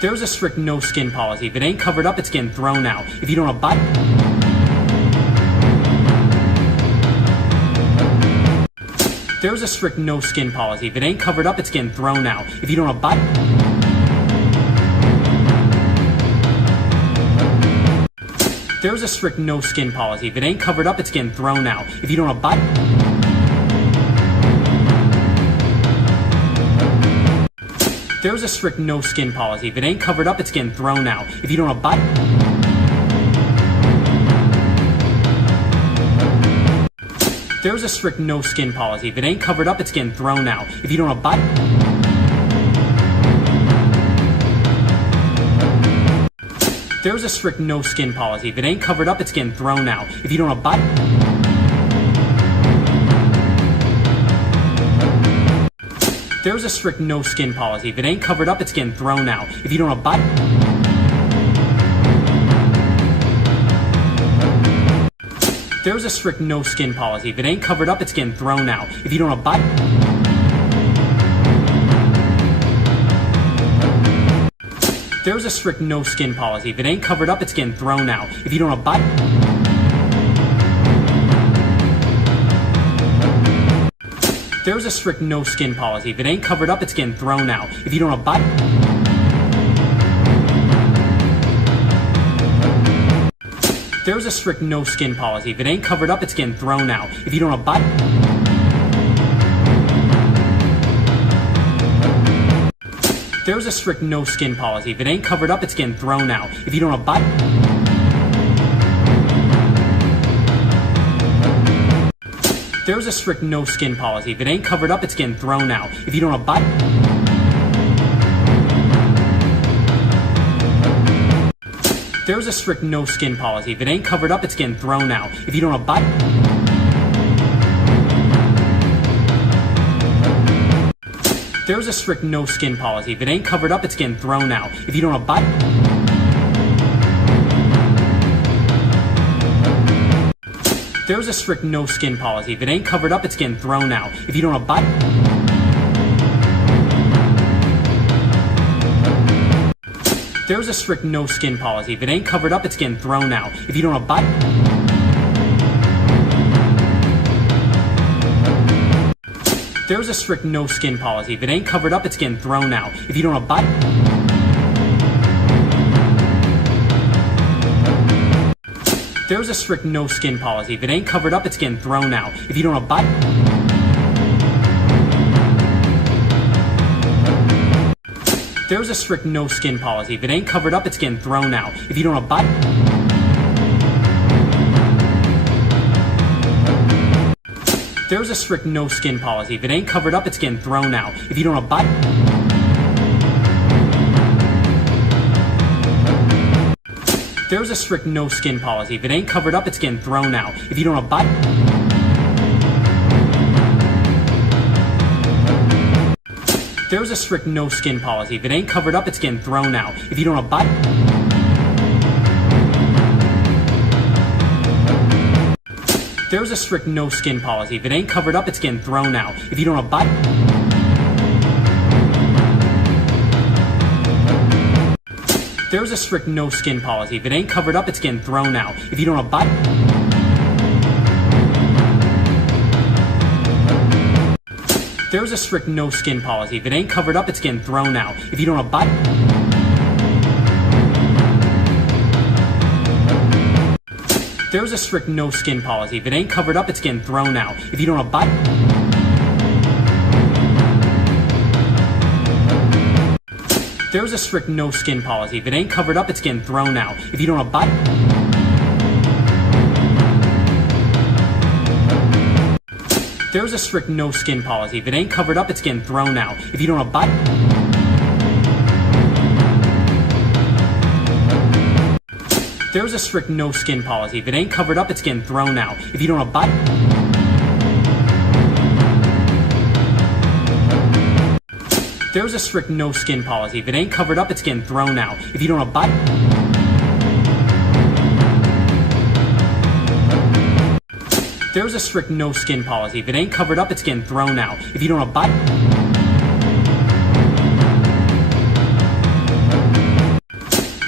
There's a strict no-skin policy. If it ain't covered up, it's getting thrown out. If you don't abide... There's a strict no-skin policy. If it ain't covered up, it's getting thrown out. If you don't abide... There's a strict no-skin policy. If it ain't covered up, it's getting thrown out. If you don't abide... There's a strict no-skin policy. If it ain't covered up, it's getting thrown out. If you don't abide... There's a strict no-skin policy. If it ain't covered up, it's getting thrown out. If you don't abide... There's a strict no-skin policy. If it ain't covered up, it's getting thrown out. If you don't abide... There's a strict no-skin policy. If it ain't covered up, it's getting thrown out. If you don't abide... There's a strict no-skin policy. If it ain't covered up, it's getting thrown out. If you don't abide... There's a strict no-skin policy. If it ain't covered up, it's getting thrown out. If you don't abide... There's a strict no-skin policy. If it ain't covered up, it's getting thrown out. If you don't abide... There's a strict no-skin policy. If it ain't covered up, it's getting thrown out. If you don't abide... There's a strict no-skin policy. If it ain't covered up, it's getting thrown out. If you don't abide... There's a strict no-skin policy. If it ain't covered up, it's getting thrown out. If you don't abide... There's a strict no-skin policy. If it ain't covered up, it's getting thrown out. If you don't abide... There's a strict no-skin policy. If it ain't covered up, it's getting thrown out. If you don't abide... There's a strict no-skin policy. If it ain't covered up, it's getting thrown out. If you don't abide... There's a strict no-skin policy. If it ain't covered up, it's getting thrown out. If you don't abide... There's a strict no-skin policy. If it ain't covered up, it's getting thrown out. If you don't abide... There's a strict no-skin policy. If it ain't covered up, it's getting thrown out. If you don't abide... There's a strict no-skin policy. If it ain't covered up, it's getting thrown out. If you don't abide... There's a strict no-skin policy. If it ain't covered up, it's getting thrown out. If you don't abide... There's a strict no-skin policy. If it ain't covered up, it's getting thrown out. If you don't abide... There's a strict no-skin policy. If it ain't covered up, it's getting thrown out. If you don't abide... There's a strict no-skin policy. If it ain't covered up, it's getting thrown out. If you don't abide... There's a strict no-skin policy. If it ain't covered up, it's getting thrown out. If you don't abide... There's a strict no-skin policy. If it ain't covered up, it's getting thrown out. If you don't abide... There's a strict no-skin policy. If it ain't covered up, it's getting thrown out. If you don't abide... There's a strict no-skin policy. If it ain't covered up, it's getting thrown out. If you don't abide... There's a strict no-skin policy. If it ain't covered up, it's getting thrown out. If you don't abide... There's a strict no-skin policy. If it ain't covered up, it's getting thrown out. If you don't abide... There's a strict no-skin policy. If it ain't covered up, it's getting thrown out. If you don't abide... There's a strict no-skin policy. If it ain't covered up, it's getting thrown out. If you don't abide...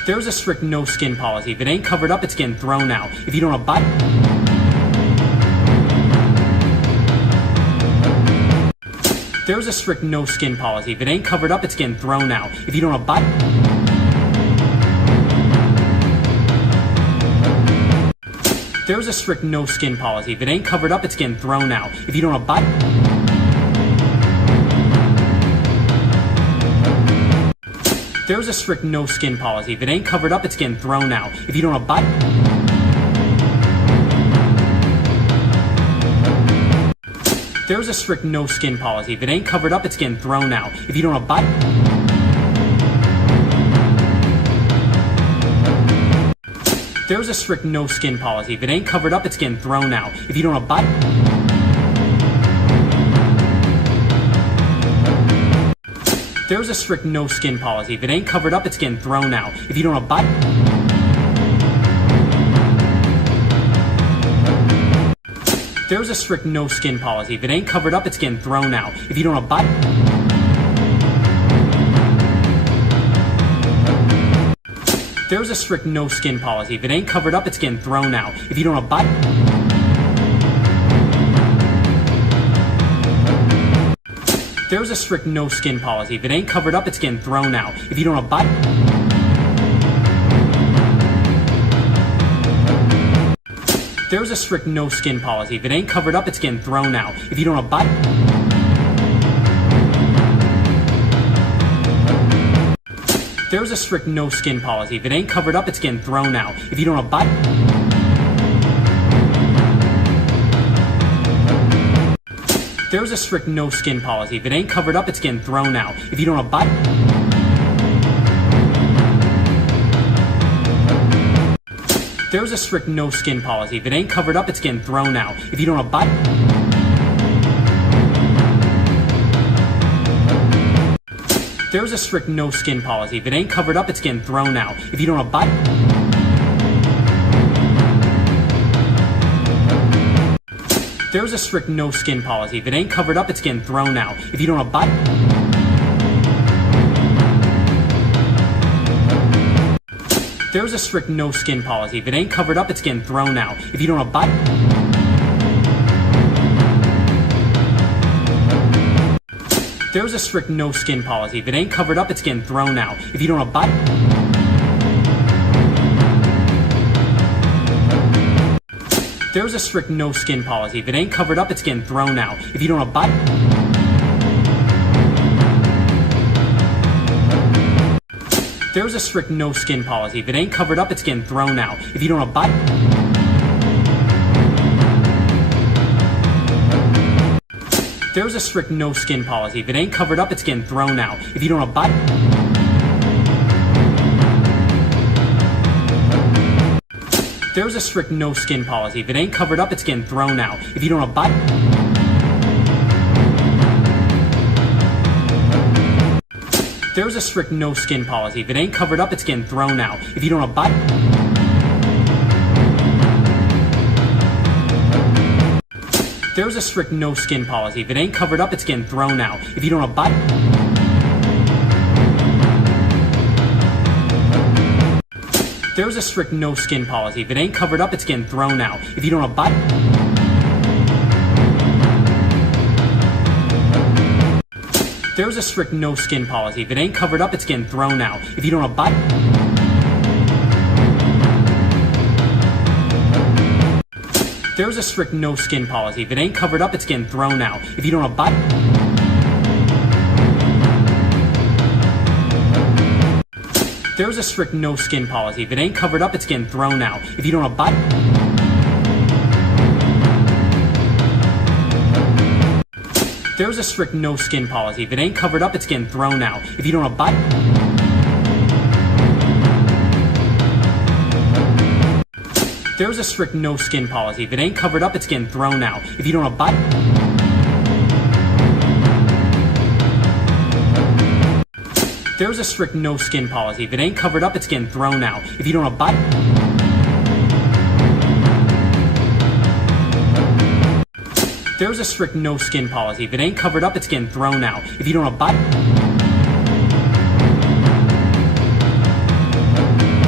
There's a strict no skin policy. If it ain't covered up, it's getting thrown out. If you don't abide... There's a strict no skin policy. If it ain't covered up, it's getting thrown out. If you don't abide... There's a strict no skin policy. If it ain't covered up, it's getting thrown out. If you don't abide... There's a strict no skin policy. If it ain't covered up, it's getting thrown out. If you don't abide... There's a strict no skin policy. If it ain't covered up, it's getting thrown out. If you don't abide... There's a strict no skin policy. If it ain't covered up, it's getting thrown out. If you don't abide... There's a strict no skin policy. If it ain't covered up, it's getting thrown out. If you don't abide... There's a strict no skin policy. If it ain't covered up, it's getting thrown out. If you don't abide... There's a strict no skin policy. If it ain't covered up, it's getting thrown out. If you don't abide... There's a strict no skin policy. If it ain't covered up, it's getting thrown out. If you don't abide... There's a strict no skin policy. If it ain't covered up, it's getting thrown out. If you don't abide... There's a strict no skin policy. If it ain't covered up, it's getting thrown out. If you don't abide... There's a strict no skin policy. If it ain't covered up, it's getting thrown out. If you don't abide... There's a strict no skin policy. If it ain't covered up, it's getting thrown out. If you don't abide... There's a strict no skin policy. If it ain't covered up, it's getting thrown out. If you don't abide... There's a strict no skin policy. If it ain't covered up, it's getting thrown out. If you don't abide... There's a strict no skin policy. If it ain't covered up, it's getting thrown out. If you don't abide... There's a strict no skin policy. If it ain't covered up, it's getting thrown out. If you don't abide... There's a strict no skin policy. If it ain't covered up, it's getting thrown out. If you don't abide... There's a strict no skin policy. If it ain't covered up, it's getting thrown out. If you don't abide... There's a strict no skin policy. If it ain't covered up, it's getting thrown out. If you don't abide... There's a strict no skin policy. If it ain't covered up, it's getting thrown out. If you don't abide... There's a strict no skin policy. If it ain't covered up, it's getting thrown out. If you don't abide... There's a strict no skin policy. If it ain't covered up, it's getting thrown out. If you don't abide... There's a strict no skin policy. If it ain't covered up, it's getting thrown out. If you don't abide... There's a strict no skin policy. If it ain't covered up, it's getting thrown out. If you don't abide... There's a strict no skin policy. If it ain't covered up, it's getting thrown out. If you don't abide... There's a strict no skin policy. If it ain't covered up, it's getting thrown out. If you don't abide... There's a strict no skin policy. If it ain't covered up, it's getting thrown out. If you don't abide... There's a strict no skin policy. If it ain't covered up, it's getting thrown out. If you don't abide... There's a strict no skin policy. If it ain't covered up, it's getting thrown out. If you don't abide... There's a strict no skin policy. If it ain't covered up, it's getting thrown out. If you don't abide...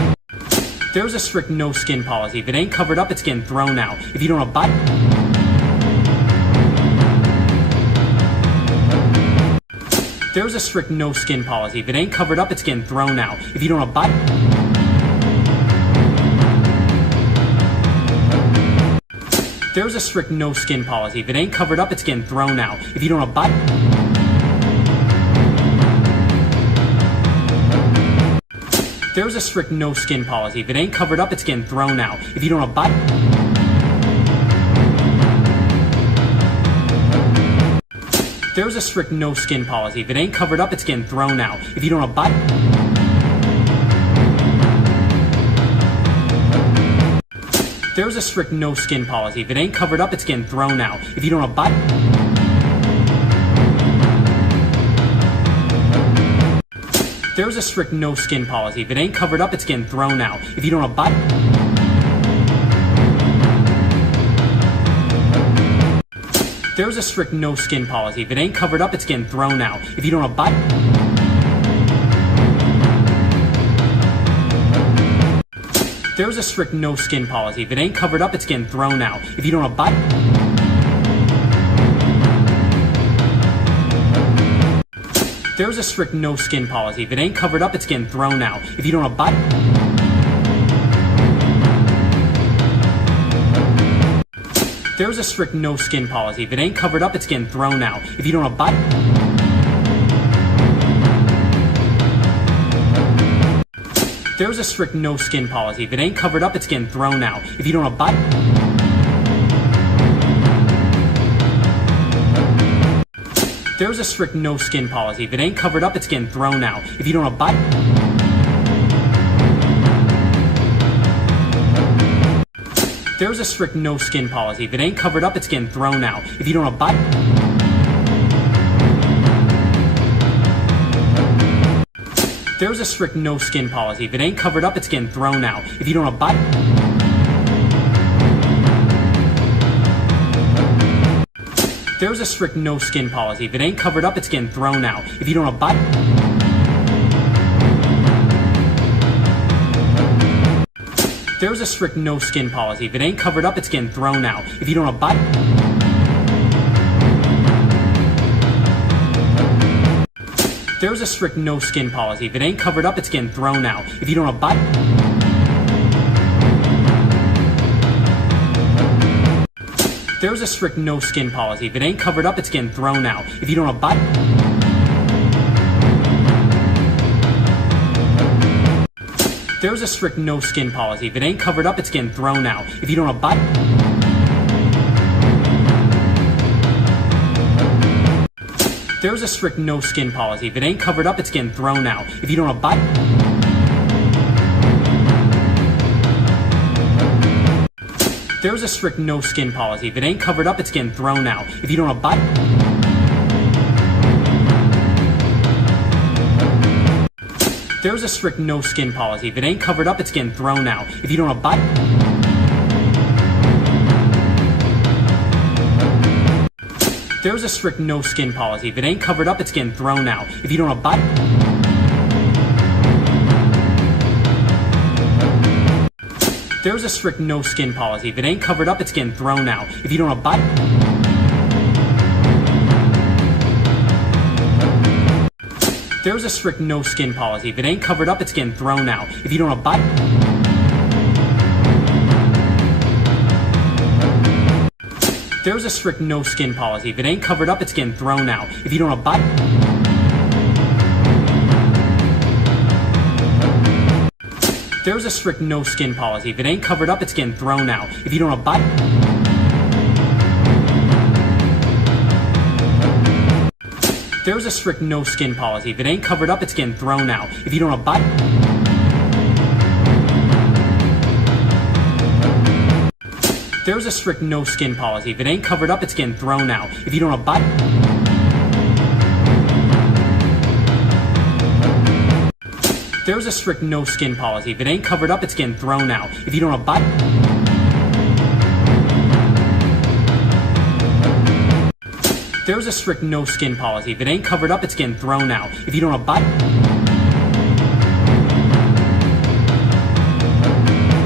There's a strict no skin policy. If it ain't covered up, it's getting thrown out. If you don't abide... There's a strict no skin policy. If it ain't covered up, it's getting thrown out. If you don't abide... There's a strict no skin policy. If it ain't covered up, it's getting thrown out. If you don't abide... There's a strict no skin policy. If it ain't covered up, it's getting thrown out. If you don't abide... There's a strict no skin policy. If it ain't covered up, it's getting thrown out. If you don't abide... There's a strict no skin policy. If it ain't covered up, it's getting thrown out. If you don't abide... There's a strict no skin policy. If it ain't covered up, it's getting thrown out. If you don't abide... There's a strict no skin policy. If it ain't covered up, it's getting thrown out. If you don't abide... There's a strict no skin policy. If it ain't covered up, it's getting thrown out. If you don't abide... There's a strict no skin policy. If it ain't covered up, it's getting thrown out. If you don't abide... There's a strict no skin policy. If it ain't covered up, it's getting thrown out. If you don't abide... There's a strict no skin policy. If it ain't covered up, it's getting thrown out. If you don't abide... There's a strict no skin policy. If it ain't covered up, it's getting thrown out. If you don't abide... There's a strict no skin policy. If it ain't covered up, it's getting thrown out. If you don't abide... There's a strict no skin policy. If it ain't covered up, it's getting thrown out. If you don't abide... There's a strict no skin policy. If it ain't covered up, it's getting thrown out. If you don't abide... There's a strict no skin policy. If it ain't covered up, it's getting thrown out. If you don't abide... There's a strict no skin policy. If it ain't covered up, it's getting thrown out. If you don't abide... There's a strict no skin policy. If it ain't covered up, it's getting thrown out. If you don't abide... There's a strict no skin policy. If it ain't covered up, it's getting thrown out. If you don't abide... There's a strict no skin policy. If it ain't covered up, it's getting thrown out. If you don't abide... There's a strict no skin policy. If it ain't covered up, it's getting thrown out. If you don't abide... There's a strict no skin policy. If it ain't covered up, it's getting thrown out. If you don't abide... There's a strict no skin policy. If it ain't covered up, it's getting thrown out. If you don't abide... There's a strict no skin policy. If it ain't covered up, it's getting thrown out. If you don't abide... There's a strict no skin policy. If it ain't covered up, it's getting thrown out. If you don't abide... There's a strict no skin policy. If it ain't covered up, it's getting thrown out. If you don't abide... There's a strict no skin policy. If it ain't covered up, it's getting thrown out. If you don't abide... There's a strict no skin policy. If it ain't covered up, it's getting thrown out. If you don't abide... There's a strict no skin policy. If it ain't covered up, it's getting thrown out. If you don't abide... There's a strict no skin policy. If it ain't covered up, it's getting thrown out. If you don't abide... There's a strict no skin policy. If it ain't covered up, it's getting thrown out. If you don't abide...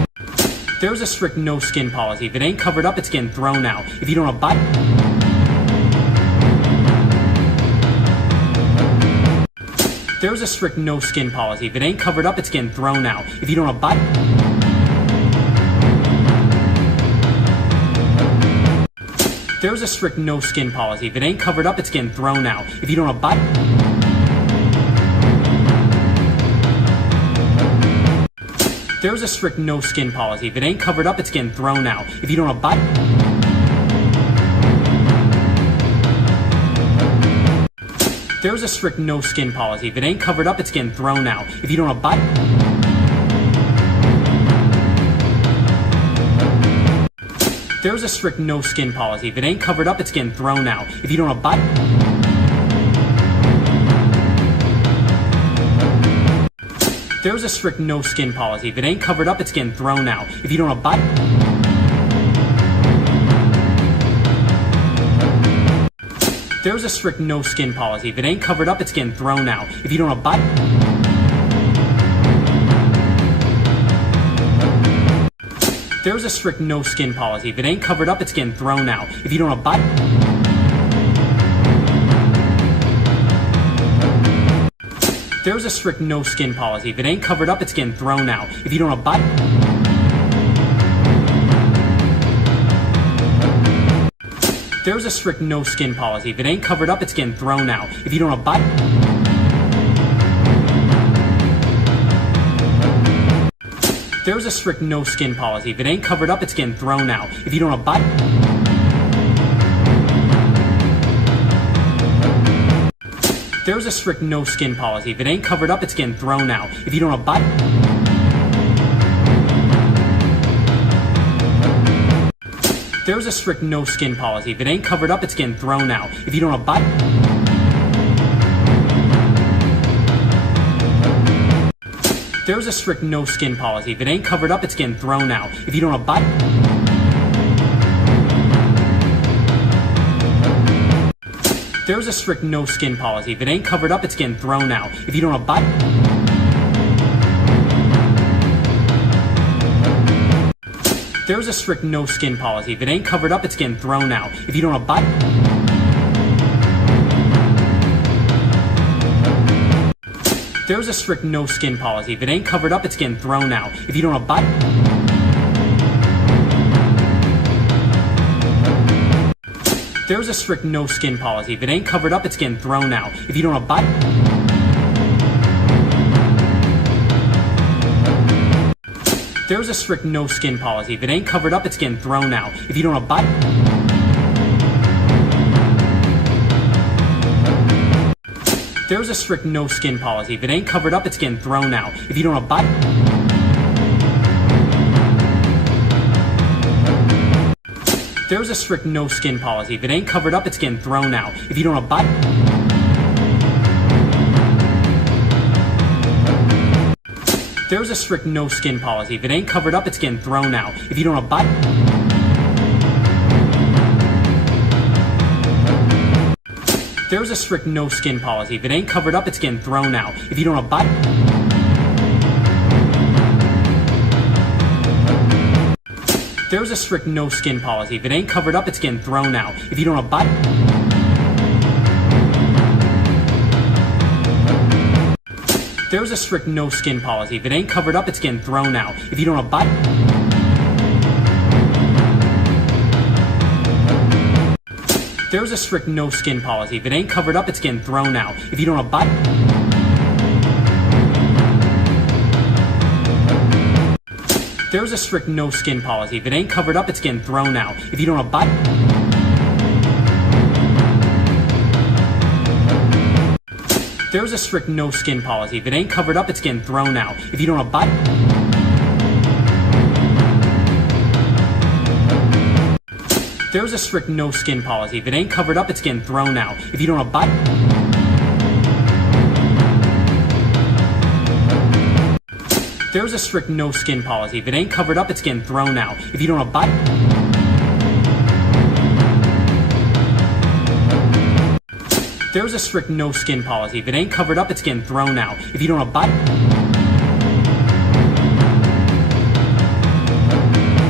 There's a strict no skin policy. If it ain't covered up, it's getting thrown out. If you don't abide... There's a strict no skin policy. If it ain't covered up, it's getting thrown out. If you don't abide... There's a strict no skin policy. If it ain't covered up, it's getting thrown out. If you don't abide... There's a strict no skin policy. If it ain't covered up, it's getting thrown out. If you don't abide... There's a strict no skin policy. If it ain't covered up, it's getting thrown out. If you don't abide... There's a strict no skin policy. If it ain't covered up, it's getting thrown out. If you don't abide... There's a strict no skin policy. If it ain't covered up, it's getting thrown out. If you don't abide... There's a strict no skin policy. If it ain't covered up, it's getting thrown out. If you don't abide... There's a strict no skin policy. If it ain't covered up, it's getting thrown out. If you don't abide... There's a strict no skin policy. If it ain't covered up, it's getting thrown out. If you don't abide... There's a strict no skin policy. If it ain't covered up, it's getting thrown out. If you don't abide... There's a strict no skin policy. If it ain't covered up, it's getting thrown out. If you don't abide... There's a strict no skin policy. If it ain't covered up, it's getting thrown out. If you don't abide... There's a strict no skin policy. If it ain't covered up, it's getting thrown out. If you don't abide... There's a strict no skin policy. If it ain't covered up, it's getting thrown out. If you don't abide... There's a strict no skin policy. If it ain't covered up, it's getting thrown out. If you don't abide... There's a strict no skin policy. If it ain't covered up, it's getting thrown out. If you don't abide... There's a strict no skin policy. If it ain't covered up, it's getting thrown out. If you don't abide... There's a strict no skin policy. If it ain't covered up, it's getting thrown out. If you don't abide... There's a strict no skin policy. If it ain't covered up, it's getting thrown out. If you don't abide... There's a strict no skin policy. If it ain't covered up, it's getting thrown out. If you don't abide... There's a strict no skin policy. If it ain't covered up, it's getting thrown out. If you don't abide... There's a strict no skin policy. If it ain't covered up, it's getting thrown out. If you don't abide... There's a strict no skin policy. If it ain't covered up, it's getting thrown out. If you don't abide... There's a strict no skin policy. If it ain't covered up, it's getting thrown out. If you don't abide... There's a strict no skin policy. If it ain't covered up, it's getting thrown out. If you don't abide... There's a strict no skin policy. If it ain't covered up, it's getting thrown out. If you don't abide... There's a strict no skin policy. If it ain't covered up, it's getting thrown out. If you don't abide... There's a strict no skin policy. If it ain't covered up, it's getting thrown out. If you don't abide... There's a strict no skin policy. If it ain't covered up, it's getting thrown out. If you don't abide... There's a strict no skin policy. If it ain't covered up, it's getting thrown out. If you don't abide... There's a strict no skin policy. If it ain't covered up, it's getting thrown out. If you don't abide...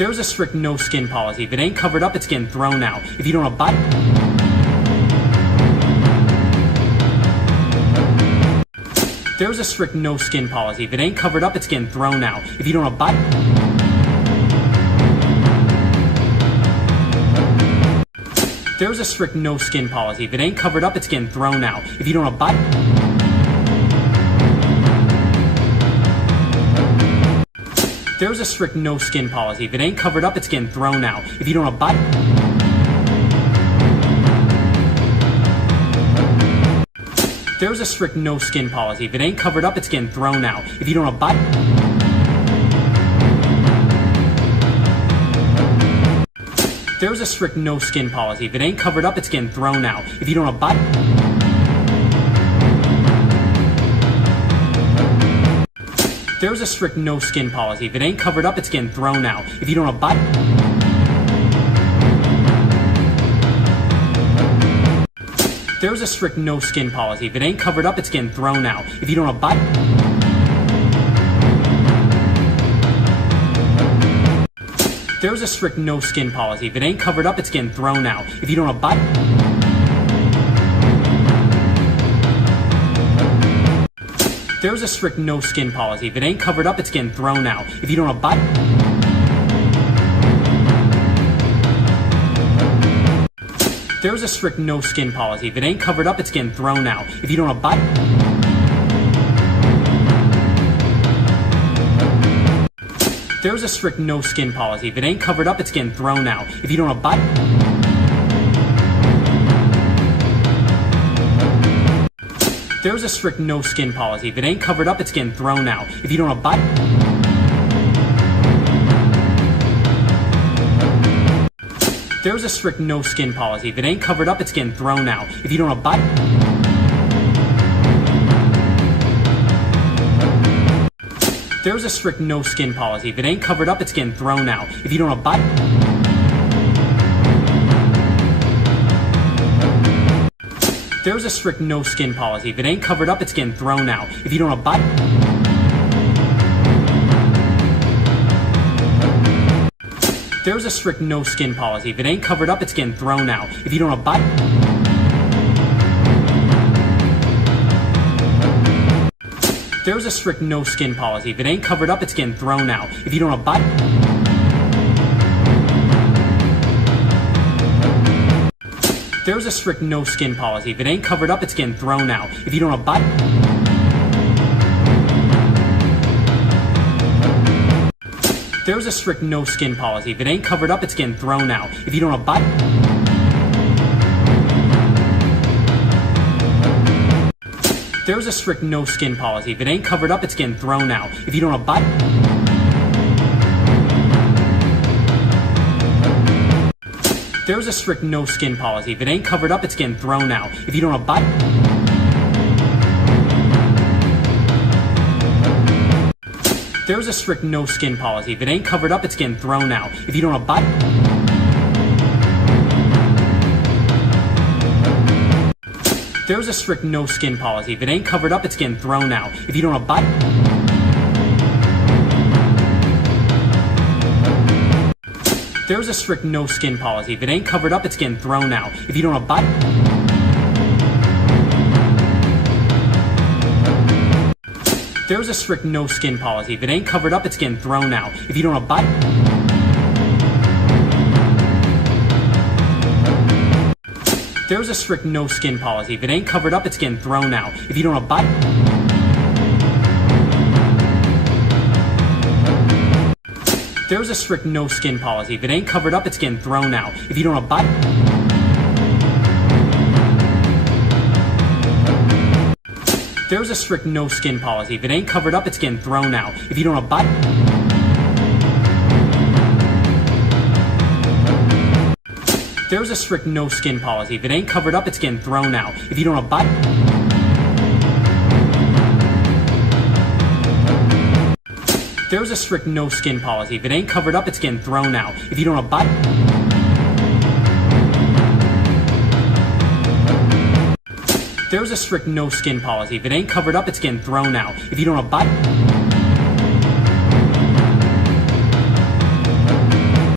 There's a strict no skin policy. If it ain't covered up, it's getting thrown out. If you don't abide... There's a strict no skin policy. If it ain't covered up, it's getting thrown out. If you don't abide... There's a strict no skin policy. If it ain't covered up, it's getting thrown out. If you don't abide... There's a strict no skin policy. If it ain't covered up, it's getting thrown out. If you don't abide... There's a strict no skin policy. If it ain't covered up, it's getting thrown out. If you don't abide... There's a strict no skin policy. If it ain't covered up, it's getting thrown out. If you don't abide... There's a strict no skin policy. If it ain't covered up, it's getting thrown out. If you don't abide... There's a strict no skin policy. If it ain't covered up, it's getting thrown out. If you don't abide... There's a strict no skin policy. If it ain't covered up, it's getting thrown out. If you don't abide... There's a strict no skin policy. If it ain't covered up, it's getting thrown out. If you don't abide... There's a strict no skin policy. If it ain't covered up, it's getting thrown out. If you don't abide... There's a strict no skin policy. If it ain't covered up, it's getting thrown out. If you don't abide... There's a strict no skin policy. If it ain't covered up, it's getting thrown out. If you don't abide... There's a strict no skin policy. If it ain't covered up, it's getting thrown out. If you don't abide... There's a strict no skin policy. If it ain't covered up, it's getting thrown out. If you don't abide... There's a strict no skin policy. If it ain't covered up, it's getting thrown out. If you don't abide... There's a strict no skin policy. If it ain't covered up, it's getting thrown out. If you don't abide... There's a strict no skin policy. If it ain't covered up, it's getting thrown out. If you don't abide... There's a strict no skin policy. If it ain't covered up, it's getting thrown out. If you don't abide... There's a strict no skin policy. If it ain't covered up, it's getting thrown out. If you don't abide... There's a strict no skin policy. If it ain't covered up, it's getting thrown out. If you don't abide... There's a strict no skin policy. If it ain't covered up, it's getting thrown out. If you don't abide... There's a strict no skin policy. If it ain't covered up, it's getting thrown out. If you don't abide... There's a strict no skin policy. If it ain't covered up, it's getting thrown out. If you don't abide... There's a strict no skin policy. If it ain't covered up, it's getting thrown out. If you don't abide... There's a strict no skin policy. If it ain't covered up, it's getting thrown out. If you don't abide... There's a strict no skin policy. If it ain't covered up, it's getting thrown out. If you don't abide... There's a strict no skin policy. If it ain't covered up, it's getting thrown out. If you don't abide... There's a strict no skin policy. If it ain't covered up, it's getting thrown out. If you don't abide... There's a strict no skin policy. If it ain't covered up, it's getting thrown out. If you don't abide... There's a strict no skin policy. If it ain't covered up, it's getting thrown out. If you don't abide... There's a strict no skin policy. If it ain't covered up, it's getting thrown out. If you don't abide...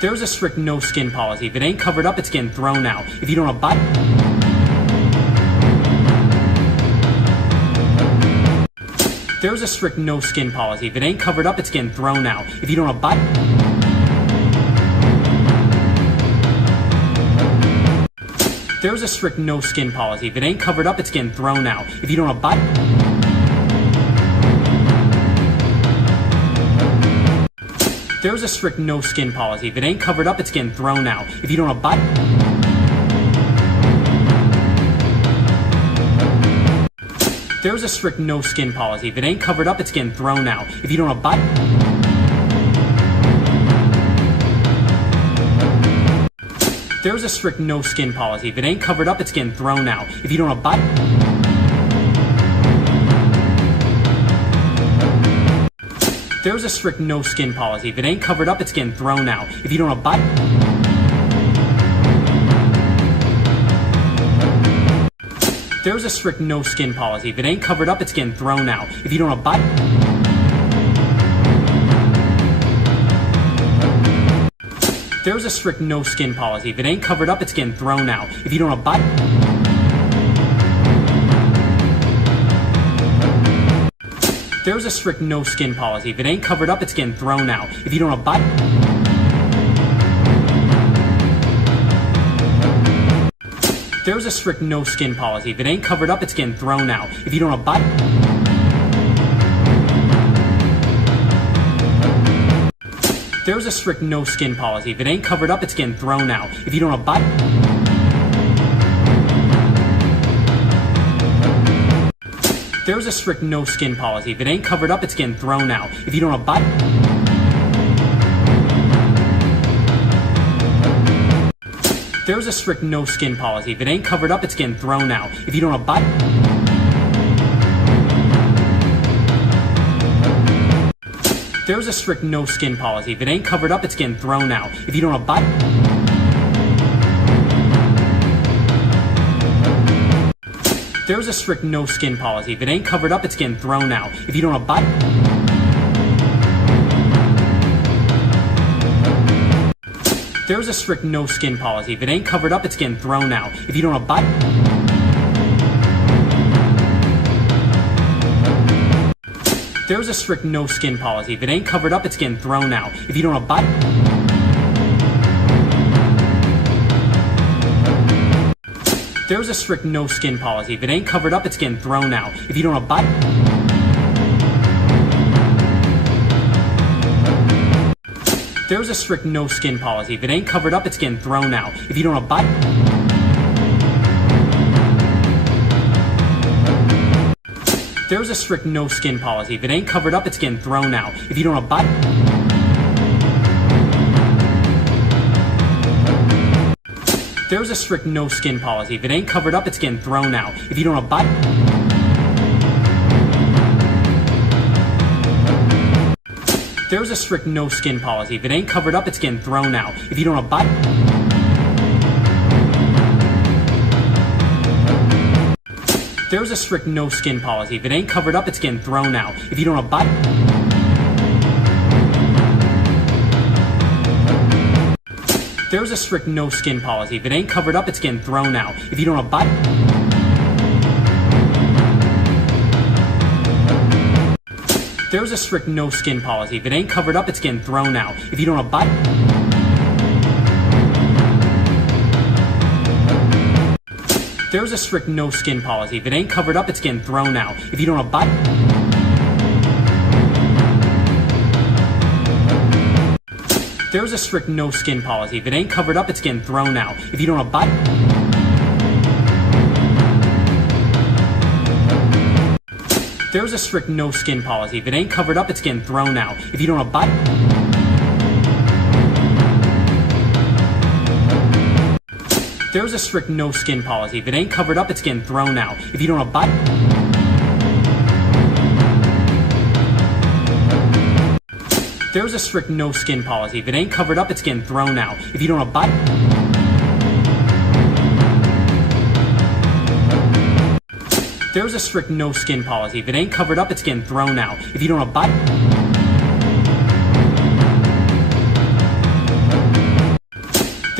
There's a strict no skin policy. If it ain't covered up, it's getting thrown out. If you don't abide... There's a strict no skin policy. If it ain't covered up, it's getting thrown out. If you don't abide... There's a strict no skin policy. If it ain't covered up, it's getting thrown out. If you don't abide... There's a strict no skin policy. If it ain't covered up, it's getting thrown out. If you don't abide... There's a strict no skin policy. If it ain't covered up, it's getting thrown out. If you don't abide... There's a strict no skin policy. If it ain't covered up, it's getting thrown out. If you don't abide... There's a strict no skin policy. If it ain't covered up, it's getting thrown out. If you don't abide... There's a strict no skin policy. If it ain't covered up, it's getting thrown out. If you don't abide... There's a strict no skin policy. If it ain't covered up, it's getting thrown out. If you don't abide... There's a strict no skin policy. If it ain't covered up, it's getting thrown out. If you don't abide... There's a strict no skin policy. If it ain't covered up, it's getting thrown out. If you don't abide... There's a strict no skin policy. If it ain't covered up, it's getting thrown out. If you don't abide... There's a strict no skin policy. If it ain't covered up, it's getting thrown out. If you don't abide... There's a strict no skin policy. If it ain't covered up, it's getting thrown out. If you don't abide... There's a strict no skin policy. If it ain't covered up, it's getting thrown out. If you don't abide... There's a strict no skin policy. If it ain't covered up, it's getting thrown out. If you don't abide... There's a strict no skin policy. If it ain't covered up, it's getting thrown out. If you don't abide... There's a strict no skin policy. If it ain't covered up, it's getting thrown out. If you don't abide... There's a strict no skin policy. If it ain't covered up, it's getting thrown out. If you don't abide... There's a strict no skin policy. If it ain't covered up, it's getting thrown out. If you don't abide... There's a strict no skin policy. If it ain't covered up, it's getting thrown out. If you don't abide... There's a strict no skin policy. If it ain't covered up, it's getting thrown out. If you don't abide... There's a strict no skin policy. If it ain't covered up, it's getting thrown out. If you don't abide... There's a strict no skin policy. If it ain't covered up, it's getting thrown out. If you don't abide... There's a strict no skin policy. If it ain't covered up, it's getting thrown out. If you don't abide... There's a strict no skin policy. If it ain't covered up, it's getting thrown out. If you don't abide... There's a strict no skin policy. If it ain't covered up, it's getting thrown out. If you don't abide... There's a strict no skin policy. If it ain't covered up, it's getting thrown out. If you don't abide... There's a strict no skin policy. If it ain't covered up, it's getting thrown out. If you don't abide... There's a strict no skin policy. If it ain't covered up, it's getting thrown out. If you don't abide... There's a strict no skin policy. If it ain't covered up, it's getting thrown out. If you don't abide... There's a strict no skin policy. If it ain't covered up, it's getting thrown out. If you don't abide...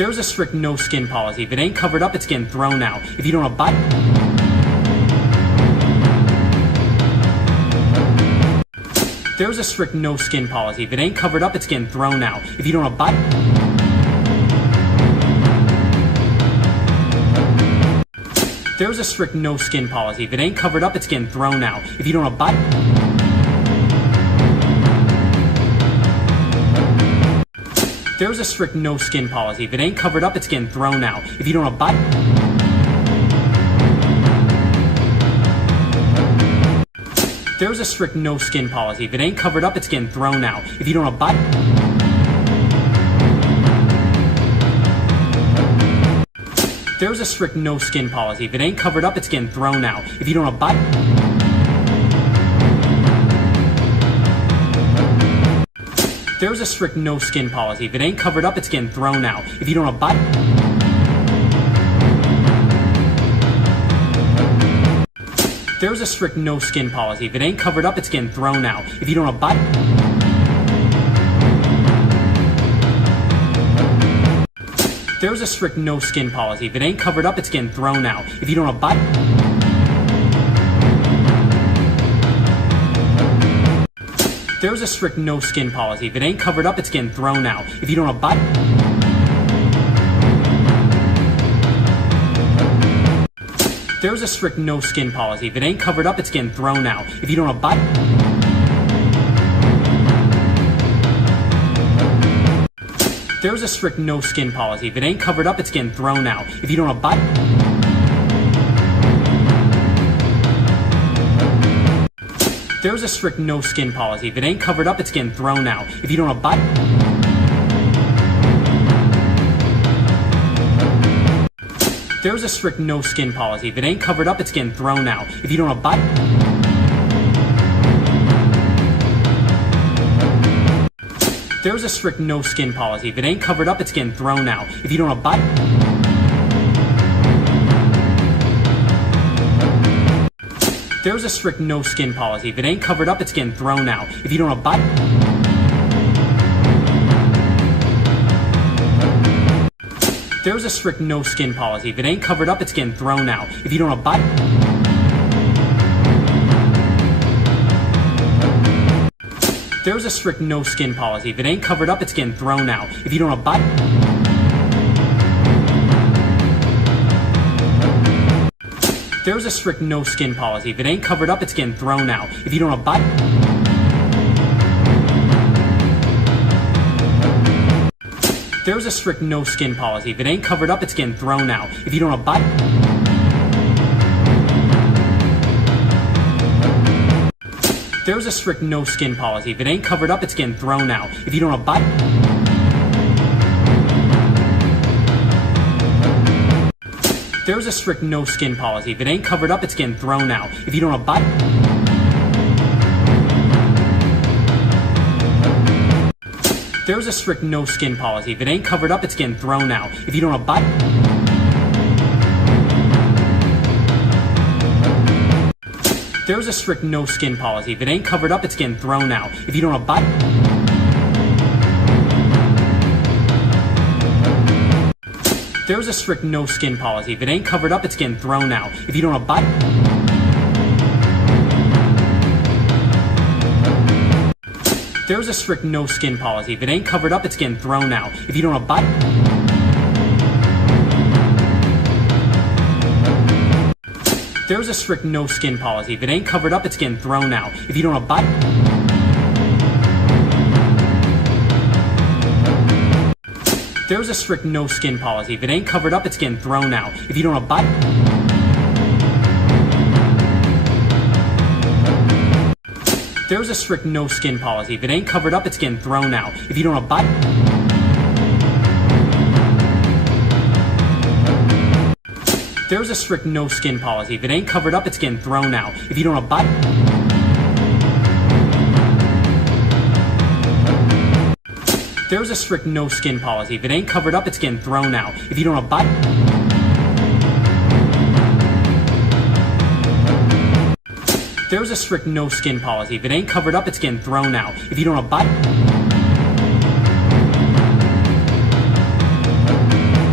There's a strict no skin policy. If it ain't covered up, it's getting thrown out. If you don't abide... There's a strict no skin policy. If it ain't covered up, it's getting thrown out. If you don't abide... There's a strict no skin policy. If it ain't covered up, it's getting thrown out. If you don't abide... There's a strict no skin policy. If it ain't covered up, it's getting thrown out. If you don't abide... There's a strict no skin policy. If it ain't covered up, it's getting thrown out. If you don't abide... There's a strict no skin policy. If it ain't covered up, it's getting thrown out. If you don't abide... There's a strict no skin policy. If it ain't covered up, it's getting thrown out. If you don't abide... There's a strict no skin policy. If it ain't covered up, it's getting thrown out. If you don't abide... There's a strict no skin policy. If it ain't covered up, it's getting thrown out. If you don't abide... There's a strict no skin policy. If it ain't covered up, it's getting thrown out. If you don't abide... There's a strict no skin policy. If it ain't covered up, it's getting thrown out. If you don't abide... There's a strict no skin policy. If it ain't covered up, it's getting thrown out. If you don't abide... There's a strict no skin policy. If it ain't covered up, it's getting thrown out. If you don't abide... There's a strict no skin policy. If it ain't covered up, it's getting thrown out. If you don't abide... There's a strict no skin policy. If it ain't covered up, it's getting thrown out. If you don't abide... There's a strict no skin policy. If it ain't covered up, it's getting thrown out. If you don't abide... There's a strict no skin policy. If it ain't covered up, it's getting thrown out. If you don't abide... There's a strict no skin policy. If it ain't covered up, it's getting thrown out. If you don't abide... There's a strict no skin policy. If it ain't covered up, it's getting thrown out. If you don't abide... There's a strict no skin policy. If it ain't covered up, it's getting thrown out. If you don't abide... There's a strict no skin policy. If it ain't covered up, it's getting thrown out. If you don't abide... There's a strict no skin policy. If it ain't covered up, it's getting thrown out. If you don't abide... There's a strict no skin policy. If it ain't covered up, it's getting thrown out. If you don't abide... There's a strict no skin policy. If it ain't covered up, it's getting thrown out. If you don't abide... There's a strict no skin policy. If it ain't covered up, it's getting thrown out. If you don't abide... There's a strict no skin policy. If it ain't covered up, it's getting thrown out. If you don't abide... There's a strict no skin policy. If it ain't covered up, it's getting thrown out. If you don't abide... There's a strict no skin policy. If it ain't covered up, it's getting thrown out. If you don't abide... There's a strict no skin policy. If it ain't covered up, it's getting thrown out. If you don't abide... There's a strict no skin policy. If it ain't covered up, it's getting thrown out. If you don't abide... There's a strict no skin policy. If it ain't covered up, it's getting thrown out. If you don't abide... There's a strict no skin policy. If it ain't covered up, it's getting thrown out. If you don't abide...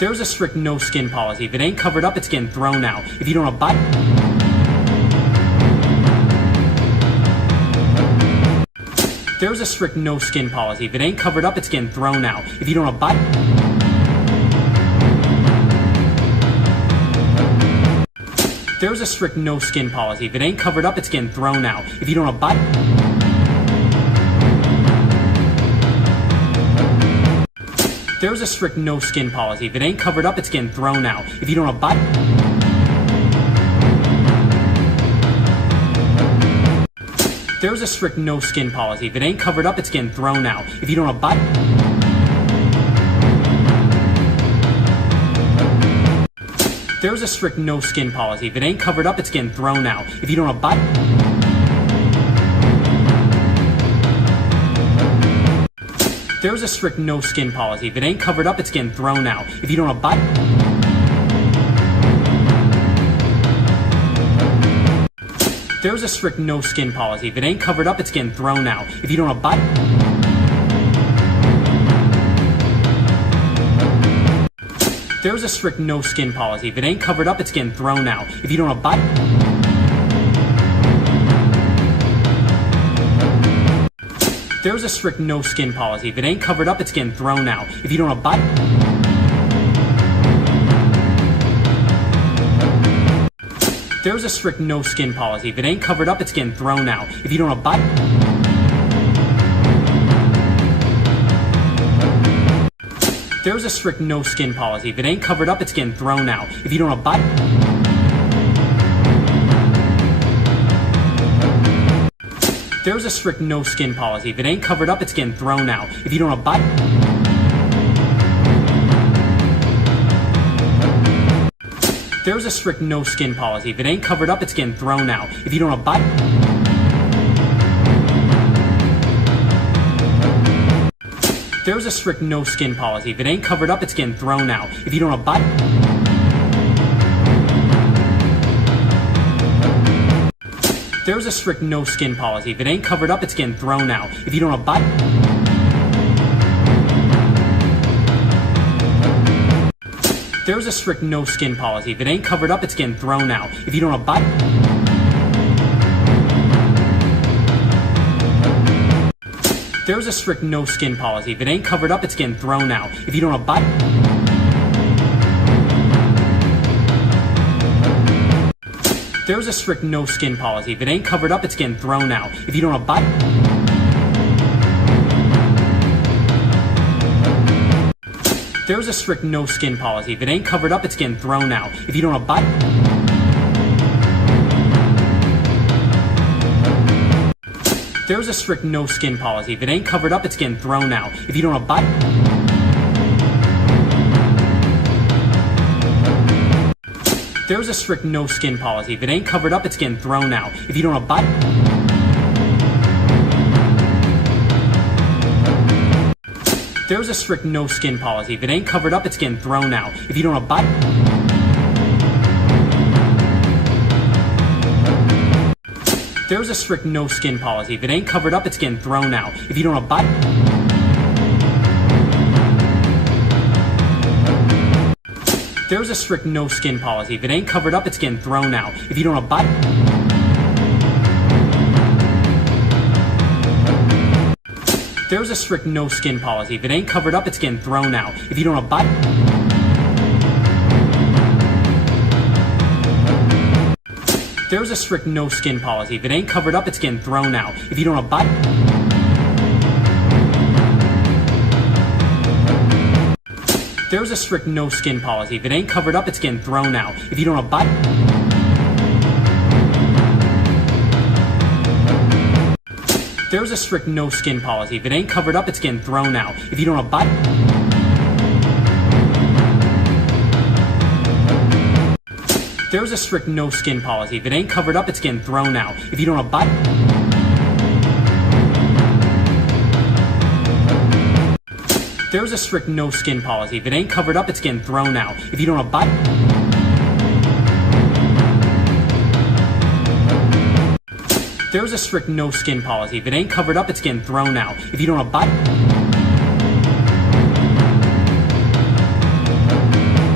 There's a strict no skin policy. If it ain't covered up, it's getting thrown out. If you don't abide... There's a strict no skin policy. If it ain't covered up, it's getting thrown out. If you don't abide... There's a strict no skin policy. If it ain't covered up, it's getting thrown out. If you don't abide... There's a strict no skin policy. If it ain't covered up, it's getting thrown out. If you don't abide... There's a strict no skin policy. If it ain't covered up, it's getting thrown out. If you don't abide... There's a strict no skin policy. If it ain't covered up, it's getting thrown out. If you don't abide... There's a strict no skin policy. If it ain't covered up, it's getting thrown out. If you don't abide... There's a strict no skin policy. If it ain't covered up, it's getting thrown out. If you don't abide... There's a strict no skin policy. If it ain't covered up, it's getting thrown out. If you don't abide... There's a strict no skin policy. If it ain't covered up, it's getting thrown out. If you don't abide... There's a strict no skin policy. If it ain't covered up, it's getting thrown out. If you don't abide... There's a strict no skin policy. If it ain't covered up, it's getting thrown out. If you don't abide... There's a strict no skin policy. If it ain't covered up, it's getting thrown out. If you don't abide... There's a strict no skin policy. If it ain't covered up, it's getting thrown out. If you don't abide... There's a strict no skin policy. If it ain't covered up, it's getting thrown out. If you don't abide... There's a strict no skin policy. If it ain't covered up, it's getting thrown out. If you don't abide... There's a strict no skin policy. If it ain't covered up, it's getting thrown out. If you don't abide... There's a strict no skin policy. If it ain't covered up, it's getting thrown out. If you don't abide... There's a strict no skin policy. If it ain't covered up, it's getting thrown out. If you don't abide... There's a strict no skin policy. If it ain't covered up, it's getting thrown out. If you don't abide... There's a strict no skin policy. If it ain't covered up, it's getting thrown out. If you don't abide... There's a strict no skin policy. If it ain't covered up, it's getting thrown out. If you don't abide... There's a strict no skin policy. If it ain't covered up, it's getting thrown out. If you don't abide... There's a strict no skin policy. If it ain't covered up, it's getting thrown out. If you don't abide... There's a strict no skin policy. If it ain't covered up, it's getting thrown out. If you don't abide... There's a strict no skin policy. If it ain't covered up, it's getting thrown out. If you don't abide... There's a strict no skin policy. If it ain't covered up, it's getting thrown out. If you don't abide... There's a strict no skin policy. If it ain't covered up, it's getting thrown out. If you don't abide... There's a strict no skin policy. If it ain't covered up, it's getting thrown out. If you don't abide... There's a strict no skin policy. If it ain't covered up, it's getting thrown out. If you don't abide... There's a strict no skin policy. If it ain't covered up, it's getting thrown out. If you don't abide... There's a strict no skin policy. If it ain't covered up, it's getting thrown out. If you don't abide...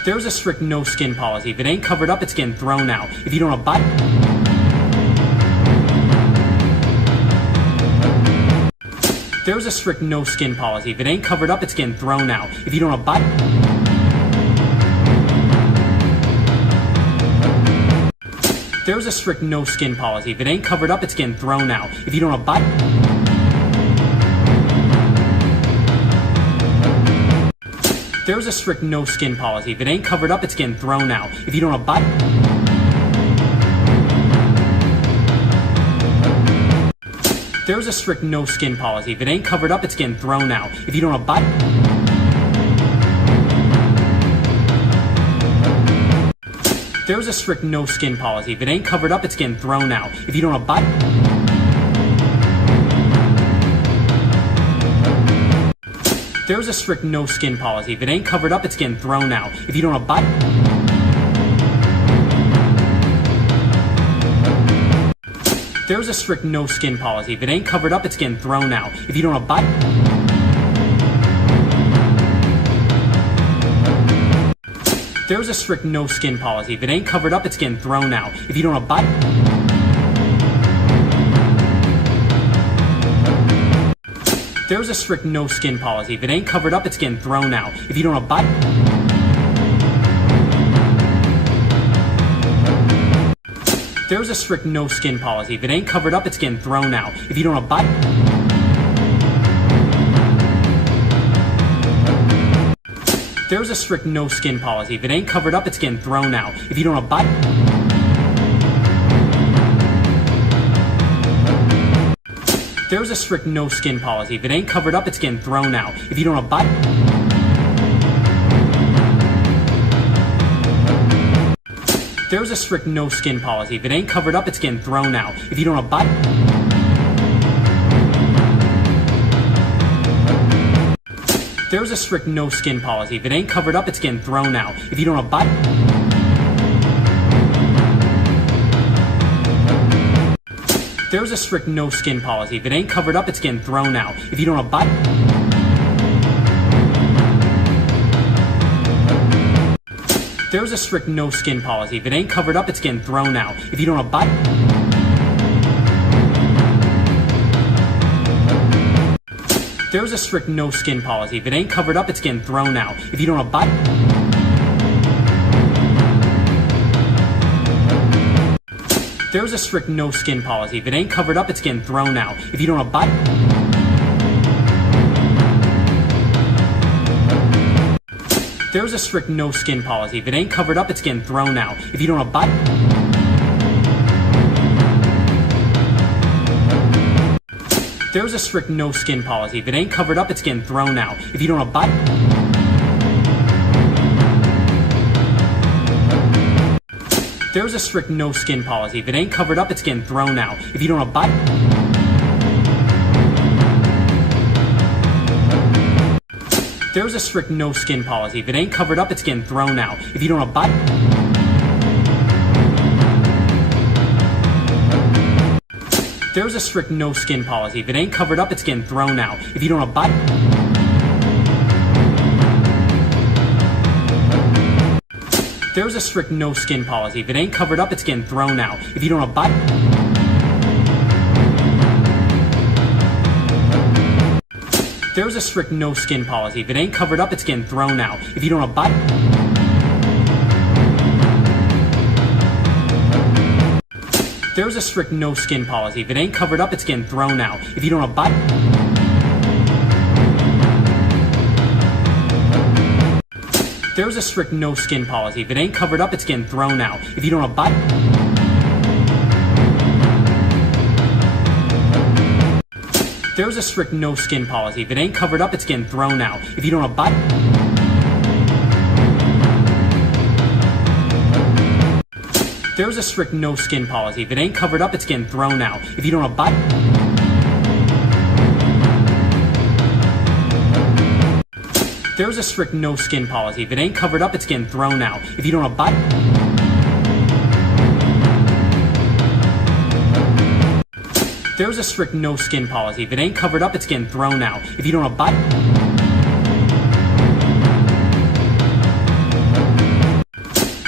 There's a strict no skin policy. If it ain't covered up, it's getting thrown out. If you don't abide... There's a strict no skin policy. If it ain't covered up, it's getting thrown out. If you don't abide... There's a strict no skin policy. If it ain't covered up, it's getting thrown out. If you don't abide... There's a strict no skin policy. If it ain't covered up, it's getting thrown out. If you don't abide... There's a strict no skin policy. If it ain't covered up, it's getting thrown out. If you don't abide... There's a strict no skin policy. If it ain't covered up, it's getting thrown out. If you don't abide... There's a strict no skin policy. If it ain't covered up, it's getting thrown out. If you don't abide... There's a strict no skin policy. If it ain't covered up, it's getting thrown out. If you don't abide... There's a strict no skin policy. If it ain't covered up, it's getting thrown out. If you don't abide... There's a strict no skin policy. If it ain't covered up, it's getting thrown out. If you don't abide... There's a strict no skin policy. If it ain't covered up, it's getting thrown out. If you don't abide... There's a strict no skin policy. If it ain't covered up, it's getting thrown out. If you don't abide... There's a strict no skin policy. If it ain't covered up, it's getting thrown out. If you don't abide... There's a strict no skin policy. If it ain't covered up, it's getting thrown out. If you don't abide... There's a strict no skin policy. If it ain't covered up, it's getting thrown out. If you don't abide... There's a strict no skin policy. If it ain't covered up, it's getting thrown out. If you don't abide... There's a strict no skin policy. If it ain't covered up, it's getting thrown out. If you don't abide... There's a strict no skin policy. If it ain't covered up, it's getting thrown out. If you don't abide... There's a strict no skin policy. If it ain't covered up, it's getting thrown out. If you don't abide... There's a strict no skin policy. If it ain't covered up, it's getting thrown out. If you don't abide... There's a strict no skin policy. If it ain't covered up, it's getting thrown out. If you don't abide... There's a strict no skin policy. If it ain't covered up, it's getting thrown out. If you don't abide... There's a strict no skin policy. If it ain't covered up, it's getting thrown out. If you don't abide... There's a strict no skin policy. If it ain't covered up, it's getting thrown out. If you don't abide... There's a strict no skin policy. If it ain't covered up, it's getting thrown out. If you don't abide... There's a strict no skin policy. If it ain't covered up, it's getting thrown out. If you don't abide... There's a strict no skin policy. If it ain't covered up, it's getting thrown out. If you don't abide... There's a strict no skin policy. If it ain't covered up, it's getting thrown out. If you don't abide... There's a strict no skin policy. If it ain't covered up, it's getting thrown out. If you don't abide... There's a strict no skin policy. If it ain't covered up, it's getting thrown out. If you don't abide... There's a strict no skin policy. If it ain't covered up, it's getting thrown out. If you don't abide... There's a strict no skin policy. If it ain't covered up, it's getting thrown out. If you don't abide...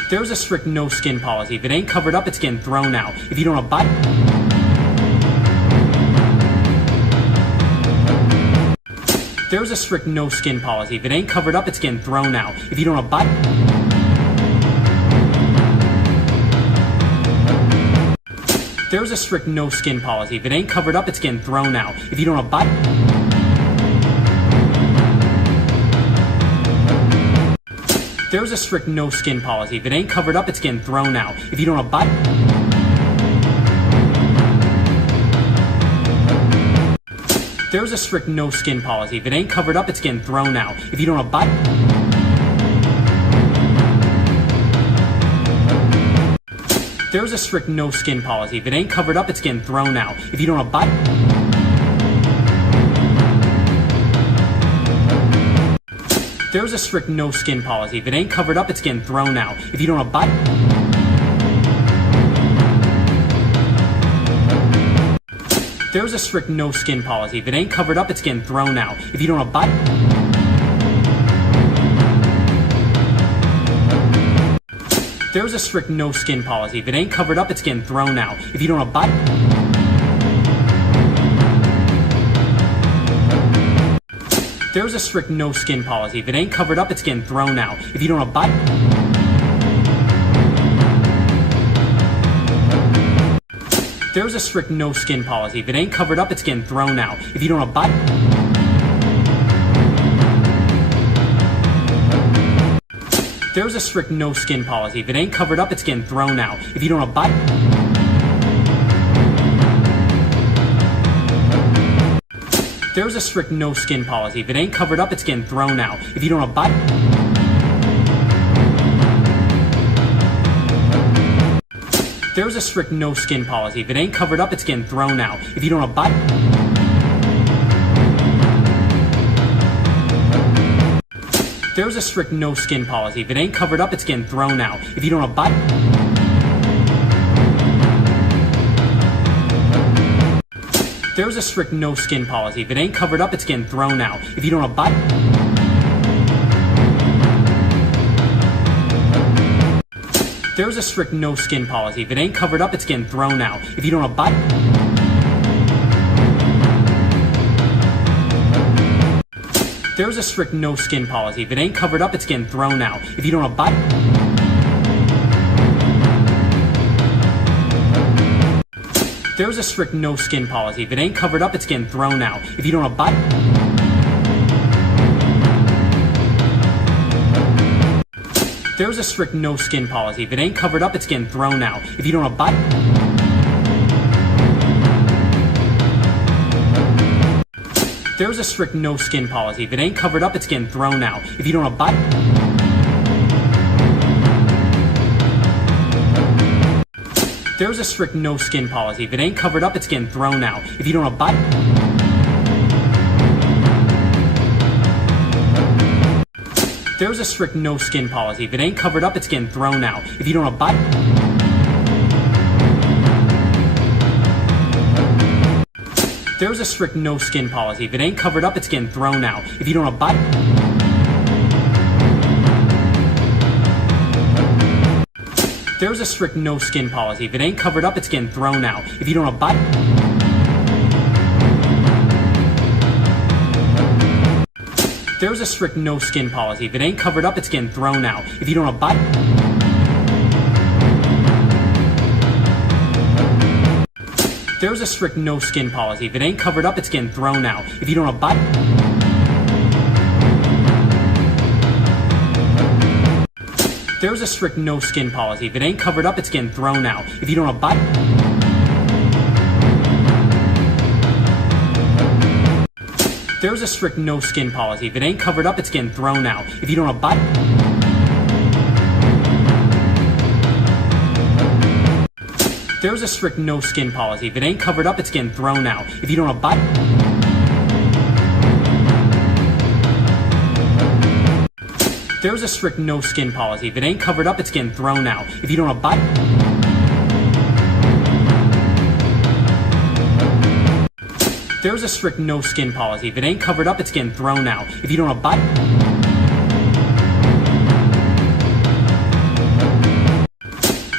There's a strict no skin policy. If it ain't covered up, it's getting thrown out. If you don't abide... There's a strict no skin policy. If it ain't covered up, it's getting thrown out. If you don't abide... There's a strict no skin policy. If it ain't covered up, it's getting thrown out. If you don't abide... There's a strict no skin policy. If it ain't covered up, it's getting thrown out. If you don't abide... There's a strict no skin policy. If it ain't covered up, it's getting thrown out. If you don't abide... There's a strict no skin policy. If it ain't covered up, it's getting thrown out. If you don't abide... There's a strict no skin policy. If it ain't covered up, it's getting thrown out. If you don't abide... There's a strict no skin policy. If it ain't covered up, it's getting thrown out. If you don't abide... There's a strict no skin policy. If it ain't covered up, it's getting thrown out. If you don't abide... There's a strict no skin policy. If it ain't covered up, it's getting thrown out. If you don't abide... There's a strict no skin policy. If it ain't covered up, it's getting thrown out. If you don't abide... There's a strict no skin policy. If it ain't covered up, it's getting thrown out. If you don't abide... There's a strict no skin policy. If it ain't covered up, it's getting thrown out. If you don't abide... There's a strict no skin policy. If it ain't covered up, it's getting thrown out. If you don't abide... There's a strict no skin policy. If it ain't covered up, it's getting thrown out. If you don't abide... There's a strict no skin policy. If it ain't covered up, it's getting thrown out. If you don't abide... There's a strict no skin policy. If it ain't covered up, it's getting thrown out. If you don't abide... There's a strict no skin policy. If it ain't covered up, it's getting thrown out. If you don't abide... There's a strict no skin policy. If it ain't covered up, it's getting thrown out. If you don't abide... There's a strict no skin policy. If it ain't covered up, it's getting thrown out. If you don't abide... There's a strict no skin policy. If it ain't covered up, it's getting thrown out. If you don't abide... There's a strict no skin policy. If it ain't covered up, it's getting thrown out. If you don't abide... There's a strict no skin policy. If it ain't covered up, it's getting thrown out. If you don't abide... There's a strict no skin policy. If it ain't covered up, it's getting thrown out. If you don't abide... There's a strict no skin policy. If it ain't covered up, it's getting thrown out. If you don't abide... There's a strict no skin policy. If it ain't covered up, it's getting thrown out. If you don't abide... There's a strict no skin policy. If it ain't covered up, it's getting thrown out. If you don't abide... There's a strict no skin policy. If it ain't covered up, it's getting thrown out. If you don't abide... There's a strict no skin policy. If it ain't covered up, it's getting thrown out. If you don't abide... There's a strict no skin policy. If it ain't covered up, it's getting thrown out. If you don't abide... There's a strict no skin policy. If it ain't covered up, it's getting thrown out. If you don't abide... There's a strict no skin policy. If it ain't covered up, it's getting thrown out. If you don't abide...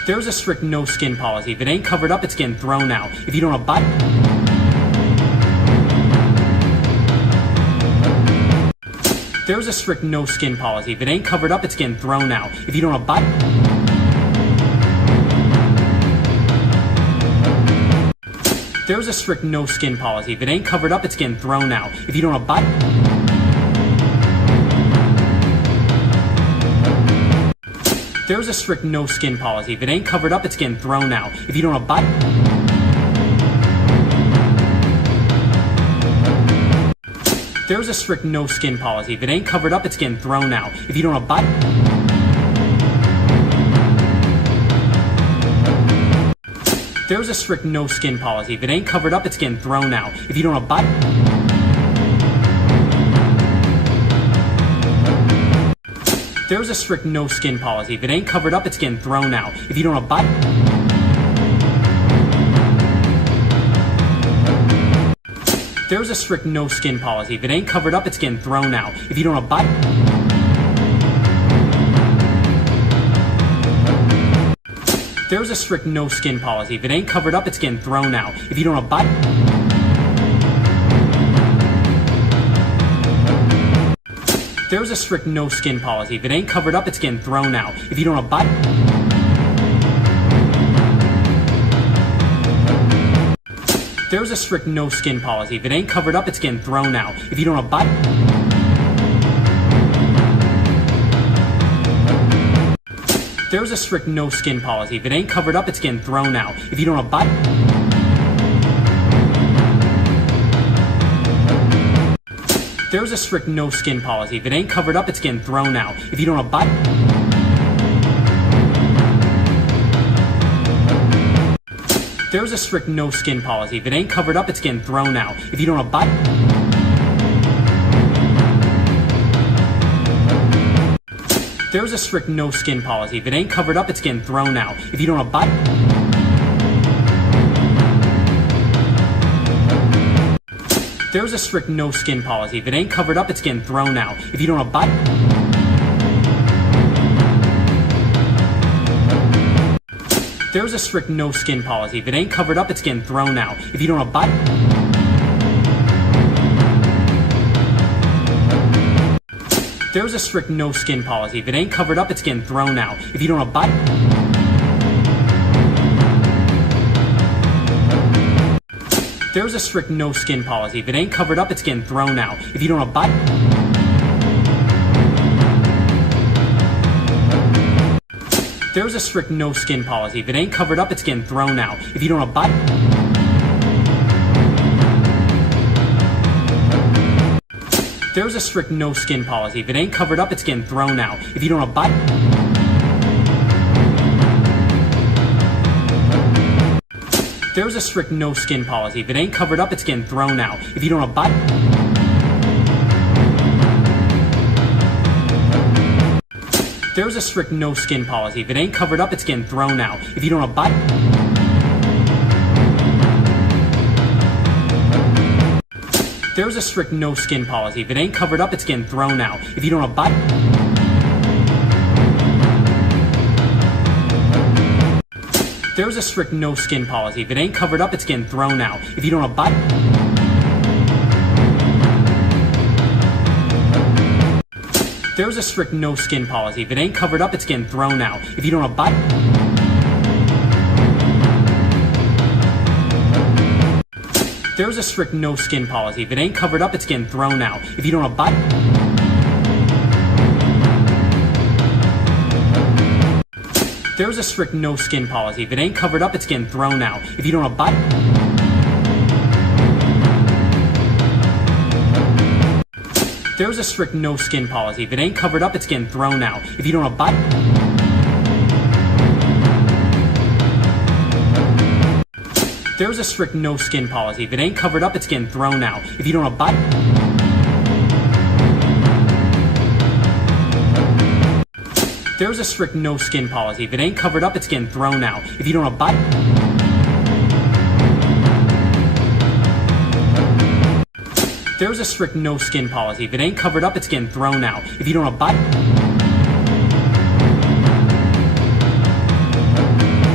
There's a strict no skin policy. If it ain't covered up, it's getting thrown out. If you don't abide... There's a strict no skin policy. If it ain't covered up, it's getting thrown out. If you don't abide... There's a strict no skin policy. If it ain't covered up, it's getting thrown out. If you don't abide... There's a strict no skin policy. If it ain't covered up, it's getting thrown out. If you don't abide... There's a strict no skin policy. If it ain't covered up, it's getting thrown out. If you don't abide... There's a strict no skin policy. If it ain't covered up, it's getting thrown out. If you don't abide... There's a strict no skin policy. If it ain't covered up, it's getting thrown out. If you don't abide... There's a strict no skin policy. If it ain't covered up, it's getting thrown out. If you don't abide... There's a strict no skin policy. If it ain't covered up, it's getting thrown out. If you don't abide... There's a strict no skin policy. If it ain't covered up, it's getting thrown out. If you don't abide... There's a strict no skin policy. If it ain't covered up, it's getting thrown out. If you don't abide... There's a strict no skin policy. If it ain't covered up, it's getting thrown out. If you don't abide... There's a strict no skin policy. If it ain't covered up, it's getting thrown out. If you don't abide... There's a strict no skin policy. If it ain't covered up, it's getting thrown out. If you don't abide... There's a strict no skin policy. If it ain't covered up, it's getting thrown out. If you don't abide... There's a strict no skin policy. If it ain't covered up, it's getting thrown out. If you don't abide... There's a strict no skin policy. If it ain't covered up, it's getting thrown out. If you don't abide... There's a strict no skin policy. If it ain't covered up, it's getting thrown out. If you don't abide... There's a strict no skin policy. If it ain't covered up, it's getting thrown out. If you don't abide... There's a strict no skin policy. If it ain't covered up, it's getting thrown out. If you don't abide... There's a strict no skin policy. If it ain't covered up, it's getting thrown out. If you don't abide... There's a strict no skin policy. If it ain't covered up, it's getting thrown out. If you don't abide... There's a strict no skin policy. If it ain't covered up, it's getting thrown out. If you don't abide... There's a strict no skin policy. If it ain't covered up, it's getting thrown out. If you don't abide... There's a strict no skin policy. If it ain't covered up, it's getting thrown out. If you don't abide... There's a strict no skin policy. If it ain't covered up, it's getting thrown out. If you don't abide... There's a strict no skin policy. If it ain't covered up, it's getting thrown out. If you don't abide... There's a strict no skin policy. If it ain't covered up, it's getting thrown out. If you don't abide... There's a strict no skin policy. If it ain't covered up, it's getting thrown out. If you don't abide... There's a strict no skin policy. If it ain't covered up, it's getting thrown out. If you don't abide... There's a strict no skin policy. If it ain't covered up, it's getting thrown out. If you don't abide... There's a strict no skin policy. If it ain't covered up, it's getting thrown out. If you don't abide...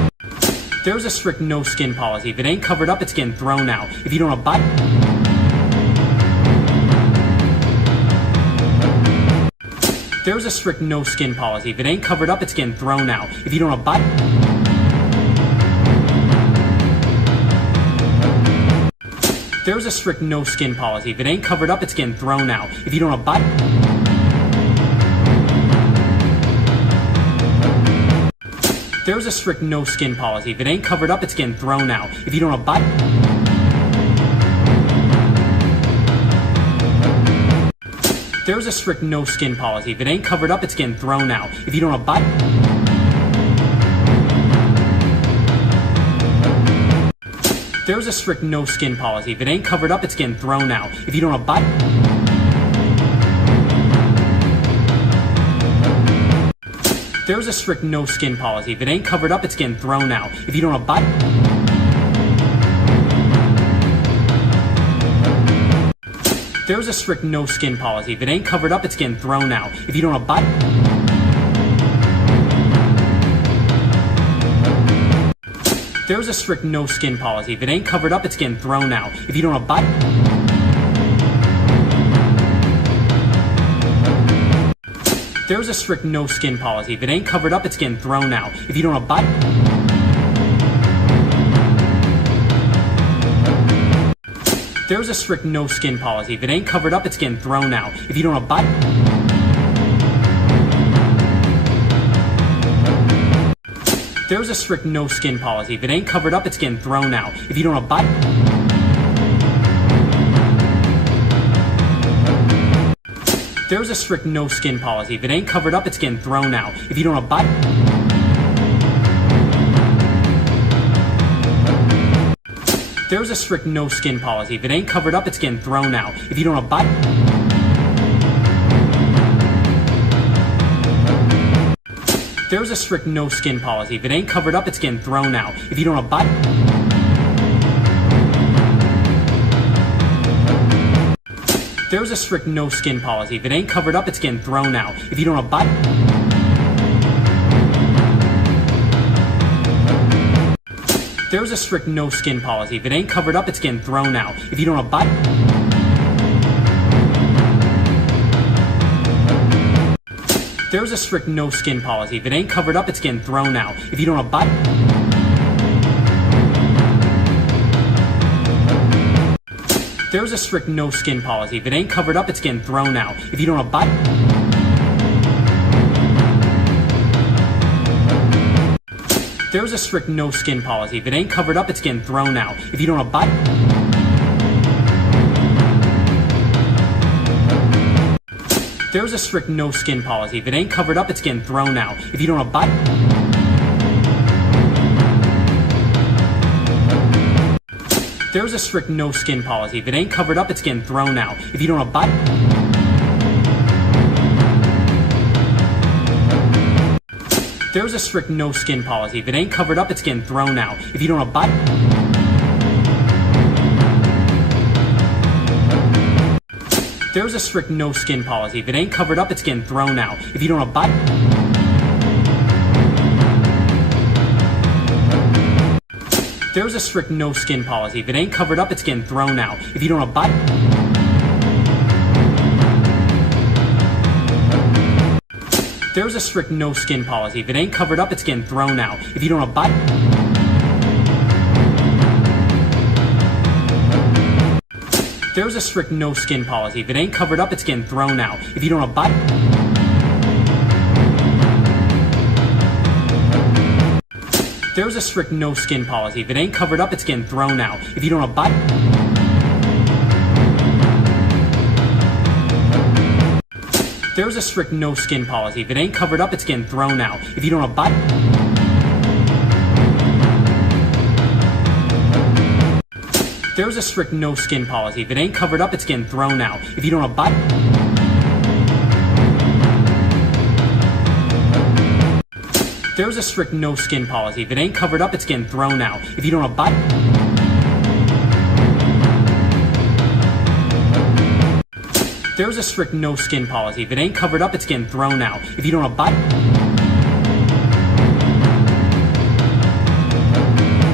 There's a strict no skin policy. If it ain't covered up, it's getting thrown out. If you don't abide... There's a strict no skin policy. If it ain't covered up, it's getting thrown out. If you don't abide... There's a strict no skin policy. If it ain't covered up, it's getting thrown out. If you don't abide... There's a strict no skin policy. If it ain't covered up, it's getting thrown out. If you don't abide... There's a strict no skin policy. If it ain't covered up, it's getting thrown out. If you don't abide... There's a strict no skin policy. If it ain't covered up, it's getting thrown out. If you don't abide... There's a strict no skin policy. If it ain't covered up, it's getting thrown out. If you don't abide... There's a strict no skin policy. If it ain't covered up, it's getting thrown out. If you don't abide... There's a strict no skin policy. If it ain't covered up, it's getting thrown out. If you don't abide... There's a strict no skin policy. If it ain't covered up, it's getting thrown out. If you don't abide... There's a strict no skin policy. If it ain't covered up, it's getting thrown out. If you don't abide... There's a strict no skin policy. If it ain't covered up, it's getting thrown out. If you don't abide... There's a strict no skin policy. If it ain't covered up, it's getting thrown out. If you don't abide... There's a strict no skin policy. If it ain't covered up, it's getting thrown out. If you don't abide... There's a strict no skin policy. If it ain't covered up, it's getting thrown out. If you don't abide... There's a strict no skin policy. If it ain't covered up, it's getting thrown out. If you don't abide... There's a strict no skin policy. If it ain't covered up, it's getting thrown out. If you don't abide... There's a strict no skin policy. If it ain't covered up, it's getting thrown out. If you don't abide... There's a strict no skin policy. If it ain't covered up, it's getting thrown out. If you don't abide... There's a strict no skin policy. If it ain't covered up, it's getting thrown out. If you don't abide... There's a strict no skin policy. If it ain't covered up, it's getting thrown out. If you don't abide... There's a strict no skin policy. If it ain't covered up, it's getting thrown out. If you don't abide... There's a strict no skin policy. If it ain't covered up, it's getting thrown out. If you don't abide... There's a strict no skin policy. If it ain't covered up, it's getting thrown out. If you don't abide... There's a strict no skin policy. If it ain't covered up, it's getting thrown out. If you don't abide... There's a strict no skin policy. If it ain't covered up, it's getting thrown out. If you don't abide... There's a strict no skin policy. If it ain't covered up, it's getting thrown out. If you don't abide... There's a strict no skin policy. If it ain't covered up, it's getting thrown out. If you don't abide... There's a strict no skin policy. If it ain't covered up, it's getting thrown out. If you don't abide... There's a strict no skin policy. If it ain't covered up, it's getting thrown out. If you don't abide... There's a strict no skin policy. If it ain't covered up, it's getting thrown out. If you don't abide... There's a strict no skin policy. If it ain't covered up, it's getting thrown out. If you don't abide...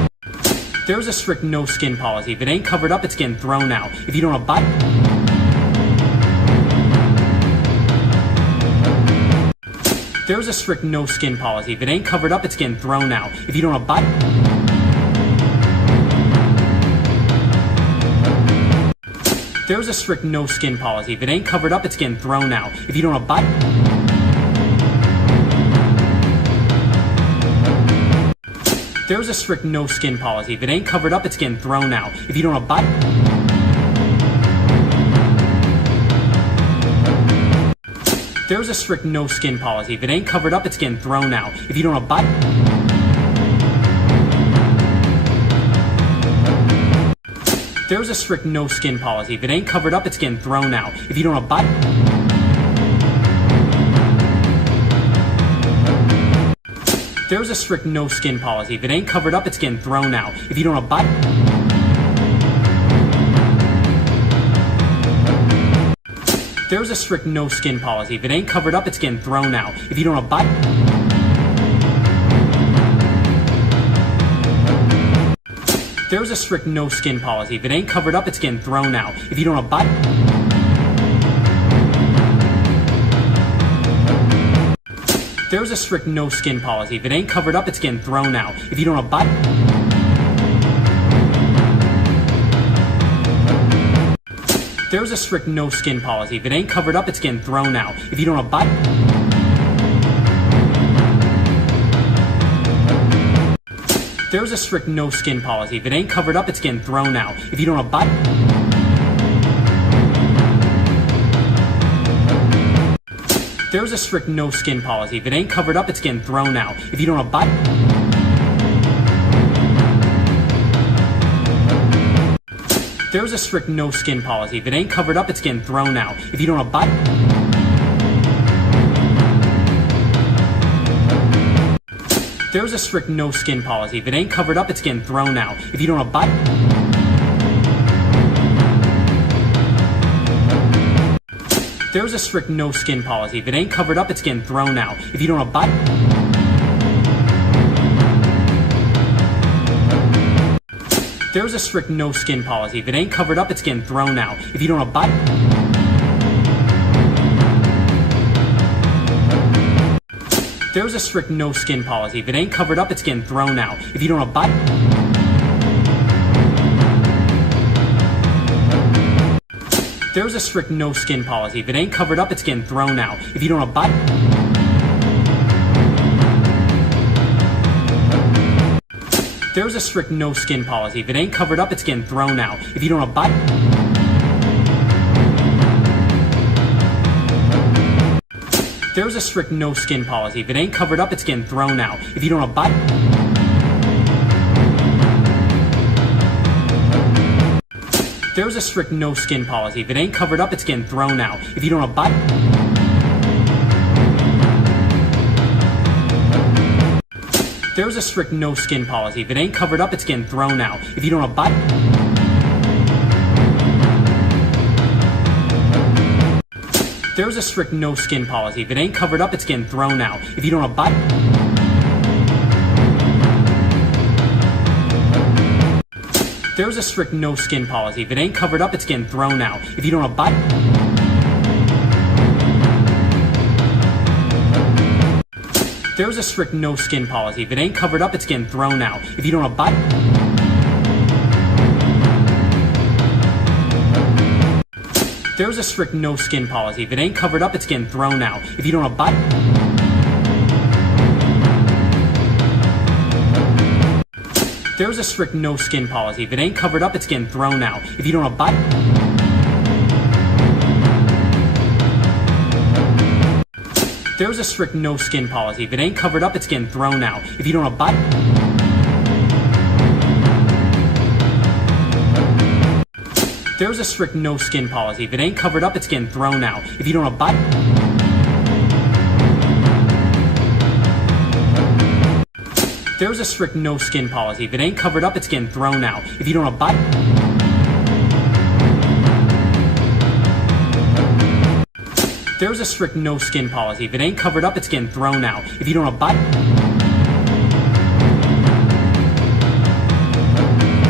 There's a strict no skin policy. If it ain't covered up, it's getting thrown out. If you don't abide... There's a strict no skin policy. If it ain't covered up, it's getting thrown out. If you don't abide... There's a strict no skin policy. If it ain't covered up, it's getting thrown out. If you don't abide... There's a strict no skin policy. If it ain't covered up, it's getting thrown out. If you don't abide... There's a strict no skin policy. If it ain't covered up, it's getting thrown out. If you don't abide... There's a strict no skin policy. If it ain't covered up, it's getting thrown out. If you don't abide... There's a strict no skin policy. If it ain't covered up, it's getting thrown out. If you don't abide... There's a strict no skin policy. If it ain't covered up, it's getting thrown out. If you don't abide... There's a strict no skin policy. If it ain't covered up, it's getting thrown out. If you don't abide... There's a strict no skin policy. If it ain't covered up, it's getting thrown out. If you don't abide... There's a strict no skin policy. If it ain't covered up, it's getting thrown out. If you don't abide... There's a strict no skin policy. If it ain't covered up, it's getting thrown out. If you don't abide... There's a strict no skin policy. If it ain't covered up, it's getting thrown out. If you don't abide... There's a strict no skin policy. If it ain't covered up, it's getting thrown out. If you don't abide... There's a strict no skin policy. If it ain't covered up, it's getting thrown out. If you don't abide... There's a strict no skin policy. If it ain't covered up, it's getting thrown out. If you don't abide... There's a strict no skin policy. If it ain't covered up, it's getting thrown out. If you don't abide... There's a strict no skin policy. If it ain't covered up, it's getting thrown out. If you don't abide... There's a strict no skin policy. If it ain't covered up, it's getting thrown out. If you don't abide... There's a strict no skin policy. If it ain't covered up, it's getting thrown out. If you don't abide... There's a strict no skin policy. If it ain't covered up, it's getting thrown out. If you don't abide... There's a strict no skin policy. If it ain't covered up, it's getting thrown out. If you don't abide... There's a strict no skin policy. If it ain't covered up, it's getting thrown out. If you don't abide... There's a strict no skin policy. If it ain't covered up, it's getting thrown out. If you don't abide... There's a strict no skin policy. If it ain't covered up, it's getting thrown out. If you don't abide... There's a strict no skin policy. If it ain't covered up, it's getting thrown out. If you don't abide... There's a strict no skin policy. If it ain't covered up, it's getting thrown out. If you don't abide... There's a strict no skin policy. If it ain't covered up, it's getting thrown out. If you don't abide... There's a strict no skin policy. If it ain't covered up, it's getting thrown out. If you don't abide... There's a strict no skin policy. If it ain't covered up, it's getting thrown out. If you don't abide... There's a strict no skin policy. If it ain't covered up, it's getting thrown out. If you don't abide... There's a strict no skin policy. If it ain't covered up, it's getting thrown out. If you don't abide...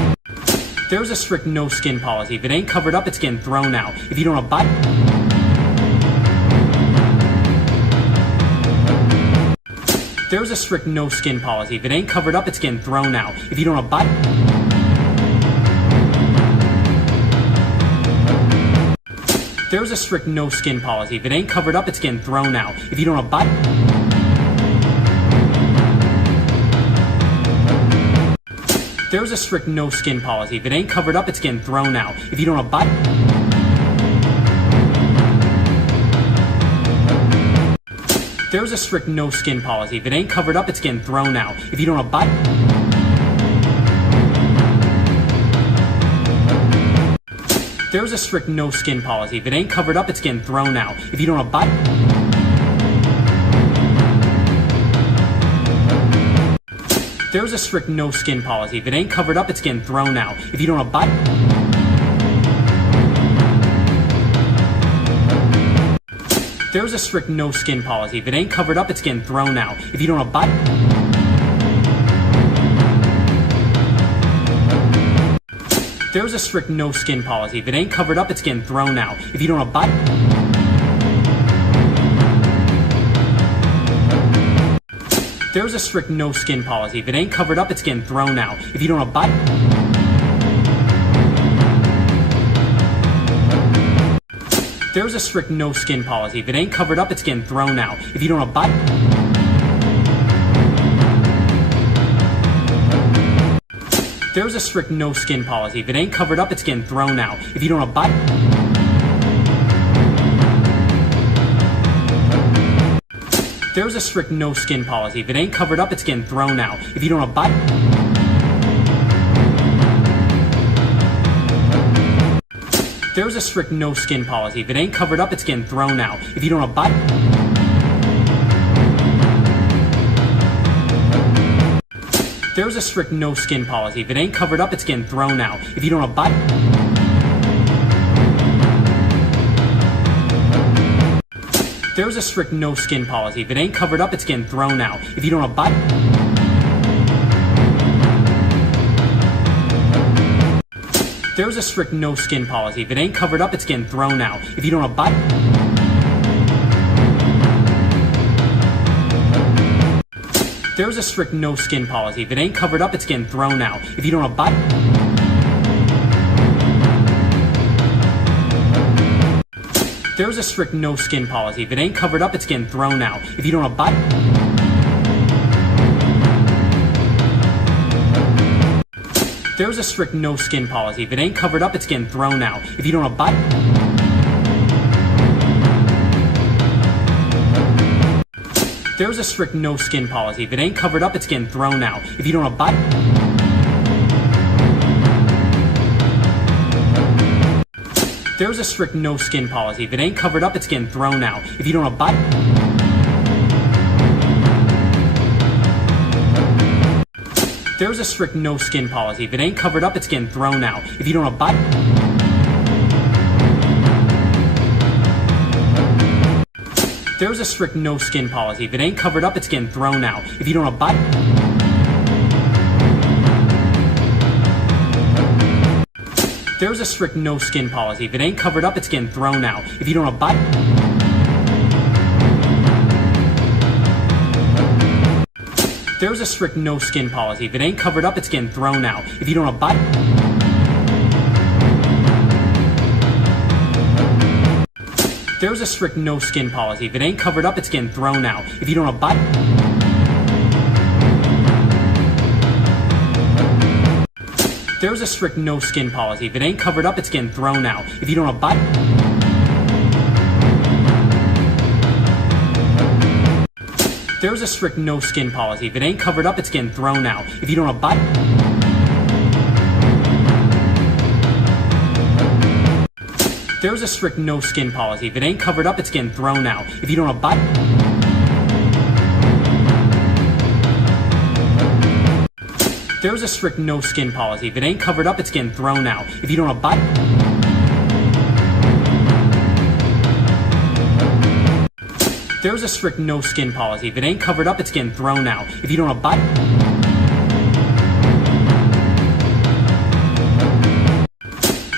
There's a strict no skin policy. If it ain't covered up, it's getting thrown out. If you don't abide... There's a strict no skin policy. If it ain't covered up, it's getting thrown out. If you don't abide... There's a strict no skin policy. If it ain't covered up, it's getting thrown out. If you don't abide... There's a strict no skin policy. If it ain't covered up, it's getting thrown out. If you don't abide... There's a strict no skin policy. If it ain't covered up, it's getting thrown out. If you don't abide... There's a strict no skin policy. If it ain't covered up, it's getting thrown out. If you don't abide... There's a strict no skin policy. If it ain't covered up, it's getting thrown out. If you don't abide... There's a strict no skin policy. If it ain't covered up, it's getting thrown out. If you don't abide... There's a strict no skin policy. If it ain't covered up, it's getting thrown out. If you don't abide... There's a strict no skin policy. If it ain't covered up, it's getting thrown out. If you don't abide... There's a strict no skin policy. If it ain't covered up, it's getting thrown out. If you don't abide... There's a strict no skin policy. If it ain't covered up, it's getting thrown out. If you don't abide... There's a strict no skin policy. If it ain't covered up, it's getting thrown out. If you don't abide... There's a strict no skin policy. If it ain't covered up, it's getting thrown out. If you don't abide... There's a strict no skin policy. If it ain't covered up, it's getting thrown out. If you don't abide... There's a strict no skin policy. If it ain't covered up, it's getting thrown out. If you don't abide... There's a strict no skin policy. If it ain't covered up, it's getting thrown out. If you don't abide... There's a strict no skin policy. If it ain't covered up, it's getting thrown out. If you don't abide... There's a strict no skin policy. If it ain't covered up, it's getting thrown out. If you don't abide... There's a strict no skin policy. If it ain't covered up, it's getting thrown out. If you don't abide... There's a strict no skin policy. If it ain't covered up, it's getting thrown out. If you don't abide... There's a strict no skin policy. If it ain't covered up, it's getting thrown out. If you don't abide... There's a strict no skin policy. If it ain't covered up, it's getting thrown out. If you don't abide... There's a strict no skin policy. If it ain't covered up, it's getting thrown out. If you don't abide... There's a strict no skin policy. If it ain't covered up, it's getting thrown out. If you don't abide... There's a strict no skin policy. If it ain't covered up, it's getting thrown out. If you don't abide... There's a strict no skin policy. If it ain't covered up, it's getting thrown out. If you don't abide... There's a strict no skin policy. If it ain't covered up, it's getting thrown out. If you don't abide... There's a strict no skin policy. If it ain't covered up, it's getting thrown out. If you don't abide... There's a strict no skin policy. If it ain't covered up, it's getting thrown out. If you don't abide... There's a strict no skin policy. If it ain't covered up, it's getting thrown out. If you don't abide... There's a strict no skin policy. If it ain't covered up, it's getting thrown out. If you don't abide...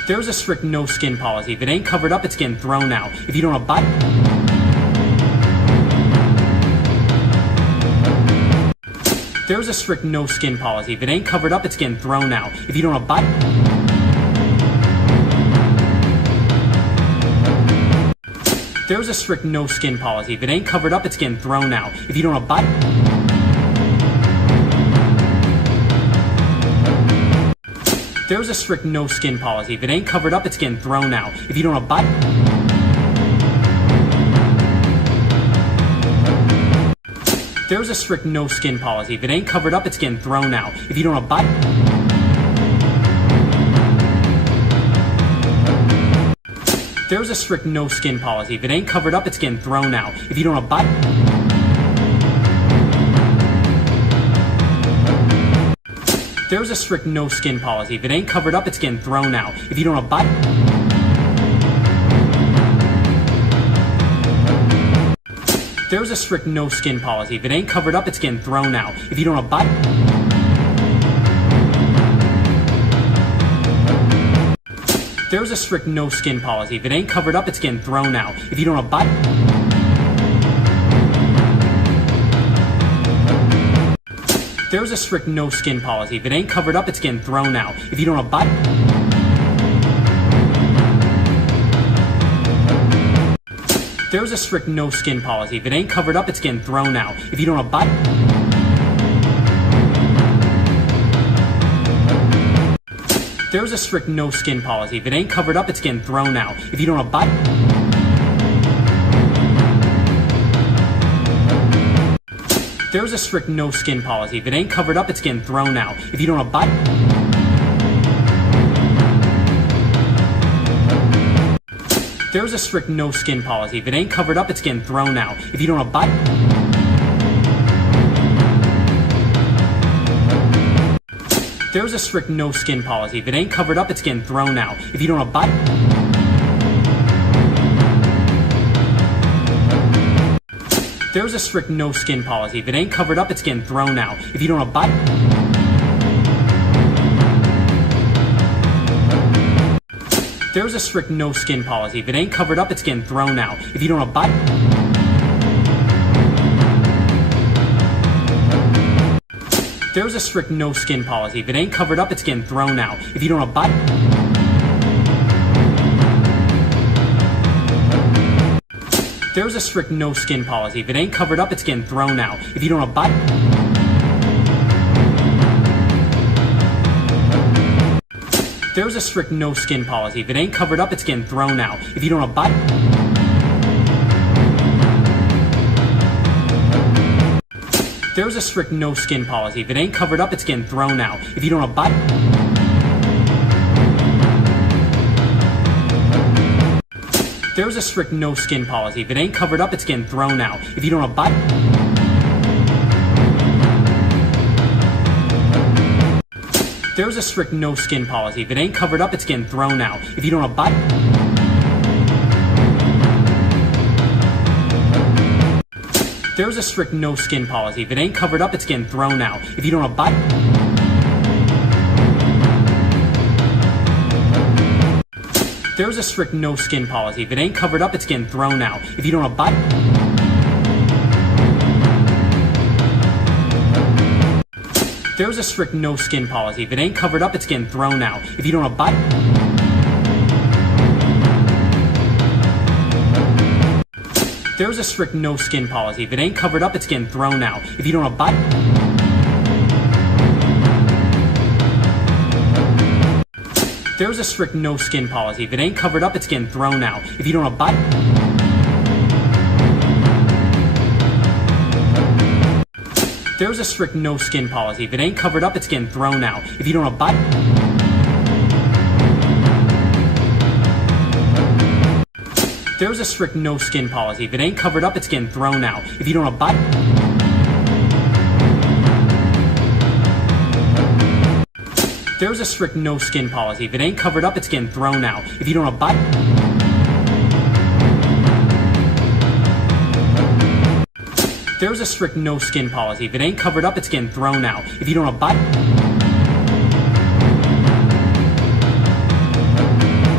There's a strict no skin policy. If it ain't covered up, it's getting thrown out. If you don't abide... There's a strict no skin policy. If it ain't covered up, it's getting thrown out. If you don't abide... There's a strict no skin policy. If it ain't covered up, it's getting thrown out. If you don't abide... There's a strict no skin policy. If it ain't covered up, it's getting thrown out. If you don't abide... There's a strict no skin policy. If it ain't covered up, it's getting thrown out. If you don't abide... There's a strict no skin policy. If it ain't covered up, it's getting thrown out. If you don't abide... There's a strict no skin policy. If it ain't covered up, it's getting thrown out. If you don't abide... There's a strict no skin policy. If it ain't covered up, it's getting thrown out. If you don't abide... There's a strict no skin policy. If it ain't covered up, it's getting thrown out. If you don't abide... There's a strict no skin policy. If it ain't covered up, it's getting thrown out. If you don't abide... There's a strict no skin policy. If it ain't covered up, it's getting thrown out. If you don't abide... There's a strict no skin policy. If it ain't covered up, it's getting thrown out. If you don't abide... There's a strict no skin policy. If it ain't covered up, it's getting thrown out. If you don't abide... There's a strict no skin policy. If it ain't covered up, it's getting thrown out. If you don't abide... There's a strict no skin policy. If it ain't covered up, it's getting thrown out. If you don't abide... There's a strict no skin policy. If it ain't covered up, it's getting thrown out. If you don't abide... There's a strict no skin policy. If it ain't covered up, it's getting thrown out. If you don't abide... There's a strict no skin policy. If it ain't covered up, it's getting thrown out. If you don't abide... There's a strict no skin policy. If it ain't covered up, it's getting thrown out. If you don't abide... There's a strict no skin policy. If it ain't covered up, it's getting thrown out. If you don't abide... There's a strict no skin policy. If it ain't covered up, it's getting thrown out. If you don't abide... There's a strict no skin policy. If it ain't covered up, it's getting thrown out. If you don't abide... There's a strict no skin policy. If it ain't covered up, it's getting thrown out. If you don't abide... There's a strict no skin policy. If it ain't covered up, it's getting thrown out. If you don't abide... There's a strict no skin policy. If it ain't covered up, it's getting thrown out. If you don't abide... There's a strict no skin policy. If it ain't covered up, it's getting thrown out. If you don't abide... There's a strict no skin policy. If it ain't covered up, it's getting thrown out. If you don't abide... There's a strict no skin policy. If it ain't covered up, it's getting thrown out. If you don't abide... There's a strict no skin policy. If it ain't covered up, it's getting thrown out. If you don't abide... There's a strict no skin policy. If it ain't covered up, it's getting thrown out. If you don't abide... There's a strict no skin policy. If it ain't covered up, it's getting thrown out. If you don't abide... There's a strict no skin policy. If it ain't covered up, it's getting thrown out. If you don't abide...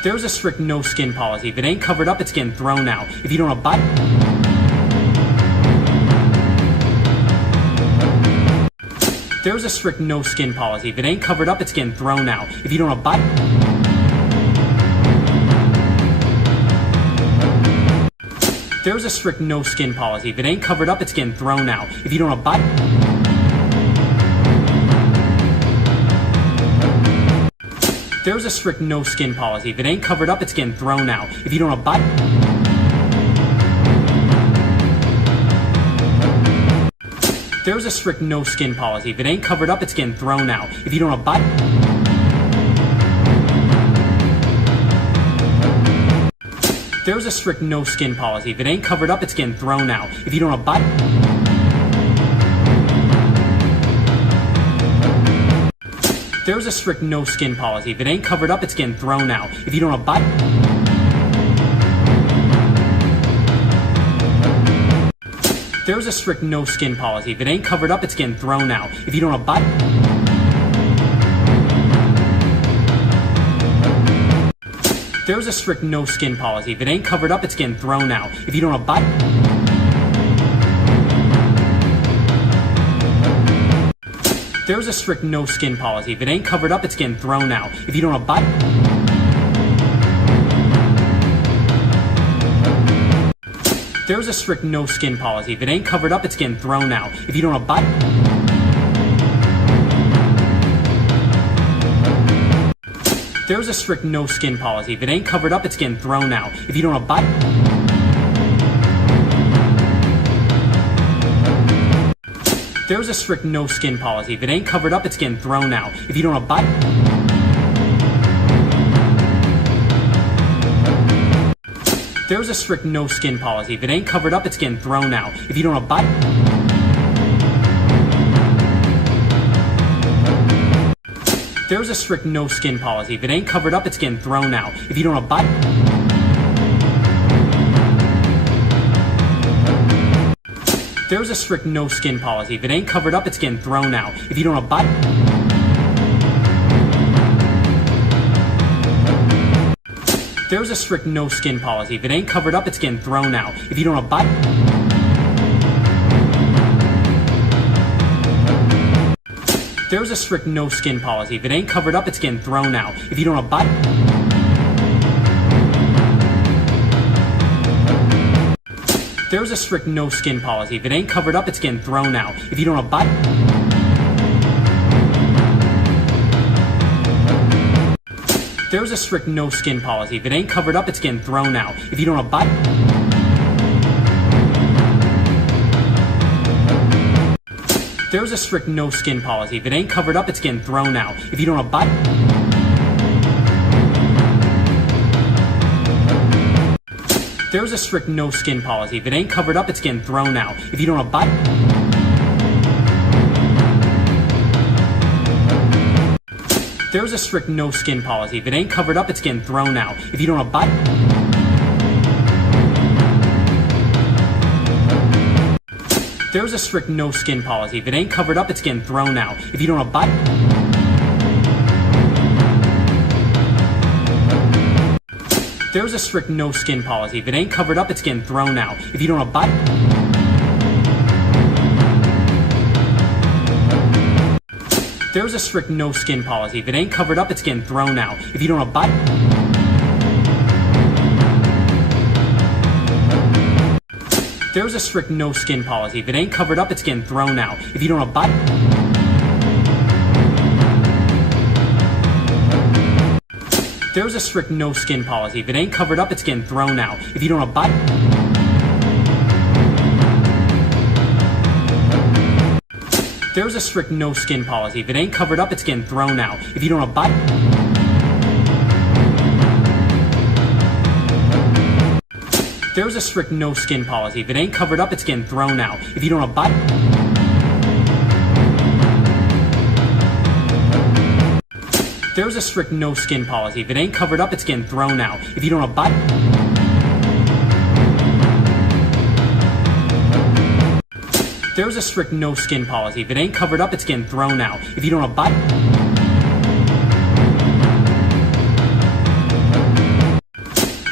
There's a strict no skin policy. If it ain't covered up, it's getting thrown out. If you don't abide... There's a strict no skin policy. If it ain't covered up, it's getting thrown out. If you don't abide... There's a strict no skin policy. If it ain't covered up, it's getting thrown out. If you don't abide... There's a strict no skin policy. If it ain't covered up, it's getting thrown out. If you don't abide... There's a strict no skin policy. If it ain't covered up, it's getting thrown out. If you don't abide... There's a strict no skin policy. If it ain't covered up, it's getting thrown out. If you don't abide... There's a strict no skin policy. If it ain't covered up, it's getting thrown out. If you don't abide... There's a strict no skin policy. If it ain't covered up, it's getting thrown out. If you don't abide... There's a strict no skin policy. If it ain't covered up, it's getting thrown out. If you don't abide... There's a strict no skin policy. If it ain't covered up, it's getting thrown out. If you don't abide... There's a strict no skin policy. If it ain't covered up, it's getting thrown out. If you don't abide... There's a strict no skin policy. If it ain't covered up, it's getting thrown out. If you don't abide... There's a strict no skin policy. If it ain't covered up, it's getting thrown out. If you don't abide... There's a strict no skin policy. If it ain't covered up, it's getting thrown out. If you don't abide... There's a strict no skin policy. If it ain't covered up, it's getting thrown out. If you don't abide... There's a strict no skin policy. If it ain't covered up, it's getting thrown out. If you don't abide... There's a strict no skin policy. If it ain't covered up, it's getting thrown out. If you don't abide... There's a strict no skin policy. If it ain't covered up, it's getting thrown out. If you don't abide... There's a strict no skin policy. If it ain't covered up, it's getting thrown out. If you don't abide... There's a strict no skin policy. If it ain't covered up, it's getting thrown out. If you don't abide... There's a strict no skin policy. If it ain't covered up, it's getting thrown out. If you don't abide... There's a strict no skin policy. If it ain't covered up, it's getting thrown out. If you don't abide... There's a strict no skin policy. If it ain't covered up, it's getting thrown out. If you don't abide... There's a strict no skin policy. If it ain't covered up, it's getting thrown out. If you don't abide... There's a strict no skin policy. If it ain't covered up, it's getting thrown out. If you don't abide... There's a strict no skin policy. If it ain't covered up, it's getting thrown out. If you don't abide... There's a strict no skin policy. If it ain't covered up, it's getting thrown out. If you don't abide... There's a strict no skin policy. If it ain't covered up, it's getting thrown out. If you don't abide... There's a strict no skin policy. If it ain't covered up, it's getting thrown out. If you don't abide... There's a strict no skin policy. If it ain't covered up, it's getting thrown out. If you don't abide... There's a strict no skin policy. If it ain't covered up, it's getting thrown out. If you don't abide... There's a strict no skin policy. If it ain't covered up, it's getting thrown out. If you don't abide...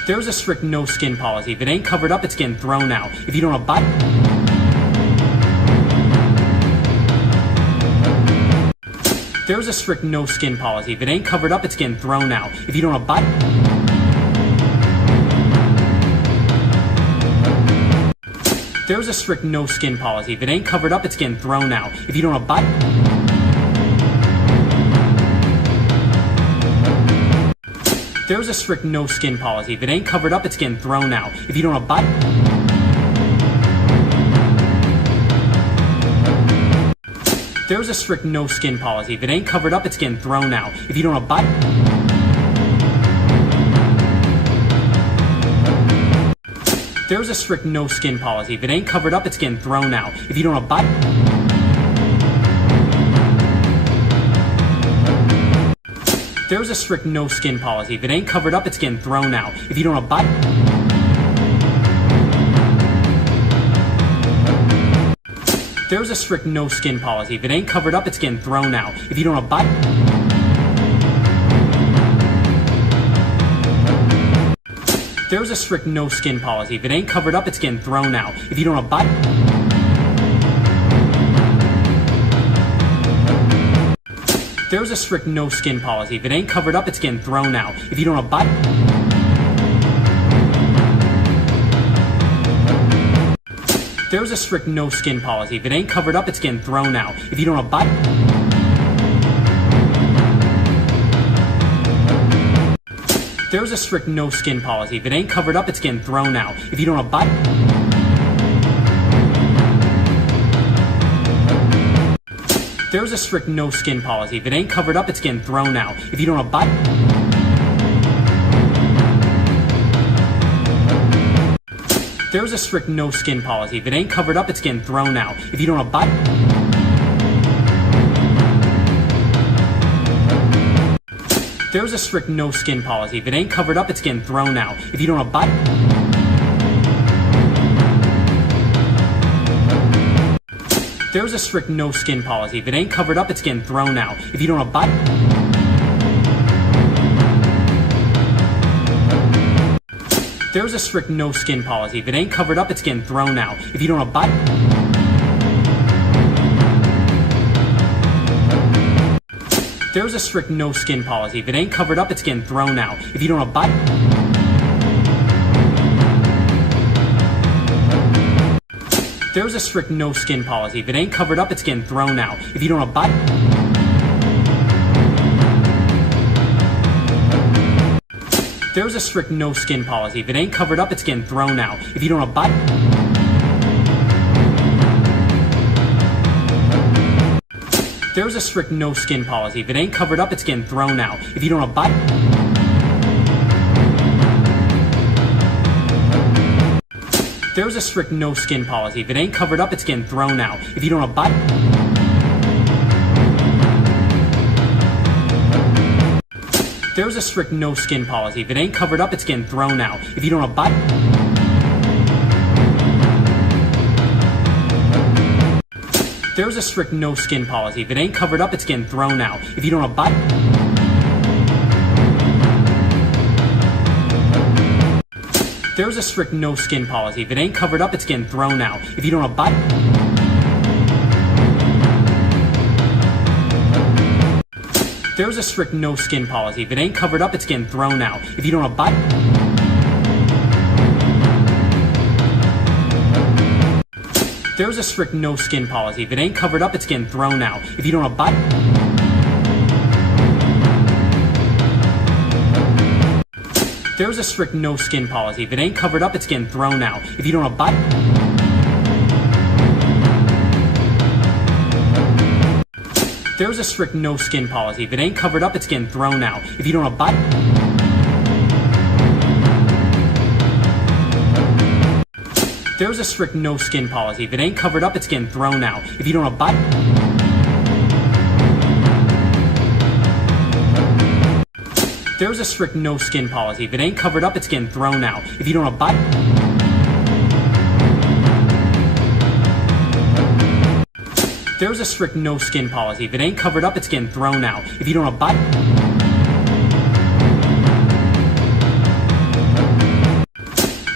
There's a strict no skin policy. If it ain't covered up, it's getting thrown out. If you don't abide... There's a strict no skin policy. If it ain't covered up, it's getting thrown out. If you don't abide... There's a strict no skin policy. If it ain't covered up, it's getting thrown out. If you don't abide... There's a strict no skin policy. If it ain't covered up, it's getting thrown out. If you don't abide... There's a strict no skin policy. If it ain't covered up, it's getting thrown out. If you don't abide... There's a strict no skin policy. If it ain't covered up, it's getting thrown out. If you don't abide... There's a strict no skin policy. If it ain't covered up, it's getting thrown out. If you don't abide... There's a strict no skin policy. If it ain't covered up, it's getting thrown out. If you don't abide... There's a strict no skin policy. If it ain't covered up, it's getting thrown out. If you don't abide... There's a strict no skin policy. If it ain't covered up, it's getting thrown out. If you don't abide... There's a strict no skin policy. If it ain't covered up, it's getting thrown out. If you don't abide... There's a strict no skin policy. If it ain't covered up, it's getting thrown out. If you don't abide... There's a strict no skin policy. If it ain't covered up, it's getting thrown out. If you don't abide... There's a strict no skin policy. If it ain't covered up, it's getting thrown out. If you don't abide... There's a strict no skin policy. If it ain't covered up, it's getting thrown out. If you don't abide... There's a strict no skin policy. If it ain't covered up, it's getting thrown out. If you don't abide... There's a strict no skin policy. If it ain't covered up, it's getting thrown out. If you don't abide... There's a strict no skin policy. If it ain't covered up, it's getting thrown out. If you don't abide... There's a strict no skin policy. If it ain't covered up, it's getting thrown out. If you don't abide... There's a strict no skin policy. If it ain't covered up, it's getting thrown out. If you don't abide... There's a strict no skin policy. If it ain't covered up, it's getting thrown out. If you don't abide... There's a strict no skin policy. If it ain't covered up, it's getting thrown out. If you don't abide... There's a strict no skin policy. If it ain't covered up, it's getting thrown out. If you don't abide... There's a strict no skin policy. If it ain't covered up, it's getting thrown out. If you don't abide... There's a strict no skin policy. If it ain't covered up, it's getting thrown out. If you don't abide... There's a strict no skin policy. If it ain't covered up, it's getting thrown out. If you don't abide... There's a strict no skin policy. If it ain't covered up, it's getting thrown out. If you don't abide... There's a strict no skin policy. If it ain't covered up, it's getting thrown out. If you don't abide... There's a strict no skin policy. If it ain't covered up, it's getting thrown out. If you don't abide... There's a strict no skin policy. If it ain't covered up, it's getting thrown out. If you don't abide... There's a strict no skin policy. If it ain't covered up, it's getting thrown out. If you don't abide... There's a strict no skin policy. If it ain't covered up, it's getting thrown out. If you don't abide...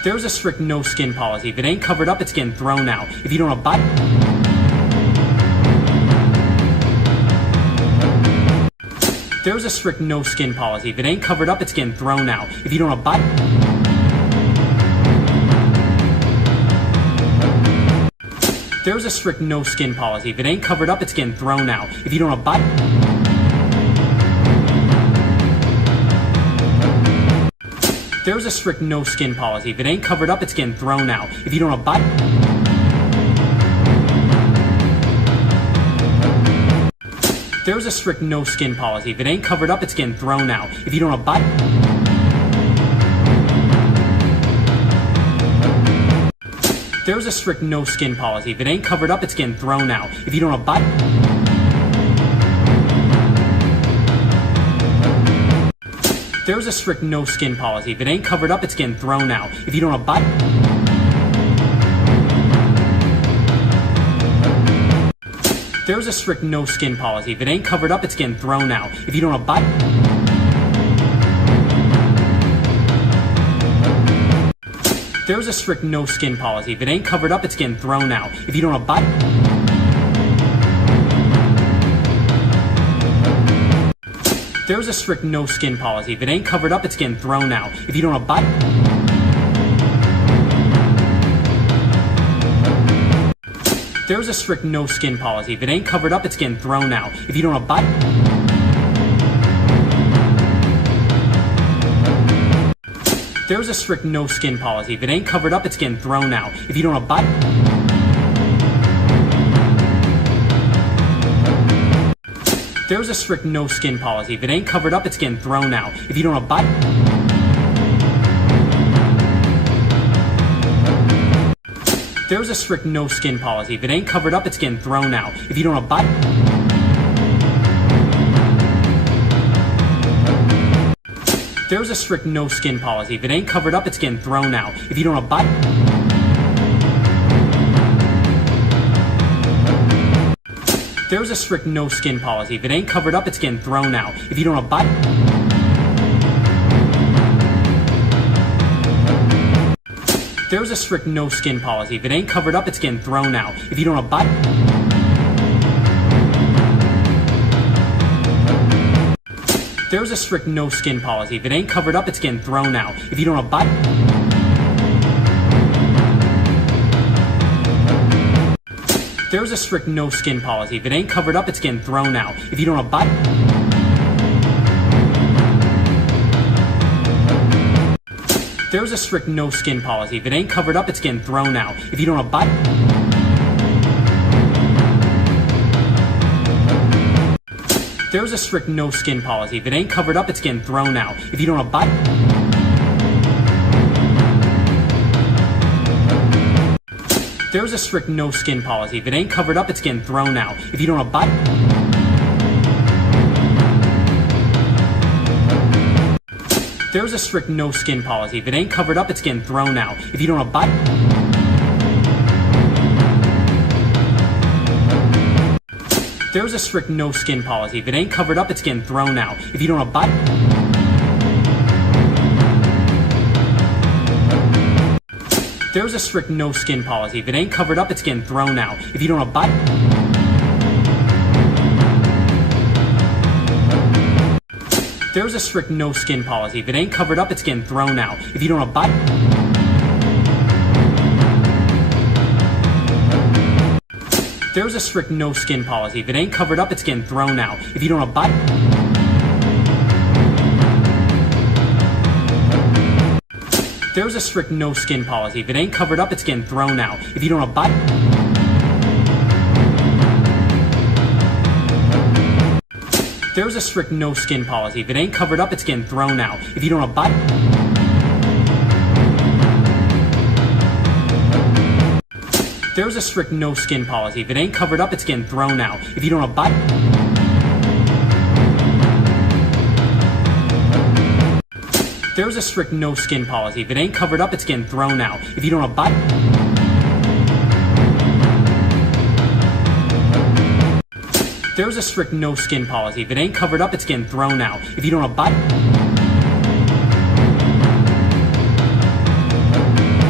There's a strict no skin policy. If it ain't covered up, it's getting thrown out. If you don't abide... There's a strict no skin policy. If it ain't covered up, it's getting thrown out. If you don't abide... There's a strict no skin policy. If it ain't covered up, it's getting thrown out. If you don't abide... There's a strict no skin policy. If it ain't covered up, it's getting thrown out. If you don't abide... There's a strict no skin policy. If it ain't covered up, it's getting thrown out. If you don't abide... There's a strict no skin policy. If it ain't covered up, it's getting thrown out. If you don't abide... There's a strict no skin policy. If it ain't covered up, it's getting thrown out. If you don't abide... There's a strict no skin policy. If it ain't covered up, it's getting thrown out. If you don't abide... There's a strict no skin policy. If it ain't covered up, it's getting thrown out. If you don't abide... There's a strict no skin policy. If it ain't covered up, it's getting thrown out. If you don't abide... There's a strict no skin policy. If it ain't covered up, it's getting thrown out. If you don't abide... There's a strict no skin policy. If it ain't covered up, it's getting thrown out. If you don't abide... There's a strict no skin policy. If it ain't covered up, it's getting thrown out. If you don't abide... There's a strict no skin policy. If it ain't covered up, it's getting thrown out. If you don't abide... There's a strict no skin policy. If it ain't covered up, it's getting thrown out. If you don't abide... There's a strict no skin policy. If it ain't covered up, it's getting thrown out. If you don't abide... There's a strict no skin policy. If it ain't covered up, it's getting thrown out. If you don't abide... There's a strict no skin policy. If it ain't covered up, it's getting thrown out. If you don't abide... There's a strict no skin policy. If it ain't covered up, it's getting thrown out. If you don't abide... There's a strict no skin policy. If it ain't covered up, it's getting thrown out. If you don't abide... There's a strict no skin policy. If it ain't covered up, it's getting thrown out. If you don't abide... There's a strict no skin policy. If it ain't covered up, it's getting thrown out. If you don't abide... There's a strict no skin policy. If it ain't covered up, it's getting thrown out. If you don't abide... There's a strict no skin policy. If it ain't covered up, it's getting thrown out. If you don't abide... There's a strict no skin policy. If it ain't covered up, it's getting thrown out. If you don't abide... There's a strict no skin policy. If it ain't covered up, it's getting thrown out. If you don't abide... There's a strict no skin policy. If it ain't covered up, it's getting thrown out. If you don't abide... There's a strict no skin policy. If it ain't covered up, it's getting thrown out. If you don't abide... There's a strict no skin policy. If it ain't covered up, it's getting thrown out. If you don't abide... There's a strict no skin policy. If it ain't covered up, it's getting thrown out. If you don't abide... There's a strict no skin policy. If it ain't covered up, it's getting thrown out. If you don't abide... There's a strict no skin policy. If it ain't covered up, it's getting thrown out. If you don't abide...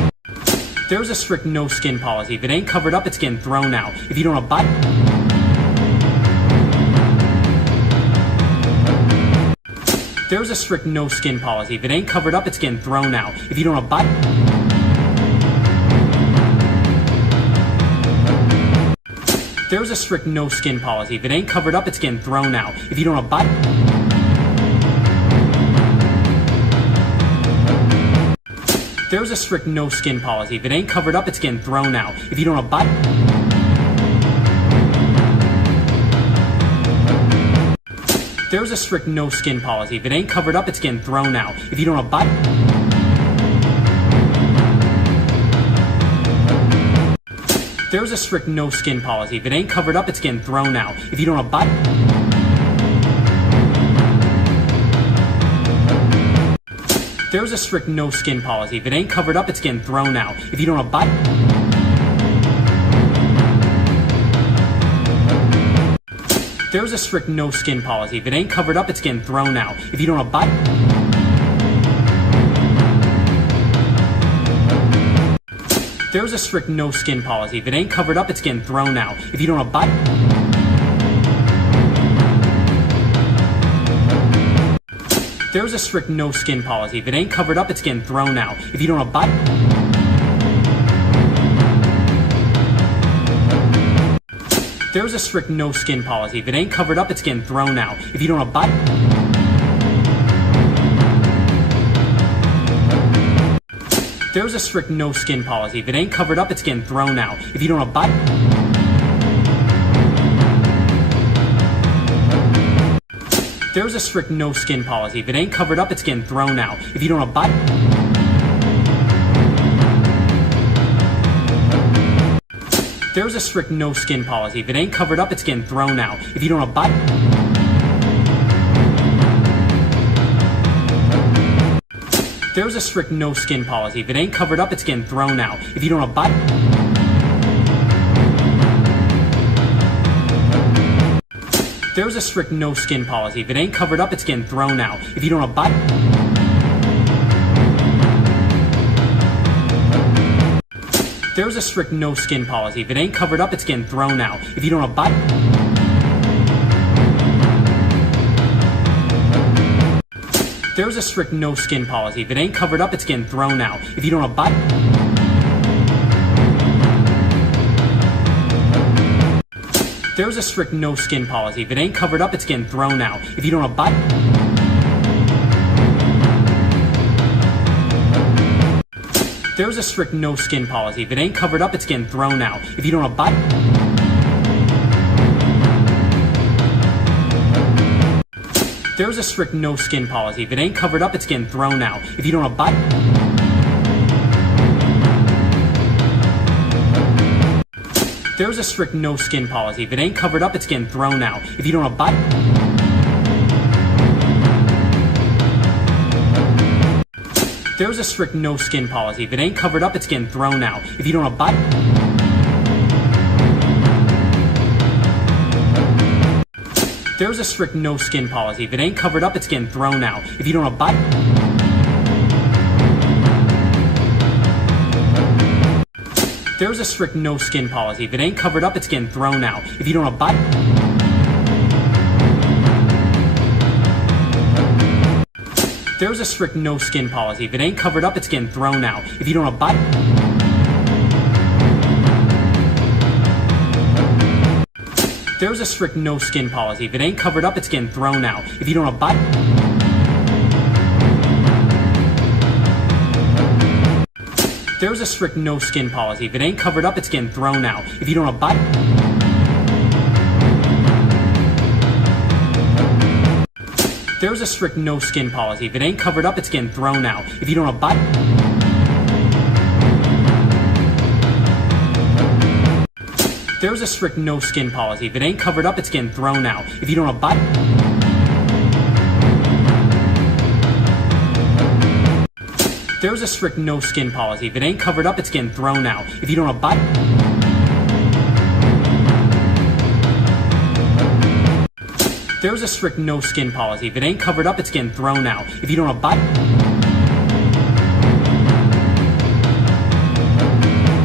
There's a strict no skin policy. If it ain't covered up, it's getting thrown out. If you don't abide... There's a strict no skin policy. If it ain't covered up, it's getting thrown out. If you don't abide... There's a strict no skin policy. If it ain't covered up, it's getting thrown out. If you don't abide... There's a strict no skin policy. If it ain't covered up, it's getting thrown out. If you don't abide... There's a strict no skin policy. If it ain't covered up, it's getting thrown out. If you don't abide... There's a strict no skin policy. If it ain't covered up, it's getting thrown out. If you don't abide... There's a strict no skin policy. If it ain't covered up, it's getting thrown out. If you don't abide... There's a strict no skin policy. If it ain't covered up, it's getting thrown out. If you don't abide... There's a strict no skin policy. If it ain't covered up, it's getting thrown out. If you don't abide... There's a strict no skin policy. If it ain't covered up, it's getting thrown out. If you don't abide... There's a strict no skin policy. If it ain't covered up, it's getting thrown out. If you don't abide... There's a strict no skin policy. If it ain't covered up, it's getting thrown out. If you don't abide... There's a strict no skin policy. If it ain't covered up, it's getting thrown out. If you don't abide... There's a strict no skin policy. If it ain't covered up, it's getting thrown out. If you don't abide... There's a strict no skin policy. If it ain't covered up, it's getting thrown out. If you don't abide... There's a strict no skin policy. If it ain't covered up, it's getting thrown out. If you don't abide... There's a strict no skin policy. If it ain't covered up, it's getting thrown out. If you don't abide... There's a strict no skin policy. If it ain't covered up, it's getting thrown out. If you don't abide... There's a strict no skin policy. If it ain't covered up, it's getting thrown out. If you don't abide... There's a strict no skin policy. If it ain't covered up, it's getting thrown out. If you don't abide... There's a strict no skin policy. If it ain't covered up, it's getting thrown out. If you don't abide... There's a strict no skin policy. If it ain't covered up, it's getting thrown out. If you don't abide... There's a strict no skin policy. If it ain't covered up, it's getting thrown out. If you don't abide... There's a strict no skin policy. If it ain't covered up, it's getting thrown out. If you don't abide... There's a strict no skin policy. If it ain't covered up, it's getting thrown out. If you don't abide... There's a strict no skin policy. If it ain't covered up, it's getting thrown out. If you don't abide... There's a strict no skin policy. If it ain't covered up, it's getting thrown out. If you don't abide... There's a strict no skin policy. If it ain't covered up, it's getting thrown out. If you don't abide... There's a strict no skin policy. If it ain't covered up, it's getting thrown out. If you don't abide... There's a strict no skin policy. If it ain't covered up, it's getting thrown out. If you don't abide... There's a strict no skin policy. If it ain't covered up, it's getting thrown out. If you don't abide... There's a strict no skin policy. If it ain't covered up, it's getting thrown out. If you don't abide...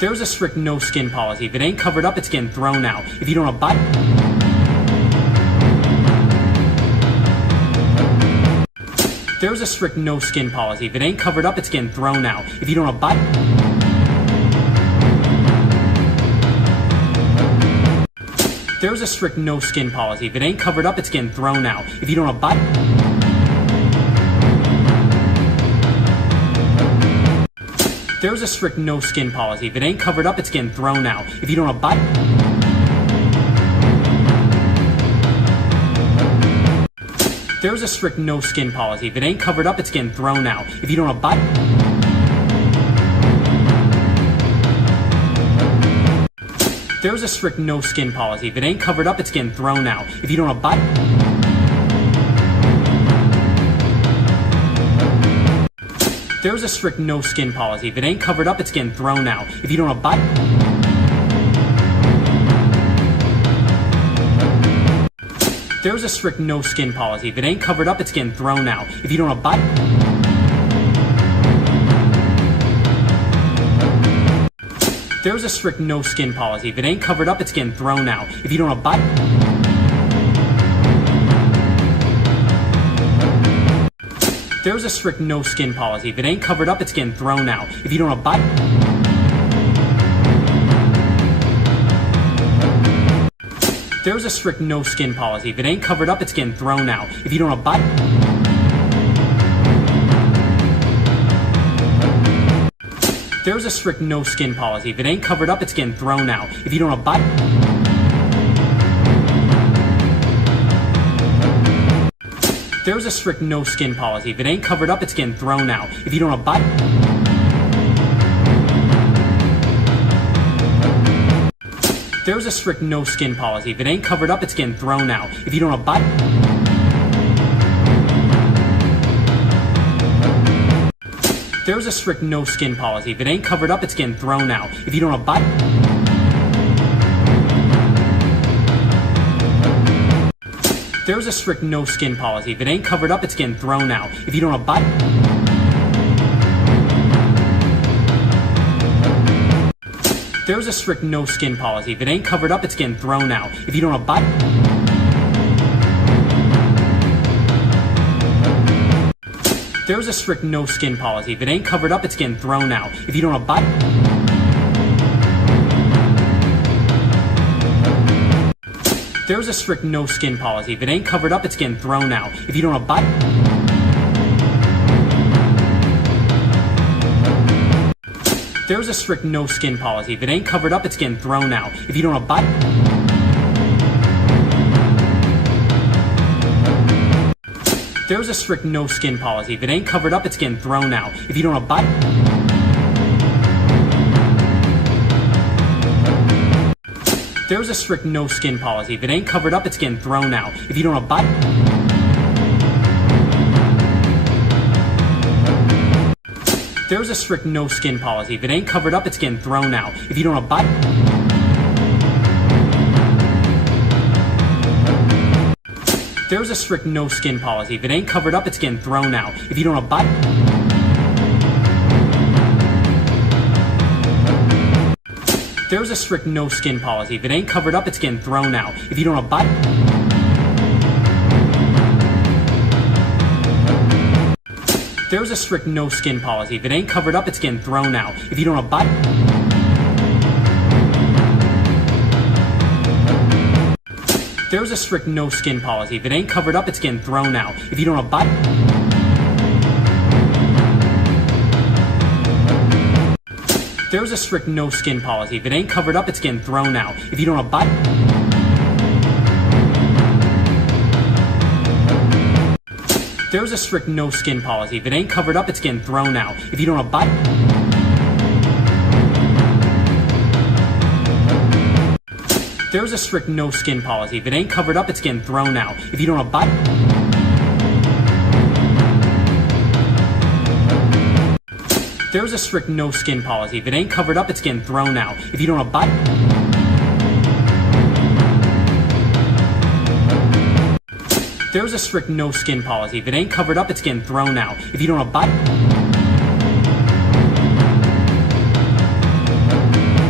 There's a strict no skin policy. If it ain't covered up, it's getting thrown out. If you don't abide... There's a strict no skin policy. If it ain't covered up, it's getting thrown out. If you don't abide... There's a strict no skin policy. If it ain't covered up, it's getting thrown out. If you don't abide... There's a strict no skin policy. If it ain't covered up, it's getting thrown out. If you don't abide... There's a strict no skin policy. If it ain't covered up, it's getting thrown out. If you don't abide... There's a strict no skin policy. If it ain't covered up, it's getting thrown out. If you don't abide... There's a strict no skin policy. If it ain't covered up, it's getting thrown out. If you don't abide... There's a strict no skin policy. If it ain't covered up, it's getting thrown out. If you don't abide... There's a strict no skin policy. If it ain't covered up, it's getting thrown out. If you don't abide... There's a strict no skin policy. If it ain't covered up, it's getting thrown out. If you don't abide... There's a strict no skin policy. If it ain't covered up, it's getting thrown out. If you don't abide... There's a strict no skin policy. If it ain't covered up, it's getting thrown out. If you don't abide... There's a strict no skin policy. If it ain't covered up, it's getting thrown out. If you don't abide... There's a strict no skin policy. If it ain't covered up, it's getting thrown out. If you don't abide... There's a strict no skin policy. If it ain't covered up, it's getting thrown out. If you don't abide... There's a strict no skin policy. If it ain't covered up, it's getting thrown out. If you don't abide... There's a strict no skin policy. If it ain't covered up, it's getting thrown out. If you don't abide... There's a strict no skin policy. If it ain't covered up, it's getting thrown out. If you don't abide... There's a strict no skin policy. If it ain't covered up, it's getting thrown out. If you don't abide... There's a strict no skin policy. If it ain't covered up, it's getting thrown out. If you don't abide... There's a strict no skin policy. If it ain't covered up, it's getting thrown out. If you don't abide... There's a strict no skin policy. If it ain't covered up, it's getting thrown out. If you don't abide... There's a strict no skin policy. If it ain't covered up, it's getting thrown out. If you don't abide... There's a strict no skin policy. If it ain't covered up, it's getting thrown out. If you don't abide... There's a strict no skin policy. If it ain't covered up, it's getting thrown out. If you don't abide... There's a strict no skin policy. If it ain't covered up, it's getting thrown out. If you don't abide... There's a strict no skin policy. If it ain't covered up, it's getting thrown out. If you don't abide... There's a strict no skin policy. If it ain't covered up, it's getting thrown out. If you don't abide... There's a strict no skin policy. If it ain't covered up, it's getting thrown out. If you don't abide... There's a strict no skin policy. If it ain't covered up, it's getting thrown out. If you don't abide... There's a strict no skin policy. If it ain't covered up, it's getting thrown out. If you don't abide... There's a strict no skin policy. If it ain't covered up, it's getting thrown out. If you don't abide...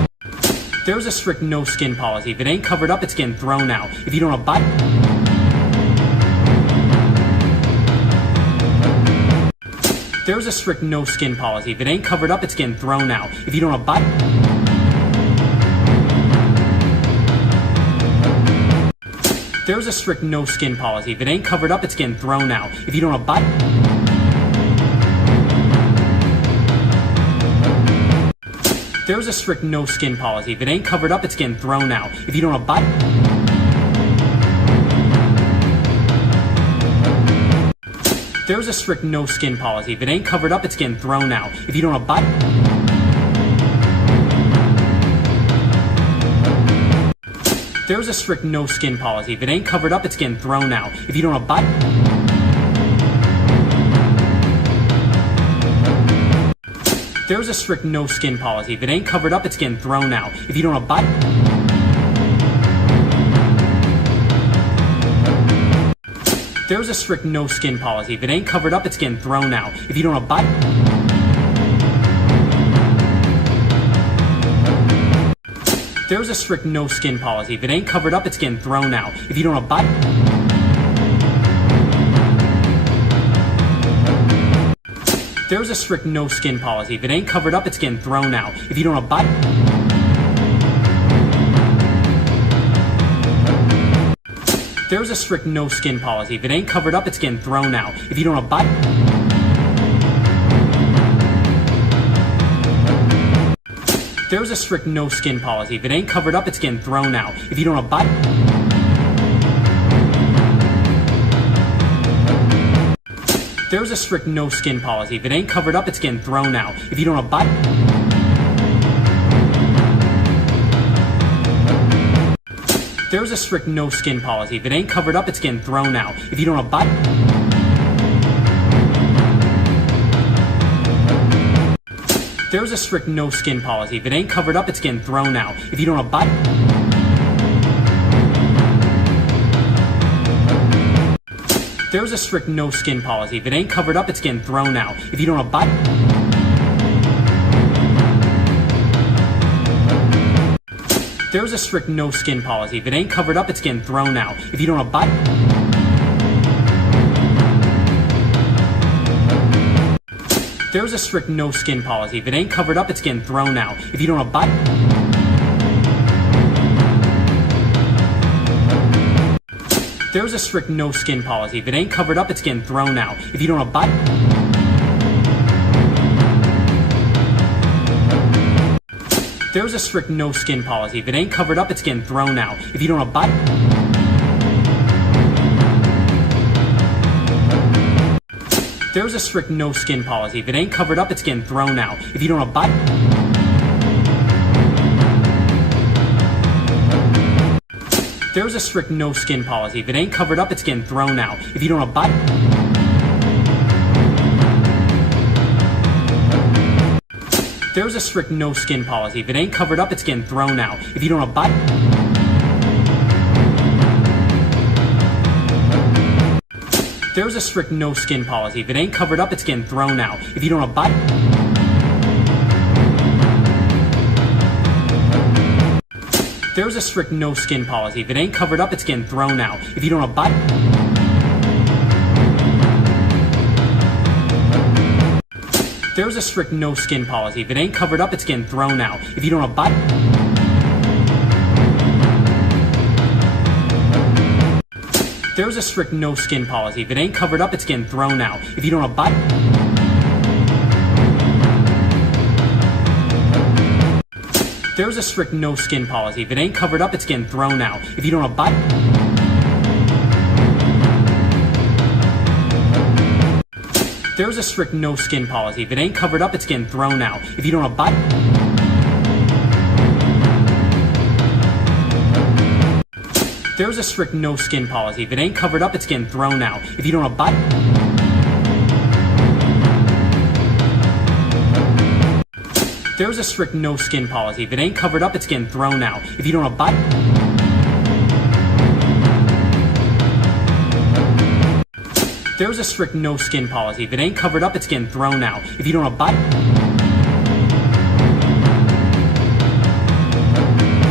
There's a strict no skin policy. If it ain't covered up, it's getting thrown out. If you don't abide... There's a strict no skin policy. If it ain't covered up, it's getting thrown out. If you don't abide... There's a strict no skin policy. If it ain't covered up, it's getting thrown out. If you don't abide... There's a strict no skin policy. If it ain't covered up, it's getting thrown out. If you don't abide... There's a strict no skin policy. If it ain't covered up, it's getting thrown out. If you don't abide... There's a strict no skin policy. If it ain't covered up, it's getting thrown out. If you don't abide... There's a strict no skin policy. If it ain't covered up, it's getting thrown out. If you don't abide... There's a strict no skin policy. If it ain't covered up, it's getting thrown out. If you don't abide... There's a strict no skin policy. If it ain't covered up, it's getting thrown out. If you don't abide... There's a strict no skin policy. If it ain't covered up, it's getting thrown out. If you don't abide... There's a strict no skin policy. If it ain't covered up, it's getting thrown out. If you don't abide... There's a strict no skin policy. If it ain't covered up, it's getting thrown out. If you don't abide... There's a strict no skin policy. If it ain't covered up, it's getting thrown out. If you don't abide... There's a strict no skin policy. If it ain't covered up, it's getting thrown out. If you don't abide... There's a strict no skin policy. If it ain't covered up, it's getting thrown out. If you don't abide... There's a strict no skin policy. If it ain't covered up, it's getting thrown out. If you don't abide... There's a strict no skin policy. If it ain't covered up, it's getting thrown out. If you don't abide... There's a strict no skin policy. If it ain't covered up, it's getting thrown out. If you don't abide... There's a strict no skin policy. If it ain't covered up, it's getting thrown out. If you don't abide... There's a strict no skin policy. If it ain't covered up, it's getting thrown out. If you don't abide... There's a strict no skin policy. If it ain't covered up, it's getting thrown out. If you don't abide... There's a strict no skin policy. If it ain't covered up, it's getting thrown out. If you don't abide... There's a strict no skin policy. If it ain't covered up, it's getting thrown out. If you don't abide... There's a strict no skin policy. If it ain't covered up, it's getting thrown out. If you don't abide... There's a strict no skin policy. If it ain't covered up, it's getting thrown out. If you don't abide... There's a strict no skin policy. If it ain't covered up, it's getting thrown out. If you don't abide... There's a strict no skin policy. If it ain't covered up, it's getting thrown out. If you don't abide... There's a strict no skin policy. If it ain't covered up, it's getting thrown out. If you don't abide... There's a strict no skin policy. If it ain't covered up, it's getting thrown out. If you don't abide... There's a strict no skin policy. If it ain't covered up, it's getting thrown out. If you don't abide... There's a strict no skin policy. If it ain't covered up, it's getting thrown out. If you don't abide... There's a strict no skin policy. If it ain't covered up, it's getting thrown out. If you don't abide...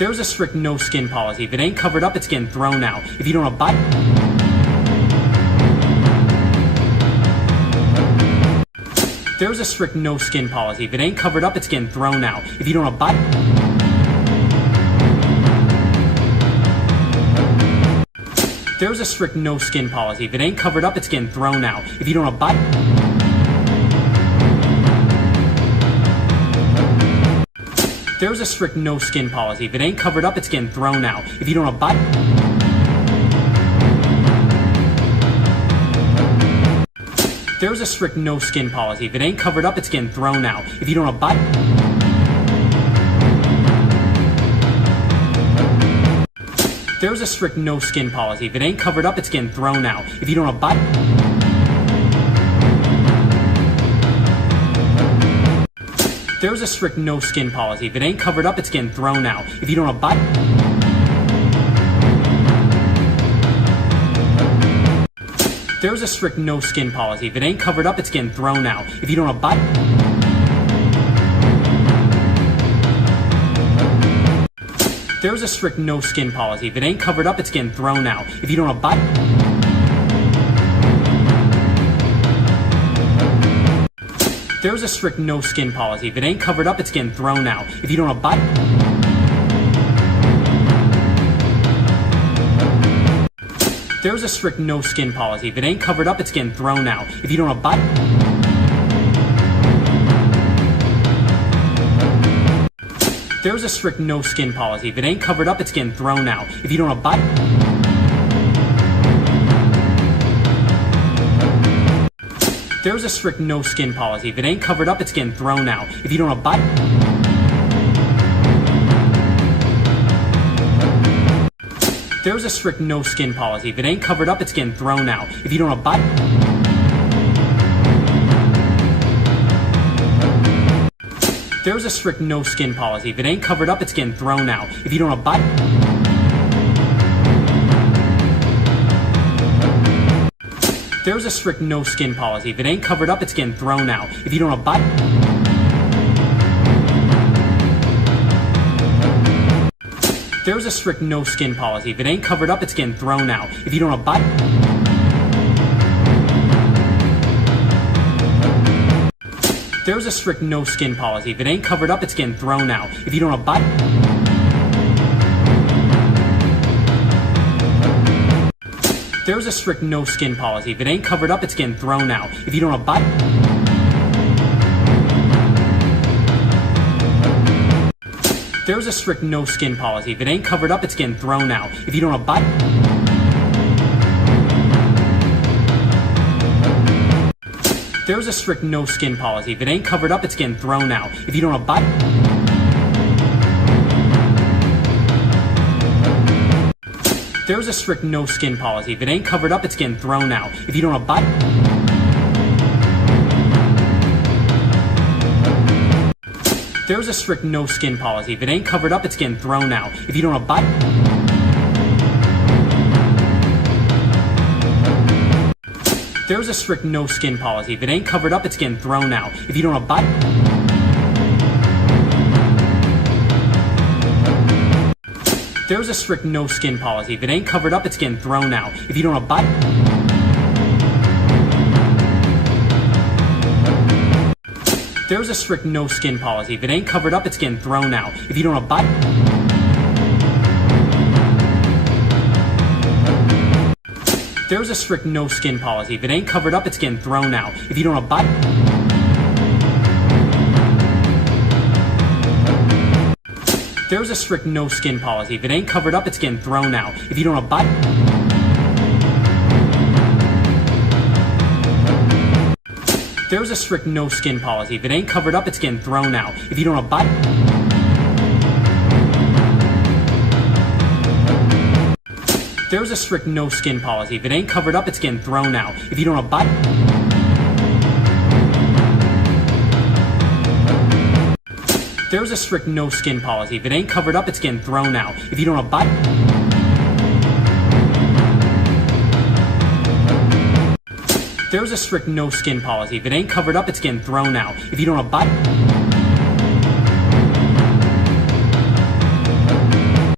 There's a strict no skin policy. If it ain't covered up, it's getting thrown out. If you don't abide... There's a strict no skin policy. If it ain't covered up, it's getting thrown out. If you don't abide... There's a strict no skin policy. If it ain't covered up, it's getting thrown out. If you don't abide... There's a strict no skin policy. If it ain't covered up, it's getting thrown out. If you don't abide... There's a strict no skin policy. If it ain't covered up, it's getting thrown out. If you don't abide... There's a strict no skin policy. If it ain't covered up, it's getting thrown out. If you don't abide... There's a strict no skin policy. If it ain't covered up, it's getting thrown out. If you don't abide... There's a strict no skin policy. If it ain't covered up, it's getting thrown out. If you don't abide... There's a strict no skin policy. If it ain't covered up, it's getting thrown out. If you don't abide... There's a strict no skin policy. If it ain't covered up, it's getting thrown out. If you don't abide... There's a strict no skin policy. If it ain't covered up, it's getting thrown out. If you don't abide... There's a strict no skin policy. If it ain't covered up, it's getting thrown out. If you don't abide... There's a strict no skin policy. If it ain't covered up, it's getting thrown out. If you don't abide... There's a strict no skin policy. If it ain't covered up, it's getting thrown out. If you don't abide... There's a strict no skin policy. If it ain't covered up, it's getting thrown out. If you don't abide... There's a strict no skin policy. If it ain't covered up, it's getting thrown out. If you don't abide... There's a strict no skin policy. If it ain't covered up, it's getting thrown out. If you don't abide... There's a strict no skin policy. If it ain't covered up, it's getting thrown out. If you don't abide... There's a strict no skin policy. If it ain't covered up, it's getting thrown out. If you don't abide... There's a strict no skin policy. If it ain't covered up, it's getting thrown out. If you don't abide... There's a strict no skin policy. If it ain't covered up, it's getting thrown out. If you don't abide... There's a strict no skin policy. If it ain't covered up, it's getting thrown out. If you don't abide... There's a strict no skin policy. If it ain't covered up, it's getting thrown out. If you don't abide... There's a strict no skin policy. If it ain't covered up, it's getting thrown out. If you don't abide... There's a strict no skin policy. If it ain't covered up, it's getting thrown out. If you don't abide... There's a strict no skin policy. If it ain't covered up, it's getting thrown out. If you don't abide... There's a strict no skin policy. If it ain't covered up, it's getting thrown out. If you don't abide... There's a strict no skin policy. If it ain't covered up, it's getting thrown out. If you don't abide... There's a strict no skin policy. If it ain't covered up, it's getting thrown out. If you don't abide... There's a strict no skin policy. If it ain't covered up, it's getting thrown out. If you don't abide... There's a strict no skin policy. If it ain't covered up, it's getting thrown out. If you don't abide... There's a strict no skin policy. If it ain't covered up, it's getting thrown out. If you don't abide...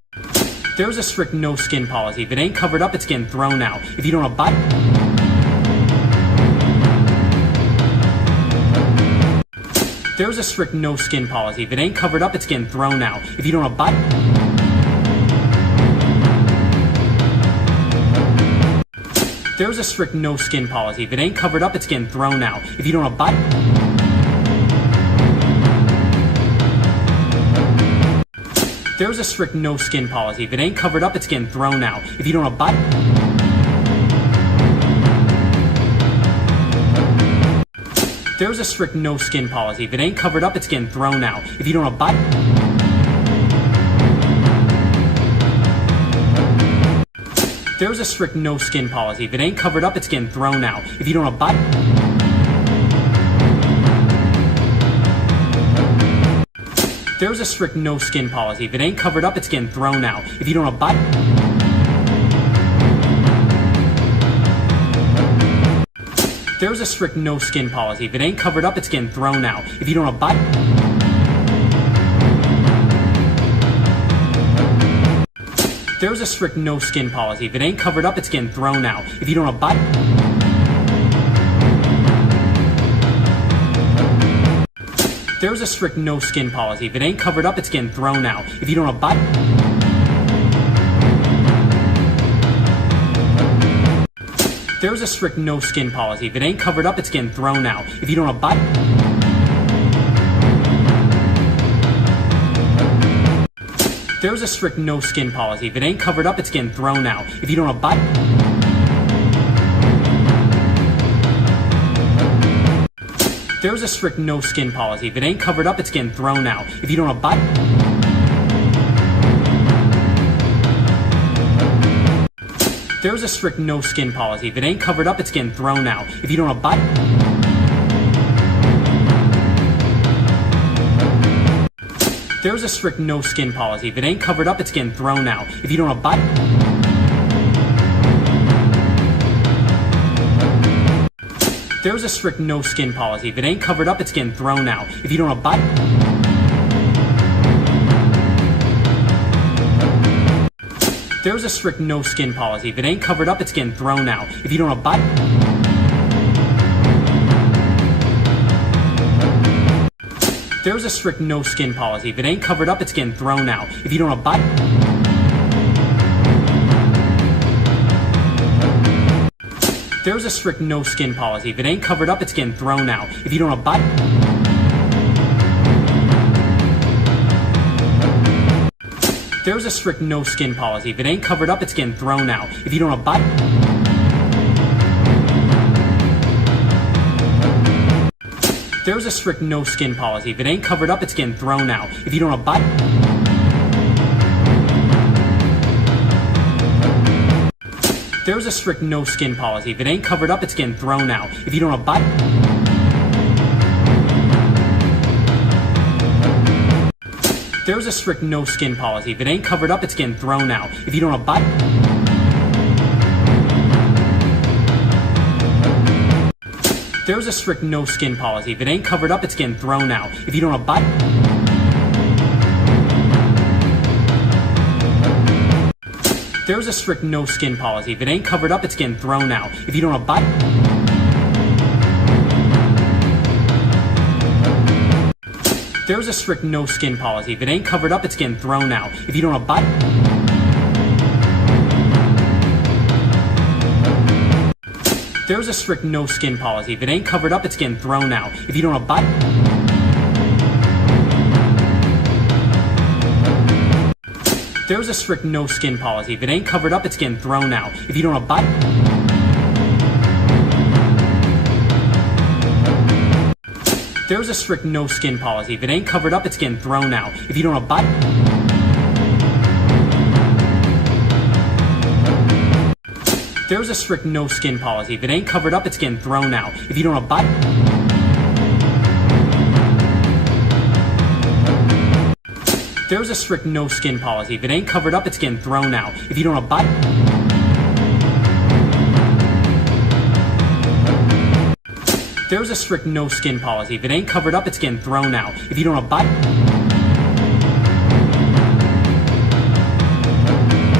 There's a strict no skin policy. If it ain't covered up, it's getting thrown out. If you don't abide... There's a strict no skin policy. If it ain't covered up, it's getting thrown out. If you don't abide... There's a strict no skin policy. If it ain't covered up, it's getting thrown out. If you don't abide... There's a strict no skin policy. If it ain't covered up, it's getting thrown out. If you don't abide... There's a strict no skin policy. If it ain't covered up, it's getting thrown out. If you don't abide... There's a strict no skin policy. If it ain't covered up, it's getting thrown out. If you don't abide... There's a strict no skin policy. If it ain't covered up, it's getting thrown out. If you don't abide... There's a strict no skin policy. If it ain't covered up, it's getting thrown out. If you don't abide... There's a strict no skin policy. If it ain't covered up, it's getting thrown out. If you don't abide... There's a strict no skin policy. If it ain't covered up, it's getting thrown out. If you don't abide... There's a strict no skin policy. If it ain't covered up, it's getting thrown out. If you don't abide... There's a strict no skin policy. If it ain't covered up, it's getting thrown out. If you don't abide... There's a strict no skin policy. If it ain't covered up, it's getting thrown out. If you don't abide... There's a strict no skin policy. If it ain't covered up, it's getting thrown out. If you don't abide... There's a strict no skin policy. If it ain't covered up, it's getting thrown out. If you don't abide... There's a strict no skin policy. If it ain't covered up, it's getting thrown out. If you don't abide... There's a strict no skin policy. If it ain't covered up, it's getting thrown out. If you don't abide... There's a strict no skin policy. If it ain't covered up, it's getting thrown out. If you don't abide... There's a strict no skin policy. If it ain't covered up, it's getting thrown out. If you don't abide... There's a strict no skin policy. If it ain't covered up, it's getting thrown out. If you don't abide... There's a strict no skin policy. If it ain't covered up, it's getting thrown out. If you don't abide... There's a strict no skin policy. If it ain't covered up, it's getting thrown out. If you don't abide... There's a strict no skin policy. If it ain't covered up, it's getting thrown out. If you don't abide... There's a strict no skin policy. If it ain't covered up, it's getting thrown out. If you don't abide... There's a strict no skin policy. If it ain't covered up, it's getting thrown out. If you don't abide... There's a strict no skin policy. If it ain't covered up, it's getting thrown out. If you don't abide... There's a strict no skin policy. If it ain't covered up, it's getting thrown out. If you don't abide... There's a strict no skin policy. If it ain't covered up, it's getting thrown out. If you don't abide... There's a strict no skin policy. If it ain't covered up, it's getting thrown out. If you don't abide... There's a strict no skin policy. If it ain't covered up, it's getting thrown out. If you don't abide... There's a strict no skin policy. If it ain't covered up, it's getting thrown out. If you don't abide... There's a strict no skin policy. If it ain't covered up, it's getting thrown out. If you don't abide...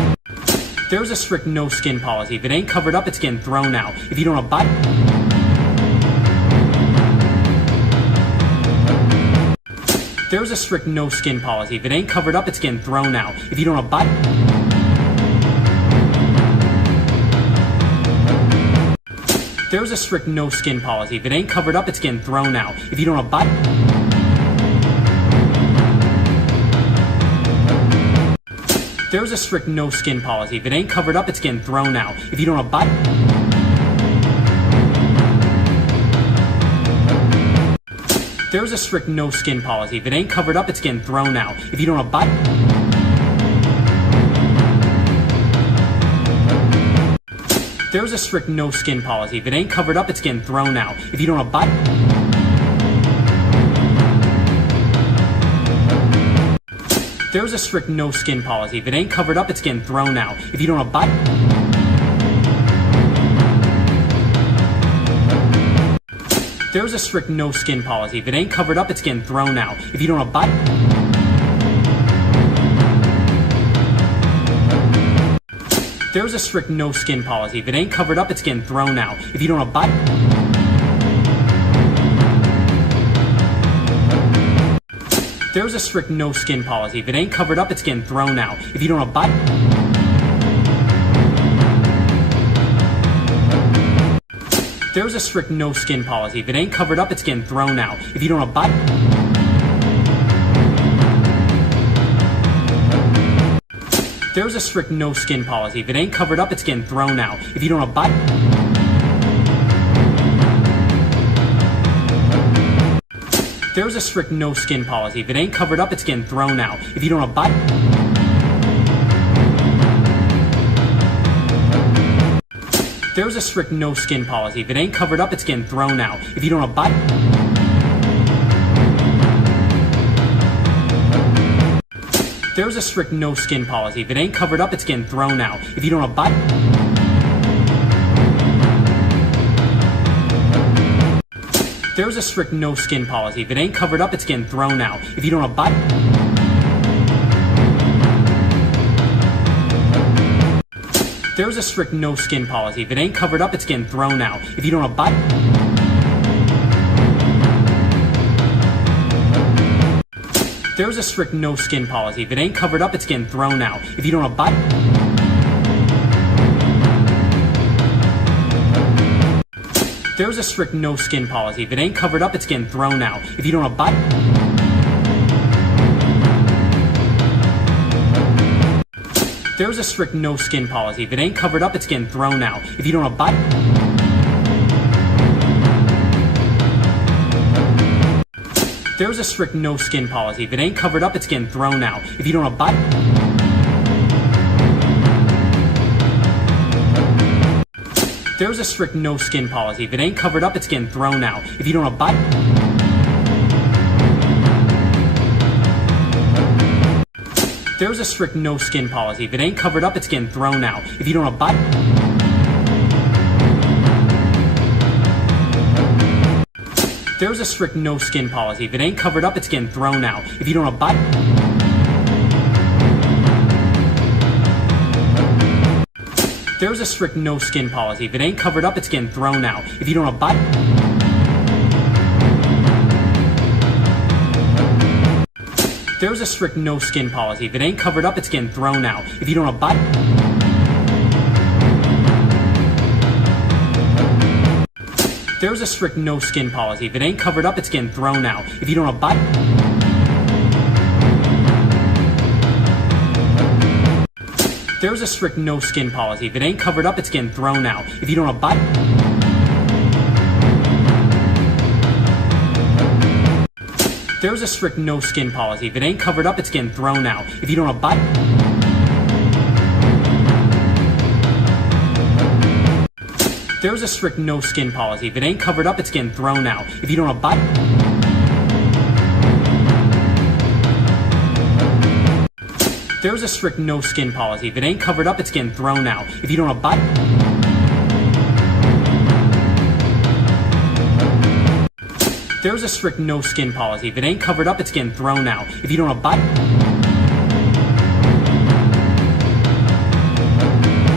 There's a strict no skin policy. If it ain't covered up, it's getting thrown out. If you don't abide... There's a strict no skin policy. If it ain't covered up, it's getting thrown out. If you don't abide... There's a strict no skin policy. If it ain't covered up, it's getting thrown out. If you don't abide... There's a strict no skin policy. If it ain't covered up, it's getting thrown out. If you don't abide... There's a strict no skin policy. If it ain't covered up, it's getting thrown out. If you don't abide... There's a strict no skin policy. If it ain't covered up, it's getting thrown out. If you don't abide... There's a strict no skin policy. If it ain't covered up, it's getting thrown out. If you don't abide... There's a strict no skin policy. If it ain't covered up, it's getting thrown out. If you don't abide... There's a strict no skin policy. If it ain't covered up, it's getting thrown out. If you don't abide... There's a strict no skin policy. If it ain't covered up, it's getting thrown out. If you don't abide... There's a strict no skin policy. If it ain't covered up, it's getting thrown out. If you don't abide... There's a strict no skin policy. If it ain't covered up, it's getting thrown out. If you don't abide... There's a strict no skin policy. If it ain't covered up, it's getting thrown out. If you don't abide... There's a strict no skin policy. If it ain't covered up, it's getting thrown out. If you don't abide... There's a strict no skin policy. If it ain't covered up, it's getting thrown out. If you don't abide... There's a strict no skin policy. If it ain't covered up, it's getting thrown out. If you don't abide... There's a strict no skin policy. If it ain't covered up, it's getting thrown out. If you don't abide... There's a strict no skin policy. If it ain't covered up, it's getting thrown out. If you don't abide... There's a strict no skin policy. If it ain't covered up, it's getting thrown out. If you don't abide... There's a strict no skin policy. If it ain't covered up, it's getting thrown out. If you don't abide... There's a strict no skin policy. If it ain't covered up, it's getting thrown out. If you don't abide... There's a strict no skin policy. If it ain't covered up, it's getting thrown out. If you don't abide... There's a strict no skin policy. If it ain't covered up, it's getting thrown out. If you don't abide... There's a strict no skin policy. If it ain't covered up, it's getting thrown out. If you don't abide... There's a strict no skin policy. If it ain't covered up, it's getting thrown out. If you don't abide... There's a strict no skin policy. If it ain't covered up, it's getting thrown out. If you don't abide... There's a strict no skin policy. If it ain't covered up, it's getting thrown out. If you don't abide... There's a strict no skin policy. If it ain't covered up, it's getting thrown out. If you don't abide... There's a strict no skin policy. If it ain't covered up, it's getting thrown out. If you don't abide... There's a strict no skin policy. If it ain't covered up, it's getting thrown out. If you don't abide... There's a strict no skin policy. If it ain't covered up, it's getting thrown out. If you don't abide... There's a strict no skin policy. If it ain't covered up, it's getting thrown out. If you don't abide...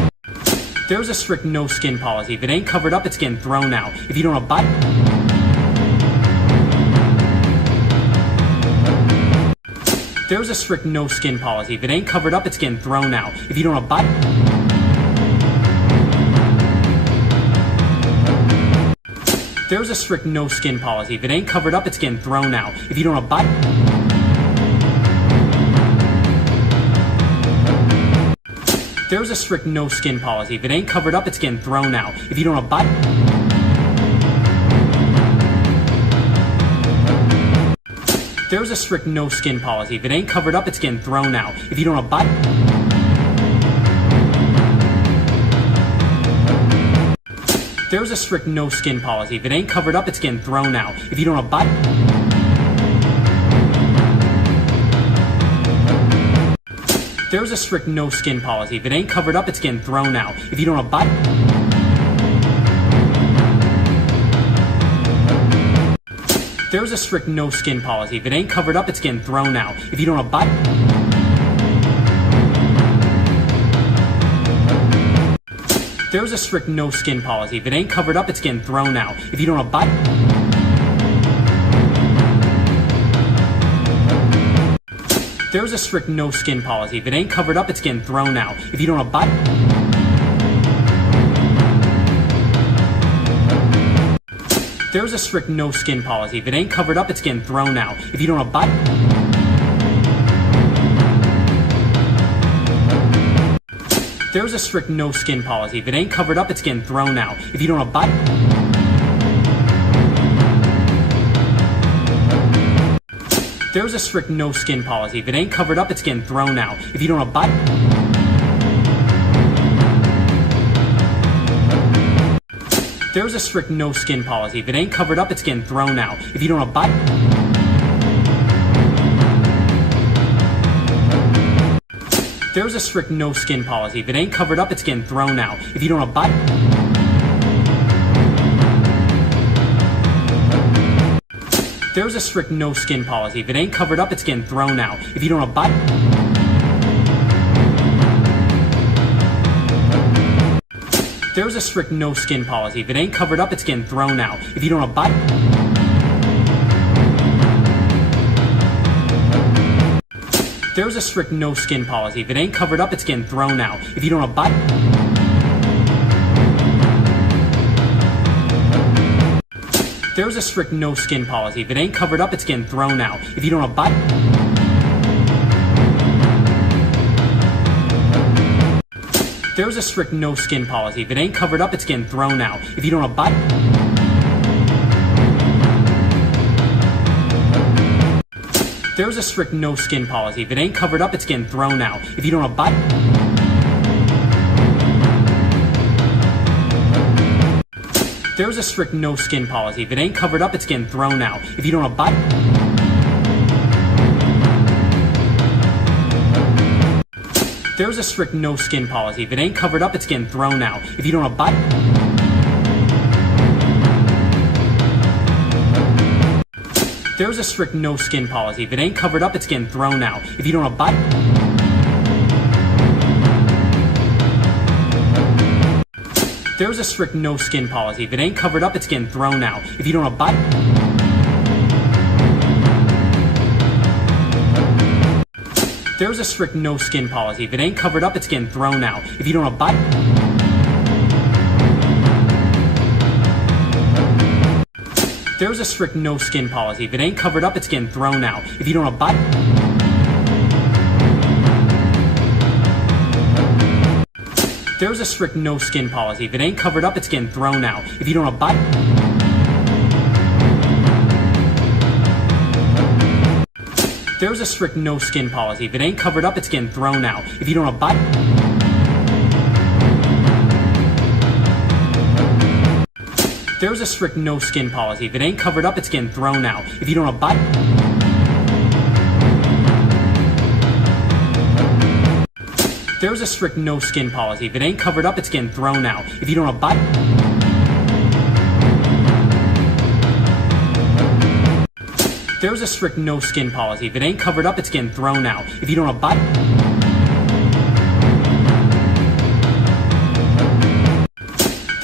There's a strict no skin policy. If it ain't covered up, it's getting thrown out. If you don't abide... There's a strict no skin policy. If it ain't covered up, it's getting thrown out. If you don't abide... There's a strict no skin policy. If it ain't covered up, it's getting thrown out. If you don't abide... There's a strict no skin policy. If it ain't covered up, it's getting thrown out. If you don't abide... There's a strict no skin policy. If it ain't covered up, it's getting thrown out. If you don't abide... There's a strict no skin policy. If it ain't covered up, it's getting thrown out. If you don't abide... There's a strict no skin policy. If it ain't covered up, it's getting thrown out. If you don't abide... There's a strict no skin policy. If it ain't covered up, it's getting thrown out. If you don't abide... There's a strict no skin policy. If it ain't covered up, it's getting thrown out. If you don't abide... There's a strict no skin policy. If it ain't covered up, it's getting thrown out. If you don't abide... There's a strict no skin policy. If it ain't covered up, it's getting thrown out. If you don't abide... There's a strict no skin policy. If it ain't covered up, it's getting thrown out. If you don't abide... There's a strict no skin policy. If it ain't covered up, it's getting thrown out. If you don't abide... There's a strict no skin policy. If it ain't covered up, it's getting thrown out. If you don't abide... There's a strict no skin policy. If it ain't covered up, it's getting thrown out. If you don't abide... There's a strict no skin policy. If it ain't covered up, it's getting thrown out. If you don't abide... There's a strict no skin policy. If it ain't covered up, it's getting thrown out. If you don't abide... There's a strict no skin policy. If it ain't covered up, it's getting thrown out. If you don't abide... There's a strict no skin policy. If it ain't covered up, it's getting thrown out. If you don't abide... There's a strict no skin policy. If it ain't covered up, it's getting thrown out. If you don't abide... There's a strict no skin policy. If it ain't covered up, it's getting thrown out. If you don't abide... There's a strict no skin policy. If it ain't covered up, it's getting thrown out. If you don't abide... There's a strict no skin policy. If it ain't covered up, it's getting thrown out. If you don't abide... There's a strict no skin policy. If it ain't covered up, it's getting thrown out. If you don't abide... There's a strict no skin policy. If it ain't covered up, it's getting thrown out. If you don't abide... There's a strict no skin policy. If it ain't covered up, it's getting thrown out. If you don't abide... There's a strict no skin policy. If it ain't covered up, it's getting thrown out. If you don't abide... There's a strict no skin policy. If it ain't covered up, it's getting thrown out. If you don't abide... There's a strict no skin policy. If it ain't covered up, it's getting thrown out. If you don't abide... There's a strict no skin policy. If it ain't covered up, it's getting thrown out. If you don't abide... There's a strict no skin policy. If it ain't covered up, it's getting thrown out. If you don't abide... There's a strict no skin policy. If it ain't covered up, it's getting thrown out. If you don't abide...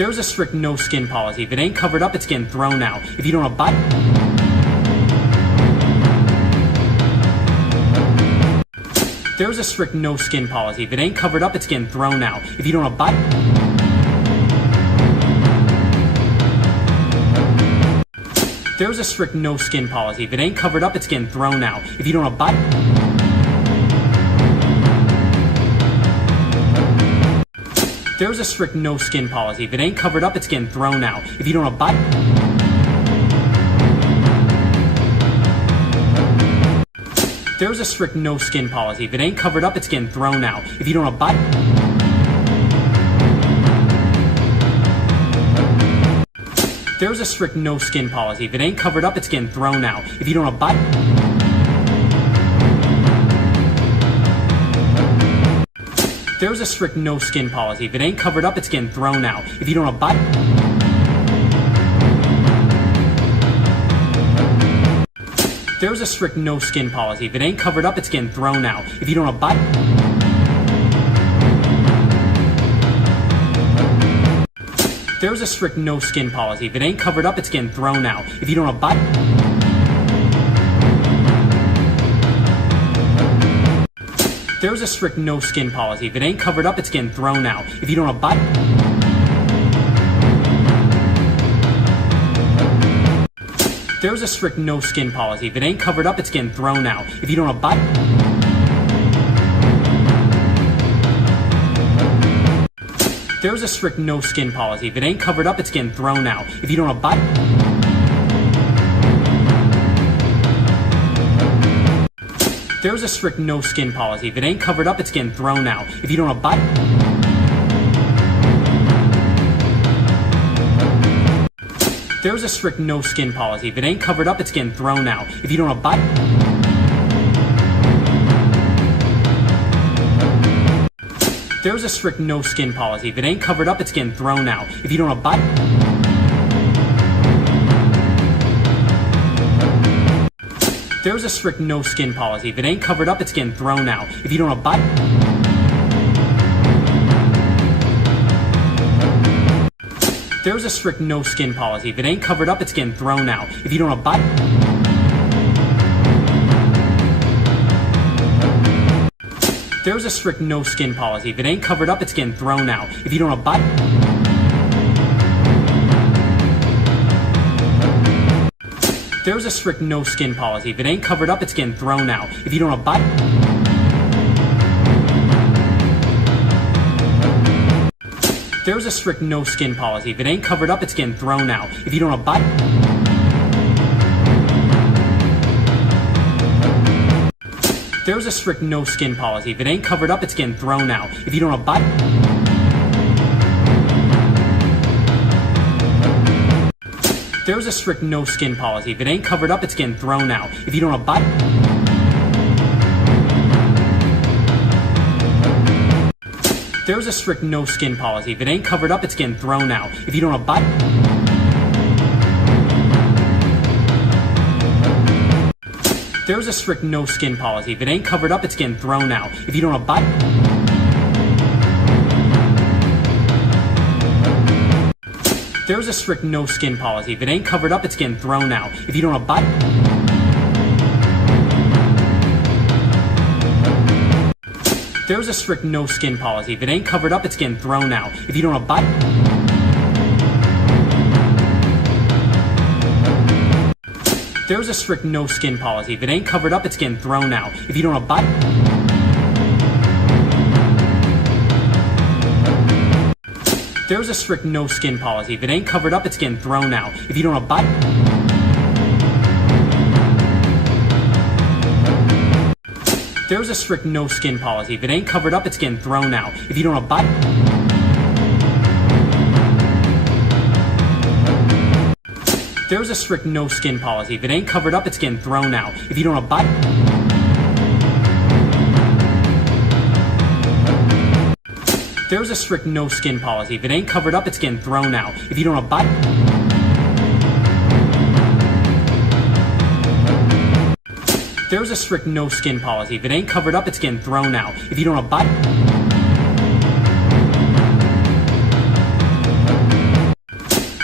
There's a strict no skin policy. If it ain't covered up, it's getting thrown out. If you don't abide... There's a strict no skin policy. If it ain't covered up, it's getting thrown out. If you don't abide... There's a strict no skin policy. If it ain't covered up, it's getting thrown out. If you don't abide... There's a strict no skin policy. If it ain't covered up, it's getting thrown out. If you don't abide... There's a strict no skin policy. If it ain't covered up, it's getting thrown out. If you don't abide... There's a strict no skin policy. If it ain't covered up, it's getting thrown out. If you don't abide... There's a strict no skin policy. If it ain't covered up, it's getting thrown out. If you don't abide... There's a strict no skin policy. If it ain't covered up, it's getting thrown out. If you don't abide... There's a strict no skin policy. If it ain't covered up, it's getting thrown out. If you don't abide... There's a strict no skin policy. If it ain't covered up, it's getting thrown out. If you don't abide... There's a strict no skin policy. If it ain't covered up, it's getting thrown out. If you don't abide... There's a strict no skin policy. If it ain't covered up, it's getting thrown out. If you don't abide... There's a strict no skin policy. If it ain't covered up, it's getting thrown out. If you don't abide... There's a strict no skin policy. If it ain't covered up, it's getting thrown out. If you don't abide... There's a strict no skin policy. If it ain't covered up, it's getting thrown out. If you don't abide... There's a strict no skin policy. If it ain't covered up, it's getting thrown out. If you don't abide... There's a strict no skin policy. If it ain't covered up, it's getting thrown out. If you don't abide... There's a strict no skin policy. If it ain't covered up, it's getting thrown out. If you don't abide... There's a strict no skin policy. If it ain't covered up, it's getting thrown out. If you don't abide... There's a strict no skin policy. If it ain't covered up, it's getting thrown out. If you don't abide... There's a strict no skin policy. If it ain't covered up, it's getting thrown out. If you don't abide... There's a strict no skin policy. If it ain't covered up, it's getting thrown out. If you don't abide... There's a strict no skin policy. If it ain't covered up, it's getting thrown out. If you don't abide... There's a strict no skin policy. If it ain't covered up, it's getting thrown out. If you don't abide... There's a strict no skin policy. If it ain't covered up, it's getting thrown out. If you don't abide... There's a strict no skin policy. If it ain't covered up, it's getting thrown out. If you don't abide... There's a strict no skin policy. If it ain't covered up, it's getting thrown out. If you don't abide... There's a strict no skin policy. If it ain't covered up, it's getting thrown out. If you don't abide... There's a strict no skin policy. If it ain't covered up, it's getting thrown out. If you don't abide... There's a strict no skin policy. If it ain't covered up, it's getting thrown out. If you don't abide... There's a strict no skin policy. If it ain't covered up, it's getting thrown out. If you don't abide... There's a strict no skin policy. If it ain't covered up, it's getting thrown out. If you don't abide...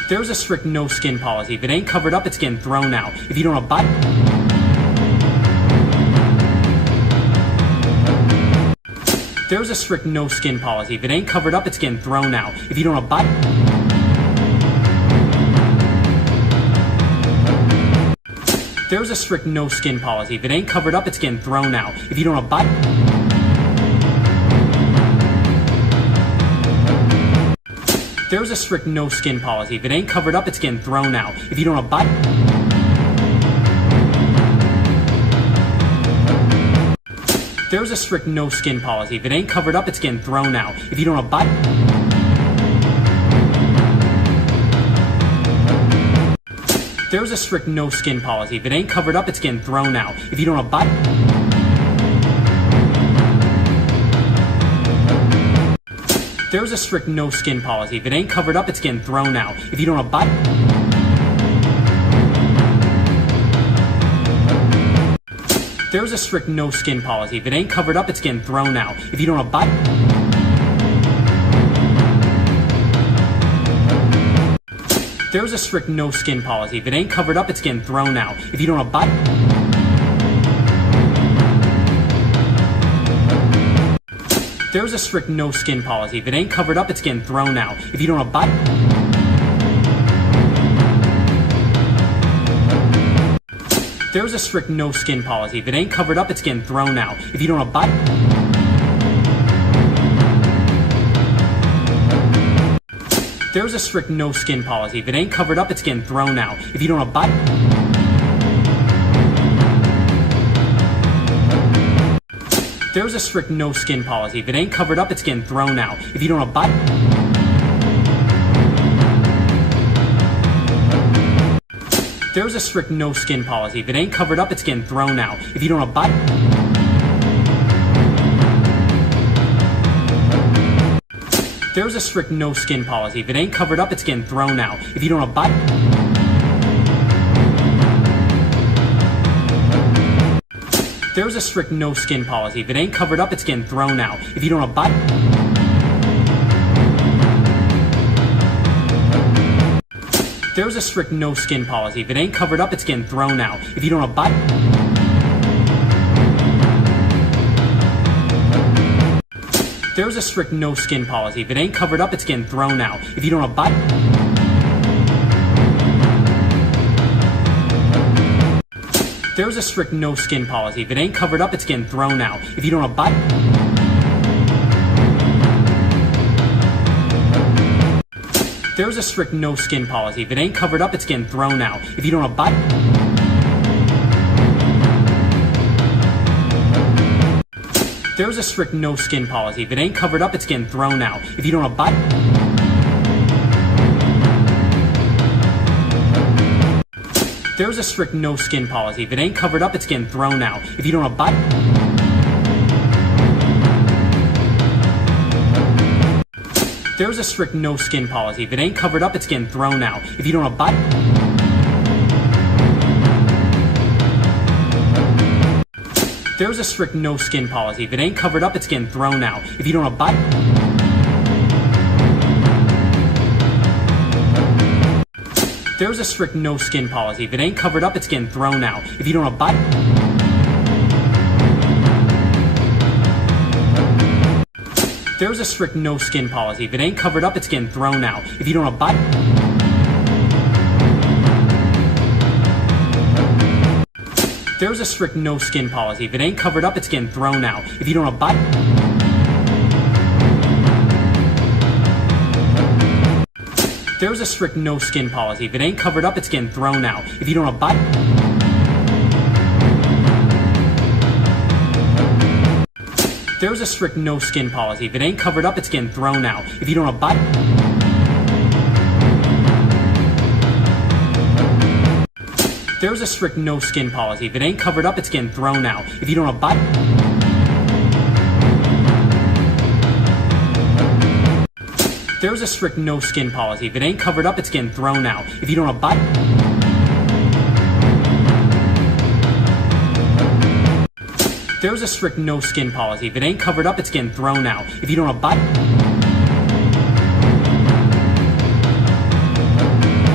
There's a strict no skin policy. If it ain't covered up, it's getting thrown out. If you don't abide... There's a strict no skin policy. If it ain't covered up, it's getting thrown out. If you don't abide... There's a strict no skin policy. If it ain't covered up, it's getting thrown out. If you don't abide... There's a strict no skin policy. If it ain't covered up, it's getting thrown out. If you don't abide... There's a strict no skin policy. If it ain't covered up, it's getting thrown out. If you don't abide... There's a strict no skin policy. If it ain't covered up, it's getting thrown out. If you don't abide... There's a strict no skin policy. If it ain't covered up, it's getting thrown out. If you don't abide... There's a strict no skin policy. If it ain't covered up, it's getting thrown out. If you don't abide... There's a strict no skin policy. If it ain't covered up, it's getting thrown out. If you don't abide... There's a strict no skin policy. If it ain't covered up, it's getting thrown out. If you don't abide... There's a strict no skin policy. If it ain't covered up, it's getting thrown out. If you don't abide... There's a strict no skin policy. If it ain't covered up, it's getting thrown out. If you don't abide... There's a strict no skin policy. If it ain't covered up, it's getting thrown out. If you don't abide... There's a strict no skin policy. If it ain't covered up, it's getting thrown out. If you don't abide... There's a strict no skin policy. If it ain't covered up, it's getting thrown out. If you don't abide... There's a strict no skin policy. If it ain't covered up, it's getting thrown out. If you don't abide... There's a strict no skin policy. If it ain't covered up, it's getting thrown out. If you don't abide... There's a strict no skin policy. If it ain't covered up, it's getting thrown out. If you don't abide... There's a strict no skin policy. If it ain't covered up, it's getting thrown out. If you don't abide... There's a strict no skin policy. If it ain't covered up, it's getting thrown out. If you don't abide... There's a strict no skin policy. If it ain't covered up, it's getting thrown out. If you don't abide... There's a strict no skin policy. If it ain't covered up, it's getting thrown out. If you don't abide... There's a strict no skin policy. If it ain't covered up, it's getting thrown out. If you don't abide... There's a strict no skin policy. If it ain't covered up, it's getting thrown out. If you don't abide... There's a strict no skin policy. If it ain't covered up, it's getting thrown out. If you don't abide... There's a strict no skin policy. If it ain't covered up, it's getting thrown out. If you don't abide... There's a strict no skin policy. If it ain't covered up, it's getting thrown out. If you don't abide... There's a strict no skin policy. If it ain't covered up, it's getting thrown out. If you don't abide... There's a strict no skin policy. If it ain't covered up, it's getting thrown out. If you don't abide... There's a strict no skin policy. If it ain't covered up, it's getting thrown out. If you don't abide... There's a strict no skin policy. If it ain't covered up, it's getting thrown out. If you don't abide... There's a strict no skin policy. If it ain't covered up, it's getting thrown out. If you don't abide...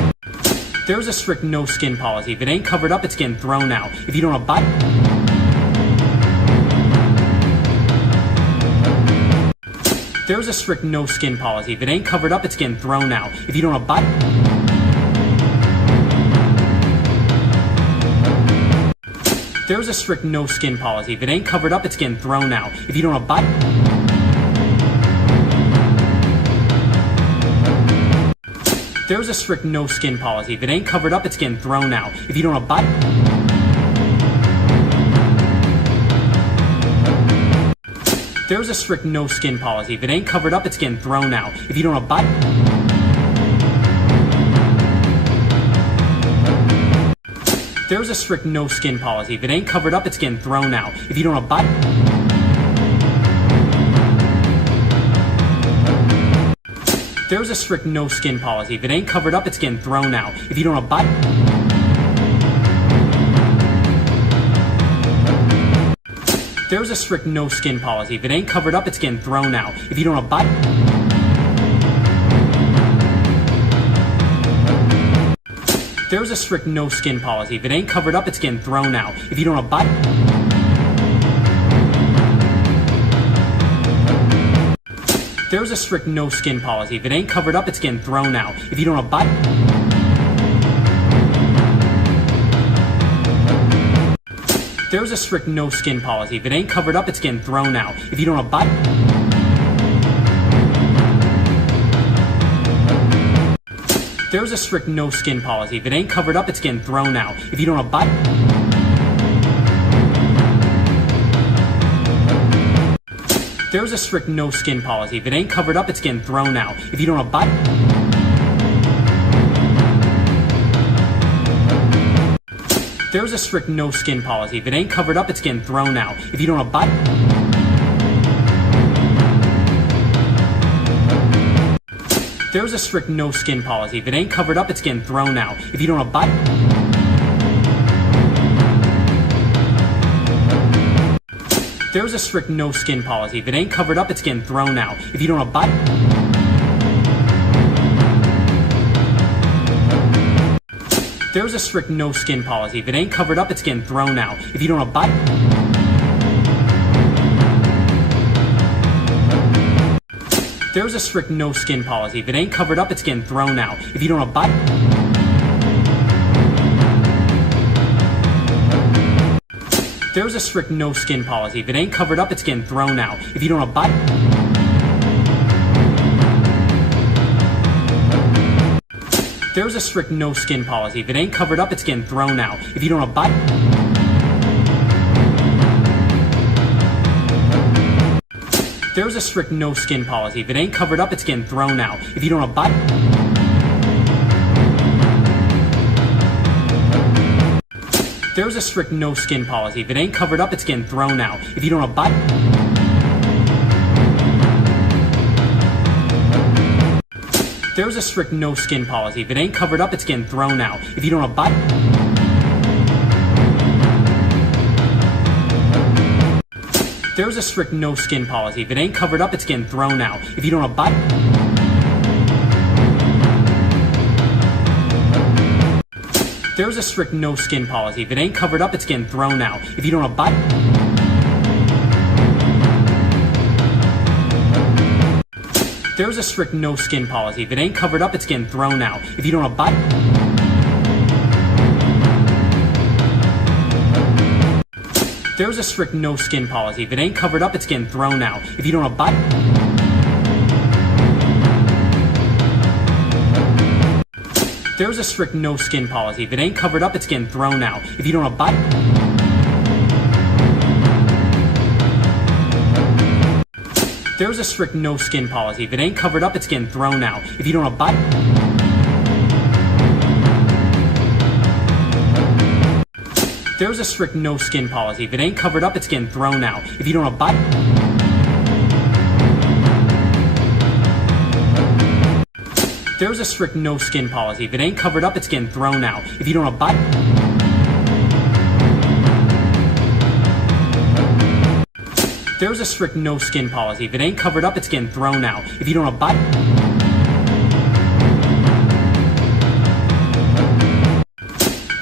There's a strict no skin policy. If it ain't covered up, it's getting thrown out. If you don't abide... There's a strict no skin policy. If it ain't covered up, it's getting thrown out. If you don't abide... There's a strict no skin policy. If it ain't covered up, it's getting thrown out. If you don't abide... There's a strict no skin policy. If it ain't covered up, it's getting thrown out. If you don't abide... There's a strict no skin policy. If it ain't covered up, it's getting thrown out. If you don't abide... There's a strict no skin policy. If it ain't covered up, it's getting thrown out. If you don't abide... There's a strict no skin policy. If it ain't covered up, it's getting thrown out. If you don't abide... There's a strict no skin policy. If it ain't covered up, it's getting thrown out. If you don't abide... There's a strict no skin policy. If it ain't covered up, it's getting thrown out. If you don't abide... There's a strict no skin policy. If it ain't covered up, it's getting thrown out. If you don't abide... There's a strict no skin policy. If it ain't covered up, it's getting thrown out. If you don't abide... There's a strict no skin policy. If it ain't covered up, it's getting thrown out. If you don't abide... There's a strict no skin policy. If it ain't covered up, it's getting thrown out. If you don't abide... There's a strict no skin policy. If it ain't covered up, it's getting thrown out. If you don't abide... There's a strict no skin policy. If it ain't covered up, it's getting thrown out. If you don't abide... There's a strict no skin policy. If it ain't covered up, it's getting thrown out. If you don't abide... There's a strict no skin policy. If it ain't covered up, it's getting thrown out. If you don't abide... There's a strict no skin policy. If it ain't covered up, it's getting thrown out. If you don't abide... There's a strict no skin policy. If it ain't covered up, it's getting thrown out. If you don't abide... There's a strict no skin policy. If it ain't covered up, it's getting thrown out. If you don't abide... There's a strict no skin policy. If it ain't covered up, it's getting thrown out. If you don't abide... There's a strict no skin policy. If it ain't covered up, it's getting thrown out. If you don't abide... There's a strict no skin policy. If it ain't covered up, it's getting thrown out. If you don't abide... There's a strict no skin policy. If it ain't covered up, it's getting thrown out. If you don't abide... There's a strict no skin policy. If it ain't covered up, it's getting thrown out. If you don't abide... There's a strict no skin policy. If it ain't covered up, it's getting thrown out. If you don't abide... There's a strict no skin policy. If it ain't covered up, it's getting thrown out. If you don't abide... There's a strict no skin policy. If it ain't covered up, it's getting thrown out. If you don't abide... There's a strict no skin policy. If it ain't covered up, it's getting thrown out. If you don't abide... There's a strict no skin policy. If it ain't covered up, it's getting thrown out. If you don't abide... There's a strict no skin policy. If it ain't covered up, it's getting thrown out. If you don't abide... There's a strict no skin policy. If it ain't covered up, it's getting thrown out. If you don't abide...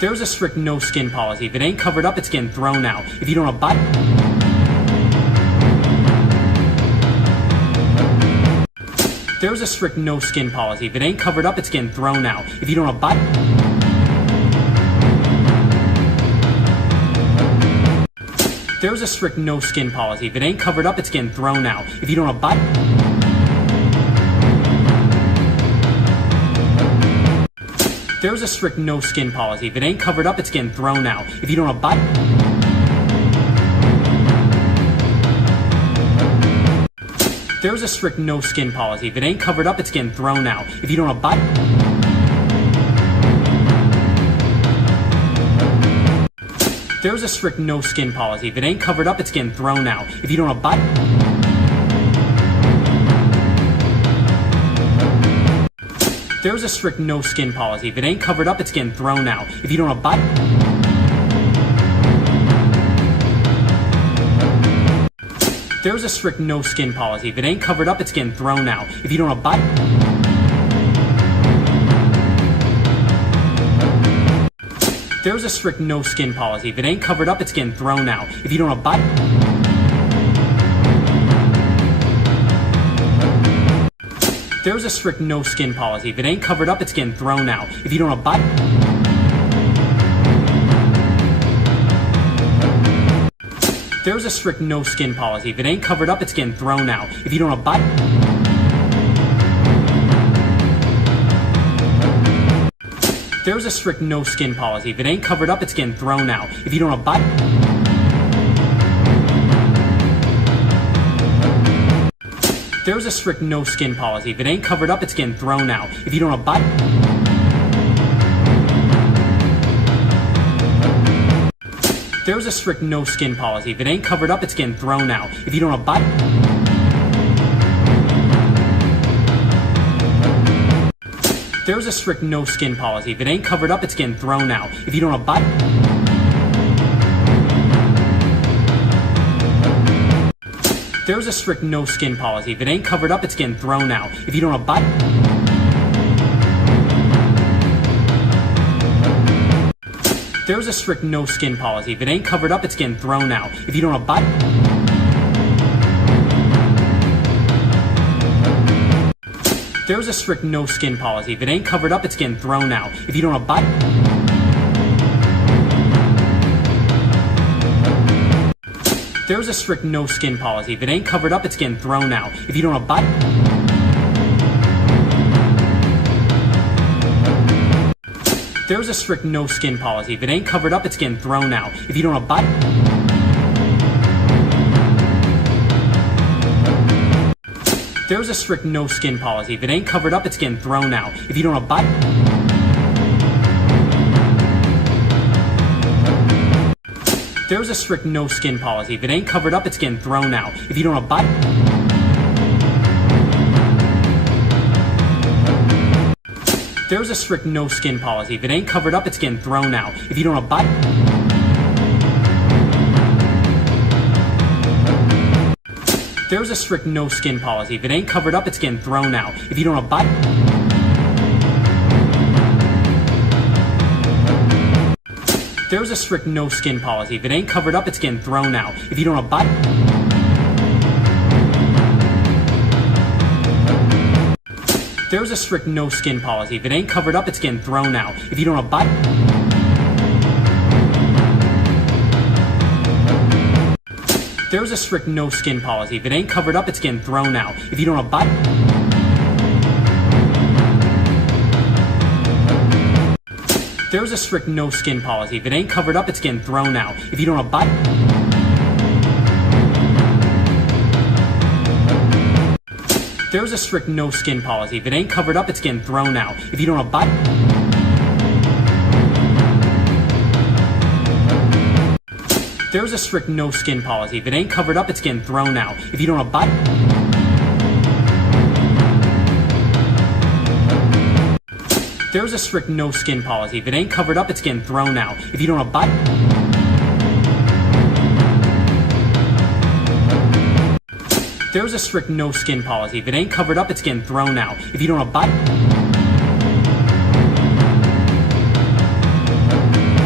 There's a strict no skin policy. If it ain't covered up, it's getting thrown out. If you don't abide... There's a strict no skin policy. If it ain't covered up, it's getting thrown out. If you don't abide... There's a strict no skin policy. If it ain't covered up, it's getting thrown out. If you don't abide... There's a strict no skin policy. If it ain't covered up, it's getting thrown out. If you don't abide... There's a strict no skin policy. If it ain't covered up, it's getting thrown out. If you don't abide... There's a strict no skin policy. If it ain't covered up, it's getting thrown out. If you don't abide... There's a strict no skin policy. If it ain't covered up, it's getting thrown out. If you don't abide... There's a strict no skin policy. If it ain't covered up, it's getting thrown out. If you don't abide... There's a strict no skin policy. If it ain't covered up, it's getting thrown out. If you don't abide... There's a strict no skin policy. If it ain't covered up, it's getting thrown out. If you don't abide... There's a strict no skin policy. If it ain't covered up, it's getting thrown out. If you don't abide... There's a strict no skin policy. If it ain't covered up, it's getting thrown out. If you don't abide... There's a strict no skin policy. If it ain't covered up, it's getting thrown out. If you don't abide... There's a strict no skin policy. If it ain't covered up, it's getting thrown out. If you don't abide... There's a strict no skin policy. If it ain't covered up, it's getting thrown out. If you don't abide... There's a strict no skin policy. If it ain't covered up, it's getting thrown out. If you don't abide... There's a strict no skin policy. If it ain't covered up, it's getting thrown out. If you don't abide... There's a strict no skin policy. If it ain't covered up, it's getting thrown out. If you don't abide... There's a strict no skin policy. If it ain't covered up, it's getting thrown out. If you don't abide... There's a strict no skin policy. If it ain't covered up, it's getting thrown out. If you don't abide... There's a strict no skin policy. If it ain't covered up, it's getting thrown out. If you don't abide... There's a strict no skin policy. If it ain't covered up, it's getting thrown out. If you don't abide... There's a strict no skin policy. If it ain't covered up, it's getting thrown out. If you don't abide... There's a strict no skin policy. If it ain't covered up, it's getting thrown out. If you don't abide... There's a strict no skin policy. If it ain't covered up, it's getting thrown out. If you don't abide... There's a strict no skin policy. If it ain't covered up, it's getting thrown out. If you don't abide... There's a strict no skin policy. If it ain't covered up, it's getting thrown out. If you don't abide... There's a strict no skin policy. If it ain't covered up, it's getting thrown out. If you don't abide... There's a strict no skin policy. If it ain't covered up, it's getting thrown out. If you don't abide... There's a strict no skin policy. If it ain't covered up, it's getting thrown out. If you don't abide... There's a strict no skin policy. If it ain't covered up, it's getting thrown out. If you don't abide... There's a strict no skin policy. If it ain't covered up, it's getting thrown out. If you don't abide...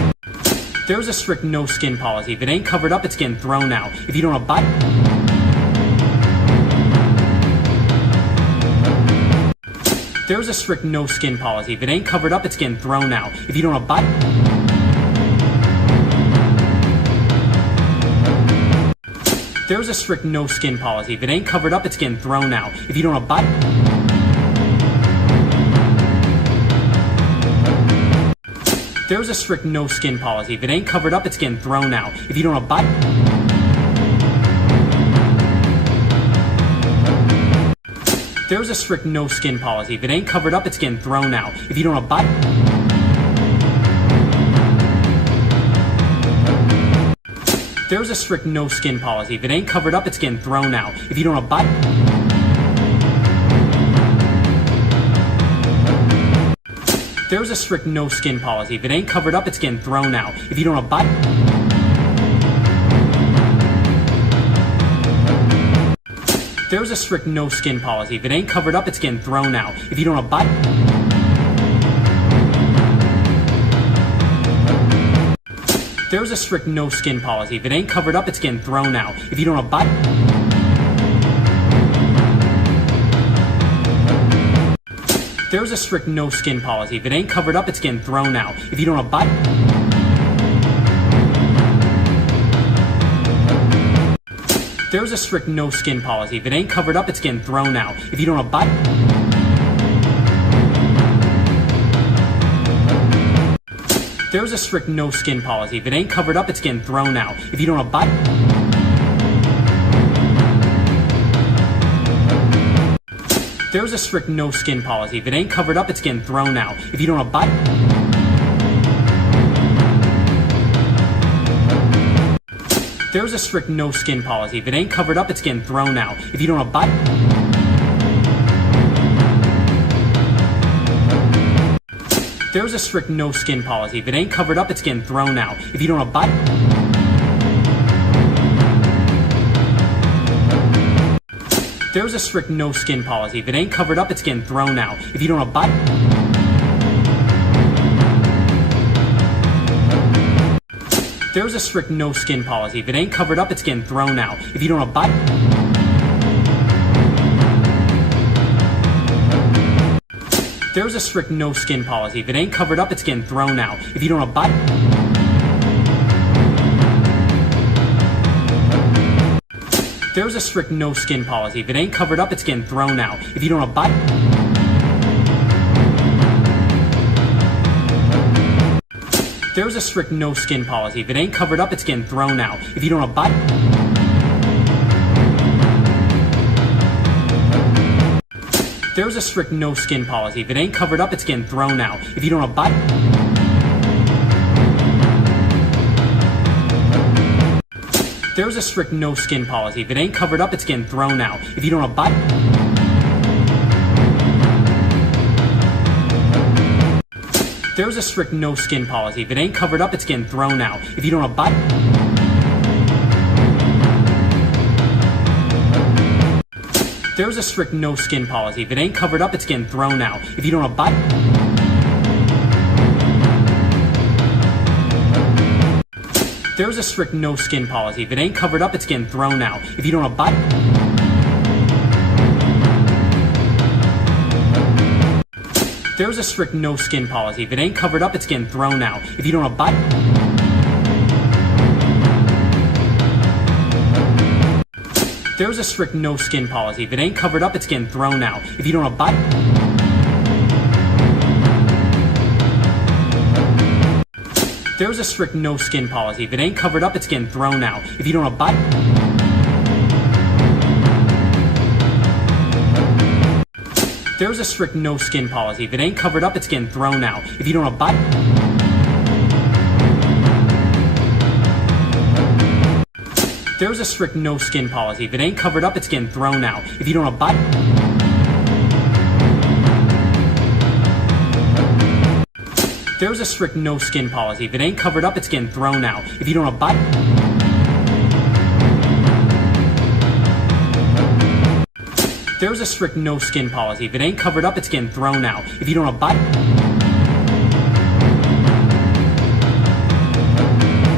There's a strict no skin policy. If it ain't covered up, it's getting thrown out. If you don't abide... There's a strict no skin policy. If it ain't covered up, it's getting thrown out. If you don't abide... There's a strict no skin policy. If it ain't covered up, it's getting thrown out. If you don't abide... There's a strict no skin policy. If it ain't covered up, it's getting thrown out. If you don't abide... There's a strict no skin policy. If it ain't covered up, it's getting thrown out. If you don't abide... There's a strict no skin policy. If it ain't covered up, it's getting thrown out. If you don't abide... There's a strict no skin policy. If it ain't covered up, it's getting thrown out. If you don't abide... There's a strict no skin policy. If it ain't covered up, it's getting thrown out. If you don't abide... There's a strict no skin policy. If it ain't covered up, it's getting thrown out. If you don't abide... There's a strict no skin policy. If it ain't covered up, it's getting thrown out. If you don't abide... There's a strict no skin policy. If it ain't covered up, it's getting thrown out. If you don't abide... There's a strict no skin policy. If it ain't covered up, it's getting thrown out. If you don't abide... There's a strict no skin policy. If it ain't covered up, it's getting thrown out. If you don't abide... There's a strict no skin policy. If it ain't covered up, it's getting thrown out. If you don't abide... There's a strict no skin policy. If it ain't covered up, it's getting thrown out. If you don't abide... There's a strict no skin policy. If it ain't covered up, it's getting thrown out. If you don't abide... There's a strict no skin policy. If it ain't covered up, it's getting thrown out. If you don't abide... There's a strict no skin policy. If it ain't covered up, it's getting thrown out. If you don't abide... There's a strict no skin policy. If it ain't covered up, it's getting thrown out. If you don't abide... There's a strict no skin policy. If it ain't covered up, it's getting thrown out. If you don't abide... There's a strict no skin policy. If it ain't covered up, it's getting thrown out. If you don't abide... There's a strict no skin policy. If it ain't covered up, it's getting thrown out. If you don't abide... There's a strict no skin policy. If it ain't covered up, it's getting thrown out. If you don't abide... There's a strict no skin policy. If it ain't covered up, it's getting thrown out. If you don't abide... There's a strict no skin policy. If it ain't covered up, it's getting thrown out. If you don't abide... There's a strict no skin policy. If it ain't covered up, it's getting thrown out. If you don't abide... There's a strict no skin policy. If it ain't covered up, it's getting thrown out. If you don't abide... There's a strict no skin policy. If it ain't covered up, it's getting thrown out. If you don't abide... There's a strict no skin policy. If it ain't covered up, it's getting thrown out. If you don't abide... There's a strict no skin policy. If it ain't covered up, it's getting thrown out. If you don't abide... There's a strict no skin policy. If it ain't covered up, it's getting thrown out. If you don't abide... There's a strict no skin policy. If it ain't covered up, it's getting thrown out. If you don't abide...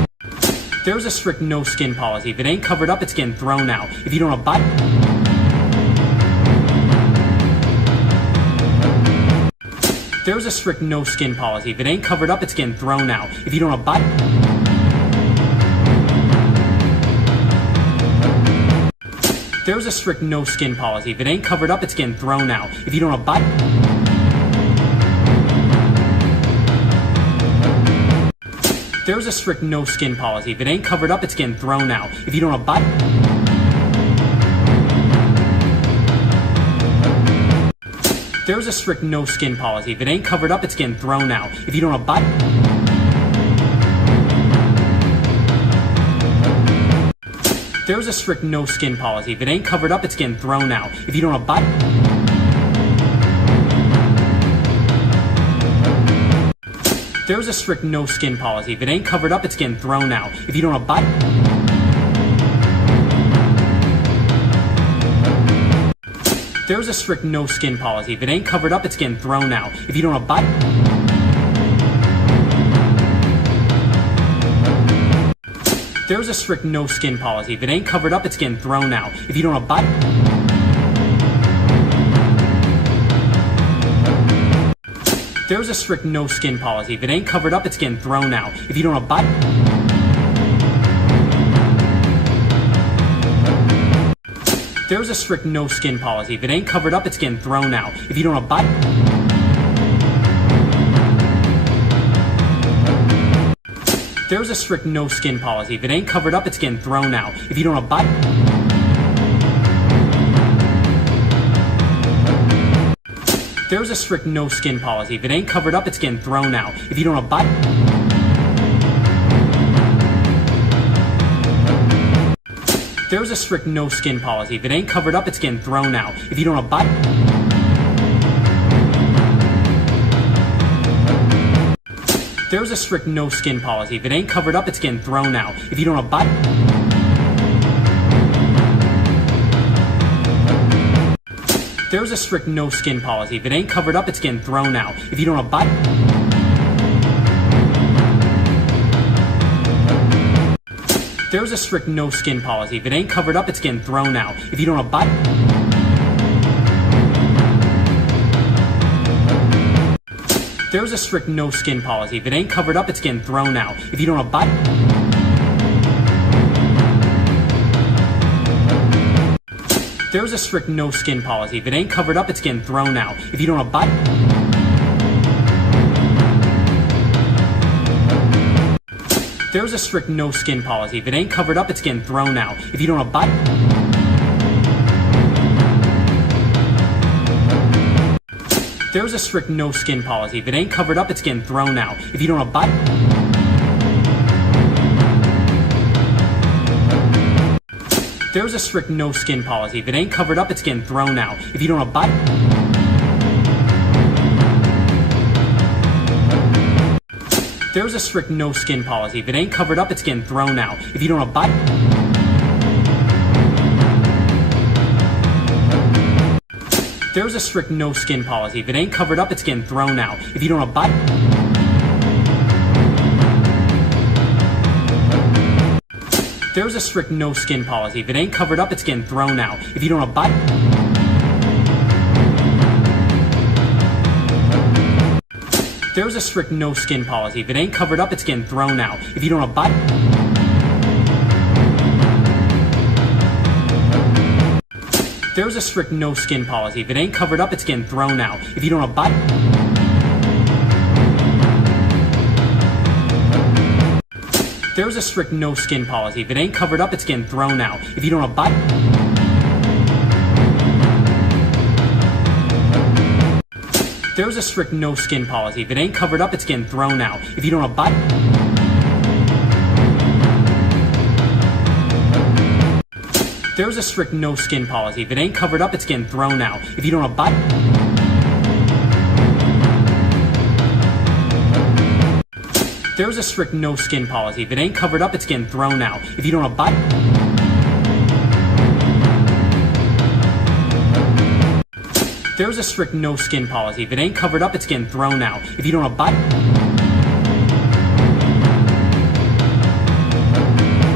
There's a strict no skin policy. If it ain't covered up, it's getting thrown out. If you don't abide... There's a strict no skin policy. If it ain't covered up, it's getting thrown out. If you don't abide... There's a strict no skin policy. If it ain't covered up, it's getting thrown out. If you don't abide... There's a strict no skin policy. If it ain't covered up, it's getting thrown out. If you don't abide... There's a strict no skin policy. If it ain't covered up, it's getting thrown out. If you don't abide... There's a strict no skin policy. If it ain't covered up, it's getting thrown out. If you don't abide... There's a strict no skin policy. If it ain't covered up, it's getting thrown out. If you don't abide... There's a strict no skin policy. If it ain't covered up, it's getting thrown out. If you don't abide... There's a strict no skin policy. If it ain't covered up, it's getting thrown out. If you don't abide... There's a strict no skin policy. If it ain't covered up, it's getting thrown out. If you don't abide... There's a strict no skin policy. If it ain't covered up, it's getting thrown out. If you don't abide... There's a strict no skin policy. If it ain't covered up, it's getting thrown out. If you don't abide... There's a strict no skin policy. If it ain't covered up, it's getting thrown out. If you don't abide... There's a strict no skin policy. If it ain't covered up, it's getting thrown out. If you don't abide... There's a strict no skin policy. If it ain't covered up, it's getting thrown out. If you don't abide... There's a strict no skin policy. If it ain't covered up, it's getting thrown out. If you don't abide... There's a strict no skin policy. If it ain't covered up, it's getting thrown out. If you don't abide... There's a strict no skin policy. If it ain't covered up, it's getting thrown out. If you don't abide... There's a strict no skin policy. If it ain't covered up, it's getting thrown out. If you don't abide... There's a strict no skin policy. If it ain't covered up, it's getting thrown out. If you don't abide... There's a strict no skin policy. If it ain't covered up, it's getting thrown out. If you don't abide... There's a strict no skin policy. If it ain't covered up, it's getting thrown out. If you don't abide... There's a strict no skin policy. If it ain't covered up, it's getting thrown out. If you don't abide... There's a strict no skin policy. If it ain't covered up, it's getting thrown out. If you don't abide... There's a strict no skin policy. If it ain't covered up, it's getting thrown out. If you don't abide... There's a strict no skin policy. If it ain't covered up, it's getting thrown out. If you don't abide... There's a strict no skin policy. If it ain't covered up, it's getting thrown out. If you don't abide... There's a strict no skin policy. If it ain't covered up, it's getting thrown out. If you don't abide... There's a strict no skin policy. If it ain't covered up, it's getting thrown out. If you don't abide... There's a strict no skin policy. If it ain't covered up, it's getting thrown out. If you don't abide... There's a strict no skin policy. If it ain't covered up, it's getting thrown out. If you don't abide... There's a strict no skin policy. If it ain't covered up, it's getting thrown out. If you don't abide...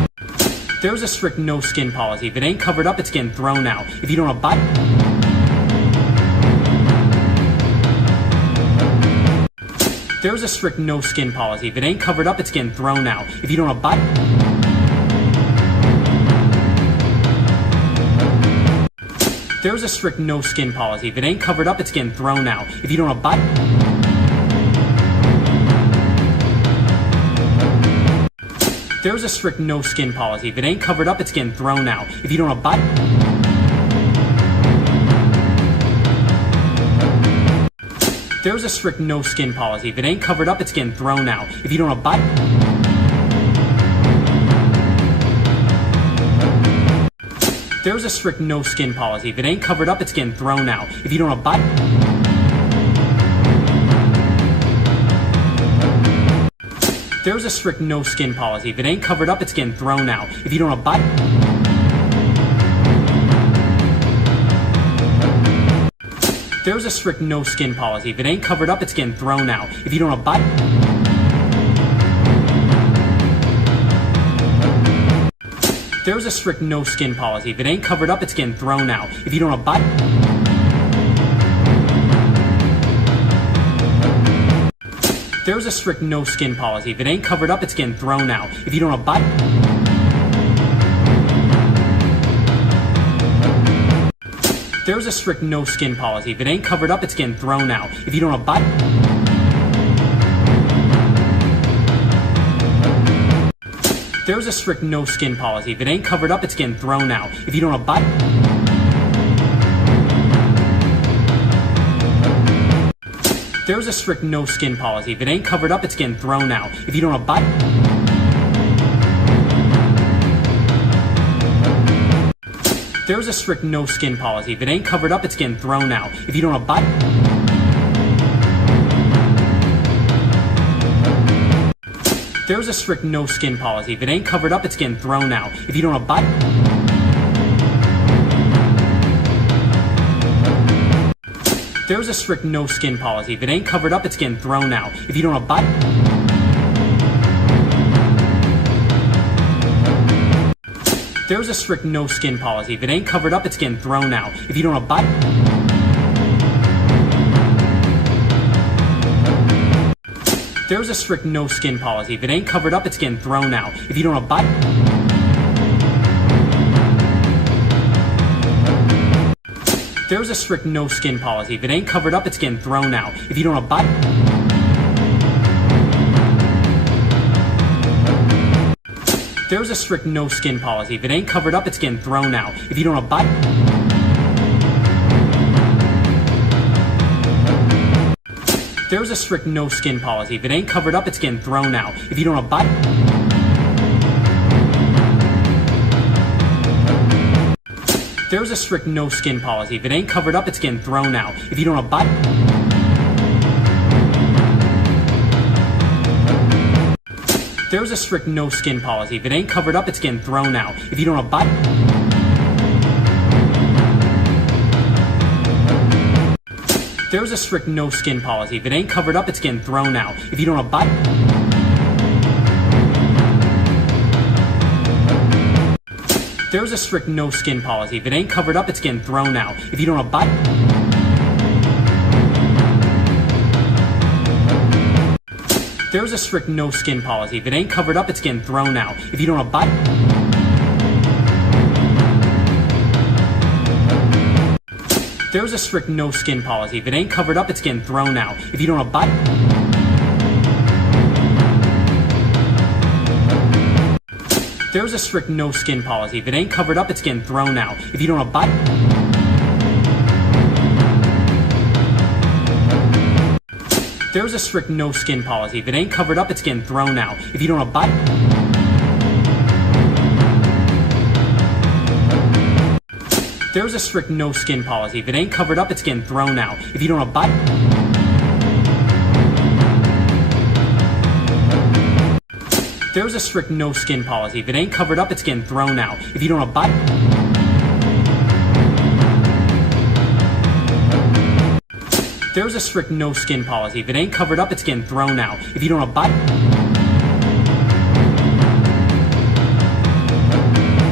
There's a strict no skin policy. If it ain't covered up, it's getting thrown out. If you don't abide... There's a strict no skin policy. If it ain't covered up, it's getting thrown out. If you don't abide... There's a strict no skin policy. If it ain't covered up, it's getting thrown out. If you don't abide... There's a strict no skin policy. If it ain't covered up, it's getting thrown out. If you don't abide... There's a strict no skin policy. If it ain't covered up, it's getting thrown out. If you don't abide... There's a strict no skin policy. If it ain't covered up, it's getting thrown out. If you don't abide... There's a strict no skin policy. If it ain't covered up, it's getting thrown out. If you don't abide... There's a strict no skin policy. If it ain't covered up, it's getting thrown out. If you don't abide... There's a strict no skin policy. If it ain't covered up, it's getting thrown out. If you don't abide... There's a strict no skin policy. If it ain't covered up, it's getting thrown out. If you don't abide... There's a strict no skin policy. If it ain't covered up, it's getting thrown out. If you don't abide... There's a strict no skin policy. If it ain't covered up, it's getting thrown out. If you don't abide... There's a strict no skin policy. If it ain't covered up, it's getting thrown out. If you don't abide... There's a strict no skin policy. If it ain't covered up, it's getting thrown out. If you don't abide... There's a strict no skin policy. If it ain't covered up, it's getting thrown out. If you don't abide... There's a strict no skin policy. If it ain't covered up, it's getting thrown out. If you don't abide... There's a strict no skin policy. If it ain't covered up, it's getting thrown out. If you don't abide... There's a strict no skin policy. If it ain't covered up, it's getting thrown out. If you don't abide... There's a strict no skin policy. If it ain't covered up, it's getting thrown out. If you don't abide... There's a strict no skin policy. If it ain't covered up, it's getting thrown out. If you don't abide... There's a strict no skin policy. If it ain't covered up, it's getting thrown out. If you don't abide... There's a strict no skin policy. If it ain't covered up, it's getting thrown out. If you don't abide... There's a strict no skin policy. If it ain't covered up, it's getting thrown out. If you don't abide... There's a strict no skin policy. If it ain't covered up, it's getting thrown out. If you don't abide... There's a strict no skin policy. If it ain't covered up, it's getting thrown out. If you don't abide... There's a strict no skin policy. If it ain't covered up, it's getting thrown out. If you don't abide... There's a strict no skin policy. If it ain't covered up, it's getting thrown out. If you don't abide... There's a strict no skin policy. If it ain't covered up, it's getting thrown out. If you don't abide... There's a strict no skin policy. If it ain't covered up, it's getting thrown out. If you don't abide... There's a strict no skin policy. If it ain't covered up, it's getting thrown out. If you don't abide... There's a strict no skin policy. If it ain't covered up, it's getting thrown out. If you don't abide... There's a strict no skin policy. If it ain't covered up, it's getting thrown out. If you don't abide...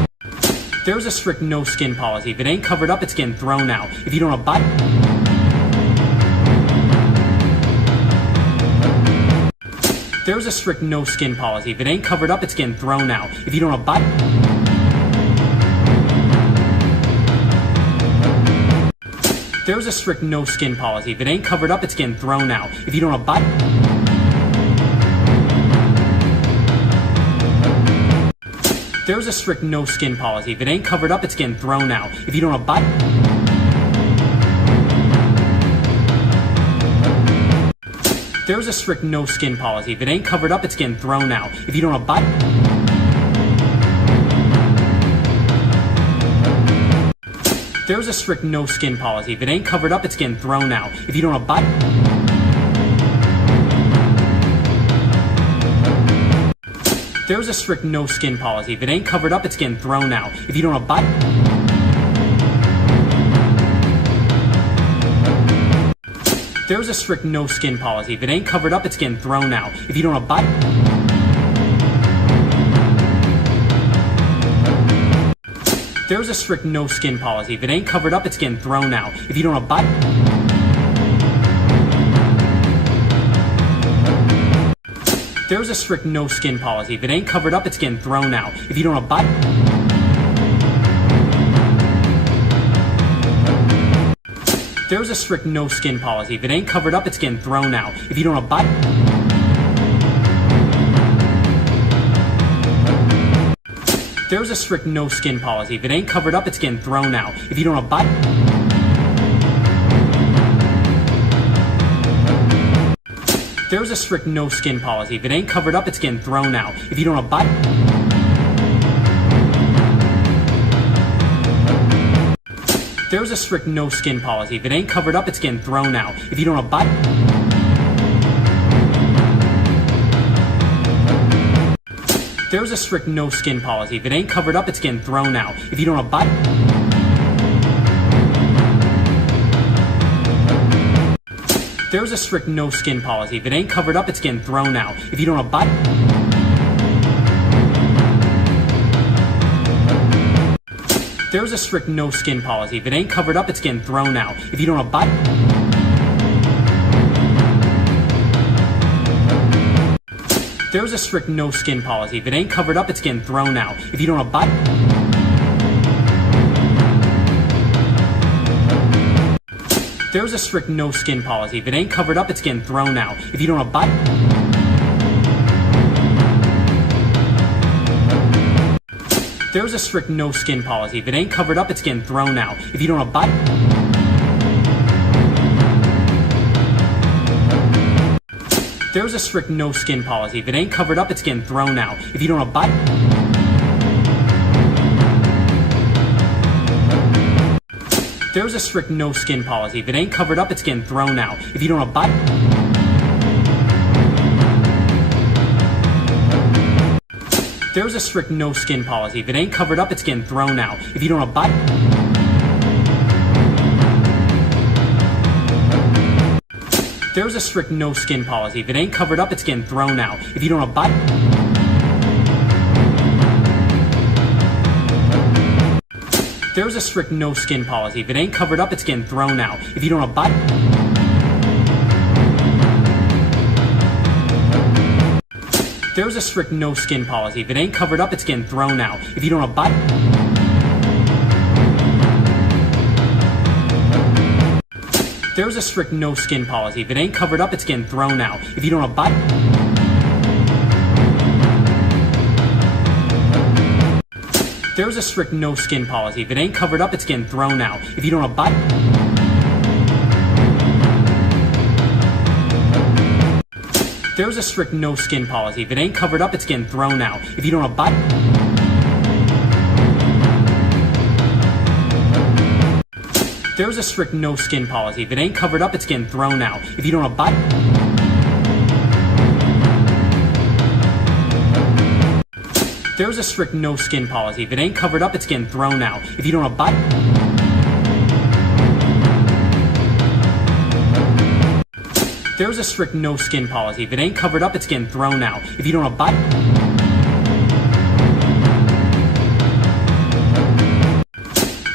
There's a strict no skin policy. If it ain't covered up, it's getting thrown out. If you don't abide... There's a strict no skin policy. If it ain't covered up, it's getting thrown out. If you don't abide... There's a strict no skin policy. If it ain't covered up, it's getting thrown out. If you don't abide... There's a strict no skin policy. If it ain't covered up, it's getting thrown out. If you don't abide... There's a strict no skin policy. If it ain't covered up, it's getting thrown out. If you don't abide... There's a strict no skin policy. If it ain't covered up, it's getting thrown out. If you don't abide... There's a strict no skin policy. If it ain't covered up, it's getting thrown out. If you don't abide... There's a strict no skin policy. If it ain't covered up, it's getting thrown out. If you don't abide... There's a strict no skin policy. If it ain't covered up, it's getting thrown out. If you don't abide... There's a strict no skin policy. If it ain't covered up, it's getting thrown out. If you don't abide... There's a strict no skin policy. If it ain't covered up, it's getting thrown out. If you don't abide... There's a strict no skin policy. If it ain't covered up, it's getting thrown out. If you don't abide... There's a strict no skin policy. If it ain't covered up, it's getting thrown out. If you don't abide... There's a strict no skin policy. If it ain't covered up, it's getting thrown out. If you don't abide... There's a strict no skin policy. If it ain't covered up, it's getting thrown out. If you don't abide... There's a strict no skin policy. If it ain't covered up, it's getting thrown out. If you don't abide... There's a strict no skin policy. If it ain't covered up, it's getting thrown out. If you don't abide... There's a strict no skin policy. If it ain't covered up, it's getting thrown out. If you don't abide... There's a strict no skin policy. If it ain't covered up, it's getting thrown out. If you don't abide... There's a strict no skin policy. If it ain't covered up, it's getting thrown out. If you don't abide... There's a strict no skin policy. If it ain't covered up, it's getting thrown out. If you don't abide... There's a strict no skin policy. If it ain't covered up, it's getting thrown out. If you don't abide... There's a strict no skin policy. If it ain't covered up, it's getting thrown out. If you don't abide... There's a strict no skin policy. If it ain't covered up, it's getting thrown out. If you don't abide... There's a strict no skin policy. If it ain't covered up, it's getting thrown out. If you don't abide... There's a strict no skin policy. If it ain't covered up, it's getting thrown out. If you don't abide... There's a strict no skin policy. If it ain't covered up, it's getting thrown out. If you don't abide... There's a strict no skin policy. If it ain't covered up, it's getting thrown out. If you don't abide... There's a strict no skin policy. If it ain't covered up, it's getting thrown out. If you don't abide... There's a strict no skin policy. If it ain't covered up, it's getting thrown out. If you don't abide... There's a strict no skin policy. If it ain't covered up, it's getting thrown out. If you don't abide... There's a strict no skin policy. If it ain't covered up, it's getting thrown out. If you don't abide...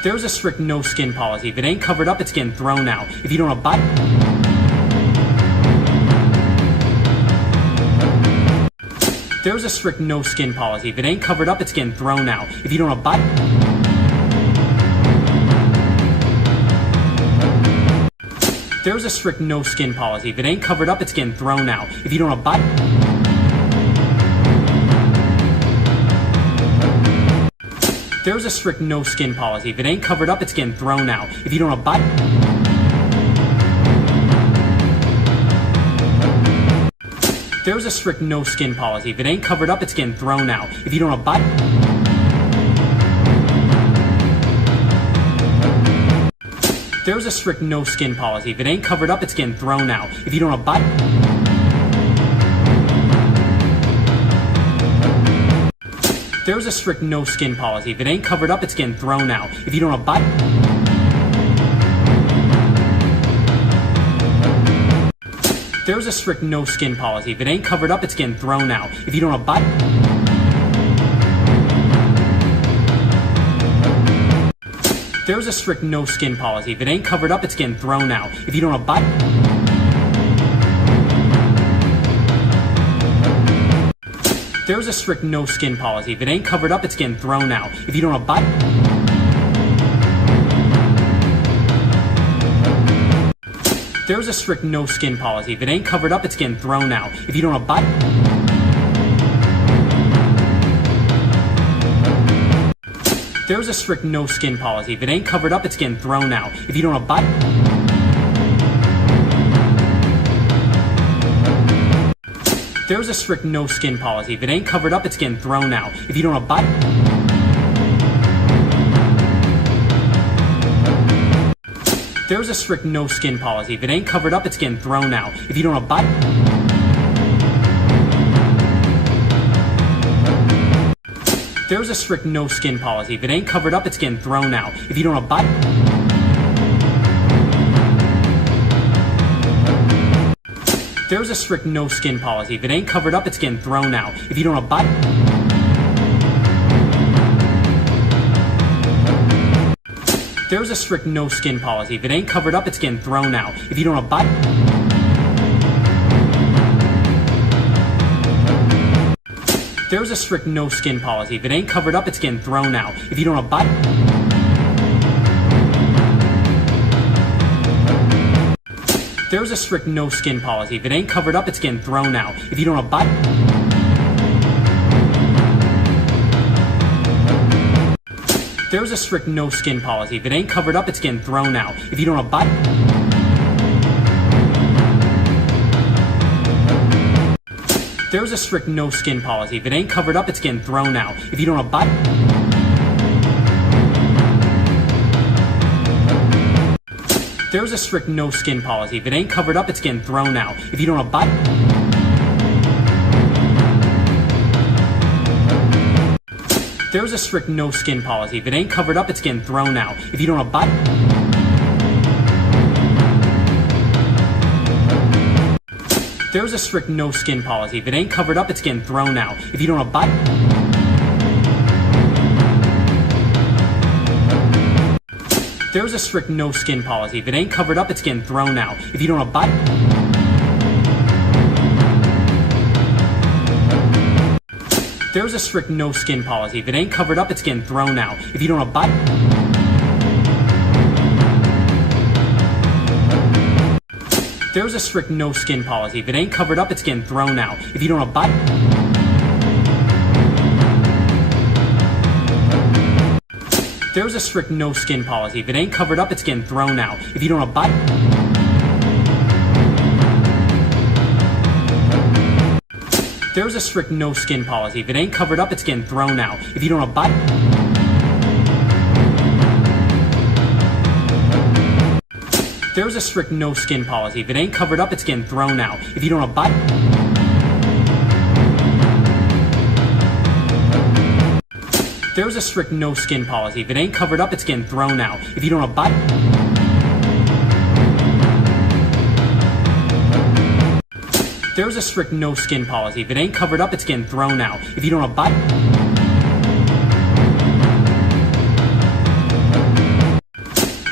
There's a strict no skin policy. If it ain't covered up, it's getting thrown out. If you don't abide... There's a strict no skin policy. If it ain't covered up, it's getting thrown out. If you don't abide... There's a strict no skin policy. If it ain't covered up, it's getting thrown out. If you don't abide... There's a strict no skin policy. If it ain't covered up, it's getting thrown out. If you don't abide... There's a strict no skin policy. If it ain't covered up, it's getting thrown out. If you don't abide... There's a strict no skin policy. If it ain't covered up, it's getting thrown out. If you don't abide... There's a strict no skin policy. If it ain't covered up, it's getting thrown out. If you don't abide... There's a strict no skin policy. If it ain't covered up, it's getting thrown out. If you don't abide... There's a strict no skin policy. If it ain't covered up, it's getting thrown out. If you don't abide... There's a strict no skin policy. If it ain't covered up, it's getting thrown out. If you don't abide... There's a strict no skin policy. If it ain't covered up, it's getting thrown out. If you don't abide... There's a strict no skin policy. If it ain't covered up, it's getting thrown out. If you don't abide... There's a strict no skin policy. If it ain't covered up, it's getting thrown out. If you don't abide... There's a strict no skin policy. If it ain't covered up, it's getting thrown out. If you don't abide... There's a strict no skin policy. If it ain't covered up, it's getting thrown out. If you don't abide... There's a strict no skin policy. If it ain't covered up, it's getting thrown out. If you don't abide... There's a strict no skin policy. If it ain't covered up, it's getting thrown out. If you don't abide... There's a strict no skin policy. If it ain't covered up, it's getting thrown out. If you don't abide... There's a strict no skin policy. If it ain't covered up, it's getting thrown out. If you don't abide... There's a strict no skin policy. If it ain't covered up, it's getting thrown out. If you don't abide... There's a strict no skin policy. If it ain't covered up, it's getting thrown out. If you don't abide... There's a strict no skin policy. If it ain't covered up, it's getting thrown out. If you don't abide... There's a strict no skin policy. If it ain't covered up, it's getting thrown out. If you don't abide... There's a strict no skin policy. If it ain't covered up, it's getting thrown out. If you don't abide... There's a strict no skin policy. If it ain't covered up, it's getting thrown out. If you don't abide... There's a strict no skin policy. If it ain't covered up, it's getting thrown out. If you don't abide... There's a strict no skin policy. If it ain't covered up, it's getting thrown out. If you don't abide... There's a strict no skin policy. If it ain't covered up, it's getting thrown out. If you don't abide... There's a strict no skin policy. If it ain't covered up, it's getting thrown out. If you don't abide... There's a strict no skin policy. If it ain't covered up, it's getting thrown out. If you don't abide... There's a strict no skin policy. If it ain't covered up, it's getting thrown out. If you don't abide... There's a strict no skin policy. If it ain't covered up, it's getting thrown out. If you don't abide...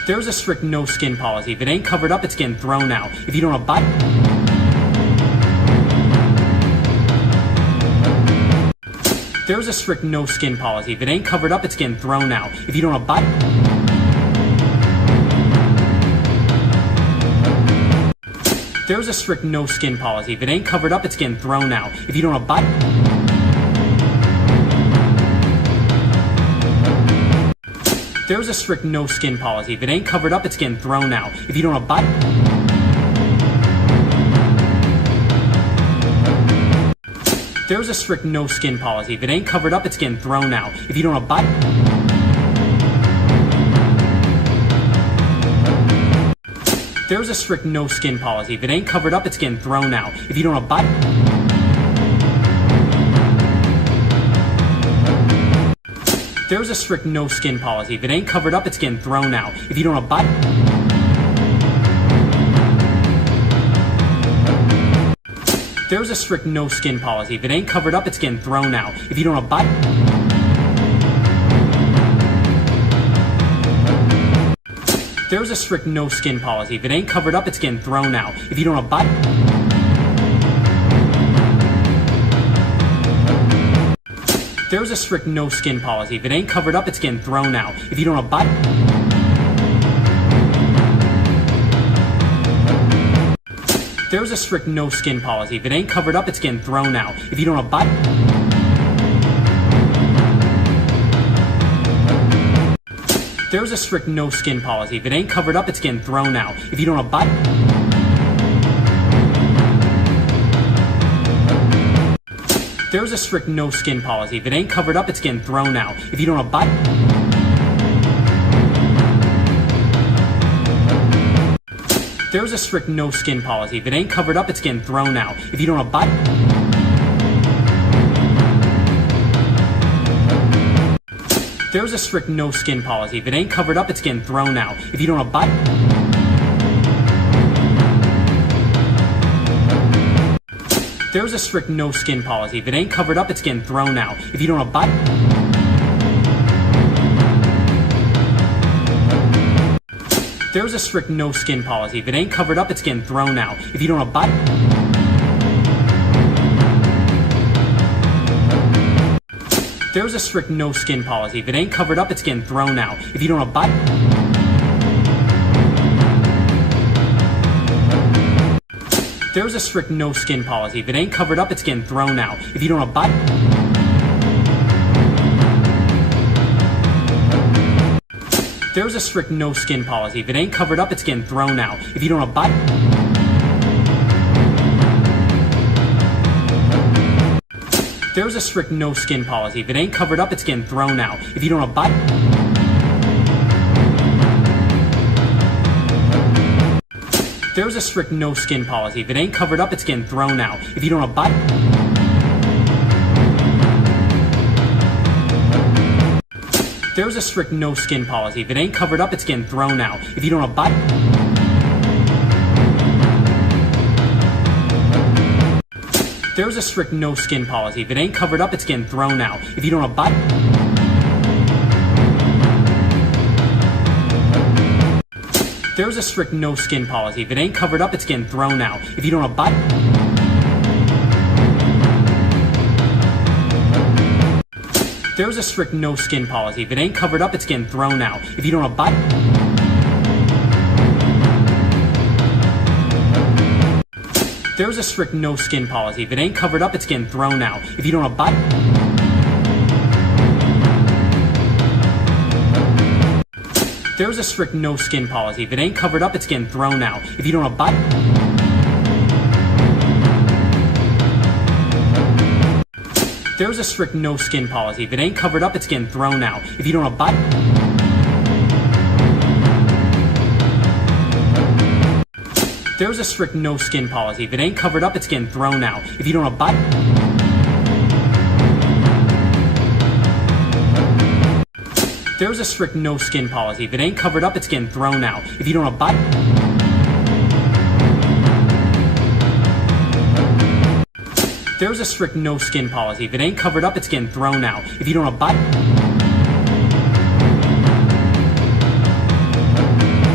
There's a strict no skin policy. If it ain't covered up, it's getting thrown out. If you don't abide... There's a strict no skin policy. If it ain't covered up, it's getting thrown out. If you don't abide... There's a strict no skin policy. If it ain't covered up, it's getting thrown out. If you don't abide... There's a strict no skin policy. If it ain't covered up, it's getting thrown out. If you don't abide... There's a strict no skin policy. If it ain't covered up, it's getting thrown out. If you don't abide... There's a strict no skin policy. If it ain't covered up, it's getting thrown out. If you don't abide... There's a strict no skin policy. If it ain't covered up, it's getting thrown out. If you don't abide... There's a strict no skin policy. If it ain't covered up, it's getting thrown out. If you don't abide... There's a strict no skin policy. If it ain't covered up, it's getting thrown out. If you don't abide... There's a strict no skin policy. If it ain't covered up, it's getting thrown out. If you don't abide... There's a strict no skin policy. If it ain't covered up, it's getting thrown out. If you don't abide... There's a strict no skin policy. If it ain't covered up, it's getting thrown out. If you don't abide... There's a strict no skin policy. If it ain't covered up, it's getting thrown out. If you don't abide... There's a strict no skin policy. If it ain't covered up, it's getting thrown out. If you don't abide... There's a strict no skin policy. If it ain't covered up, it's getting thrown out. If you don't abide... There's a strict no skin policy. If it ain't covered up, it's getting thrown out. If you don't abide... There's a strict no skin policy. If it ain't covered up, it's getting thrown out. If you don't abide... There's a strict no skin policy. If it ain't covered up, it's getting thrown out. If you don't abide... There's a strict no skin policy. If it ain't covered up, it's getting thrown out. If you don't abide... There's a strict no skin policy. If it ain't covered up, it's getting thrown out. If you don't abide... There's a strict no skin policy. If it ain't covered up, it's getting thrown out. If you don't abide... There's a strict no skin policy. If it ain't covered up, it's getting thrown out. If you don't abide... There's a strict no skin policy. If it ain't covered up, it's getting thrown out. If you don't abide... There's a strict no skin policy. If it ain't covered up, it's getting thrown out. If you don't abide... There's a strict no skin policy. If it ain't covered up, it's getting thrown out. If you don't abide... There's a strict no skin policy. If it ain't covered up, it's getting thrown out. If you don't abide... There's a strict no skin policy. If it ain't covered up, it's getting thrown out. If you don't abide... There's a strict no skin policy. If it ain't covered up, it's getting thrown out. If you don't abide... There's a strict no skin policy. If it ain't covered up, it's getting thrown out. If you don't abide... There's a strict no skin policy. If it ain't covered up, it's getting thrown out. If you don't abide... There's a strict no skin policy. If it ain't covered up, it's getting thrown out. If you don't abide... There's a strict no skin policy. If it ain't covered up, it's getting thrown out. If you don't abide...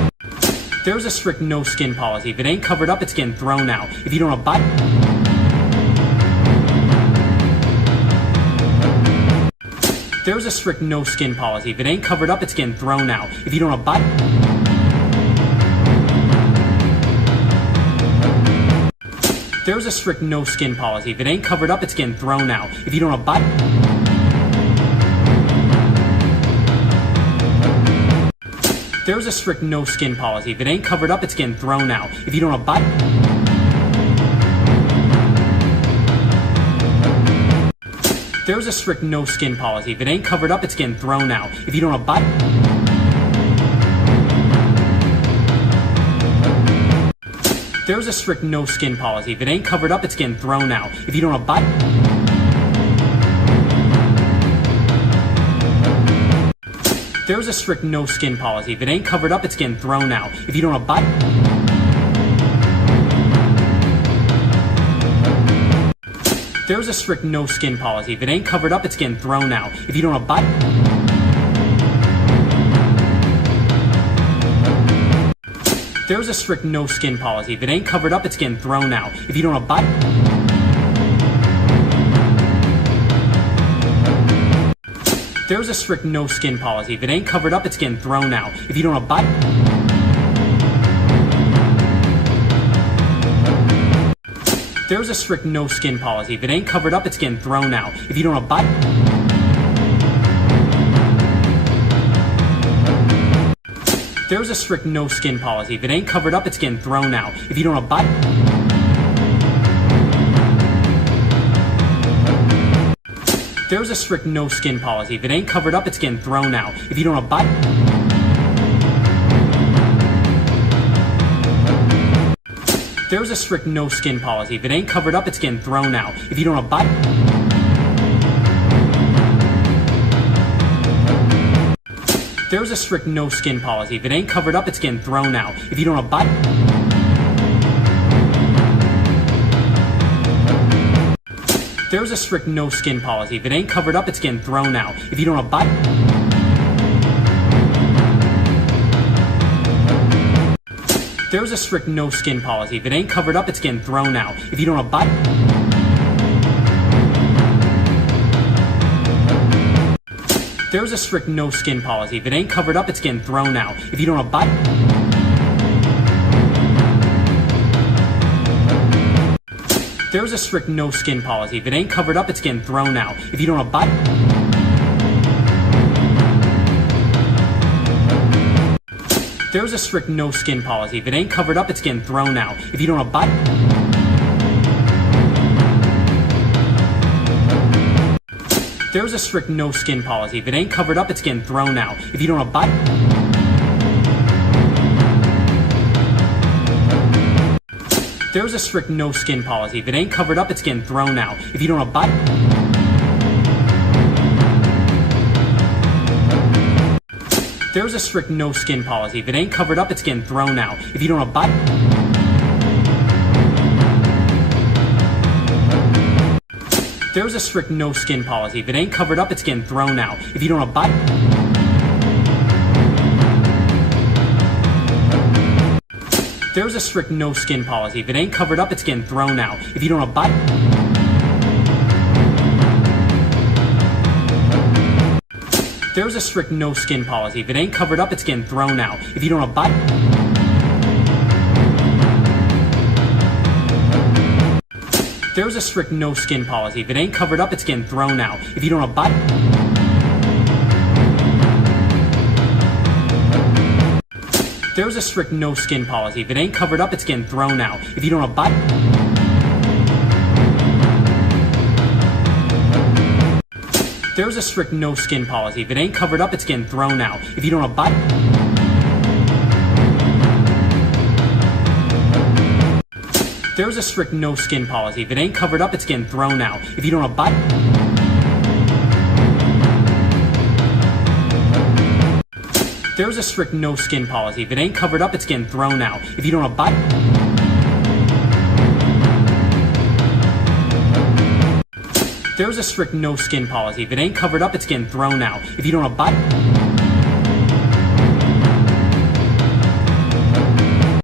There's a strict no skin policy. If it ain't covered up, it's getting thrown out. If you don't abide... There's a strict no skin policy. If it ain't covered up, it's getting thrown out. If you don't abide... There's a strict no skin policy. If it ain't covered up, it's getting thrown out. If you don't abide... There's a strict no skin policy. If it ain't covered up, it's getting thrown out. If you don't abide... There's a strict no skin policy. If it ain't covered up, it's getting thrown out. If you don't abide... There's a strict no skin policy. If it ain't covered up, it's getting thrown out. If you don't abide... There's a strict no skin policy. If it ain't covered up, it's getting thrown out. If you don't abide... There's a strict no skin policy. If it ain't covered up, it's getting thrown out. If you don't abide... There's a strict no skin policy. If it ain't covered up, it's getting thrown out. If you don't abide... There's a strict no skin policy. If it ain't covered up, it's getting thrown out. If you don't abide... There's a strict no skin policy. If it ain't covered up, it's getting thrown out. If you don't abide... There's a strict no skin policy. If it ain't covered up, it's getting thrown out. If you don't abide... There's a strict no skin policy. If it ain't covered up, it's getting thrown out. If you don't abide... There's a strict no skin policy. If it ain't covered up, it's getting thrown out. If you don't abide... There's a strict no skin policy. If it ain't covered up, it's getting thrown out. If you don't abide... There's a strict no skin policy. If it ain't covered up, it's getting thrown out. If you don't abide... There's a strict no skin policy. If it ain't covered up, it's getting thrown out. If you don't abide... There's a strict no skin policy. If it ain't covered up, it's getting thrown out. If you don't abide... There's a strict no skin policy. If it ain't covered up, it's getting thrown out. If you don't abide... There's a strict no skin policy. If it ain't covered up, it's getting thrown out. If you don't abide... There's a strict no skin policy. If it ain't covered up, it's getting thrown out. If you don't abide... There's a strict no skin policy. If it ain't covered up, it's getting thrown out. If you don't abide... There's a strict no skin policy. If it ain't covered up, it's getting thrown out. If you don't abide... There's a strict no skin policy. If it ain't covered up, it's getting thrown out. If you don't abide... There's a strict no skin policy. If it ain't covered up, it's getting thrown out. If you don't abide... There's a strict no skin policy. If it ain't covered up, it's getting thrown out. If you don't abide... There's a strict no skin policy. If it ain't covered up, it's getting thrown out. If you don't abide... There's a strict no skin policy. If it ain't covered up, it's getting thrown out. If you don't abide... There's a strict no skin policy. If it ain't covered up, it's getting thrown out. If you don't abide... There's a strict no skin policy. If it ain't covered up, it's getting thrown out. If you don't abide... There's a strict no skin policy. If it ain't covered up, it's getting thrown out. If you don't abide... There's a strict no skin policy. If it ain't covered up, it's getting thrown out. If you don't abide...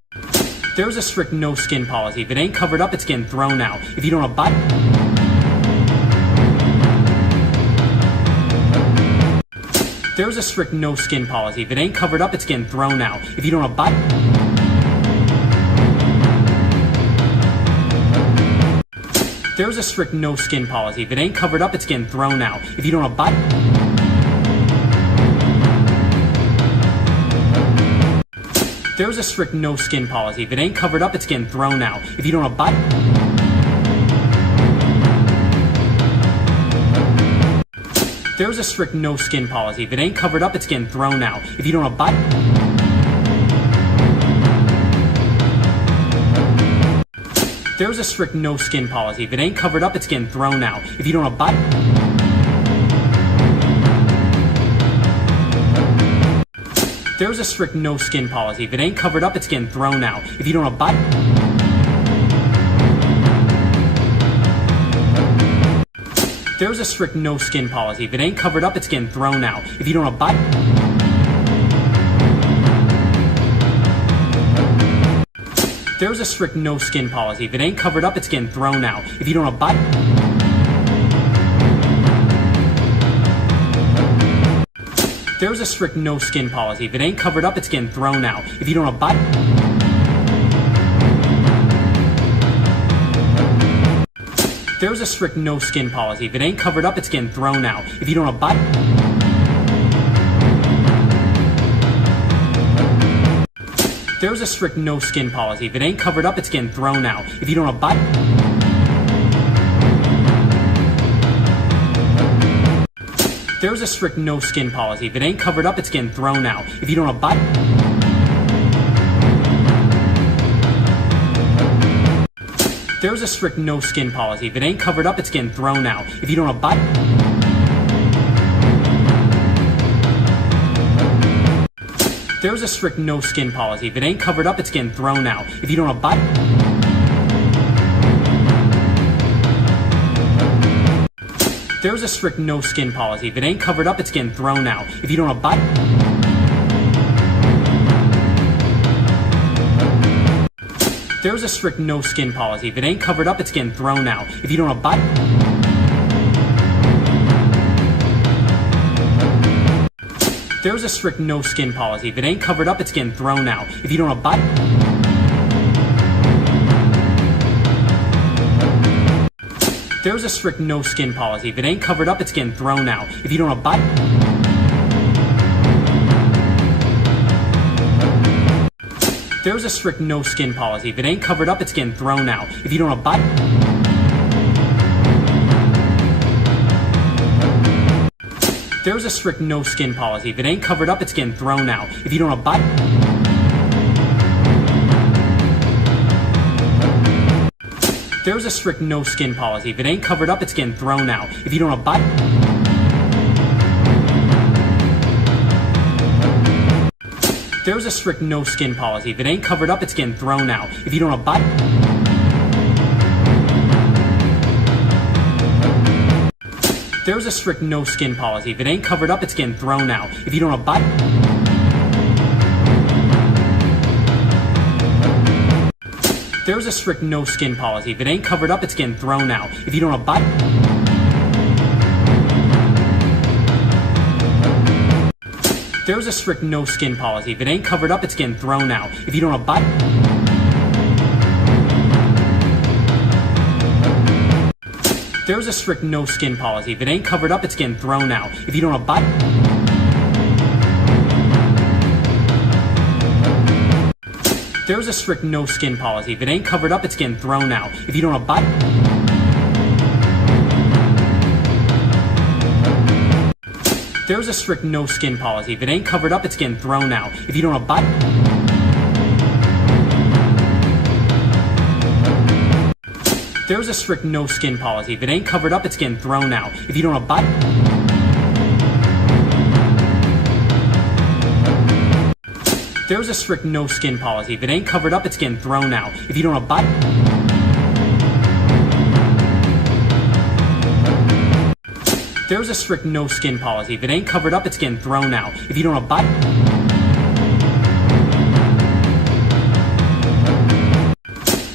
There's a strict no skin policy. If it ain't covered up, it's getting thrown out. If you don't abide... There's a strict no skin policy. If it ain't covered up, it's getting thrown out. If you don't abide... There's a strict no skin policy. If it ain't covered up, it's getting thrown out. If you don't abide... There's a strict no skin policy. If it ain't covered up, it's getting thrown out. If you don't abide... There's a strict no skin policy. If it ain't covered up, it's getting thrown out. If you don't abide... There's a strict no skin policy. If it ain't covered up, it's getting thrown out. If you don't abide... There's a strict no skin policy. If it ain't covered up, it's getting thrown out. If you don't abide... There's a strict no skin policy. If it ain't covered up, it's getting thrown out. If you don't abide... There's a strict no skin policy. If it ain't covered up, it's getting thrown out. If you don't abide... There's a strict no skin policy. If it ain't covered up, it's getting thrown out. If you don't abide... There's a strict no skin policy. If it ain't covered up, it's getting thrown out. If you don't abide... There's a strict no skin policy. If it ain't covered up, it's getting thrown out. If you don't abide... There's a strict no skin policy. If it ain't covered up, it's getting thrown out. If you don't abide... There's a strict no skin policy. If it ain't covered up, it's getting thrown out. If you don't abide... There's a strict no skin policy. If it ain't covered up, it's getting thrown out. If you don't abide... There's a strict no skin policy. If it ain't covered up, it's getting thrown out. If you don't abide... There's a strict no skin policy. If it ain't covered up, it's getting thrown out. If you don't abide... There's a strict no skin policy. If it ain't covered up, it's getting thrown out. If you don't abide... There's a strict no skin policy. If it ain't covered up, it's getting thrown out. If you don't abide... There's a strict no skin policy. If it ain't covered up, it's getting thrown out. If you don't abide... There's a strict no skin policy. If it ain't covered up, it's getting thrown out. If you don't abide... There's a strict no skin policy. If it ain't covered up, it's getting thrown out. If you don't abide... There's a strict no skin policy. If it ain't covered up, it's getting thrown out. If you don't abide... There's a strict no skin policy. If it ain't covered up, it's getting thrown out. If you don't abide... There's a strict no skin policy. If it ain't covered up, it's getting thrown out. If you don't abide... There's a strict no skin policy. If it ain't covered up, it's getting thrown out. If you don't abide... There's a strict no skin policy. If it ain't covered up, it's getting thrown out. If you don't abide... There's a strict no skin policy. If it ain't covered up, it's getting thrown out. If you don't abide... There's a strict no skin policy. If it ain't covered up, it's getting thrown out. If you don't abide... There's a strict no skin policy. If it ain't covered up, it's getting thrown out. If you don't abide... There's a strict no skin policy. If it ain't covered up, it's getting thrown out. If you don't abide... There's a strict no skin policy. If it ain't covered up, it's getting thrown out. If you don't abide...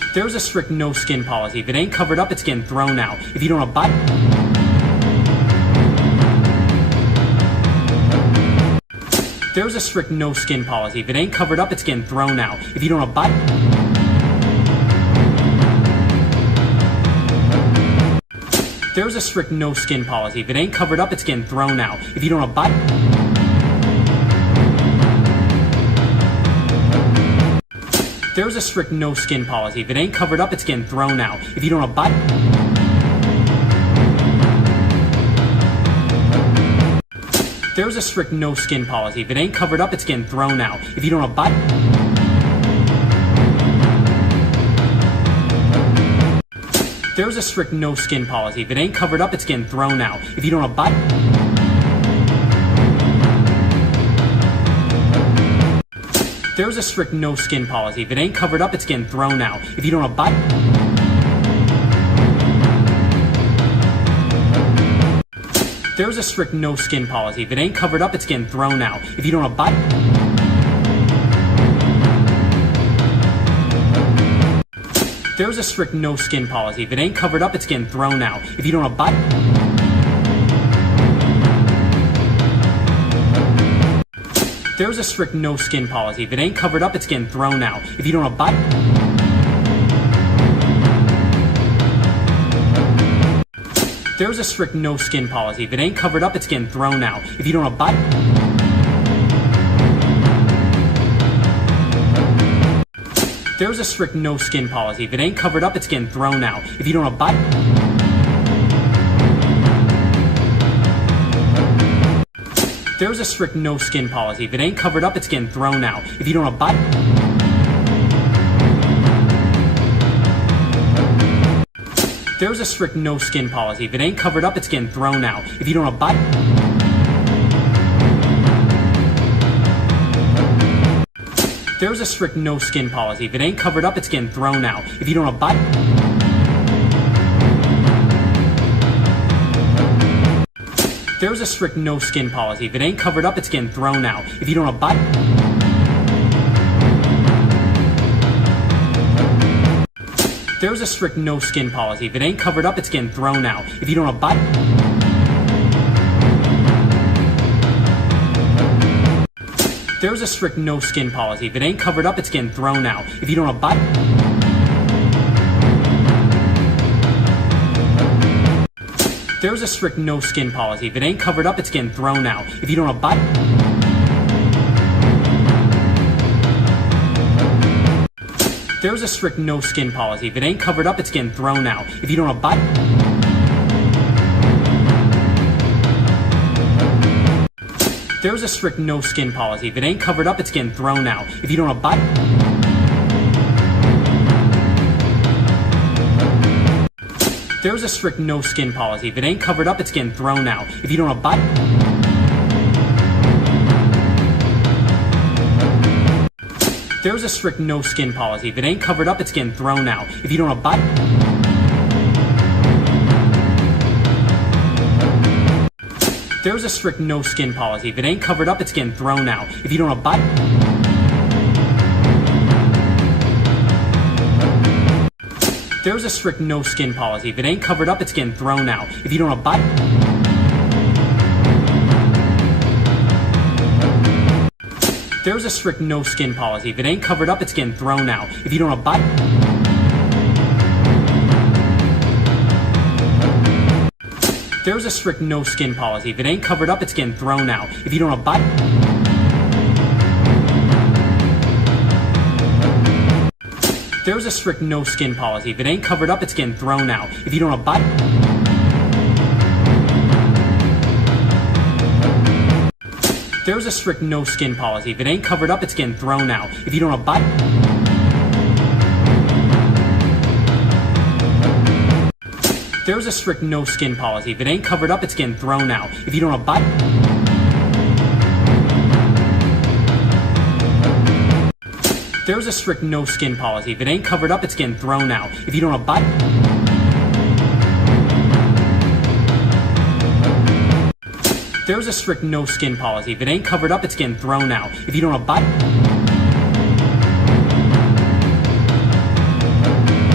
There's a strict no skin policy. If it ain't covered up, it's getting thrown out. If you don't abide... There's a strict no skin policy. If it ain't covered up, it's getting thrown out. If you don't abide... There's a strict no skin policy. If it ain't covered up, it's getting thrown out. If you don't abide... There's a strict no skin policy. If it ain't covered up, it's getting thrown out. If you don't abide... There's a strict no skin policy. If it ain't covered up, it's getting thrown out. If you don't abide... There's a strict no skin policy. If it ain't covered up, it's getting thrown out. If you don't abide... There's a strict no skin policy. If it ain't covered up, it's getting thrown out. If you don't abide... There's a strict no skin policy. If it ain't covered up, it's getting thrown out. If you don't abide... There's a strict no skin policy. If it ain't covered up, it's getting thrown out. If you don't abide... There's a strict no skin policy. If it ain't covered up, it's getting thrown out. If you don't abide... There's a strict no skin policy. If it ain't covered up, it's getting thrown out. If you don't abide... There's a strict no skin policy. If it ain't covered up, it's getting thrown out. If you don't abide... There's a strict no skin policy. If it ain't covered up, it's getting thrown out. If you don't abide... There's a strict no skin policy. If it ain't covered up, it's getting thrown out. If you don't abide... There's a strict no skin policy. If it ain't covered up, it's getting thrown out. If you don't abide... There's a strict no skin policy. If it ain't covered up, it's getting thrown out. If you don't abide... There's a strict no skin policy. If it ain't covered up, it's getting thrown out. If you don't abide... There's a strict no skin policy. If it ain't covered up, it's getting thrown out. If you don't abide... There's a strict no skin policy. If it ain't covered up, it's getting thrown out. If you don't abide... There's a strict no skin policy. If it ain't covered up, it's getting thrown out. If you don't abide... There's a strict no skin policy. If it ain't covered up, it's getting thrown out. If you don't abide... There's a strict no skin policy. If it ain't covered up, it's getting thrown out. If you don't abide... There's a strict no skin policy. If it ain't covered up, it's getting thrown out. If you don't abide... There's a strict no skin policy. If it ain't covered up, it's getting thrown out. If you don't abide... There's a strict no skin policy. If it ain't covered up, it's getting thrown out. If you don't abide... There's a strict no skin policy. If it ain't covered up, it's getting thrown out. If you don't abide... There's a strict no skin policy. If it ain't covered up, it's getting thrown out. If you don't abide... There's a strict no skin policy. If it ain't covered up, it's getting thrown out. If you don't abide... There's a strict no skin policy. If it ain't covered up, it's getting thrown out. If you don't abide... There's a strict no skin policy. If it ain't covered up, it's getting thrown out. If you don't abide... There's a strict no skin policy. If it ain't covered up, it's getting thrown out. If you don't abide... There's a strict no skin policy. If it ain't covered up, it's getting thrown out. If you don't abide...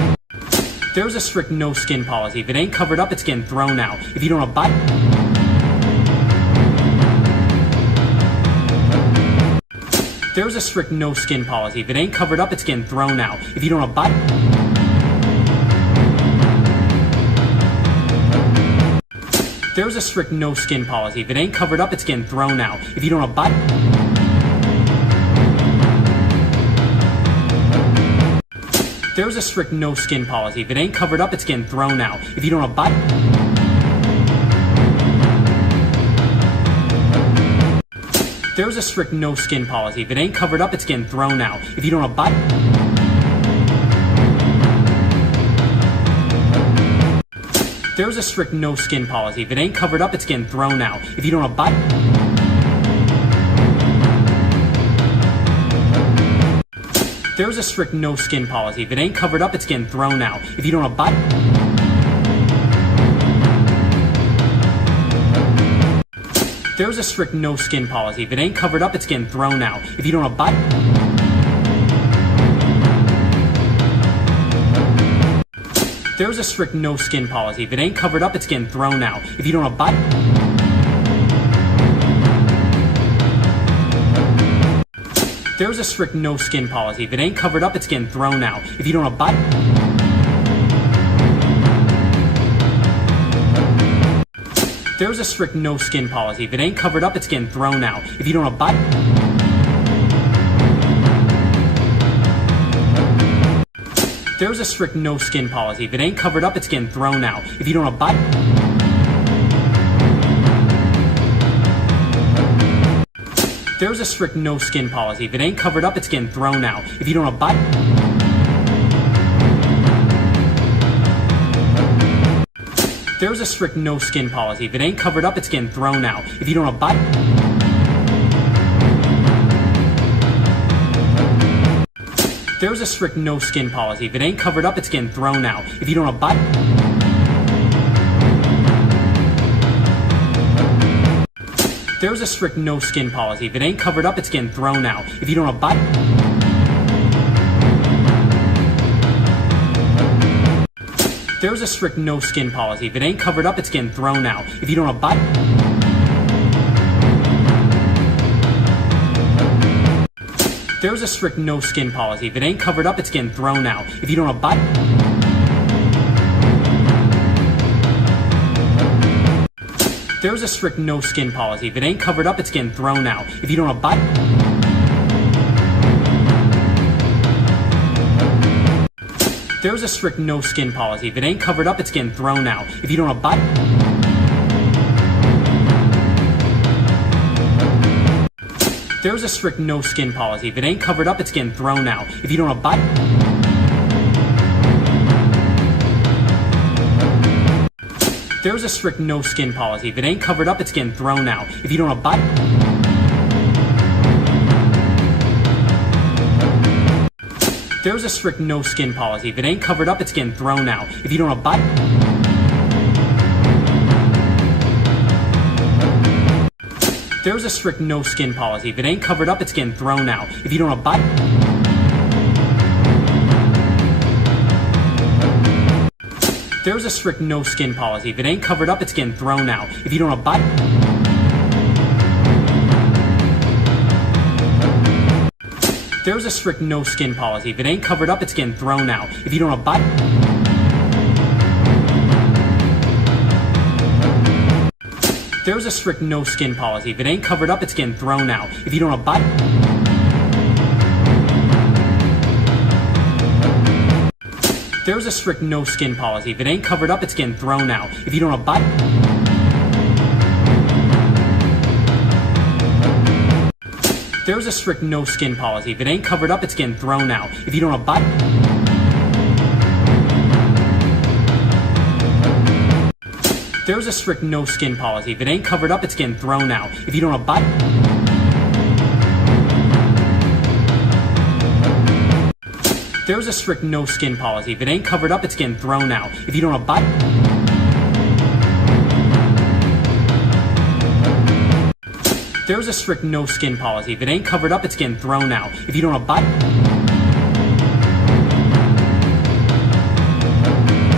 There's a strict no skin policy. If it ain't covered up, it's getting thrown out. If you don't abide... There's a strict no skin policy. If it ain't covered up, it's getting thrown out. If you don't abide... There's a strict no skin policy. If it ain't covered up, it's getting thrown out. If you don't abide... There's a strict no skin policy. If it ain't covered up, it's getting thrown out. If you don't abide... There's a strict no skin policy. If it ain't covered up, it's getting thrown out. If you don't abide... There's a strict no skin policy. If it ain't covered up, it's getting thrown out. If you don't abide... There's a strict no skin policy. If it ain't covered up, it's getting thrown out. If you don't abide... There's a strict no skin policy. If it ain't covered up, it's getting thrown out. If you don't abide... There's a strict no skin policy. If it ain't covered up, it's getting thrown out. If you don't abide... There's a strict no skin policy. If it ain't covered up, it's getting thrown out. If you don't abide... There's a strict no skin policy. If it ain't covered up, it's getting thrown out. If you don't abide... There's a strict no skin policy. If it ain't covered up, it's getting thrown out. If you don't abide... There's a strict no skin policy. If it ain't covered up, it's getting thrown out. If you don't abide... There's a strict no skin policy. If it ain't covered up, it's getting thrown out. If you don't abide... There's a strict no skin policy. If it ain't covered up, it's getting thrown out. If you don't abide... There's a strict no skin policy. If it ain't covered up, it's getting thrown out. If you don't abide... There's a strict no skin policy. If it ain't covered up, it's getting thrown out. If you don't abide... There's a strict no skin policy. If it ain't covered up, it's getting thrown out. If you don't abide... There's a strict no skin policy. If it ain't covered up, it's getting thrown out. If you don't abide... There's a strict no skin policy. If it ain't covered up, it's getting thrown out. If you don't abide... There's a strict no skin policy. If it ain't covered up, it's getting thrown out. If you don't abide... There's a strict no skin policy. If it ain't covered up, it's getting thrown out. If you don't abide... There's a strict no skin policy. If it ain't covered up, it's getting thrown out. If you don't abide... There's a strict no skin policy. If it ain't covered up, it's getting thrown out. If you don't abide... There's a strict no skin policy. If it ain't covered up, it's getting thrown out. If you don't abide... There's a strict no skin policy. If it ain't covered up, it's getting thrown out. If you don't abide... There's a strict no skin policy. If it ain't covered up, it's getting thrown out. If you don't abide... There's a strict no skin policy. If it ain't covered up, it's getting thrown out. If you don't abide... There's a strict no skin policy. If it ain't covered up, it's getting thrown out. If you don't abide... There's a strict no skin policy. If it ain't covered up, it's getting thrown out. If you don't abide... There's a strict no skin policy. If it ain't covered up, it's getting thrown out. If you don't abide... There's a strict no skin policy. If it ain't covered up, it's getting thrown out. If you don't abide...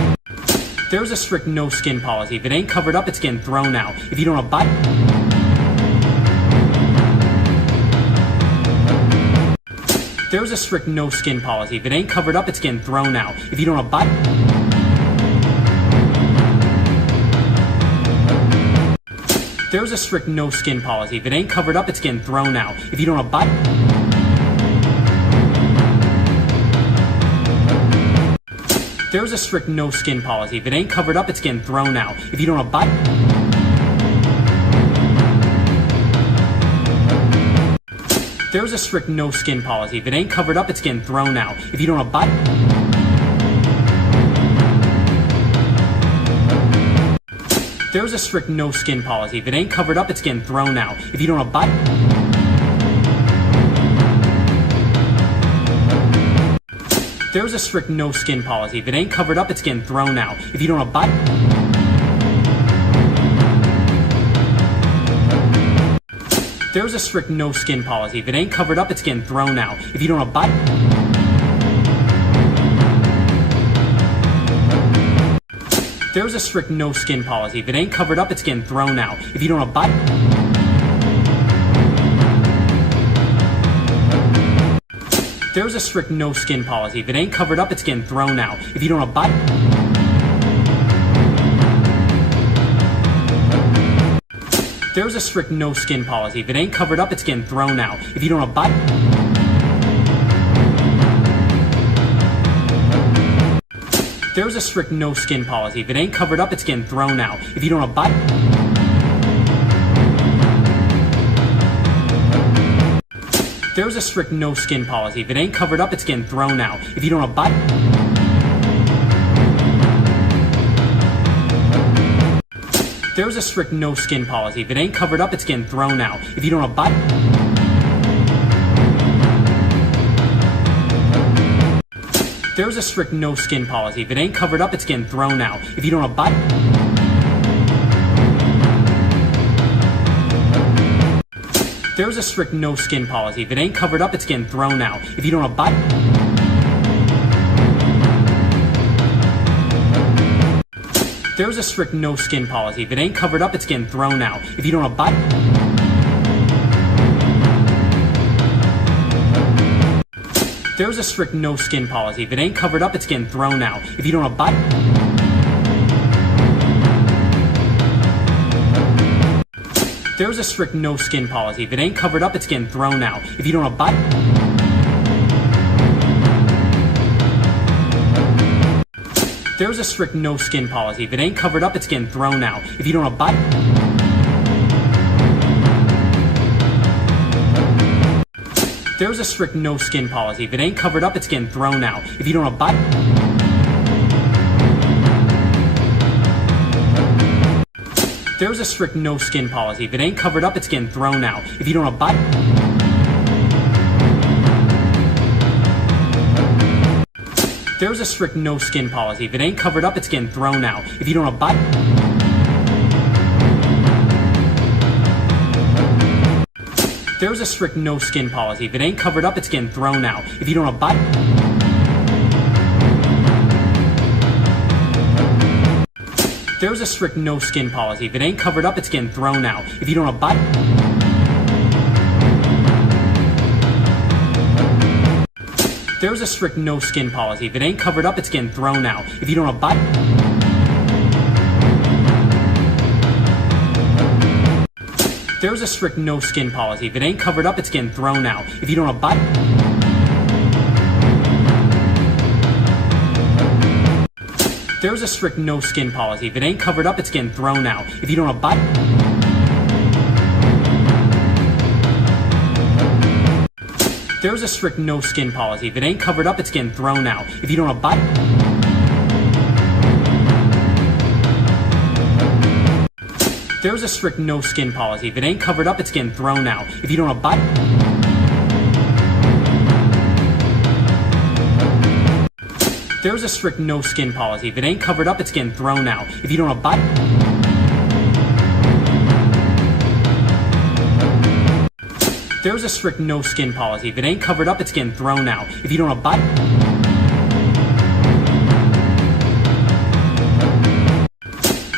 There's a strict no skin policy. If it ain't covered up, it's getting thrown out. If you don't abide... There's a strict no skin policy. If it ain't covered up, it's getting thrown out. If you don't abide... There's a strict no skin policy. If it ain't covered up, it's getting thrown out. If you don't abide... There's a strict no skin policy. If it ain't covered up, it's getting thrown out. If you don't abide... There's a strict no skin policy. If it ain't covered up, it's getting thrown out. If you don't abide... There's a strict no skin policy. If it ain't covered up, it's getting thrown out. If you don't abide... There's a strict no skin policy. If it ain't covered up, it's getting thrown out. If you don't abide... There's a strict no skin policy. If it ain't covered up, it's getting thrown out. If you don't abide... There's a strict no skin policy. If it ain't covered up, it's getting thrown out. If you don't abide... There's a strict no skin policy. If it ain't covered up, it's getting thrown out. If you don't abide... There's a strict no skin policy. If it ain't covered up, it's getting thrown out. If you don't abide... There's a strict no skin policy. If it ain't covered up, it's getting thrown out. If you don't abide... There's a strict no skin policy. If it ain't covered up, it's getting thrown out. If you don't abide... There's a strict no skin policy. If it ain't covered up, it's getting thrown out. If you don't abide... There's a strict no skin policy. If it ain't covered up, it's getting thrown out. If you don't abide... There's a strict no skin policy. If it ain't covered up, it's getting thrown out. If you don't abide... There's a strict no skin policy. If it ain't covered up, it's getting thrown out. If you don't abide... There's a strict no skin policy. If it ain't covered up, it's getting thrown out. If you don't abide... There's a strict no skin policy. If it ain't covered up, it's getting thrown out. If you don't abide... There's a strict no skin policy. If it ain't covered up, it's getting thrown out. If you don't abide... There's a strict no skin policy. If it ain't covered up, it's getting thrown out. If you don't abide... There's a strict no skin policy. If it ain't covered up, it's getting thrown out. If you don't abide... There's a strict no skin policy. If it ain't covered up, it's getting thrown out. If you don't abide... There's a strict no skin policy. If it ain't covered up, it's getting thrown out. If you don't abide... There's a strict no skin policy. If it ain't covered up, it's getting thrown out. If you don't abide... There's a strict no skin policy. If it ain't covered up, it's getting thrown out. If you don't abide... There's a strict no skin policy. If it ain't covered up, it's getting thrown out. If you don't abide... There's a strict no skin policy. If it ain't covered up, it's getting thrown out. If you don't abide... There's a strict no skin policy. If it ain't covered up, it's getting thrown out. If you don't abide... There's a strict no skin policy. If it ain't covered up, it's getting thrown out. If you don't abide... There's a strict no skin policy. If it ain't covered up, it's getting thrown out. If you don't abide... There's a strict no skin policy. If it ain't covered up, it's getting thrown out. If you don't abide...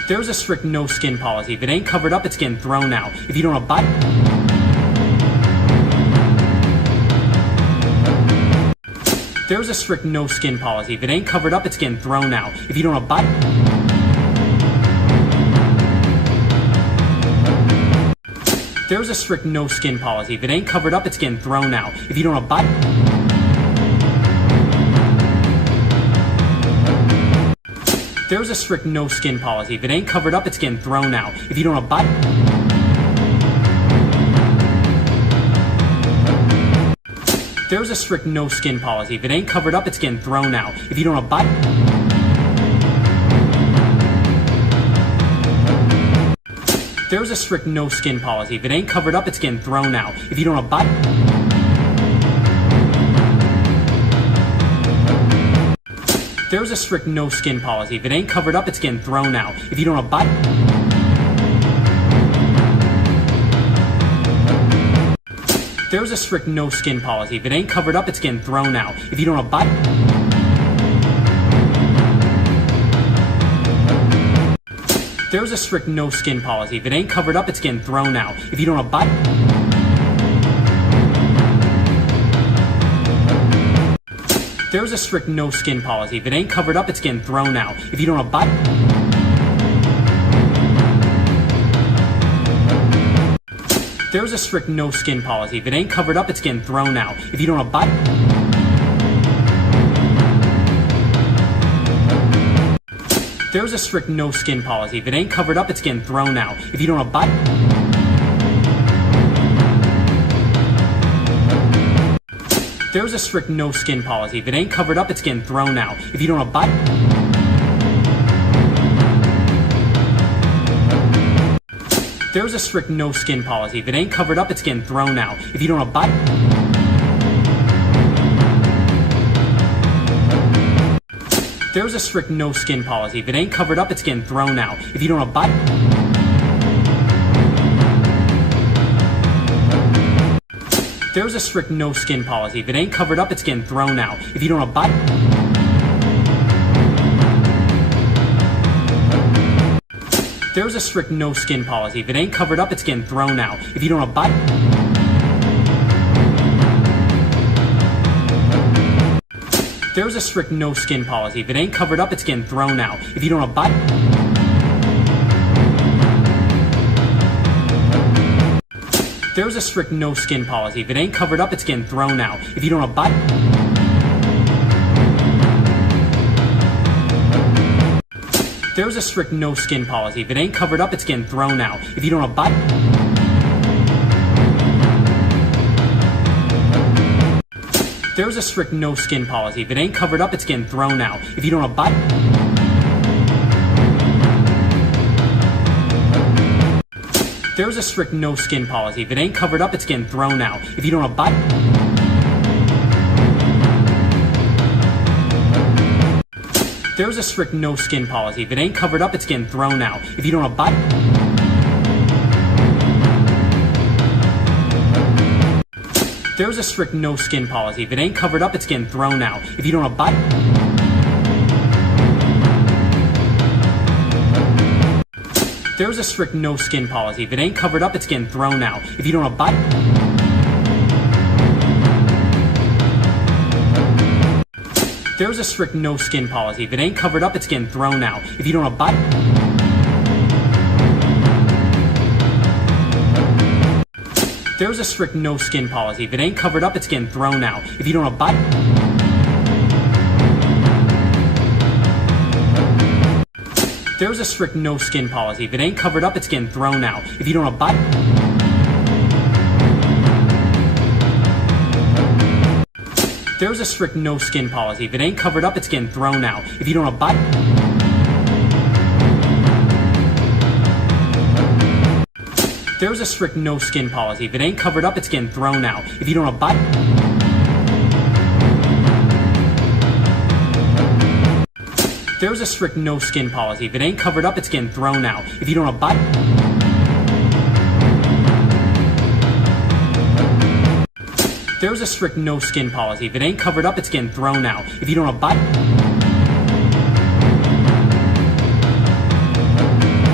There's a strict no skin policy. If it ain't covered up, it's getting thrown out. If you don't abide... There's a strict no skin policy. If it ain't covered up, it's getting thrown out. If you don't abide... There's a strict no skin policy. If it ain't covered up, it's getting thrown out. If you don't abide... There's a strict no skin policy. If it ain't covered up, it's getting thrown out. If you don't abide... There's a strict no skin policy. If it ain't covered up, it's getting thrown out. If you don't abide... There's a strict no skin policy. If it ain't covered up, it's getting thrown out. If you don't abide... There's a strict no skin policy. If it ain't covered up, it's getting thrown out. If you don't abide... There's a strict no skin policy. If it ain't covered up, it's getting thrown out. If you don't abide... There's a strict no skin policy. If it ain't covered up, it's getting thrown out. If you don't abide... There's a strict no skin policy. If it ain't covered up, it's getting thrown out. If you don't abide... There's a strict no skin policy. If it ain't covered up, it's getting thrown out. If you don't abide... There's a strict no skin policy. If it ain't covered up, it's getting thrown out. If you don't abide... There's a strict no skin policy. If it ain't covered up, it's getting thrown out. If you don't abide... There's a strict no skin policy. If it ain't covered up, it's getting thrown out. If you don't abide... There's a strict no skin policy. If it ain't covered up, it's getting thrown out. If you don't abide... There's a strict no skin policy. If it ain't covered up, it's getting thrown out. If you don't abide... There's a strict no skin policy. If it ain't covered up, it's getting thrown out. If you don't abide... There's a strict no skin policy. If it ain't covered up, it's getting thrown out. If you don't abide... There's a strict no skin policy. If it ain't covered up, it's getting thrown out. If you don't abide... There's a strict no skin policy. If it ain't covered up, it's getting thrown out. If you don't abide... There's a strict no skin policy. If it ain't covered up, it's getting thrown out. If you don't abide... There's a strict no skin policy. If it ain't covered up, it's getting thrown out. If you don't abide... There's a strict no skin policy. If it ain't covered up, it's getting thrown out. If you don't abide... There's a strict no skin policy. If it ain't covered up, it's getting thrown out. If you don't abide... There's a strict no skin policy. If it ain't covered up, it's getting thrown out. If you don't abide... There's a strict no skin policy. If it ain't covered up, it's getting thrown out. If you don't abide... There's a strict no skin policy. If it ain't covered up, it's getting thrown out. If you don't abide... There's a strict no skin policy. If it ain't covered up, it's getting thrown out. If you don't abide... There's a strict no skin policy. If it ain't covered up, it's getting thrown out. If you don't abide... There's a strict no skin policy. If it ain't covered up, it's getting thrown out. If you don't abide... There's a strict no skin policy. If it ain't covered up, it's getting thrown out. If you don't abide... There's a strict no skin policy. If it ain't covered up, it's getting thrown out. If you don't abide...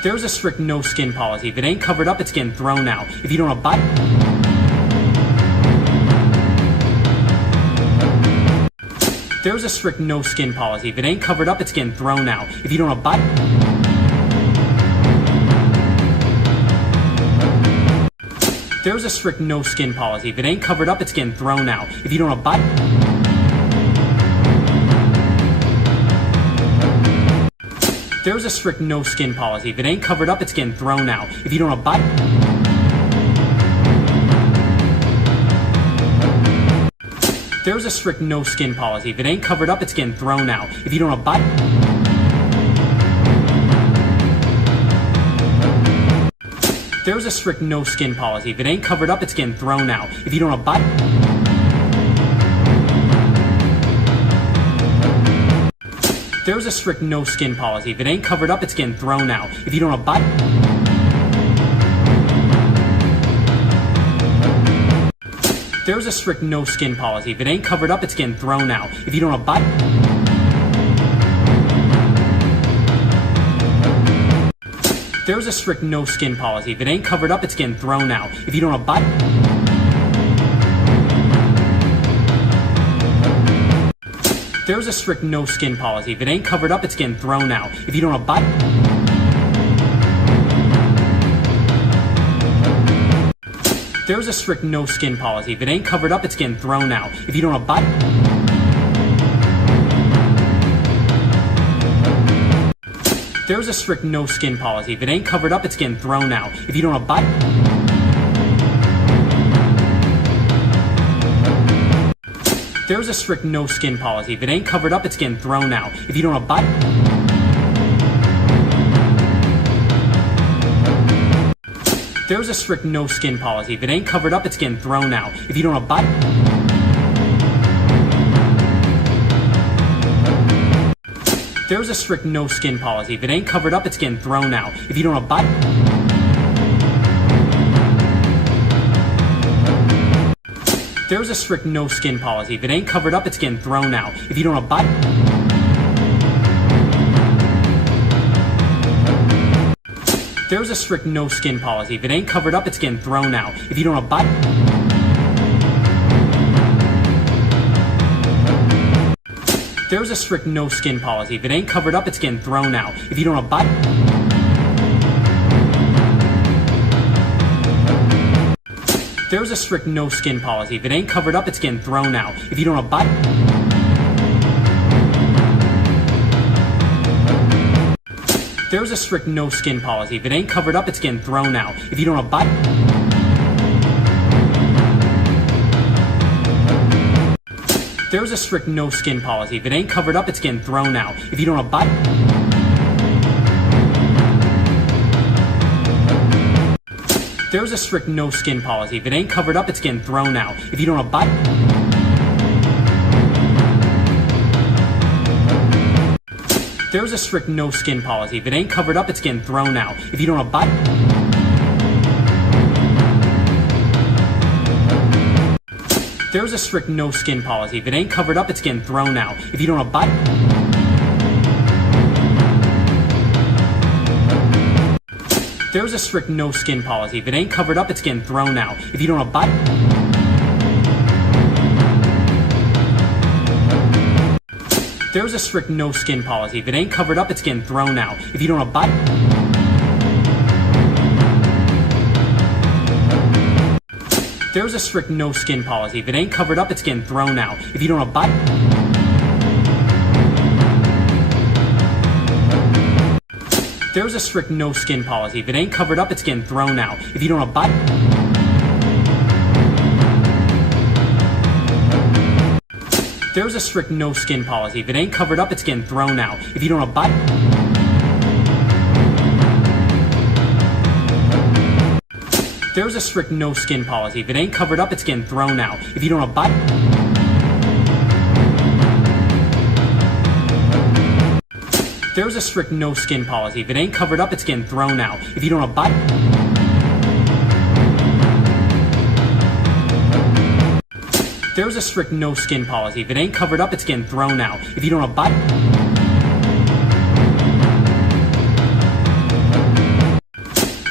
There's a strict no skin policy. If it ain't covered up, it's getting thrown out. If you don't abide... There's a strict no skin policy. If it ain't covered up, it's getting thrown out. If you don't abide... There's a strict no skin policy. If it ain't covered up, it's getting thrown out. If you don't abide... There's a strict no skin policy. If it ain't covered up, it's getting thrown out. If you don't abide... There's a strict no skin policy. If it ain't covered up, it's getting thrown out. If you don't abide... There's a strict no skin policy. If it ain't covered up, it's getting thrown out. If you don't abide... There's a strict no skin policy. If it ain't covered up, it's getting thrown out. If you don't abide... There's a strict no skin policy. If it ain't covered up, it's getting thrown out. If you don't abide... There's a strict no skin policy. If it ain't covered up, it's getting thrown out. If you don't abide... There's a strict no skin policy. If it ain't covered up, it's getting thrown out. If you don't abide... There's a strict no skin policy. If it ain't covered up, it's getting thrown out. If you don't abide... There's a strict no skin policy. If it ain't covered up, it's getting thrown out. If you don't abide... There's a strict no skin policy. If it ain't covered up, it's getting thrown out. If you don't abide... There's a strict no skin policy. If it ain't covered up, it's getting thrown out. If you don't abide... There's a strict no skin policy. If it ain't covered up, it's getting thrown out. If you don't abide... There's a strict no skin policy. If it ain't covered up, it's getting thrown out. If you don't abide... There's a strict no skin policy. If it ain't covered up, it's getting thrown out. If you don't abide... There's a strict no skin policy. If it ain't covered up, it's getting thrown out. If you don't abide... There's a strict no skin policy. If it ain't covered up, it's getting thrown out. If you don't abide... There's a strict no skin policy. If it ain't covered up, it's getting thrown out. If you don't abide... There's a strict no skin policy. If it ain't covered up, it's getting thrown out. If you don't abide... There's a strict no skin policy. If it ain't covered up, it's getting thrown out. If you don't abide... There's a strict no skin policy. If it ain't covered up, it's getting thrown out. If you don't abide... There's a strict no skin policy. If it ain't covered up, it's getting thrown out. If you don't abide... There's a strict no skin policy. If it ain't covered up, it's getting thrown out. If you don't abide... There's a strict no skin policy. If it ain't covered up, it's getting thrown out. If you don't abide... There's a strict no skin policy. If it ain't covered up, it's getting thrown out. If you don't abide... There's a strict no skin policy. If it ain't covered up, it's getting thrown out. If you don't abide... There's a strict no skin policy. If it ain't covered up, it's getting thrown out. If you don't abide... There's a strict no skin policy. If it ain't covered up, it's getting thrown out. If you don't abide... There's a strict no skin policy. If it ain't covered up, it's getting thrown out. If you don't abide... There's a strict no skin policy. If it ain't covered up, it's getting thrown out. If you don't abide...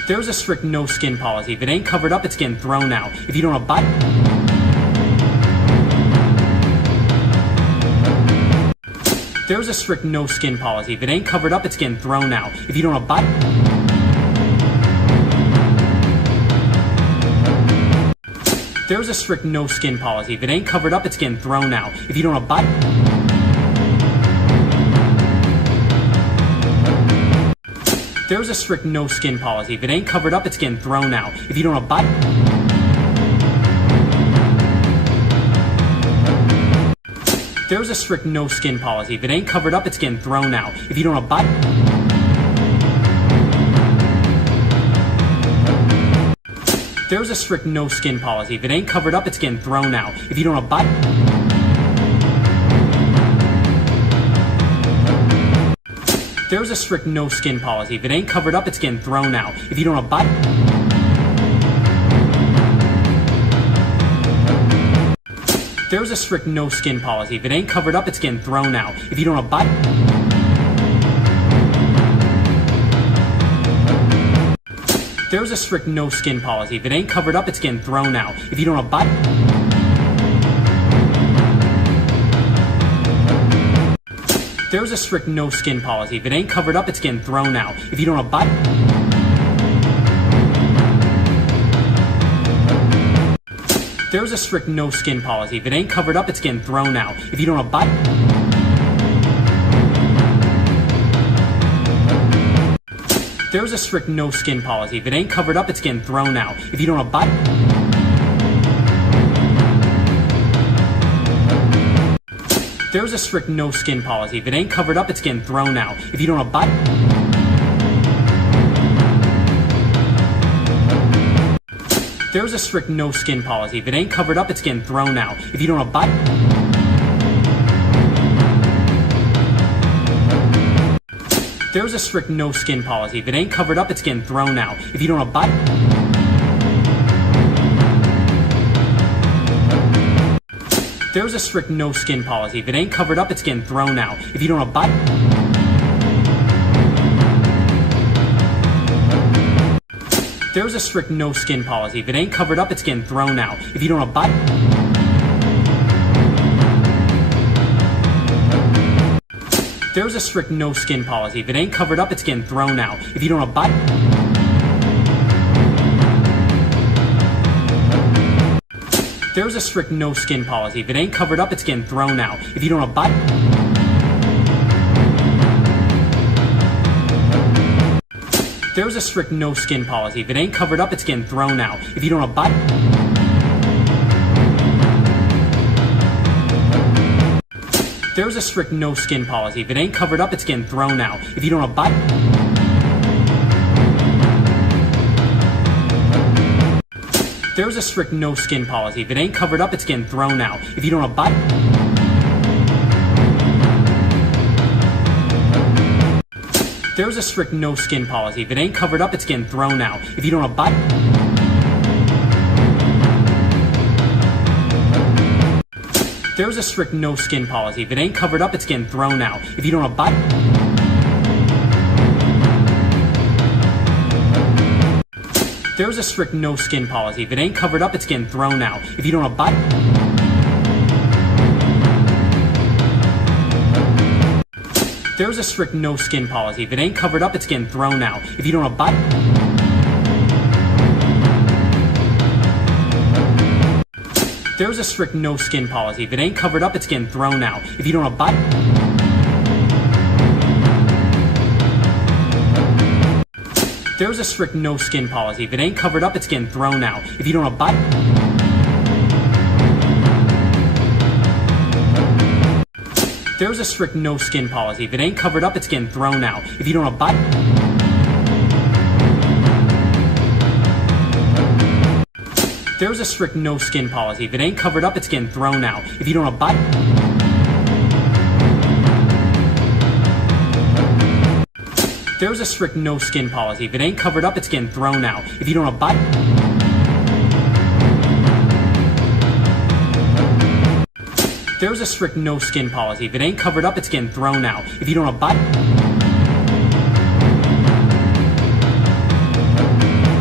There's a strict no skin policy. If it ain't covered up, it's getting thrown out. If you don't abide... There's a strict no skin policy. If it ain't covered up, it's getting thrown out. If you don't abide... There's a strict no skin policy. If it ain't covered up, it's getting thrown out. If you don't abide... There's a strict no skin policy. If it ain't covered up, it's getting thrown out. If you don't abide... There's a strict no skin policy. If it ain't covered up, it's getting thrown out. If you don't abide... There's a strict no skin policy. If it ain't covered up, it's getting thrown out. If you don't abide... There's a strict no skin policy. If it ain't covered up, it's getting thrown out. If you don't abide... There's a strict no skin policy. If it ain't covered up, it's getting thrown out. If you don't abide... There's a strict no skin policy. If it ain't covered up, it's getting thrown out. If you don't abide... There's a strict no skin policy. If it ain't covered up, it's getting thrown out. If you don't abide... There's a strict no skin policy. If it ain't covered up, it's getting thrown out. If you don't abide... There's a strict no skin policy. If it ain't covered up, it's getting thrown out. If you don't abide... There's a strict no skin policy. If it ain't covered up, it's getting thrown out. If you don't abide... There's a strict no skin policy. If it ain't covered up, it's getting thrown out. If you don't abide... There's a strict no skin policy. If it ain't covered up, it's getting thrown out. If you don't abide... There's a strict no skin policy. If it ain't covered up, it's getting thrown out. If you don't abide... There's a strict no skin policy. If it ain't covered up, it's getting thrown out. If you don't abide... There's a strict no skin policy. If it ain't covered up, it's getting thrown out. If you don't abide... There's a strict no skin policy. If it ain't covered up, it's getting thrown out. If you don't abide... There's a strict no skin policy. If it ain't covered up, it's getting thrown out. If you don't abide... There's a strict no skin policy. If it ain't covered up, it's getting thrown out. If you don't abide... There's a strict no skin policy. If it ain't covered up, it's getting thrown out. If you don't abide... There's a strict no skin policy. If it ain't covered up, it's getting thrown out. If you don't abide... There's a strict no skin policy. If it ain't covered up, it's getting thrown out. If you don't abide... There's a strict no skin policy. If it ain't covered up, it's getting thrown out. If you don't abide... There's a strict no skin policy. If it ain't covered up, it's getting thrown out. If you don't abide... There's a strict no skin policy. If it ain't covered up, it's getting thrown out. If you don't abide... There's a strict no skin policy. If it ain't covered up, it's getting thrown out. If you don't abide... There's a strict no skin policy. If it ain't covered up, it's getting thrown out. If you don't abide... There's a strict no skin policy. If it ain't covered up, it's getting thrown out. If you don't abide... There's a strict no skin policy. If it ain't covered up, it's getting thrown out. If you don't abide... There's a strict no skin policy. If it ain't covered up, it's getting thrown out. If you don't abide...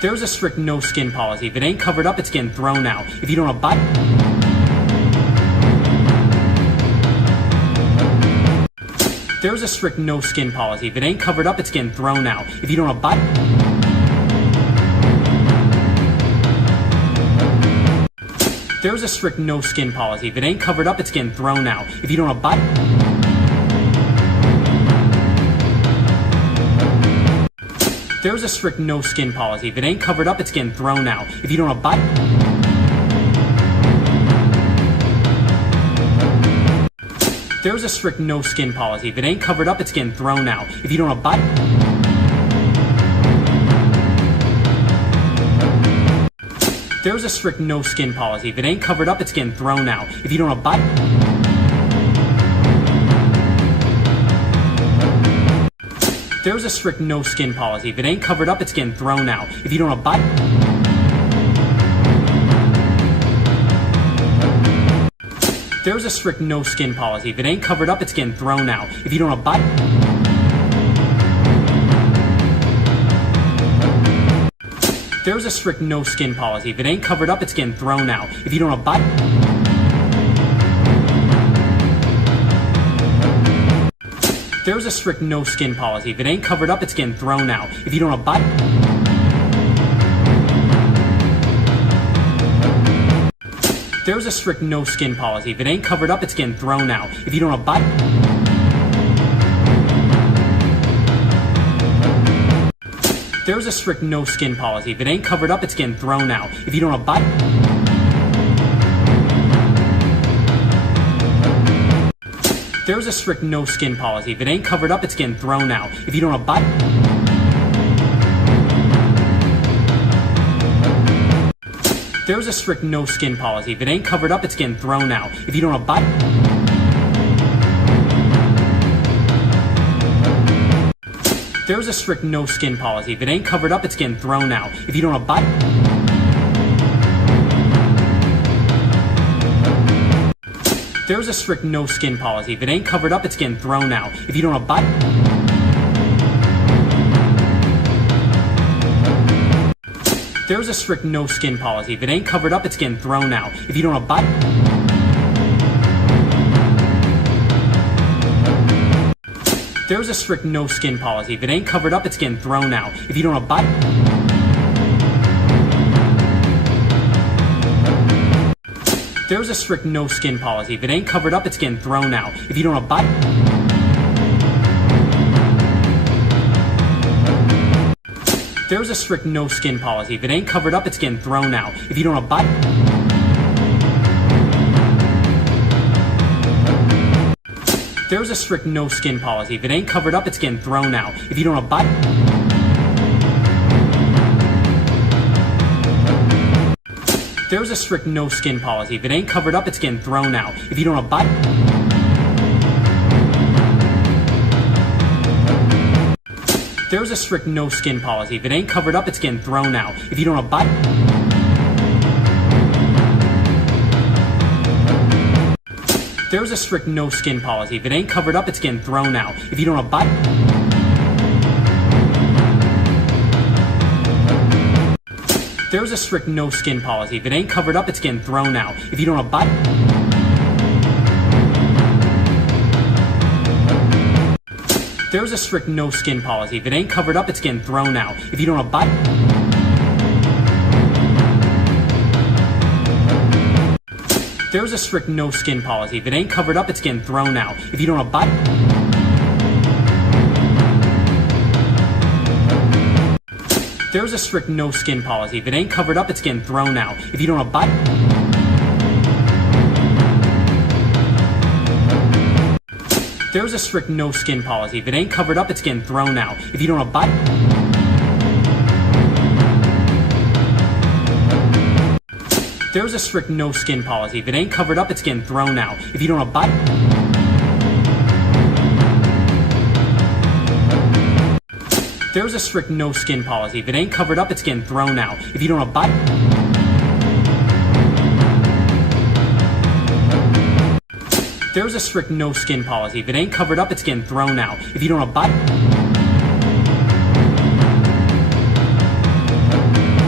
There's a strict no skin policy. If it ain't covered up, it's getting thrown out. If you don't abide... There's a strict no skin policy. If it ain't covered up, it's getting thrown out. If you don't abide... There's a strict no skin policy. If it ain't covered up, it's getting thrown out. If you don't abide... There's a strict no skin policy. If it ain't covered up, it's getting thrown out. If you don't abide... There's a strict no skin policy. If it ain't covered up, it's getting thrown out. If you don't abide... There's a strict no skin policy. If it ain't covered up, it's getting thrown out. If you don't abide... There's a strict no skin policy. If it ain't covered up, it's getting thrown out. If you don't abide... There's a strict no skin policy. If it ain't covered up, it's getting thrown out. If you don't abide... There's a strict no skin policy. If it ain't covered up, it's getting thrown out. If you don't abide... There's a strict no skin policy. If it ain't covered up, it's getting thrown out. If you don't abide... There's a strict no skin policy. If it ain't covered up, it's getting thrown out. If you don't abide... There's a strict no skin policy. If it ain't covered up, it's getting thrown out. If you don't abide... There's a strict no skin policy. If it ain't covered up, it's getting thrown out. If you don't abide... There's a strict no skin policy. If it ain't covered up, it's getting thrown out. If you don't abide... There's a strict no skin policy. If it ain't covered up, it's getting thrown out. If you don't abide... There's a strict no skin policy. If it ain't covered up, it's getting thrown out. If you don't abide... There's a strict no skin policy. If it ain't covered up, it's getting thrown out. If you don't abide... There's a strict no skin policy. If it ain't covered up, it's getting thrown out. If you don't abide... There's a strict no skin policy. If it ain't covered up, it's getting thrown out. If you don't abide... There's a strict no skin policy. If it ain't covered up, it's getting thrown out. If you don't abide... There's a strict no skin policy. If it ain't covered up, it's getting thrown out. If you don't abide... There's a strict no skin policy. If it ain't covered up, it's getting thrown out. If you don't abide... There's a strict no skin policy. If it ain't covered up, it's getting thrown out. If you don't abide... There's a strict no skin policy. If it ain't covered up, it's getting thrown out. If you don't abide... There's a strict no skin policy. If it ain't covered up, it's getting thrown out. If you don't abide... There's a strict no skin policy. If it ain't covered up, it's getting thrown out. If you don't abide... There's a strict no skin policy. If it ain't covered up, it's getting thrown out. If you don't abide... There's a strict no skin policy. If it ain't covered up, it's getting thrown out. If you don't abide... There's a strict no skin policy. If it ain't covered up, it's getting thrown out. If you don't abide... There's a strict no skin policy. If it ain't covered up, it's getting thrown out. If you don't abide... There's a strict no skin policy. If it ain't covered up, it's getting thrown out. If you don't abide... There's a strict no skin policy. If it ain't covered up, it's getting thrown out. If you don't abide...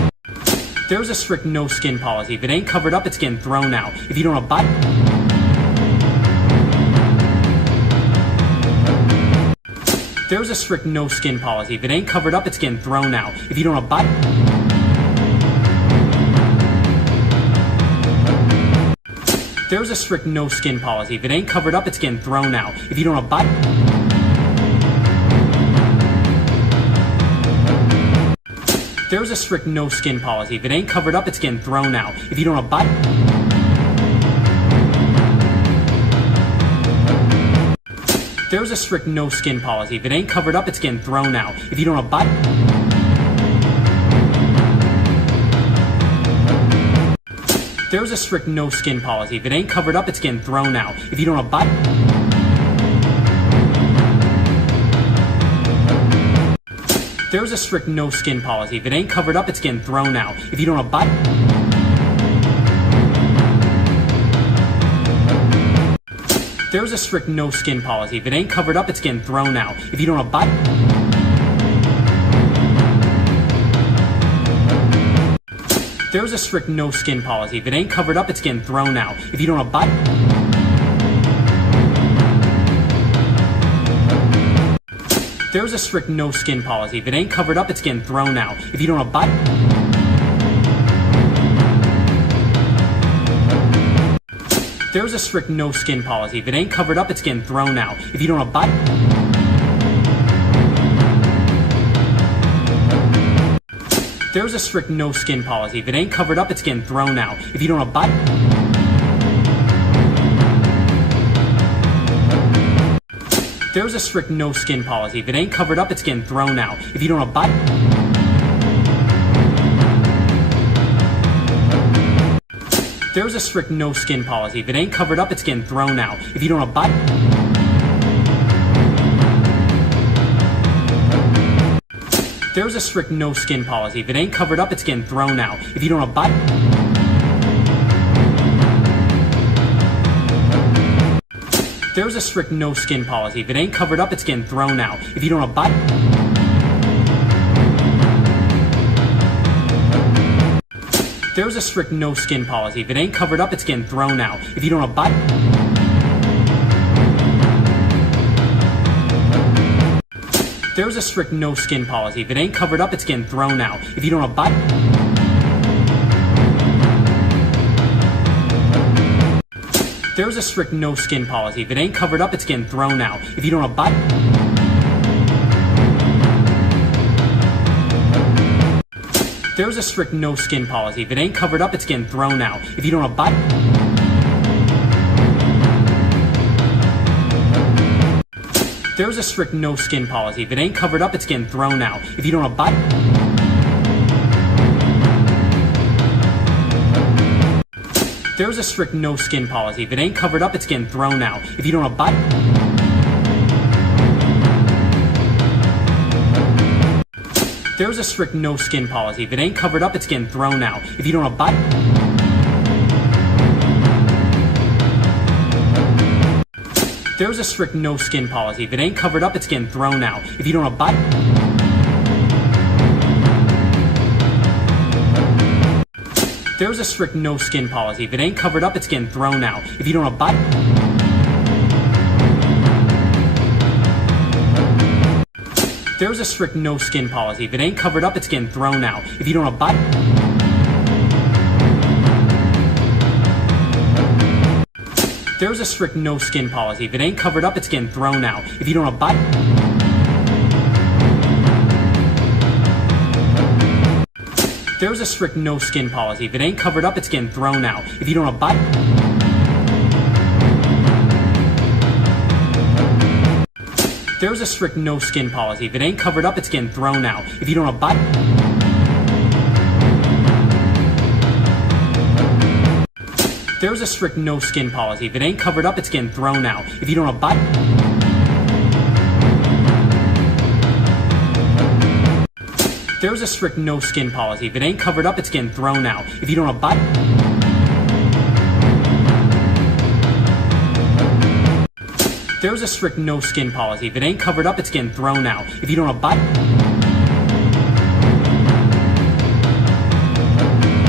There's a strict no skin policy. If it ain't covered up, it's getting thrown out. If you don't abide... There's a strict no skin policy. If it ain't covered up, it's getting thrown out. If you don't abide... There's a strict no skin policy. If it ain't covered up, it's getting thrown out. If you don't abide... There's a strict no skin policy. If it ain't covered up, it's getting thrown out. If you don't abide... There's a strict no skin policy. If it ain't covered up, it's getting thrown out. If you don't abide... There's a strict no skin policy. If it ain't covered up, it's getting thrown out. If you don't abide... There's a strict no skin policy. If it ain't covered up, it's getting thrown out. If you don't abide... There's a strict no skin policy. If it ain't covered up, it's getting thrown out. If you don't abide... There's a strict no skin policy. If it ain't covered up, it's getting thrown out. If you don't abide... There's a strict no skin policy. If it ain't covered up, it's getting thrown out. If you don't abide... There's a strict no skin policy. If it ain't covered up, it's getting thrown out. If you don't abide... There's a strict no skin policy. If it ain't covered up, it's getting thrown out. If you don't abide... There's a strict no skin policy. If it ain't covered up, it's getting thrown out. If you don't abide... There's a strict no skin policy. If it ain't covered up, it's getting thrown out. If you don't abide... There's a strict no skin policy. If it ain't covered up, it's getting thrown out. If you don't abide... There's a strict no skin policy. If it ain't covered up, it's getting thrown out. If you don't abide... There's a strict no skin policy. If it ain't covered up, it's getting thrown out. If you don't abide... There's a strict no skin policy. If it ain't covered up, it's getting thrown out. If you don't abide... There's a strict no skin policy. If it ain't covered up, it's getting thrown out. If you don't abide... There's a strict no skin policy. If it ain't covered up, it's getting thrown out. If you don't abide... There's a strict no skin policy. If it ain't covered up, it's getting thrown out. If you don't abide... There's a strict no skin policy. If it ain't covered up, it's getting thrown out. If you don't abide... There's a strict no skin policy. If it ain't covered up, it's getting thrown out. If you don't abide... There's a strict no skin policy. If it ain't covered up, it's getting thrown out. If you don't abide... There's a strict no skin policy. If it ain't covered up, it's getting thrown out. If you don't abide... There's a strict no skin policy. If it ain't covered up, it's getting thrown out. If you don't abide... There's a strict no skin policy. If it ain't covered up, it's getting thrown out. If you don't abide... There's a strict no skin policy. If it ain't covered up, it's getting thrown out. If you don't abide... There's a strict no skin policy. If it ain't covered up, it's getting thrown out. If you don't abide... There's a strict no skin policy. If it ain't covered up, it's getting thrown out. If you don't abide... There's a strict no skin policy. If it ain't covered up, it's getting thrown out. If you don't abide... There's a strict no skin policy. If it ain't covered up, it's getting thrown out. If you don't abide...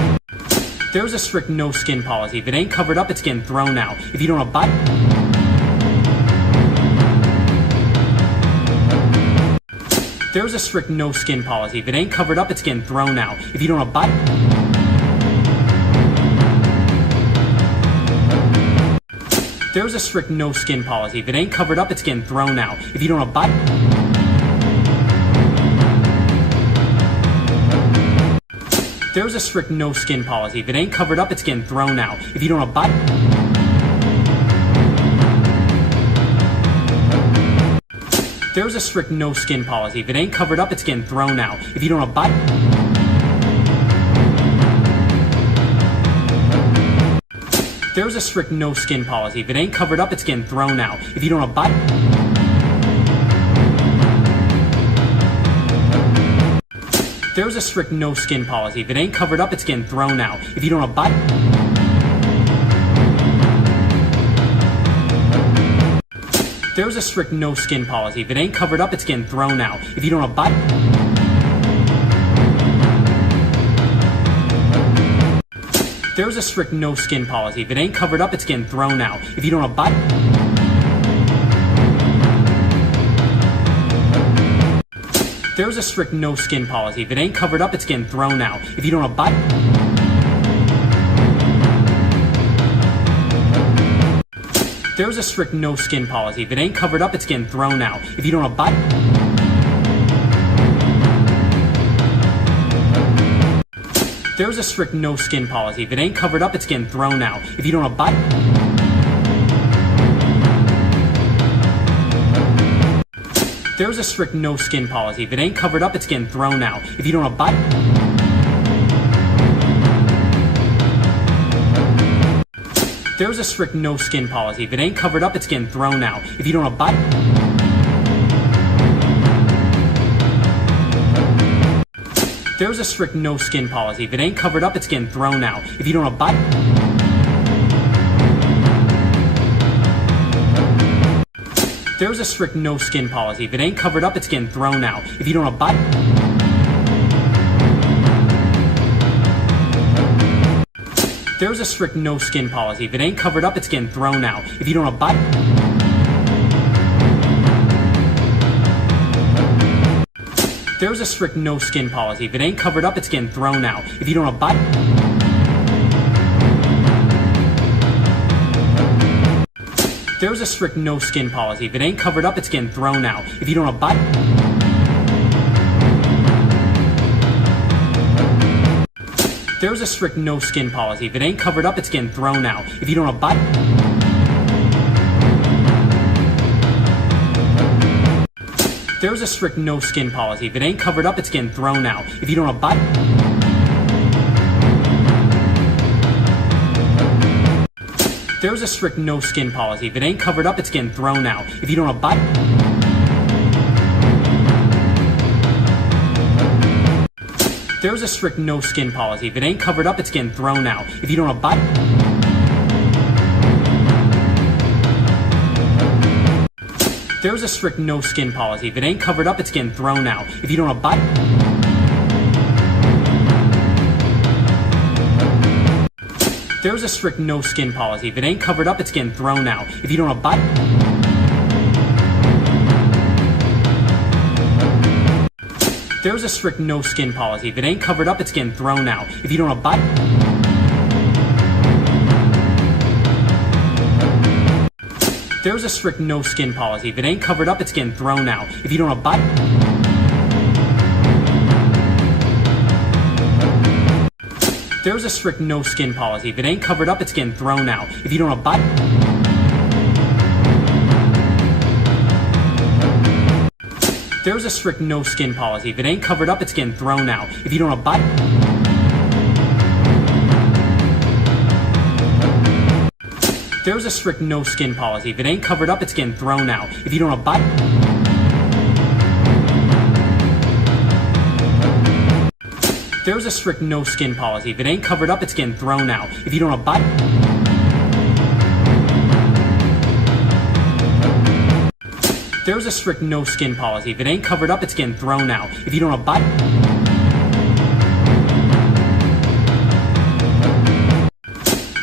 There's a strict no skin policy. If it ain't covered up, it's getting thrown out. If you don't abide... There's a strict no skin policy. If it ain't covered up, it's getting thrown out. If you don't abide... There's a strict no skin policy. If it ain't covered up, it's getting thrown out. If you don't abide... There's a strict no skin policy. If it ain't covered up, it's getting thrown out. If you don't abide... There's a strict no skin policy. If it ain't covered up, it's getting thrown out. If you don't abide... There's a strict no skin policy. If it ain't covered up, it's getting thrown out. If you don't abide... There's a strict no skin policy. If it ain't covered up, it's getting thrown out. If you don't abide... There's a strict no skin policy. If it ain't covered up, it's getting thrown out. If you don't abide... There's a strict no skin policy. If it ain't covered up, it's getting thrown out. If you don't abide... There's a strict no skin policy. If it ain't covered up, it's getting thrown out. If you don't abide... There's a strict no skin policy. If it ain't covered up, it's getting thrown out. If you don't abide... There's a strict no skin policy. If it ain't covered up, it's getting thrown out. If you don't abide... There's a strict no skin policy. If it ain't covered up, it's getting thrown out. If you don't abide... There's a strict no skin policy. If it ain't covered up, it's getting thrown out. If you don't abide... There's a strict no skin policy. If it ain't covered up, it's getting thrown out. If you don't abide... There's a strict no skin policy. If it ain't covered up, it's getting thrown out. If you don't abide... There's a strict no skin policy. If it ain't covered up, it's getting thrown out. If you don't abide... There's a strict no skin policy. If it ain't covered up, it's getting thrown out. If you don't abide... There's a strict no skin policy. If it ain't covered up, it's getting thrown out. If you don't abide... There's a strict no skin policy. If it ain't covered up, it's getting thrown out. If you don't abide... There's a strict no skin policy. If it ain't covered up, it's getting thrown out. If you don't abide... There's a strict no skin policy. If it ain't covered up, it's getting thrown out. If you don't abide... There's a strict no skin policy. If it ain't covered up, it's getting thrown out. If you don't abide... There's a strict no skin policy. If it ain't covered up, it's getting thrown out. If you don't abide... There's a strict no skin policy. If it ain't covered up, it's getting thrown out. If you don't abide... There's a strict no skin policy. If it ain't covered up, it's getting thrown out. If you don't abide... There's a strict no skin policy. If it ain't covered up, it's getting thrown out. If you don't abide... There's a strict no skin policy. If it ain't covered up, it's getting thrown out. If you don't abide... There's a strict no skin policy. If it ain't covered up, it's getting thrown out. If you don't abide... There's a strict no skin policy. If it ain't covered up, it's getting thrown out. If you don't abide... There's a strict no skin policy. If it ain't covered up, it's getting thrown out. If you don't abide... There's a strict no skin policy. If it ain't covered up, it's getting thrown out. If you don't abide...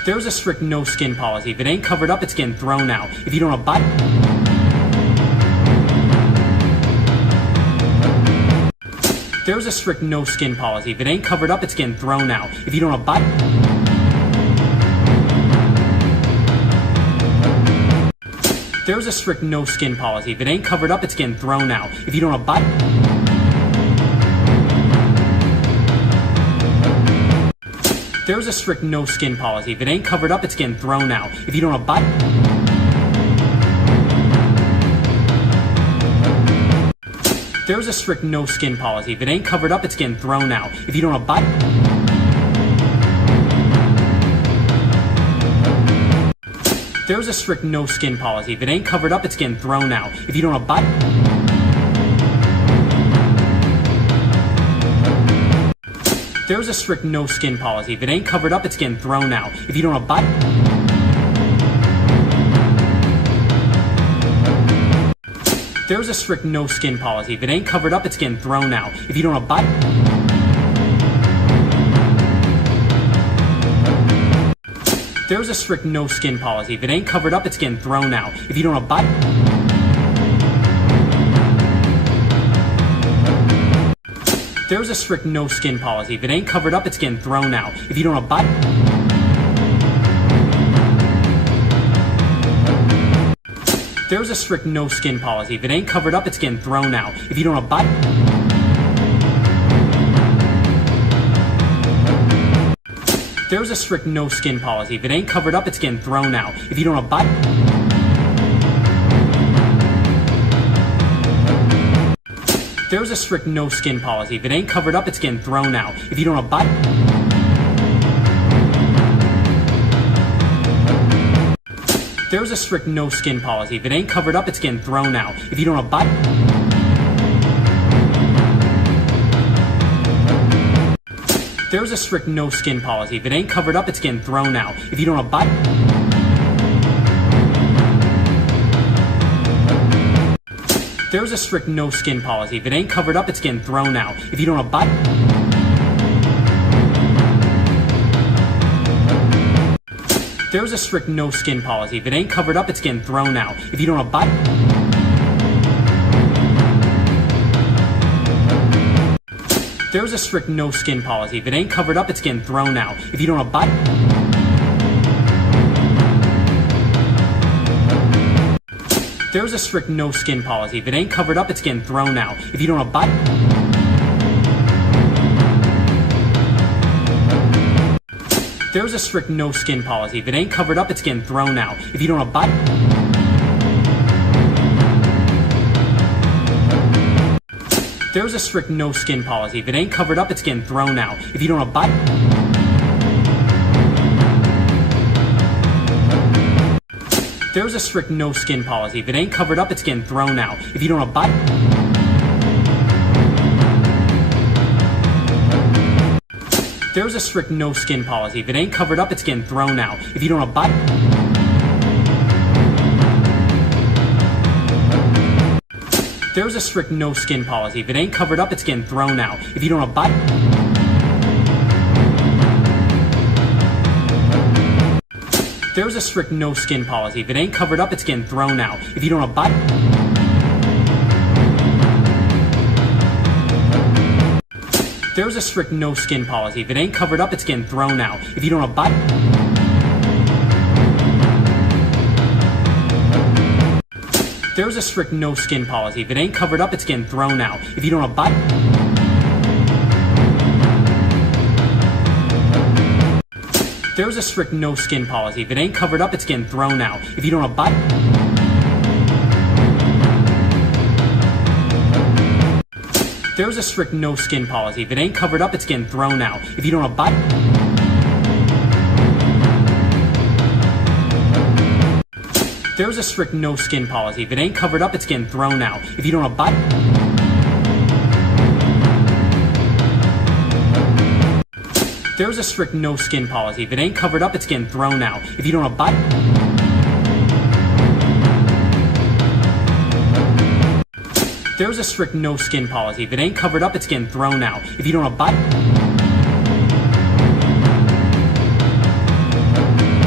There's a strict no skin policy. If it ain't covered up, it's getting thrown out. If you don't abide... There's a strict no skin policy. If it ain't covered up, it's getting thrown out. If you don't abide... There's a strict no skin policy. If it ain't covered up, it's getting thrown out. If you don't abide... There's a strict no skin policy. If it ain't covered up, it's getting thrown out. If you don't abide... There's a strict no skin policy. If it ain't covered up, it's getting thrown out. If you don't abide... There's a strict no skin policy. If it ain't covered up, it's getting thrown out. If you don't abide... There's a strict no skin policy. If it ain't covered up, it's getting thrown out. If you don't abide... There's a strict no skin policy. If it ain't covered up, it's getting thrown out. If you don't abide... There's a strict no skin policy. If it ain't covered up, it's getting thrown out. If you don't abide... There's a strict no skin policy. If it ain't covered up, it's getting thrown out. If you don't abide... There's a strict no skin policy. If it ain't covered up, it's getting thrown out. If you don't abide... There's a strict no skin policy. If it ain't covered up, it's getting thrown out. If you don't abide... There's a strict no skin policy. If it ain't covered up, it's getting thrown out. If you don't abide... There's a strict no skin policy. If it ain't covered up, it's getting thrown out. If you don't abide... There's a strict no skin policy. If it ain't covered up, it's getting thrown out. If you don't abide... There's a strict no skin policy. If it ain't covered up, it's getting thrown out. If you don't abide... There's a strict no skin policy. If it ain't covered up, it's getting thrown out. If you don't abide... There's a strict no skin policy. If it ain't covered up, it's getting thrown out. If you don't abide... There's a strict no skin policy. If it ain't covered up, it's getting thrown out. If you don't abide... There's a strict no skin policy. If it ain't covered up, it's getting thrown out. If you don't abide... There's a strict no skin policy. If it ain't covered up, it's getting thrown out. If you don't abide... There's a strict no skin policy. If it ain't covered up, it's getting thrown out. If you don't abide... There's a strict no skin policy. If it ain't covered up, it's getting thrown out. If you don't abide... There's a strict no skin policy. If it ain't covered up, it's getting thrown out. If you don't abide... There's a strict no skin policy. If it ain't covered up, it's getting thrown out. If you don't abide... There's a strict no skin policy. If it ain't covered up, it's getting thrown out. If you don't abide... There's a strict no skin policy. If it ain't covered up, it's getting thrown out. If you don't abide... There's a strict no skin policy. If it ain't covered up, it's getting thrown out. If you don't abide... There's a strict no skin policy. If it ain't covered up, it's getting thrown out. If you don't abide... There's a strict no skin policy. If it ain't covered up, it's getting thrown out. If you don't abide... There's a strict no skin policy. If it ain't covered up, it's getting thrown out. If you don't abide... There's a strict no skin policy. If it ain't covered up, it's getting thrown out. If you don't abide...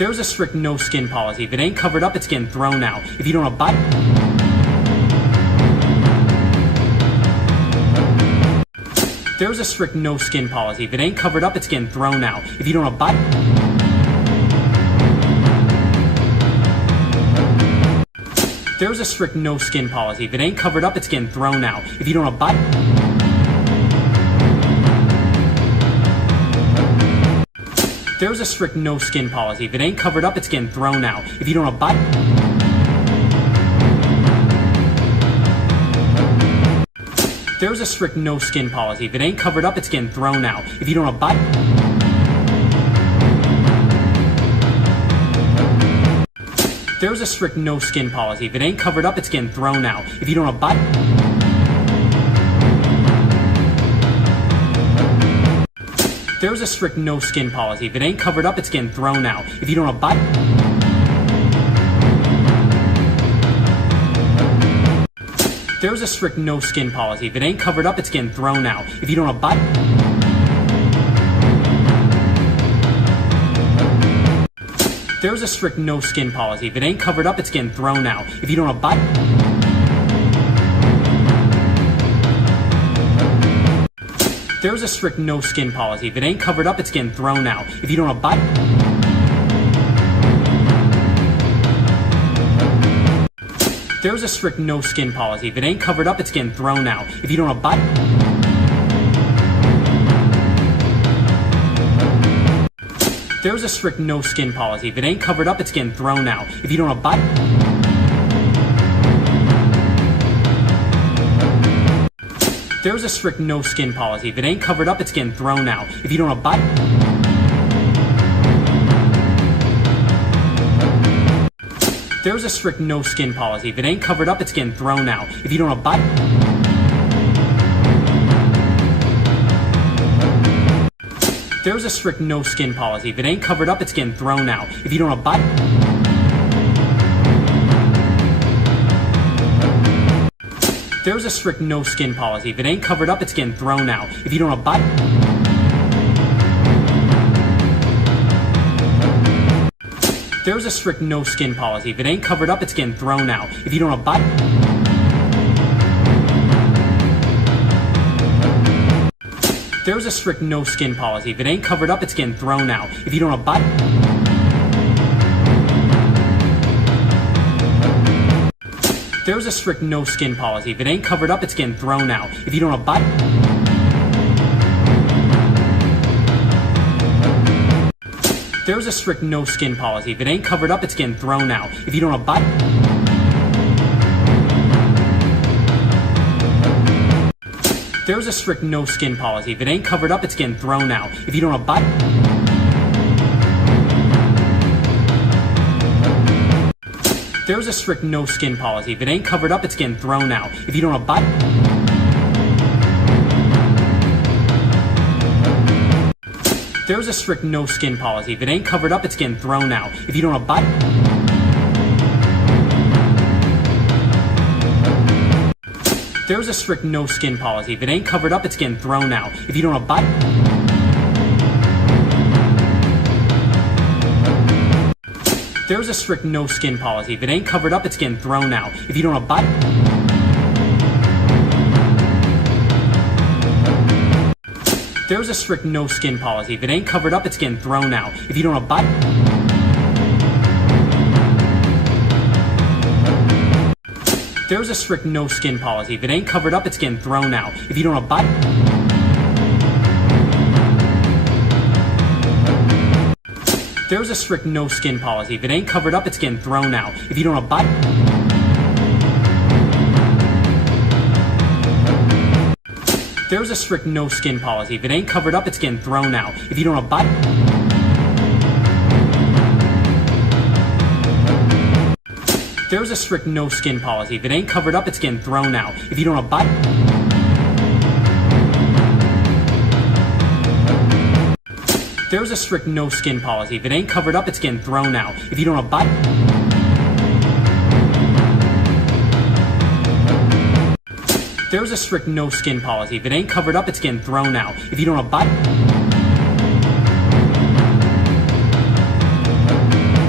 There's a strict no skin policy. If it ain't covered up, it's getting thrown out. If you don't abide... There's a strict no skin policy. If it ain't covered up, it's getting thrown out. If you don't abide... There's a strict no skin policy. If it ain't covered up, it's getting thrown out. If you don't abide... There's a strict no skin policy. If it ain't covered up, it's getting thrown out. If you don't abide... There's a strict no skin policy. If it ain't covered up, it's getting thrown out. If you don't abide... There's a strict no skin policy. If it ain't covered up, it's getting thrown out. If you don't abide... There's a strict no skin policy. If it ain't covered up, it's getting thrown out. If you don't abide... There's a strict no skin policy. If it ain't covered up, it's getting thrown out. If you don't abide... There's a strict no skin policy. If it ain't covered up, it's getting thrown out. If you don't abide... There's a strict no skin policy. If it ain't covered up, it's getting thrown out. If you don't abide... There's a strict no skin policy. If it ain't covered up, it's getting thrown out. If you don't abide... There's a strict no skin policy. If it ain't covered up, it's getting thrown out. If you don't abide... There's a strict no skin policy. If it ain't covered up, it's getting thrown out. If you don't abide... There's a strict no skin policy. If it ain't covered up, it's getting thrown out. If you don't abide... There's a strict no skin policy. If it ain't covered up, it's getting thrown out. If you don't abide... There's a strict no skin policy. If it ain't covered up, it's getting thrown out. If you don't abide... There's a strict no skin policy. If it ain't covered up, it's getting thrown out. If you don't abide... There's a strict no skin policy. If it ain't covered up, it's getting thrown out. If you don't abide... There's a strict no skin policy. If it ain't covered up, it's getting thrown out. If you don't abide... There's a strict no skin policy. If it ain't covered up, it's getting thrown out. If you don't abide... There's a strict no skin policy. If it ain't covered up, it's getting thrown out. If you don't abide... There's a strict no skin policy. If it ain't covered up, it's getting thrown out. If you don't abide... There's a strict no skin policy. If it ain't covered up, it's getting thrown out. If you don't abide... There's a strict no skin policy. If it ain't covered up, it's getting thrown out. If you don't abide... There's a strict no skin policy. If it ain't covered up, it's getting thrown out. If you don't abide... There's a strict no skin policy. If it ain't covered up, it's getting thrown out. If you don't abide... There's a strict no skin policy. If it ain't covered up, it's getting thrown out. If you don't abide... There's a strict no skin policy. If it ain't covered up, it's getting thrown out. If you don't abide... There's a strict no skin policy. If it ain't covered up, it's getting thrown out. If you don't abide... There's a strict no skin policy. If it ain't covered up, it's getting thrown out. If you don't abide... There's a strict no skin policy. If it ain't covered up, it's getting thrown out. If you don't abide... There's a strict no skin policy. If it ain't covered up, it's getting thrown out. If you don't abide...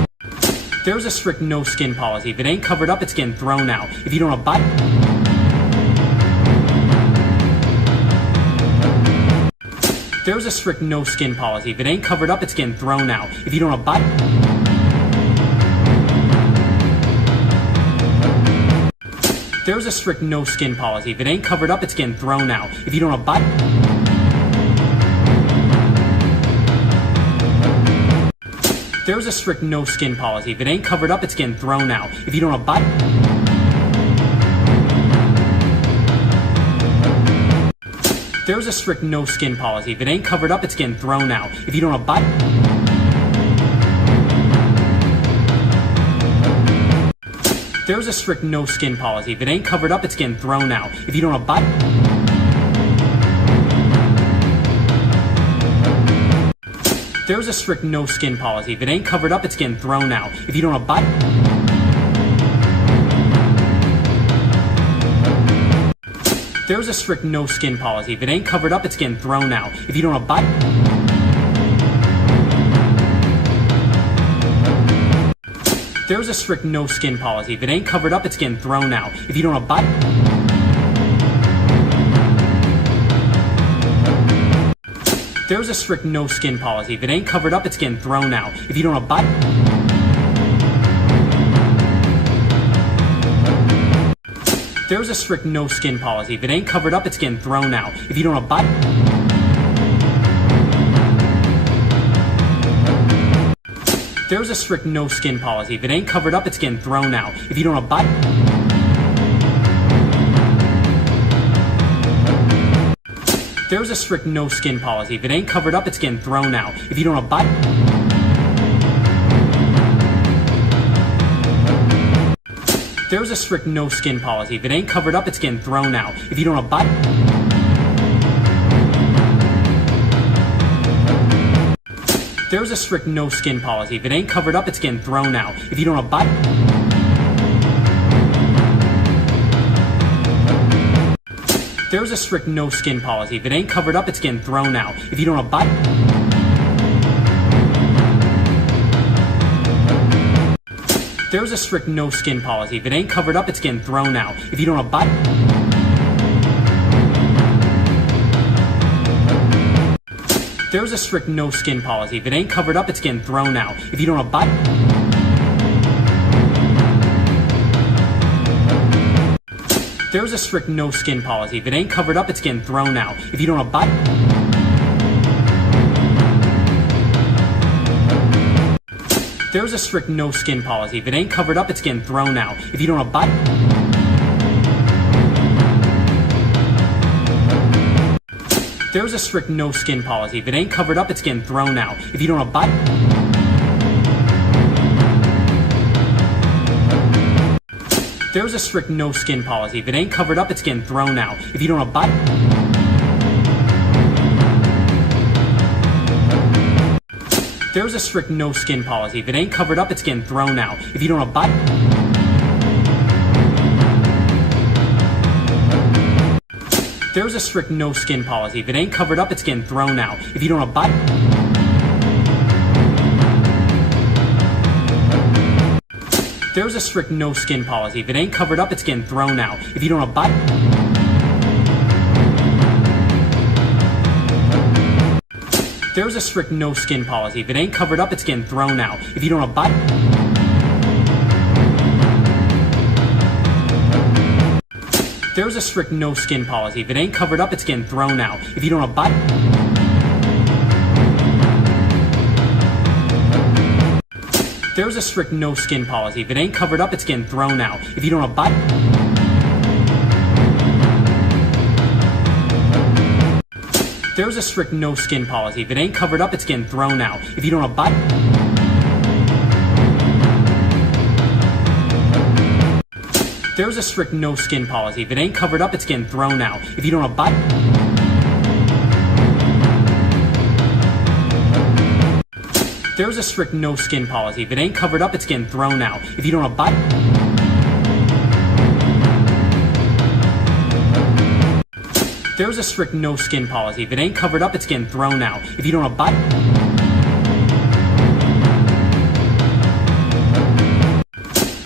There's a strict no skin policy. If it ain't covered up, it's getting thrown out. If you don't abide... There's a strict no skin policy. If it ain't covered up, it's getting thrown out. If you don't abide... There's a strict no skin policy. If it ain't covered up, it's getting thrown out. If you don't abide... There's a strict no skin policy. If it ain't covered up, it's getting thrown out. If you don't abide... There's a strict no skin policy. If it ain't covered up, it's getting thrown out. If you don't abide... There's a strict no skin policy. If it ain't covered up, it's getting thrown out. If you don't abide... There's a strict no skin policy. If it ain't covered up, it's getting thrown out. If you don't abide... There's a strict no skin policy. If it ain't covered up, it's getting thrown out. If you don't abide... There's a strict no skin policy. If it ain't covered up, it's getting thrown out. If you don't abide... There's a strict no skin policy. If it ain't covered up, it's getting thrown out. If you don't abide... There's a strict no skin policy. If it ain't covered up, it's getting thrown out. If you don't abide... There's a strict no skin policy. If it ain't covered up, it's getting thrown out. If you don't abide... There's a strict no skin policy. If it ain't covered up, it's getting thrown out. If you don't abide... There's a strict no skin policy. If it ain't covered up, it's getting thrown out. If you don't abide... There's a strict no skin policy. If it ain't covered up, it's getting thrown out. If you don't abide... There's a strict no skin policy. If it ain't covered up, it's getting thrown out. If you don't abide... There's a strict no skin policy. If it ain't covered up, it's getting thrown out. If you don't abide... There's a strict no skin policy. If it ain't covered up, it's getting thrown out. If you don't abide... There's a strict no skin policy. If it ain't covered up, it's getting thrown out. If you don't abide... There's a strict no skin policy. If it ain't covered up, it's getting thrown out. If you don't abide... There's a strict no skin policy. If it ain't covered up, it's getting thrown out. If you don't abide... There's a strict no skin policy. If it ain't covered up, it's getting thrown out. If you don't abide... There's a strict no skin policy. If it ain't covered up, it's getting thrown out. If you don't abide... There's a strict no skin policy. If it ain't covered up, it's getting thrown out. If you don't abide... There's a strict no skin policy. If it ain't covered up, it's getting thrown out. If you don't abide... There's a strict no skin policy. If it ain't covered up, it's getting thrown out. If you don't abide... There's a strict no skin policy. If it ain't covered up, it's getting thrown out. If you don't abide... There's a strict no skin policy. If it ain't covered up, it's getting thrown out. If you don't abide... There's a strict no skin policy. If it ain't covered up, it's getting thrown out. If you don't abide... There's a strict no skin policy. If it ain't covered up, it's getting thrown out. If you don't abide... There's a strict no skin policy. If it ain't covered up, it's getting thrown out. If you don't abide... There's a strict no skin policy. If it ain't covered up, it's getting thrown out. If you don't abide...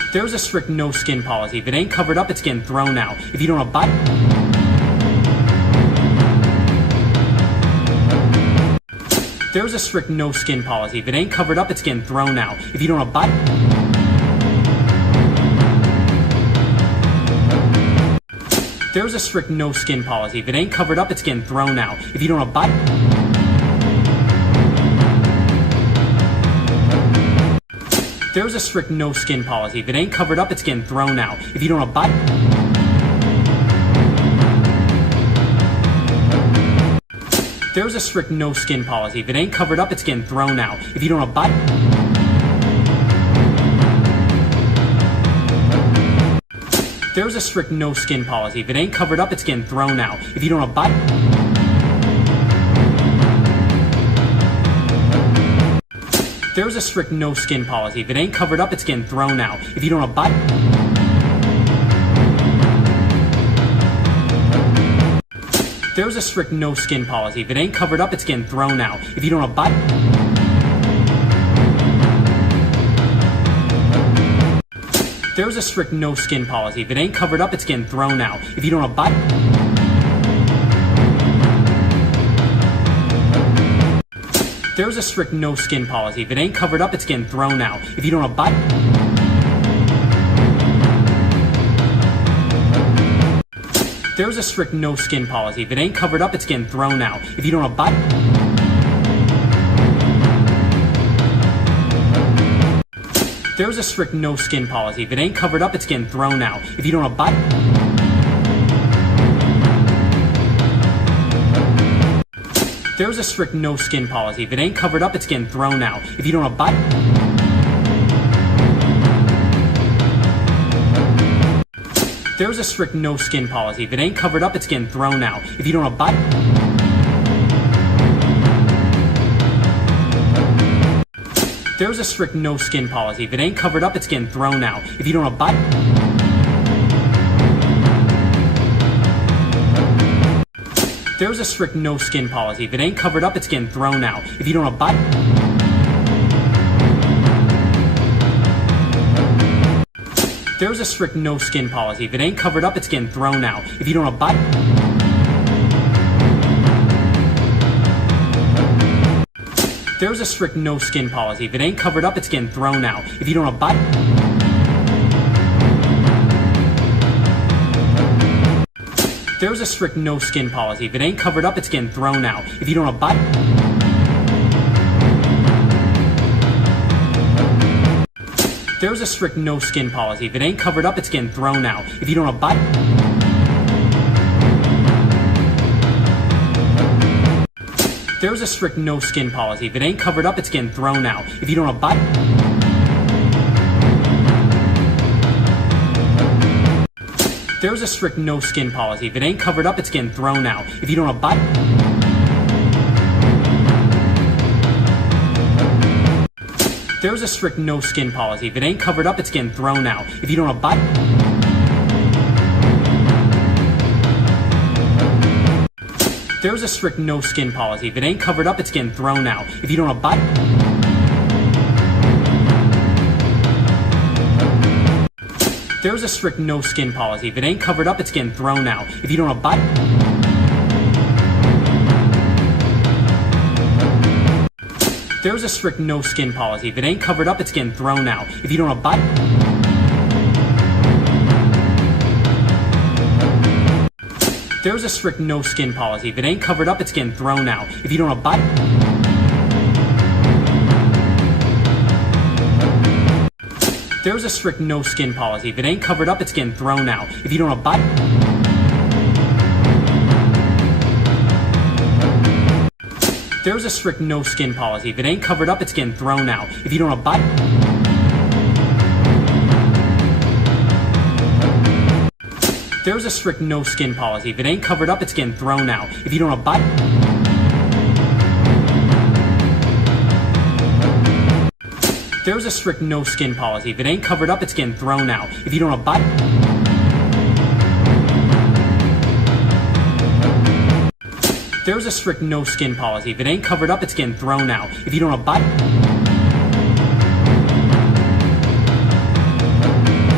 There's a strict no skin policy. If it ain't covered up, it's getting thrown out. If you don't abide... There's a strict no skin policy. If it ain't covered up, it's getting thrown out. If you don't abide... There's a strict no skin policy. If it ain't covered up, it's getting thrown out. If you don't abide... There's a strict no skin policy. If it ain't covered up, it's getting thrown out. If you don't abide... There's a strict no skin policy. If it ain't covered up, it's getting thrown out. If you don't abide... There's a strict no skin policy. If it ain't covered up, it's getting thrown out. If you don't abide... There's a strict no skin policy. If it ain't covered up, it's getting thrown out. If you don't abide... There's a strict no skin policy. If it ain't covered up, it's getting thrown out. If you don't abide... There's a strict no skin policy. If it ain't covered up, it's getting thrown out. If you don't abide... There's a strict no skin policy. If it ain't covered up, it's getting thrown out. If you don't abide... There's a strict no skin policy. If it ain't covered up, it's getting thrown out. If you don't abide... There's a strict no skin policy. If it ain't covered up, it's getting thrown out. If you don't abide... There's a strict no skin policy. If it ain't covered up, it's getting thrown out. If you don't abide... There's a strict no skin policy. If it ain't covered up, it's getting thrown out. If you don't abide... There's a strict no skin policy. If it ain't covered up, it's getting thrown out. If you don't abide... There's a strict no skin policy. If it ain't covered up, it's getting thrown out. If you don't abide... There's a strict no skin policy. If it ain't covered up, it's getting thrown out. If you don't abide... There's a strict no skin policy. If it ain't covered up, it's getting thrown out. If you don't abide... There's a strict no skin policy. If it ain't covered up, it's getting thrown out. If you don't abide... There's a strict no skin policy. If it ain't covered up, it's getting thrown out. If you don't abide... There's a strict no skin policy. If it ain't covered up, it's getting thrown out. If you don't abide... There's a strict no skin policy. If it ain't covered up, it's getting thrown out. If you don't abide... There's a strict no skin policy. If it ain't covered up, it's getting thrown out. If you don't abide... There's a strict no skin policy. If it ain't covered up, it's getting thrown out. If you don't abide... There's a strict no skin policy. If it ain't covered up, it's getting thrown out. If you don't abide... There's a strict no skin policy. If it ain't covered up, it's getting thrown out. If you don't abide... There's a strict no skin policy. If it ain't covered up, it's getting thrown out. If you don't abide... There's a strict no skin policy. If it ain't covered up, it's getting thrown out. If you don't abide... There's a strict no skin policy. If it ain't covered up, it's getting thrown out. If you don't abide... There's a strict no skin policy. If it ain't covered up, it's getting thrown out. If you don't abide... There's a strict no skin policy. If it ain't covered up, it's getting thrown out. If you don't abide... There's a strict no skin policy. If it ain't covered up, it's getting thrown out. If you don't abide...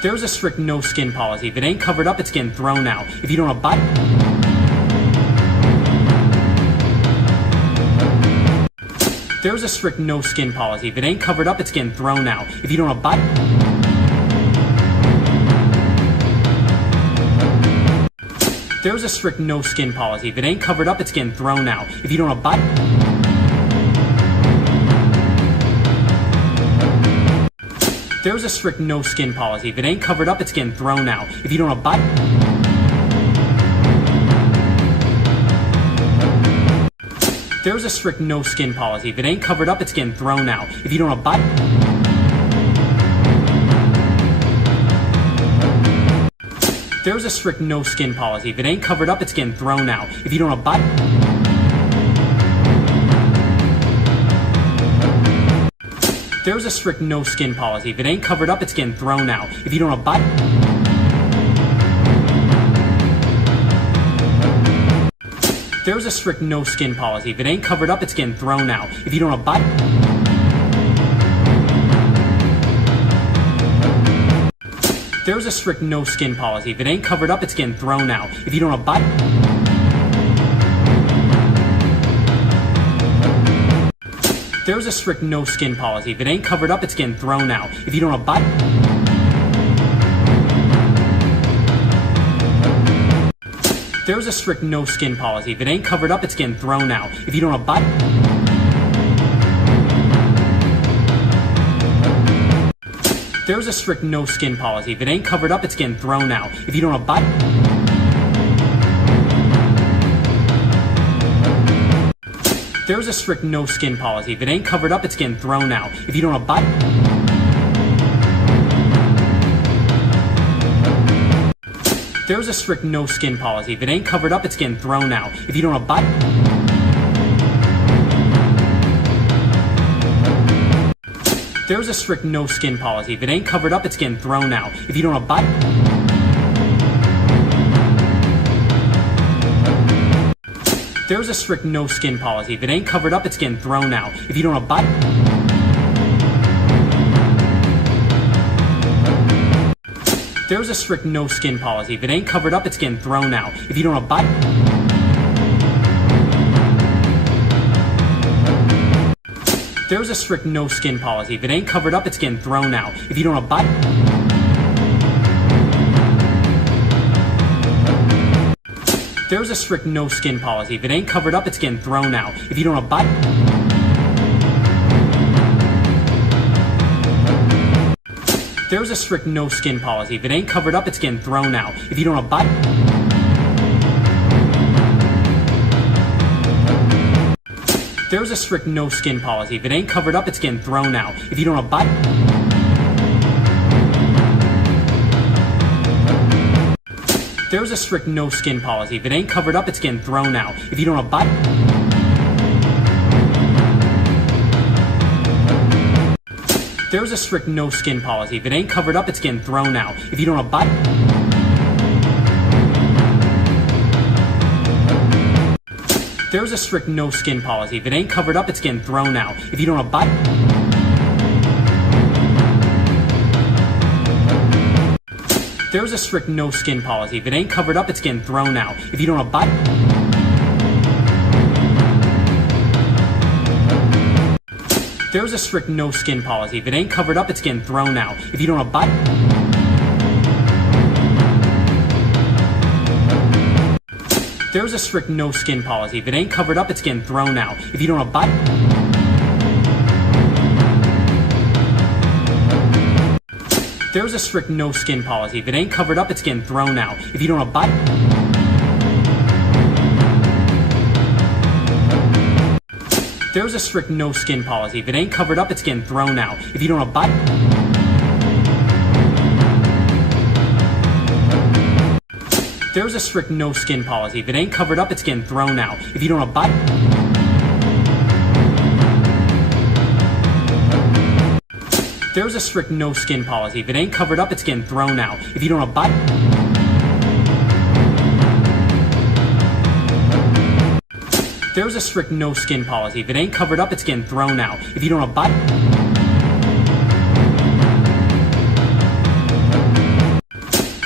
There's a strict no skin policy. If it ain't covered up, it's getting thrown out. If you don't abide... There's a strict no skin policy. If it ain't covered up, it's getting thrown out. If you don't abide... There's a strict no skin policy. If it ain't covered up, it's getting thrown out. If you don't abide... There's a strict no skin policy. If it ain't covered up, it's getting thrown out. If you don't abide... There's a strict no skin policy. If it ain't covered up, it's getting thrown out. If you don't abide... There's a strict no skin policy. If it ain't covered up, it's getting thrown out. If you don't abide... There's a strict no skin policy. If it ain't covered up, it's getting thrown out. If you don't abide... There's a strict no skin policy. If it ain't covered up, it's getting thrown out. If you don't abide... There's a strict no skin policy. If it ain't covered up, it's getting thrown out. If you don't abide... There's a strict no skin policy. If it ain't covered up, it's getting thrown out. If you don't abide... There's a strict no skin policy. If it ain't covered up, it's getting thrown out. If you don't abide... There's a strict no skin policy. If it ain't covered up, it's getting thrown out. If you don't abide... There's a strict no skin policy. If it ain't covered up, it's getting thrown out. If you don't abide... There's a strict no skin policy. If it ain't covered up, it's getting thrown out. If you don't abide... There's a strict no skin policy. If it ain't covered up, it's getting thrown out. If you don't abide... There's a strict no skin policy. If it ain't covered up, it's getting thrown out. If you don't abide... There's a strict no skin policy. If it ain't covered up, it's getting thrown out. If you don't abide... There's a strict no skin policy. If it ain't covered up, it's getting thrown out. If you don't abide... There's a strict no skin policy. If it ain't covered up, it's getting thrown out. If you don't abide... There's a strict no skin policy. If it ain't covered up, it's getting thrown out. If you don't abide... There's a strict no skin policy. If it ain't covered up, it's getting thrown out. If you don't abide... There's a strict no skin policy. If it ain't covered up, it's getting thrown out. If you don't abide... There's a strict no skin policy. If it ain't covered up, it's getting thrown out. If you don't abide... There's a strict no skin policy. If it ain't covered up, it's getting thrown out. If you don't abide... There's a strict no skin policy. If it ain't covered up, it's getting thrown out. If you don't abide... There's a strict no skin policy. If it ain't covered up, it's getting thrown out. If you don't abide... There's a strict no skin policy. If it ain't covered up, it's getting thrown out. If you don't abide... There's a strict no skin policy. If it ain't covered up, it's getting thrown out. If you don't abide... There's a strict no skin policy. If it ain't covered up, it's getting thrown out. If you don't abide... There's a strict no skin policy. If it ain't covered up, it's getting thrown out. If you don't abide... There's a strict no skin policy. If it ain't covered up, it's getting thrown out. If you don't abide... There's a strict no skin policy. If it ain't covered up, it's getting thrown out. If you don't abide...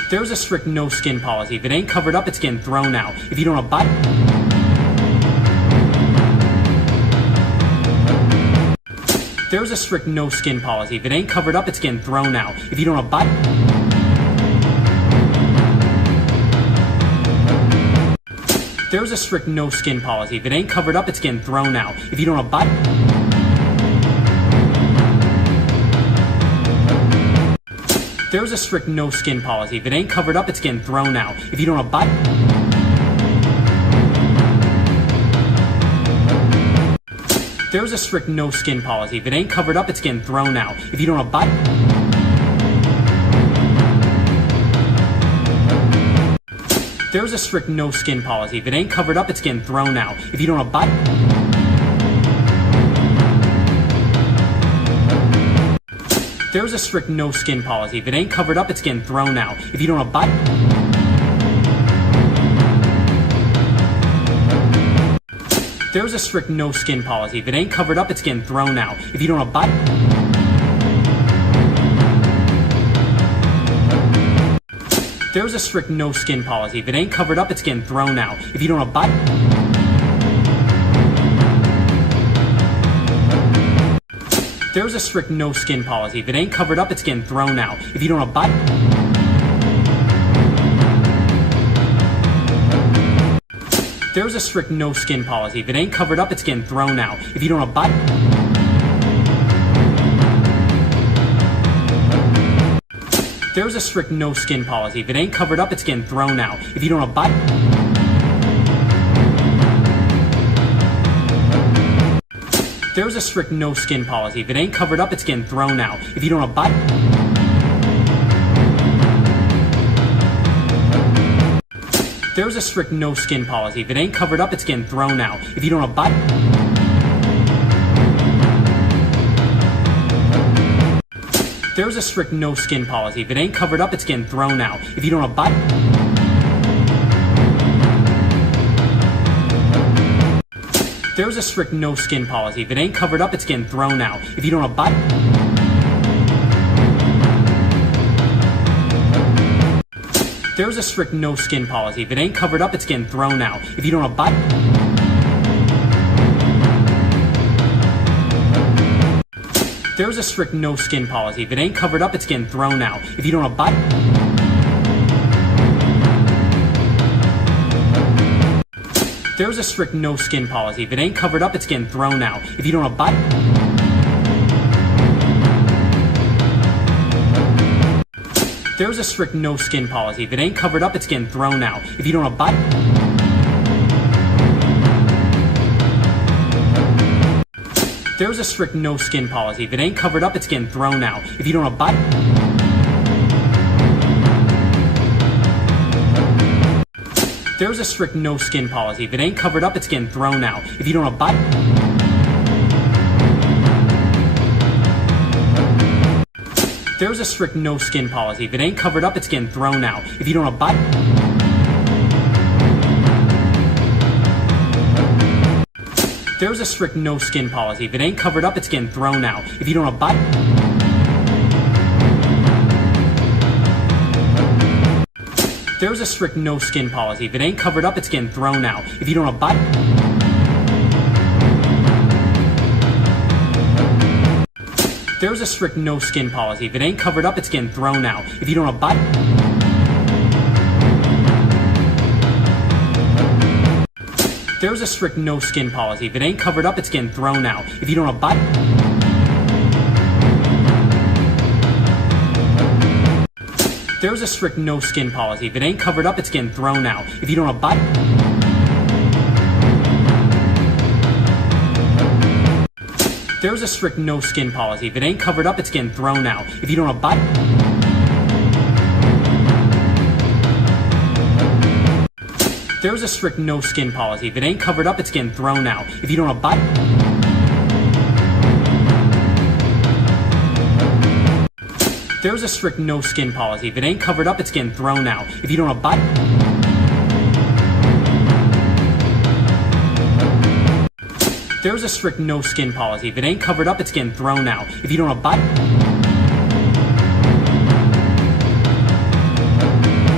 There's a strict no skin policy. If it ain't covered up, it's getting thrown out. If you don't abide... There's a strict no skin policy. If it ain't covered up, it's getting thrown out. If you don't abide... There's a strict no skin policy. If it ain't covered up, it's getting thrown out. If you don't abide... There's a strict no skin policy. If it ain't covered up, it's getting thrown out. If you don't abide... There's a strict no skin policy. If it ain't covered up, it's getting thrown out. If you don't abide... There's a strict no skin policy. If it ain't covered up, it's getting thrown out. If you don't abide... There's a strict no skin policy. If it ain't covered up, it's getting thrown out. If you don't abide... There's a strict no skin policy. If it ain't covered up, it's getting thrown out. If you don't abide... There's a strict no skin policy. If it ain't covered up, it's getting thrown out. If you don't abide... There's a strict no skin policy. If it ain't covered up, it's getting thrown out. If you don't abide... There's a strict no skin policy. If it ain't covered up, it's getting thrown out. If you don't abide... There's a strict no skin policy. If it ain't covered up, it's getting thrown out. If you don't abide... There's a strict no skin policy. If it ain't covered up, it's getting thrown out. If you don't abide... There's a strict no skin policy. If it ain't covered up, it's getting thrown out. If you don't abide... There's a strict no skin policy. If it ain't covered up, it's getting thrown out. If you don't abide... There's a strict no skin policy. If it ain't covered up, it's getting thrown out. If you don't abide... There's a strict no skin policy. If it ain't covered up, it's getting thrown out. If you don't abide... There's a strict no skin policy. If it ain't covered up, it's getting thrown out. If you don't abide... There's a strict no skin policy. If it ain't covered up, it's getting thrown out. If you don't abide... There's a strict no skin policy. If it ain't covered up, it's getting thrown out. If you don't abide... There's a strict no skin policy. If it ain't covered up, it's getting thrown out. If you don't abide... There's a strict no skin policy. If it ain't covered up, it's getting thrown out. If you don't abide... There's a strict no skin policy. If it ain't covered up, it's getting thrown out. If you don't abide... There's a strict no skin policy. If it ain't covered up, it's getting thrown out. If you don't abide... There's a strict no skin policy. If it ain't covered up, it's getting thrown out. If you don't abide... There's a strict no skin policy. If it ain't covered up, it's getting thrown out. If you don't abide... There's a strict no skin policy. If it ain't covered up, it's getting thrown out. If you don't abide... There's a strict no skin policy. If it ain't covered up, it's getting thrown out. If you don't abide... There's a strict no skin policy. If it ain't covered up, it's getting thrown out. If you don't abide... There's a strict no skin policy. If it ain't covered up, it's getting thrown out. If you don't abide... There's a strict no skin policy. If it ain't covered up, it's getting thrown out. If you don't abide... There's a strict no skin policy. If it ain't covered up, it's getting thrown out. If you don't abide...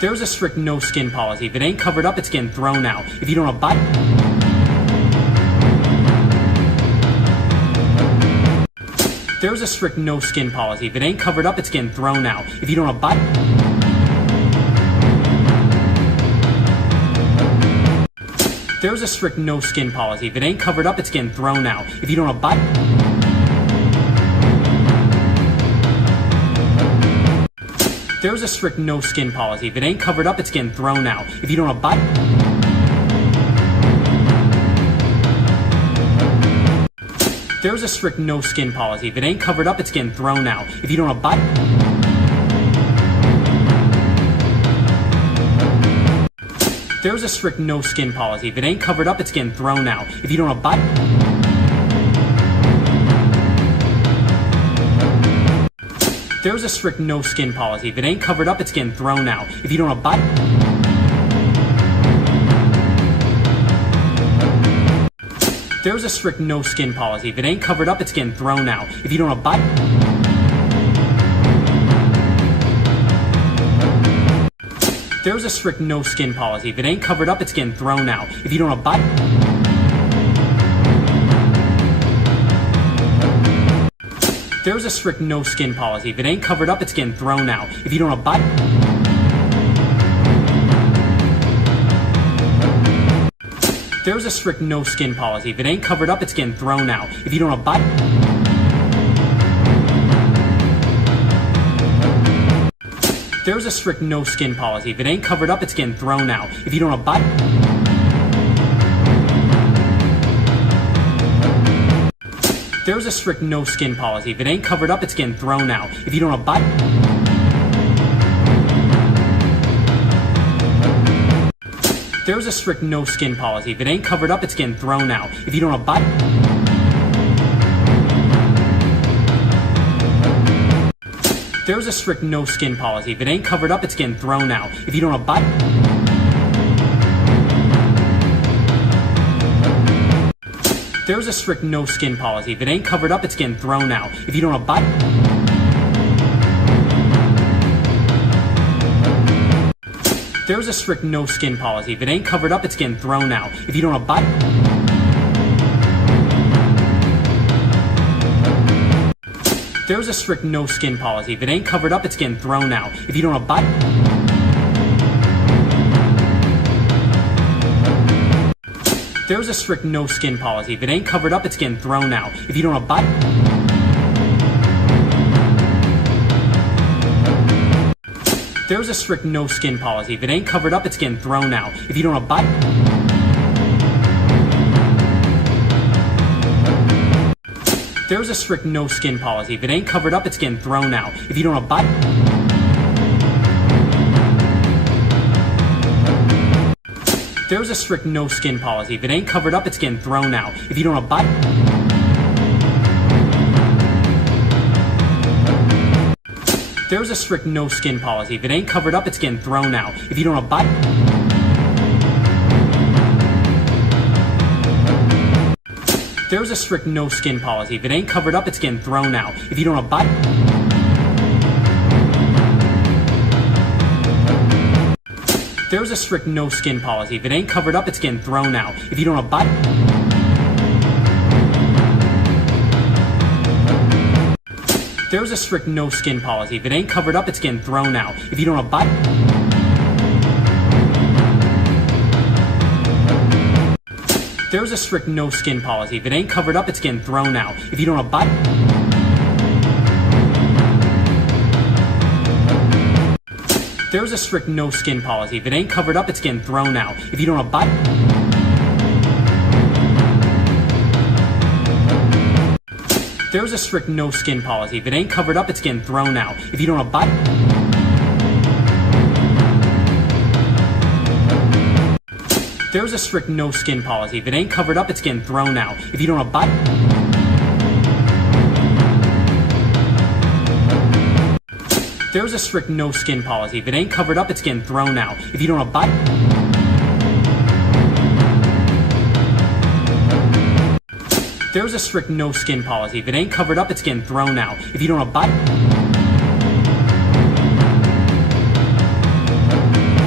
There's a strict no skin policy. If it ain't covered up, it's getting thrown out. If you don't abide... There's a strict no skin policy. If it ain't covered up, it's getting thrown out. If you don't abide... There's a strict no skin policy. If it ain't covered up, it's getting thrown out. If you don't abide... There's a strict no skin policy. If it ain't covered up, it's getting thrown out. If you don't abide... There's a strict no skin policy. If it ain't covered up, it's getting thrown out. If you don't abide... There's a strict no skin policy. If it ain't covered up, it's getting thrown out. If you don't abide... There's a strict no skin policy. If it ain't covered up, it's getting thrown out. If you don't abide... There's a strict no skin policy. If it ain't covered up, it's getting thrown out. If you don't abide... There's a strict no skin policy. If it ain't covered up, it's getting thrown out. If you don't abide... There's a strict no skin policy. If it ain't covered up, it's getting thrown out. If you don't abide... There's a strict no skin policy. If it ain't covered up, it's getting thrown out. If you don't abide... There's a strict no skin policy. If it ain't covered up, it's getting thrown out. If you don't abide... There's a strict no skin policy. If it ain't covered up, it's getting thrown out. If you don't abide... There's a strict no skin policy. If it ain't covered up, it's getting thrown out. If you don't abide... There's a strict no skin policy. If it ain't covered up, it's getting thrown out. If you don't abide... There's a strict no skin policy. If it ain't covered up, it's getting thrown out. If you don't abide... There's a strict no skin policy. If it ain't covered up, it's getting thrown out. If you don't abide... There's a strict no skin policy. If it ain't covered up, it's getting thrown out. If you don't abide... There's a strict no skin policy. If it ain't covered up, it's getting thrown out. If you don't abide... There's a strict no skin policy. If it ain't covered up, it's getting thrown out. If you don't abide... There's a strict no skin policy. If it ain't covered up, it's getting thrown out. If you don't abide... There's a strict no skin policy. If it ain't covered up, it's getting thrown out. If you don't abide... There's a strict no skin policy. If it ain't covered up, it's getting thrown out. If you don't abide... There's a strict no skin policy. If it ain't covered up, it's getting thrown out. If you don't abide... There's a strict no skin policy. If it ain't covered up, it's getting thrown out. If you don't abide... There's a strict no skin policy. If it ain't covered up, it's getting thrown out. If you don't abide... There's a strict no skin policy. If it ain't covered up, it's getting thrown out. If you don't abide... There's a strict no skin policy. If it ain't covered up, it's getting thrown out. If you don't abide... There's a strict no skin policy. If it ain't covered up, it's getting thrown out. If you don't abide... There's a strict no skin policy. If it ain't covered up, it's getting thrown out. If you don't abide... There's a strict no skin policy. If it ain't covered up, it's getting thrown out. If you don't abide... There's a strict no skin policy. If it ain't covered up, it's getting thrown out. If you don't abide...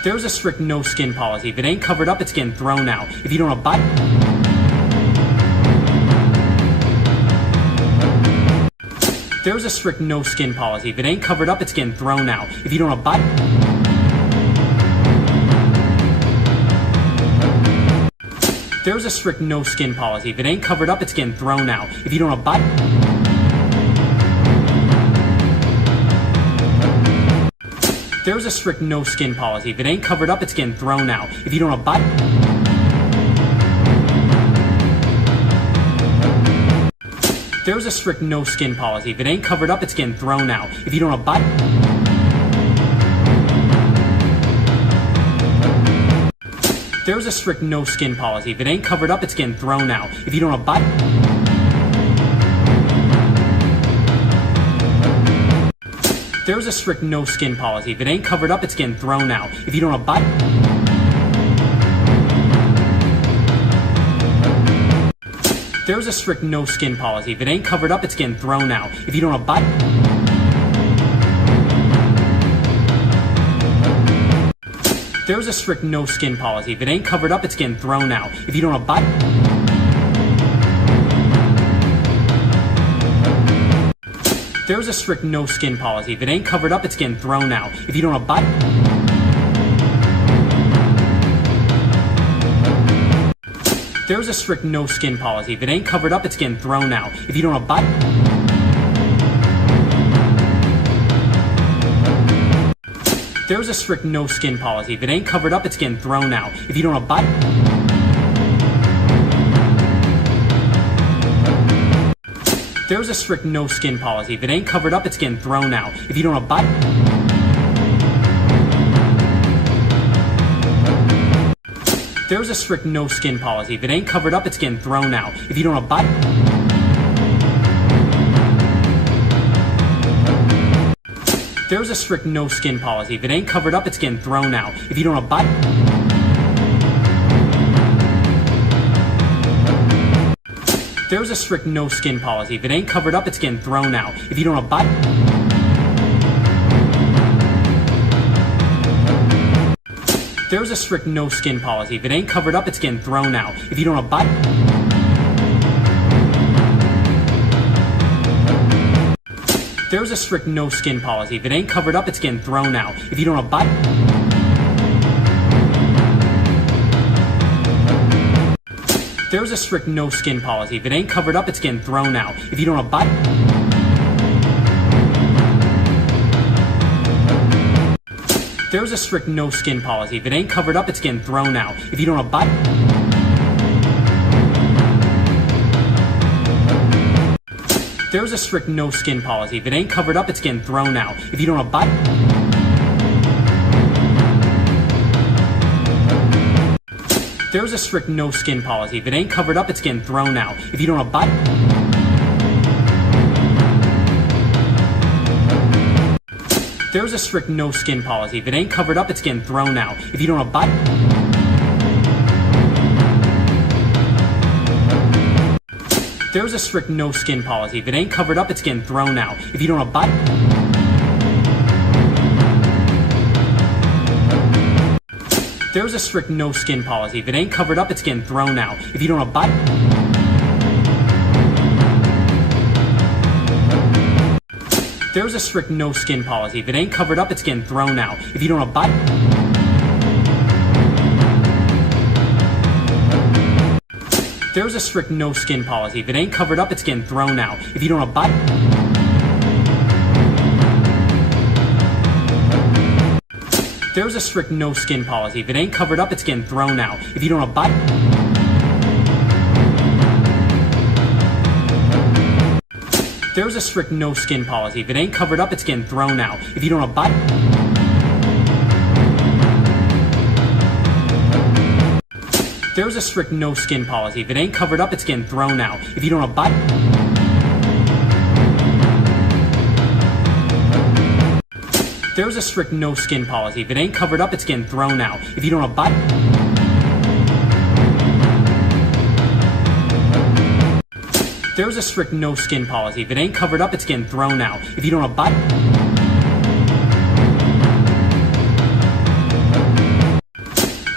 There's a strict no skin policy. If it ain't covered up, it's getting thrown out. If you don't abide... There's a strict no skin policy. If it ain't covered up, it's getting thrown out. If you don't abide... There's a strict no skin policy. If it ain't covered up, it's getting thrown out. If you don't abide... There's a strict no skin policy. If it ain't covered up, it's getting thrown out. If you don't abide... There's a strict no skin policy. If it ain't covered up, it's getting thrown out. If you don't abide... There's a strict no skin policy. If it ain't covered up, it's getting thrown out. If you don't abide... There's a strict no skin policy. If it ain't covered up, it's getting thrown out. If you don't abide... There's a strict no skin policy. If it ain't covered up, it's getting thrown out. If you don't abide... There's a strict no skin policy. If it ain't covered up, it's getting thrown out. If you don't abide... There's a strict no skin policy. If it ain't covered up, it's getting thrown out. If you don't abide... There's a strict no skin policy. If it ain't covered up, it's getting thrown out. If you don't abide... There's a strict no skin policy. If it ain't covered up, it's getting thrown out. If you don't abide... There's a strict no skin policy. If it ain't covered up, it's getting thrown out. If you don't abide... There's a strict no skin policy. If it ain't covered up, it's getting thrown out. If you don't abide... There's a strict no skin policy. If it ain't covered up, it's getting thrown out. If you don't abide... There's a strict no skin policy. If it ain't covered up, it's getting thrown out. If you don't abide... There's a strict no skin policy. If it ain't covered up, it's getting thrown out. If you don't abide... There's a strict no skin policy. If it ain't covered up, it's getting thrown out. If you don't abide... There's a strict no skin policy. If it ain't covered up, it's getting thrown out. If you don't abide... There's a strict no skin policy. If it ain't covered up, it's getting thrown out. If you don't abide... There's a strict no skin policy. If it ain't covered up, it's getting thrown out. If you don't abide... There's a strict no skin policy. If it ain't covered up, it's getting thrown out. If you don't abide... There's a strict no skin policy. If it ain't covered up, it's getting thrown out. If you don't abide... There's a strict no skin policy. If it ain't covered up, it's getting thrown out. If you don't abide... There's a strict no skin policy. If it ain't covered up, it's getting thrown out. If you don't abide... There's a strict no skin policy. If it ain't covered up, it's getting thrown out. If you don't abide... There's a strict no skin policy. If it ain't covered up, it's getting thrown out. If you don't abide... There's a strict no skin policy. If it ain't covered up, it's getting thrown out. If you don't abide... There's a strict no skin policy. If it ain't covered up, it's getting thrown out. If you don't abide... There's a strict no skin policy. If it ain't covered up, it's getting thrown out. If you don't abide... There's a strict no skin policy. If it ain't covered up, it's getting thrown out. If you don't abide... There's a strict no skin policy. If it ain't covered up, it's getting thrown out. If you don't abide...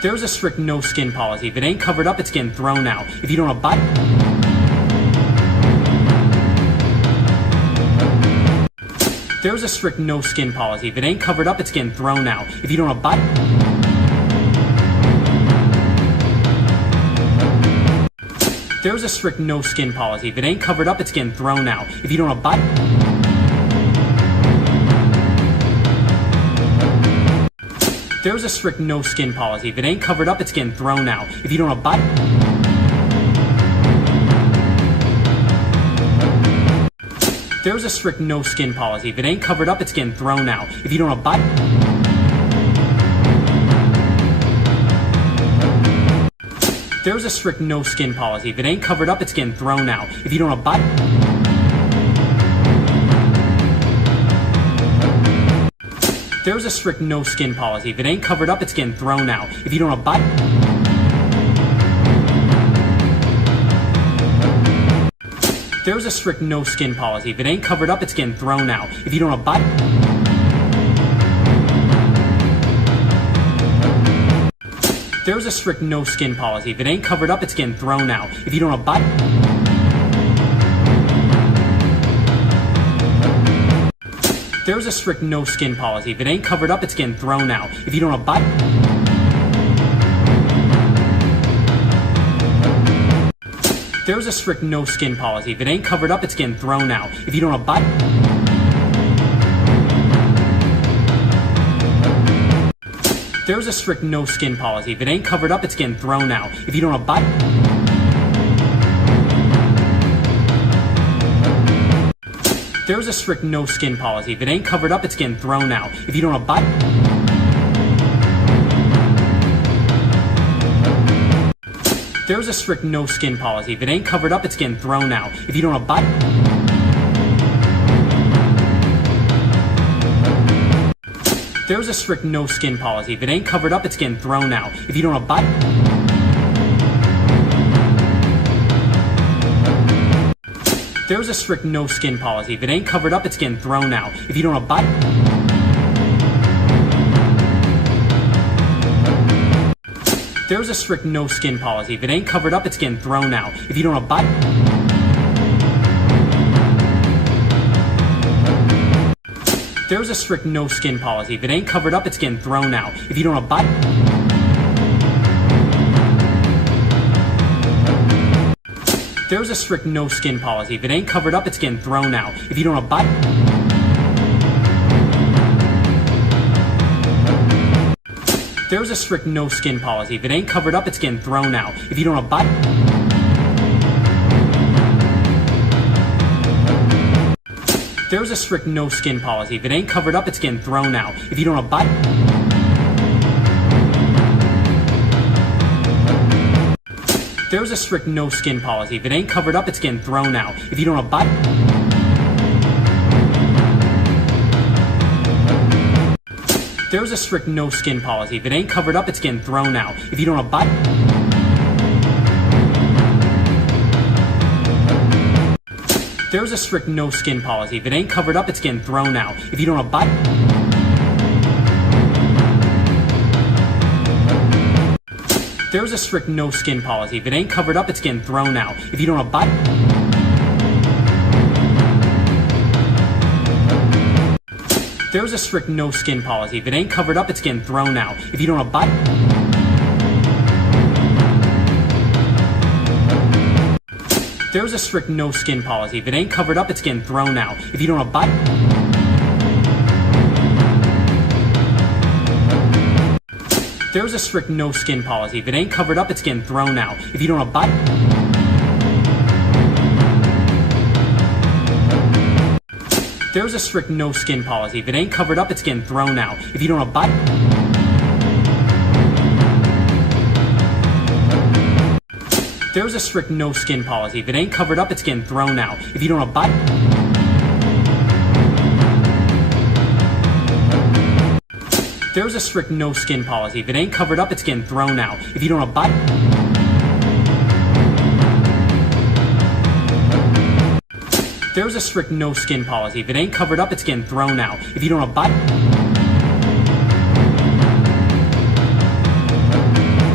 There's a strict no skin policy. If it ain't covered up, it's getting thrown out. If you don't abide... There's a strict no skin policy. If it ain't covered up, it's getting thrown out. If you don't abide... There's a strict no skin policy. If it ain't covered up, it's getting thrown out. If you don't abide... There's a strict no skin policy. If it ain't covered up, it's getting thrown out. If you don't abide... There's a strict no skin policy. If it ain't covered up, it's getting thrown out. If you don't abide... There's a strict no skin policy. If it ain't covered up, it's getting thrown out. If you don't abide... There's a strict no skin policy. If it ain't covered up, it's getting thrown out. If you don't abide... There's a strict no skin policy. If it ain't covered up, it's getting thrown out. If you don't abide... There's a strict no skin policy. If it ain't covered up, it's getting thrown out. If you don't abide... There's a strict no skin policy. If it ain't covered up, it's getting thrown out. If you don't abide... There's a strict no skin policy. If it ain't covered up, it's getting thrown out. If you don't abide... There's a strict no skin policy. If it ain't covered up, it's getting thrown out. If you don't abide... There's a strict no skin policy. If it ain't covered up, it's getting thrown out. If you don't abide... There's a strict no skin policy. If it ain't covered up, it's getting thrown out. If you don't abide... There's a strict no skin policy. If it ain't covered up, it's getting thrown out. If you don't abide... There's a strict no skin policy. If it ain't covered up, it's getting thrown out. If you don't abide... There's a strict no skin policy. If it ain't covered up, it's getting thrown out. If you don't abide... There's a strict no skin policy. If it ain't covered up, it's getting thrown out. If you don't abide... There's a strict no skin policy. If it ain't covered up, it's getting thrown out. If you don't abide... There's a strict no skin policy. If it ain't covered up, it's getting thrown out. If you don't abide... There's a strict no skin policy. If it ain't covered up, it's getting thrown out. If you don't abide... There's a strict no skin policy. If it ain't covered up, it's getting thrown out. If you don't abide... There's a strict no skin policy. If it ain't covered up, it's getting thrown out. If you don't abide... There's a strict no skin policy. If it ain't covered up, it's getting thrown out. If you don't abide... There's a strict no skin policy. If it ain't covered up, it's getting thrown out. If you don't abide... There's a strict no skin policy. If it ain't covered up, it's getting thrown out. If you don't abide... There's a strict no skin policy. If it ain't covered up, it's getting thrown out. If you don't abide... There's a strict no skin policy. If it ain't covered up, it's getting thrown out. If you don't abide... There's a strict no skin policy. If it ain't covered up, it's getting thrown out. If you don't abide... There's a strict no skin policy. If it ain't covered up, it's getting thrown out. If you don't abide... There's a strict no skin policy. If it ain't covered up, it's getting thrown out. If you don't abide... There's a strict no skin policy. If it ain't covered up, it's getting thrown out. If you don't abide...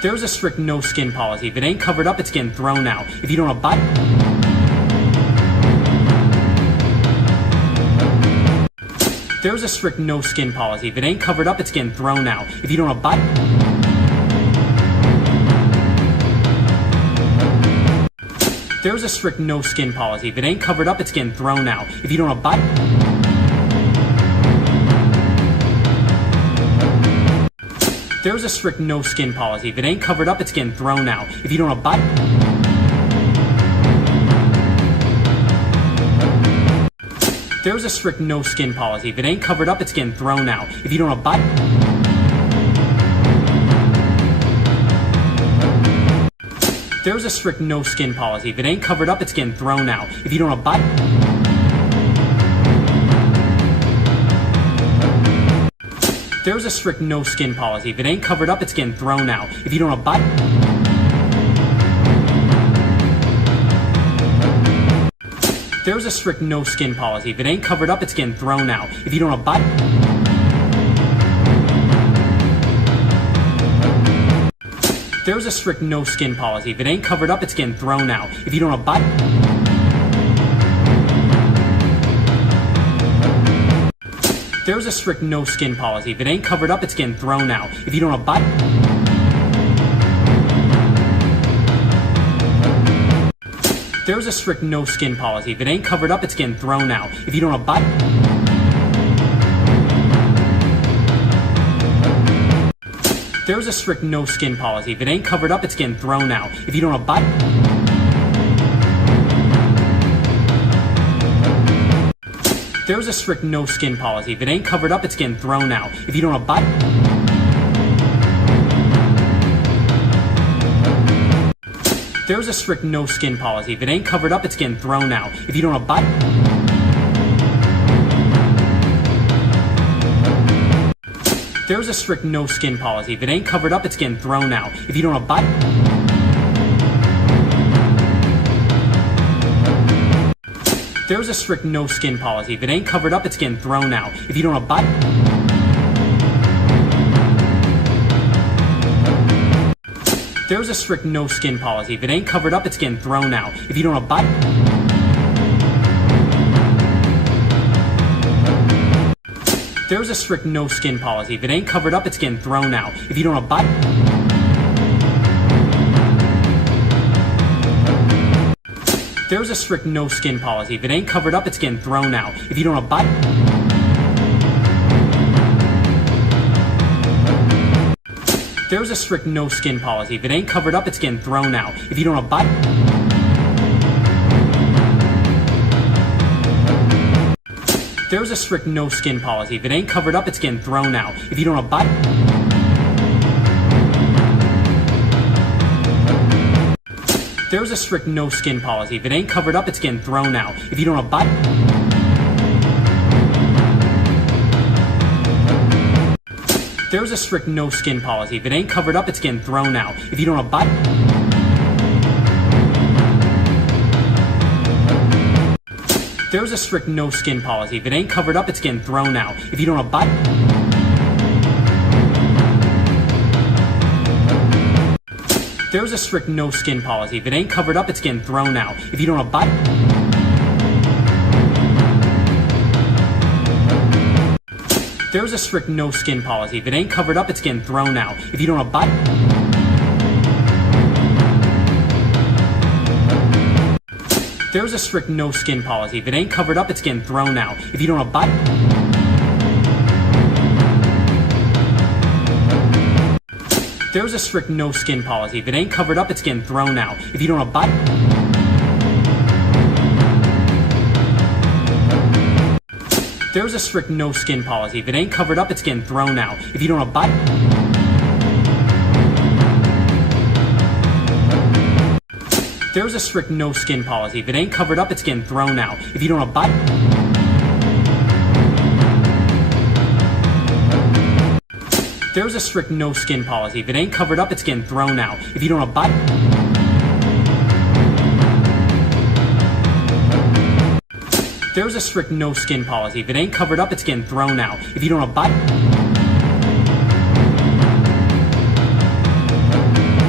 There's a strict no skin policy. If it ain't covered up, it's getting thrown out. If you don't abide... There's a strict no skin policy. If it ain't covered up, it's getting thrown out. If you don't abide... There's a strict no skin policy. If it ain't covered up, it's getting thrown out. If you don't abide... There's a strict no skin policy. If it ain't covered up, it's getting thrown out. If you don't abide... There's a strict no skin policy. If it ain't covered up, it's getting thrown out. If you don't abide... There's a strict no skin policy. If it ain't covered up, it's getting thrown out. If you don't abide... There's a strict no skin policy. If it ain't covered up, it's getting thrown out. If you don't abide... There's a strict no skin policy. If it ain't covered up, it's getting thrown out. If you don't abide... There's a strict no skin policy. If it ain't covered up, it's getting thrown out. If you don't abide... There's a strict no skin policy. If it ain't covered up, it's getting thrown out. If you don't abide... There's a strict no skin policy. If it ain't covered up, it's getting thrown out. If you don't abide... There's a strict no skin policy. If it ain't covered up, it's getting thrown out. If you don't abide... There's a strict no skin policy. If it ain't covered up, it's getting thrown out. If you don't abide... There's a strict no skin policy. If it ain't covered up, it's getting thrown out. If you don't abide... There's a strict no skin policy. If it ain't covered up, it's getting thrown out. If you don't abide... There's a strict no skin policy. If it ain't covered up, it's getting thrown out. If you don't abide... There's a strict no skin policy. If it ain't covered up, it's getting thrown out. If you don't abide... There's a strict no skin policy. If it ain't covered up, it's getting thrown out. If you don't abide... There's a strict no skin policy. If it ain't covered up, it's getting thrown out. If you don't abide... There's a strict no skin policy. If it ain't covered up, it's getting thrown out. If you don't abide... There's a strict no skin policy. If it ain't covered up, it's getting thrown out. If you don't abide... There's a strict no skin policy. If it ain't covered up, it's getting thrown out. If you don't abide... There's a strict no skin policy. If it ain't covered up, it's getting thrown out. If you don't abide... There's a strict no skin policy. If it ain't covered up, it's getting thrown out. If you don't abide... There's a strict no skin policy. If it ain't covered up, it's getting thrown out. If you don't abide... There's a strict no skin policy. If it ain't covered up, it's getting thrown out. If you don't abide... There's a strict no skin policy. If it ain't covered up, it's getting thrown out. If you don't abide... There's a strict no skin policy. If it ain't covered up, it's getting thrown out. If you don't abide... There's a strict no skin policy. If it ain't covered up, it's getting thrown out. If you don't abide... There's a strict no skin policy. If it ain't covered up, it's getting thrown out. If you don't abide... There's a strict no skin policy. If it ain't covered up, it's getting thrown out. If you don't abide... There's a strict no skin policy. If it ain't covered up, it's getting thrown out. If you don't abide...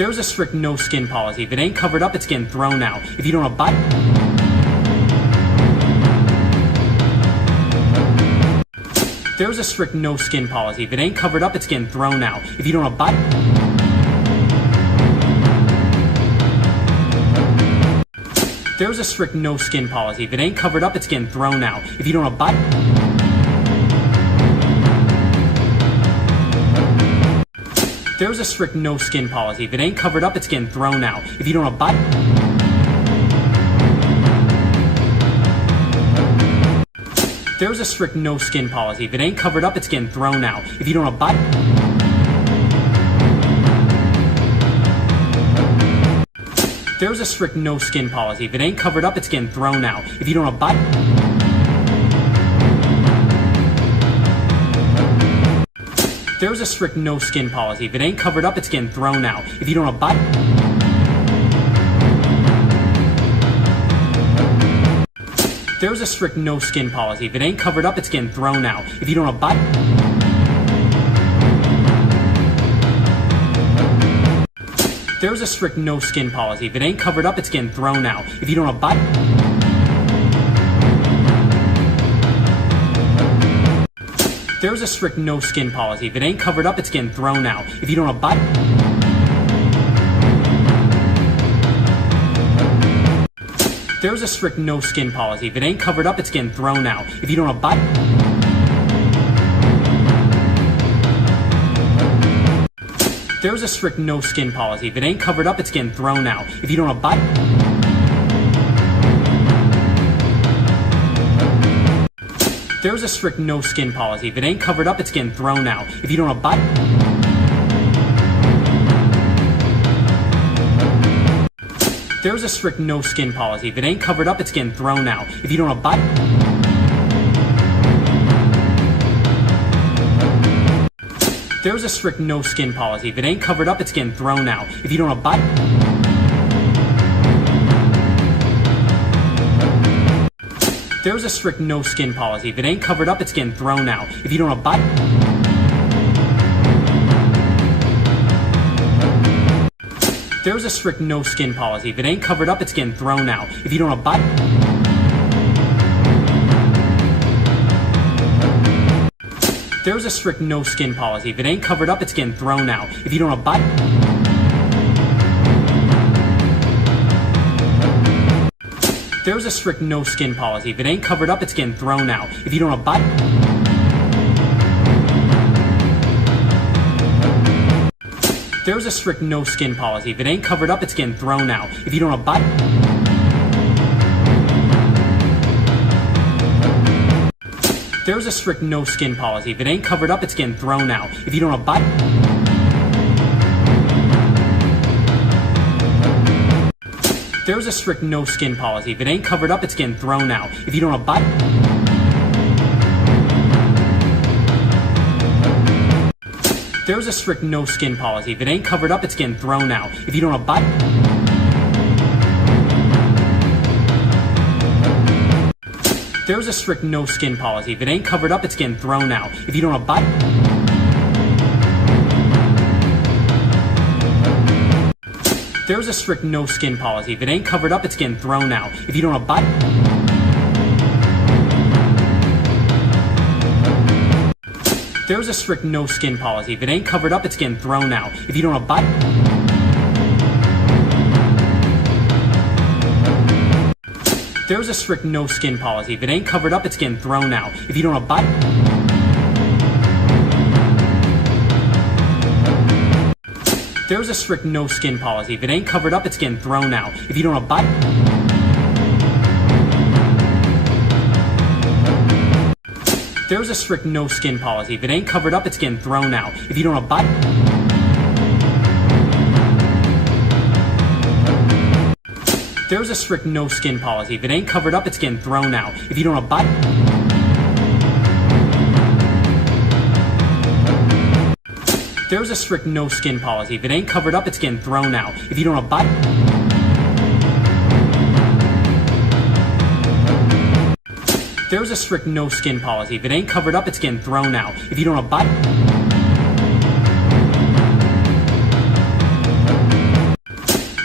There's a strict no skin policy. If it ain't covered up, it's getting thrown out. If you don't abide... There's a strict no skin policy. If it ain't covered up, it's getting thrown out. If you don't abide... There's a strict no skin policy. If it ain't covered up, it's getting thrown out. If you don't abide... There's a strict no skin policy. If it ain't covered up, it's getting thrown out. If you don't abide... There's a strict no skin policy. If it ain't covered up, it's getting thrown out. If you don't abide... There's a strict no skin policy. If it ain't covered up, it's getting thrown out. If you don't abide... There's a strict no skin policy. If it ain't covered up, it's getting thrown out. If you don't abide... There's a strict no skin policy. If it ain't covered up, it's getting thrown out. If you don't abide... There's a strict no skin policy. If it ain't covered up, it's getting thrown out. If you don't abide... There's a strict no skin policy. If it ain't covered up, it's getting thrown out. If you don't abide... There's a strict no skin policy. If it ain't covered up, it's getting thrown out. If you don't abide... There's a strict no skin policy. If it ain't covered up, it's getting thrown out. If you don't abide... There's a strict no skin policy. If it ain't covered up, it's getting thrown out. If you don't abide... There's a strict no skin policy. If it ain't covered up, it's getting thrown out. If you don't abide... There's a strict no skin policy. If it ain't covered up, it's getting thrown out. If you don't abide... There's a strict no skin policy. If it ain't covered up, it's getting thrown out. If you don't abide... There's a strict no skin policy. If it ain't covered up, it's getting thrown out. If you don't abide... There's a strict no skin policy. If it ain't covered up, it's getting thrown out. If you don't abide... There's a strict no skin policy. If it ain't covered up, it's getting thrown out. If you don't abide... There's a strict no skin policy. If it ain't covered up, it's getting thrown out. If you don't abide... There's a strict no skin policy. If it ain't covered up, it's getting thrown out. If you don't abide... There's a strict no skin policy. If it ain't covered up, it's getting thrown out. If you don't abide... There's a strict no skin policy. If it ain't covered up, it's getting thrown out. If you don't abide... There's a strict no skin policy. If it ain't covered up, it's getting thrown out. If you don't abide... There's a strict no skin policy. If it ain't covered up, it's getting thrown out. If you don't abide... There's a strict no skin policy. If it ain't covered up, it's getting thrown out. If you don't abide... There's a strict no skin policy. If it ain't covered up, it's getting thrown out. If you don't abide... There's a strict no skin policy. If it ain't covered up, it's getting thrown out. If you don't abide... There's a strict no skin policy. If it ain't covered up, it's getting thrown out. If you don't abide... There's a strict no skin policy. If it ain't covered up, it's getting thrown out. If you don't abide... There's a strict no skin policy. If it ain't covered up, it's getting thrown out. If you don't abide... There's a strict no skin policy. If it ain't covered up, it's getting thrown out. If you don't abide...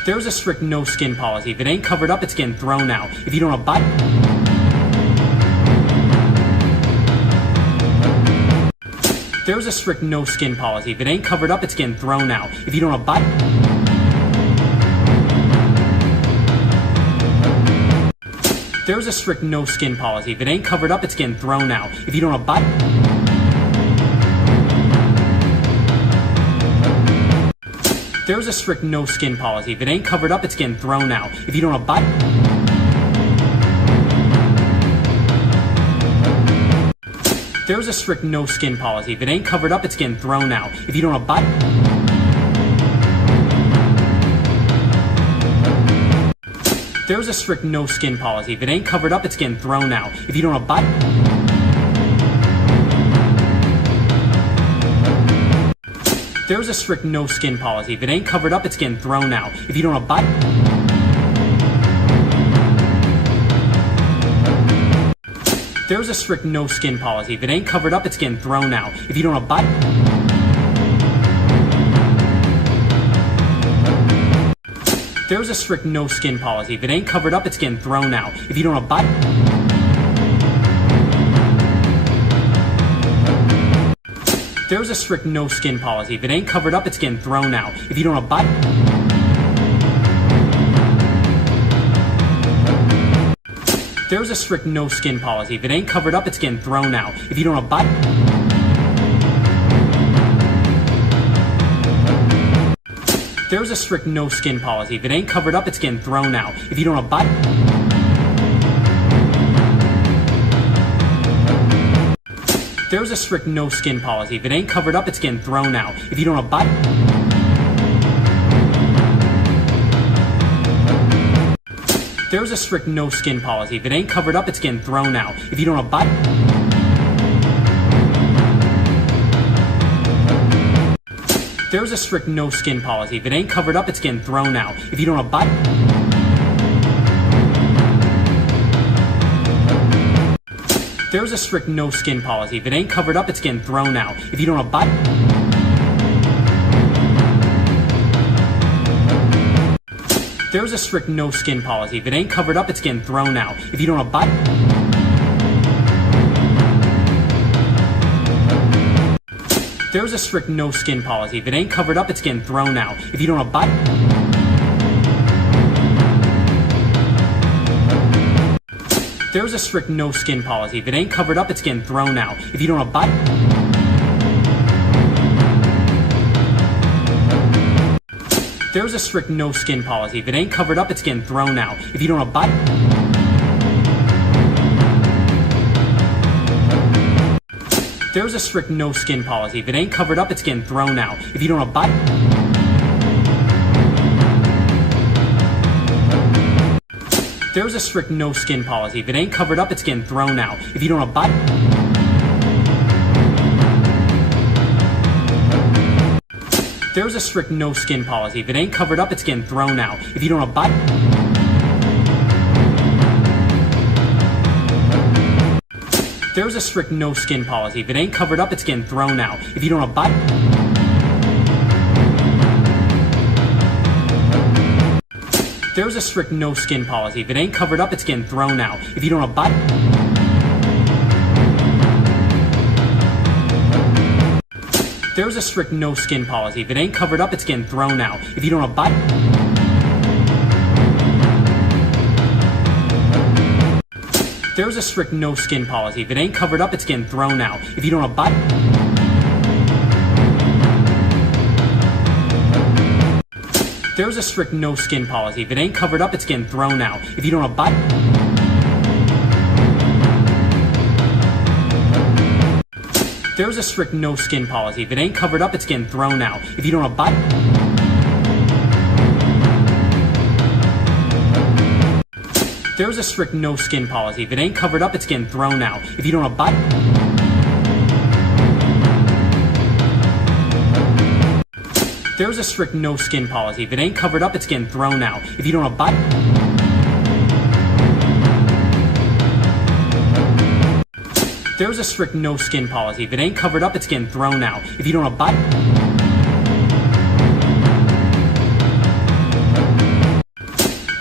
There's a strict no skin policy. If it ain't covered up, it's getting thrown out. If you don't abide... There's a strict no skin policy. If it ain't covered up, it's getting thrown out. If you don't abide... There's a strict no skin policy. If it ain't covered up, it's getting thrown out. If you don't abide... There's a strict no skin policy. If it ain't covered up, it's getting thrown out. If you don't abide... There's a strict no skin policy. If it ain't covered up, it's getting thrown out. If you don't abide... There's a strict no skin policy. If it ain't covered up, it's getting thrown out. If you don't abide... There's a strict no skin policy. If it ain't covered up, it's getting thrown out. If you don't abide... There's a strict no skin policy. If it ain't covered up, it's getting thrown out. If you don't abide... There's a strict no skin policy. If it ain't covered up, it's getting thrown out. If you don't abide... There's a strict no skin policy. If it ain't covered up, it's getting thrown out. If you don't abide... There's a strict no skin policy. If it ain't covered up, it's getting thrown out. If you don't abide... There's a strict no skin policy. If it ain't covered up, it's getting thrown out. If you don't abide... There's a strict no skin policy. If it ain't covered up, it's getting thrown out. If you don't abide... There's a strict no skin policy. If it ain't covered up, it's getting thrown out. If you don't abide... There's a strict no skin policy. If it ain't covered up, it's getting thrown out. If you don't abide... There's a strict no skin policy. If it ain't covered up, it's getting thrown out. If you don't abide... There's a strict no skin policy. If it ain't covered up, it's getting thrown out. If you don't abide... There's a strict no skin policy. If it ain't covered up, it's getting thrown out. If you don't abide... There's a strict no skin policy. If it ain't covered up, it's getting thrown out. If you don't abide... There's a strict no skin policy. If it ain't covered up, it's getting thrown out. If you don't abide... There's a strict no skin policy. If it ain't covered up, it's getting thrown out. If you don't abide... There's a strict no skin policy. If it ain't covered up, it's getting thrown out. If you don't abide... There's a strict no skin policy. If it ain't covered up, it's getting thrown out. If you don't abide... There's a strict no skin policy. If it ain't covered up, it's getting thrown out. If you don't abide... There's a strict no skin policy. If it ain't covered up, it's getting thrown out. If you don't abide... There's a strict no skin policy. If it ain't covered up, it's getting thrown out. If you don't abide... There's a strict no skin policy. If it ain't covered up, it's getting thrown out. If you don't abide... There's a strict no skin policy. If it ain't covered up, it's getting thrown out. If you don't abide... There's a strict no skin policy. If it ain't covered up, it's getting thrown out. If you don't abide... There's a strict no skin policy. If it ain't covered up, it's getting thrown out. If you don't abide... There's a strict no skin policy. If it ain't covered up, it's getting thrown out. If you don't abide... There's a strict no skin policy. If it ain't covered up, it's getting thrown out. If you don't abide...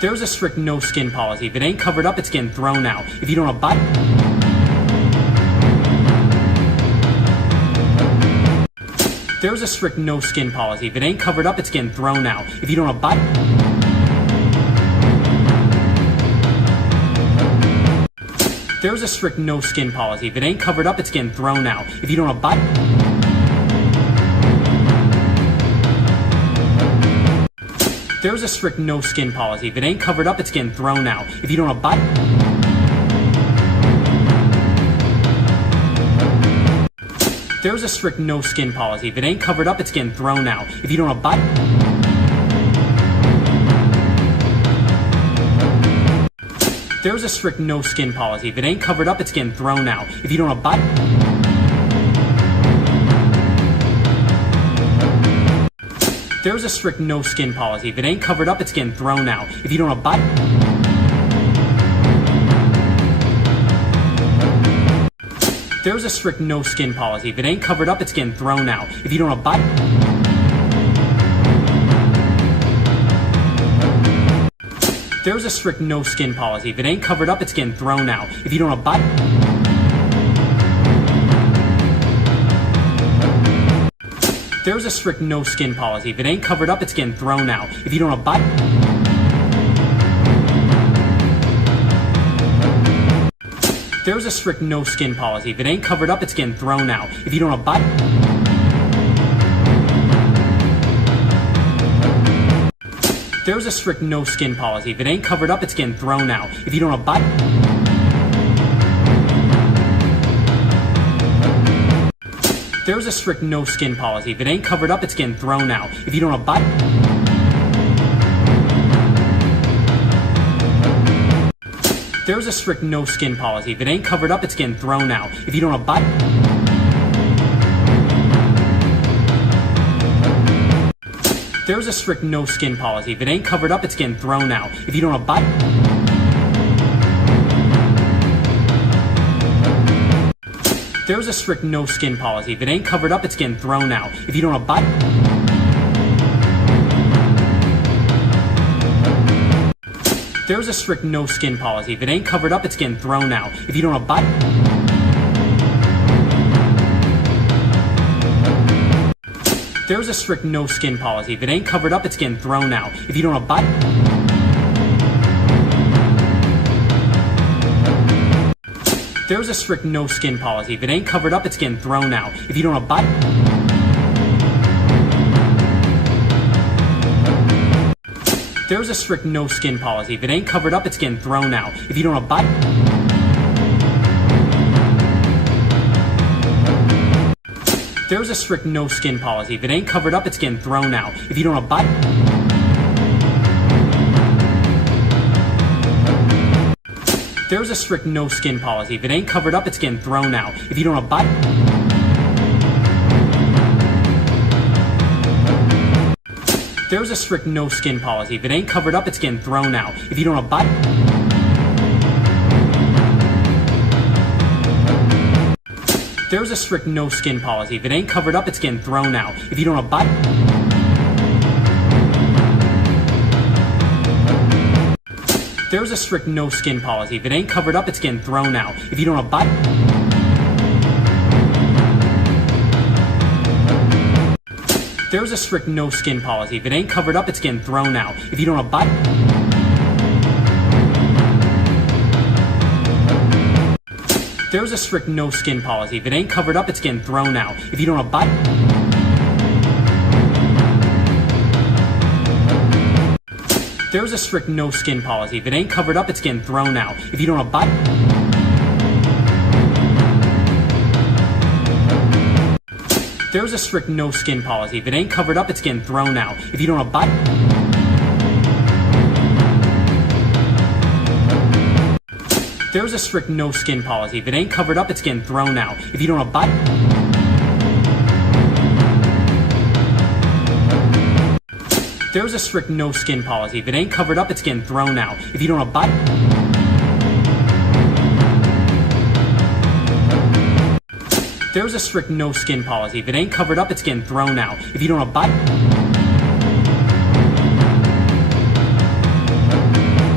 There's a strict no skin policy. If it ain't covered up, it's getting thrown out. If you don't abide... There's a strict no skin policy. If it ain't covered up, it's getting thrown out. If you don't abide... There's a strict no skin policy. If it ain't covered up, it's getting thrown out. If you don't abide... There's a strict no skin policy. If it ain't covered up, it's getting thrown out. If you don't abide... There's a strict no skin policy. If it ain't covered up, it's getting thrown out. If you don't abide... There's a strict no skin policy. If it ain't covered up, it's getting thrown out. If you don't abide... There's a strict no skin policy. If it ain't covered up, it's getting thrown out. If you don't abide... There's a strict no skin policy. If it ain't covered up, it's getting thrown out. If you don't abide... There's a strict no skin policy. If it ain't covered up, it's getting thrown out. If you don't abide... There's a strict no skin policy. If it ain't covered up, it's getting thrown out. If you don't abide... There's a strict no skin policy. If it ain't covered up, it's getting thrown out. If you don't abide... There's a strict no skin policy. If it ain't covered up, it's getting thrown out. If you don't abide... There's a strict no skin policy. If it ain't covered up, it's getting thrown out. If you don't abide... There's a strict no skin policy. If it ain't covered up, it's getting thrown out. If you don't abide... There's a strict no skin policy. If it ain't covered up, it's getting thrown out. If you don't abide... There's a strict no skin policy. If it ain't covered up, it's getting thrown out. If you don't abide... There's a strict no skin policy. If it ain't covered up, it's getting thrown out. If you don't abide... There's a strict no skin policy. If it ain't covered up, it's getting thrown out. If you don't abide... There's a strict no skin policy. If it ain't covered up, it's getting thrown out. If you don't abide... There's a strict no skin policy. If it ain't covered up, it's getting thrown out. If you don't abide... There's a strict no skin policy. If it ain't covered up, it's getting thrown out. If you don't abide... There's a strict no skin policy. If it ain't covered up, it's getting thrown out. If you don't abide... There's a strict no skin policy. If it ain't covered up, it's getting thrown out. If you don't abide... There's a strict no skin policy. If it ain't covered up, it's getting thrown out. If you don't abide... There's a strict no skin policy. If it ain't covered up, it's getting thrown out. If you don't abide... There's a strict no skin policy. If it ain't covered up, it's getting thrown out. If you don't abide... There's a strict no skin policy. If it ain't covered up, it's getting thrown out. If you don't abide... There's a strict no skin policy. If it ain't covered up, it's getting thrown out. If you don't abide... There's a strict no skin policy. If it ain't covered up, it's getting thrown out. If you don't abide... There's a strict no skin policy. If it ain't covered up, it's getting thrown out. If you don't abide... There's a strict no skin policy. If it ain't covered up, it's getting thrown out. If you don't abide... There's a strict no skin policy. If it ain't covered up, it's getting thrown out. If you don't abide...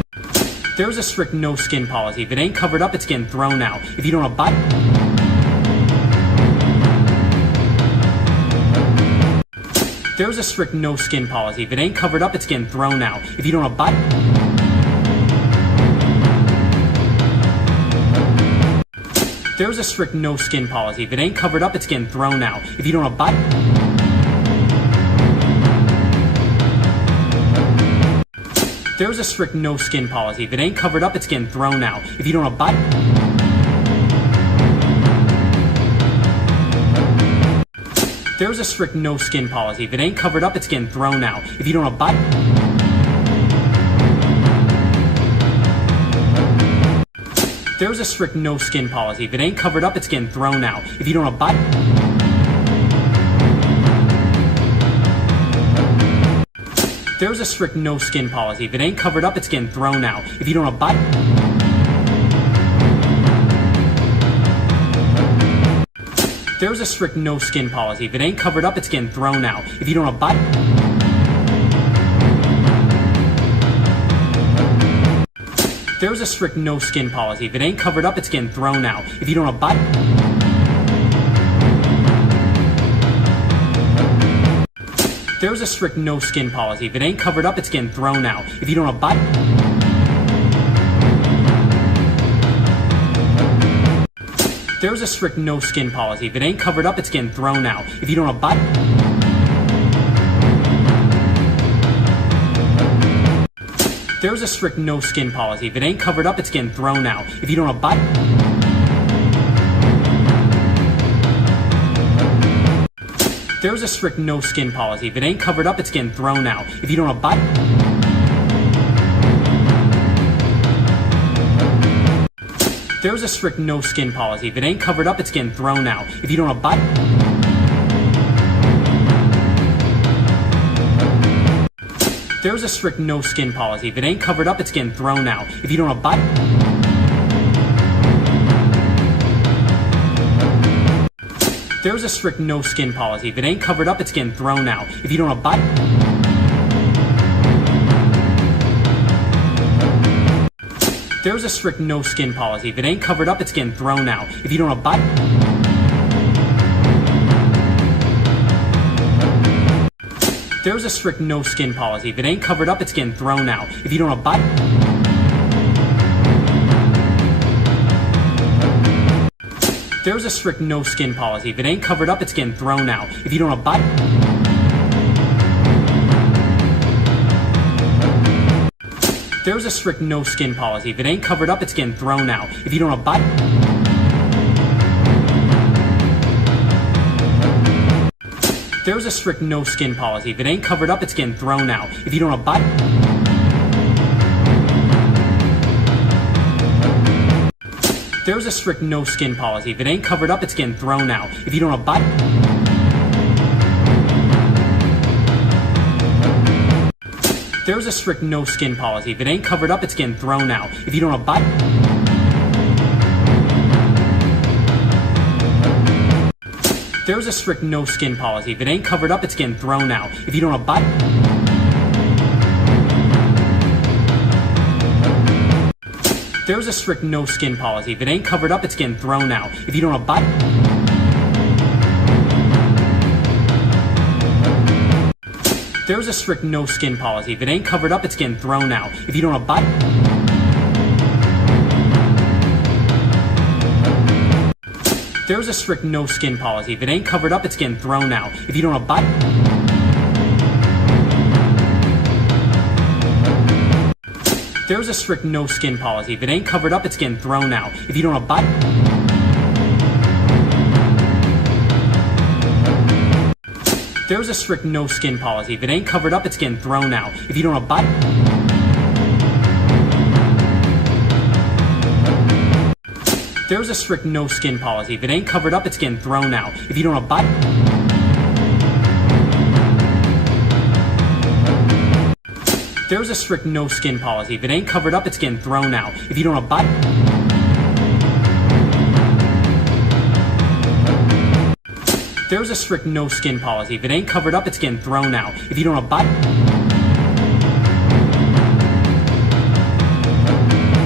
There's a strict no skin policy. If it ain't covered up, it's getting thrown out. If you don't abide... There's a strict no skin policy. If it ain't covered up, it's getting thrown out. If you don't abide... There's a strict no skin policy. If it ain't covered up, it's getting thrown out. If you don't abide... There's a strict no skin policy. If it ain't covered up, it's getting thrown out. If you don't abide... There's a strict no skin policy. If it ain't covered up, it's getting thrown out. If you don't abide... There's a strict no skin policy. If it ain't covered up, it's getting thrown out. If you don't abide... There's a strict no skin policy. If it ain't covered up, it's getting thrown out. If you don't abide... There's a strict no skin policy. If it ain't covered up, it's getting thrown out. If you don't abide... There's a strict no skin policy. If it ain't covered up, it's getting thrown out. If you don't abide... There's a strict no skin policy. If it ain't covered up, it's getting thrown out. If you don't abide... There's a strict no skin policy. If it ain't covered up, it's getting thrown out. If you don't abide... There's a strict no skin policy. If it ain't covered up, it's getting thrown out. If you don't abide... There's a strict no skin policy. If it ain't covered up, it's getting thrown out. If you don't abide... There's a strict no skin policy. If it ain't covered up, it's getting thrown out. If you don't abide... There's a strict no skin policy. If it ain't covered up, it's getting thrown out. If you don't abide... There's a strict no skin policy. If it ain't covered up, it's getting thrown out. If you don't abide... There's a strict no skin policy. If it ain't covered up, it's getting thrown out. If you don't abide... There's a strict no skin policy. If it ain't covered up, it's getting thrown out. If you don't abide... There's a strict no skin policy. If it ain't covered up, it's getting thrown out. If you don't abide... There's a strict no skin policy. If it ain't covered up, it's getting thrown out. If you don't abide... There's a strict no skin policy. If it ain't covered up, it's getting thrown out. If you don't abide... There's a strict no skin policy. If it ain't covered up, it's getting thrown out. If you don't abide... There's a strict no skin policy. If it ain't covered up, it's getting thrown out. If you don't abide... There's a strict no skin policy. If it ain't covered up, it's getting thrown out. If you don't abide... There's a strict no skin policy. If it ain't covered up, it's getting thrown out. If you don't abide... There's a strict no skin policy. If it ain't covered up, it's getting thrown out. If you don't abide... There's a strict no skin policy. If it ain't covered up, it's getting thrown out. If you don't abide... There's a strict no skin policy. If it ain't covered up, it's getting thrown out. If you don't abide... There's a strict no skin policy. If it ain't covered up, it's getting thrown out. If you don't abide... There's a strict no skin policy. If it ain't covered up, it's getting thrown out. If you don't abide... There's a strict no skin policy. If it ain't covered up, it's getting thrown out. If you don't abide... There's a strict no skin policy. If it ain't covered up, it's getting thrown out. If you don't abide...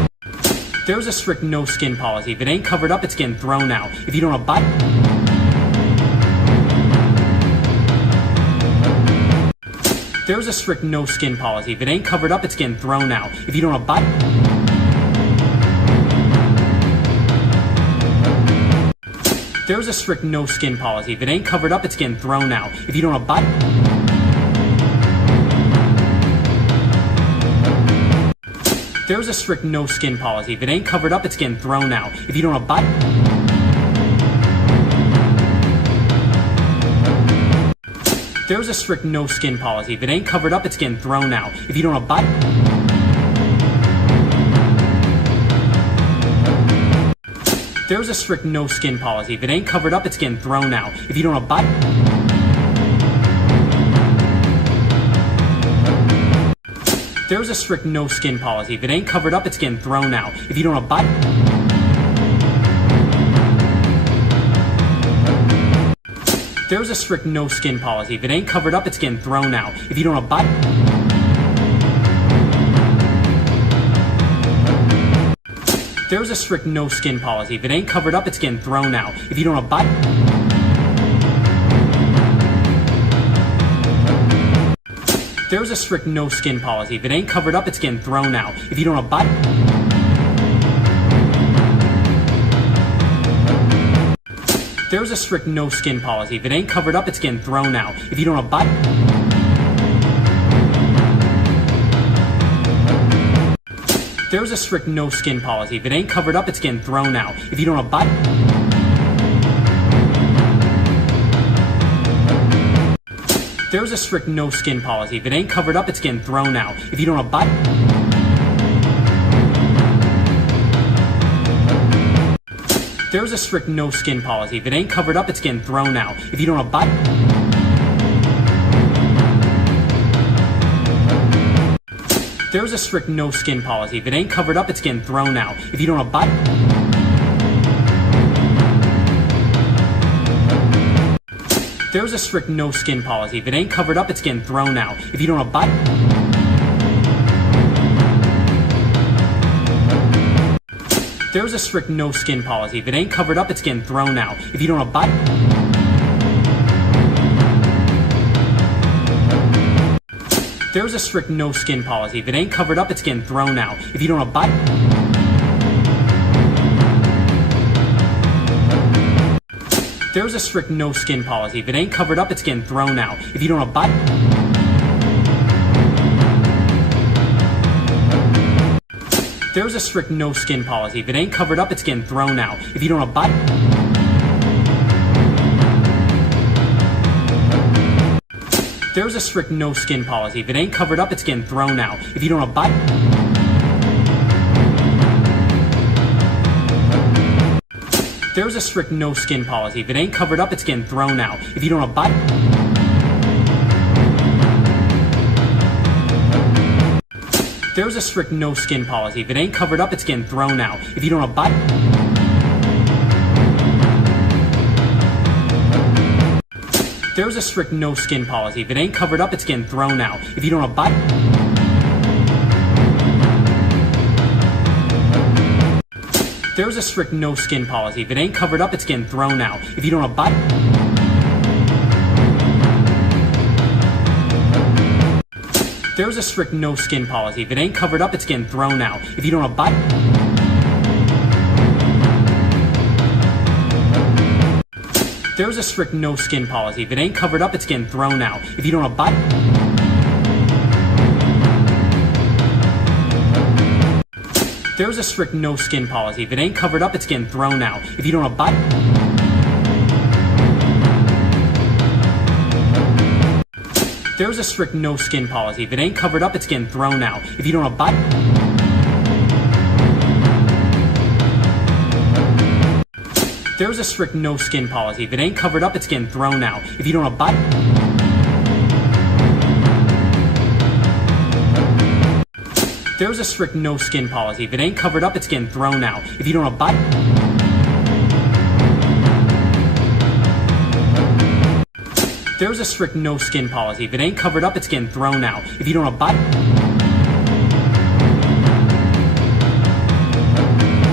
There's a strict no skin policy. If it ain't covered up, it's getting thrown out. If you don't abide... There's a strict no skin policy. If it ain't covered up, it's getting thrown out. If you don't abide... There's a strict no skin policy. If it ain't covered up, it's getting thrown out. If you don't abide... There's a strict no skin policy. If it ain't covered up, it's getting thrown out. If you don't abide... There's a strict no skin policy. If it ain't covered up, it's getting thrown out. If you don't abide... There's a strict no skin policy. If it ain't covered up, it's getting thrown out. If you don't abide... There's a strict no skin policy. If it ain't covered up, it's getting thrown out. If you don't abide... There's a strict no skin policy. If it ain't covered up, it's getting thrown out. If you don't abide... There's a strict no skin policy. If it ain't covered up, it's getting thrown out. If you don't abide... There's a strict no skin policy. If it ain't covered up, it's getting thrown out. If you don't abide... There's a strict no skin policy. If it ain't covered up, it's getting thrown out. If you don't abide... There's a strict no skin policy. If it ain't covered up, it's getting thrown out. If you don't abide... There's a strict no skin policy. If it ain't covered up, it's getting thrown out. If you don't abide... There's a strict no skin policy. If it ain't covered up, it's getting thrown out. If you don't abide... There's a strict no skin policy. If it ain't covered up, it's getting thrown out. If you don't abide... There's a strict no skin policy. If it ain't covered up, it's getting thrown out. If you don't abide... There's a strict no skin policy. If it ain't covered up, it's getting thrown out. If you don't abide... There's a strict no skin policy. If it ain't covered up, it's getting thrown out. If you don't abide... There's a strict no skin policy. If it ain't covered up, it's getting thrown out. If you don't abide... There's a strict no skin policy. If it ain't covered up, it's getting thrown out. If you don't abide... There's a strict no skin policy. If it ain't covered up, it's getting thrown out. If you don't abide... There's a strict no skin policy. If it ain't covered up, it's getting thrown out. If you don't abide... There's a strict no skin policy. If it ain't covered up, it's getting thrown out. If you don't abide... There's a strict no skin policy. If it ain't covered up, it's getting thrown out. If you don't abide... There's a strict no skin policy. If it ain't covered up, it's getting thrown out. If you don't abide... There's a strict no skin policy. If it ain't covered up, it's getting thrown out. If you don't abide... There's a strict no skin policy. If it ain't covered up, it's getting thrown out. If you don't abide... There's a strict no skin policy. If it ain't covered up, it's getting thrown out. If you don't abide... There's a strict no skin policy. If it ain't covered up, it's getting thrown out. If you don't abide... There's a strict no skin policy. If it ain't covered up, it's getting thrown out. If you don't abide... There's a strict no skin policy. If it ain't covered up, it's getting thrown out. If you don't abide... There's a strict no skin policy. If it ain't covered up, it's getting thrown out. If you don't abide...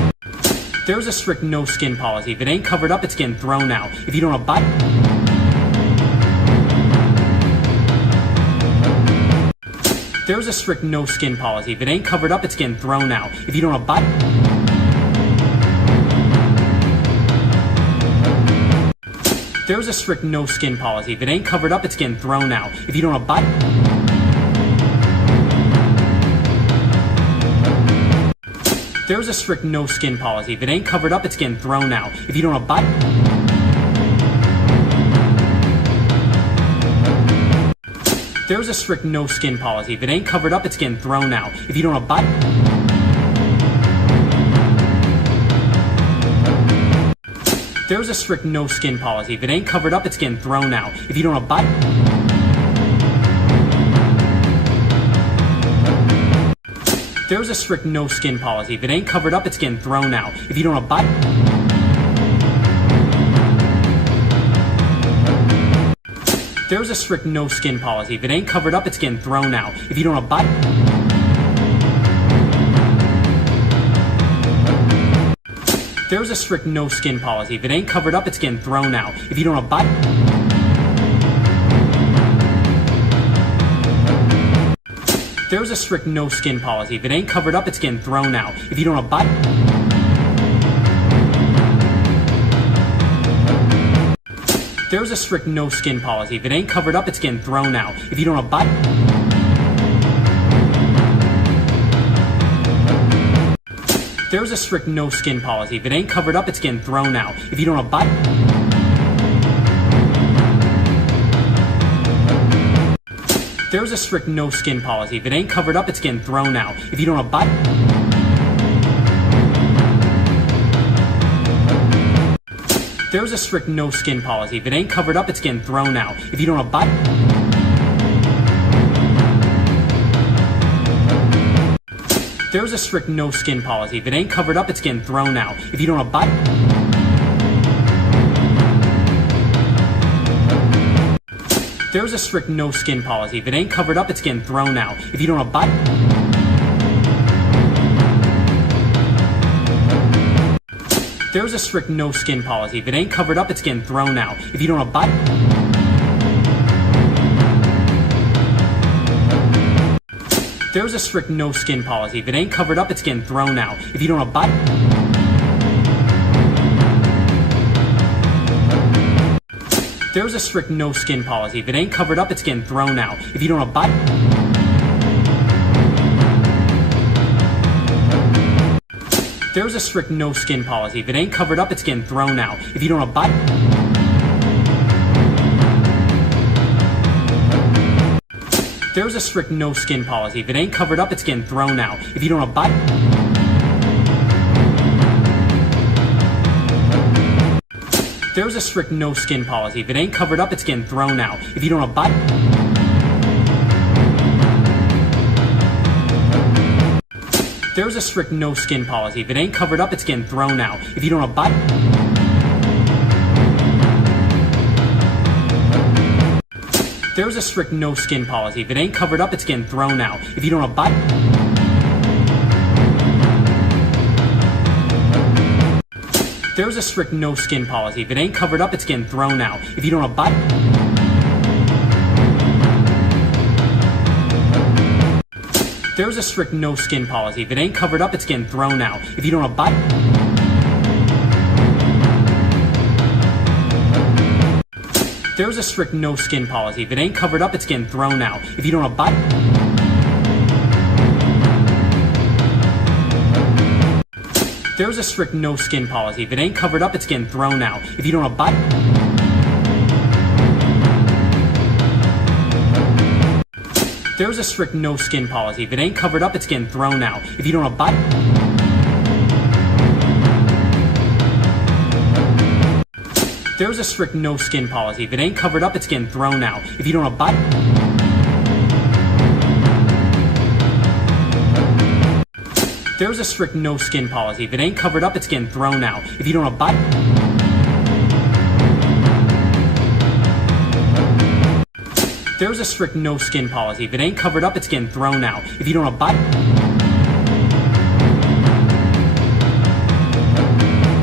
There's a strict no skin policy. If it ain't covered up, it's getting thrown out. If you don't abide... There's a strict no skin policy. If it ain't covered up, it's getting thrown out. If you don't abide... There's a strict no skin policy. If it ain't covered up, it's getting thrown out. If you don't abide... There's a strict no skin policy. If it ain't covered up, it's getting thrown out. If you don't abide... There's a strict no skin policy. If it ain't covered up, it's getting thrown out. If you don't abide... There's a strict no skin policy. If it ain't covered up, it's getting thrown out. If you don't abide... There's a strict no skin policy. If it ain't covered up, it's getting thrown out. If you don't abide... There's a strict no skin policy. If it ain't covered up, it's getting thrown out. If you don't abide... There's a strict no skin policy. If it ain't covered up, it's getting thrown out. If you don't abide... There's a strict no skin policy. If it ain't covered up, it's getting thrown out. If you don't abide... There's a strict no skin policy. If it ain't covered up, it's getting thrown out. If you don't abide... There's a strict no skin policy. If it ain't covered up, it's getting thrown out. If you don't abide... There's a strict no skin policy. If it ain't covered up, it's getting thrown out. If you don't abide... There's a strict no skin policy. If it ain't covered up, it's getting thrown out. If you don't abide... There's a strict no skin policy. If it ain't covered up, it's getting thrown out. If you don't abide... There's a strict no skin policy. If it ain't covered up, it's getting thrown out. If you don't abide... There's a strict no skin policy. If it ain't covered up, it's getting thrown out. If you don't abide... There's a strict no skin policy. If it ain't covered up, it's getting thrown out. If you don't abide... There's a strict no skin policy. If it ain't covered up, it's getting thrown out. If you don't abide... There's a strict no skin policy. If it ain't covered up, it's getting thrown out. If you don't abide... There's a strict no skin policy. If it ain't covered up, it's getting thrown out. If you don't abide... There's a strict no skin policy. If it ain't covered up, it's getting thrown out. If you don't abide... There's a strict no skin policy. If it ain't covered up, it's getting thrown out. If you don't abide... There's a strict no skin policy. If it ain't covered up, it's getting thrown out. If you don't abide... There's a strict no skin policy. If it ain't covered up, it's getting thrown out. If you don't abide... There's a strict no skin policy. If it ain't covered up, it's getting thrown out. If you don't abide... There's a strict no skin policy. If it ain't covered up, it's getting thrown out. If you don't abide... There's a strict no skin policy. If it ain't covered up, it's getting thrown out. If you don't abide... There's a strict no skin policy. If it ain't covered up, it's getting thrown out. If you don't abide... There's a strict no skin policy. If it ain't covered up, it's getting thrown out. If you don't abide... There's a strict no skin policy. If it ain't covered up, it's getting thrown out. If you don't abide... There's a strict no skin policy. If it ain't covered up, it's getting thrown out. If you don't abide...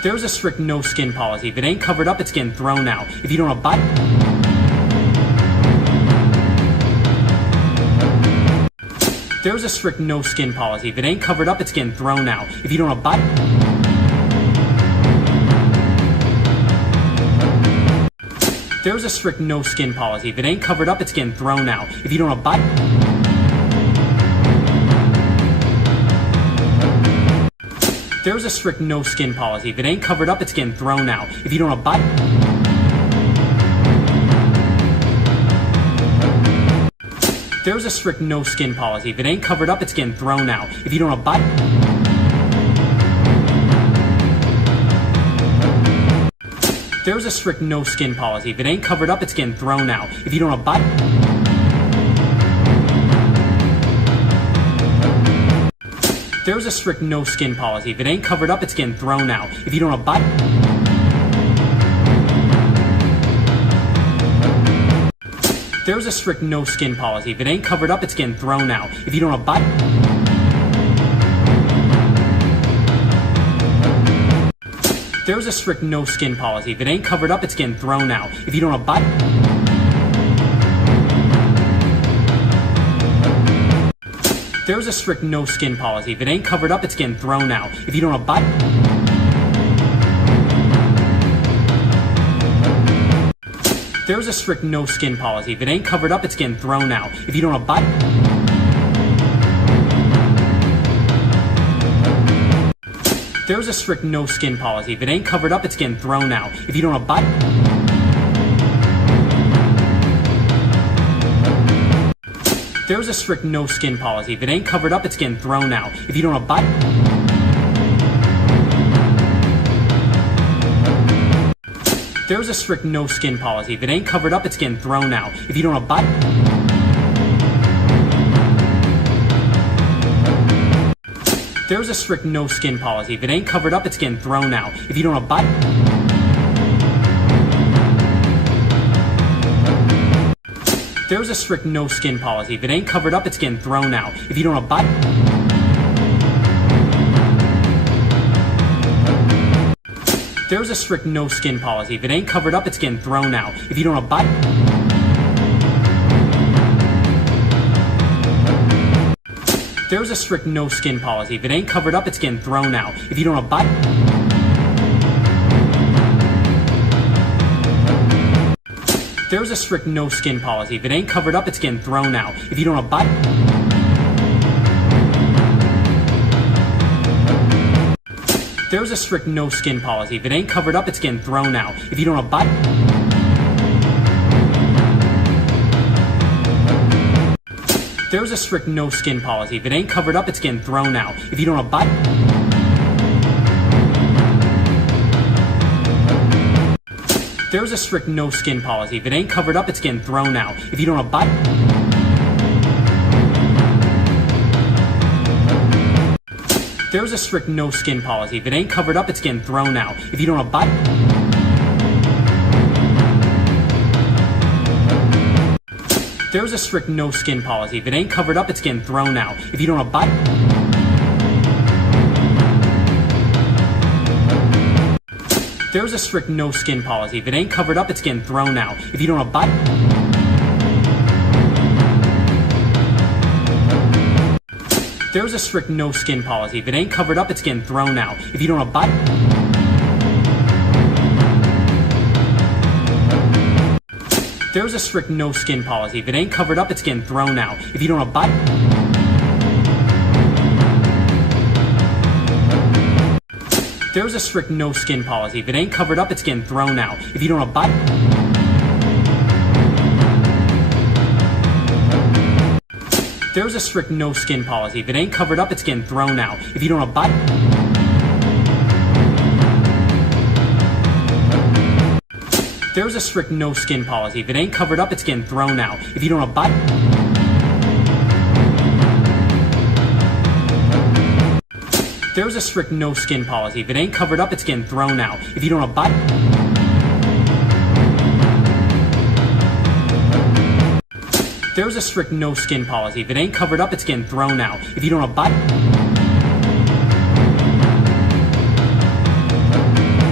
There's a strict no skin policy. If it ain't covered up, it's getting thrown out. If you don't abide... There's a strict no skin policy. If it ain't covered up, it's getting thrown out. If you don't abide... There's a strict no skin policy. If it ain't covered up, it's getting thrown out. If you don't abide... There's a strict no skin policy. If it ain't covered up, it's getting thrown out. If you don't abide... There's a strict no skin policy. If it ain't covered up, it's getting thrown out. If you don't abide... There's a strict no skin policy. If it ain't covered up, it's getting thrown out. If you don't abide... There's a strict no skin policy. If it ain't covered up, it's getting thrown out. If you don't abide... There's a strict no skin policy. If it ain't covered up, it's getting thrown out. If you don't abide... There's a strict no skin policy. If it ain't covered up, it's getting thrown out. If you don't abide... There's a strict no skin policy. If it ain't covered up, it's getting thrown out. If you don't abide... There's a strict no skin policy. If it ain't covered up, it's getting thrown out. If you don't abide... There's a strict no skin policy. If it ain't covered up, it's getting thrown out. If you don't abide... There's a strict no skin policy. If it ain't covered up, it's getting thrown out. If you don't abide... There's a strict no skin policy. If it ain't covered up, it's getting thrown out. If you don't abide... There's a strict no skin policy. If it ain't covered up, it's getting thrown out. If you don't abide... There's a strict no skin policy. If it ain't covered up, it's getting thrown out. If you don't abide... There's a strict no skin policy. If it ain't covered up, it's getting thrown out. If you don't abide... There's a strict no skin policy. If it ain't covered up, it's getting thrown out. If you don't abide... There's a strict no skin policy. If it ain't covered up, it's getting thrown out. If you don't abide... There's a strict no skin policy. If it ain't covered up, it's getting thrown out. If you don't abide... There's a strict no skin policy. If it ain't covered up, it's getting thrown out. If you don't abide... There's a strict no skin policy. If it ain't covered up, it's getting thrown out. If you don't abide... There's a strict no skin policy. If it ain't covered up, it's getting thrown out. If you don't abide... There's a strict no skin policy. If it ain't covered up, it's getting thrown out. If you don't abide... There's a strict no skin policy. If it ain't covered up, it's getting thrown out. If you don't abide... There's a strict no skin policy. If it ain't covered up, it's getting thrown out. If you don't abide... There's a strict no skin policy. If it ain't covered up, it's getting thrown out. If you don't abide... There's a strict no skin policy. If it ain't covered up, it's getting thrown out. If you don't abide... There's a strict no skin policy. If it ain't covered up, it's getting thrown out. If you don't abide... There's a strict no skin policy. If it ain't covered up, it's getting thrown out. If you don't abide... There's a strict no skin policy. If it ain't covered up, it's getting thrown out. If you don't abide... There's a strict no skin policy. If it ain't covered up, it's getting thrown out. If you don't abide...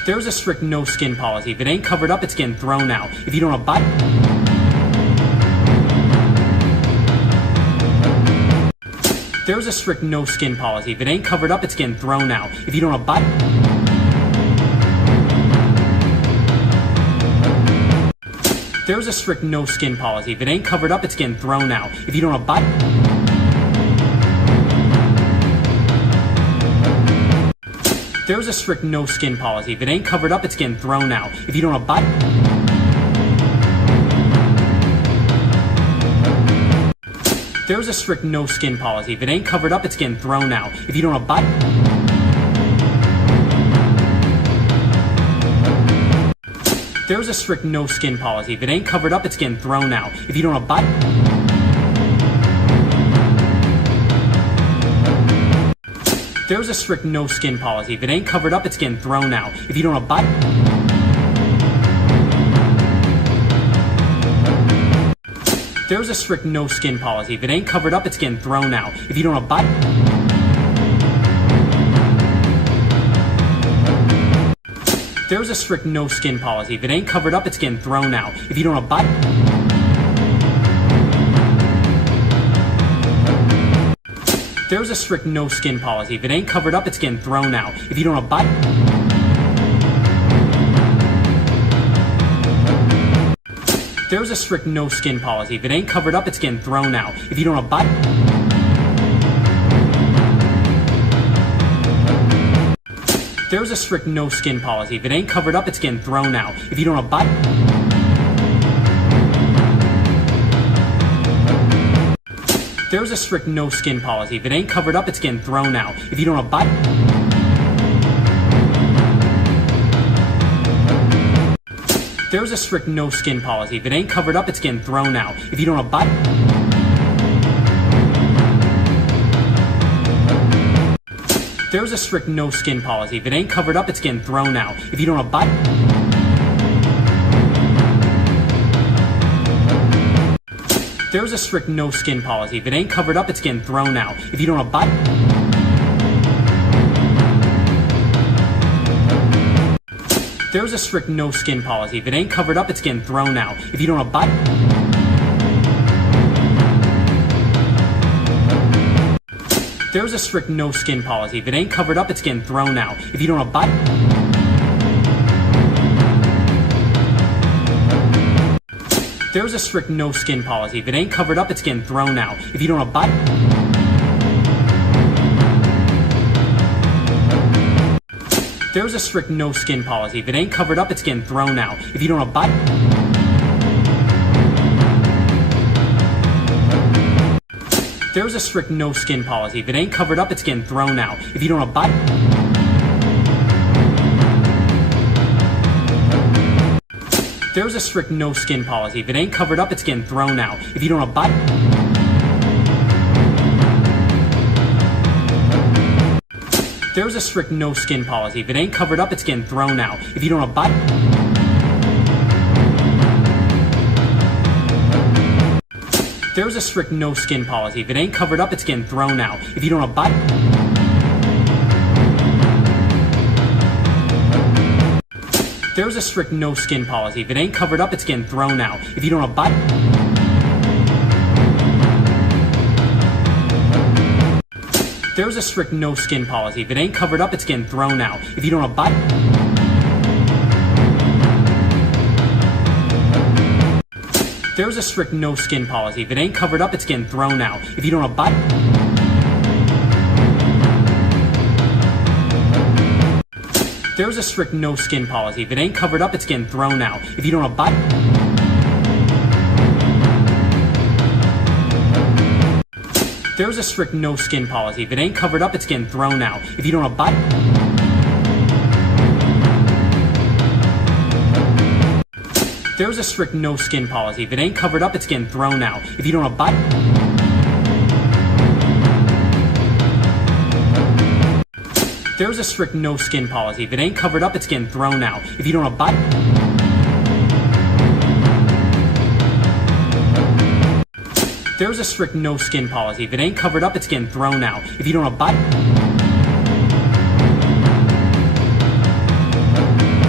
There's a strict no skin policy. If it ain't covered up, it's getting thrown out. If you don't abide... There's a strict no skin policy. If it ain't covered up, it's getting thrown out. If you don't abide... There's a strict no skin policy. If it ain't covered up, it's getting thrown out. If you don't abide... There's a strict no skin policy. If it ain't covered up, it's getting thrown out. If you don't abide... There's a strict no skin policy. If it ain't covered up, it's getting thrown out. If you don't abide... There's a strict no skin policy. If it ain't covered up, it's getting thrown out. If you don't abide... There's a strict no skin policy. If it ain't covered up, it's getting thrown out. If you don't abide... There's a strict no skin policy. If it ain't covered up, it's getting thrown out. If you don't abide... There's a strict no skin policy. If it ain't covered up, it's getting thrown out. If you don't abide... There's a strict no skin policy. If it ain't covered up, it's getting thrown out. If you don't abide... There's a strict no skin policy. If it ain't covered up, it's getting thrown out. If you don't abide... There's a strict no skin policy. If it ain't covered up, it's getting thrown out. If you don't abide... There's a strict no skin policy. If it ain't covered up, it's getting thrown out. If you don't abide... There's a strict no skin policy. If it ain't covered up, it's getting thrown out. If you don't abide... There's a strict no skin policy. If it ain't covered up, it's getting thrown out. If you don't abide... There's a strict no skin policy. If it ain't covered up, it's getting thrown out. If you don't abide... There's a strict no skin policy. If it ain't covered up, it's getting thrown out. If you don't abide... There's a strict no skin policy. If it ain't covered up, it's getting thrown out. If you don't abide... There's a strict no skin policy. If it ain't covered up, it's getting thrown out. If you don't abide... There's a strict no skin policy. If it ain't covered up, it's getting thrown out. If you don't abide... There's a strict no skin policy. If it ain't covered up, it's getting thrown out. If you don't abide... There's a strict no skin policy. If it ain't covered up, it's getting thrown out. If you don't abide... There's a strict no skin policy. If it ain't covered up, it's getting thrown out. If you don't abide... There's a strict no skin policy. If it ain't covered up, it's getting thrown out. If you don't abide... There's a strict no skin policy. If it ain't covered up, it's getting thrown out. If you don't abide... There's a strict no skin policy. If it ain't covered up, it's getting thrown out. If you don't abide... There's a strict no skin policy. If it ain't covered up, it's getting thrown out. If you don't abide... There's a strict no skin policy. If it ain't covered up, it's getting thrown out. If you don't abide... There's a strict no skin policy. If it ain't covered up, it's getting thrown out. If you don't abide... There's a strict no skin policy. If it ain't covered up, it's getting thrown out. If you don't abide... There's a strict no skin policy. If it ain't covered up, it's getting thrown out. If you don't abide... There's a strict no skin policy. If it ain't covered up, it's getting thrown out. If you don't abide...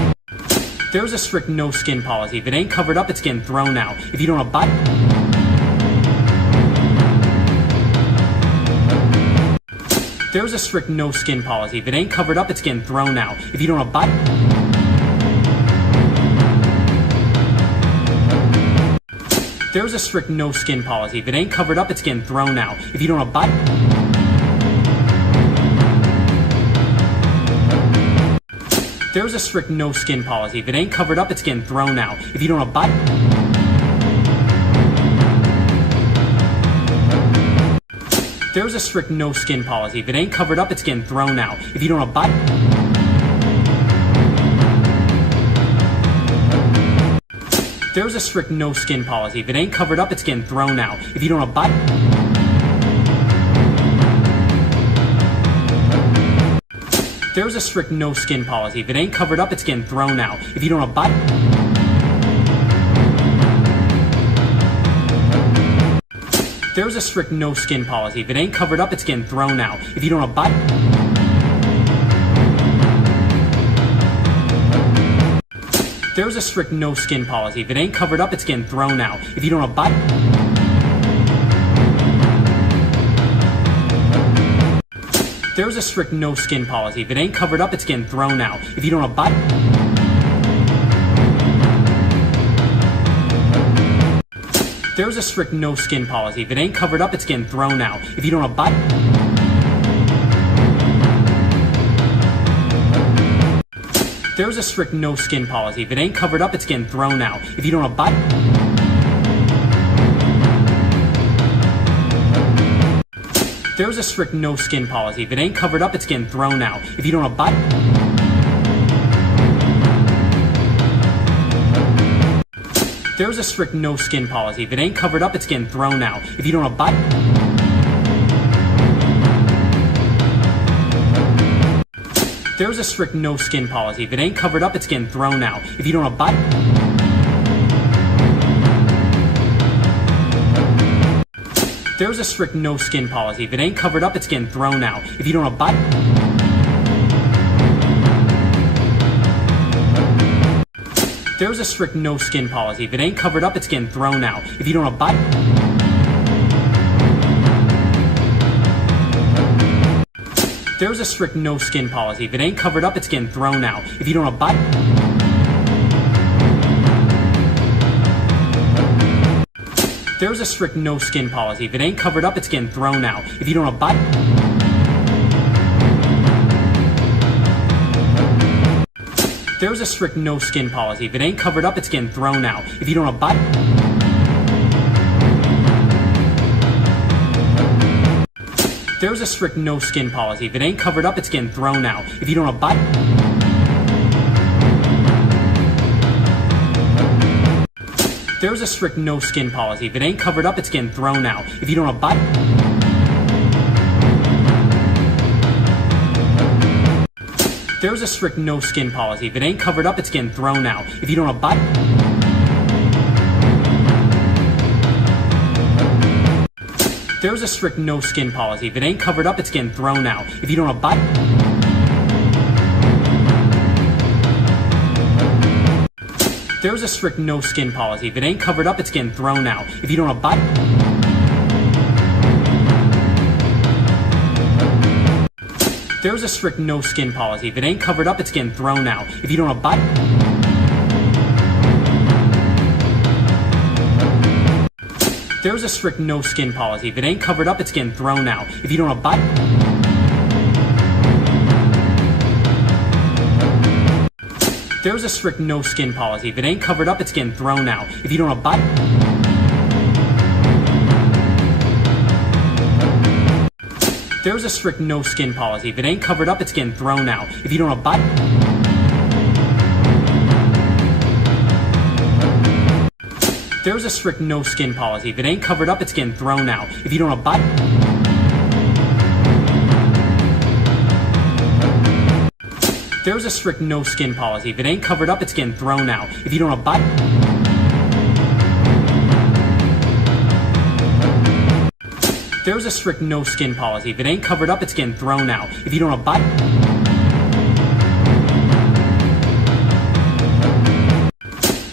There's a strict no skin policy. If it ain't covered up, it's getting thrown out. If you don't abide... There's a strict no skin policy. If it ain't covered up, it's getting thrown out. If you don't abide... There's a strict no skin policy. If it ain't covered up, it's getting thrown out. If you don't abide... There's a strict no skin policy. If it ain't covered up, it's getting thrown out. If you don't abide... There's a strict no skin policy. If it ain't covered up, it's getting thrown out. If you don't abide... There's a strict no skin policy. If it ain't covered up, it's getting thrown out. If you don't abide... There's a strict no skin policy. If it ain't covered up, it's getting thrown out. If you don't abide... There's a strict no skin policy. If it ain't covered up, it's getting thrown out. If you don't abide... There's a strict no skin policy. If it ain't covered up, it's getting thrown out. If you don't abide... There's a strict no skin policy. If it ain't covered up, it's getting thrown out. If you don't abide... There's a strict no skin policy. If it ain't covered up, it's getting thrown out. If you don't abide... There's a strict no skin policy. If it ain't covered up, it's getting thrown out. If you don't abide... There's a strict no skin policy. If it ain't covered up, it's getting thrown out. If you don't abide... There's a strict no skin policy. If it ain't covered up, it's getting thrown out. If you don't abide... There's a strict no skin policy. If it ain't covered up, it's getting thrown out. If you don't abide... There's a strict no skin policy. If it ain't covered up, it's getting thrown out. If you don't abide... There's a strict no skin policy. If it ain't covered up, it's getting thrown out. If you don't abide... There's a strict no skin policy. If it ain't covered up, it's getting thrown out. If you don't abide... There's a strict no skin policy. If it ain't covered up, it's getting thrown out. If you don't abide... There's a strict no skin policy. If it ain't covered up, it's getting thrown out. If you don't abide... There's a strict no skin policy. If it ain't covered up, it's getting thrown out. If you don't abide... There's a strict no skin policy. If it ain't covered up, it's getting thrown out. If you don't abide... There's a strict no skin policy. If it ain't covered up, it's getting thrown out. If you don't abide... There's a strict no skin policy. If it ain't covered up, it's getting thrown out. If you don't abide... There's a strict no skin policy. If it ain't covered up, it's getting thrown out. If you don't abide... There's a strict no skin policy. If it ain't covered up, it's getting thrown out. If you don't abide... There's a strict no skin policy. If it ain't covered up, it's getting thrown out. If you don't abide... There's a strict no skin policy. If it ain't covered up, it's getting thrown out. If you don't abide... There's a strict no skin policy. If it ain't covered up, it's getting thrown out. If you don't abide... There's a strict no skin policy. If it ain't covered up, it's getting thrown out. If you don't abide... There's a strict no skin policy. If it ain't covered up, it's getting thrown out. If you don't abide... There's a strict no skin policy. If it ain't covered up, it's getting thrown out. If you don't abide...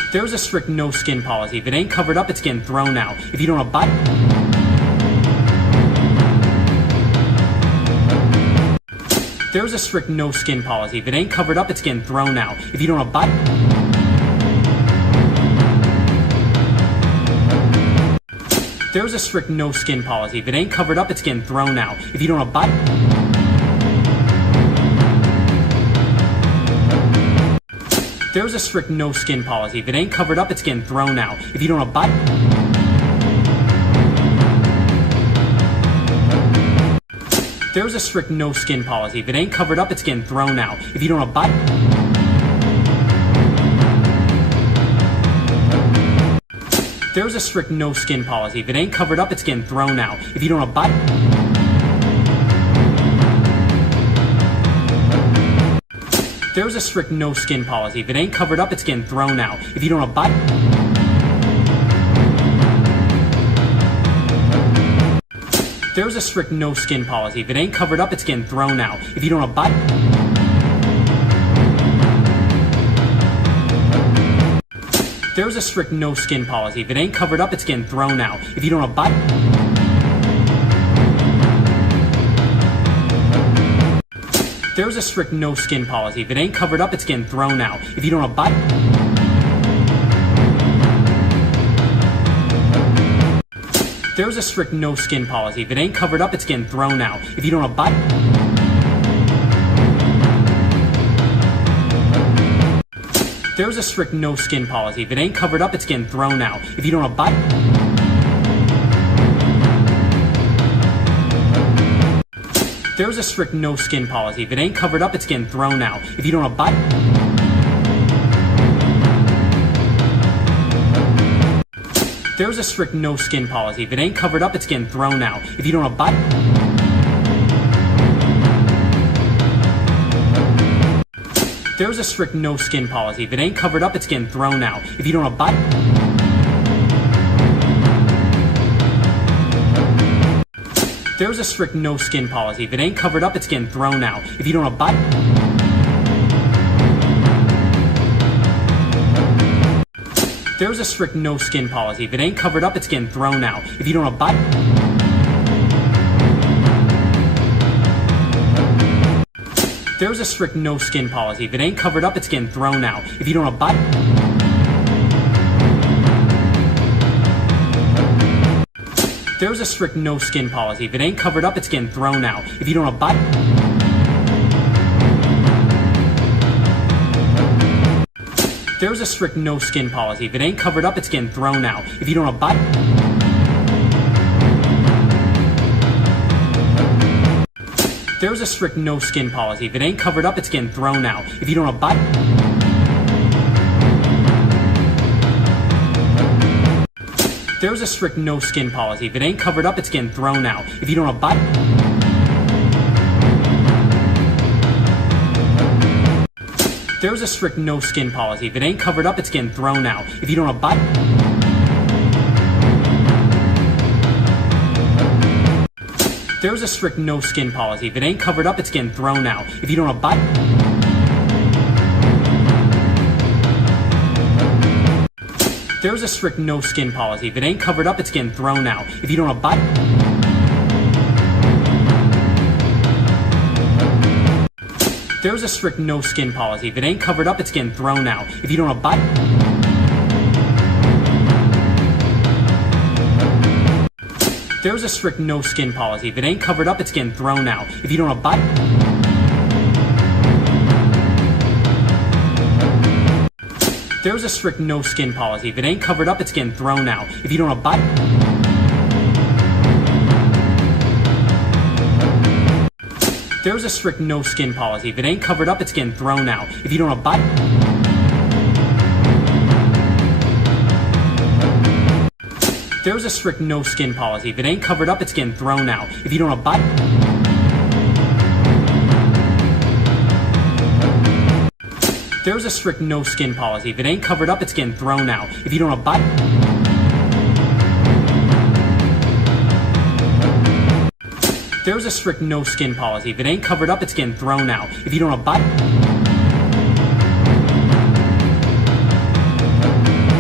There's a strict no skin policy. If it ain't covered up, it's getting thrown out. If you don't abide... There's a strict no skin policy. If it ain't covered up, it's getting thrown out. If you don't abide... There's a strict no skin policy. If it ain't covered up, it's getting thrown out. If you don't abide... There's a strict no skin policy. If it ain't covered up, it's getting thrown out. If you don't abide... There's a strict no skin policy. If it ain't covered up, it's getting thrown out. If you don't abide... There's a strict no skin policy. If it ain't covered up, it's getting thrown out. If you don't abide... There's a strict no skin policy. If it ain't covered up, it's getting thrown out. If you don't abide... There's a strict no skin policy. If it ain't covered up, it's getting thrown out. If you don't abide... There's a strict no skin policy. If it ain't covered up, it's getting thrown out. If you don't abide... There's a strict no skin policy. If it ain't covered up, it's getting thrown out. If you don't abide... There's a strict no skin policy. If it ain't covered up, it's getting thrown out. If you don't abide... There's a strict no skin policy. If it ain't covered up, it's getting thrown out. If you don't abide... There's a strict no skin policy. If it ain't covered up, it's getting thrown out. If you don't abide... There's a strict no skin policy. If it ain't covered up, it's getting thrown out. If you don't abide... There's a strict no skin policy. If it ain't covered up, it's getting thrown out. If you don't abide... There's a strict no skin policy. If it ain't covered up, it's getting thrown out. If you don't abide... There's a strict no skin policy. If it ain't covered up, it's getting thrown out. If you don't abide... There's a strict no skin policy. If it ain't covered up, it's getting thrown out. If you don't abide... There's a strict no skin policy. If it ain't covered up, it's getting thrown out. If you don't abide... There's a strict no skin policy. If it ain't covered up, it's getting thrown out. If you don't abide... There's a strict no skin policy. If it ain't covered up, it's getting thrown out. If you don't abide... There's a strict no skin policy. If it ain't covered up, it's getting thrown out. If you don't abide... There's a strict no skin policy. If it ain't covered up, it's getting thrown out. If you don't abide... There's a strict no skin policy. If it ain't covered up, it's getting thrown out. If you don't abide... There's a strict no skin policy. If it ain't covered up, it's getting thrown out. If you don't abide... There's a strict no skin policy. If it ain't covered up, it's getting thrown out. If you don't abide... There's a strict no skin policy. If it ain't covered up, it's getting thrown out. If you don't abide... There's a strict no skin policy. If it ain't covered up, it's getting thrown out. If you don't abide... There's a strict no skin policy. If it ain't covered up, it's getting thrown out. If you don't abide... There's a strict no skin policy. If it ain't covered up, it's getting thrown out. If you don't abide... There's a strict no skin policy. If it ain't covered up, it's getting thrown out. If you don't abide... There's a strict no skin policy. If it ain't covered up, it's getting thrown out. If you don't abide...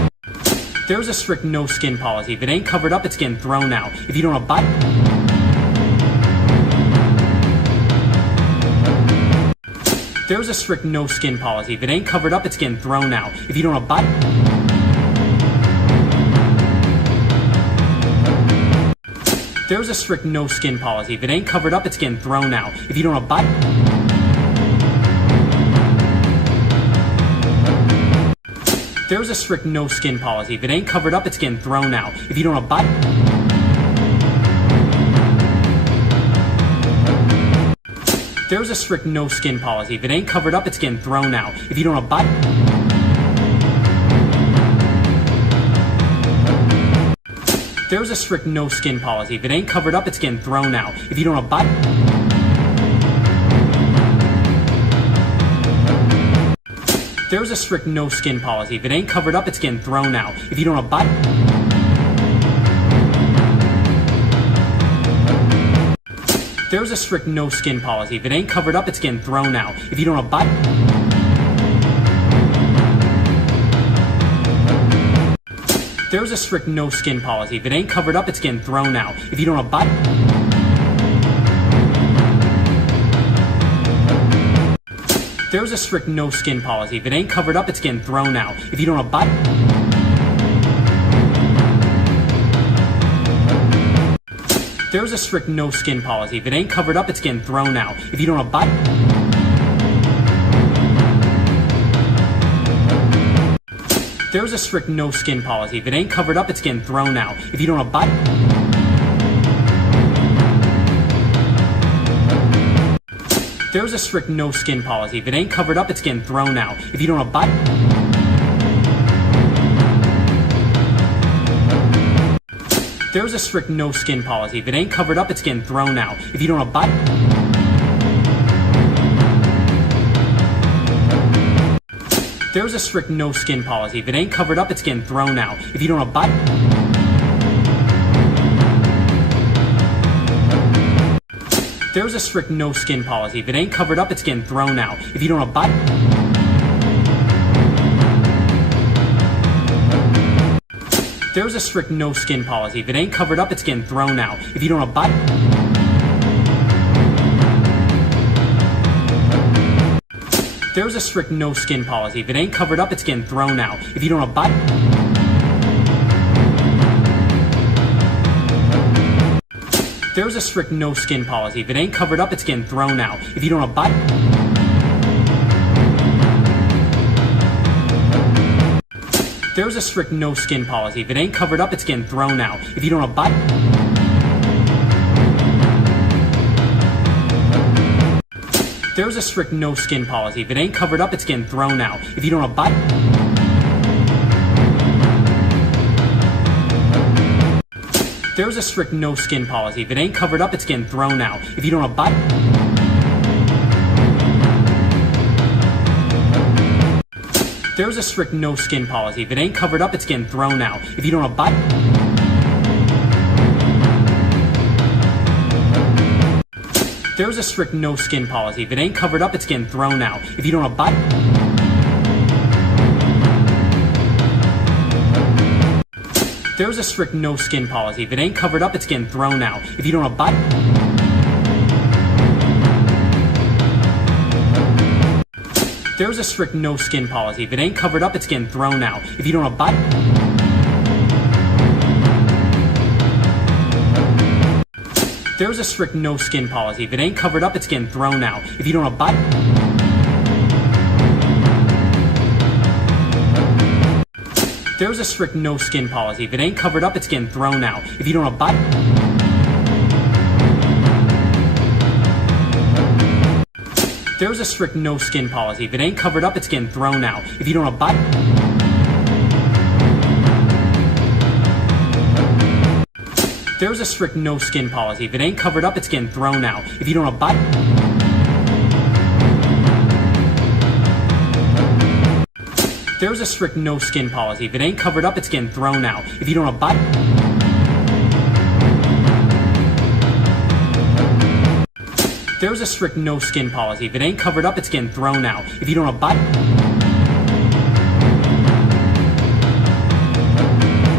There's a strict no skin policy. If it ain't covered up, it's getting thrown out. If you don't abide... There's a strict no skin policy. If it ain't covered up, it's getting thrown out. If you don't abide... There's a strict no skin policy. If it ain't covered up, it's getting thrown out. If you don't abide... There's a strict no skin policy. If it ain't covered up, it's getting thrown out. If you don't abide... There's a strict no skin policy. If it ain't covered up, it's getting thrown out. If you don't abide... There's a strict no skin policy. If it ain't covered up, it's getting thrown out. If you don't abide... There's a strict no skin policy. If it ain't covered up, it's getting thrown out. If you don't abide... There's a strict no skin policy. If it ain't covered up, it's getting thrown out. If you don't abide... There's a strict no skin policy. If it ain't covered up, it's getting thrown out. If you don't abide... There's a strict no skin policy. If it ain't covered up, it's getting thrown out. If you don't abide... There's a strict no skin policy. If it ain't covered up, it's getting thrown out. If you don't abide... There's a strict no skin policy. If it ain't covered up, it's getting thrown out. If you don't abide... There's a strict no skin policy. If it ain't covered up, it's getting thrown out. If you don't abide... There's a strict no skin policy. If it ain't covered up, it's getting thrown out. If you don't abide... There's a strict no skin policy. If it ain't covered up, it's getting thrown out. If you don't abide... There's a strict no skin policy. If it ain't covered up, it's getting thrown out. If you don't abide... There's a strict no skin policy. If it ain't covered up, it's getting thrown out. If you don't abide... There's a strict no skin policy. If it ain't covered up, it's getting thrown out. If you don't abide... There's a strict no skin policy. If it ain't covered up, it's getting thrown out. If you don't abide... There's a strict no skin policy. If it ain't covered up, it's getting thrown out. If you don't abide... There's a strict no skin policy. If it ain't covered up, it's getting thrown out. If you don't abide... There's a strict no skin policy. If it ain't covered up, it's getting thrown out. If you don't abide... There's a strict no skin policy. If it ain't covered up, it's getting thrown out. If you don't abide... There's a strict no skin policy. If it ain't covered up, it's getting thrown out. If you don't abide... There's a strict no skin policy. If it ain't covered up, it's getting thrown out. If you don't abide... There's a strict no skin policy. If it ain't covered up, it's getting thrown out. If you don't abide... There's a strict no skin policy. If it ain't covered up, it's getting thrown out. If you don't abide... There's a strict no skin policy. If it ain't covered up, it's getting thrown out. If you don't abide... There's a strict no skin policy. If it ain't covered up, it's getting thrown out. If you don't abide... There's a strict no skin policy. If it ain't covered up, it's getting thrown out. If you don't abide... There's a strict no skin policy. If it ain't covered up, it's getting thrown out. If you don't abide... There's a strict no skin policy. If it ain't covered up, it's getting thrown out. If you don't abide...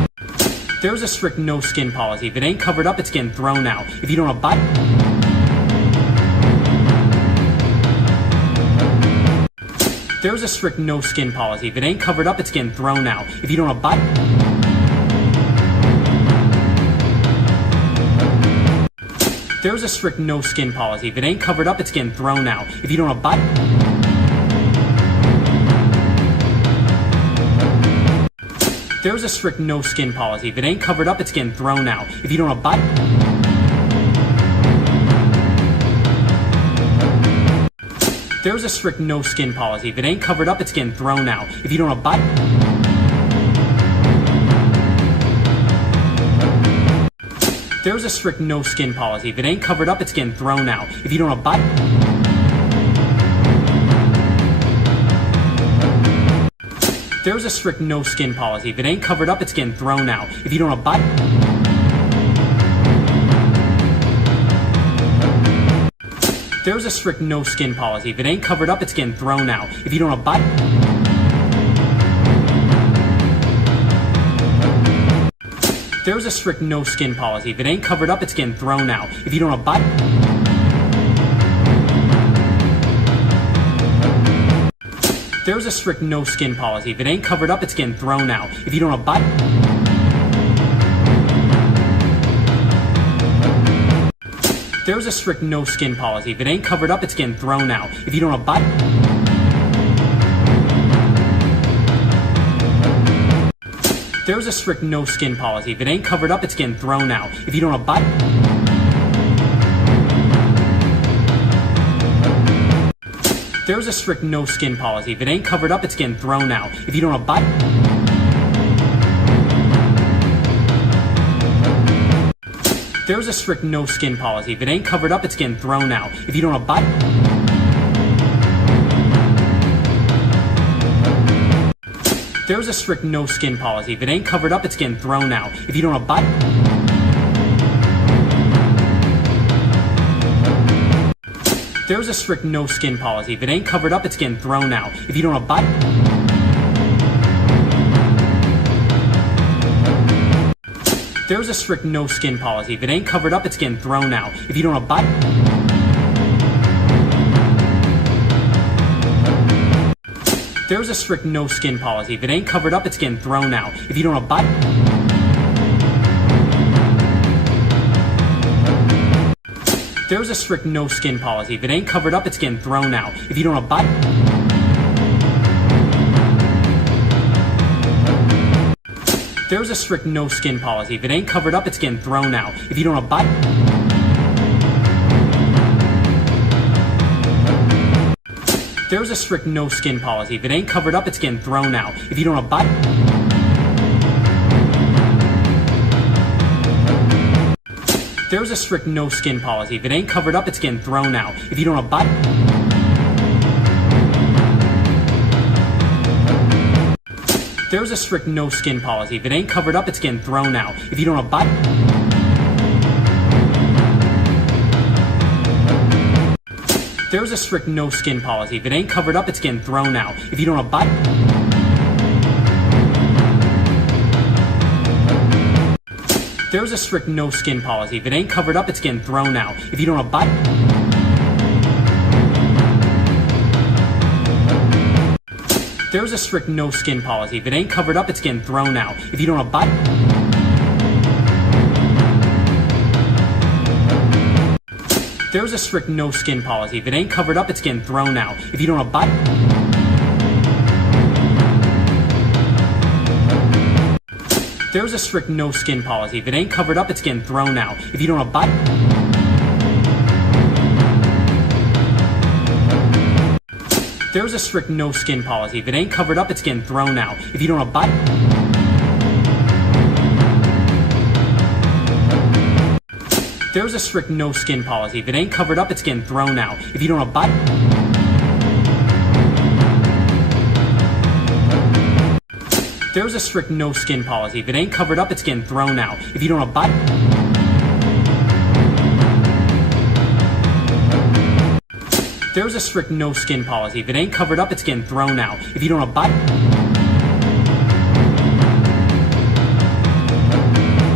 There's a strict no skin policy. If it ain't covered up, it's getting thrown out. If you don't abide... There's a strict no skin policy. If it ain't covered up, it's getting thrown out. If you don't abide... There's a strict no skin policy. If it ain't covered up, it's getting thrown out. If you don't abide... There's a strict no skin policy. If it ain't covered up, it's getting thrown out. If you don't abide... There's a strict no skin policy. If it ain't covered up, it's getting thrown out. If you don't abide... There's a strict no skin policy. If it ain't covered up, it's getting thrown out. If you don't abide... There's a strict no skin policy. If it ain't covered up, it's getting thrown out. If you don't abide... There's a strict no skin policy. If it ain't covered up, it's getting thrown out. If you don't abide... There's a strict no skin policy. If it ain't covered up, it's getting thrown out. If you don't abide... There's a strict no skin policy. If it ain't covered up, it's getting thrown out. If you don't abide... There's a strict no skin policy. If it ain't covered up, it's getting thrown out. If you don't abide... There's a strict no skin policy. If it ain't covered up, it's getting thrown out. If you don't abide... There's a strict no skin policy. If it ain't covered up, it's getting thrown out. If you don't abide... There's a strict no skin policy. If it ain't covered up, it's getting thrown out. If you don't abide... There's a strict no skin policy. If it ain't covered up, it's getting thrown out. If you don't abide... There's a strict no skin policy. If it ain't covered up, it's getting thrown out. If you don't abide... There's a strict no skin policy. If it ain't covered up, it's getting thrown out. If you don't abide... There's a strict no skin policy. If it ain't covered up, it's getting thrown out. If you don't abide... There's a strict no skin policy. If it ain't covered up, it's getting thrown out. If you don't abide... There's a strict no skin policy. If it ain't covered up, it's getting thrown out. If you don't abide... There's a strict no skin policy. If it ain't covered up, it's getting thrown out. If you don't abide... There's a strict no skin policy. If it ain't covered up, it's getting thrown out. If you don't abide... There's a strict no skin policy. If it ain't covered up, it's getting thrown out. If you don't abide... There's a strict no skin policy. If it ain't covered up, it's getting thrown out. If you don't abide... There's a strict no skin policy. If it ain't covered up, it's getting thrown out. If you don't abide... There's a strict no skin policy. If it ain't covered up, it's getting thrown out. If you don't abide... There's a strict no skin policy. If it ain't covered up, it's getting thrown out. If you don't abide... There's a strict no skin policy. If it ain't covered up, it's getting thrown out. If you don't abide... There's a strict no skin policy. If it ain't covered up, it's getting thrown out. If you don't abide... There's a strict no skin policy. If it ain't covered up, it's getting thrown out. If you don't abide... There's a strict no skin policy. If it ain't covered up, it's getting thrown out. If you don't abide... There's a strict no skin policy. If it ain't covered up, it's getting thrown out. If you don't abide...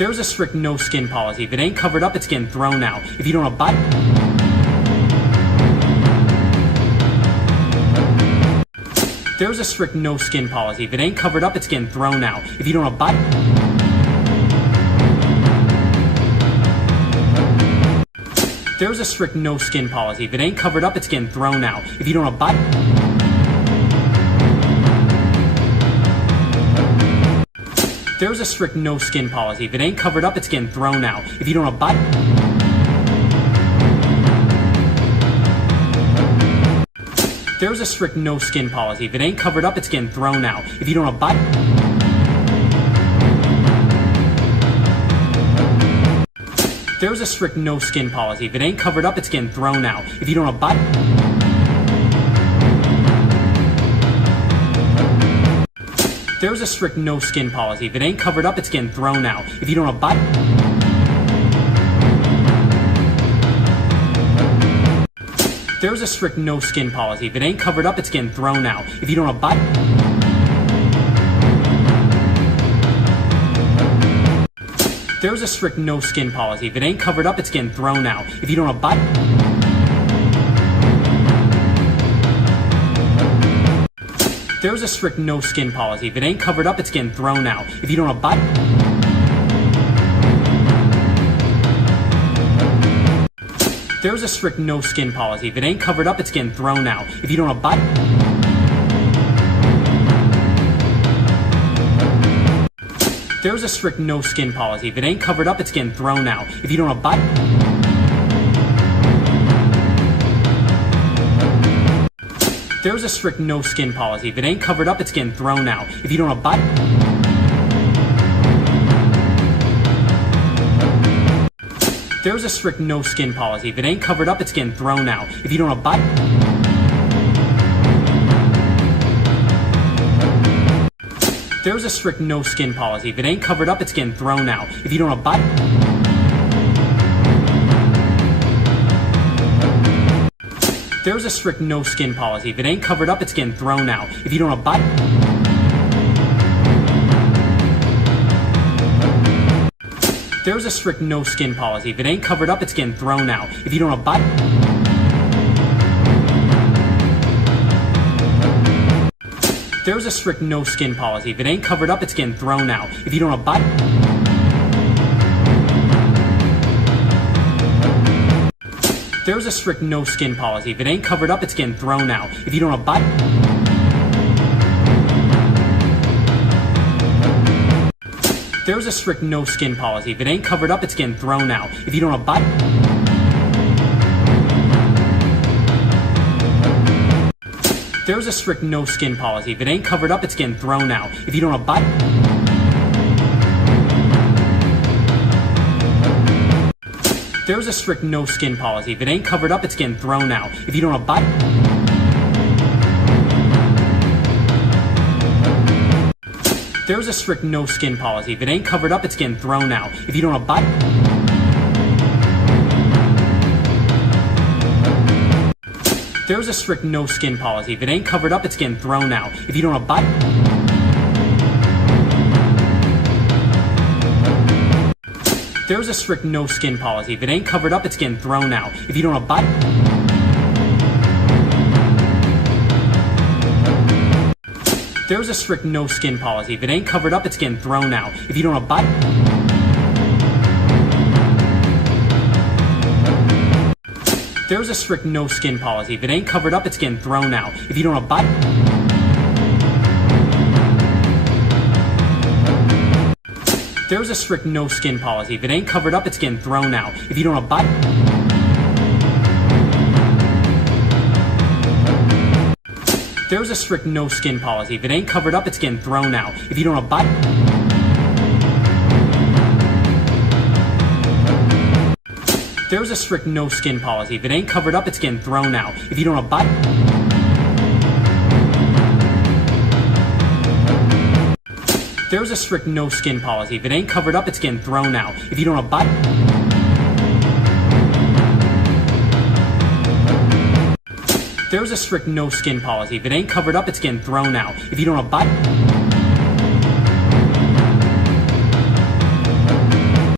There's a strict no skin policy. If it ain't covered up, it's getting thrown out. If you don't abide... There's a strict no skin policy. If it ain't covered up, it's getting thrown out. If you don't abide... There's a strict no skin policy. If it ain't covered up, it's getting thrown out. If you don't abide... There's a strict no skin policy. If it ain't covered up, it's getting thrown out. If you don't abide... There's a strict no skin policy. If it ain't covered up, it's getting thrown out. If you don't abide... There's a strict no skin policy. If it ain't covered up, it's getting thrown out. If you don't abide... There's a strict no skin policy. If it ain't covered up, it's getting thrown out. If you don't abide... There's a strict no skin policy. If it ain't covered up, it's getting thrown out. If you don't abide... There's a strict no skin policy. If it ain't covered up, it's getting thrown out. If you don't abide... There's a strict no skin policy. If it ain't covered up, it's getting thrown out. If you don't abide... There's a strict no skin policy. If it ain't covered up, it's getting thrown out. If you don't abide... There's a strict no skin policy. If it ain't covered up, it's getting thrown out. If you don't abide... There's a strict no skin policy. If it ain't covered up, it's getting thrown out. If you don't abide... There's a strict no skin policy. If it ain't covered up, it's getting thrown out. If you don't abide... There's a strict no skin policy. If it ain't covered up, it's getting thrown out. If you don't abide... There's a strict no skin policy. If it ain't covered up, it's getting thrown out. If you don't abide... There's a strict no skin policy. If it ain't covered up, it's getting thrown out. If you don't abide... There's a strict no skin policy. If it ain't covered up, it's getting thrown out. If you don't abide... There's a strict no skin policy. If it ain't covered up, it's getting thrown out. If you don't abide... There's a strict no skin policy. If it ain't covered up, it's getting thrown out. If you don't abide... There's a strict no skin policy. If it ain't covered up, it's getting thrown out. If you don't abide... There's a strict no skin policy. If it ain't covered up, it's getting thrown out. If you don't abide... There's a strict no skin policy. If it ain't covered up, it's getting thrown out. If you don't abide... There's a strict no skin policy. If it ain't covered up, it's getting thrown out. If you don't abide... There's a strict no skin policy. If it ain't covered up, it's getting thrown out. If you don't abide... There's a strict no skin policy. If it ain't covered up, it's getting thrown out. If you don't abide... There's a strict no skin policy. If it ain't covered up, it's getting thrown out. If you don't abide... There's a strict no skin policy. If it ain't covered up, it's getting thrown out. If you don't abide... There's a strict no skin policy. If it ain't covered up, it's getting thrown out. If you don't abide... There's a strict no skin policy. If it ain't covered up, it's getting thrown out. If you don't abide... There's a strict no skin policy. If it ain't covered up, it's getting thrown out. If you don't abide... There's a strict no skin policy. If it ain't covered up, it's getting thrown out. If you don't abide...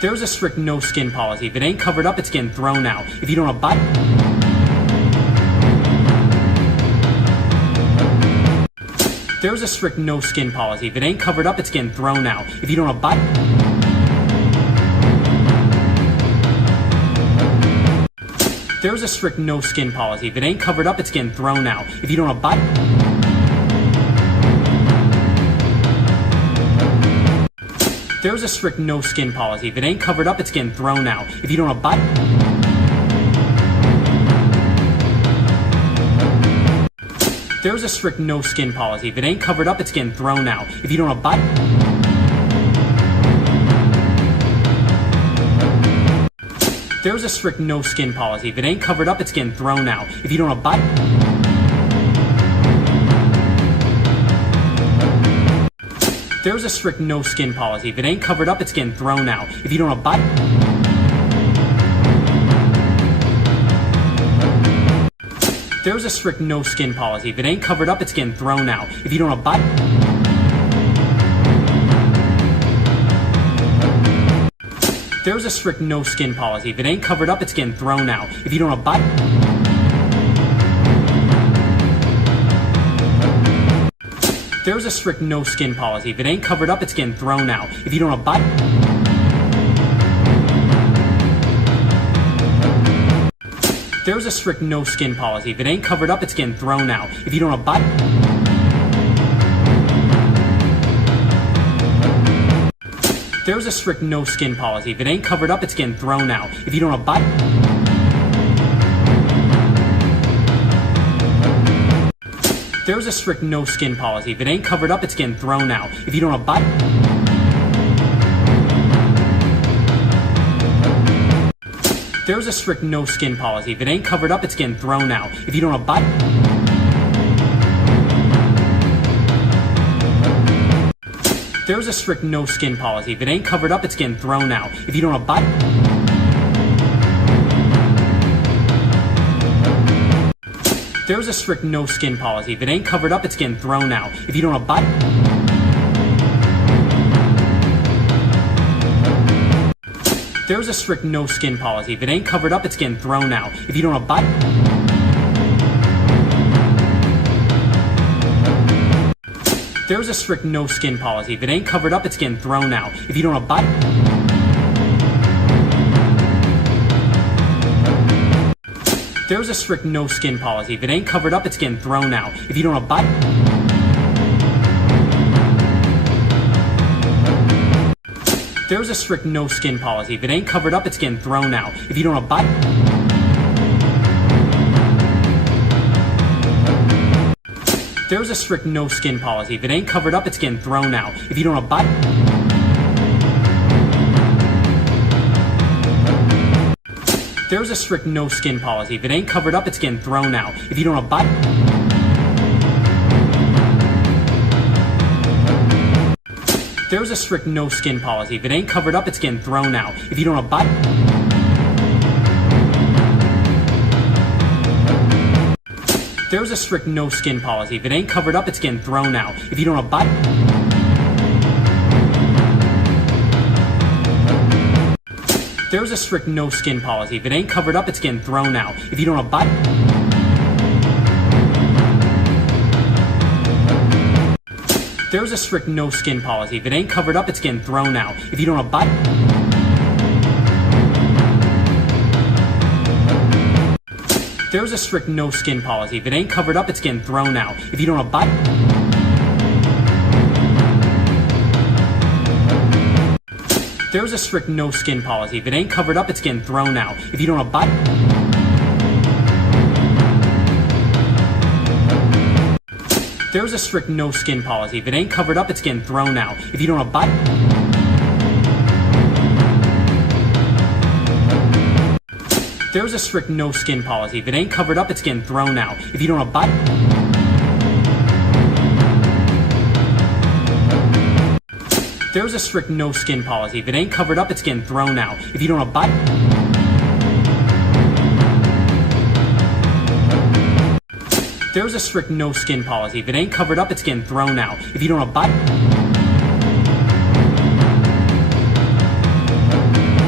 There's a strict no skin policy. If it ain't covered up, it's getting thrown out. If you don't abide... There's a strict no skin policy. If it ain't covered up, it's getting thrown out. If you don't abide... There's a strict no skin policy. If it ain't covered up, it's getting thrown out. If you don't abide... There's a strict no skin policy. If it ain't covered up, it's getting thrown out. If you don't abide... There's a strict no skin policy. If it ain't covered up, it's getting thrown out. If you don't abide... There's a strict no skin policy. If it ain't covered up, it's getting thrown out. If you don't abide... There's a strict no skin policy. If it ain't covered up, it's getting thrown out. If you don't abide... There's a strict no skin policy. If it ain't covered up, it's getting thrown out. If you don't abide... There's a strict no skin policy. If it ain't covered up, it's getting thrown out. If you don't abide... There's a strict no skin policy. If it ain't covered up, it's getting thrown out. If you don't abide... There's a strict no skin policy. If it ain't covered up, it's getting thrown out. If you don't abide... There's a strict no skin policy. If it ain't covered up, it's getting thrown out. If you don't abide... There's a strict no skin policy. If it ain't covered up, it's getting thrown out. If you don't abide... There's a strict no skin policy. If it ain't covered up, it's getting thrown out. If you don't abide... There's a strict no skin policy. If it ain't covered up, it's getting thrown out. If you don't abide... There's a strict no skin policy. If it ain't covered up, it's getting thrown out. If you don't abide... There's a strict no skin policy. If it ain't covered up, it's getting thrown out. If you don't abide... There's a strict no skin policy. If it ain't covered up, it's getting thrown out. If you don't abide... There's a strict no skin policy. If it ain't covered up, it's getting thrown out. If you don't abide... There's a strict no skin policy. If it ain't covered up, it's getting thrown out. If you don't abide... There's a strict no skin policy. If it ain't covered up, it's getting thrown out. If you don't abide... There's a strict no skin policy. If it ain't covered up, it's getting thrown out. If you don't abide... There's a strict no skin policy. If it ain't covered up, it's getting thrown out. If you don't abide... There's a strict no skin policy. If it ain't covered up, it's getting thrown out. If you don't abide... There's a strict no skin policy. If it ain't covered up, it's getting thrown out. If you don't abide... There's a strict no skin policy. If it ain't covered up, it's getting thrown out. If you don't abide... There's a strict no skin policy. If it ain't covered up, it's getting thrown out. If you don't abide... There's a strict no skin policy. If it ain't covered up, it's getting thrown out. If you don't abide... There's a strict no skin policy. If it ain't covered up, it's getting thrown out. If you don't abide... There's a strict no skin policy. If it ain't covered up, it's getting thrown out. If you don't abide... There's a strict no skin policy. If it ain't covered up, it's getting thrown out. If you don't abide... There's a strict no skin policy. If it ain't covered up, it's getting thrown out. If you don't abide...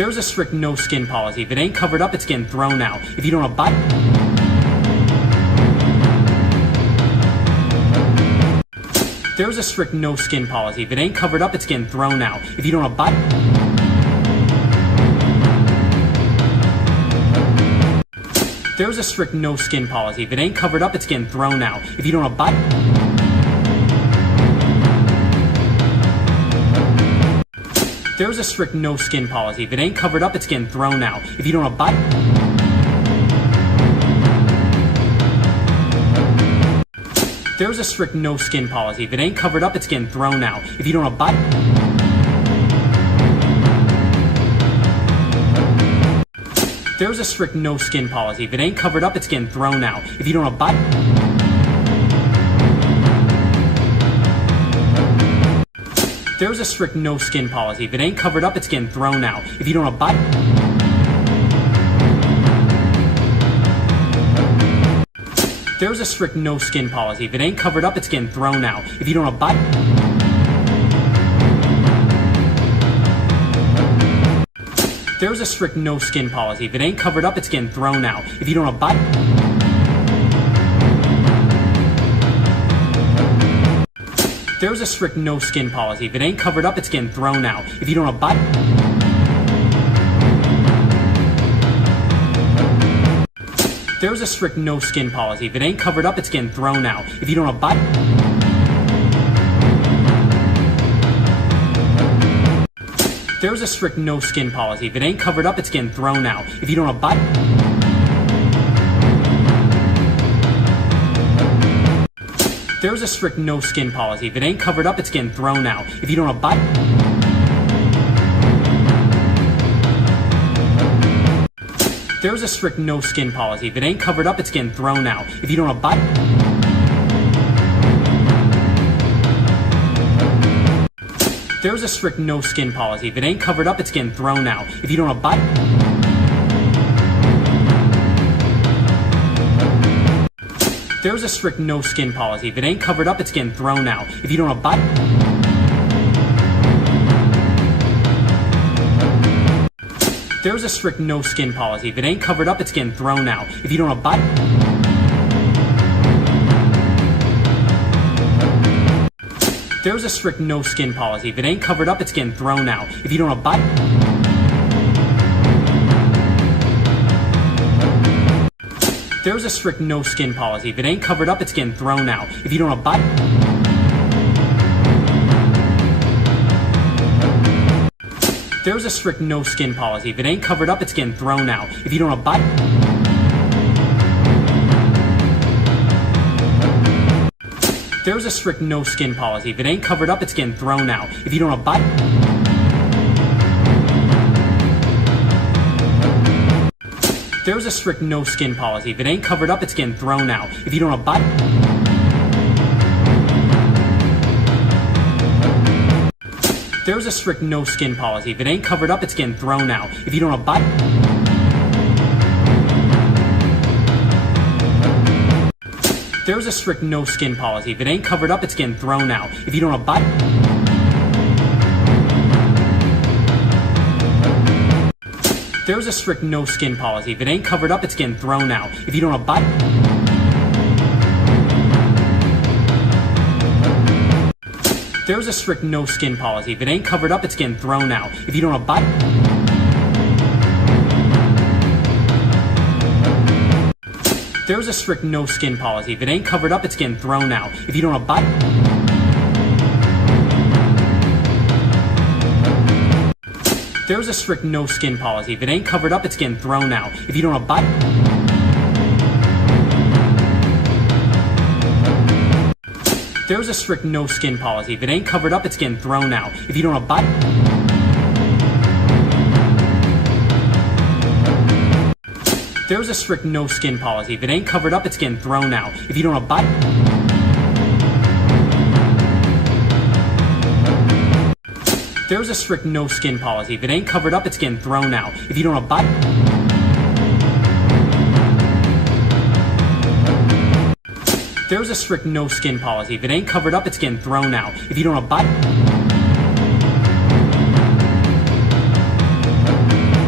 There's a strict no skin policy. If it ain't covered up, it's getting thrown out. If you don't abide... There's a strict no skin policy. If it ain't covered up, it's getting thrown out. If you don't abide... There's a strict no skin policy. If it ain't covered up, it's getting thrown out. If you don't abide... There's a strict no skin policy. If it ain't covered up, it's getting thrown out. If you don't abide... There's a strict no skin policy. If it ain't covered up, it's getting thrown out. If you don't abide... There's a strict no skin policy. If it ain't covered up, it's getting thrown out. If you don't abide... There's a strict no skin policy. If it ain't covered up, it's getting thrown out. If you don't abide... There's a strict no skin policy. If it ain't covered up, it's getting thrown out. If you don't abide... There's a strict no skin policy. If it ain't covered up, it's getting thrown out. If you don't abide... There's a strict no skin policy. If it ain't covered up, it's getting thrown out. If you don't abide... There's a strict no skin policy. If it ain't covered up, it's getting thrown out. If you don't abide... There's a strict no skin policy. If it ain't covered up, it's getting thrown out. If you don't abide... There's a strict no skin policy. If it ain't covered up, it's getting thrown out. If you don't abide... There's a strict no skin policy. If it ain't covered up, it's getting thrown out. If you don't abide... There's a strict no skin policy. If it ain't covered up, it's getting thrown out. If you don't abide... There's a strict no skin policy. If it ain't covered up, it's getting thrown out. If you don't abide... There's a strict no skin policy. If it ain't covered up, it's getting thrown out. If you don't abide... There's a strict no skin policy. If it ain't covered up, it's getting thrown out. If you don't abide... There's a strict no skin policy. If it ain't covered up, it's getting thrown out. If you don't abide... There's a strict no skin policy. If it ain't covered up, it's getting thrown out. If you don't abide... There's a strict no skin policy. If it ain't covered up, it's getting thrown out. If you don't abide... There's a strict no skin policy. If it ain't covered up, it's getting thrown out. If you don't abide... There's a strict no skin policy. If it ain't covered up, it's getting thrown out. If you don't abide... There's a strict no skin policy. If it ain't covered up, it's getting thrown out. If you don't abide... There's a strict no skin policy. If it ain't covered up, it's getting thrown out. If you don't abide... There's a strict no skin policy. If it ain't covered up, it's getting thrown out. If you don't abide... There's a strict no skin policy. If it ain't covered up, it's getting thrown out. If you don't abide... There's a strict no skin policy. If it ain't covered up, it's getting thrown out. If you don't abide... There's a strict no skin policy. If it ain't covered up, it's getting thrown out. If you don't abide... There's a strict no skin policy. If it ain't covered up, it's getting thrown out. If you don't abide... There's a strict no skin policy. If it ain't covered up, it's getting thrown out. If you don't abide... There's a strict no skin policy. If it ain't covered up, it's getting thrown out. If you don't abide...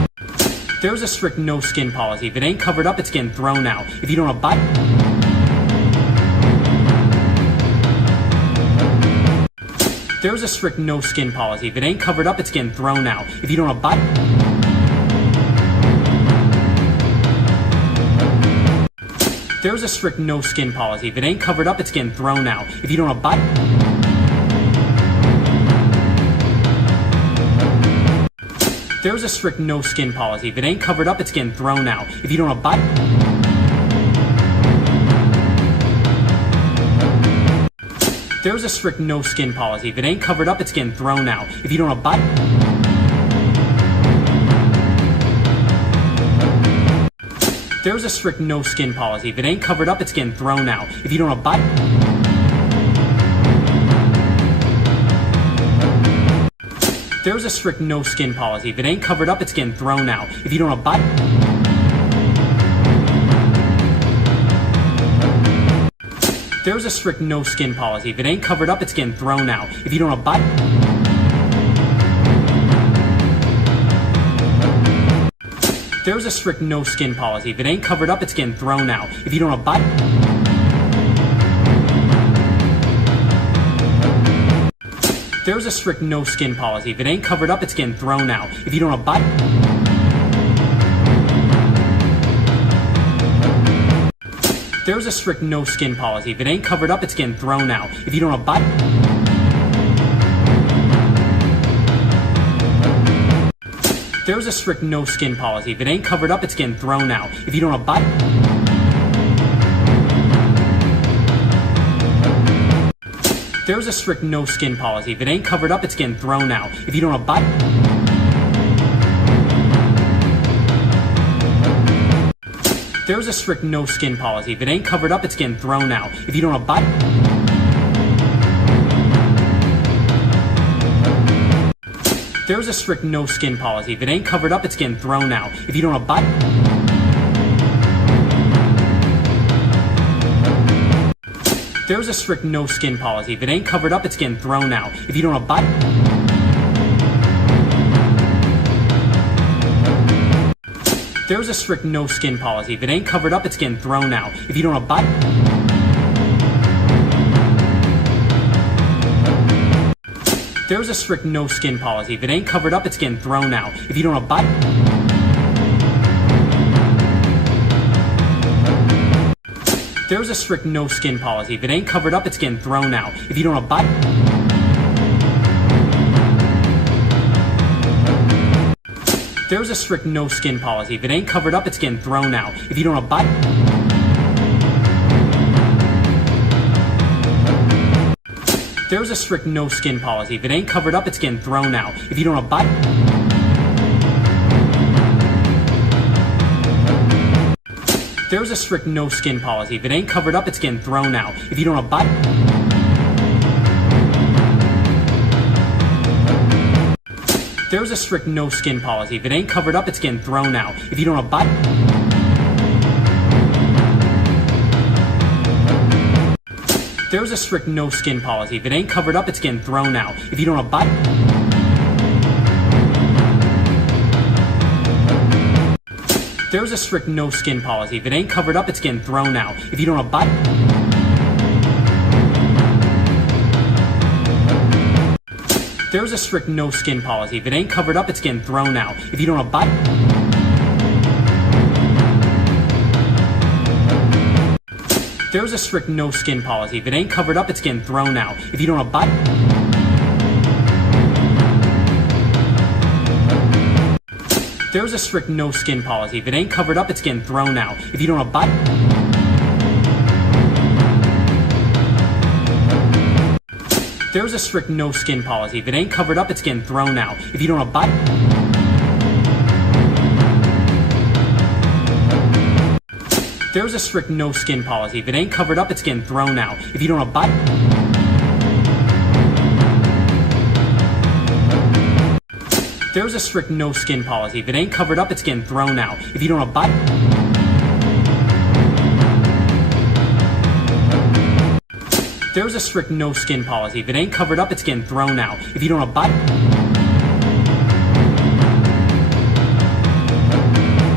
There's a strict no skin policy. If it ain't covered up, it's getting thrown out. If you don't abide... There's a strict no skin policy. If it ain't covered up, it's getting thrown out. If you don't abide... There's a strict no skin policy. If it ain't covered up, it's getting thrown out. If you don't abide... There's a strict no skin policy. If it ain't covered up, it's getting thrown out. If you don't abide... There's a strict no skin policy. If it ain't covered up, it's getting thrown out. If you don't abide... There's a strict no skin policy. If it ain't covered up, it's getting thrown out. If you don't abide... There's a strict no skin policy. If it ain't covered up, it's getting thrown out. If you don't abide... There's a strict no skin policy. If it ain't covered up, it's getting thrown out. If you don't abide... There's a strict no skin policy. If it ain't covered up, it's getting thrown out. If you don't abide... There's a strict no skin policy. If it ain't covered up, it's getting thrown out. If you don't abide... There's a strict no skin policy. If it ain't covered up, it's getting thrown out. If you don't abide... There's a strict no skin policy. If it ain't covered up, it's getting thrown out. If you don't abide... There's a strict no skin policy. If it ain't covered up, it's getting thrown out. If you don't abide... There's a strict no skin policy. If it ain't covered up, it's getting thrown out. If you don't abide... There's a strict no skin policy. If it ain't covered up, it's getting thrown out. If you don't abide... There's a strict no skin policy. If it ain't covered up, it's getting thrown out. If you don't abide... There's a strict no skin policy. If it ain't covered up, it's getting thrown out. If you don't abide... There's a strict no skin policy. If it ain't covered up, it's getting thrown out. If you don't abide... There's a strict no skin policy. If it ain't covered up, it's getting thrown out. If you don't abide... There's a strict no skin policy. If it ain't covered up, it's getting thrown out. If you don't abide... There's a strict no skin policy. If it ain't covered up, it's getting thrown out. If you don't abide... There's a strict no skin policy. If it ain't covered up, it's getting thrown out. If you don't abide... There's a strict no skin policy. If it ain't covered up, it's getting thrown out. If you don't abide... There's a strict no skin policy. If it ain't covered up, it's getting thrown out. If you don't abide... There's a strict no skin policy. If it ain't covered up, it's getting thrown out. If you don't abide... There's a strict no skin policy. If it ain't covered up, it's getting thrown out. If you don't abide... There's a strict no skin policy. If it ain't covered up, it's getting thrown out. If you don't abide... There's a strict no skin policy. If it ain't covered up, it's getting thrown out. If you don't abide... There's a strict no skin policy. If it ain't covered up, it's getting thrown out. If you don't abide... There's a strict no skin policy. If it ain't covered up, it's getting thrown out. If you don't abide... There's a strict no skin policy. If it ain't covered up, it's getting thrown out. If you don't abide... There's a strict no skin policy. If it ain't covered up, it's getting thrown out. If you don't abide...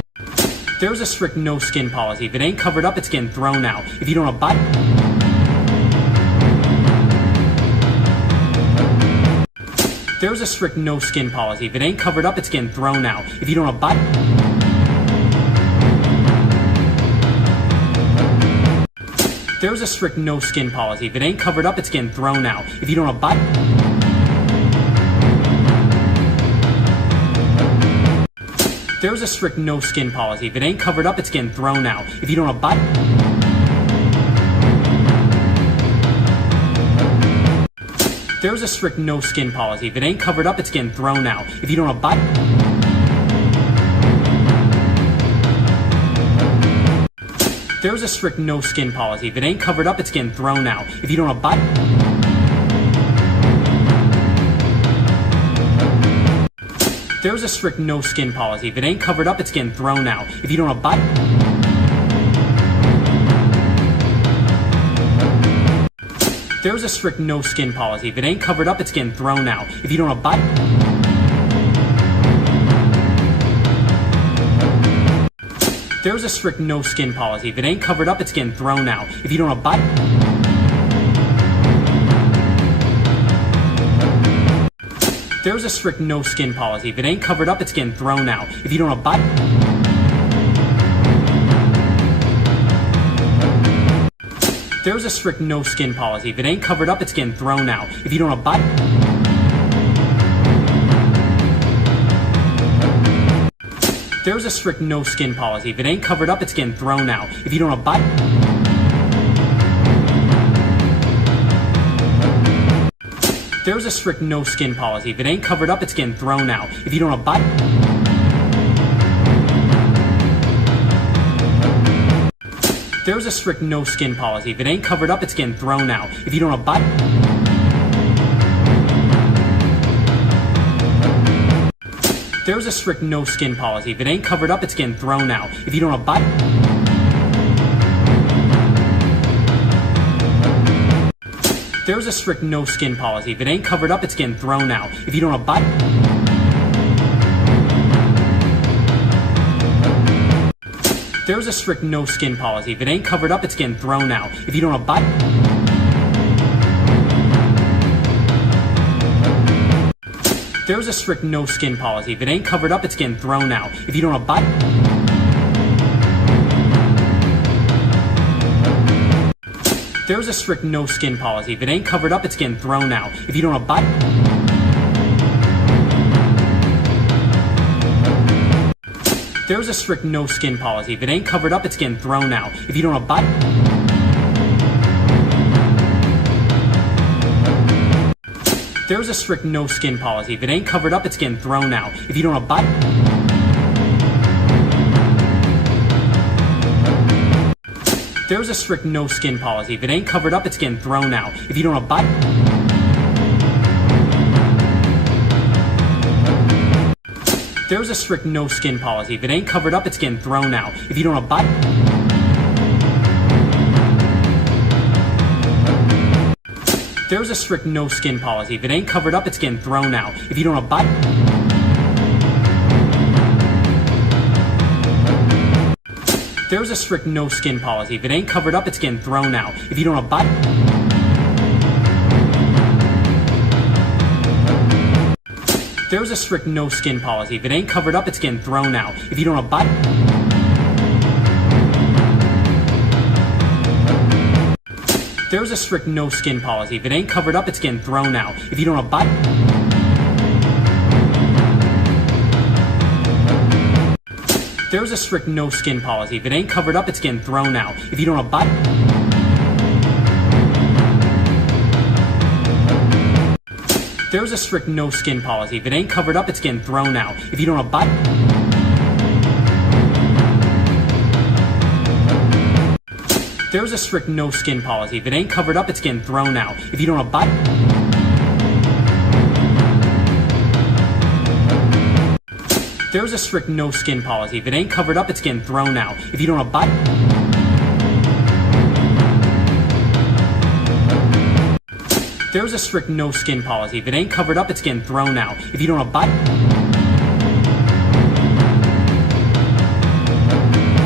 There's a strict no skin policy. If it ain't covered up, it's getting thrown out. If you don't abide... There's a strict no skin policy. If it ain't covered up, it's getting thrown out. If you don't abide... There's a strict no skin policy. If it ain't covered up, it's getting thrown out. If you don't abide... There's a strict no skin policy. If it ain't covered up, it's getting thrown out. If you don't abide... There's a strict no skin policy. If it ain't covered up, it's getting thrown out. If you don't abide... There's a strict no skin policy. If it ain't covered up, it's getting thrown out. If you don't abide... There's a strict no skin policy. If it ain't covered up, it's getting thrown out. If you don't abide... There's a strict no skin policy. If it ain't covered up, it's getting thrown out. If you don't abide... There's a strict no skin policy. If it ain't covered up, it's getting thrown out. If you don't abide... There's a strict no skin policy. If it ain't covered up, it's getting thrown out. If you don't abide... There's a strict no skin policy. If it ain't covered up, it's getting thrown out. If you don't abide... There's a strict no skin policy. If it ain't covered up, it's getting thrown out. If you don't abide... There's a strict no skin policy. If it ain't covered up, it's getting thrown out. If you don't abide... There's a strict no skin policy. If it ain't covered up, it's getting thrown out. If you don't abide... There's a strict no skin policy. If it ain't covered up, it's getting thrown out. If you don't abide... There's a strict no skin policy. If it ain't covered up, it's getting thrown out. If you don't abide... There's a strict no skin policy. If it ain't covered up, it's getting thrown out. If you don't abide... There's a strict no skin policy. If it ain't covered up, it's getting thrown out. If you don't abide... There's a strict no skin policy. If it ain't covered up, it's getting thrown out. If you don't abide... There's a strict no skin policy. If it ain't covered up, it's getting thrown out. If you don't abide... There's a strict no skin policy. If it ain't covered up, it's getting thrown out. If you don't abide... There's a strict no skin policy. If it ain't covered up, it's getting thrown out. If you don't abide... There's a strict no skin policy. If it ain't covered up, it's getting thrown out. If you don't abide... There's a strict no skin policy. If it ain't covered up, it's getting thrown out. If you don't abide... There's a strict no skin policy. If it ain't covered up, it's getting thrown out. If you don't abide... There's a strict no skin policy. If it ain't covered up, it's getting thrown out. If you don't abide... There's a strict no skin policy. If it ain't covered up, it's getting thrown out. If you don't abide... There's a strict no skin policy. If it ain't covered up, it's getting thrown out. If you don't abide... There's a strict no skin policy. If it ain't covered up, it's getting thrown out. If you don't abide... There's a strict no skin policy. If it ain't covered up, it's getting thrown out. If you don't abide... There's a strict no skin policy. If it ain't covered up, it's getting thrown out. If you don't abide... There's a strict no skin policy. If it ain't covered up, it's getting thrown out. If you don't abide...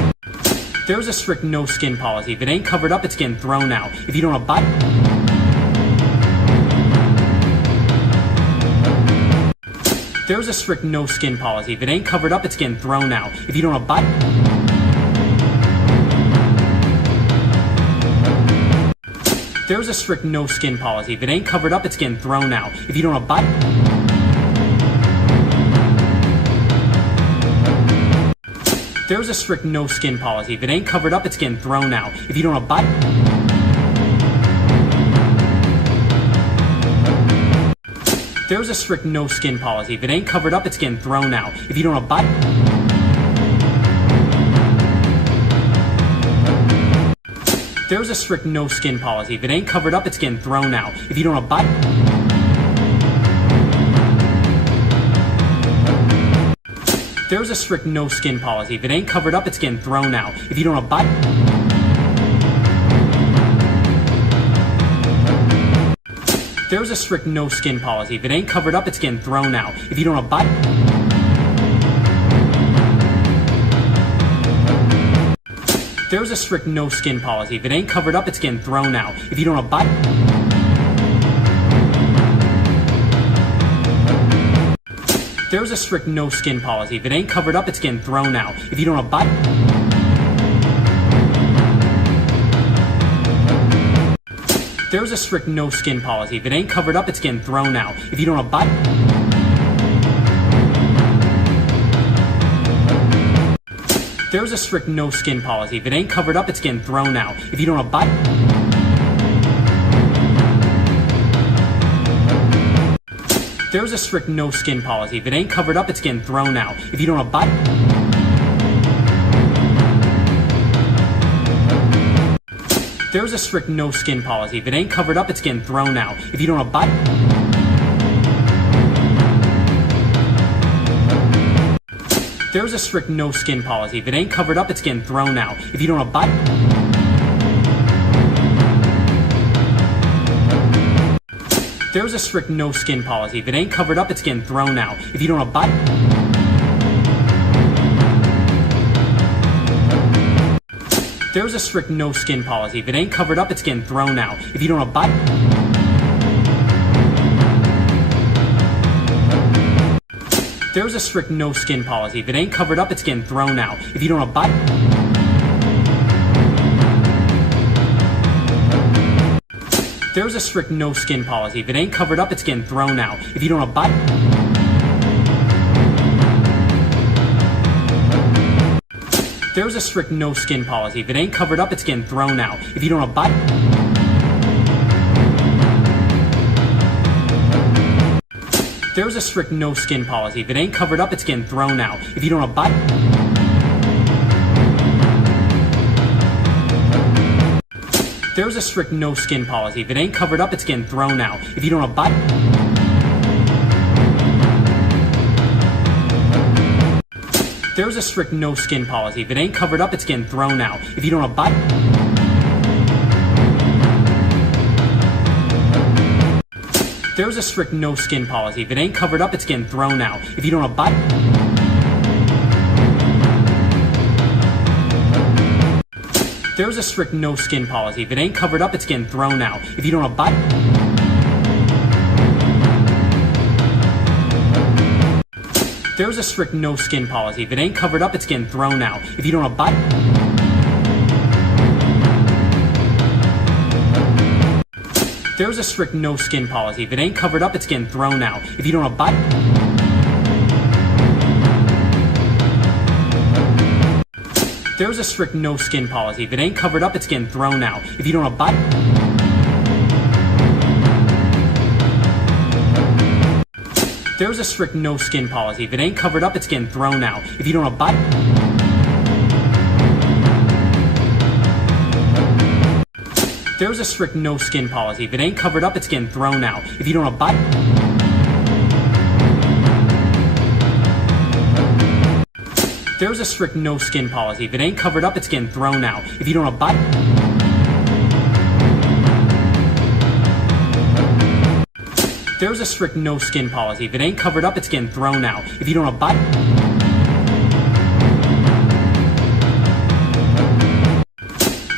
There's a strict no skin policy. If it ain't covered up, it's getting thrown out. If you don't abide... There's a strict no skin policy. If it ain't covered up, it's getting thrown out. If you don't abide... There's a strict no skin policy. If it ain't covered up, it's getting thrown out. If you don't abide... There's a strict no skin policy. If it ain't covered up, it's getting thrown out. If you don't abide... There's a strict no skin policy. If it ain't covered up, it's getting thrown out. If you don't abide... There's a strict no skin policy. If it ain't covered up, it's getting thrown out. If you don't abide... There's a strict no skin policy. If it ain't covered up, it's getting thrown out. If you don't abide... There's a strict no skin policy. If it ain't covered up, it's getting thrown out. If you don't abide... There's a strict no skin policy. If it ain't covered up, it's getting thrown out. If you don't abide... There's a strict no skin policy. If it ain't covered up, it's getting thrown out. If you don't abide... There's a strict no skin policy. If it ain't covered up, it's getting thrown out. If you don't abide... There's a strict no skin policy. If it ain't covered up, it's getting thrown out. If you don't abide... There's a strict no skin policy. If it ain't covered up, it's getting thrown out. If you don't abide... There's a strict no skin policy. If it ain't covered up, it's getting thrown out. If you don't abide... There's a strict no skin policy. If it ain't covered up, it's getting thrown out. If you don't abide... There's a strict no skin policy. If it ain't covered up, it's getting thrown out. If you don't abide... There's a strict no skin policy. If it ain't covered up, it's getting thrown out. If you don't abide... There's a strict no skin policy. If it ain't covered up, it's getting thrown out. If you don't abide... There's a strict no skin policy. If it ain't covered up, it's getting thrown out. If you don't abide... There's a strict no skin policy. If it ain't covered up, it's getting thrown out. If you don't abide... There's a strict no skin policy. If it ain't covered up, it's getting thrown out. If you don't abide... There's a strict no skin policy. If it ain't covered up, it's getting thrown out. If you don't abide... There's a strict no skin policy. If it ain't covered up, it's getting thrown out. If you don't abide... There's a strict no skin policy. If it ain't covered up, it's getting thrown out. If you don't abide... There's a strict no skin policy. If it ain't covered up, it's getting thrown out. If you don't abide... There's a strict no skin policy. If it ain't covered up, it's getting thrown out. If you don't abide... There's a strict no skin policy. If it ain't covered up, it's getting thrown out. If you don't abide... There's a strict no skin policy. If it ain't covered up, it's getting thrown out. If you don't abide... There's a strict no skin policy. If it ain't covered up, it's getting thrown out. If you don't abide... There's a strict no skin policy. If it ain't covered up, it's getting thrown out. If you don't abide... There's a strict no skin policy. If it ain't covered up, it's getting thrown out. If you don't abide... There's a strict no skin policy. If it ain't covered up, it's getting thrown out. If you don't abide...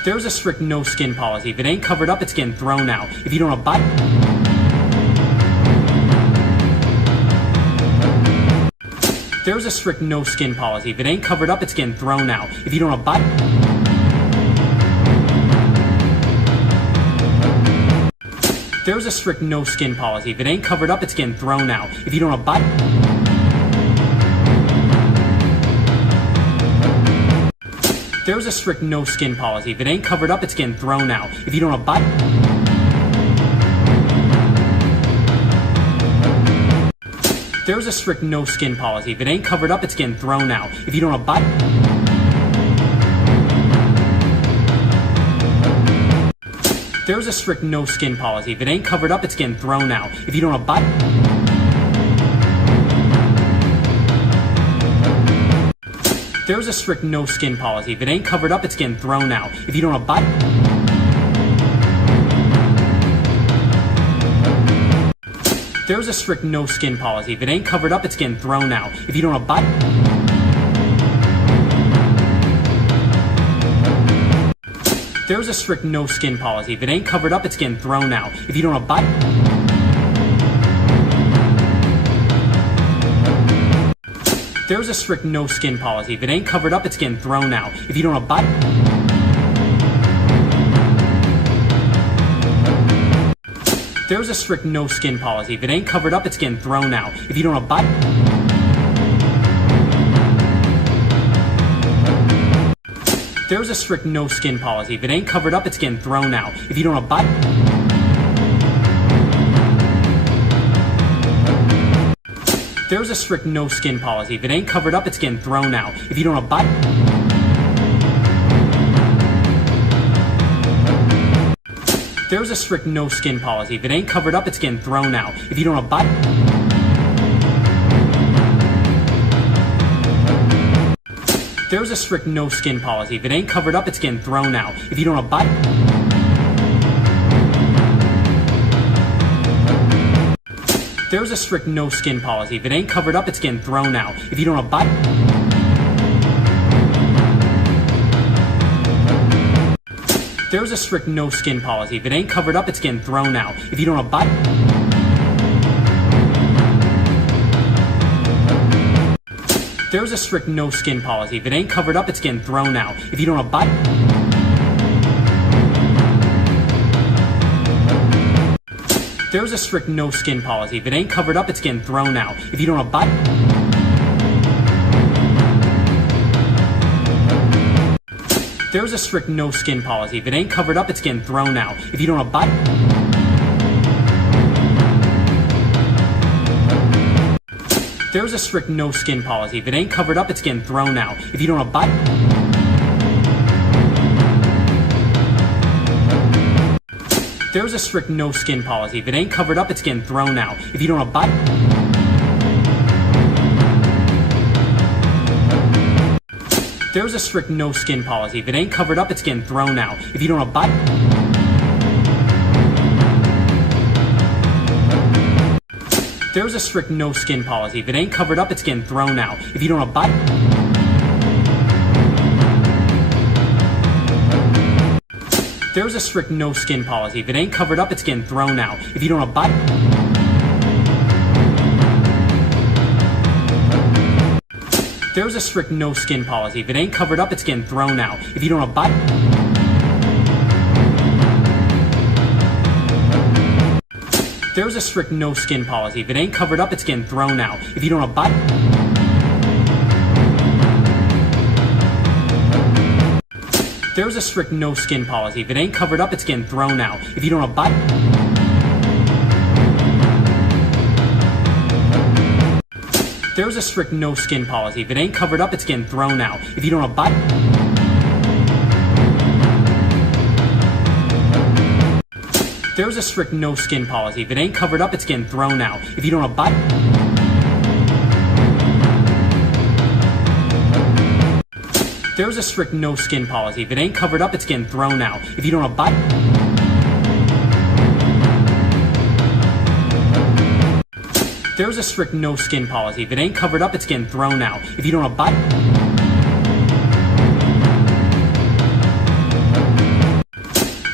There's a strict no skin policy. If it ain't covered up, it's getting thrown out. If you don't abide... There's a strict no skin policy. If it ain't covered up, it's getting thrown out. If you don't abide... There's a strict no skin policy. If it ain't covered up, it's getting thrown out. If you don't abide... There's a strict no skin policy. If it ain't covered up, it's getting thrown out. If you don't abide... There's a strict no skin policy. If it ain't covered up, it's getting thrown out. If you don't abide... There's a strict no skin policy. If it ain't covered up, it's getting thrown out. If you don't abide... There's a strict no skin policy. If it ain't covered up, it's getting thrown out. If you don't abide... There's a strict no skin policy. If it ain't covered up, it's getting thrown out. If you don't abide... There's a strict no skin policy. If it ain't covered up, it's getting thrown out. If you don't abide... There's a strict no skin policy. If it ain't covered up, it's getting thrown out. If you don't abide... There's a strict no skin policy. If it ain't covered up, it's getting thrown out. If you don't abide... There's a strict no skin policy. If it ain't covered up, it's getting thrown out. If you don't abide... There's a strict no skin policy. If it ain't covered up, it's getting thrown out. If you don't abide... There's a strict no skin policy. If it ain't covered up, it's getting thrown out. If you don't abide... There's a strict no skin policy. If it ain't covered up, it's getting thrown out. If you don't abide... There's a strict no skin policy. If it ain't covered up, it's getting thrown out. If you don't abide... There's a strict no skin policy. If it ain't covered up, it's getting thrown out. If you don't abide... There's a strict no skin policy. If it ain't covered up, it's getting thrown out. If you don't abide... There's a strict no skin policy. If it ain't covered up, it's getting thrown out. If you don't abide... There's a strict no skin policy. If it ain't covered up, it's getting thrown out. If you don't abide... There's a strict no skin policy. If it ain't covered up, it's getting thrown out. If you don't abide... There's a strict no skin policy. If it ain't covered up, it's getting thrown out. If you don't abide... There's a strict no skin policy. If it ain't covered up, it's getting thrown out. If you don't abide... There's a strict no skin policy. If it ain't covered up, it's getting thrown out. If you don't abide... There's a strict no skin policy. If it ain't covered up, it's getting thrown out. If you don't abide... There's a strict no skin policy. If it ain't covered up, it's getting thrown out. If you don't abide... There's a strict no skin policy. If it ain't covered up, it's getting thrown out. If you don't abide... There's a strict no skin policy. If it ain't covered up, it's getting thrown out. If you don't abide... There's a strict no skin policy. If it ain't covered up, it's getting thrown out. If you don't abide... There's a strict no skin policy. If it ain't covered up, it's getting thrown out. If you don't abide... There's a strict no skin policy. If it ain't covered up, it's getting thrown out. If you don't abide... There's a strict no skin policy. If it ain't covered up, it's getting thrown out. If you don't abide...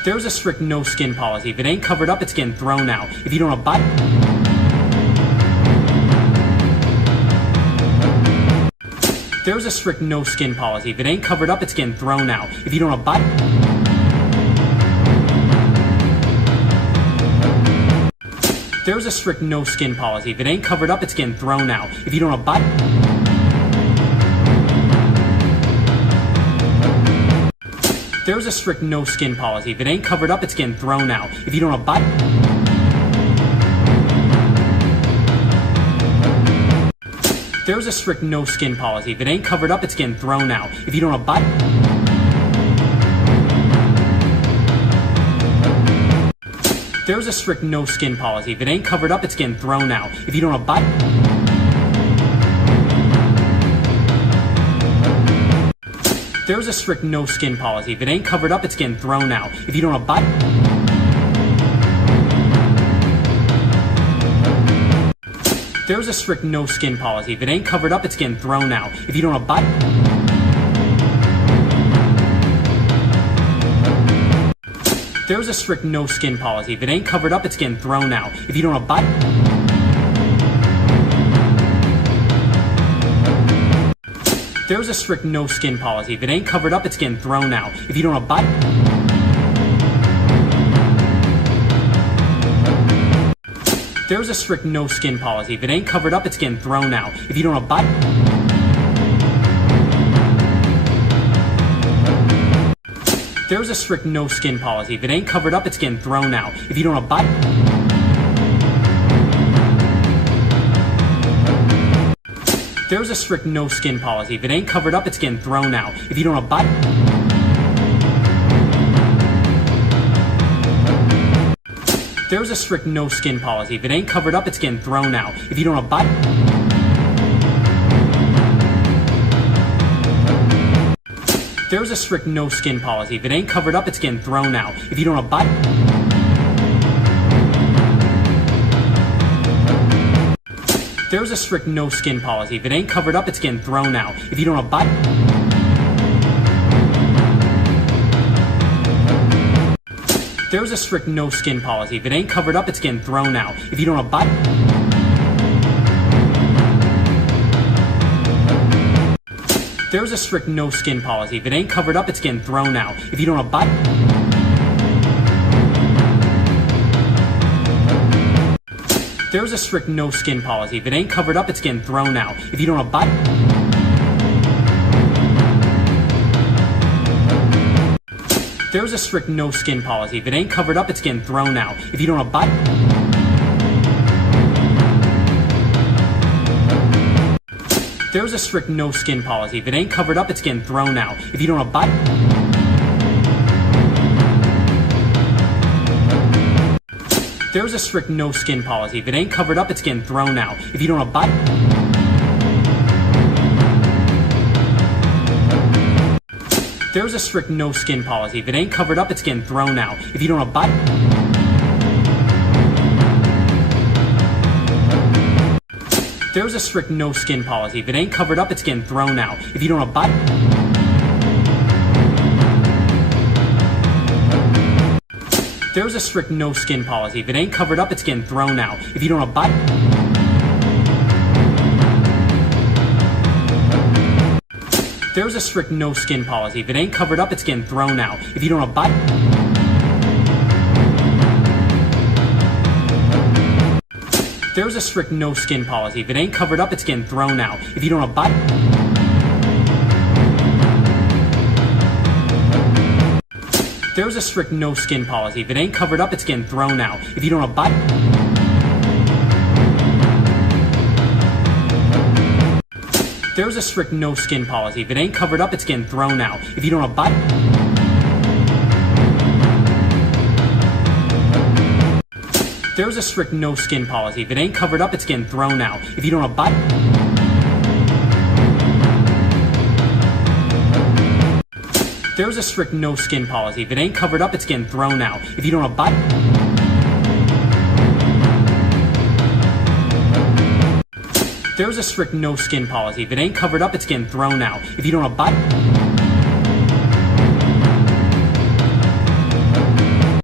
There's a strict no skin policy. If it ain't covered up, it's getting thrown out. If you don't abide... There's a strict no skin policy. If it ain't covered up, it's getting thrown out. If you don't abide... There's a strict no skin policy. If it ain't covered up, it's getting thrown out. If you don't abide... There's a strict no skin policy. If it ain't covered up, it's getting thrown out. If you don't abide... There's a strict no skin policy. If it ain't covered up, it's getting thrown out. If you don't abide... There's a strict no skin policy. If it ain't covered up, it's getting thrown out. If you don't abide... There's a strict no skin policy. If it ain't covered up, it's getting thrown out. If you don't abide... There's a strict no skin policy. If it ain't covered up, it's getting thrown out. If you don't abide... There's a strict no skin policy. If it ain't covered up, it's getting thrown out. If you don't abide... There's a strict no skin policy. If it ain't covered up, it's getting thrown out. If you don't abide... There's a strict no skin policy. If it ain't covered up, it's getting thrown out. If you don't abide... There's a strict no skin policy. If it ain't covered up, it's getting thrown out. If you don't abide... There's a strict no skin policy. If it ain't covered up, it's getting thrown out. If you don't abide... There's a strict no skin policy. If it ain't covered up, it's getting thrown out. If you don't abide... There's a strict no skin policy. If it ain't covered up, it's getting thrown out. If you don't abide... There's a strict no skin policy. If it ain't covered up, it's getting thrown out. If you don't abide... There's a strict no skin policy. If it ain't covered up, it's getting thrown out. If you don't abide... There's a strict no skin policy. If it ain't covered up, it's getting thrown out. If you don't abide... There's a strict no skin policy. If it ain't covered up, it's getting thrown out. If you don't abide... There's a strict no skin policy. If it ain't covered up, it's getting thrown out. If you don't abide... There's a strict no skin policy. If it ain't covered up, it's getting thrown out. If you don't abide... There's a strict no skin policy. If it ain't covered up, it's getting thrown out. If you don't abide... There's a strict no skin policy. If it ain't covered up, it's getting thrown out. If you don't abide... There's a strict no skin policy. If it ain't covered up, it's getting thrown out. If you don't abide... There's a strict no skin policy. If it ain't covered up, it's getting thrown out. If you don't abide... There's a strict no skin policy. If it ain't covered up, it's getting thrown out. If you don't abide... There's a strict no skin policy. If it ain't covered up, it's getting thrown out. If you don't abide... There's a strict no skin policy. If it ain't covered up, it's getting thrown out. If you don't abide... There's a strict no skin policy. If it ain't covered up, it's getting thrown out. If you don't abide... There's a strict no skin policy. If it ain't covered up, it's getting thrown out. If you don't abide... There's a strict no skin policy. If it ain't covered up, it's getting thrown out. If you don't abide... There's a strict no skin policy. If it ain't covered up, it's getting thrown out. If you don't abide...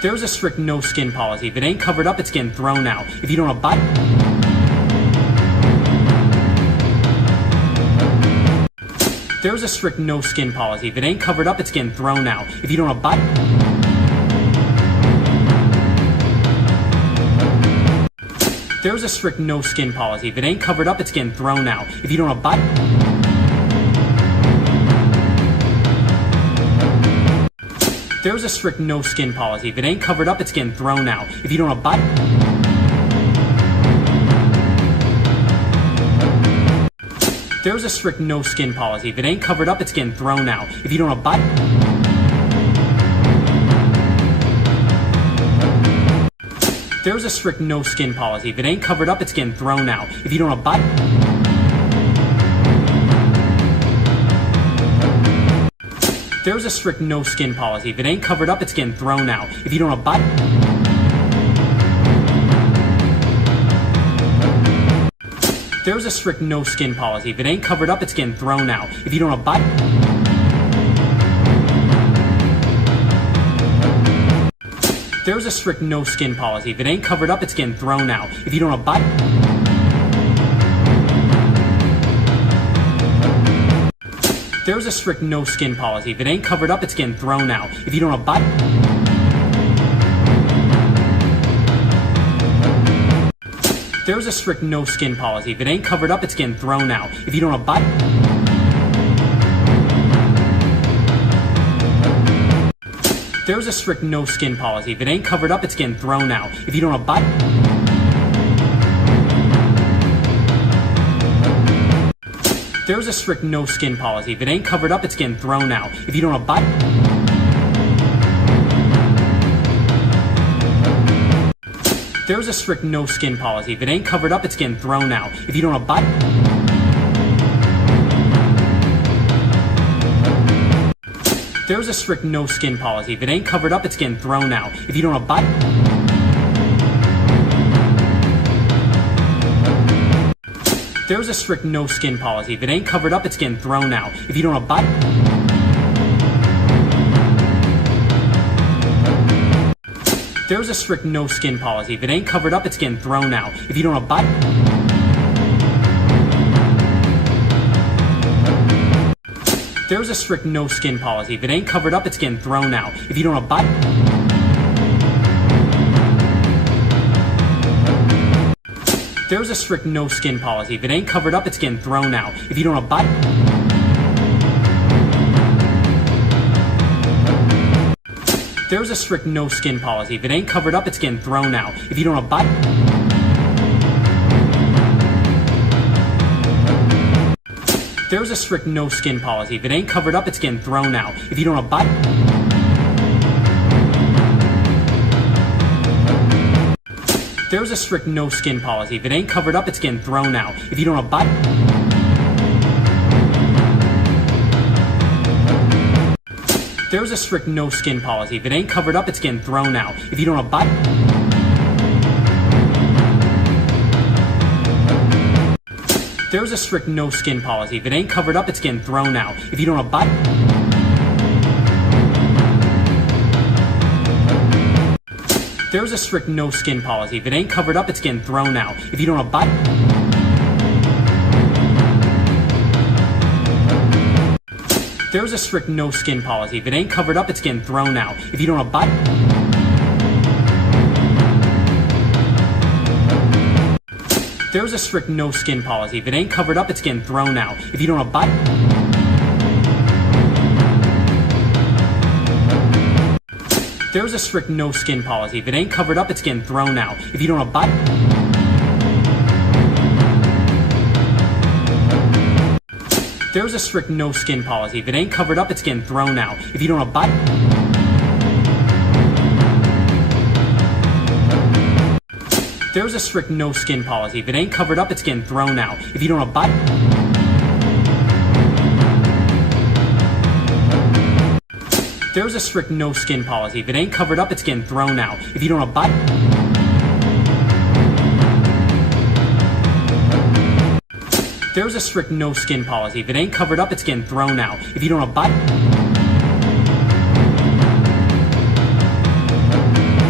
There's a strict no skin policy. If it ain't covered up, it's getting thrown out. If you don't abide... There's a strict no skin policy. If it ain't covered up, it's getting thrown out. If you don't abide... There's a strict no skin policy. If it ain't covered up, it's getting thrown out. If you don't abide... There's a strict no skin policy. If it ain't covered up, it's getting thrown out. If you don't abide... There's a strict no skin policy. If it ain't covered up, it's getting thrown out. If you don't abide... There's a strict no skin policy. If it ain't covered up, it's getting thrown out. If you don't abide... There's a strict no skin policy. If it ain't covered up, it's getting thrown out. If you don't abide... There's a strict no skin policy. If it ain't covered up, it's getting thrown out. If you don't abide... There's a strict no skin policy. If it ain't covered up, it's getting thrown out. If you don't abide... There's a strict no skin policy. If it ain't covered up, it's getting thrown out. If you don't abide... There's a strict no skin policy. If it ain't covered up, it's getting thrown out. If you don't abide... There's a strict no skin policy. If it ain't covered up, it's getting thrown out. If you don't abide... There's a strict no skin policy. If it ain't covered up, it's getting thrown out. If you don't abide... There's a strict no skin policy. If it ain't covered up, it's getting thrown out. If you don't abide... There's a strict no skin policy. If it ain't covered up, it's getting thrown out. If you don't abide... There's a strict no skin policy. If it ain't covered up, it's getting thrown out. If you don't abide... There's a strict no skin policy. If it ain't covered up, it's getting thrown out. If you don't abide... There's a strict no skin policy. If it ain't covered up, it's getting thrown out. If you don't abide... There's a strict no skin policy. If it ain't covered up, it's getting thrown out. If you don't abide... There's a strict no skin policy. If it ain't covered up, it's getting thrown out. If you don't abide... There's a strict no skin policy. If it ain't covered up, it's getting thrown out. If you don't abide... There's a strict no skin policy. If it ain't covered up, it's getting thrown out. If you don't abide... There's a strict no skin policy. If it ain't covered up, it's getting thrown out. If you don't abide... There's a strict no skin policy. If it ain't covered up, it's getting thrown out. If you don't abide... There's a strict no skin policy. If it ain't covered up, it's getting thrown out. If you don't abide... There's a strict no skin policy. If it ain't covered up, it's getting thrown out. If you don't abide... There's a strict no skin policy. If it ain't covered up, it's getting thrown out. If you don't abide... There's a strict no skin policy. If it ain't covered up, it's getting thrown out. If you don't abide... There's a strict no skin policy. If it ain't covered up, it's getting thrown out. If you don't abide... There's a strict no skin policy. If it ain't covered up, it's getting thrown out. If you don't abide... There's a strict no skin policy. If it ain't covered up, it's getting thrown out. If you don't abide... There's a strict no skin policy. If it ain't covered up, it's getting thrown out. If you don't abide...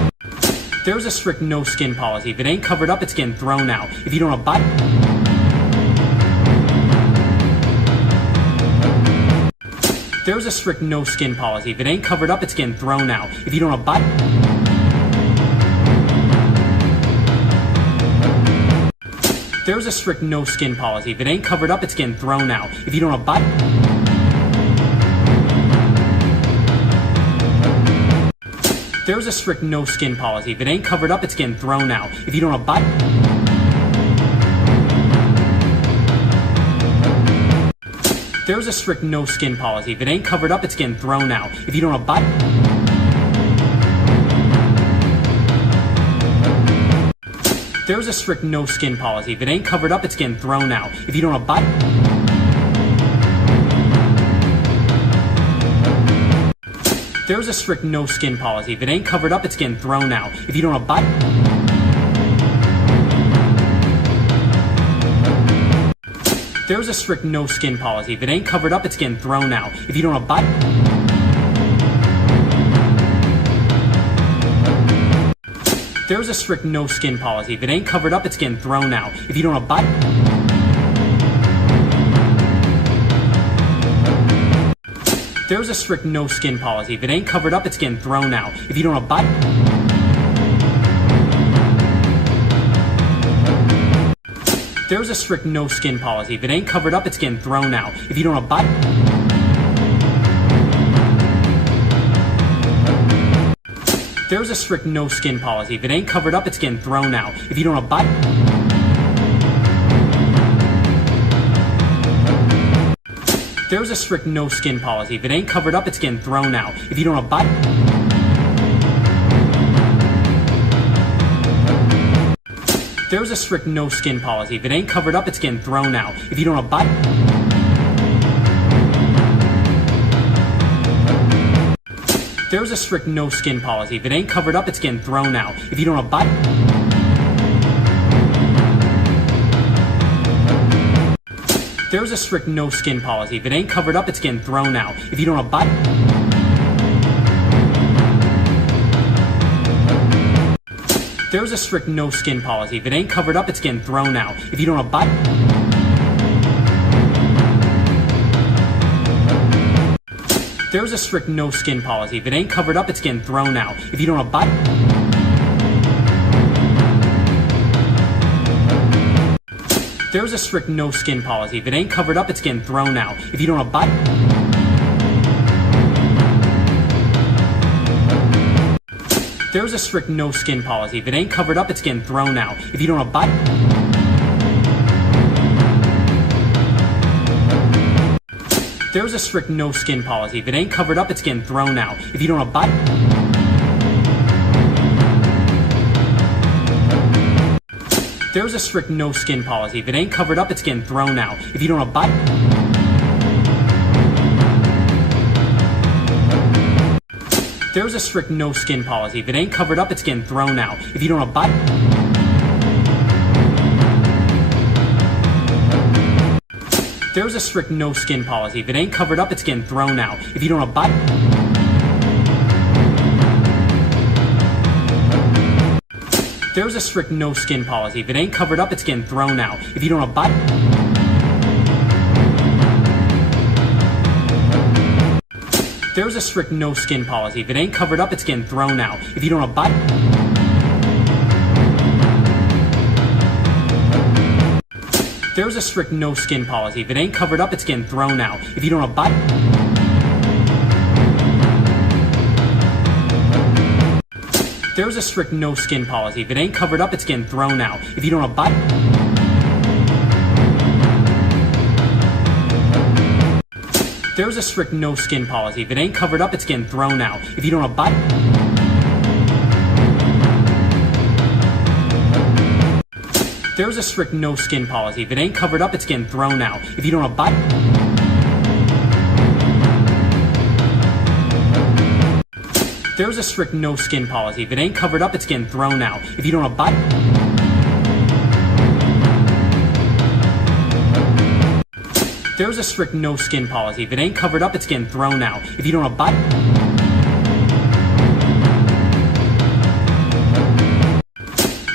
There's a strict no skin policy. If it ain't covered up, it's getting thrown out. If you don't abide... There's a strict no skin policy. If it ain't covered up, it's getting thrown out. If you don't abide... There's a strict no skin policy. If it ain't covered up, it's getting thrown out. If you don't abide... There's a strict no skin policy. If it ain't covered up, it's getting thrown out. If you don't abide... There's a strict no skin policy. If it ain't covered up, it's getting thrown out. If you don't abide... There's a strict no skin policy. If it ain't covered up, it's getting thrown out. If you don't abide... There's a strict no skin policy. If it ain't covered up, it's getting thrown out. If you don't abide... There's a strict no skin policy. If it ain't covered up, it's getting thrown out. If you don't abide... There's a strict no skin policy. If it ain't covered up, it's getting thrown out. If you don't abide... There's a strict no skin policy. If it ain't covered up, it's getting thrown out. If you don't abide... There's a strict no skin policy. If it ain't covered up, it's getting thrown out. If you don't abide... There's a strict no skin policy. If it ain't covered up, it's getting thrown out. If you don't abide... There's a strict no skin policy. If it ain't covered up, it's getting thrown out. If you don't abide... There's a strict no skin policy. If it ain't covered up, it's getting thrown out. If you don't abide... There's a strict no skin policy. If it ain't covered up, it's getting thrown out. If you don't abide... There's a strict no skin policy. If it ain't covered up, it's getting thrown out. If you don't abide... There's a strict no skin policy. If it ain't covered up, it's getting thrown out. If you don't abide... There's a strict no skin policy. If it ain't covered up, it's getting thrown out. If you don't abide... There's a strict no skin policy. If it ain't covered up, it's getting thrown out. If you don't abide... There's a strict no skin policy. If it ain't covered up, it's getting thrown out. If you don't abide... There's a strict no skin policy. If it ain't covered up, it's getting thrown out. If you don't abide... There's a strict no skin policy. If it ain't covered up, it's getting thrown out. If you don't abide... There's a strict no skin policy. If it ain't covered up, it's getting thrown out. If you don't abide... There's a strict no skin policy. If it ain't covered up, it's getting thrown out. If you don't abide... There's a strict no skin policy. If it ain't covered up, it's getting thrown out. If you don't abide... There's a strict no skin policy. If it ain't covered up, it's getting thrown out. If you don't abide... There's a strict no skin policy. If it ain't covered up, it's getting thrown out. If you don't abide... There's a strict no skin policy. If it ain't covered up, it's getting thrown out. If you don't abide... There's a strict no skin policy. If it ain't covered up, it's getting thrown out. If you don't abide... There's a strict no skin policy. If it ain't covered up, it's getting thrown out. If you don't abide... There's a strict no skin policy. If it ain't covered up, it's getting thrown out. If you don't abide... There's a strict no skin policy. If it ain't covered up, it's getting thrown out. If you don't abide...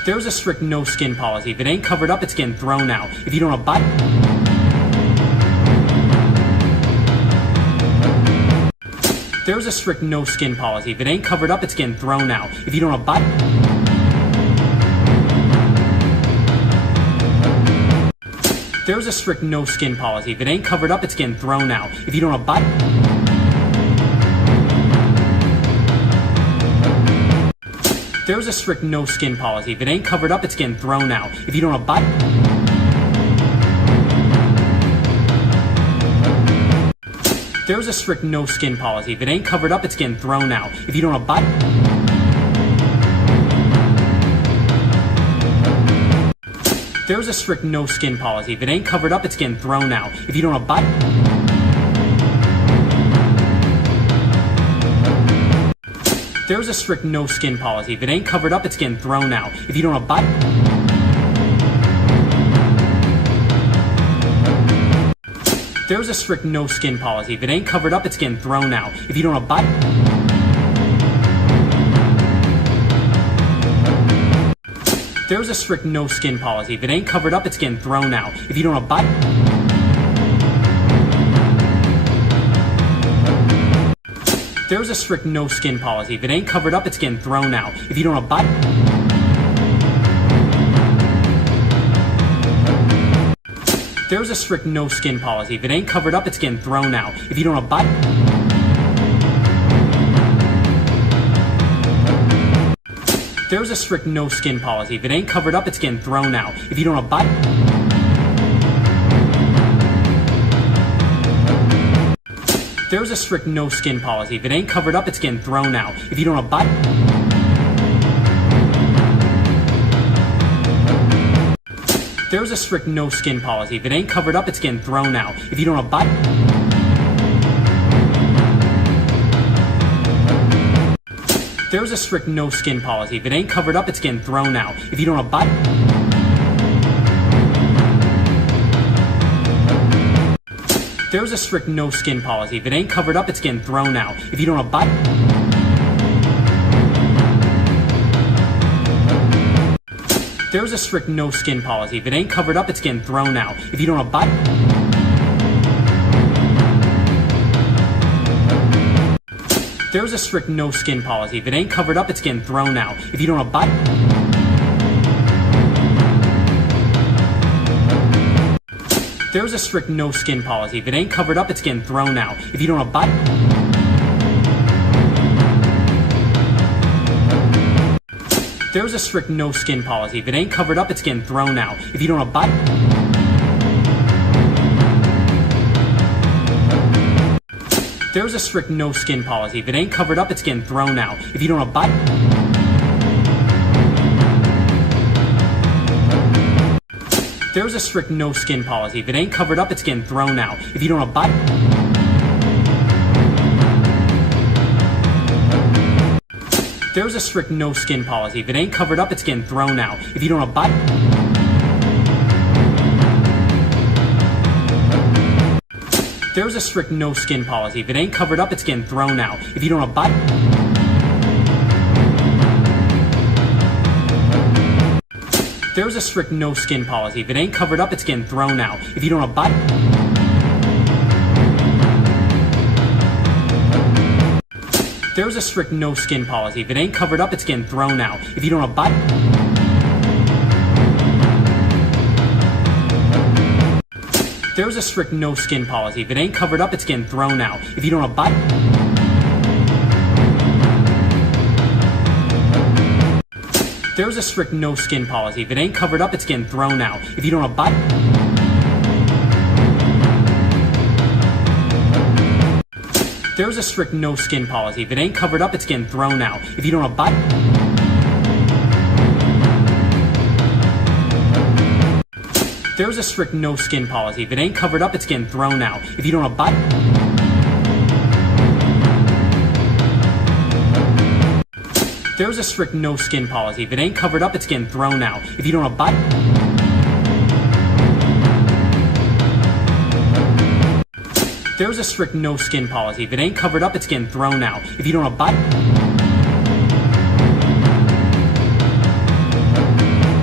There's a strict no skin policy. If it ain't covered up, it's getting thrown out. If you don't abide... There's a strict no skin policy. If it ain't covered up, it's getting thrown out. If you don't abide... There's a strict no skin policy. If it ain't covered up, it's getting thrown out. If you don't abide... There's a strict no skin policy. If it ain't covered up, it's getting thrown out. If you don't abide... There's a strict no skin policy. If it ain't covered up, it's getting thrown out. If you don't abide... There's a strict no skin policy. If it ain't covered up, it's getting thrown out. If you don't abide... There's a strict no skin policy. If it ain't covered up, it's getting thrown out. If you don't abide... There's a strict no skin policy. If it ain't covered up, it's getting thrown out. If you don't abide... There's a strict no skin policy. If it ain't covered up, it's getting thrown out. If you don't abide... There's a strict no skin policy. If it ain't covered up, it's getting thrown out. If you don't abide... There's a strict no skin policy. If it ain't covered up, it's getting thrown out. If you don't abide... There's a strict no skin policy. If it ain't covered up, it's getting thrown out. If you don't abide... There's a strict no skin policy. If it ain't covered up, it's getting thrown out. If you don't abide... There's a strict no skin policy. If it ain't covered up, it's getting thrown out. If you don't abide... There's a strict no skin policy. If it ain't covered up, it's getting thrown out. If you don't abide... There's a strict no skin policy. If it ain't covered up, it's getting thrown out. If you don't abide... There's a strict no skin policy. If it ain't covered up, it's getting thrown out. If you don't abide... There's a strict no skin policy. If it ain't covered up, it's getting thrown out. If you don't abide... There's a strict no skin policy. If it ain't covered up, it's getting thrown out. If you don't abide... There's a strict no skin policy. If it ain't covered up, it's getting thrown out. If you don't abide... There's a strict no skin policy. If it ain't covered up, it's getting thrown out. If you don't abide... There's a strict no skin policy. If it ain't covered up, it's getting thrown out. If you don't abide... There's a strict no skin policy. If it ain't covered up, it's getting thrown out. If you don't abide... There's a strict no skin policy. If it ain't covered up, it's getting thrown out. If you don't abide... There's a strict no skin policy. If it ain't covered up, it's getting thrown out. If you don't abide... There's a strict no skin policy. If it ain't covered up, it's getting thrown out. If you don't abide... There's a strict no skin policy. If it ain't covered up, it's getting thrown out. If you don't abide... There's a strict no skin policy. If it ain't covered up, it's getting thrown out. If you don't abide... There's a strict no skin policy. If it ain't covered up, it's getting thrown out. If you don't abide... There's a strict no skin policy. If it ain't covered up, it's getting thrown out. If you don't abide... There's a strict no skin policy. If it ain't covered up, it's getting thrown out. If you don't abide... There's a strict no skin policy. If it ain't covered up, it's getting thrown out. If you don't abide...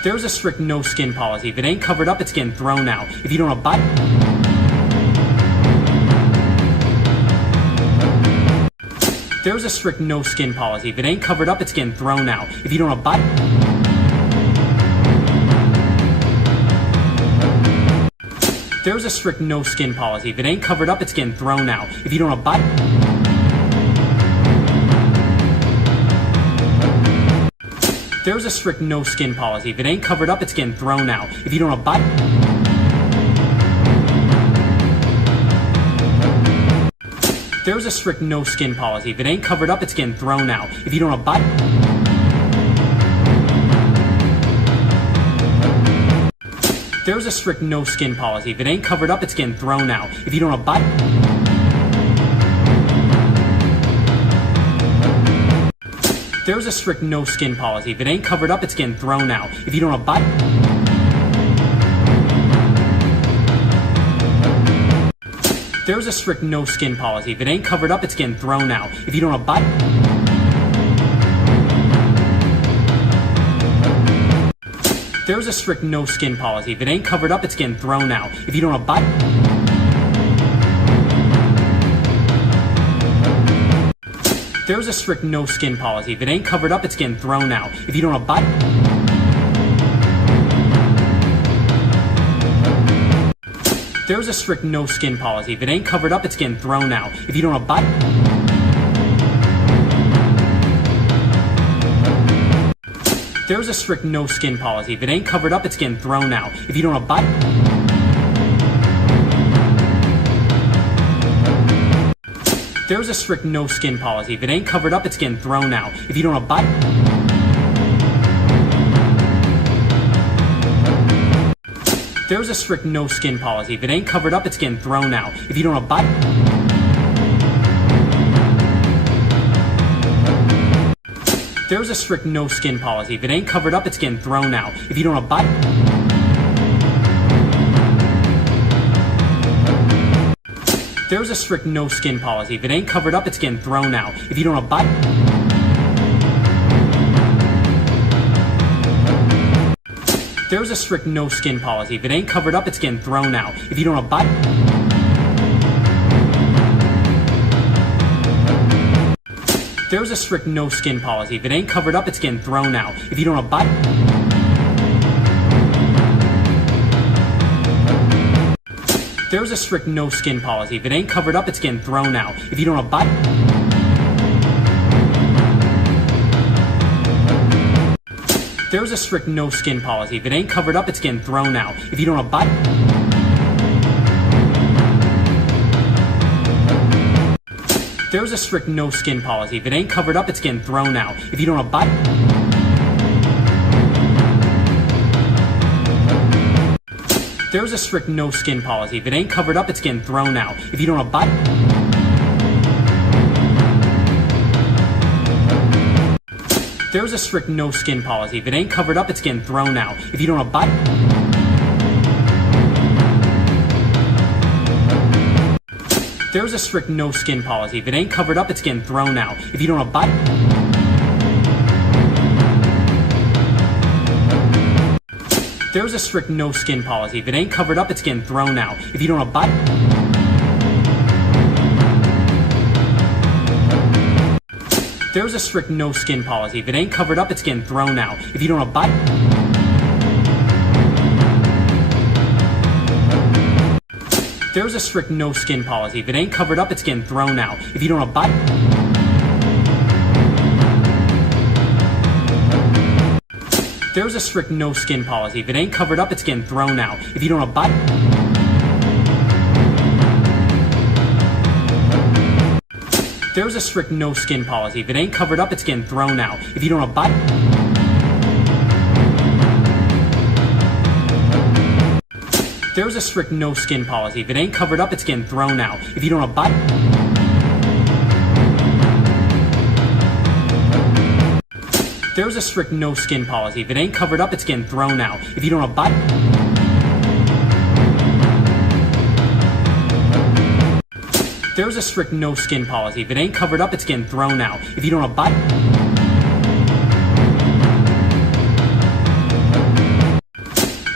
There's a strict no skin policy. If it ain't covered up, it's getting thrown out. If you don't abide... There's a strict no skin policy. If it ain't covered up, it's getting thrown out. If you don't abide... There's a strict no skin policy. If it ain't covered up, it's getting thrown out. If you don't abide... There's a strict no skin policy. If it ain't covered up, it's getting thrown out. If you don't abide... There's a strict no skin policy. If it ain't covered up, it's getting thrown out. If you don't abide... There's a strict no skin policy. If it ain't covered up, it's getting thrown out. If you don't abide... There's a strict no skin policy. If it ain't covered up, it's getting thrown out. If you don't abide... There's a strict no skin policy. If it ain't covered up, it's getting thrown out. If you don't abide... There's a strict no skin policy. If it ain't covered up, it's getting thrown out. If you don't abide... There's a strict no skin policy. If it ain't covered up, it's getting thrown out. If you don't abide... There's a strict no skin policy. If it ain't covered up, it's getting thrown out. If you don't abide... There's a strict no skin policy. If it ain't covered up, it's getting thrown out. If you don't abide... There's a strict no skin policy. If it ain't covered up, it's getting thrown out. If you don't abide... There's a strict no skin policy. If it ain't covered up, it's getting thrown out. If you don't abide... There's a strict no skin policy. If it ain't covered up, it's getting thrown out. If you don't abide... There's a strict no skin policy. If it ain't covered up, it's getting thrown out. If you don't abide... There's a strict no skin policy. If it ain't covered up, it's getting thrown out. If you don't abide... There's a strict no skin policy. If it ain't covered up, it's getting thrown out. If you don't abide... There's a strict no skin policy. If it ain't covered up, it's getting thrown out. If you don't abide... There's a strict no skin policy. If it ain't covered up, it's getting thrown out. If you don't abide... There's a strict no skin policy. If it ain't covered up, it's getting thrown out. If you don't abide... There's a strict no skin policy. If it ain't covered up, it's getting thrown out. If you don't abide... There's a strict no skin policy. If it ain't covered up, it's getting thrown out. If you don't abide... There's a strict no skin policy. If it ain't covered up, it's getting thrown out. If you don't abide... There's a strict no skin policy. If it ain't covered up, it's getting thrown out. If you don't abide... There's a strict no skin policy. If it ain't covered up, it's getting thrown out. If you don't abide... There's a strict no skin policy. If it ain't covered up, it's getting thrown out. If you don't abide... There's a strict no skin policy. If it ain't covered up, it's getting thrown out. If you don't abide... There's a strict no skin policy. If it ain't covered up, it's getting thrown out. If you don't abide... There's a strict no skin policy. If it ain't covered up, it's getting thrown out. If you don't abide... There's a strict no skin policy. If it ain't covered up, it's getting thrown out. If you don't abide... There's a strict no skin policy. If it ain't covered up, it's getting thrown out. If you don't abide...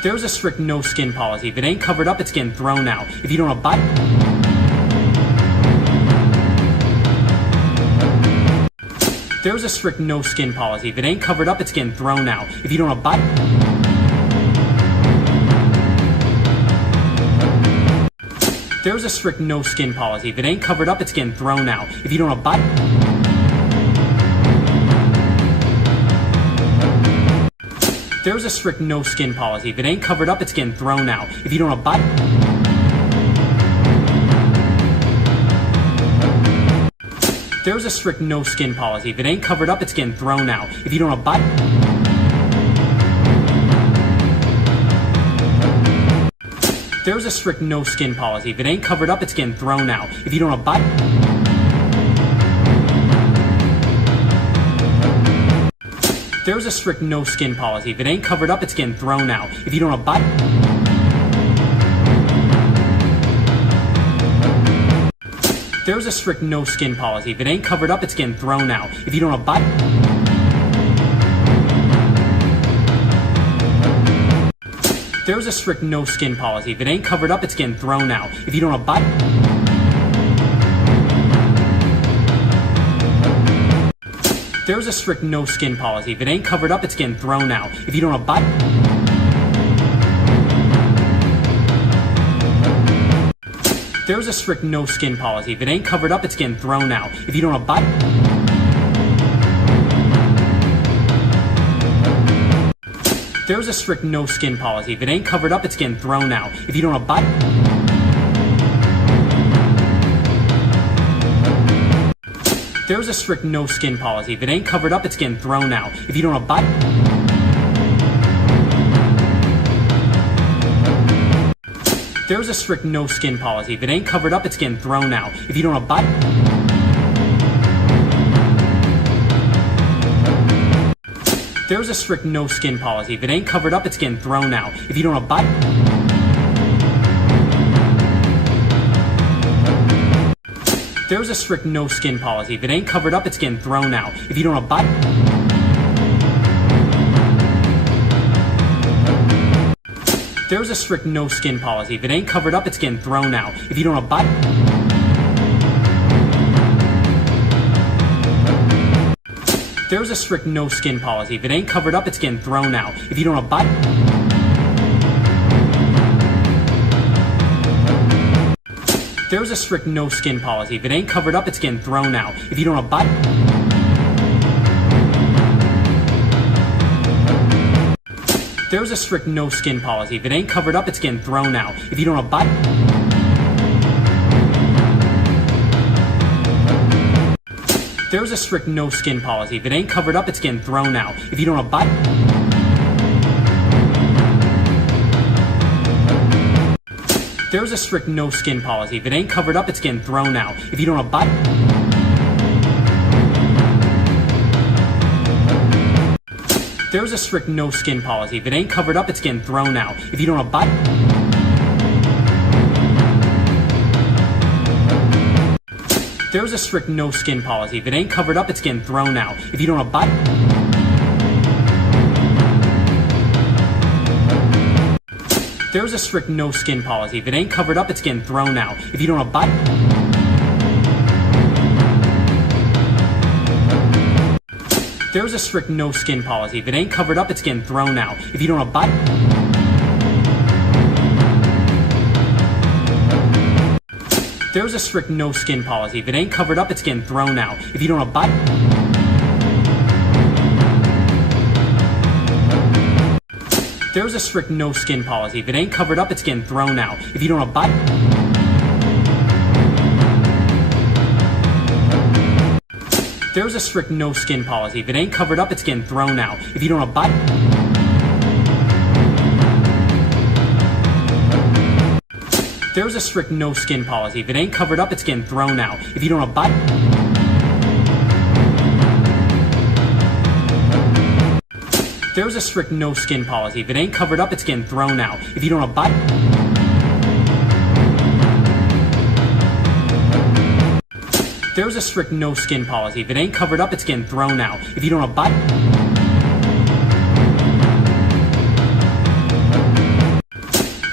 There's a strict no skin policy. If it ain't covered up, it's getting thrown out. If you don't abide... There's a strict no skin policy. If it ain't covered up, it's getting thrown out. If you don't abide... There's a strict no skin policy. If it ain't covered up, it's getting thrown out. If you don't abide... There's a strict no skin policy. If it ain't covered up, it's getting thrown out. If you don't abide... There's a strict no skin policy. If it ain't covered up, it's getting thrown out. If you don't abide... There's a strict no skin policy. If it ain't covered up, it's getting thrown out. If you don't abide... There's a strict no skin policy. If it ain't covered up, it's getting thrown out. If you don't abide... There's a strict no skin policy. If it ain't covered up, it's getting thrown out. If you don't abide... There's a strict no skin policy. If it ain't covered up, it's getting thrown out. If you don't abide... There's a strict no skin policy. If it ain't covered up, it's getting thrown out. If you don't abide... There's a strict no skin policy. If it ain't covered up, it's getting thrown out. If you don't abide... There's a strict no skin policy. If it ain't covered up, it's getting thrown out. If you don't abide... There's a strict no skin policy. If it ain't covered up, it's getting thrown out. If you don't abide... There's a strict no skin policy. If it ain't covered up, it's getting thrown out. If you don't abide... There's a strict no skin policy. If it ain't covered up, it's getting thrown out. If you don't abide... There's a strict no skin policy. If it ain't covered up, it's getting thrown out. If you don't abide... There's a strict no skin policy. If it ain't covered up, it's getting thrown out. If you don't abide... There's a strict no skin policy. If it ain't covered up, it's getting thrown out. If you don't abide... There's a strict no skin policy. If it ain't covered up, it's getting thrown out. If you don't abide... There's a strict no skin policy. If it ain't covered up, it's getting thrown out. If you don't abide... There's a strict no skin policy. If it ain't covered up, it's getting thrown out. If you don't abide... There's a strict no skin policy. If it ain't covered up, it's getting thrown out. If you don't abide... There's a strict no skin policy. If it ain't covered up, it's getting thrown out. If you don't abide... There's a strict no skin policy. If it ain't covered up, it's getting thrown out. If you don't abide... There's a strict no skin policy. If it ain't covered up, it's getting thrown out. If you don't abide... There's a strict no skin policy. If it ain't covered up, it's getting thrown out. If you don't abide... There's a strict no skin policy. If it ain't covered up, it's getting thrown out. If you don't abide... There's a strict no skin policy. If it ain't covered up, it's getting thrown out. If you don't abide... There's a strict no skin policy. If it ain't covered up, it's getting thrown out. If you don't abide... There's a strict no skin policy. If it ain't covered up, it's getting thrown out. If you don't abide... There's a strict no skin policy. If it ain't covered up, it's getting thrown out. If you don't abide... There's a strict no skin policy. If it ain't covered up, it's getting thrown out. If you don't abide...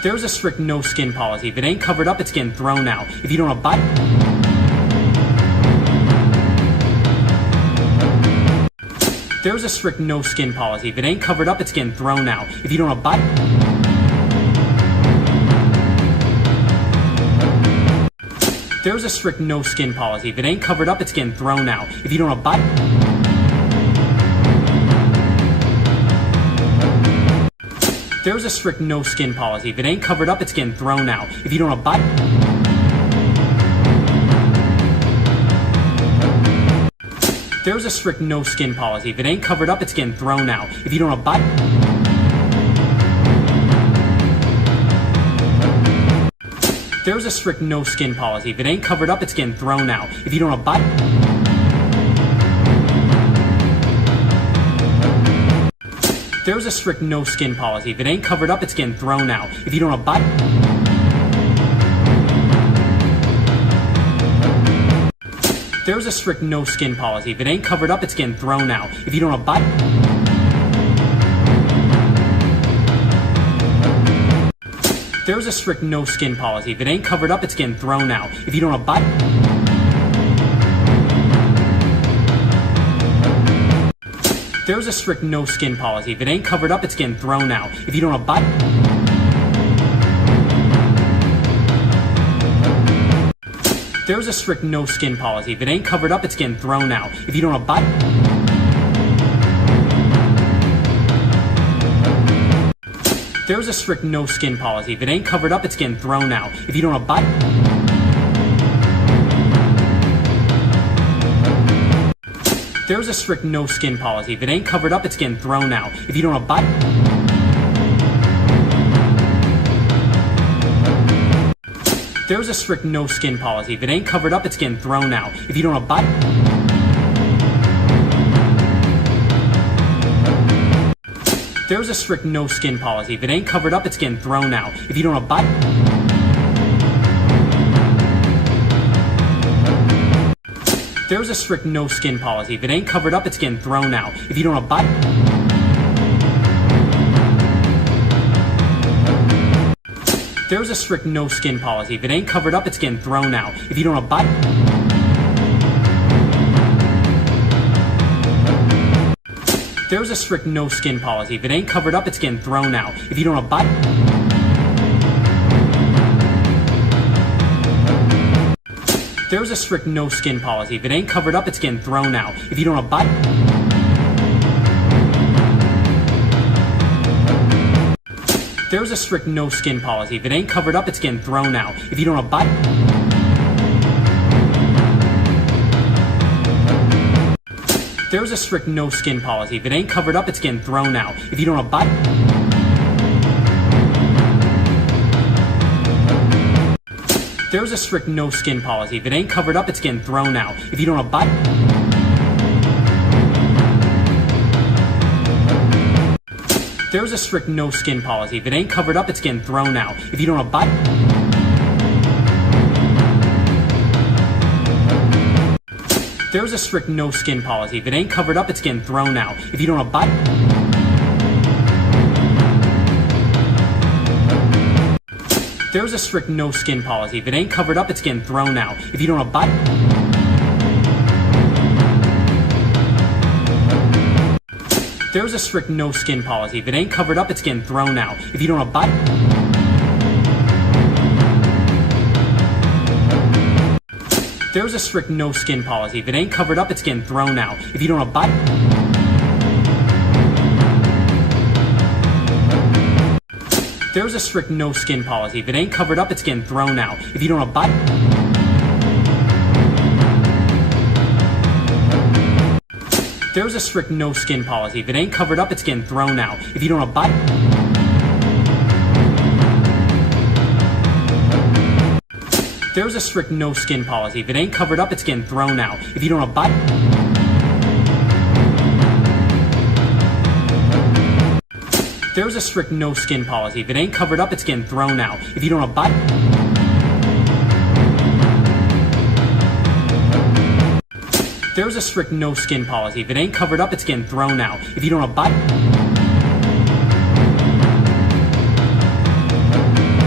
There's a strict no skin policy. If it ain't covered up, it's getting thrown out. If you don't abide... There's a strict no skin policy. If it ain't covered up, it's getting thrown out. If you don't abide... There's a strict no skin policy. If it ain't covered up, it's getting thrown out. If you don't abide... There's a strict no skin policy. If it ain't covered up, it's getting thrown out. If you don't abide... There's a strict no skin policy. If it ain't covered up, it's getting thrown out. If you don't abide... There's a strict no skin policy. If it ain't covered up, it's getting thrown out. If you don't abide... There's a strict no skin policy. If it ain't covered up, it's getting thrown out. If you don't abide... There's a strict no skin policy. If it ain't covered up, it's getting thrown out. If you don't abide... There's a strict no skin policy. If it ain't covered up, it's getting thrown out. If you don't abide... There's a strict no skin policy. If it ain't covered up, it's getting thrown out. If you don't abide... There's a strict no skin policy. If it ain't covered up, it's getting thrown out. If you don't abide... There's a strict no skin policy. If it ain't covered up, it's getting thrown out. If you don't abide... There's a strict no skin policy. If it ain't covered up, it's getting thrown out. If you don't abide... There's a strict no skin policy. If it ain't covered up, it's getting thrown out. If you don't abide... There's a strict no skin policy. If it ain't covered up, it's getting thrown out. If you don't abide... There's a strict no skin policy. If it ain't covered up, it's getting thrown out. If you don't abide... There's a strict no skin policy. If it ain't covered up, it's getting thrown out. If you don't abide... There's a strict no skin policy. If it ain't covered up, it's getting thrown out. If you don't abide... There's a strict no skin policy. If it ain't covered up, it's getting thrown out. If you don't abide... There's a strict no skin policy. If it ain't covered up, it's getting thrown out. If you don't abide... There's a strict no skin policy. If it ain't covered up, it's getting thrown out. If you don't abide... There's a strict no skin policy. If it ain't covered up, it's getting thrown out. If you don't abide... There's a strict no skin policy. If it ain't covered up, it's getting thrown out. If you don't abide... There's a strict no skin policy. If it ain't covered up, it's getting thrown out. If you don't abide... There's a strict no skin policy. If it ain't covered up, it's getting thrown out. If you don't abide... There's a strict no skin policy. If it ain't covered up, it's getting thrown out. If you don't abide... There's a strict no skin policy. If it ain't covered up, it's getting thrown out. If you don't abide... There's a strict no skin policy. If it ain't covered up, it's getting thrown out. If you don't abide... There's a strict no skin policy. If it ain't covered up, it's getting thrown out. If you don't abide... There's a strict no skin policy. If it ain't covered up, it's getting thrown out. If you don't abide... There's a strict no skin policy. If it ain't covered up, it's getting thrown out. If you don't abide... There's a strict no skin policy. If it ain't covered up, it's getting thrown out. If you don't abide...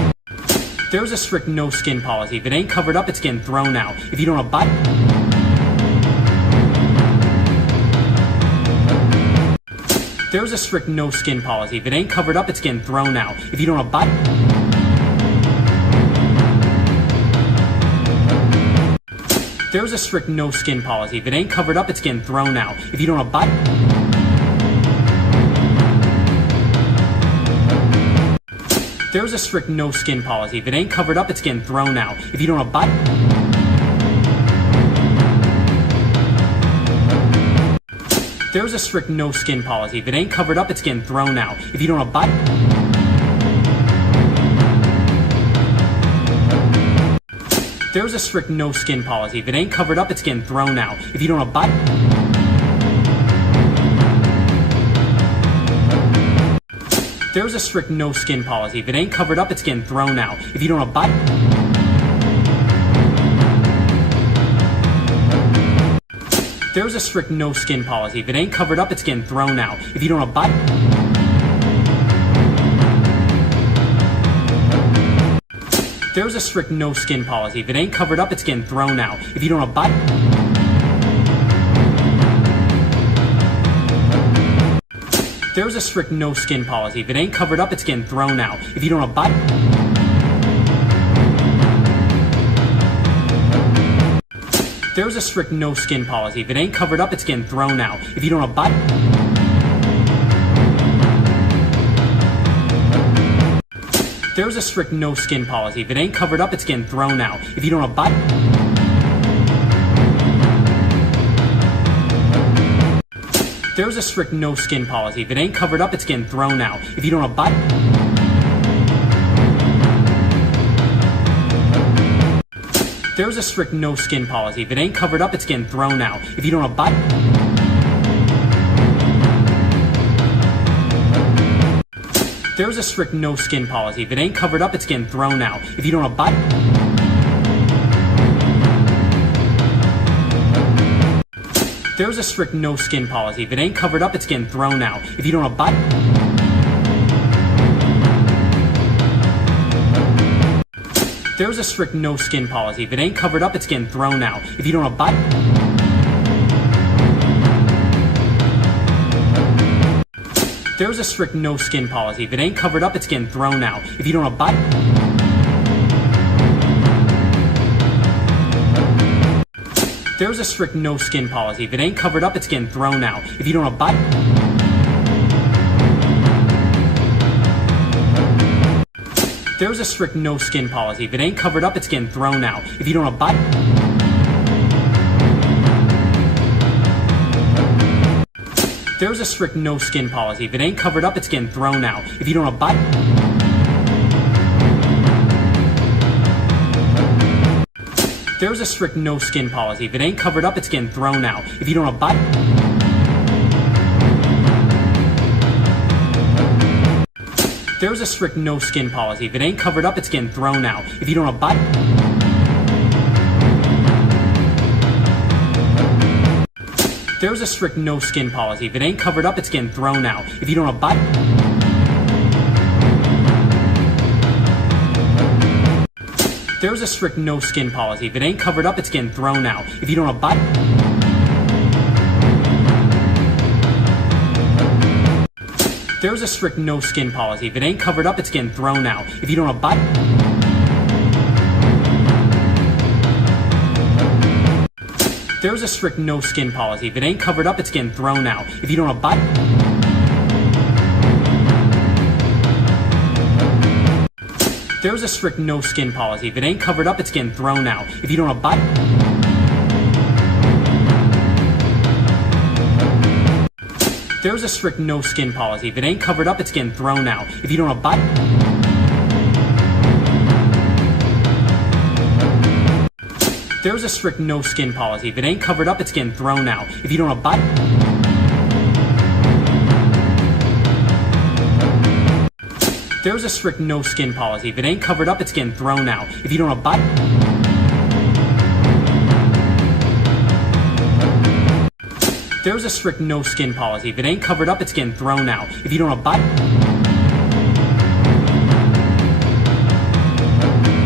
There's a strict no skin policy. If it ain't covered up, it's getting thrown out. If you don't abide... There's a strict no skin policy. If it ain't covered up, it's getting thrown out. If you don't abide... There's a strict no skin policy. If it ain't covered up, it's getting thrown out. If you don't abide... There's a strict no skin policy. If it ain't covered up, it's getting thrown out. If you don't abide... There's a strict no skin policy. If it ain't covered up, it's getting thrown out. If you don't abide... There's a strict no skin policy. If it ain't covered up, it's getting thrown out. If you don't abide... There's a strict no skin policy. If it ain't covered up, it's getting thrown out. If you don't abide... There's a strict no skin policy. If it ain't covered up, it's getting thrown out. If you don't abide... There's a strict no skin policy. If it ain't covered up, it's getting thrown out. If you don't abide... There's a strict no skin policy. If it ain't covered up, it's getting thrown out. If you don't abide... There's a strict no skin policy. If it ain't covered up, it's getting thrown out. If you don't abide... There's a strict no skin policy. If it ain't covered up, it's getting thrown out. If you don't abide... There's a strict no skin policy. If it ain't covered up, it's getting thrown out. If you don't abide... There's a strict no skin policy. If it ain't covered up, it's getting thrown out. If you don't abide... There's a strict no skin policy. If it ain't covered up, it's getting thrown out. If you don't abide... There's a strict no skin policy. If it ain't covered up, it's getting thrown out. If you don't abide... There's a strict no skin policy. If it ain't covered up, it's getting thrown out. If you don't abide... There's a strict no skin policy. If it ain't covered up, it's getting thrown out. If you don't abide... There's a strict no skin policy. If it ain't covered up, it's getting thrown out. If you don't abide... There's a strict no skin policy. If it ain't covered up, it's getting thrown out. If you don't abide... There's a strict no skin policy. If it ain't covered up, it's getting thrown out. If you don't abide... There's a strict no skin policy. If it ain't covered up, it's getting thrown out. If you don't abide... There's a strict no skin policy. If it ain't covered up, it's getting thrown out. If you don't abide... There's a strict no skin policy. If it ain't covered up, it's getting thrown out. If you don't abide... There's a strict no skin policy. If it ain't covered up, it's getting thrown out. If you don't abide... There's a strict no skin policy. If it ain't covered up, it's getting thrown out. If you don't abide... There's a strict no skin policy. If it ain't covered up, it's getting thrown out. If you don't abide... There's a strict no skin policy. If it ain't covered up, it's getting thrown out. If you don't abide... There's a strict no skin policy. If it ain't covered up, it's getting thrown out. If you don't abide... There's a strict no skin policy. If it ain't covered up, it's getting thrown out. If you don't abide... There's a strict no skin policy. If it ain't covered up, it's getting thrown out. If you don't abide... There's a strict no skin policy. If it ain't covered up, it's getting thrown out. If you don't abide...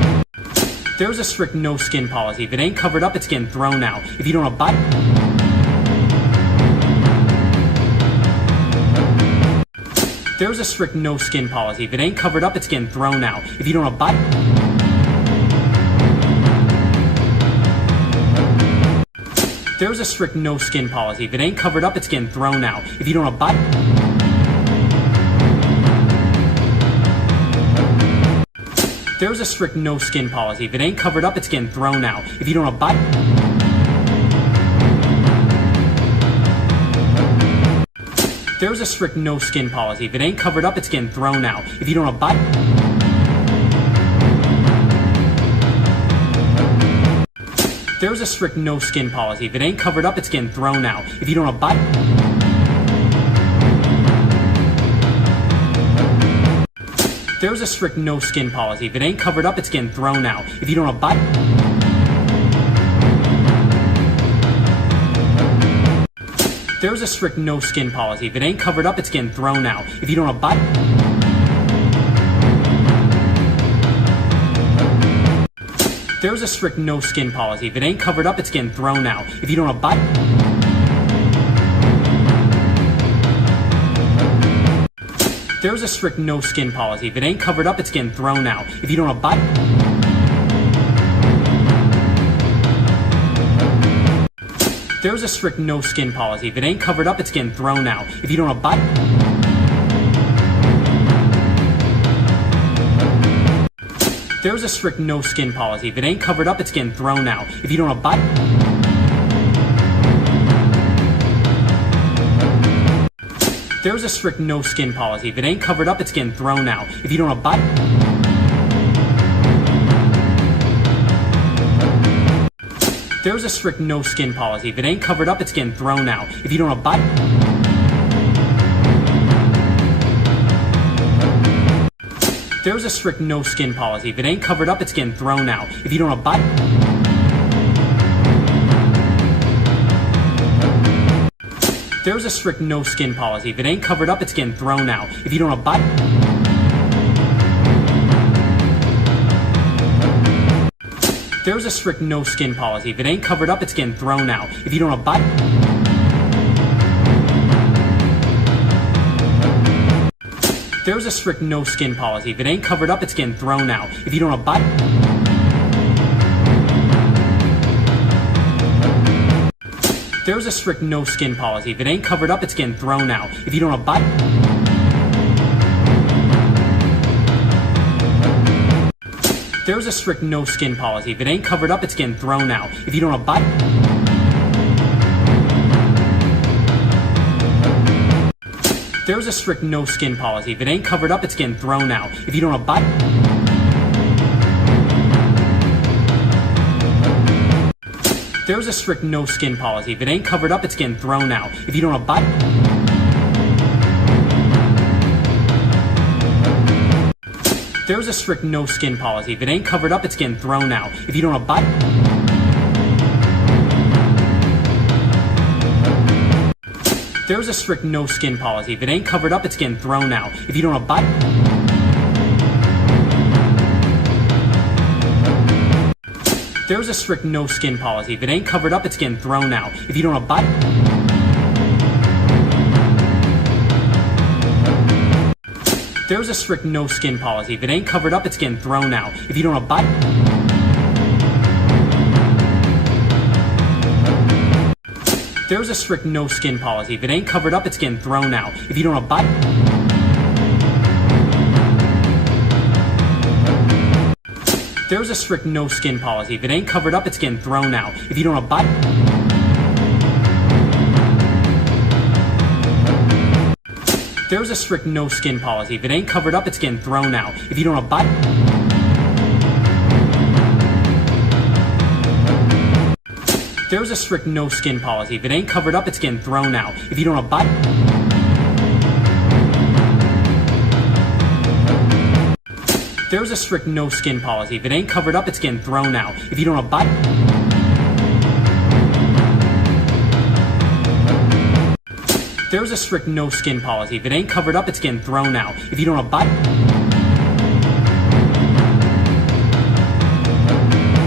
There's a strict no skin policy. If it ain't covered up, it's getting thrown out. If you don't abide... There's a strict no skin policy. If it ain't covered up, it's getting thrown out. If you don't abide... There's a strict no skin policy. If it ain't covered up, it's getting thrown out. If you don't abide... There's a strict no skin policy. If it ain't covered up, it's getting thrown out. If you don't abide... There's a strict no skin policy. If it ain't covered up, it's getting thrown out. If you don't abide... There's a strict no skin policy. If it ain't covered up, it's getting thrown out. If you don't abide... There's a strict no skin policy. If it ain't covered up, it's getting thrown out. If you don't abide... There's a strict no skin policy. If it ain't covered up, it's getting thrown out. If you don't abide... There's a strict no skin policy. If it ain't covered up, it's getting thrown out. If you don't abide... There's a strict no skin policy. If it ain't covered up, it's getting thrown out. If you don't abide... There's a strict no skin policy. If it ain't covered up, it's getting thrown out. If you don't abide... There's a strict no skin policy. If it ain't covered up, it's getting thrown out. If you don't abide... There's a strict no skin policy. If it ain't covered up, it's getting thrown out. If you don't abide... There's a strict no skin policy. If it ain't covered up, it's getting thrown out. If you don't abide... There's a strict no skin policy. If it ain't covered up, it's getting thrown out. If you don't abide... There's a strict no skin policy. If it ain't covered up, it's getting thrown out. If you don't abide... There's a strict no skin policy. If it ain't covered up, it's getting thrown out. If you don't abide... There's a strict no skin policy. If it ain't covered up, it's getting thrown out. If you don't abide... There's a strict no skin policy. If it ain't covered up, it's getting thrown out. If you don't abide... There's a strict no skin policy. If it ain't covered up, it's getting thrown out. If you don't abide... There's a strict no skin policy. If it ain't covered up, it's getting thrown out. If you don't abide... There's a strict no skin policy. If it ain't covered up, it's getting thrown out. If you don't abide... There's a strict no skin policy. If it ain't covered up, it's getting thrown out. If you don't abide... There's a strict no skin policy. If it ain't covered up, it's getting thrown out. If you don't abide... There's a strict no skin policy. If it ain't covered up, it's getting thrown out. If you don't abide... There's a strict no skin policy. If it ain't covered up, it's getting thrown out. If you don't abide... There's a strict no skin policy. If it ain't covered up, it's getting thrown out. If you don't abide... There's a strict no skin policy. If it ain't covered up, it's getting thrown out. If you don't abide... There's a strict no skin policy. If it ain't covered up, it's getting thrown out. If you don't abide... There's a strict no skin policy. If it ain't covered up, it's getting thrown out. If you don't abide... There's a strict no skin policy. If it ain't covered up, it's getting thrown out. If you don't abide... There's a strict no skin policy. If it ain't covered up, it's getting thrown out. If you don't abide...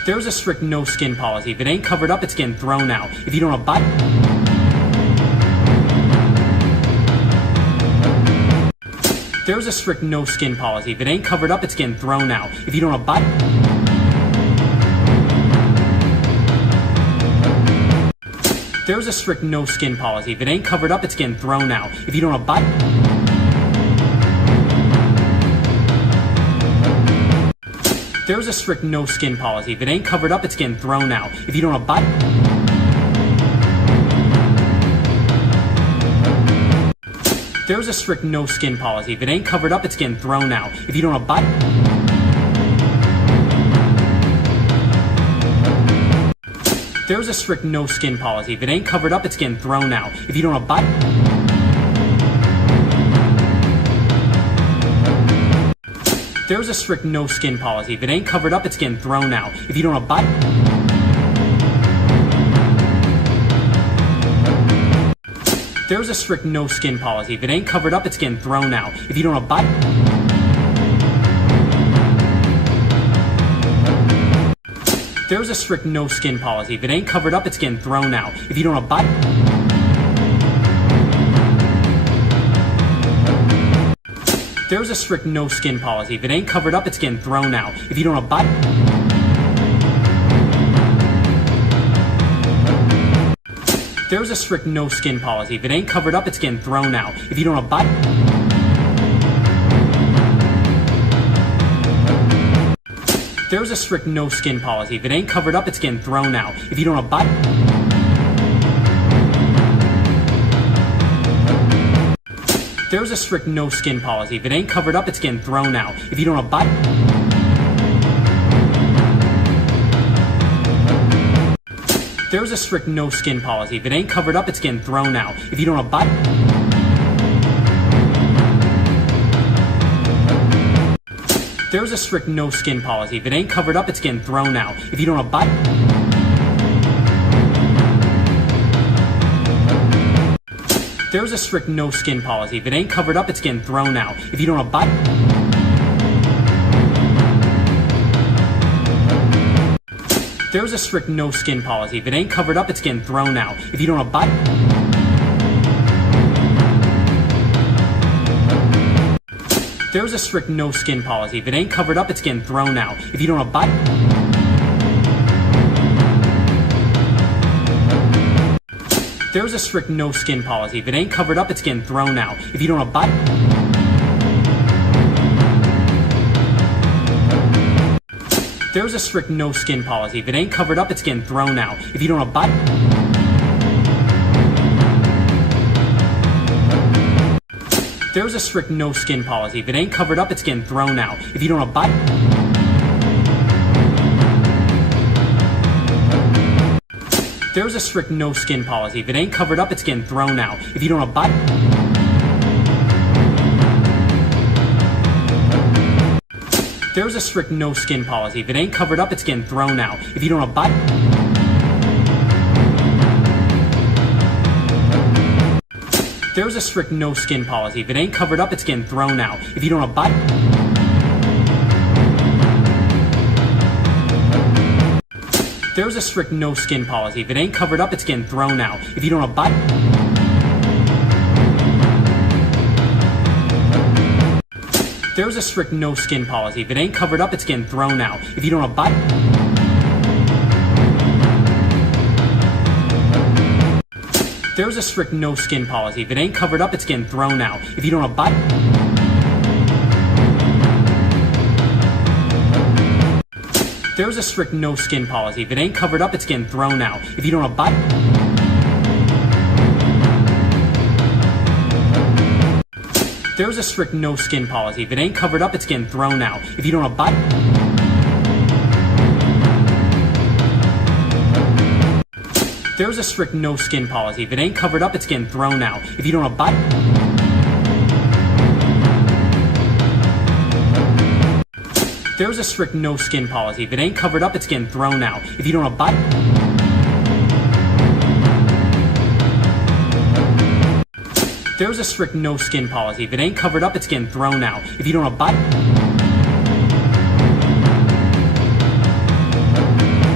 There's a strict no skin policy. If it ain't covered up, it's getting thrown out. If you don't abide... There's a strict no skin policy. If it ain't covered up, it's getting thrown out. If you don't abide... There's a strict no skin policy. If it ain't covered up, it's getting thrown out. If you don't abide... There's a strict no skin policy. If it ain't covered up, it's getting thrown out. If you don't abide... There's a strict no skin policy. If it ain't covered up, it's getting thrown out. If you don't abide... There's a strict no skin policy. If it ain't covered up, it's getting thrown out. If you don't abide... There's a strict no skin policy. If it ain't covered up, it's getting thrown out. If you don't abide... There's a strict no skin policy. If it ain't covered up, it's getting thrown out. If you don't abide... There's a strict no skin policy. If it ain't covered up, it's getting thrown out. If you don't abide... There's a strict no skin policy. If it ain't covered up, it's getting thrown out. If you don't abide... There's a strict no skin policy. If it ain't covered up, it's getting thrown out. If you don't abide... There's a strict no skin policy. If it ain't covered up, it's getting thrown out. If you don't abide... There's a strict no skin policy. If it ain't covered up, it's getting thrown out. If you don't abide... There's a strict no skin policy. If it ain't covered up, it's getting thrown out. If you don't abide... There's a strict no skin policy. If it ain't covered up, it's getting thrown out. If you don't abide... There's a strict no skin policy. If it ain't covered up, it's getting thrown out. If you don't abide... There's a strict no skin policy. If it ain't covered up, it's getting thrown out. If you don't abide... There's a strict no skin policy. If it ain't covered up, it's getting thrown out. If you don't abide... There's a strict no skin policy. If it ain't covered up, it's getting thrown out. If you don't abide... There's a strict no skin policy. If it ain't covered up, it's getting thrown out. If you don't abide... There's a strict no skin policy. If it ain't covered up, it's getting thrown out. If you don't abide... There's a strict no skin policy. If it ain't covered up, it's getting thrown out. If you don't abide... There's a strict no skin policy. If it ain't covered up, it's getting thrown out. If you don't abide... There's a strict no skin policy. If it ain't covered up, it's getting thrown out. If you don't abide... There's a strict no skin policy. If it ain't covered up, it's getting thrown out. If you don't abide... There's a strict no skin policy. If it ain't covered up, it's getting thrown out. If you don't abide... There's a strict no skin policy. If it ain't covered up, it's getting thrown out. If you don't abide... There's a strict no skin policy. If it ain't covered up, it's getting thrown out. If you don't abide... There's a strict no skin policy. If it ain't covered up, it's getting thrown out. If you don't abide... There's a strict no skin policy. If it ain't covered up, it's getting thrown out. If you don't abide... There's a strict no skin policy. If it ain't covered up, it's getting thrown out. If you don't abide... There's a strict no skin policy. If it ain't covered up, it's getting thrown out. If you don't abide...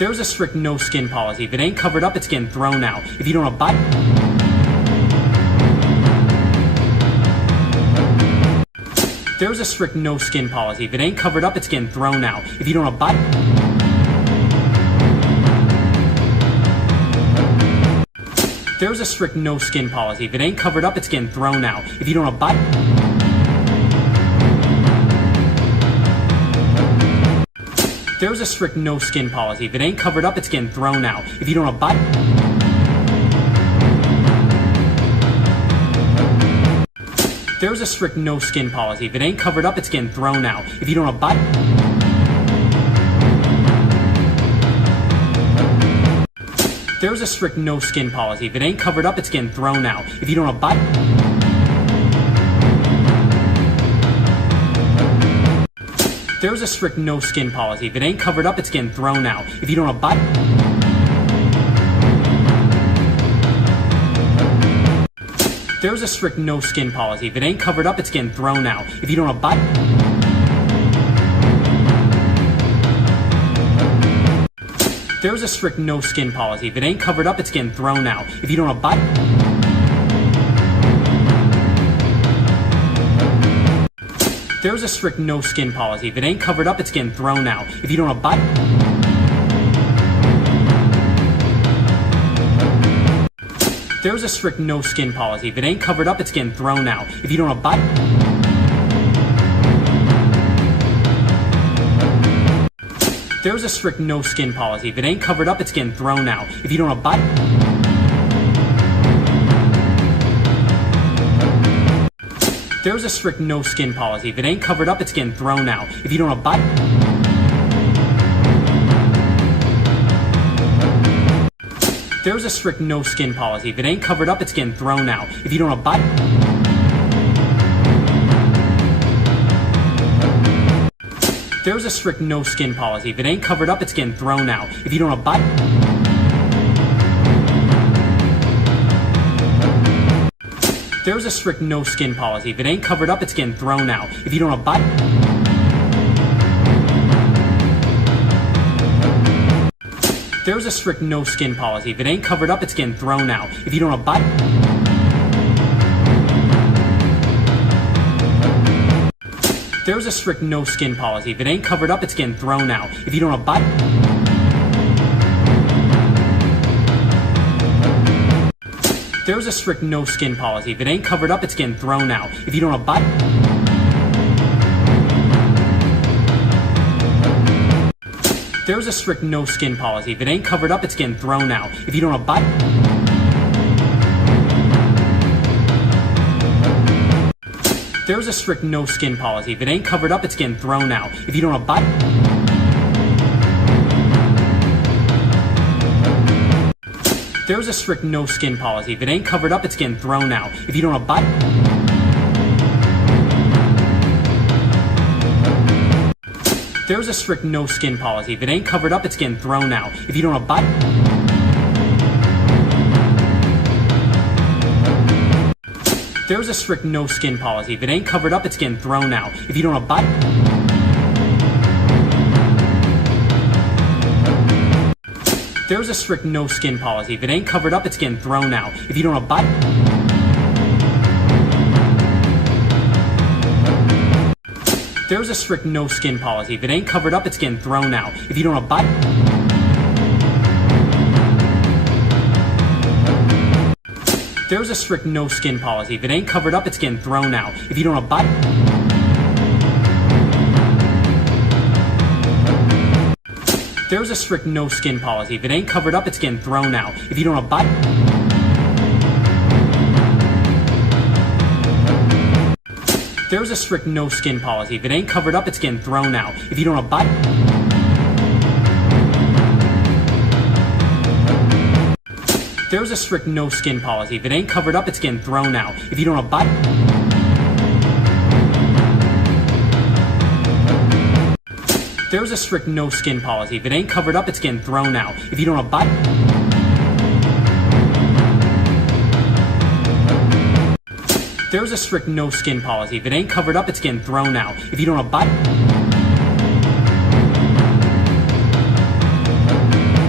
There's a strict no skin policy. If it ain't covered up, it's getting thrown out. If you don't abide... There's a strict no skin policy. If it ain't covered up, it's getting thrown out. If you don't abide... There's a strict no skin policy. If it ain't covered up, it's getting thrown out. If you don't abide... There's a strict no skin policy. If it ain't covered up, it's getting thrown out. If you don't abide... There's a strict no skin policy. If it ain't covered up, it's getting thrown out. If you don't abide... There's a strict no skin policy. If it ain't covered up, it's getting thrown out. If you don't abide... There's a strict no skin policy. If it ain't covered up, it's getting thrown out. If you don't abide... There's a strict no skin policy. If it ain't covered up, it's getting thrown out. If you don't abide... There's a strict no skin policy. If it ain't covered up, it's getting thrown out. If you don't abide... There's a strict no skin policy. If it ain't covered up, it's getting thrown out. If you don't abide... There's a strict no skin policy. If it ain't covered up, it's getting thrown out. If you don't abide... There's a strict no skin policy. If it ain't covered up, it's getting thrown out. If you don't abide... There's a strict no skin policy. If it ain't covered up, it's getting thrown out. If you don't abide... There's a strict no skin policy. If it ain't covered up, it's getting thrown out. If you don't abide... There's a strict no skin policy. If it ain't covered up, it's getting thrown out. If you don't abide... There's a strict no skin policy. If it ain't covered up, it's getting thrown out. If you don't abide... There's a strict no skin policy. If it ain't covered up, it's getting thrown out. If you don't abide... There's a strict no skin policy. If it ain't covered up, it's getting thrown out. If you don't abide... There's a strict no skin policy. If it ain't covered up, it's getting thrown out. If you don't abide... There's a strict no skin policy. If it ain't covered up, it's getting thrown out. If you don't abide... There's a strict no skin policy. If it ain't covered up, it's getting thrown out. If you don't abide... There's a strict no skin policy. If it ain't covered up, it's getting thrown out. If you don't abide... There's a strict no skin policy. If it ain't covered up, it's getting thrown out. If you don't abide... There's a strict no skin policy. If it ain't covered up, it's getting thrown out. If you don't abide... There's a strict no skin policy. If it ain't covered up, it's getting thrown out. If you don't abide... There's a strict no skin policy. If it ain't covered up, it's getting thrown out. If you don't abide... There's a strict no skin policy. If it ain't covered up, it's getting thrown out. If you don't abide... There's a strict no skin policy. If it ain't covered up, it's getting thrown out. If you don't abide... There's a strict no skin policy. If it ain't covered up, it's getting thrown out. If you don't abide... There's a strict no skin policy. If it ain't covered up, it's getting thrown out. If you don't abide... There's a strict no skin policy. If it ain't covered up, it's getting thrown out. If you don't abide... There's a strict no skin policy. If it ain't covered up, it's getting thrown out. If you don't abide...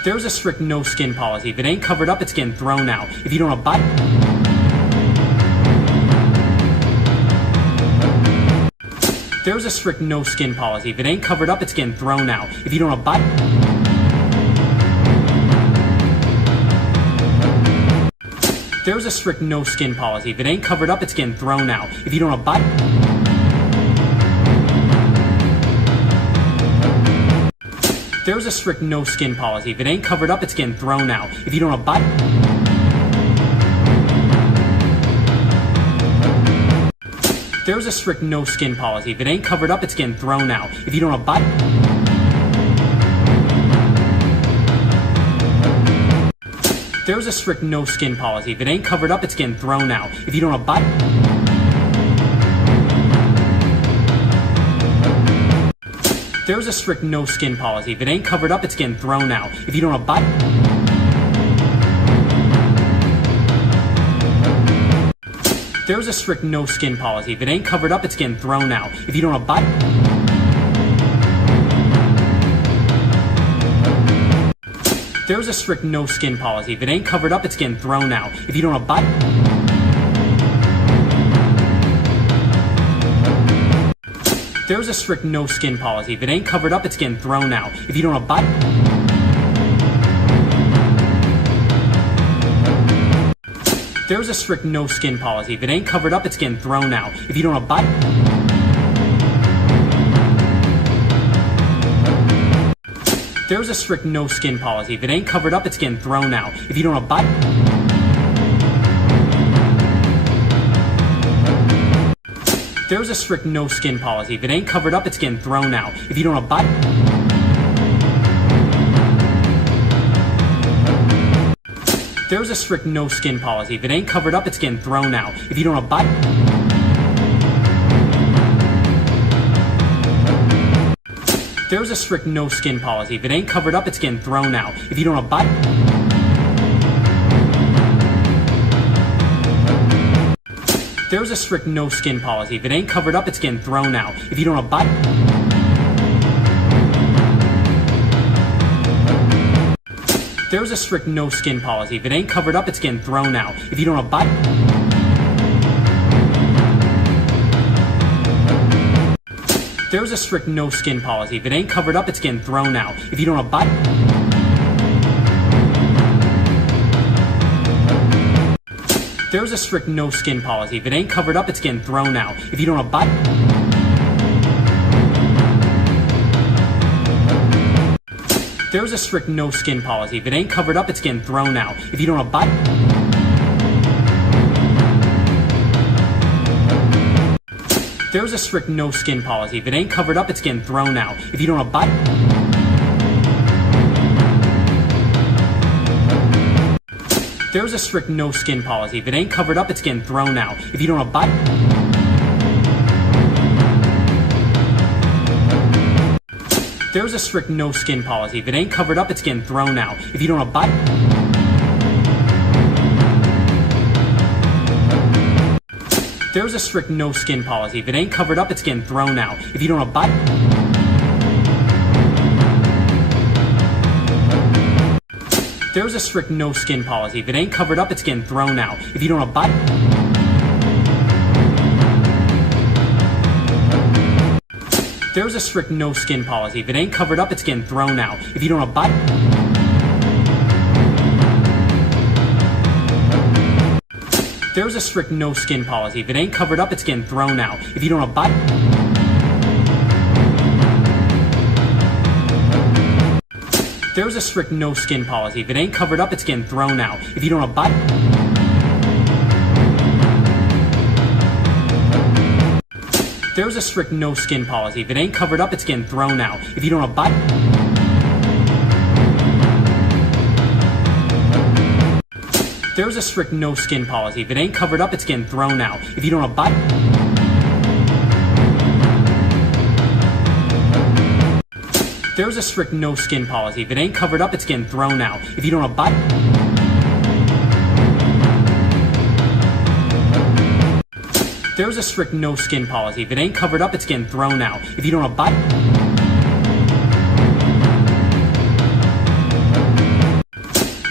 There's a strict no skin policy. If it ain't covered up, it's getting thrown out. If you don't abide... There's a strict no skin policy. If it ain't covered up, it's getting thrown out. If you don't abide... There's a strict no skin policy. If it ain't covered up, it's getting thrown out. If you don't abide... There's a strict no skin policy. If it ain't covered up, it's getting thrown out. If you don't abide... There's a strict no skin policy. If it ain't covered up, it's getting thrown out. If you don't abide... There's a strict no skin policy. If it ain't covered up, it's getting thrown out. If you don't abide... There's a strict no skin policy. If it ain't covered up, it's getting thrown out. If you don't abide... There's a strict no skin policy. If it ain't covered up, it's getting thrown out. If you don't abide... There's a strict no skin policy. If it ain't covered up, it's getting thrown out. If you don't abide... There's a strict no skin policy. If it ain't covered up, it's getting thrown out. If you don't abide... There's a strict no skin policy. If it ain't covered up, it's getting thrown out. If you don't abide... There's a strict no skin policy. If it ain't covered up, it's getting thrown out. If you don't abide... There's a strict no skin policy. If it ain't covered up, it's getting thrown out. If you don't abide... There's a strict no skin policy. If it ain't covered up, it's getting thrown out. If you don't abide... There's a strict no skin policy. If it ain't covered up, it's getting thrown out. If you don't abide... There's a strict no skin policy. If it ain't covered up, it's getting thrown out. If you don't abide... There's a strict no skin policy. If it ain't covered up, it's getting thrown out. If you don't abide... There's a strict no skin policy. If it ain't covered up, it's getting thrown out. If you don't abide... There's a strict no skin policy. If it ain't covered up, it's getting thrown out. If you don't abide... There's a strict no skin policy. If it ain't covered up, it's getting thrown out. If you don't abide... There's a strict no skin policy. If it ain't covered up, it's getting thrown out. If you don't abide... There's a strict no skin policy. If it ain't covered up, it's getting thrown out. If you don't abide... There's a strict no skin policy. If it ain't covered up, it's getting thrown out. If you don't abide... There's a strict no skin policy. If it ain't covered up, it's getting thrown out. If you don't abide... There's a strict no skin policy. If it ain't covered up, it's getting thrown out. If you don't abide... There's a strict no skin policy. If it ain't covered up, it's getting thrown out. If you don't abide... There's a strict no skin policy. If it ain't covered up, it's getting thrown out. If you don't abide... There's a strict no skin policy. If it ain't covered up, it's getting thrown out. If you don't abide... There's a strict no skin policy. If it ain't covered up, it's getting thrown out. If you don't abide... There's a strict no skin policy. If it ain't covered up, it's getting thrown out. If you don't abide... There's a strict no skin policy. If it ain't covered up, it's getting thrown out. If you don't abide... There's a strict no skin policy. If it ain't covered up, it's getting thrown out. If you don't abide...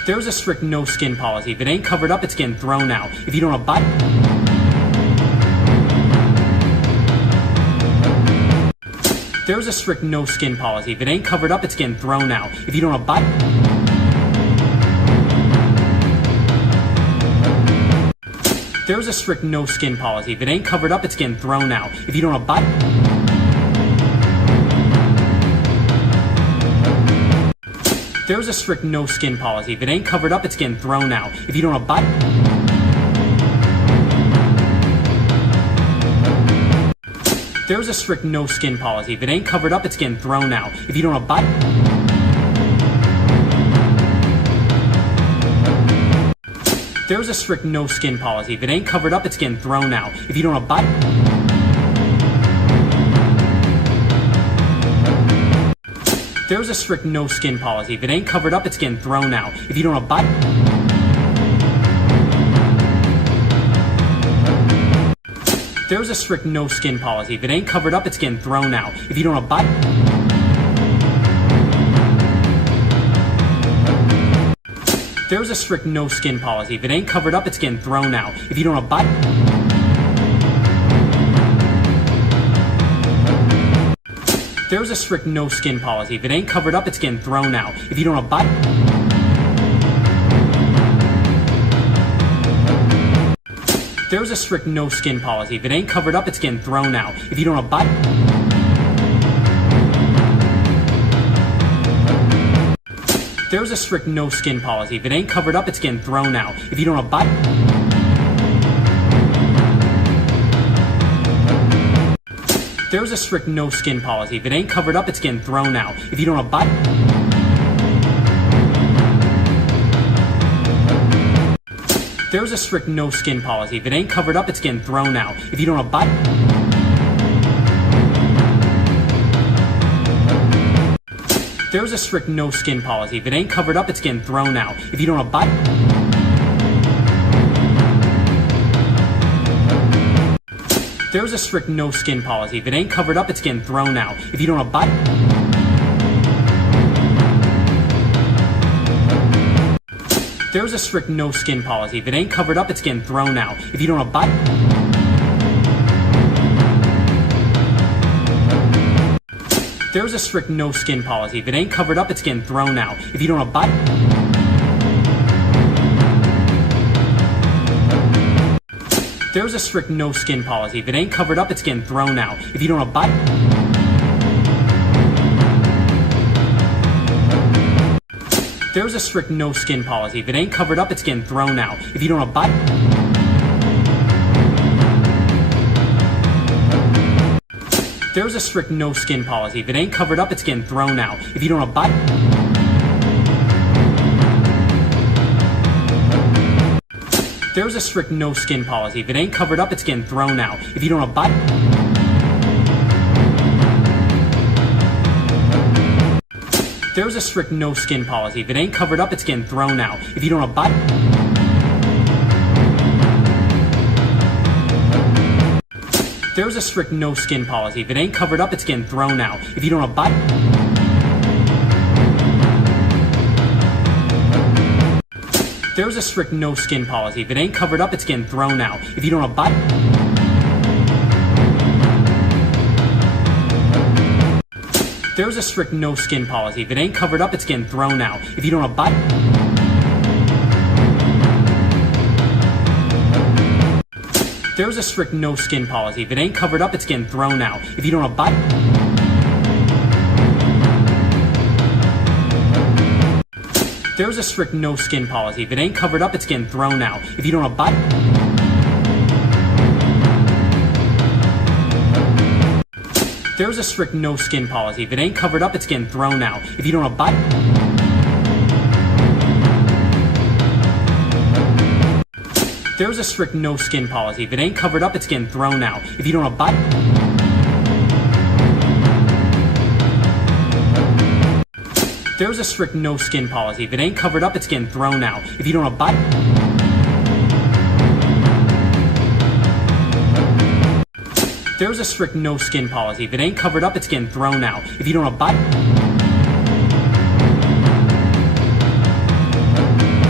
There's a strict no skin policy. If it ain't covered up, it's getting thrown out. If you don't abide... There's a strict no skin policy. If it ain't covered up, it's getting thrown out. If you don't abide... There's a strict no skin policy. If it ain't covered up, it's getting thrown out. If you don't abide... There's a strict no skin policy. If it ain't covered up, it's getting thrown out. If you don't abide... There's a strict no skin policy. If it ain't covered up, it's getting thrown out. If you don't abide... There's a strict no skin policy. If it ain't covered up, it's getting thrown out. If you don't abide... There's a strict no skin policy. If it ain't covered up, it's getting thrown out. If you don't abide... There's a strict no skin policy. If it ain't covered up, it's getting thrown out. If you don't abide... There's a strict no skin policy. If it ain't covered up, it's getting thrown out. If you don't abide... There's a strict no skin policy. If it ain't covered up, it's getting thrown out. If you don't abide... There's a strict no skin policy. If it ain't covered up, it's getting thrown out. If you don't abide... There's a strict no skin policy. If it ain't covered up, it's getting thrown out. If you don't abide... There's a strict no skin policy. If it ain't covered up, it's getting thrown out. If you don't abide... There's a strict no skin policy. If it ain't covered up, it's getting thrown out. If you don't abide... There's a strict no skin policy. If it ain't covered up, it's getting thrown out. If you don't abide... There's a strict no skin policy. If it ain't covered up, it's getting thrown out. If you don't abide... There's a strict no skin policy. If it ain't covered up, it's getting thrown out. If you don't abide... There's a strict no skin policy. If it ain't covered up, it's getting thrown out. If you don't abide... There's a strict no skin policy. If it ain't covered up, it's getting thrown out. If you don't abide... There's a strict no skin policy. If it ain't covered up, it's getting thrown out. If you don't abide... There's a strict no skin policy. If it ain't covered up, it's getting thrown out. If you don't abide... There's a strict no skin policy. If it ain't covered up, it's getting thrown out. If you don't abide... There's a strict no skin policy. If it ain't covered up, it's getting thrown out. If you don't abide... There's a strict no skin policy. If it ain't covered up, it's getting thrown out. If you don't abide... There's a strict no skin policy. If it ain't covered up, it's getting thrown out. If you don't abide... There's a strict no skin policy. If it ain't covered up, it's getting thrown out. If you don't abide... There's a strict no skin policy. If it ain't covered up, it's getting thrown out. If you don't abide... There's a strict no skin policy. If it ain't covered up, it's getting thrown out. If you don't abide... There's a strict no skin policy. If it ain't covered up, it's getting thrown out. If you don't abide... There's a strict no skin policy. If it ain't covered up, it's getting thrown out. If you don't abide... There's a strict no skin policy. If it ain't covered up, it's getting thrown out. If you don't abide... There's a strict no skin policy. If it ain't covered up, it's getting thrown out. If you don't abide...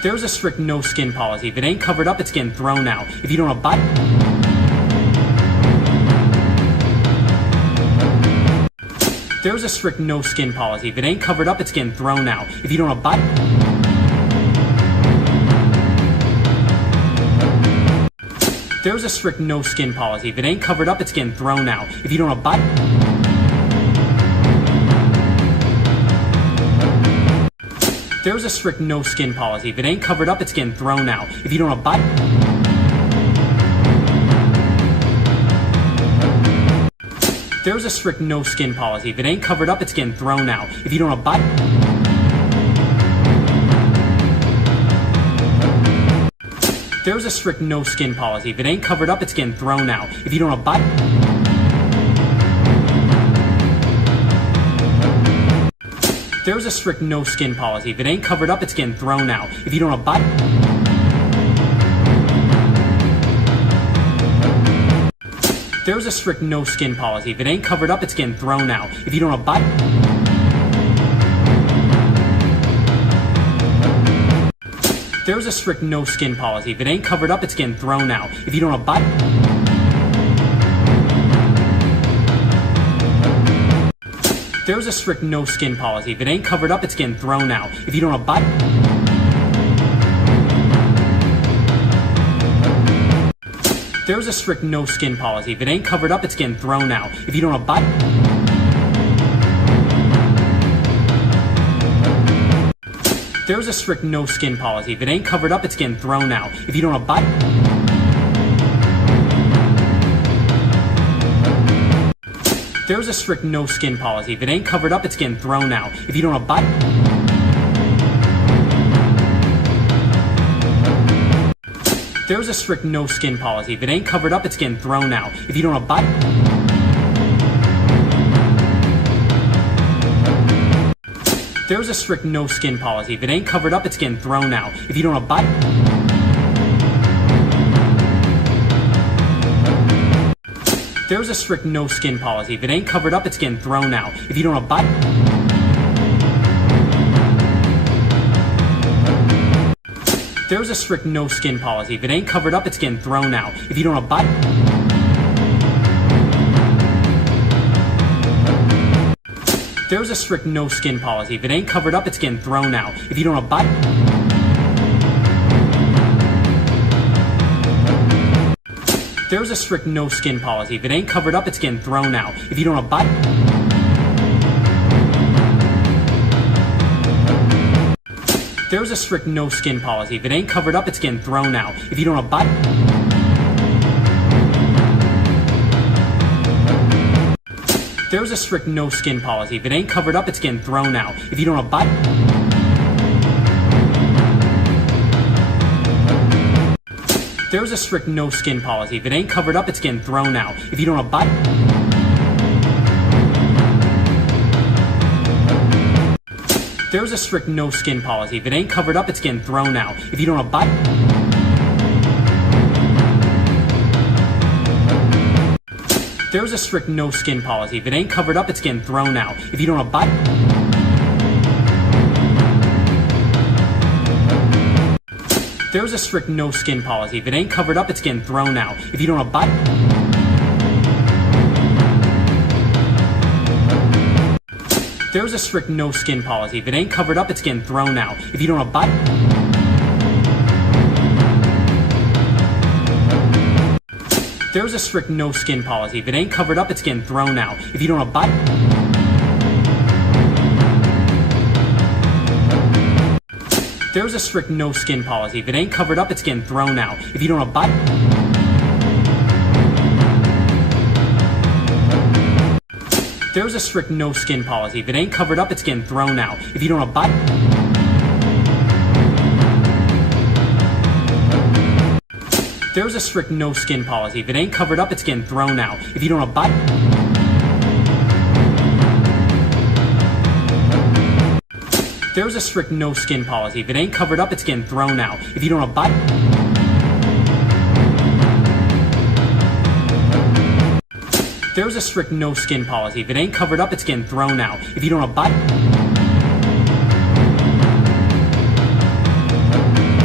There's a strict no skin policy. If it ain't covered up, it's getting thrown out. If you don't abide... There's a strict no skin policy. If it ain't covered up, it's getting thrown out. If you don't abide... There's a strict no skin policy. If it ain't covered up, it's getting thrown out. If you don't abide... There's a strict no skin policy. If it ain't covered up, it's getting thrown out. If you don't abide... There's a strict no skin policy. If it ain't covered up, it's getting thrown out. If you don't abide... There's a strict no skin policy. If it ain't covered up, it's getting thrown out. If you don't abide... There's a strict no skin policy. If it ain't covered up, it's getting thrown out. If you don't abide... There's a strict no skin policy. If it ain't covered up, it's getting thrown out. If you don't abide... There's a strict no skin policy. If it ain't covered up, it's getting thrown out. If you don't abide... There's a strict no skin policy. If it ain't covered up, it's getting thrown out. If you don't abide... There's a strict no skin policy. If it ain't covered up, it's getting thrown out. If you don't abide... There's a strict no skin policy. If it ain't covered up, it's getting thrown out. If you don't abide... There's a strict no skin policy. If it ain't covered up, it's getting thrown out. If you don't abide... There's a strict no skin policy. If it ain't covered up, it's getting thrown out. If you don't abide... There's a strict no skin policy. If it ain't covered up, it's getting thrown out. If you don't abide... There's a strict no skin policy. If it ain't covered up, it's getting thrown out. If you don't abide... There's a strict no skin policy. If it ain't covered up, it's getting thrown out. If you don't abide... There's a strict no skin policy. If it ain't covered up, it's getting thrown out. If you don't abide... There's a strict no skin policy. If it ain't covered up, it's getting thrown out. If you don't abide... There's a strict no skin policy. If it ain't covered up, it's getting thrown out. If you don't abide... There's a strict no skin policy. If it ain't covered up, it's getting thrown out. If you don't abide... There's a strict no skin policy. If it ain't covered up, it's getting thrown out. If you don't abide... There's a strict no skin policy. If it ain't covered up, it's getting thrown out. If you don't abide... There's a strict no skin policy. If it ain't covered up, it's getting thrown out. If you don't abide... There's a strict no skin policy. If it ain't covered up, it's getting thrown out. If you don't abide... There's a strict no skin policy. If it ain't covered up, it's getting thrown out. If you don't abide... There's a strict no skin policy. If it ain't covered up, it's getting thrown out. If you don't abide... There's a strict no skin policy. If it ain't covered up, it's getting thrown out. If you don't abide... There's a strict no skin policy. If it ain't covered up, it's getting thrown out. If you don't abide... There's a strict no skin policy. If it ain't covered up, it's getting thrown out. If you don't abide... There's a strict no skin policy. If it ain't covered up, it's getting thrown out. If you don't abide... There's a strict no skin policy. If it ain't covered up, it's getting thrown out. If you don't abide...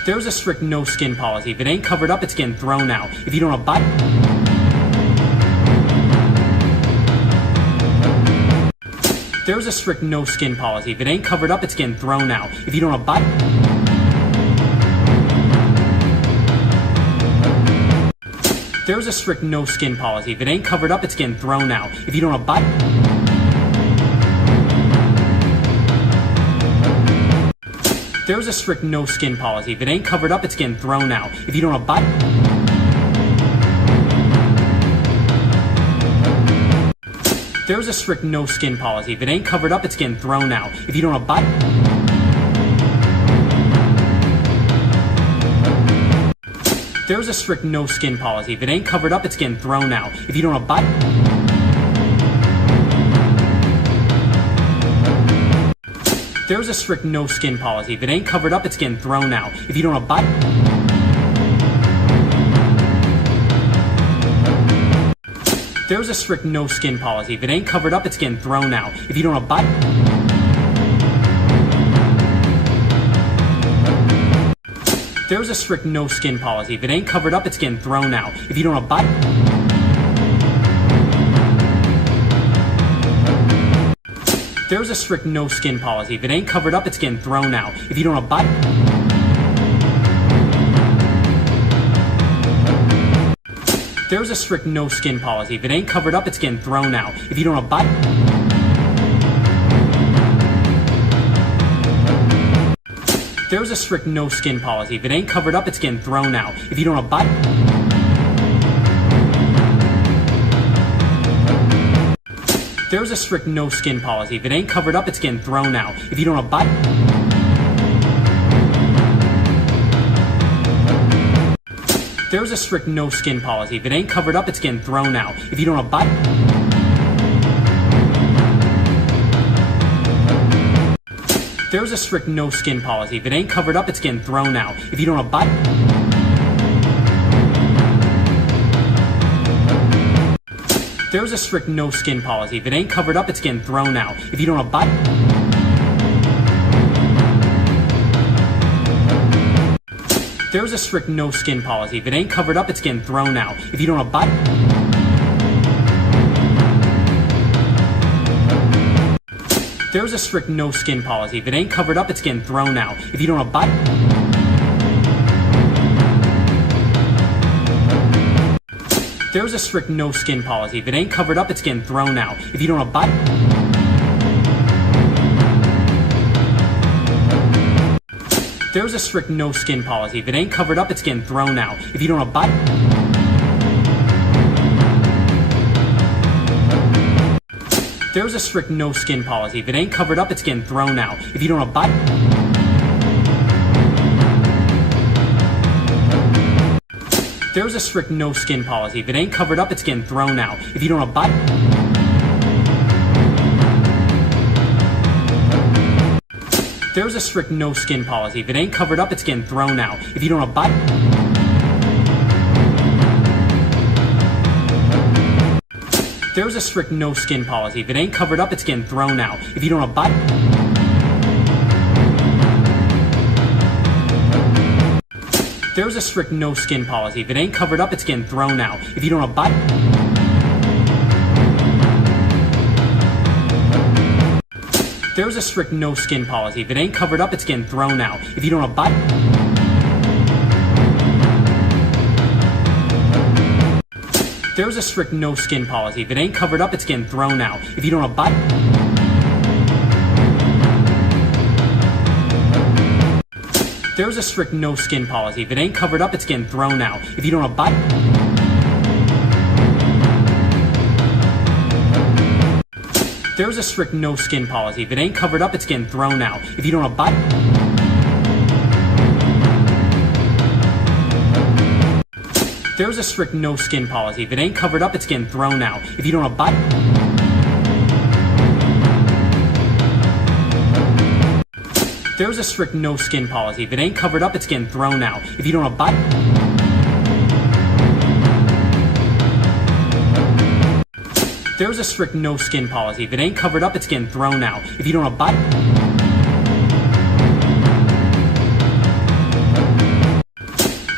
There's a strict no skin policy. If it ain't covered up, it's getting thrown out. If you don't abide... There's a strict no skin policy. If it ain't covered up, it's getting thrown out. If you don't abide... There's a strict no skin policy. If it ain't covered up, it's getting thrown out. If you don't abide... There's a strict no skin policy. If it ain't covered up, it's getting thrown out. If you don't abide... There's a strict no skin policy. If it ain't covered up, it's getting thrown out. If you don't abide... There's a strict no skin policy. If it ain't covered up, it's getting thrown out. If you don't abide... There's a strict no skin policy. If it ain't covered up, it's getting thrown out. If you don't abide... There's a strict no skin policy. If it ain't covered up, it's getting thrown out. If you don't abide... There's a strict no skin policy. If it ain't covered up, it's getting thrown out. If you don't abide... There's a strict no skin policy. If it ain't covered up, it's getting thrown out. If you don't abide... There's a strict no skin policy. If it ain't covered up, it's getting thrown out. If you don't abide... There's a strict no skin policy. If it ain't covered up, it's getting thrown out. If you don't abide... There's a strict no skin policy. If it ain't covered up, it's getting thrown out. If you don't abide... There's a strict no skin policy. If it ain't covered up, it's getting thrown out. If you don't abide... There's a strict no skin policy. If it ain't covered up, it's getting thrown out. If you don't abide... There's a strict no skin policy. If it ain't covered up, it's getting thrown out. If you don't abide... There's a strict no skin policy. If it ain't covered up, it's getting thrown out. If you don't abide... There's a strict no skin policy. If it ain't covered up, it's getting thrown out. If you don't abide... There's a strict no skin policy. If it ain't covered up, it's getting thrown out. If you don't abide... There's a strict no skin policy. If it ain't covered up, it's getting thrown out. If you don't abide... There's a strict no skin policy. If it ain't covered up, it's getting thrown out. If you don't abide... There's a strict no skin policy. If it ain't covered up, it's getting thrown out. If you don't abide... There's a strict no skin policy. If it ain't covered up, it's getting thrown out. If you don't abide... There's a strict no skin policy. If it ain't covered up, it's getting thrown out. If you don't abide... There's a strict no skin policy. If it ain't covered up, it's getting thrown out. If you don't abide... There's a strict no skin policy. If it ain't covered up, it's getting thrown out. If you don't abide... There's a strict no skin policy. If it ain't covered up, it's getting thrown out. If you don't abide... There's a strict no skin policy. If it ain't covered up, it's getting thrown out. If you don't abide... There's a strict no skin policy. If it ain't covered up, it's getting thrown out. If you don't abide... There's a strict no skin policy. If it ain't covered up, it's getting thrown out. If you don't abide... There's a strict no skin policy. If it ain't covered up, it's getting thrown out. If you don't abide... There's a strict no skin policy. If it ain't covered up, it's getting thrown out. If you don't abide...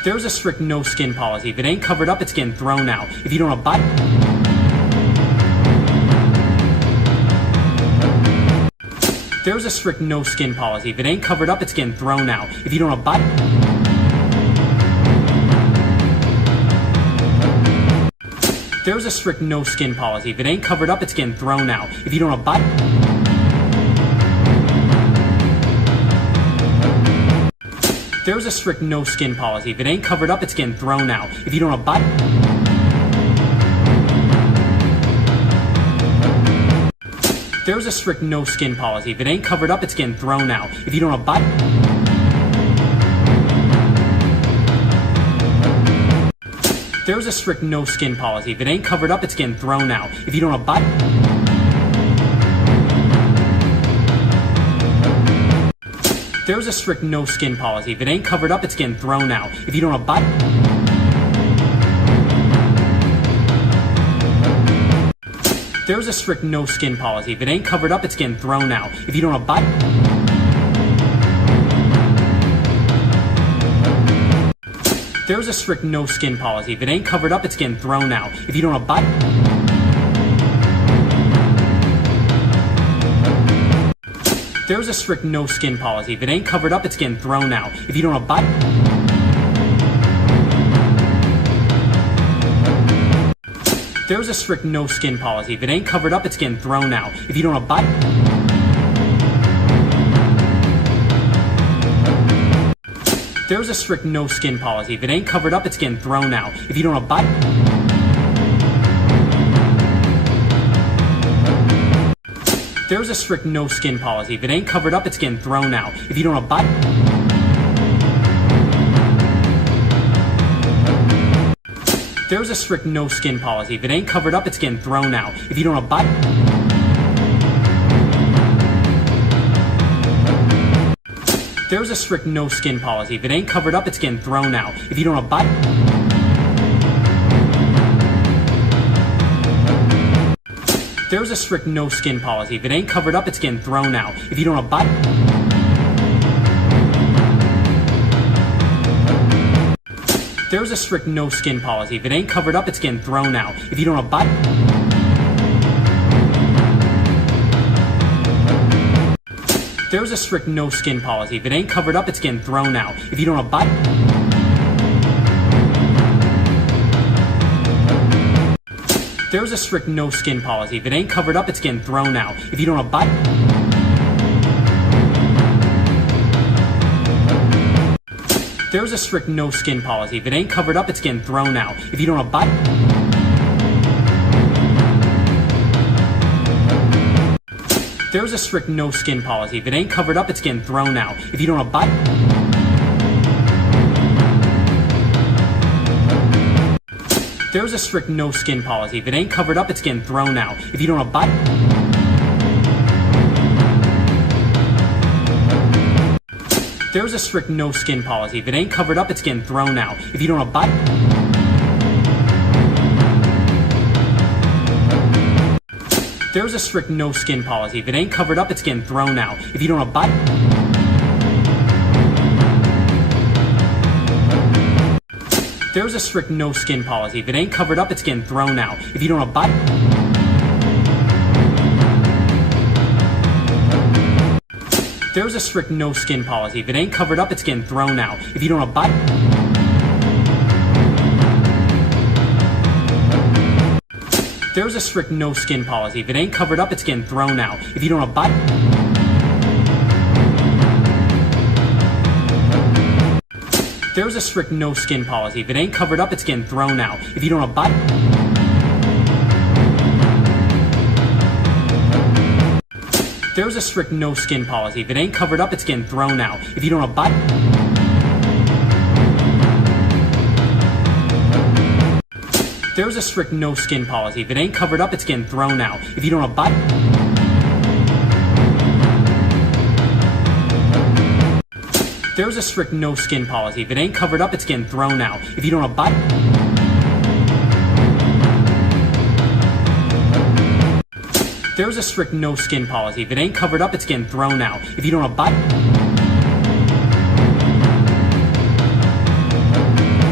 There's a strict no skin policy. If it ain't covered up, it's getting thrown out. If you don't abide... There's a strict no skin policy. If it ain't covered up, it's getting thrown out. If you don't abide... There's a strict no skin policy. If it ain't covered up, it's getting thrown out. If you don't abide... There's a strict no skin policy. If it ain't covered up, it's getting thrown out. If you don't abide... There's a strict no skin policy. If it ain't covered up, it's getting thrown out. If you don't abide... There's a strict no skin policy. If it ain't covered up, it's getting thrown out. If you don't abide... There's a strict no skin policy. If it ain't covered up, it's getting thrown out. If you don't abide... There's a strict no skin policy. If it ain't covered up, it's getting thrown out. If you don't abide... There's a strict no skin policy. If it ain't covered up, it's getting thrown out. If you don't abide... There's a strict no skin policy. If it ain't covered up, it's getting thrown out. If you don't abide... There's a strict no skin policy. If it ain't covered up, it's getting thrown out. If you don't abide... There's a strict no skin policy. If it ain't covered up, it's getting thrown out. If you don't abide... There's a strict no skin policy. If it ain't covered up, it's getting thrown out. If you don't abide... There's a strict no skin policy. If it ain't covered up, it's getting thrown out. If you don't abide... There's a strict no skin policy. If it ain't covered up, it's getting thrown out. If you don't abide... There's a strict no skin policy. If it ain't covered up, it's getting thrown out. If you don't abide... There's a strict no skin policy. If it ain't covered up, it's getting thrown out. If you don't abide... There's a strict no skin policy. If it ain't covered up, it's getting thrown out. If you don't abide... There's a strict no skin policy. If it ain't covered up, it's getting thrown out. If you don't abide... There's a strict no skin policy. If it ain't covered up, it's getting thrown out. If you don't abide... There's a strict no skin policy. If it ain't covered up, it's getting thrown out. If you don't abide... There's a strict no skin policy. If it ain't covered up, it's getting thrown out. If you don't abide... There's a strict no skin policy. If it ain't covered up, it's getting thrown out. If you don't abide... There's a strict no skin policy. If it ain't covered up, it's getting thrown out. If you don't abide... There's a strict no skin policy. If it ain't covered up, it's getting thrown out. If you don't abide... There's a strict no skin policy. If it ain't covered up, it's getting thrown out. If you don't abide... There's a strict no skin policy. If it ain't covered up, it's getting thrown out. If you don't abide... There's a strict no skin policy. If it ain't covered up, it's getting thrown out. If you don't abide... There's a strict no skin policy. If it ain't covered up, it's getting thrown out. If you don't abide... There's a strict no skin policy. If it ain't covered up, it's getting thrown out. If you don't abide... There's a strict no skin policy. If it ain't covered up, it's getting thrown out. If you don't abide... There's a strict no skin policy. If it ain't covered up, it's getting thrown out. If you don't abide...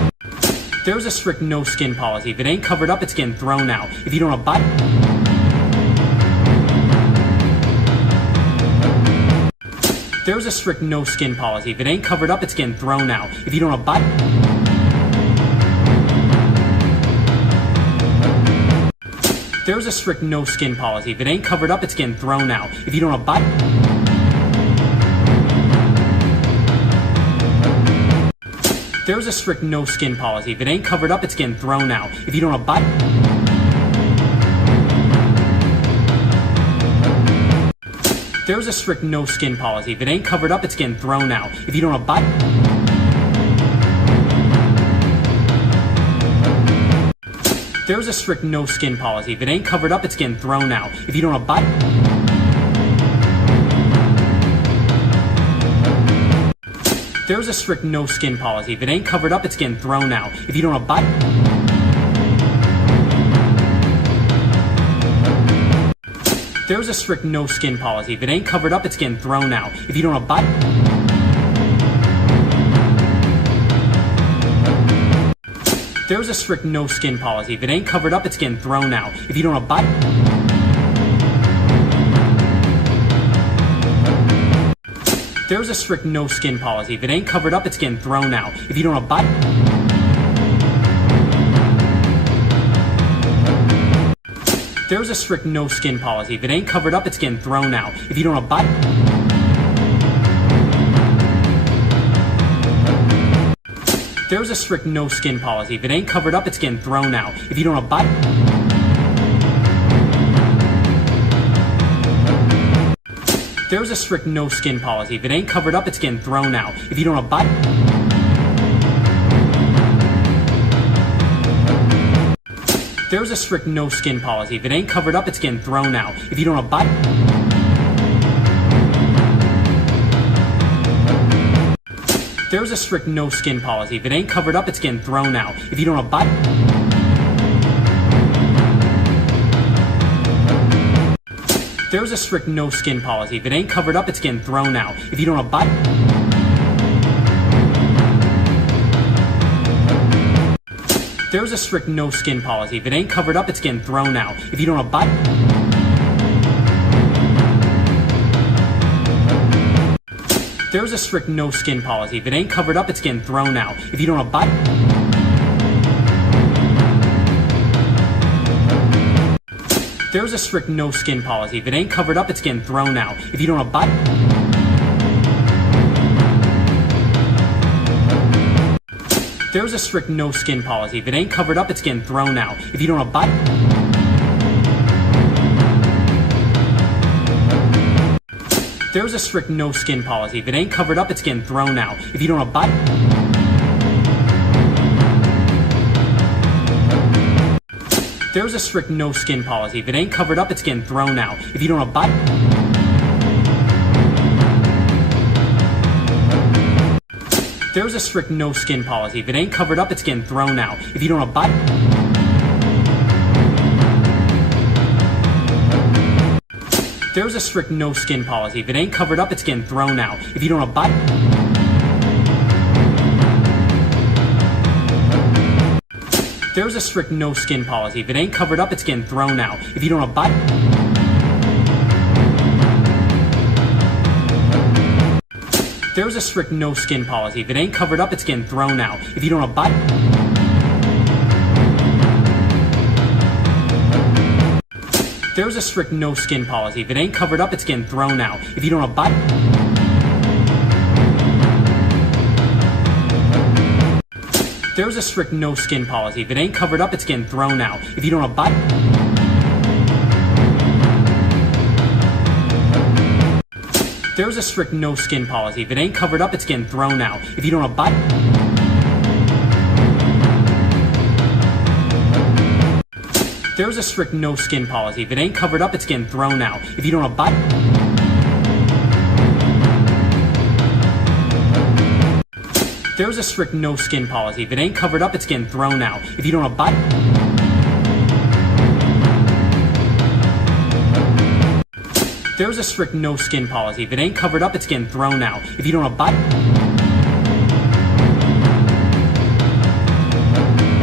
There's a strict no skin policy. If it ain't covered up, it's getting thrown out. If you don't abide... There's a strict no skin policy. If it ain't covered up, it's getting thrown out. If you don't abide... There's a strict no skin policy. If it ain't covered up, it's getting thrown out. If you don't abide... There's a strict no skin policy. If it ain't covered up, it's getting thrown out. If you don't abide... There's a strict no skin policy. If it ain't covered up, it's getting thrown out. If you don't abide... There's a strict no skin policy. If it ain't covered up, it's getting thrown out. If you don't abide... There's a strict no skin policy. If it ain't covered up, it's getting thrown out. If you don't abide... There's a strict no skin policy. If it ain't covered up, it's getting thrown out. If you don't abide... There's a strict no skin policy. If it ain't covered up, it's getting thrown out. If you don't abide... There's a strict no skin policy. If it ain't covered up, it's getting thrown out. If you don't abide... There's a strict no skin policy. If it ain't covered up, it's getting thrown out. If you don't abide... There's a strict no skin policy. If it ain't covered up, it's getting thrown out. If you don't abide... There's a strict no skin policy. If it ain't covered up, it's getting thrown out. If you don't abide... There's a strict no skin policy. If it ain't covered up, it's getting thrown out. If you don't abide... There's a strict no skin policy. If it ain't covered up, it's getting thrown out. If you don't abide... There's a strict no skin policy. If it ain't covered up, it's getting thrown out. If you don't abide... There's a strict no skin policy. If it ain't covered up, it's getting thrown out. If you don't abide... There's a strict no skin policy. If it ain't covered up, it's getting thrown out. If you don't abide... There's a strict no skin policy. If it ain't covered up, it's getting thrown out. If you don't abide... There's a strict no skin policy. If it ain't covered up, it's getting thrown out. If you don't abide... There's a strict no skin policy. If it ain't covered up, it's getting thrown out. If you don't abide... There's a strict no skin policy. If it ain't covered up, it's getting thrown out. If you don't abide... There's a strict no skin policy. If it ain't covered up, it's getting thrown out. If you don't abide... There's a strict no skin policy. If it ain't covered up, it's getting thrown out. If you don't abide... There's a strict no skin policy. If it ain't covered up, it's getting thrown out. If you don't abide... There's a strict no skin policy. If it ain't covered up, it's getting thrown out. If you don't abide... There's a strict no skin policy. If it ain't covered up, it's getting thrown out. If you don't abide... There's a strict no skin policy. If it ain't covered up, it's getting thrown out. If you don't abide... There's a strict no skin policy. If it ain't covered up, it's getting thrown out. If you don't abide... There's a strict no skin policy. If it ain't covered up, it's getting thrown out. If you don't abide... There's a strict no skin policy. If it ain't covered up, it's getting thrown out. If you don't abide... There's a strict no skin policy. If it ain't covered up, it's getting thrown out. If you don't abide...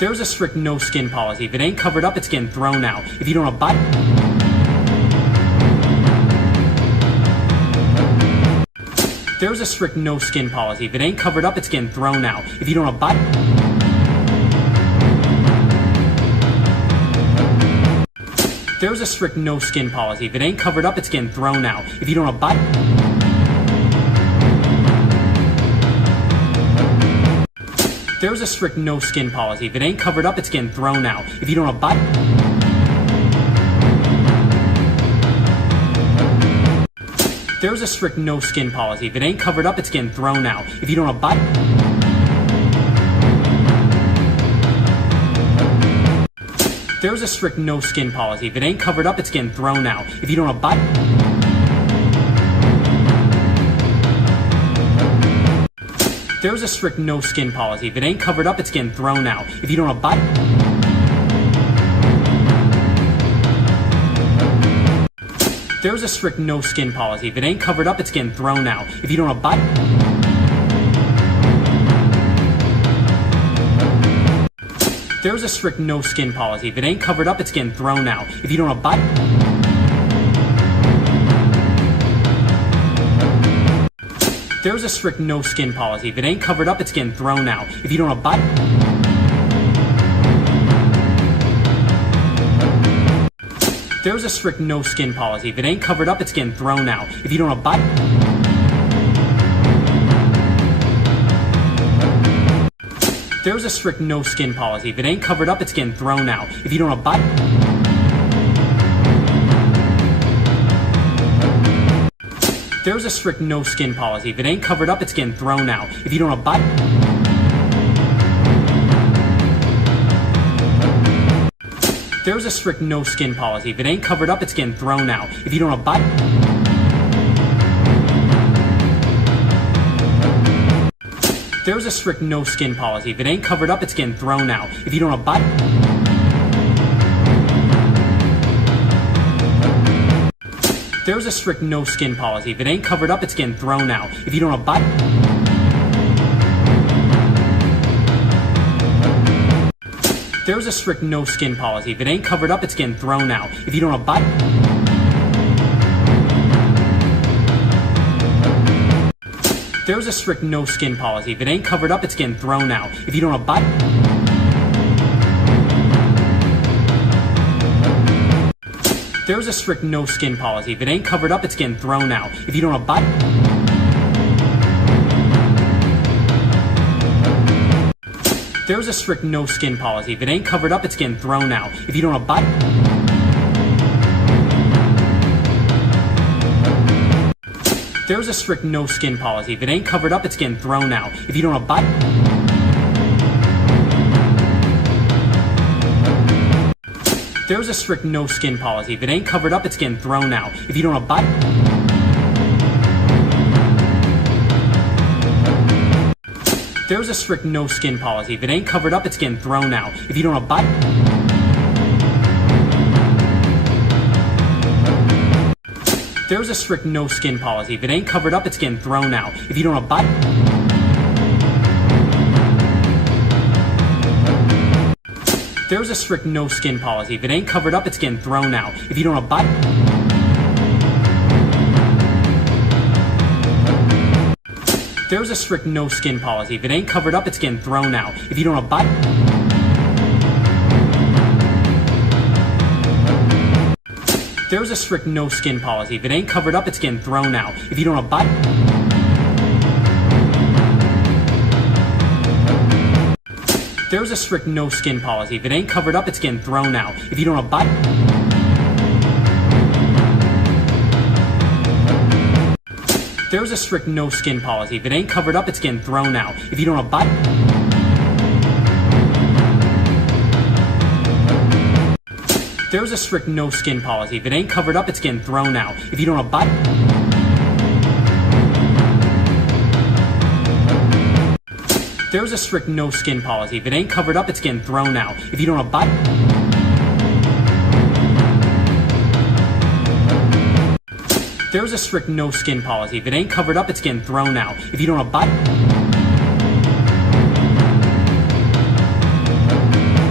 There's a strict no skin policy. If it ain't covered up, it's getting thrown out. If you don't abide... There's a strict no skin policy. If it ain't covered up, it's getting thrown out. If you don't abide... There's a strict no skin policy. If it ain't covered up, it's getting thrown out. If you don't abide... There's a strict no skin policy. If it ain't covered up, it's getting thrown out. If you don't abide... There's a strict no skin policy. If it ain't covered up, it's getting thrown out. If you don't abide... There's a strict no skin policy. If it ain't covered up, it's getting thrown out. If you don't abide... There's a strict no skin policy. If it ain't covered up, it's getting thrown out. If you don't abide... There's a strict no skin policy. If it ain't covered up, it's getting thrown out. If you don't abide... There's a strict no skin policy. If it ain't covered up, it's getting thrown out. If you don't abide... There's a strict no skin policy. If it ain't covered up, it's getting thrown out. If you don't abide... There's a strict no skin policy. If it ain't covered up, it's getting thrown out. If you don't abide... There's a strict no skin policy. If it ain't covered up, it's getting thrown out. If you don't abide... There's a strict no skin policy. If it ain't covered up, it's getting thrown out. If you don't abide... There's a strict no skin policy. If it ain't covered up, it's getting thrown out. If you don't abide... There's a strict no skin policy. If it ain't covered up, it's getting thrown out. If you don't abide... There's a strict no skin policy. If it ain't covered up, it's getting thrown out. If you don't abide... There's a strict no skin policy. If it ain't covered up, it's getting thrown out. If you don't abide... There's a strict no skin policy. If it ain't covered up, it's getting thrown out. If you don't abide... There's a strict no skin policy. If it ain't covered up, it's getting thrown out. If you don't abide... There's a strict no skin policy. If it ain't covered up, it's getting thrown out. If you don't abide... There's a strict no skin policy. If it ain't covered up, it's getting thrown out. If you don't abide... There's a strict no skin policy. If it ain't covered up, it's getting thrown out. If you don't abide... There's a strict no skin policy. If it ain't covered up, it's getting thrown out. If you don't abide... There's a strict no skin policy. If it ain't covered up, it's getting thrown out. If you don't abide... There's a strict no skin policy. If it ain't covered up, it's getting thrown out. If you don't abide... There's a strict no skin policy. If it ain't covered up, it's getting thrown out. If you don't abide... There's a strict no skin policy. If it ain't covered up, it's getting thrown out. If you don't abide... There's a strict no skin policy. If it ain't covered up, it's getting thrown out. If you don't abide... There's a strict no skin policy. If it ain't covered up, it's getting thrown out. If you don't abide... There's a strict no skin policy. If it ain't covered up, it's getting thrown out. If you don't abide... There's a strict no skin policy. If it ain't covered up, it's getting thrown out. If you don't abide... There's a strict no skin policy. If it ain't covered up, it's getting thrown out. If you don't abide...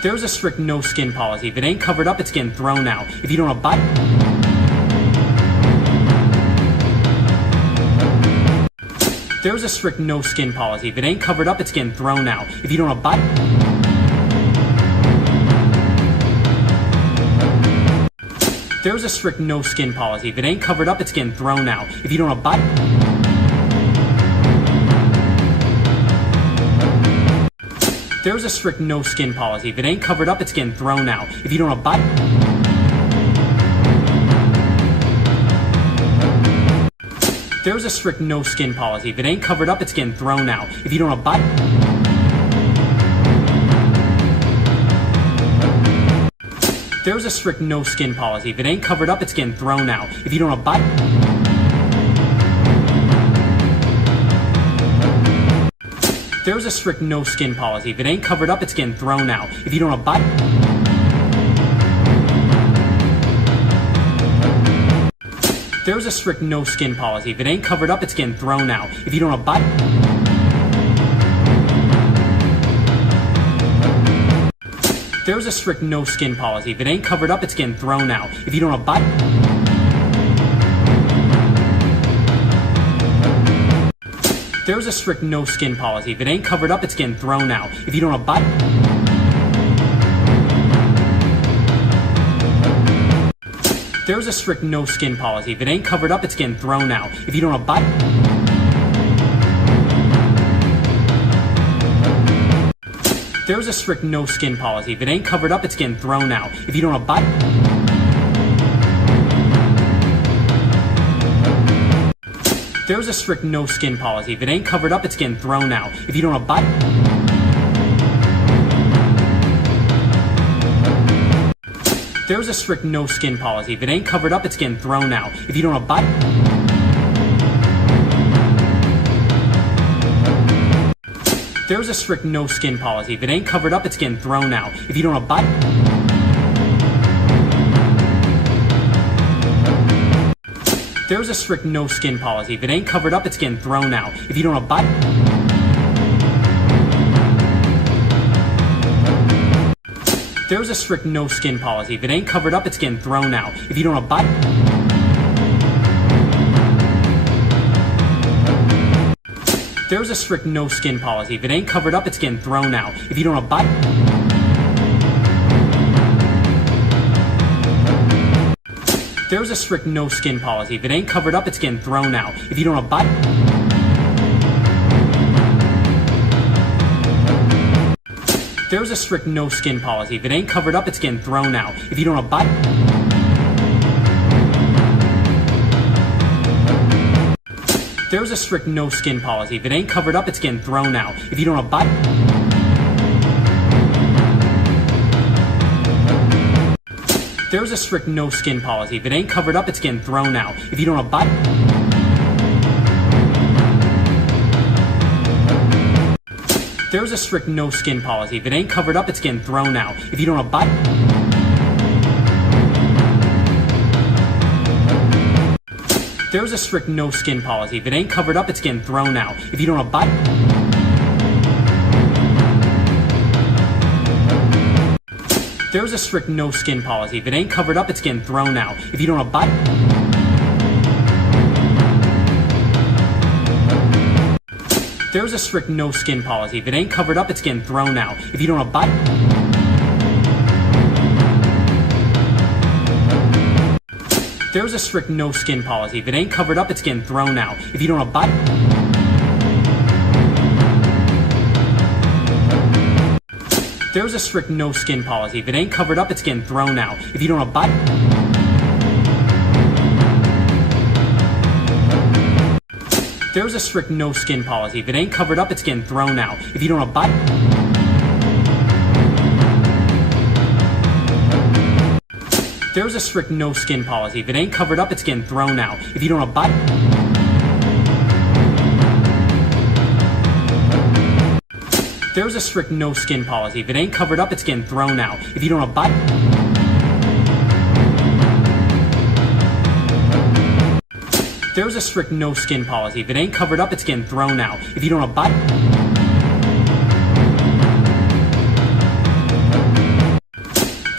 There's a strict no skin policy. If it ain't covered up, it's getting thrown out. If you don't abide... There's a strict no skin policy. If it ain't covered up, it's getting thrown out. If you don't abide... There's a strict no skin policy. If it ain't covered up, it's getting thrown out. If you don't abide... There's a strict no skin policy. If it ain't covered up, it's getting thrown out. If you don't abide... There's a strict no skin policy. If it ain't covered up, it's getting thrown out. If you don't abide... There's a strict no skin policy. If it ain't covered up, it's getting thrown out. If you don't abide... There's a strict no skin policy. If it ain't covered up, it's getting thrown out. If you don't abide... There's a strict no skin policy. If it ain't covered up, it's getting thrown out. If you don't abide... There's a strict no skin policy. If it ain't covered up, it's getting thrown out. If you don't abide... There's a strict no skin policy. If it ain't covered up, it's getting thrown out. If you don't abide... There's a strict no skin policy. If it ain't covered up, it's getting thrown out. If you don't abide... There's a strict no skin policy. If it ain't covered up, it's getting thrown out. If you don't abide... There's a strict no skin policy. If it ain't covered up, it's getting thrown out. If you don't abide... There's a strict no skin policy. If it ain't covered up, it's getting thrown out. If you don't abide... There's a strict no skin policy. If it ain't covered up, it's getting thrown out. If you don't abide... There's a strict no skin policy. If it ain't covered up, it's getting thrown out. If you don't abide... There's a strict no skin policy. If it ain't covered up, it's getting thrown out. If you don't abide... There's a strict no skin policy. If it ain't covered up, it's getting thrown out. If you don't abide... There's a strict no skin policy. If it ain't covered up, it's getting thrown out. If you don't abide... There's a strict no skin policy. If it ain't covered up, it's getting thrown out. If you don't abide... There's a strict no skin policy. If it ain't covered up, it's getting thrown out. If you don't abide... There's a strict no skin policy. If it ain't covered up, it's getting thrown out. If you don't abide... There's a strict no skin policy. If it ain't covered up, it's getting thrown out. If you don't abide... There's a strict no skin policy. If it ain't covered up, it's getting thrown out. If you don't abide... There's a strict no skin policy. If it ain't covered up, it's getting thrown out. If you don't abide... There's a strict no skin policy. If it ain't covered up, it's getting thrown out. If you don't abide... There's a strict no skin policy. If it ain't covered up, it's getting thrown out. If you don't abide... There's a strict no skin policy. If it ain't covered up, it's getting thrown out. If you don't abide... There's a strict no skin policy. If it ain't covered up, it's getting thrown out. If you don't abide... There's a strict no skin policy. If it ain't covered up, it's getting thrown out. If you don't abide... There's a strict no skin policy. If it ain't covered up, it's getting thrown out. If you don't abide... There's a strict no skin policy. If it ain't covered up, it's getting thrown out. If you don't abide...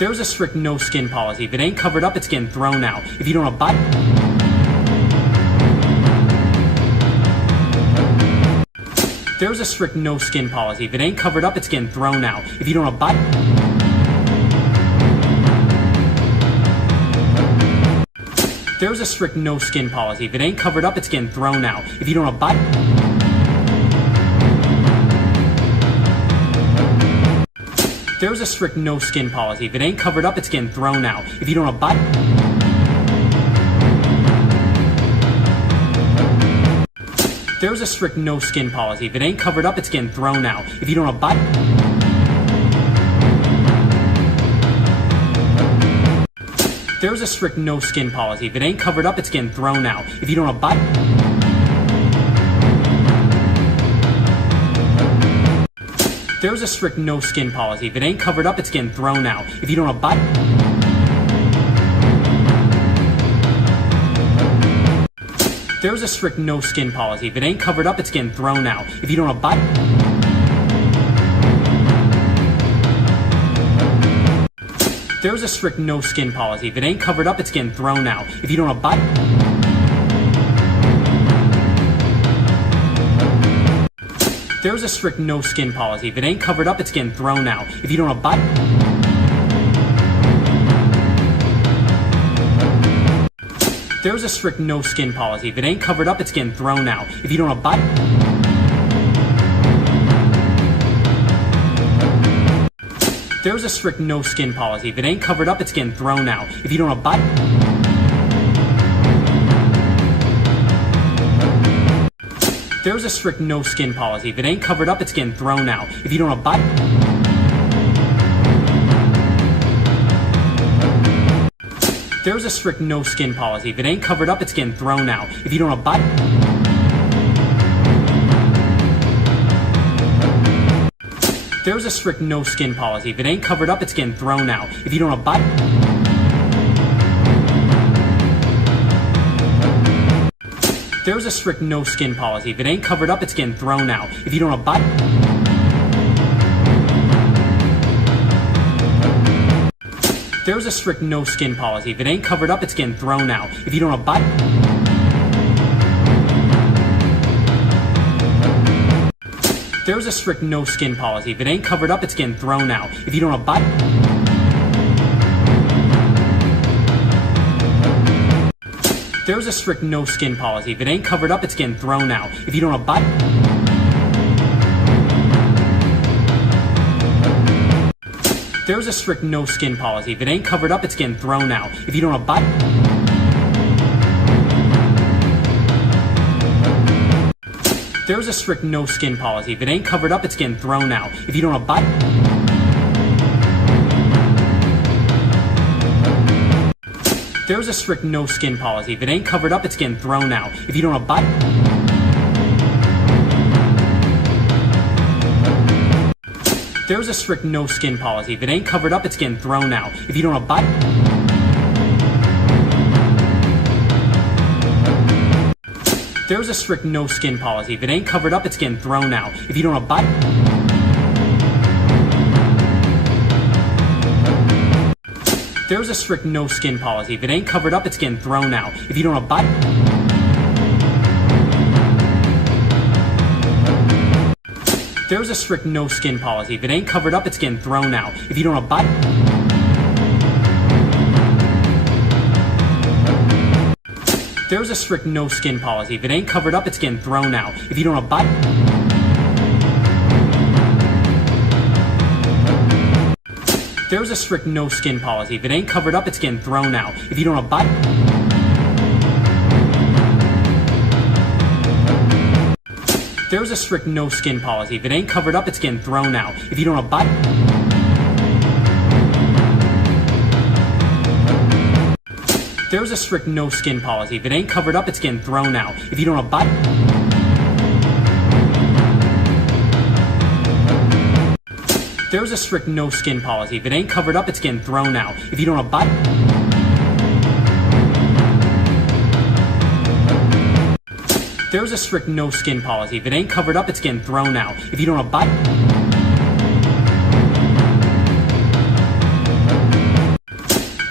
There's a strict no skin policy. If it ain't covered up, it's getting thrown out. If you don't abide... There's a strict no skin policy. If it ain't covered up, it's getting thrown out. If you don't abide... There's a strict no skin policy. If it ain't covered up, it's getting thrown out. If you don't abide... There's a strict no skin policy. If it ain't covered up, it's getting thrown out. If you don't abide... There's a strict no skin policy. If it ain't covered up, it's getting thrown out. If you don't abide... There's a strict no skin policy. If it ain't covered up, it's getting thrown out. If you don't abide... There's a strict no skin policy. If it ain't covered up, it's getting thrown out. If you don't abide... There's a strict no skin policy. If it ain't covered up, it's getting thrown out. If you don't abide... There's a strict no skin policy. If it ain't covered up, it's getting thrown out. If you don't abide... There's a strict no skin policy. If it ain't covered up, it's getting thrown out. If you don't abide... There's a strict no skin policy. If it ain't covered up, it's getting thrown out. If you don't abide... There's a strict no skin policy. If it ain't covered up, it's getting thrown out. If you don't abide... There's a strict no skin policy. If it ain't covered up, it's getting thrown out. If you don't abide... There's a strict no skin policy. If it ain't covered up, it's getting thrown out. If you don't abide... There's a strict no skin policy. If it ain't covered up, it's getting thrown out. If you don't abide... There's a strict no skin policy. If it ain't covered up, it's getting thrown out. If you don't abide... There's a strict no skin policy. If it ain't covered up, it's getting thrown out. If you don't abide... There's a strict no skin policy. If it ain't covered up, it's getting thrown out. If you don't abide... There's a strict no skin policy. If it ain't covered up, it's getting thrown out. If you don't abide... There's a strict no skin policy. If it ain't covered up, it's getting thrown out. If you don't abide... There's a strict no skin policy. If it ain't covered up, it's getting thrown out. If you don't abide... There's a strict no skin policy. If it ain't covered up, it's getting thrown out. If you don't abide... There's a strict no skin policy. If it ain't covered up, it's getting thrown out. If you don't abide... There's a strict no skin policy. If it ain't covered up, it's getting thrown out. If you don't abide... There's a strict no skin policy. If it ain't covered up, it's getting thrown out. If you don't abide... There's a strict no skin policy. If it ain't covered up, it's getting thrown out. If you don't abide... There's a strict no skin policy. If it ain't covered up, it's getting thrown out. If you don't abide... There's a strict no skin policy. If it ain't covered up, it's getting thrown out. If you don't abide... There's a strict no skin policy. If it ain't covered up, it's getting thrown out. If you don't abide... There's a strict no skin policy. If it ain't covered up, it's getting thrown out. If you don't abide... There's a strict no skin policy. If it ain't covered up, it's getting thrown out. If you don't abide... There's a strict no skin policy. If it ain't covered up, it's getting thrown out. If you don't abide...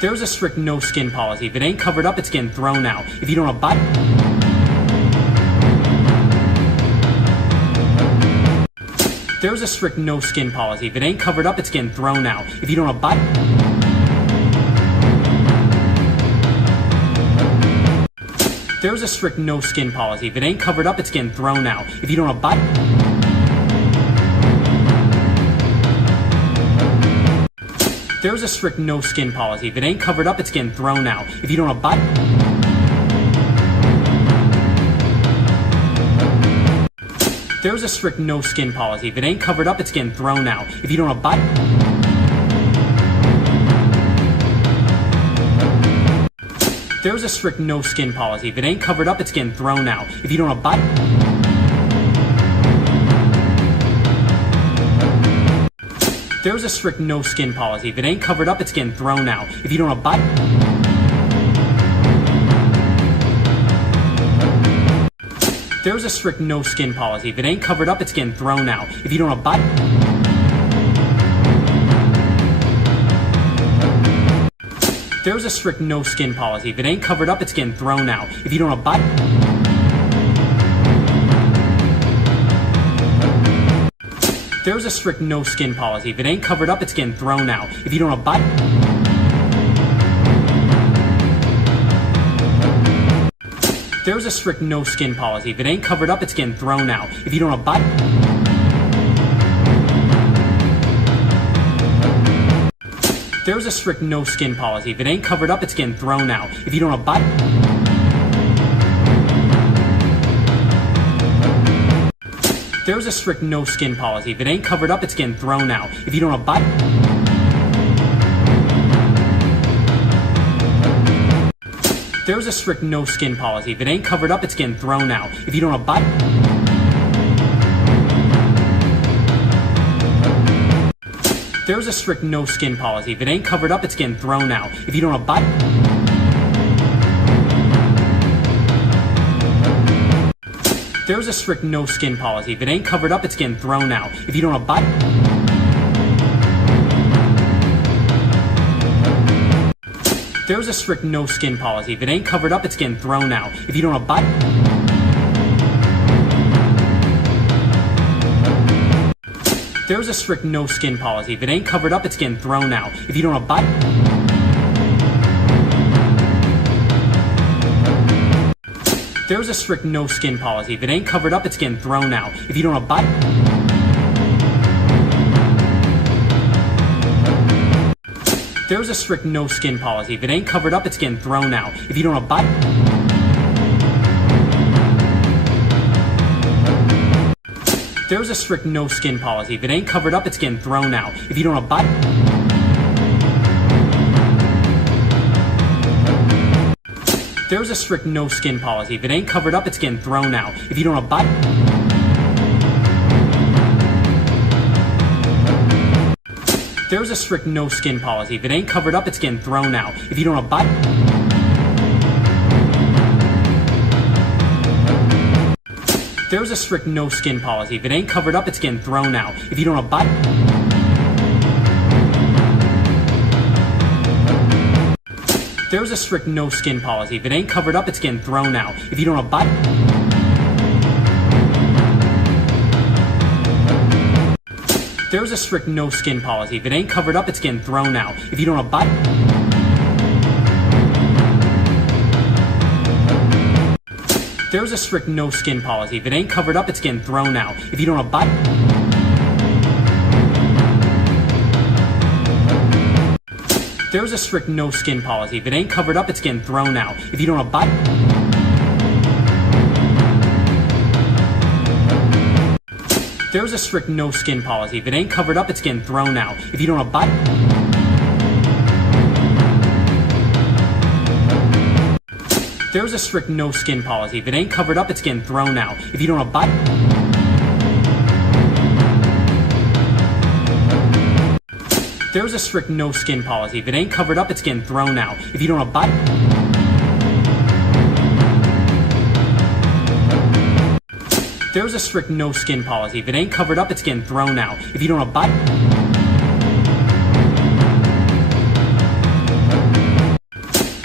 There's a strict no skin policy. If it ain't covered up, it's getting thrown out. If you don't abide... There's a strict no skin policy. If it ain't covered up, it's getting thrown out. If you don't abide... There's a strict no skin policy. If it ain't covered up, it's getting thrown out. If you don't abide... There's a strict no skin policy. If it ain't covered up, it's getting thrown out. If you don't abide... There's a strict no skin policy. If it ain't covered up, it's getting thrown out. If you don't abide... There's a strict no skin policy. If it ain't covered up, it's getting thrown out. If you don't abide... There's a strict no skin policy. If it ain't covered up, it's getting thrown out. If you don't abide... There's a strict no skin policy. If it ain't covered up, it's getting thrown out. If you don't abide... There's a strict no skin policy. If it ain't covered up, it's getting thrown out. If you don't abide... There's a strict no skin policy. If it ain't covered up, it's getting thrown out. If you don't abide... There's a strict no skin policy. If it ain't covered up, it's getting thrown out. If you don't abide... There's a strict no skin policy. If it ain't covered up, it's getting thrown out. If you don't abide... There's a strict no skin policy. If it ain't covered up, it's getting thrown out. If you don't abide... There's a strict no skin policy. If it ain't covered up, it's getting thrown out. If you don't abide... There's a strict no skin policy. If it ain't covered up, it's getting thrown out. If you don't abide... There's a strict no skin policy. If it ain't covered up, it's getting thrown out. If you don't abide... There's a strict no skin policy. If it ain't covered up, it's getting thrown out. If you don't abide... There's a strict no skin policy. If it ain't covered up, it's getting thrown out. If you don't abide... There's a strict no skin policy. If it ain't covered up, it's getting thrown out. If you don't abide... There's a strict no skin policy. If it ain't covered up, it's getting thrown out. If you don't abide... There's a strict no skin policy. If it ain't covered up, it's getting thrown out. If you don't abide... There's a strict no skin policy. If it ain't covered up, it's getting thrown out. If you don't abide... There's a strict no skin policy. If it ain't covered up, it's getting thrown out. If you don't abide... There's a strict no skin policy. If it ain't covered up, it's getting thrown out. If you don't abide... There's a strict no skin policy. If it ain't covered up, it's getting thrown out. If you don't abide... There's a strict no skin policy. If it ain't covered up, it's getting thrown out. If you don't abide... There's a strict no skin policy. If it ain't covered up, it's getting thrown out. If you don't abide... There's a strict no skin policy. If it ain't covered up, it's getting thrown out. If you don't abide... There's a strict no skin policy. If it ain't covered up, it's getting thrown out. If you don't abide... There's a strict no skin policy. If it ain't covered up, it's getting thrown out. If you don't abide... There's a strict no skin policy. If it ain't covered up, it's getting thrown out. If you don't abide... There's a strict no skin policy. If it ain't covered up, it's getting thrown out. If you don't abide...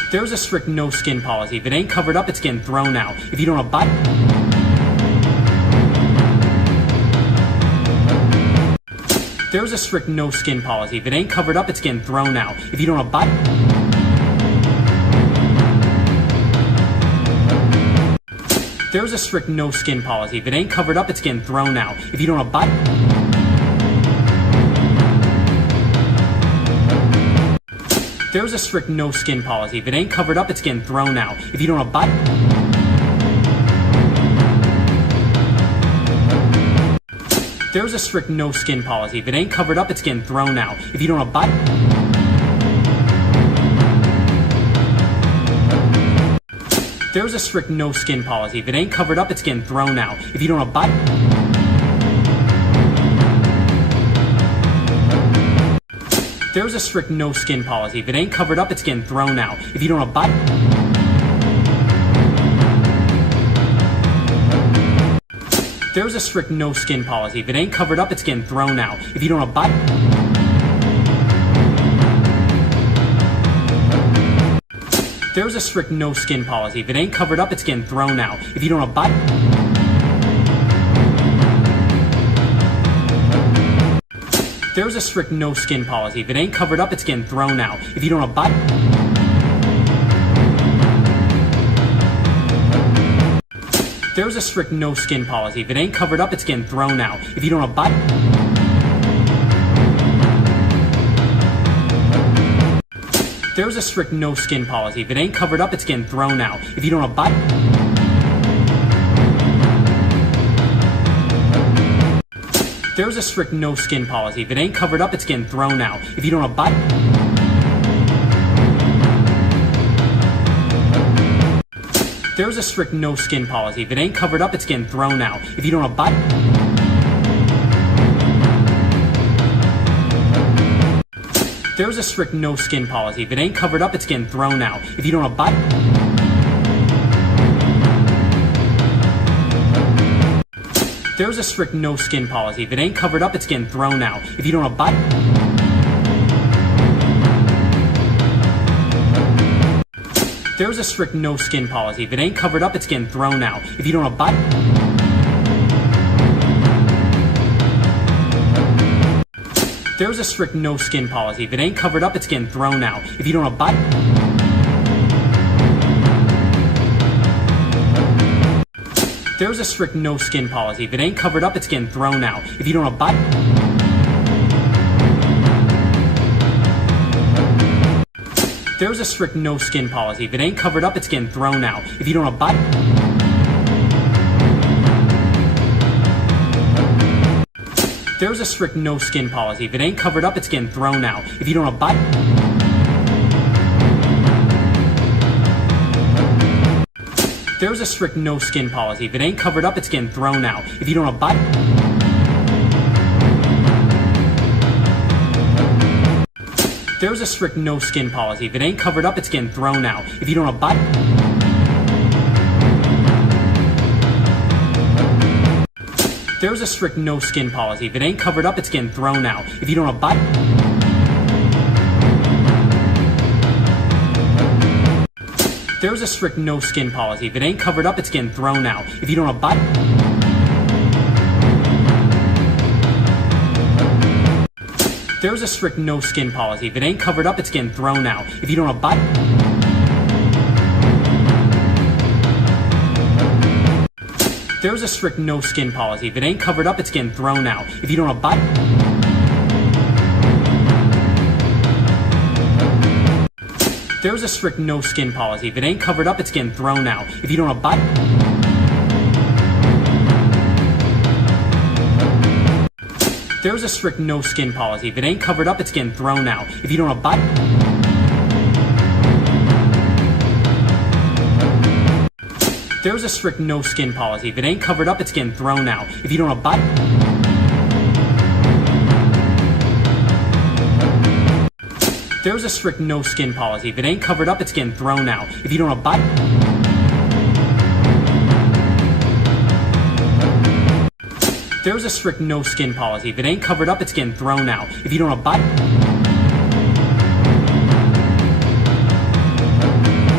There's a strict no skin policy. If it ain't covered up, it's getting thrown out. If you don't abide... There's a strict no skin policy. If it ain't covered up, it's getting thrown out. If you don't abide... There's a strict no skin policy. If it ain't covered up, it's getting thrown out. If you don't abide... There's a strict no skin policy. If it ain't covered up, it's getting thrown out. If you don't abide... There's a strict no skin policy. If it ain't covered up, it's getting thrown out. If you don't abide... There's a strict no skin policy. If it ain't covered up, it's getting thrown out. If you don't abide... There's a strict no skin policy. If it ain't covered up, it's getting thrown out. If you don't abide... There's a strict no skin policy. If it ain't covered up, it's getting thrown out. If you don't abide... There's a strict no skin policy. If it ain't covered up, it's getting thrown out. If you don't abide... There's a strict no skin policy. If it ain't covered up, it's getting thrown out. If you don't abide... There's a strict no skin policy. If it ain't covered up, it's getting thrown out. If you don't abide... There's a strict no skin policy. If it ain't covered up, it's getting thrown out. If you don't abide... There's a strict no skin policy. If it ain't covered up, it's getting thrown out. If you don't abide... There's a strict no skin policy. If it ain't covered up, it's getting thrown out. If you don't abide... There's a strict no skin policy. If it ain't covered up, it's getting thrown out. If you don't abide... There's a strict no skin policy. If it ain't covered up, it's getting thrown out. If you don't abide... There's a strict no skin policy. If it ain't covered up, it's getting thrown out. If you don't abide... There's a strict no skin policy. If it ain't covered up, it's getting thrown out. If you don't abide... There's a strict no skin policy. If it ain't covered up, it's getting thrown out. If you don't abide... There's a strict no skin policy. If it ain't covered up, it's getting thrown out. If you don't abide... There's a strict no skin policy. If it ain't covered up, it's getting thrown out. If you don't abide... There's a strict no skin policy. If it ain't covered up, it's getting thrown out. If you don't abide... There's a strict no skin policy. If it ain't covered up, it's getting thrown out. If you don't abide... There's a strict no skin policy. If it ain't covered up, it's getting thrown out. If you don't abide... There's a strict no skin policy. If it ain't covered up, it's getting thrown out. If you don't abide... There's a strict no skin policy. If it ain't covered up, it's getting thrown out. If you don't abide... There's a strict no skin policy. If it ain't covered up, it's getting thrown out. If you don't abide... There's a strict no skin policy. If it ain't covered up, it's getting thrown out. If you don't abide... There's a strict no skin policy. If it ain't covered up, it's getting thrown out. If you don't abide... There's a strict no skin policy. If it ain't covered up, it's getting thrown out. If you don't abide... There's a strict no skin policy. If it ain't covered up, it's getting thrown out. If you don't abide... There's a strict no skin policy. If it ain't covered up, it's getting thrown out. If you don't abide...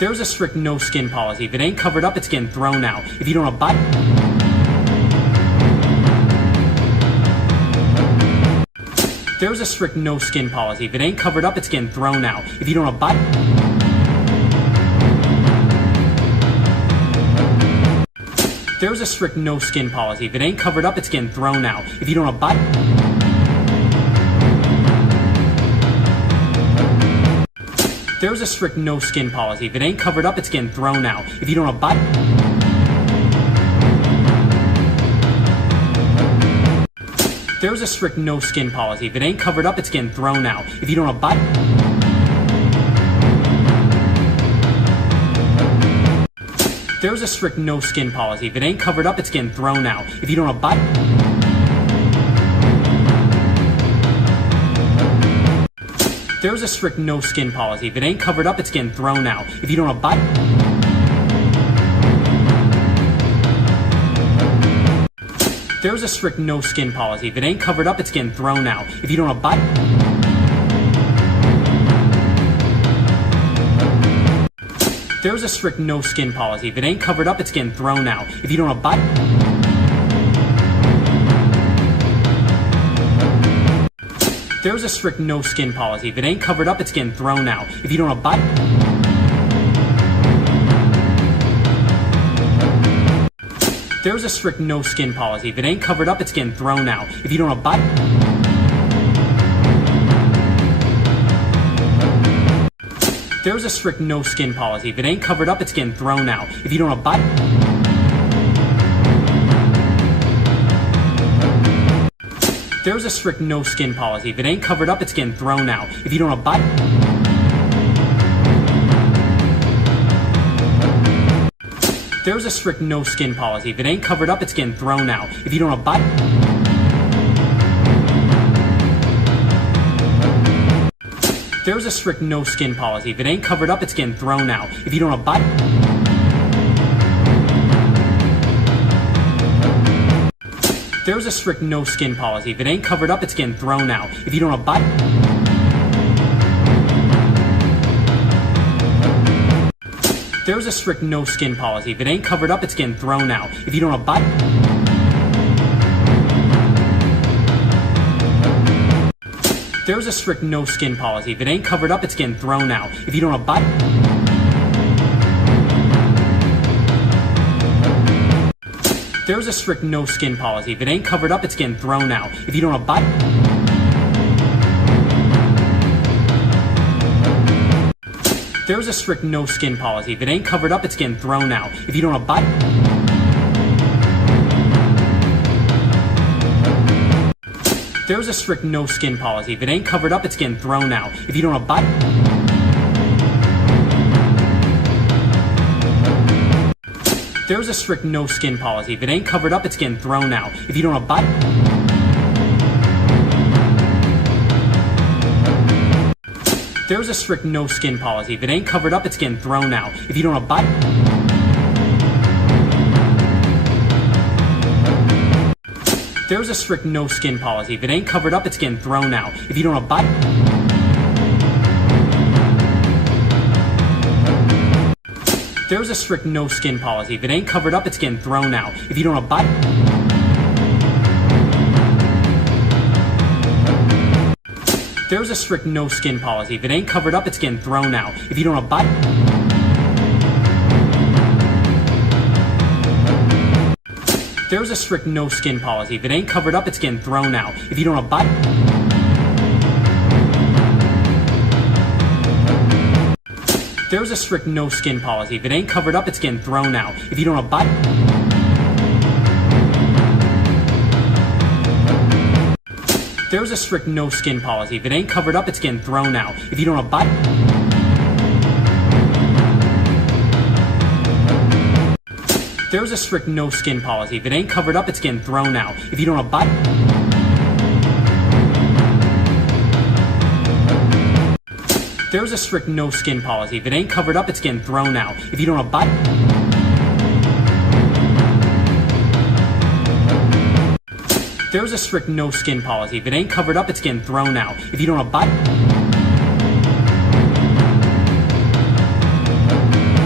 There's a strict no skin policy. If it ain't covered up, it's getting thrown out. If you don't abide... There's a strict no skin policy. If it ain't covered up, it's getting thrown out. If you don't abide... There's a strict no skin policy. If it ain't covered up, it's getting thrown out. If you don't abide... There's a strict no skin policy. If it ain't covered up, it's getting thrown out. If you don't abide... There's a strict no skin policy. If it ain't covered up, it's getting thrown out. If you don't abide... There's a strict no skin policy. If it ain't covered up, it's getting thrown out. If you don't abide... There's a strict no skin policy. If it ain't covered up, it's getting thrown out. If you don't abide... There's a strict no skin policy. If it ain't covered up, it's getting thrown out. If you don't abide... There's a strict no skin policy. If it ain't covered up, it's getting thrown out. If you don't abide... There's a strict no skin policy. If it ain't covered up, it's getting thrown out. If you don't abide... There's a strict no skin policy. If it ain't covered up, it's getting thrown out. If you don't abide... There's a strict no skin policy. If it ain't covered up, it's getting thrown out. If you don't abide... There's a strict no skin policy. If it ain't covered up, it's getting thrown out. If you don't abide... There's a strict no skin policy. If it ain't covered up, it's getting thrown out. If you don't abide... There's a strict no skin policy. If it ain't covered up, it's getting thrown out. If you don't abide... There's a strict no skin policy. If it ain't covered up, it's getting thrown out. If you don't abide... There's a strict no skin policy. If it ain't covered up, it's getting thrown out. If you don't abide... There's a strict no skin policy. If it ain't covered up, it's getting thrown out. If you don't abide... There's a strict no skin policy. If it ain't covered up, it's getting thrown out. If you don't abide... There's a strict no skin policy. If it ain't covered up, it's getting thrown out. If you don't abide... There's a strict no skin policy. If it ain't covered up, it's getting thrown out. If you don't abide... There's a strict no skin policy. If it ain't covered up, it's getting thrown out. If you don't abide... There's a strict no skin policy. If it ain't covered up, it's getting thrown out. If you don't abide... There's a strict no skin policy. If it ain't covered up, it's getting thrown out. If you don't abide... There's a strict no skin policy. If it ain't covered up, it's getting thrown out. If you don't abide... There's a strict no skin policy. If it ain't covered up, it's getting thrown out. If you don't abide... There's a strict no skin policy. If it ain't covered up, it's getting thrown out. If you don't abide... There's a strict no skin policy. If it ain't covered up, it's getting thrown out. If you don't abide... There's a strict no skin policy. If it ain't covered up, it's getting thrown out. If you don't abide... There's a strict no skin policy. If it ain't covered up, it's getting thrown out. If you don't abide... There's a strict no skin policy. If it ain't covered up, it's getting thrown out. If you don't abide... There's a strict no skin policy. If it ain't covered up, it's getting thrown out. If you don't abide...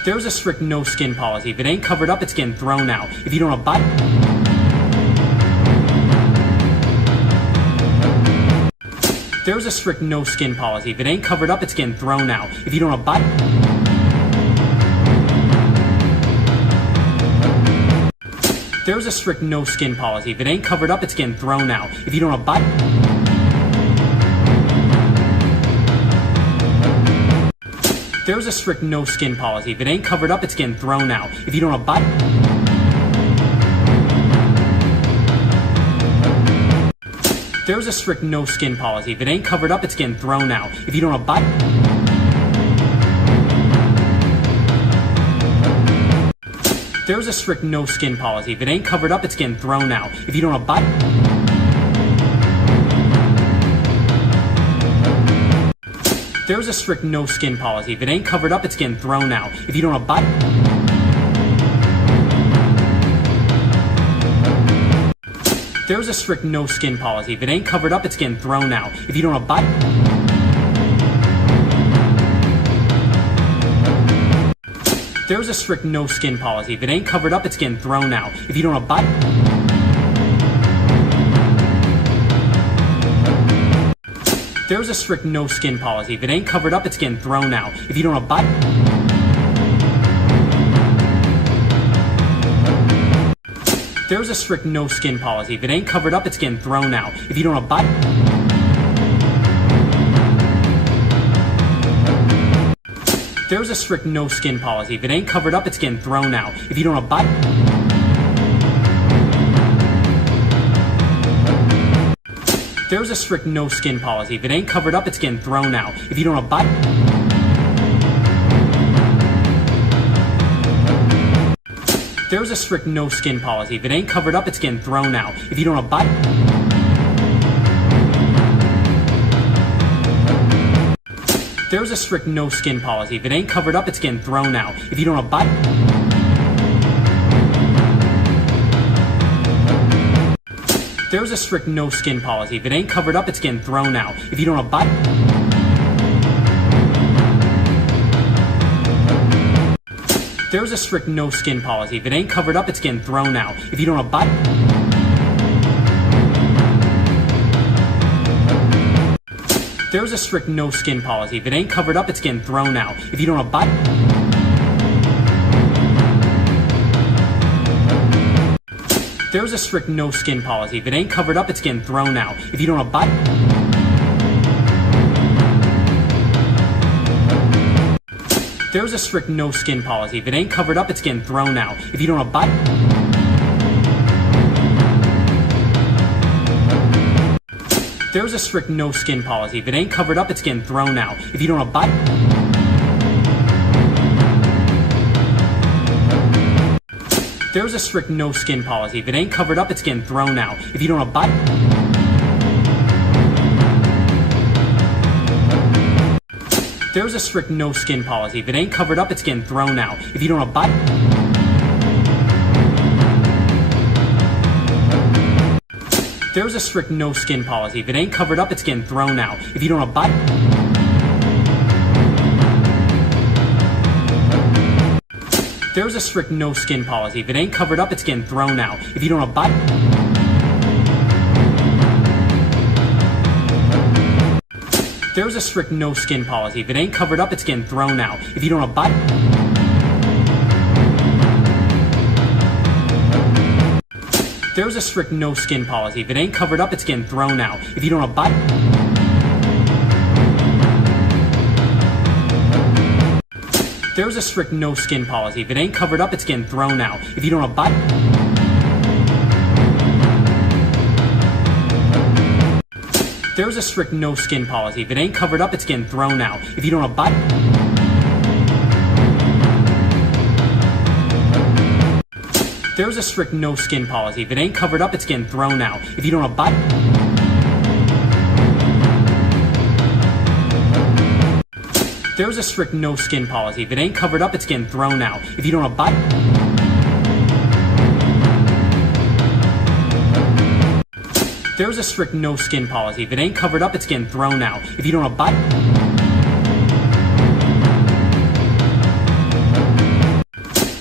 There's a strict no skin policy. If it ain't covered up, it's getting thrown out. If you don't abide... There's a strict no skin policy. If it ain't covered up, it's getting thrown out. If you don't abide... There's a strict no skin policy. If it ain't covered up, it's getting thrown out. If you don't abide... There's a strict no skin policy. If it ain't covered up, it's getting thrown out. If you don't abide... There's a strict no skin policy. If it ain't covered up, it's getting thrown out. If you don't abide... There's a strict no skin policy. If it ain't covered up, it's getting thrown out. If you don't abide... There's a strict no skin policy. If it ain't covered up, it's getting thrown out. If you don't abide... There's a strict no skin policy. If it ain't covered up, it's getting thrown out. If you don't abide... There's a strict no skin policy. If it ain't covered up, it's getting thrown out. If you don't abide... There's a strict no skin policy. If it ain't covered up, it's getting thrown out. If you don't abide... There's a strict no skin policy. If it ain't covered up, it's getting thrown out. If you don't abide... There's a strict no skin policy. If it ain't covered up, it's getting thrown out. If you don't abide... There's a strict no skin policy. If it ain't covered up, it's getting thrown out. If you don't abide... There's a strict no skin policy. If it ain't covered up, it's getting thrown out. If you don't abide... There's a strict no skin policy. If it ain't covered up, it's getting thrown out. If you don't abide... There's a strict no skin policy. If it ain't covered up, it's getting thrown out. If you don't abide... There's a strict no skin policy. If it ain't covered up, it's getting thrown out. If you don't abide... There's a strict no skin policy. If it ain't covered up, it's getting thrown out. If you don't abide... There's a strict no skin policy. If it ain't covered up, it's getting thrown out. If you don't abide... There's a strict no skin policy. If it ain't covered up, it's getting thrown out. If you don't abide... There's a strict no skin policy. If it ain't covered up, it's getting thrown out. If you don't abide... There's a strict no skin policy. If it ain't covered up, it's getting thrown out. If you don't abide... There's a strict no skin policy. If it ain't covered up, it's getting thrown out. If you don't abide... There's a strict no skin policy. If it ain't covered up, it's getting thrown out. If you don't abide... There's a strict no skin policy. If it ain't covered up, it's getting thrown out. If you don't abide... There's a strict no skin policy. If it ain't covered up, it's getting thrown out. If you don't abide... There's a strict no skin policy. If it ain't covered up, it's getting thrown out. If you don't abide... There's a strict no skin policy. If it ain't covered up, it's getting thrown out. If you don't abide... There's a strict no skin policy. If it ain't covered up, it's getting thrown out. If you don't abide... There's a strict no skin policy. If it ain't covered up, it's getting thrown out. If you don't abide... There's a strict no skin policy. If it ain't covered up, it's getting thrown out. If you don't abide... There's a strict no skin policy. If it ain't covered up, it's getting thrown out. If you don't abide...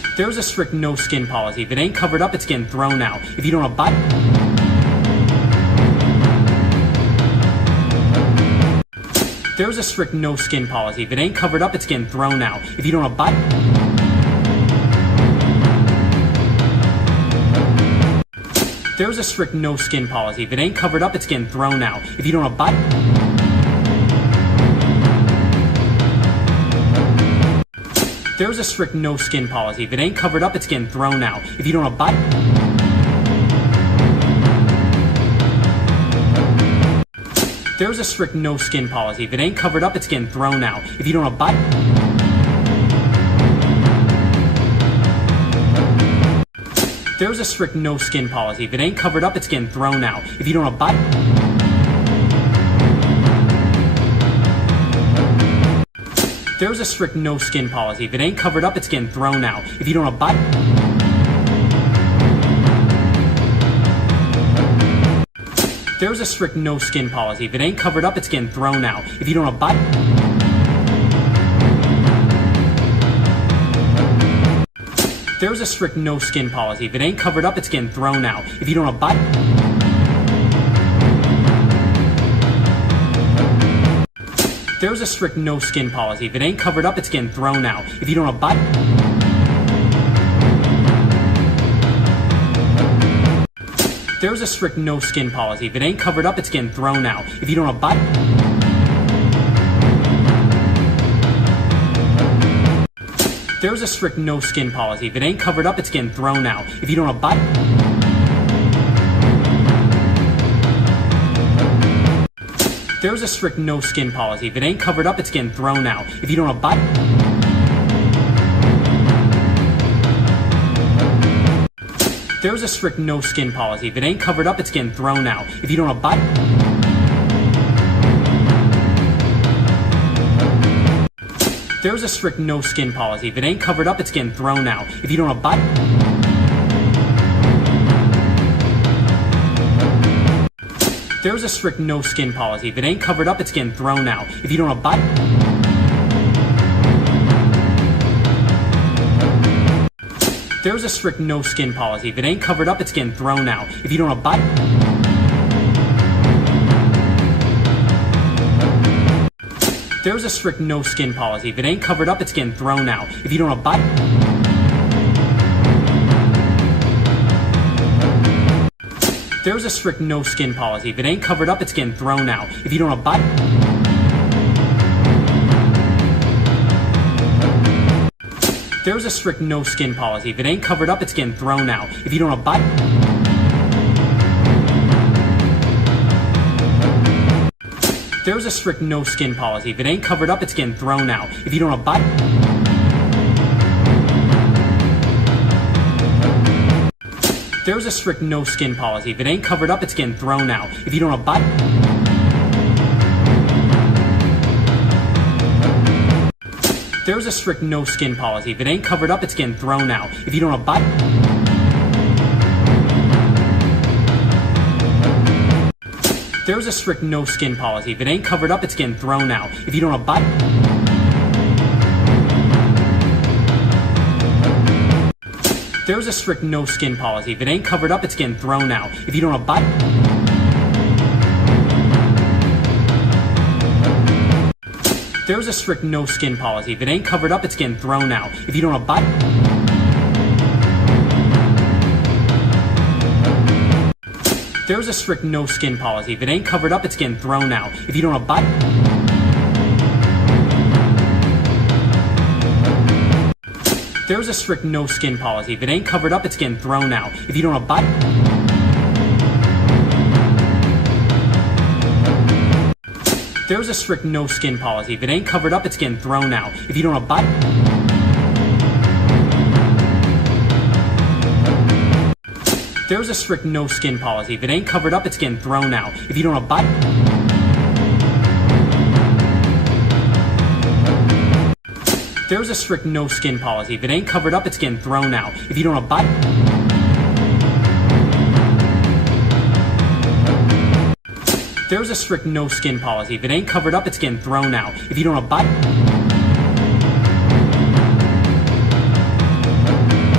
There's a strict no skin policy. If it ain't covered up, it's getting thrown out. If you don't abide... There's a strict no skin policy. If it ain't covered up, it's getting thrown out. If you don't abide... There's a strict no skin policy. If it ain't covered up, it's getting thrown out. If you don't abide... There's a strict no skin policy. If it ain't covered up, it's getting thrown out. If you don't abide... There's a strict no skin policy. If it ain't covered up, it's getting thrown out. If you don't abide... There's a strict no skin policy. If it ain't covered up, it's getting thrown out. If you don't abide... There's a strict no skin policy. If it ain't covered up, it's getting thrown out. If you don't abide... There's a strict no skin policy. If it ain't covered up, it's getting thrown out. If you don't abide... There's a strict no skin policy. If it ain't covered up, it's getting thrown out. If you don't abide... There's a strict no skin policy. If it ain't covered up, it's getting thrown out. If you don't abide... There's a strict no skin policy. If it ain't covered up, it's getting thrown out. If you don't abide... There's a strict no skin policy. If it ain't covered up, it's getting thrown out. If you don't abide... There's a strict no skin policy. If it ain't covered up, it's getting thrown out. If you don't abide... There's a strict no skin policy. If it ain't covered up, it's getting thrown out. If you don't abide... There's a strict no skin policy. If it ain't covered up, it's getting thrown out. If you don't abide... There's a strict no skin policy. If it ain't covered up, it's getting thrown out. If you don't abide... There's a strict no skin policy. If it ain't covered up, it's getting thrown out. If you don't abide... There's a strict no skin policy. If it ain't covered up, it's getting thrown out. If you don't abide... There's a strict no skin policy. If it ain't covered up, it's getting thrown out. If you don't abide... There's a strict no skin policy. If it ain't covered up, it's getting thrown out. If you don't abide... There's a strict no skin policy. If it ain't covered up, it's getting thrown out. If you don't abide... There's a strict no skin policy. If it ain't covered up, it's getting thrown out. If you don't abide... There's a strict no skin policy. If it ain't covered up, it's getting thrown out. If you don't abide... There's a strict no skin policy. If it ain't covered up, it's getting thrown out. If you don't abide... There's a strict no skin policy. If it ain't covered up, it's getting thrown out. If you don't abide... There's a strict no skin policy. If it ain't covered up, it's getting thrown out. If you don't abide... There's a strict no skin policy. If it ain't covered up, it's getting thrown out. If you don't abide... There's a strict no skin policy. If it ain't covered up, it's getting thrown out. If you don't abide... There's a strict no skin policy. If it ain't covered up, it's getting thrown out. If you don't abide... There's a strict no skin policy. If it ain't covered up, it's getting thrown out. If you don't abide... There's a strict no skin policy. If it ain't covered up, it's getting thrown out. If you don't abide... There's a strict no skin policy. If it ain't covered up, it's getting thrown out. If you don't abide...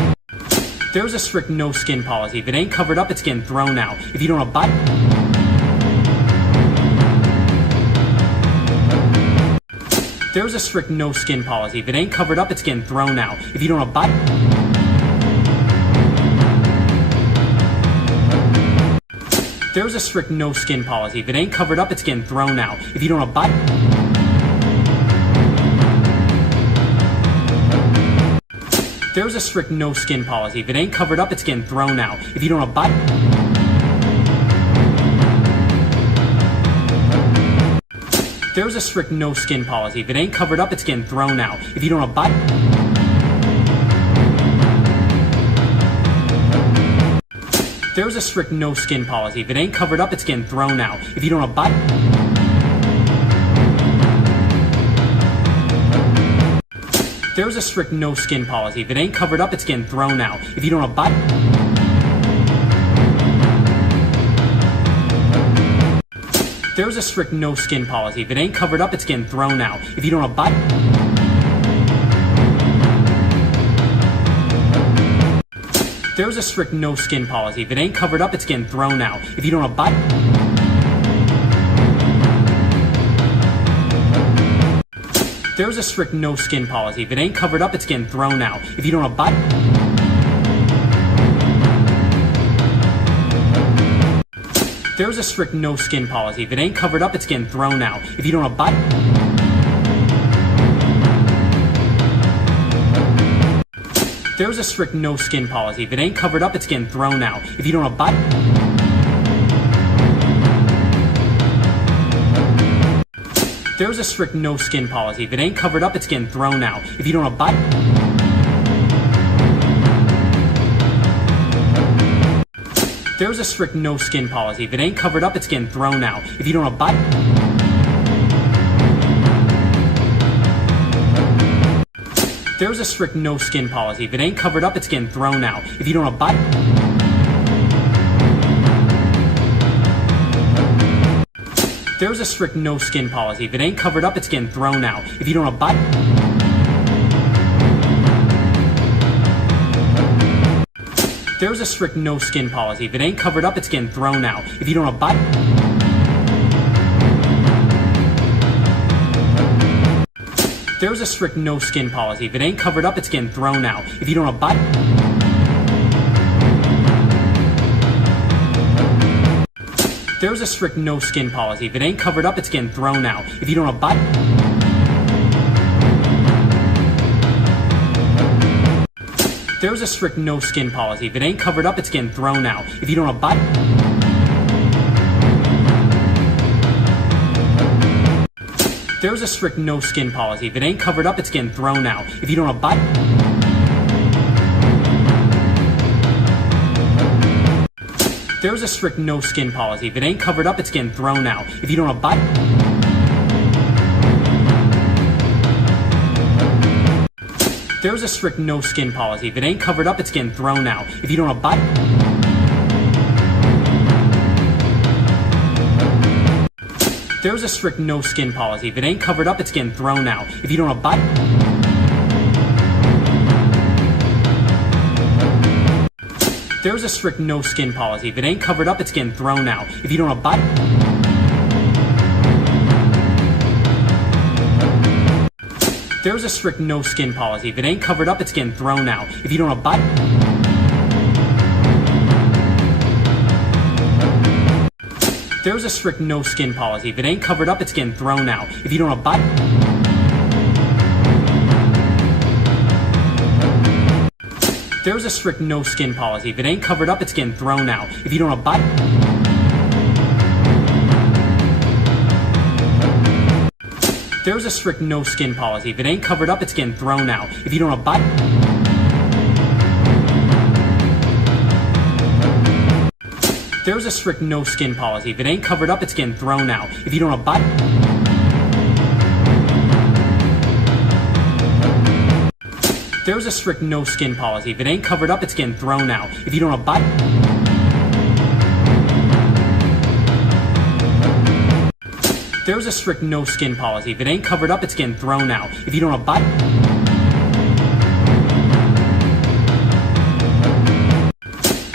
There's a strict no skin policy. If it ain't covered up, it's getting thrown out. If you don't abide... There's a strict no skin policy. If it ain't covered up, it's getting thrown out. If you don't abide... There's a strict no skin policy. If it ain't covered up, it's getting thrown out. If you don't abide... There's a strict no skin policy. If it ain't covered up, it's getting thrown out. If you don't abide... There's a strict no skin policy. If it ain't covered up, it's getting thrown out. If you don't abide... There's a strict no skin policy. If it ain't covered up, it's getting thrown out. If you don't abide... There's a strict no skin policy. If it ain't covered up, it's getting thrown out. If you don't abide... There's a strict no skin policy. If it ain't covered up, it's getting thrown out. If you don't abide... There's a strict no skin policy. If it ain't covered up, it's getting thrown out. If you don't abide... There's a strict no skin policy. If it ain't covered up, it's getting thrown out. If you don't abide... There's a strict no skin policy. If it ain't covered up, it's getting thrown out. If you don't abide... There's a strict no skin policy. If it ain't covered up, it's getting thrown out. If you don't abide... There's a strict no skin policy. If it ain't covered up, it's getting thrown out. If you don't abide... There's a strict no skin policy. If it ain't covered up, it's getting thrown out. If you don't abide... There's a strict no skin policy. If it ain't covered up, it's getting thrown out. If you don't abide... There's a strict no skin policy. If it ain't covered up, it's getting thrown out. If you don't abide... There's a strict no skin policy. If it ain't covered up, it's getting thrown out. If you don't abide... There's a strict no skin policy. If it ain't covered up, it's getting thrown out. If you don't abide... There's a strict no skin policy. If it ain't covered up, it's getting thrown out. If you don't abide... There's a strict no skin policy. If it ain't covered up, it's getting thrown out. If you don't abide... There's a strict no skin policy. If it ain't covered up, it's getting thrown out. If you don't abide... There's a strict no skin policy. If it ain't covered up, it's getting thrown out. If you don't abide... There's a strict no skin policy. If it ain't covered up, it's getting thrown out. If you don't abide... There's a strict no skin policy. If it ain't covered up, it's getting thrown out. If you don't abide... There's a strict no skin policy. If it ain't covered up, it's getting thrown out. If you don't abide... There's a strict no skin policy. If it ain't covered up, it's getting thrown out. If you don't abide... There's a strict no skin policy. If it ain't covered up, it's getting thrown out. If you don't abide... There's a strict no skin policy. If it ain't covered up, it's getting thrown out. If you don't abide... There's a strict no skin policy. If it ain't covered up, it's getting thrown out. If you don't abide... There's a strict no skin policy. If it ain't covered up, it's getting thrown out. If you don't abide... There's a strict no skin policy. If it ain't covered up, it's getting thrown out. If you don't abide... There's a strict no skin policy. If it ain't covered up, it's getting thrown out. If you don't abide...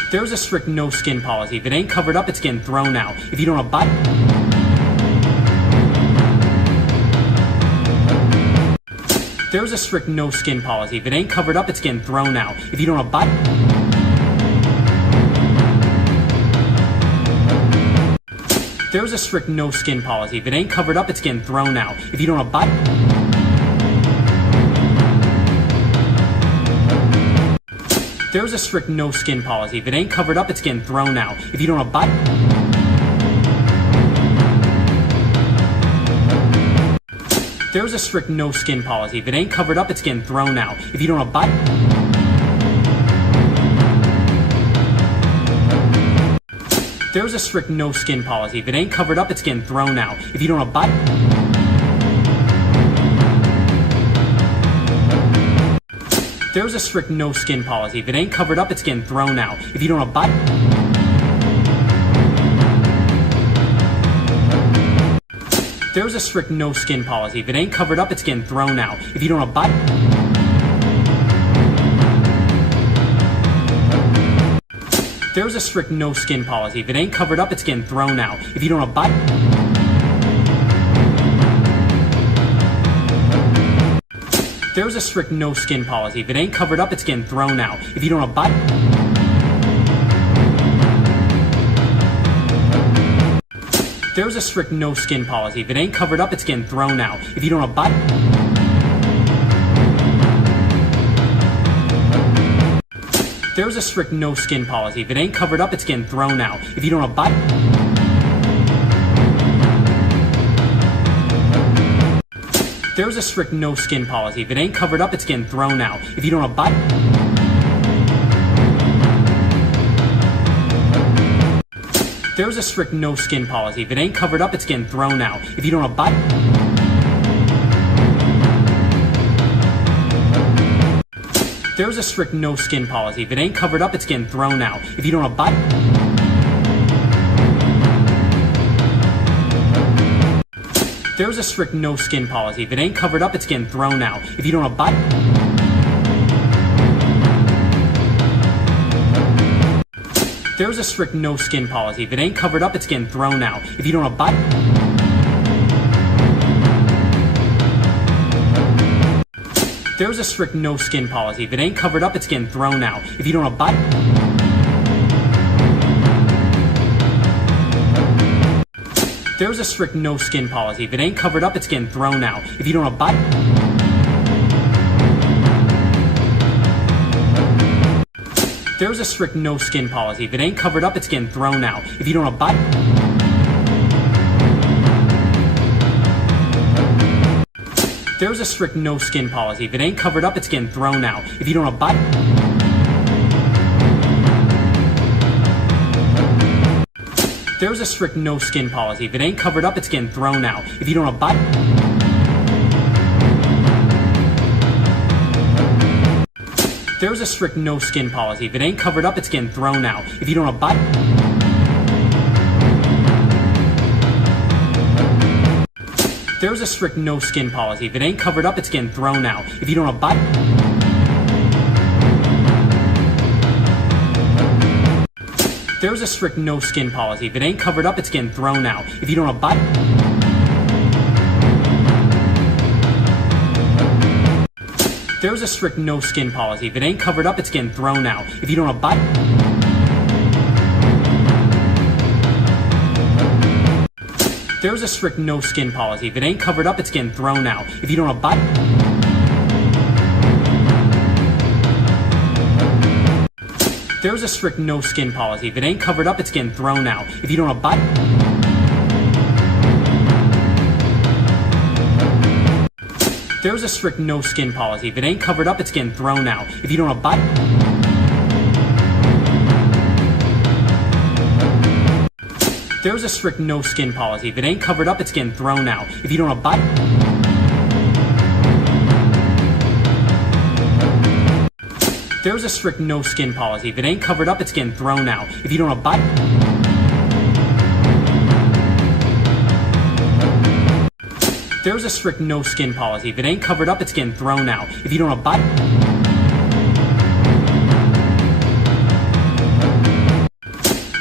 There's a strict no skin policy. If it ain't covered up, it's getting thrown out. If you don't abide... There's a strict no skin policy. If it ain't covered up, it's getting thrown out. If you don't abide... There's a strict no skin policy. If it ain't covered up, it's getting thrown out. If you don't abide... There's a strict no skin policy. If it ain't covered up, it's getting thrown out. If you don't abide... There's a strict no skin policy. If it ain't covered up, it's getting thrown out. If you don't abide... There's a strict no skin policy. If it ain't covered up, it's getting thrown out. If you don't abide... There's a strict no skin policy. If it ain't covered up, it's getting thrown out. If you don't abide... There's a strict no skin policy. If it ain't covered up, it's getting thrown out. If you don't abide... There's a strict no skin policy. If it ain't covered up, it's getting thrown out. If you don't abide... There's a strict no skin policy. If it ain't covered up, it's getting thrown out. If you don't abide... There's a strict no skin policy. If it ain't covered up, it's getting thrown out. If you don't abide... There's a strict no skin policy. If it ain't covered up, it's getting thrown out. If you don't abide... There's a strict no skin policy. If it ain't covered up, it's getting thrown out. If you don't abide... There's a strict no skin policy. If it ain't covered up, it's getting thrown out. If you don't abide... There's a strict no skin policy. If it ain't covered up, it's getting thrown out. If you don't abide... There's a strict no skin policy. If it ain't covered up, it's getting thrown out. If you don't abide... There's a strict no skin policy. If it ain't covered up, it's getting thrown out. If you don't abide... There's a strict no skin policy. If it ain't covered up, it's getting thrown out. If you don't abide... There's a strict no skin policy. If it ain't covered up, it's getting thrown out. If you don't abide... There's a strict no skin policy. If it ain't covered up, it's getting thrown out. If you don't abide... There's a strict no skin policy. If it ain't covered up, it's getting thrown out. If you don't abide... There's a strict no skin policy. If it ain't covered up, it's getting thrown out. If you don't abide... There's a strict no skin policy. If it ain't covered up, it's getting thrown out. If you don't abide... There's a strict no skin policy. If it ain't covered up, it's getting thrown out. If you don't abide... There's a strict no skin policy. If it ain't covered up, it's getting thrown out. If you don't abide... There's a strict no skin policy. If it ain't covered up, it's getting thrown out. If you don't abide... There's a strict no skin policy. If it ain't covered up, it's getting thrown out. If you don't abide... There's a strict no skin policy. If it ain't covered up, it's getting thrown out. If you don't abide... There's a strict no skin policy. If it ain't covered up, it's getting thrown out. If you don't abide... There's a strict no skin policy. If it ain't covered up, it's getting thrown out. If you don't abide... There's a strict no skin policy. If it ain't covered up, it's getting thrown out. If you don't abide... There's a strict no skin policy. If it ain't covered up, it's getting thrown out. If you don't abide...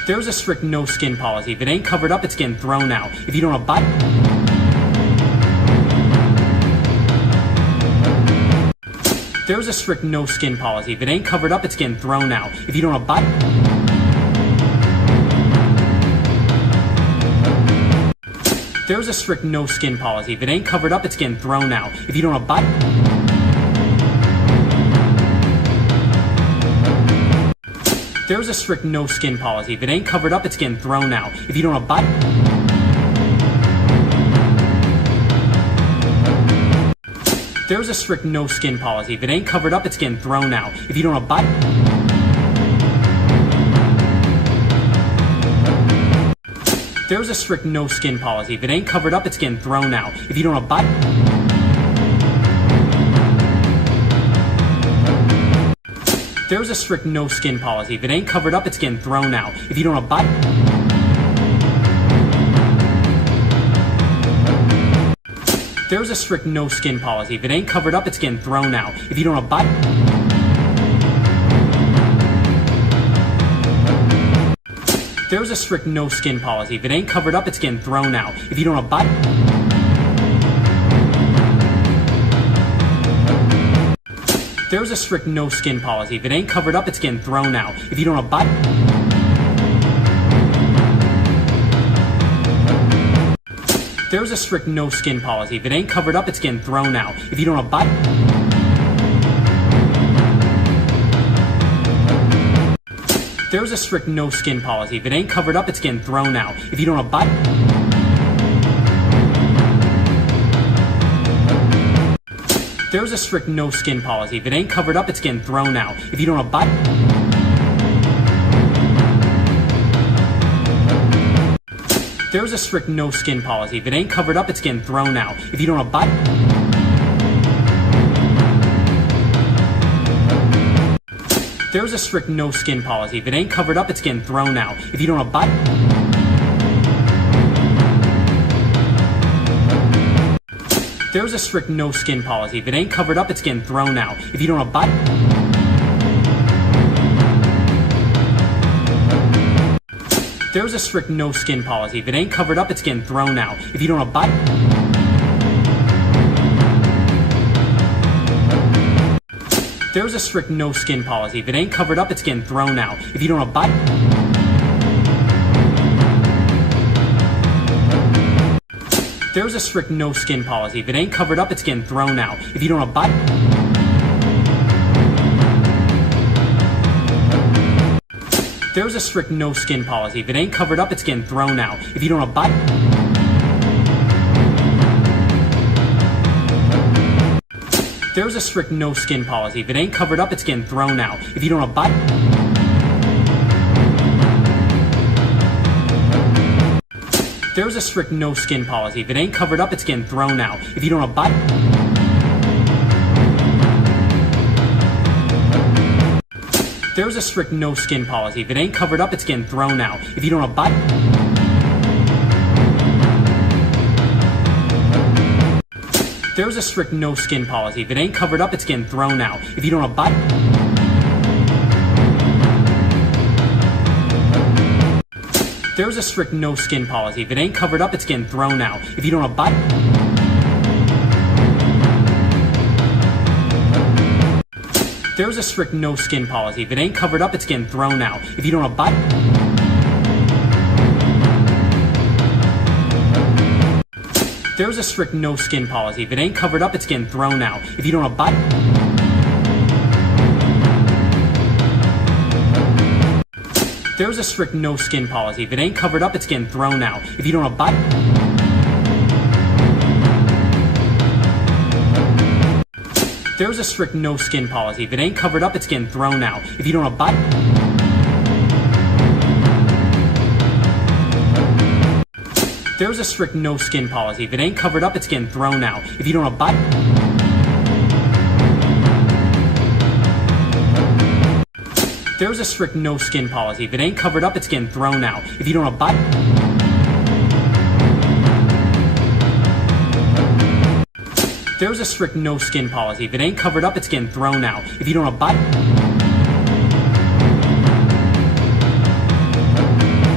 There's a strict no skin policy. If it ain't covered up, it's getting thrown out. If you don't abide... There's a strict no skin policy. If it ain't covered up, it's getting thrown out. If you don't abide... There's a strict no skin policy. If it ain't covered up, it's getting thrown out. If you don't abide... There's a strict no skin policy. If it ain't covered up, it's getting thrown out. If you don't abide... There's a strict no skin policy. If it ain't covered up, it's getting thrown out. If you don't abide... There's a strict no skin policy. If it ain't covered up, it's getting thrown out. If you don't abide... There's a strict no skin policy. If it ain't covered up, it's getting thrown out. If you don't abide... There's a strict no skin policy. If it ain't covered up, it's getting thrown out. If you don't abide... There's a strict no skin policy. If it ain't covered up, it's getting thrown out. If you don't abide... There's a strict no skin policy. If it ain't covered up, it's getting thrown out. If you don't abide... There's a strict no skin policy. If it ain't covered up, it's getting thrown out. If you don't abide... There's a strict no skin policy. If it ain't covered up, it's getting thrown out. If you don't abide... There's a strict no skin policy. If it ain't covered up, it's getting thrown out. If you don't abide... There's a strict no skin policy. If it ain't covered up, it's getting thrown out. If you don't abide... There's a strict no skin policy. If it ain't covered up, it's getting thrown out. If you don't abide... There's a strict no skin policy. If it ain't covered up, it's getting thrown out. If you don't abide... There's a strict no skin policy. If it ain't covered up, it's getting thrown out. If you don't abide... There's a strict no skin policy. If it ain't covered up, it's getting thrown out. If you don't abide... There's a strict no skin policy. If it ain't covered up, it's getting thrown out. If you don't abide... There's a strict no skin policy. If it ain't covered up, it's getting thrown out. If you don't abide... There's a strict no skin policy. If it ain't covered up, it's getting thrown out. If you don't abide... There's a strict no skin policy. If it ain't covered up, it's getting thrown out. If you don't abide... There's a strict no skin policy. If it ain't covered up, it's getting thrown out. If you don't abide... There's a strict no skin policy. If it ain't covered up, it's getting thrown out. If you don't abide... There's a strict no skin policy. If it ain't covered up, it's getting thrown out. If you don't abide... There's a strict no skin policy. If it ain't covered up, it's getting thrown out. If you don't abide... There's a strict no skin policy. If it ain't covered up, it's getting thrown out. If you don't abide... There's a strict no skin policy. If it ain't covered up, it's getting thrown out. If you don't abide... There's a strict no skin policy. If it ain't covered up, it's getting thrown out. If you don't abide... There's a strict no skin policy. If it ain't covered up, it's getting thrown out. If you don't abide... There's a strict no skin policy. If it ain't covered up, it's getting thrown out. If you don't abide... There's a strict no skin policy. If it ain't covered up, it's getting thrown out. If you don't abide...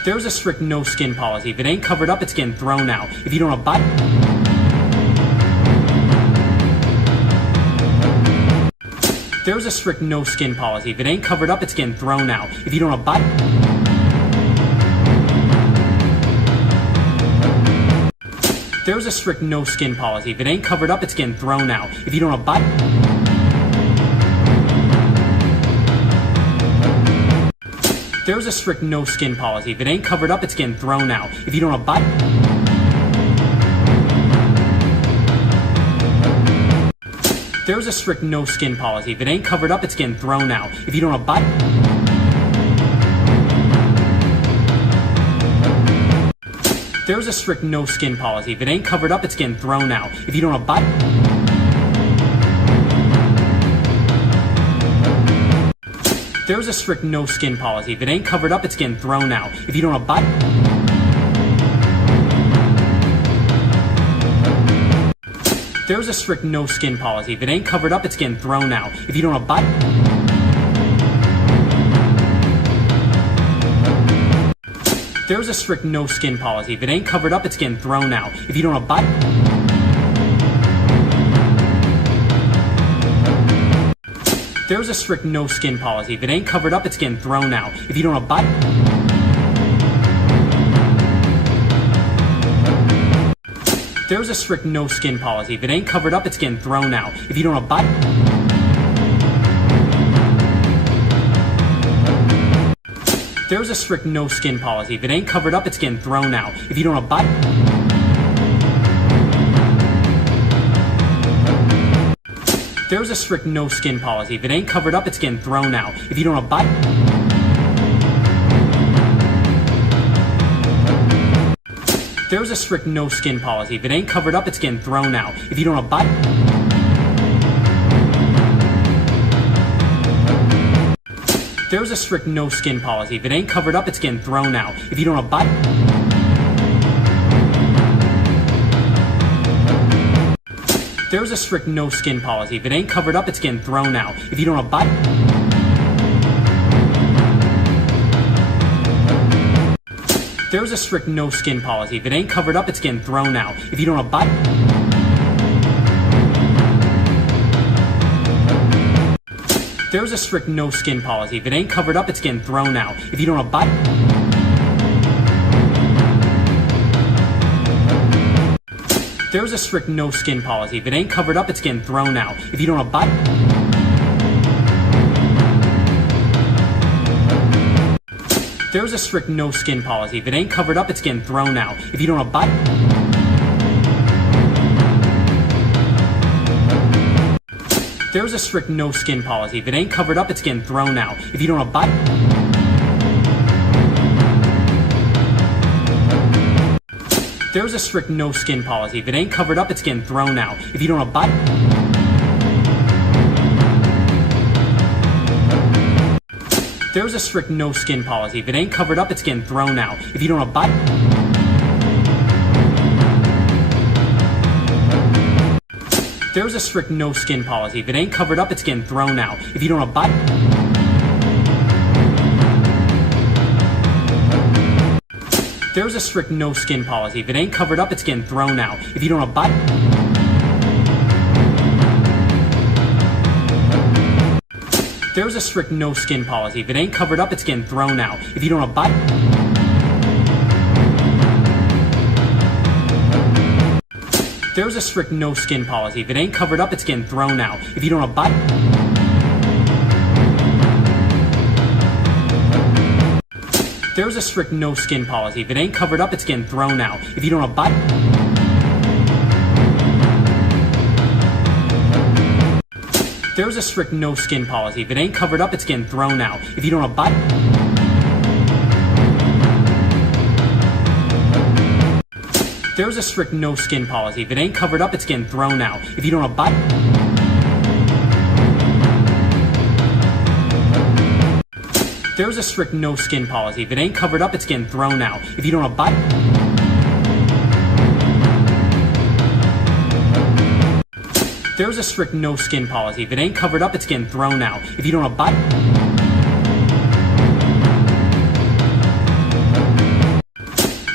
There's a strict no skin policy. If it ain't covered up, it's getting thrown out. If you don't abide... There's a strict no skin policy. If it ain't covered up, it's getting thrown out. If you don't abide... There's a strict no skin policy. If it ain't covered up, it's getting thrown out. If you don't abide... There's a strict no skin policy. If it ain't covered up, it's getting thrown out. If you don't abide... There's a strict no skin policy. If it ain't covered up, it's getting thrown out. If you don't abide... There's a strict no skin policy. If it ain't covered up, it's getting thrown out. If you don't abide... There's a strict no skin policy. If it ain't covered up, it's getting thrown out. If you don't abide... There's a strict no skin policy. If it ain't covered up, it's getting thrown out. If you don't abide... There's a strict no skin policy. If it ain't covered up, it's getting thrown out. If you don't abide... There's a strict no skin policy. If it ain't covered up, it's getting thrown out. If you don't abide... There's a strict no skin policy. If it ain't covered up, it's getting thrown out. If you don't abide... There's a strict no skin policy. If it ain't covered up, it's getting thrown out. If you don't abide... There's a strict no skin policy. If it ain't covered up, it's getting thrown out. If you don't abide... There's a strict no skin policy. If it ain't covered up, it's getting thrown out. If you don't abide... There's a strict no skin policy. If it ain't covered up, it's getting thrown out. If you don't abide... There's a strict no skin policy. If it ain't covered up, it's getting thrown out. If you don't abide... There's a strict no skin policy. If it ain't covered up, it's getting thrown out. If you don't abide... There's a strict no skin policy. If it ain't covered up, it's getting thrown out. If you don't abide... There's a strict no skin policy. If it ain't covered up, it's getting thrown out. If you don't abide... There's a strict no skin policy. If it ain't covered up, it's getting thrown out. If you don't abide... There's a strict no skin policy. If it ain't covered up, it's getting thrown out. If you don't abide... There's a strict no skin policy. If it ain't covered up, it's getting thrown out. If you don't abide... There's a strict no skin policy. If it ain't covered up, it's getting thrown out. If you don't abide... There's a strict no skin policy. If it ain't covered up, it's getting thrown out. If you don't abide... There's a strict no skin policy. If it ain't covered up, it's getting thrown out. If you don't abide... There's a strict no skin policy. If it ain't covered up, it's getting thrown out. If you don't abide... There's a strict no skin policy. If it ain't covered up, it's getting thrown out. If you don't abide... There's a strict no skin policy. If it ain't covered up, it's getting thrown out. If you don't abide... There's a strict no skin policy. If it ain't covered up, it's getting thrown out. If you don't abide... There's a strict no skin policy. If it ain't covered up, it's getting thrown out. If you don't abide... There's a strict no skin policy. If it ain't covered up, it's getting thrown out. If you don't abide... There's a strict no skin policy. If it ain't covered up, it's getting thrown out. If you don't abide...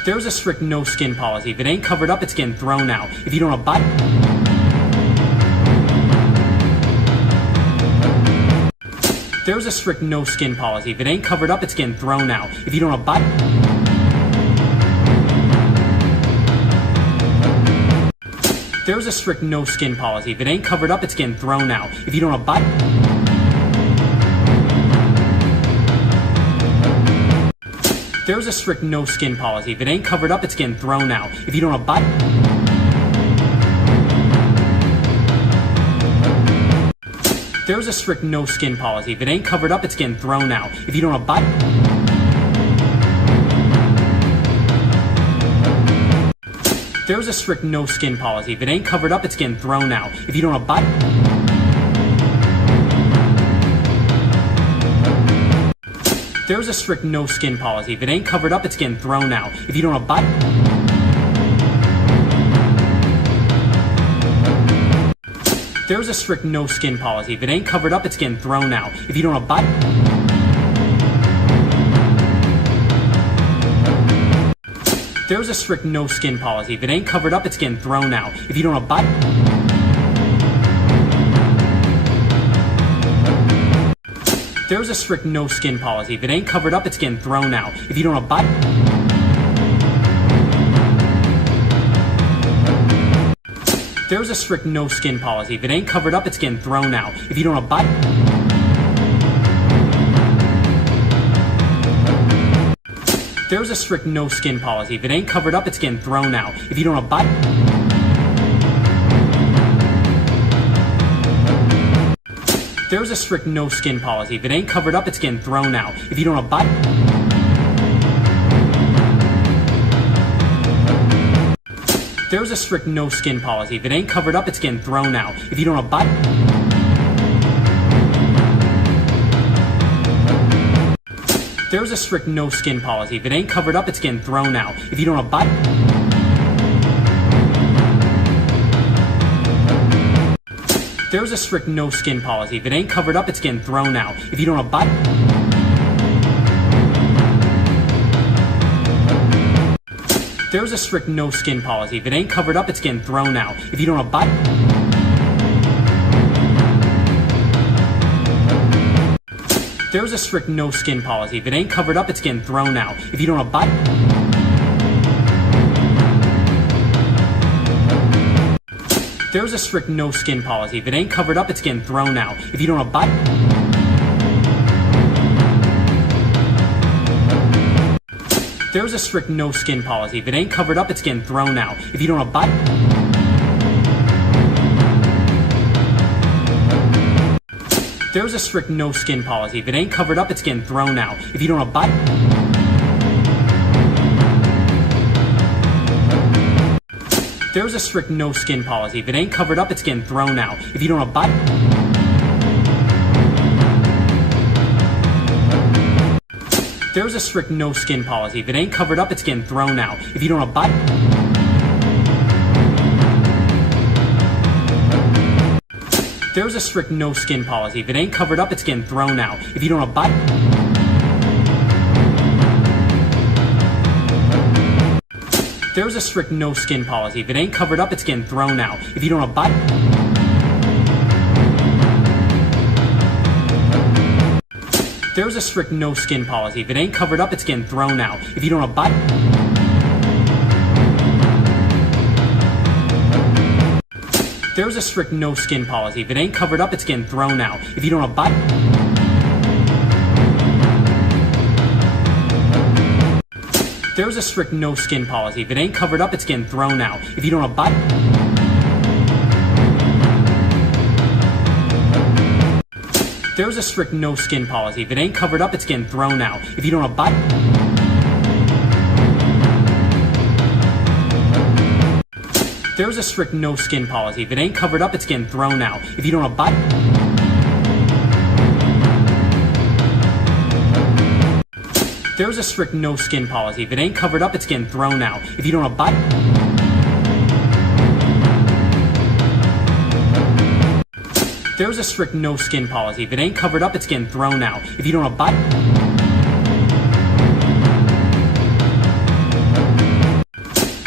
There's a strict no skin policy. If it ain't covered up, it's getting thrown out. If you don't abide... There's a strict no skin policy. If it ain't covered up, it's getting thrown out. If you don't abide... There's a strict no skin policy. If it ain't covered up, it's getting thrown out. If you don't abide... There's a strict no skin policy. If it ain't covered up, it's getting thrown out. If you don't abide... There's a strict no skin policy. If it ain't covered up, it's getting thrown out. If you don't abide... There's a strict no skin policy. If it ain't covered up, it's getting thrown out. If you don't abide... There's a strict no skin policy. If it ain't covered up, it's getting thrown out. If you don't abide... There's a strict no skin policy. If it ain't covered up, it's getting thrown out. If you don't abide... There's a strict no skin policy. If it ain't covered up, it's getting thrown out. If you don't abide... There's a strict no skin policy. If it ain't covered up, it's getting thrown out. If you don't abide... There's a strict no skin policy. If it ain't covered up, it's getting thrown out. If you don't abide... There's a strict no skin policy. If it ain't covered up, it's getting thrown out. If you don't abide... There's a strict no skin policy. If it ain't covered up, it's getting thrown out. If you don't abide... There's a strict no skin policy. If it ain't covered up, it's getting thrown out. If you don't abide... There's a strict no skin policy. If it ain't covered up, it's getting thrown out. If you don't abide... There's a strict no skin policy. If it ain't covered up, it's getting thrown out. If you don't abide... There's a strict no skin policy. If it ain't covered up, it's getting thrown out. If you don't abide... There's a strict no skin policy. If it ain't covered up, it's getting thrown out. If you don't abide... There's a strict no skin policy. If it ain't covered up, it's getting thrown out. If you don't abide... There's a strict no skin policy. If it ain't covered up, it's getting thrown out. If you don't abide... There's a strict no skin policy. If it ain't covered up, it's getting thrown out. If you don't abide... There's a strict no skin policy. If it ain't covered up, it's getting thrown out. If you don't abide... There's a strict no skin policy. If it ain't covered up, it's getting thrown out. If you don't abide... There's a strict no skin policy. If it ain't covered up, it's getting thrown out. If you don't abide... There's a strict no skin policy. If it ain't covered up, it's getting thrown out. If you don't abide... There's a strict no skin policy. If it ain't covered up, it's getting thrown out. If you don't abide... There's a strict no skin policy. If it ain't covered up, it's getting thrown out. If you don't abide... There's a strict no skin policy. If it ain't covered up, it's getting thrown out. If you don't abide... There's a strict no skin policy. If it ain't covered up, it's getting thrown out. If you don't abide... There's a strict no skin policy. If it ain't covered up, it's getting thrown out. If you don't abide... There's a strict no skin policy. If it ain't covered up, it's getting thrown out. If you don't abide... There's a strict no skin policy. If it ain't covered up, it's getting thrown out. If you don't abide...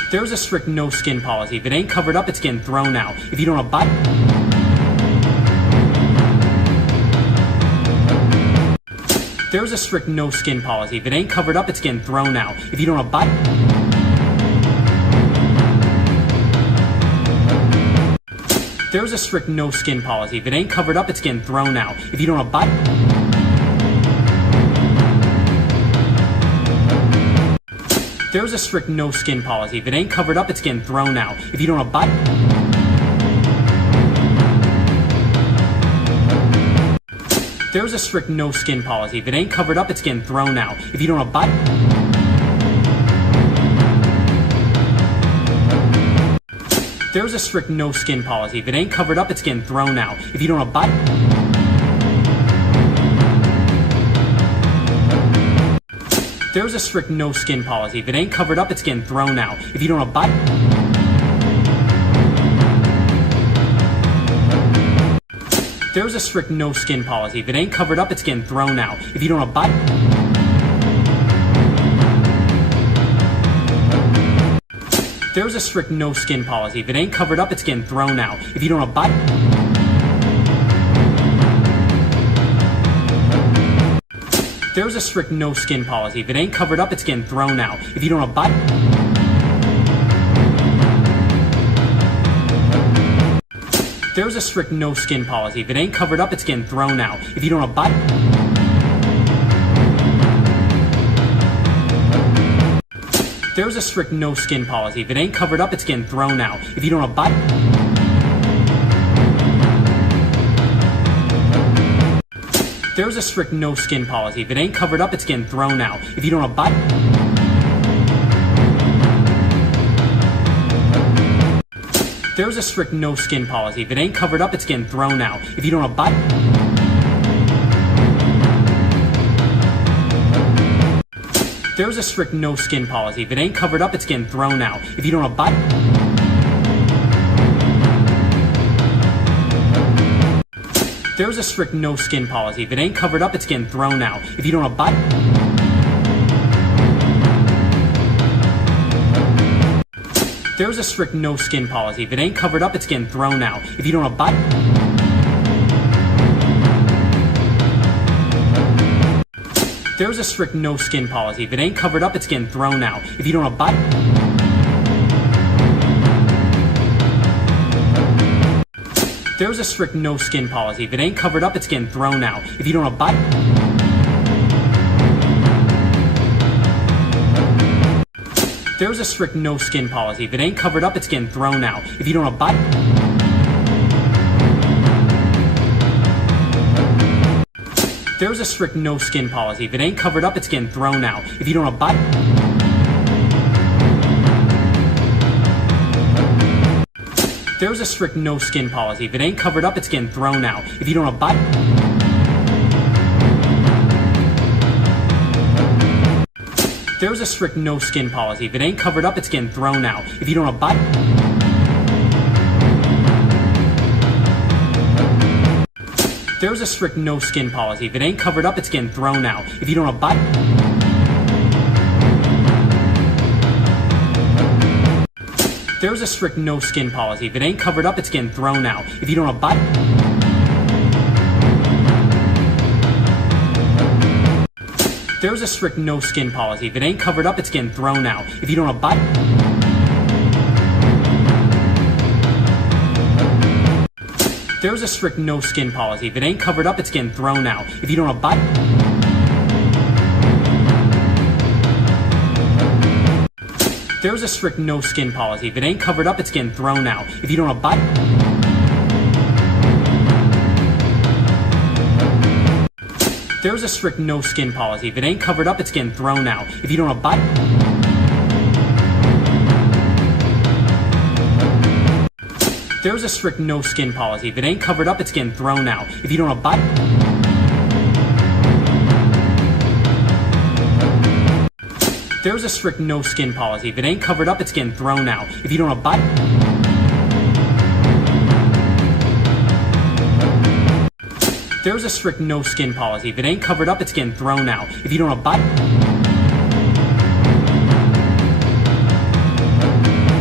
There's a strict no skin policy. If it ain't covered up, it's getting thrown out. If you don't abide... There's a strict no skin policy. If it ain't covered up, it's getting thrown out. If you don't abide... There's a strict no skin policy. If it ain't covered up, it's getting thrown out. If you don't abide... There's a strict no skin policy. If it ain't covered up, it's getting thrown out. If you don't abide... There's a strict no skin policy. If it ain't covered up, it's getting thrown out. If you don't abide... There's a strict no skin policy. If it ain't covered up, it's getting thrown out. If you don't abide... There's a strict no skin policy. If it ain't covered up, it's getting thrown out. If you don't abide... There's a strict no skin policy. If it ain't covered up, it's getting thrown out. If you don't abide... There's a strict no skin policy. If it ain't covered up, it's getting thrown out. If you don't abide... There's a strict no skin policy. If it ain't covered up, it's getting thrown out. If you don't abide... There's a strict no skin policy. If it ain't covered up, it's getting thrown out. If you don't abide... There's a strict no skin policy. If it ain't covered up, it's getting thrown out. If you don't abide... There's a strict no skin policy. If it ain't covered up, it's getting thrown out. If you don't abide... There's a strict no skin policy. If it ain't covered up, it's getting thrown out. If you don't abide... There's a strict no skin policy. If it ain't covered up, it's getting thrown out. If you don't abide... There's a strict no skin policy. If it ain't covered up, it's getting thrown out. If you don't abide... There's a strict no skin policy. If it ain't covered up, it's getting thrown out. If you don't abide... There's a strict no skin policy. If it ain't covered up, it's getting thrown out. If you don't abide... There's a strict no skin policy. If it ain't covered up, it's getting thrown out. If you don't abide... There's a strict no skin policy. If it ain't covered up, it's getting thrown out. If you don't abide... There's a strict no skin policy. If it ain't covered up, it's getting thrown out. If you don't abide... There's a strict no skin policy. If it ain't covered up, it's getting thrown out. If you don't abide... There's a strict no skin policy. If it ain't covered up, it's getting thrown out. If you don't abide... There's a strict no skin policy. If it ain't covered up, it's getting thrown out. If you don't abide... There's a strict no skin policy. If it ain't covered up, it's getting thrown out. If you don't abide... There's a strict no skin policy. If it ain't covered up, it's getting thrown out. If you don't abide... There's a strict no skin policy. If it ain't covered up, it's getting thrown out. If you don't abide... There's a strict no skin policy. If it ain't covered up, it's getting thrown out. If you don't abide... There's a strict no skin policy. If it ain't covered up, it's getting thrown out. If you don't abide... There's a strict no skin policy. If it ain't covered up, it's getting thrown out. If you don't abide... There's a strict no skin policy. If it ain't covered up, it's getting thrown out. If you don't abide... There's a strict no skin policy. If it ain't covered up, it's getting thrown out. If you don't abide...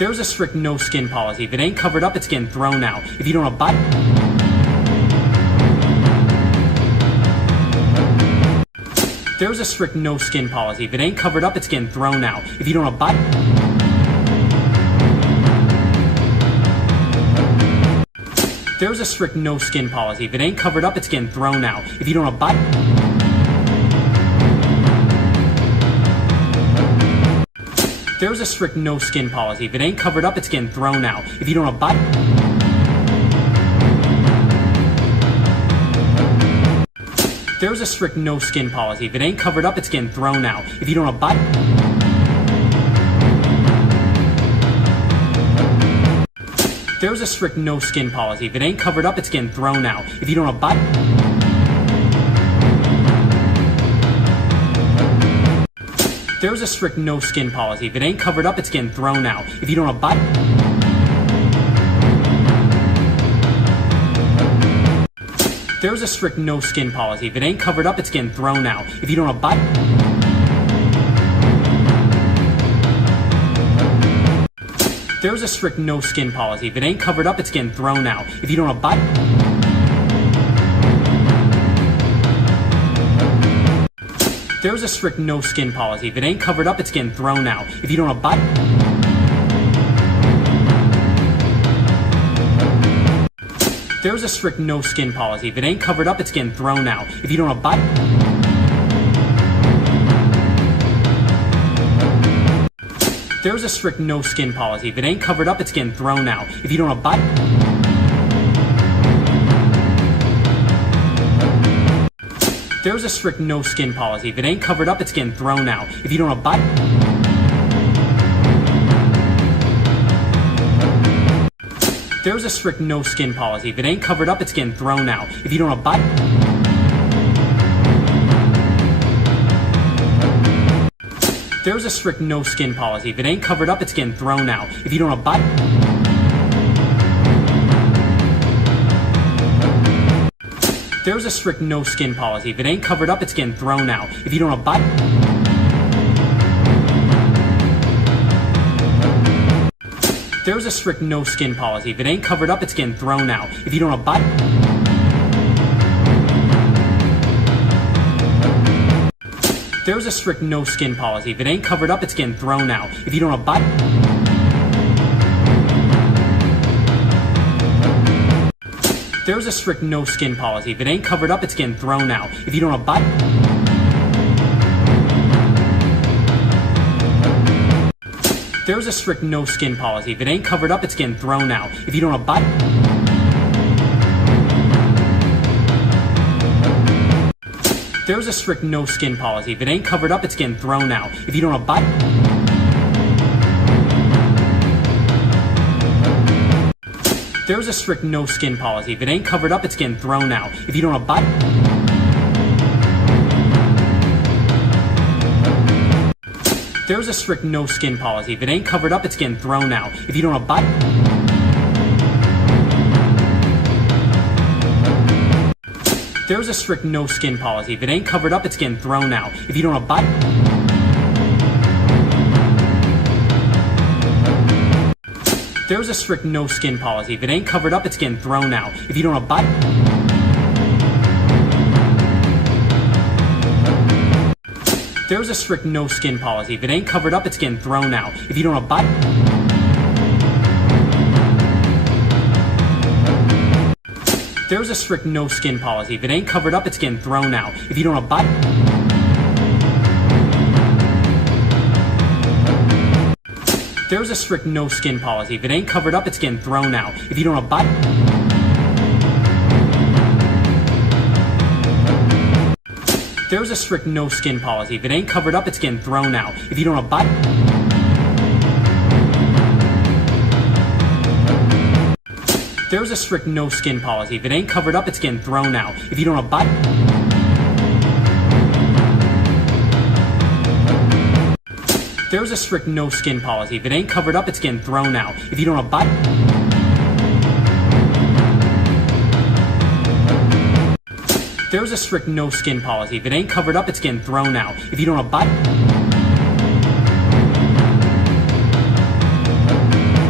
There's a strict no skin policy. If it ain't covered up, it's getting thrown out. If you don't abide... There's a strict no skin policy. If it ain't covered up, it's getting thrown out. If you don't abide... There's a strict no skin policy. If it ain't covered up, it's getting thrown out. If you don't abide... There's a strict no skin policy. If it ain't covered up, it's getting thrown out. If you don't abide... There's a strict no skin policy. If it ain't covered up, it's getting thrown out. If you don't abide... There's a strict no skin policy. If it ain't covered up, it's getting thrown out. If you don't abide... There's a strict no skin policy. If it ain't covered up, it's getting thrown out. If you don't abide... There's a strict no skin policy. If it ain't covered up, it's getting thrown out. If you don't abide... There's a strict no skin policy. If it ain't covered up, it's getting thrown out. If you don't abide... There's a strict no skin policy. If it ain't covered up, it's getting thrown out. If you don't abide... There's a strict no skin policy. If it ain't covered up, it's getting thrown out. If you don't abide... There's a strict no skin policy. If it ain't covered up, it's getting thrown out. If you don't abide... There's a strict no skin policy. If it ain't covered up, it's getting thrown out. If you don't abide... There's a strict no skin policy. If it ain't covered up, it's getting thrown out. If you don't abide... There's a strict no skin policy. If it ain't covered up, it's getting thrown out. If you don't abide... There's a strict no skin policy. If it ain't covered up, it's getting thrown out. If you don't abide... There's a strict no skin policy. If it ain't covered up, it's getting thrown out. If you don't abide... There's a strict no skin policy. If it ain't covered up, it's getting thrown out. If you don't abide... There's a strict no skin policy. If it ain't covered up, it's getting thrown out. If you don't abide... There's a strict no skin policy. If it ain't covered up, it's getting thrown out. If you don't abide... There's a strict no skin policy. If it ain't covered up, it's getting thrown out. If you don't abide... There's a strict no skin policy. If it ain't covered up, it's getting thrown out. If you don't abide... There's a strict no skin policy. If it ain't covered up, it's getting thrown out. If you don't abide... There's a strict no skin policy. If it ain't covered up, it's getting thrown out. If you don't abide... There's a strict no skin policy. If it ain't covered up, it's getting thrown out. If you don't abide... There's a strict no skin policy. If it ain't covered up, it's getting thrown out. If you don't abide... There's a strict no skin policy. If it ain't covered up, it's getting thrown out. If you don't abide... There's a strict no skin policy. If it ain't covered up, it's getting thrown out. If you don't abide... There's a strict no skin policy. If it ain't covered up, it's getting thrown out. If you don't abide... There's a strict no skin policy. If it ain't covered up, it's getting thrown out. If you don't abide... There's a strict no skin policy. If it ain't covered up, it's getting thrown out. If you don't abide... There's a strict no skin policy. If it ain't covered up, it's getting thrown out. If you don't abide...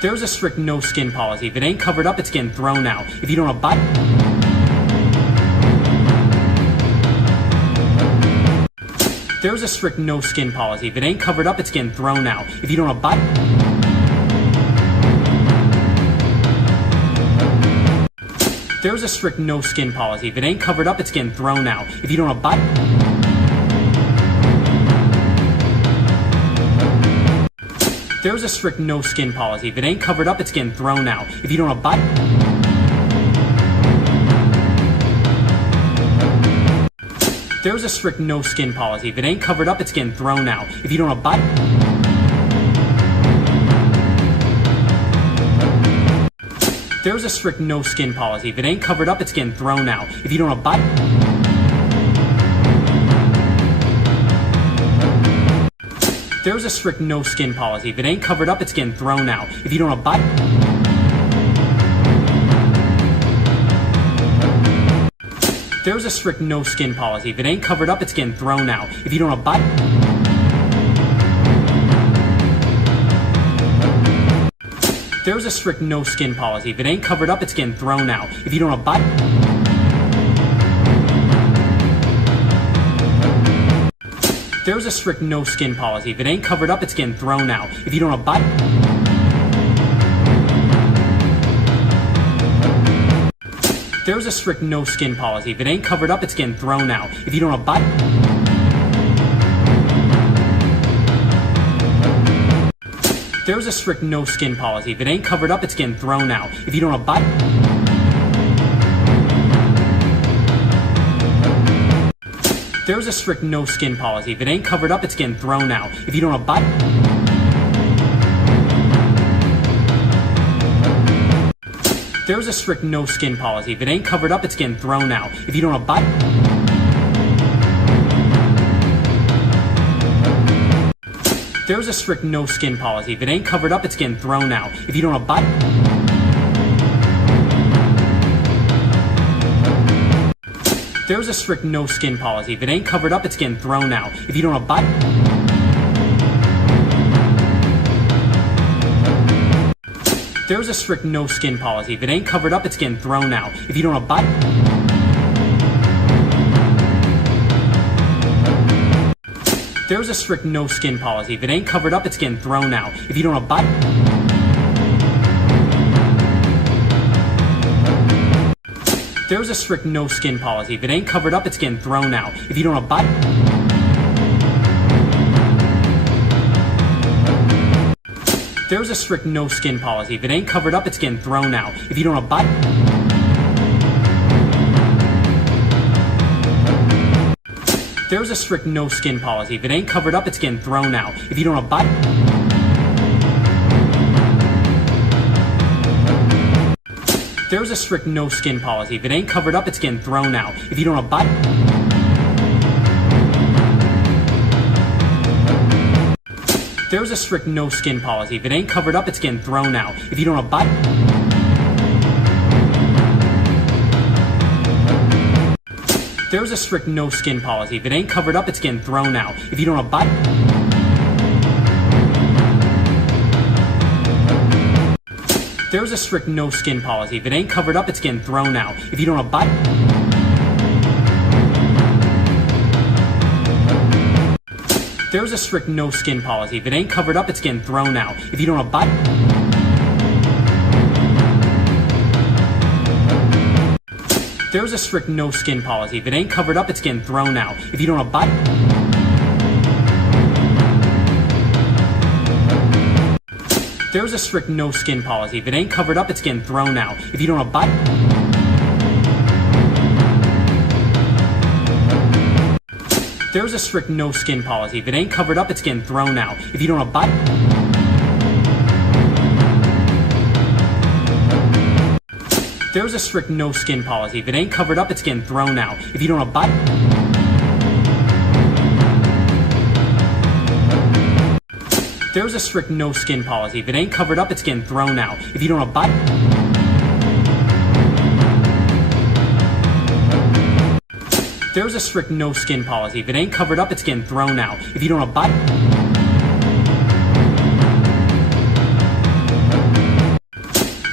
There's a strict no skin policy. If it ain't covered up, it's getting thrown out. If you don't abide... There's a strict no skin policy. If it ain't covered up, it's getting thrown out. If you don't abide... There's a strict no skin policy. If it ain't covered up, it's getting thrown out. If you don't abide... There's a strict no skin policy. If it ain't covered up, it's getting thrown out. If you don't abide... There's a strict no skin policy. If it ain't covered up, it's getting thrown out. If you don't abide... There's a strict no skin policy. If it ain't covered up, it's getting thrown out. If you don't abide... There's a strict no skin policy. If it ain't covered up, it's getting thrown out. If you don't abide... There's a strict no skin policy. If it ain't covered up, it's getting thrown out. If you don't abide... There's a strict no skin policy. If it ain't covered up, it's getting thrown out. If you don't abide... There's a strict no skin policy. If it ain't covered up, it's getting thrown out. If you don't abide... There's a strict no skin policy. If it ain't covered up, it's getting thrown out. If you don't abide... There's a strict no skin policy. If it ain't covered up, it's getting thrown out. If you don't abide... There's a strict no skin policy. If it ain't covered up, it's getting thrown out. If you don't abide... There's a strict no skin policy. If it ain't covered up, it's getting thrown out. If you don't abide... There's a strict no skin policy. If it ain't covered up, it's getting thrown out. If you don't abide... There's a strict no skin policy. If it ain't covered up, it's getting thrown out. If you don't abide... There's a strict no skin policy. If it ain't covered up, it's getting thrown out. If you don't abide... There's a strict no skin policy. If it ain't covered up, it's getting thrown out. If you don't abide... There's a strict no skin policy. If it ain't covered up, it's getting thrown out. If you don't abide... There's a strict no skin policy. If it ain't covered up, it's getting thrown out. If you don't abide... There's a strict no skin policy. If it ain't covered up, it's getting thrown out. If you don't abide... There's a strict no skin policy. If it ain't covered up, it's getting thrown out. If you don't abide... There's a strict no skin policy. If it ain't covered up, it's getting thrown out. If you don't abide... There's a strict no skin policy. If it ain't covered up, it's getting thrown out. If you don't abide... There's a strict no skin policy. If it ain't covered up, it's getting thrown out. If you don't abide... There's a strict no skin policy. If it ain't covered up, it's getting thrown out. If you don't abide... There's a strict no skin policy. If it ain't covered up, it's getting thrown out. If you don't abide... There's a strict no skin policy. If it ain't covered up, it's getting thrown out. If you don't abide... There's a strict no skin policy. If it ain't covered up, it's getting thrown out. If you don't abide... There's a strict no skin policy. If it ain't covered up, it's getting thrown out. If you don't abide... There's a strict no skin policy. If it ain't covered up, it's getting thrown out. If you don't abide... There's a strict no skin policy. If it ain't covered up, it's getting thrown out. If you don't abide...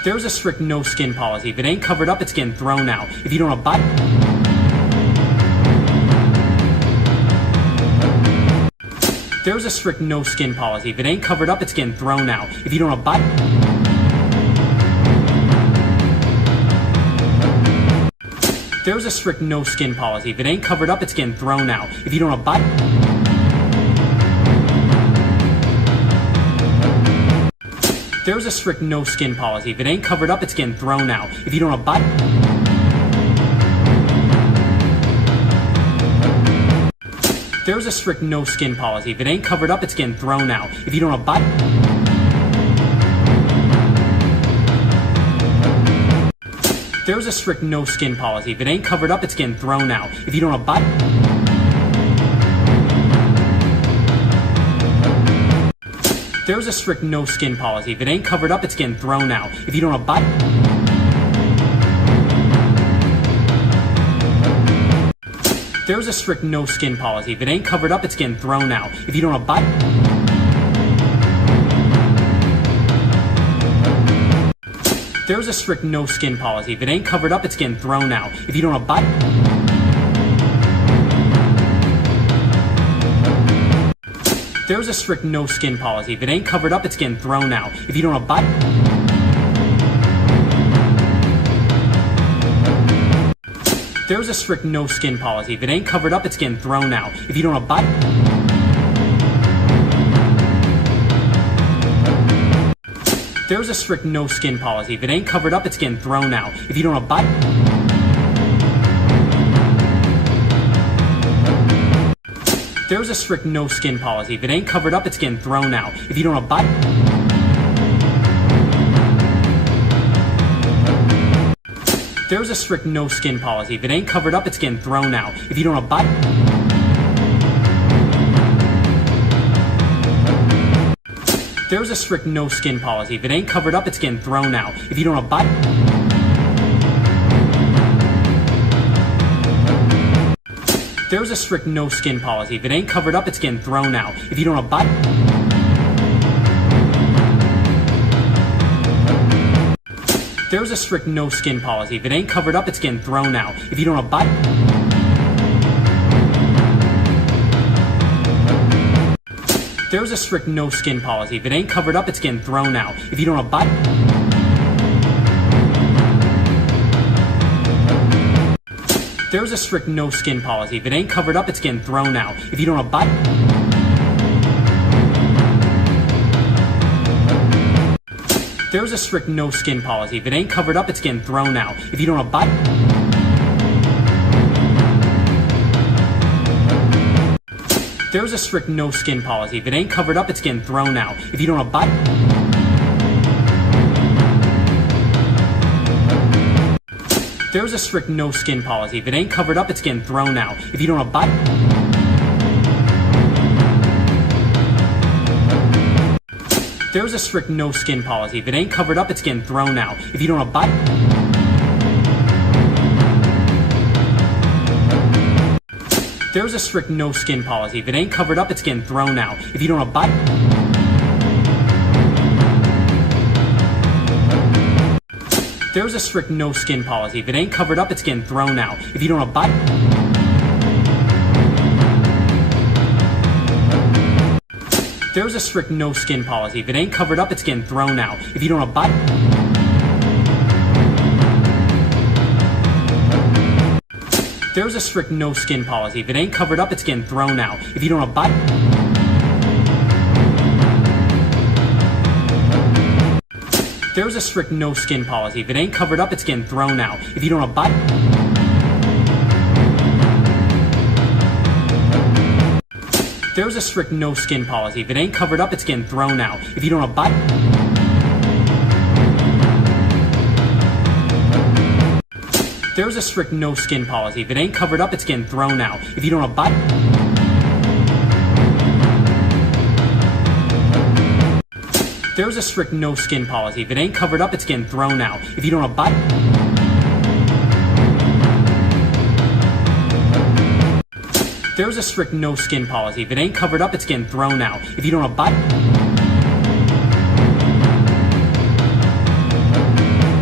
There's a strict no skin policy. If it ain't covered up, it's getting thrown out. If you don't abide... There's a strict no skin policy. If it ain't covered up, it's getting thrown out. If you don't abide... There's a strict no skin policy. If it ain't covered up, it's getting thrown out. If you don't abide... There's a strict no skin policy. If it ain't covered up, it's getting thrown out. If you don't abide... There's a strict no skin policy. If it ain't covered up, it's getting thrown out. If you don't abide... There's a strict no skin policy. If it ain't covered up, it's getting thrown out. If you don't abide... There's a strict no skin policy. If it ain't covered up, it's getting thrown out. If you don't abide... There's a strict no skin policy. If it ain't covered up, it's getting thrown out. If you don't abide... There's a strict no skin policy. If it ain't covered up, it's getting thrown out. If you don't abide... There's a strict no skin policy. If it ain't covered up, it's getting thrown out. If you don't abide... There's a strict no skin policy. If it ain't covered up, it's getting thrown out. If you don't abide... There's a strict no skin policy. If it ain't covered up, it's getting thrown out. If you don't abide... There's a strict no skin policy. If it ain't covered up, it's getting thrown out. If you don't abide... There's a strict no skin policy. If it ain't covered up, it's getting thrown out. If you don't abide... There's a strict no skin policy. If it ain't covered up, it's getting thrown out. If you don't abide... There's a strict no skin policy. If it ain't covered up, it's getting thrown out. If you don't abide... There's a strict no skin policy. If it ain't covered up, it's getting thrown out. If you don't abide... There's a strict no skin policy. If it ain't covered up, it's getting thrown out. If you don't abide... There's a strict no skin policy. If it ain't covered up, it's getting thrown out. If you don't abide... There's a strict no skin policy. If it ain't covered up, it's getting thrown out. If you don't abide... There's a strict no skin policy. If it ain't covered up, it's getting thrown out. If you don't abide... There's a strict no skin policy. If it ain't covered up, it's getting thrown out. If you don't abide... There's a strict no skin policy. If it ain't covered up, it's getting thrown out. If you don't abide... There's a strict no skin policy. If it ain't covered up, it's getting thrown out. If you don't abide... There's a strict no skin policy. If it ain't covered up, it's getting thrown out. If you don't abide... There's a strict no skin policy. If it ain't covered up, it's getting thrown out. If you don't abide... There's a strict no skin policy. If it ain't covered up, it's getting thrown out. If you don't abide... There's a strict no skin policy. If it ain't covered up, it's getting thrown out. If you don't abide... There's a strict no skin policy. If it ain't covered up, it's getting thrown out. If you don't abide... There's a strict no skin policy. If it ain't covered up, it's getting thrown out. If you don't abide... There's a strict no skin policy. If it ain't covered up, it's getting thrown out. If you don't abide... There's a strict no skin policy. If it ain't covered up, it's getting thrown out. If you don't abide...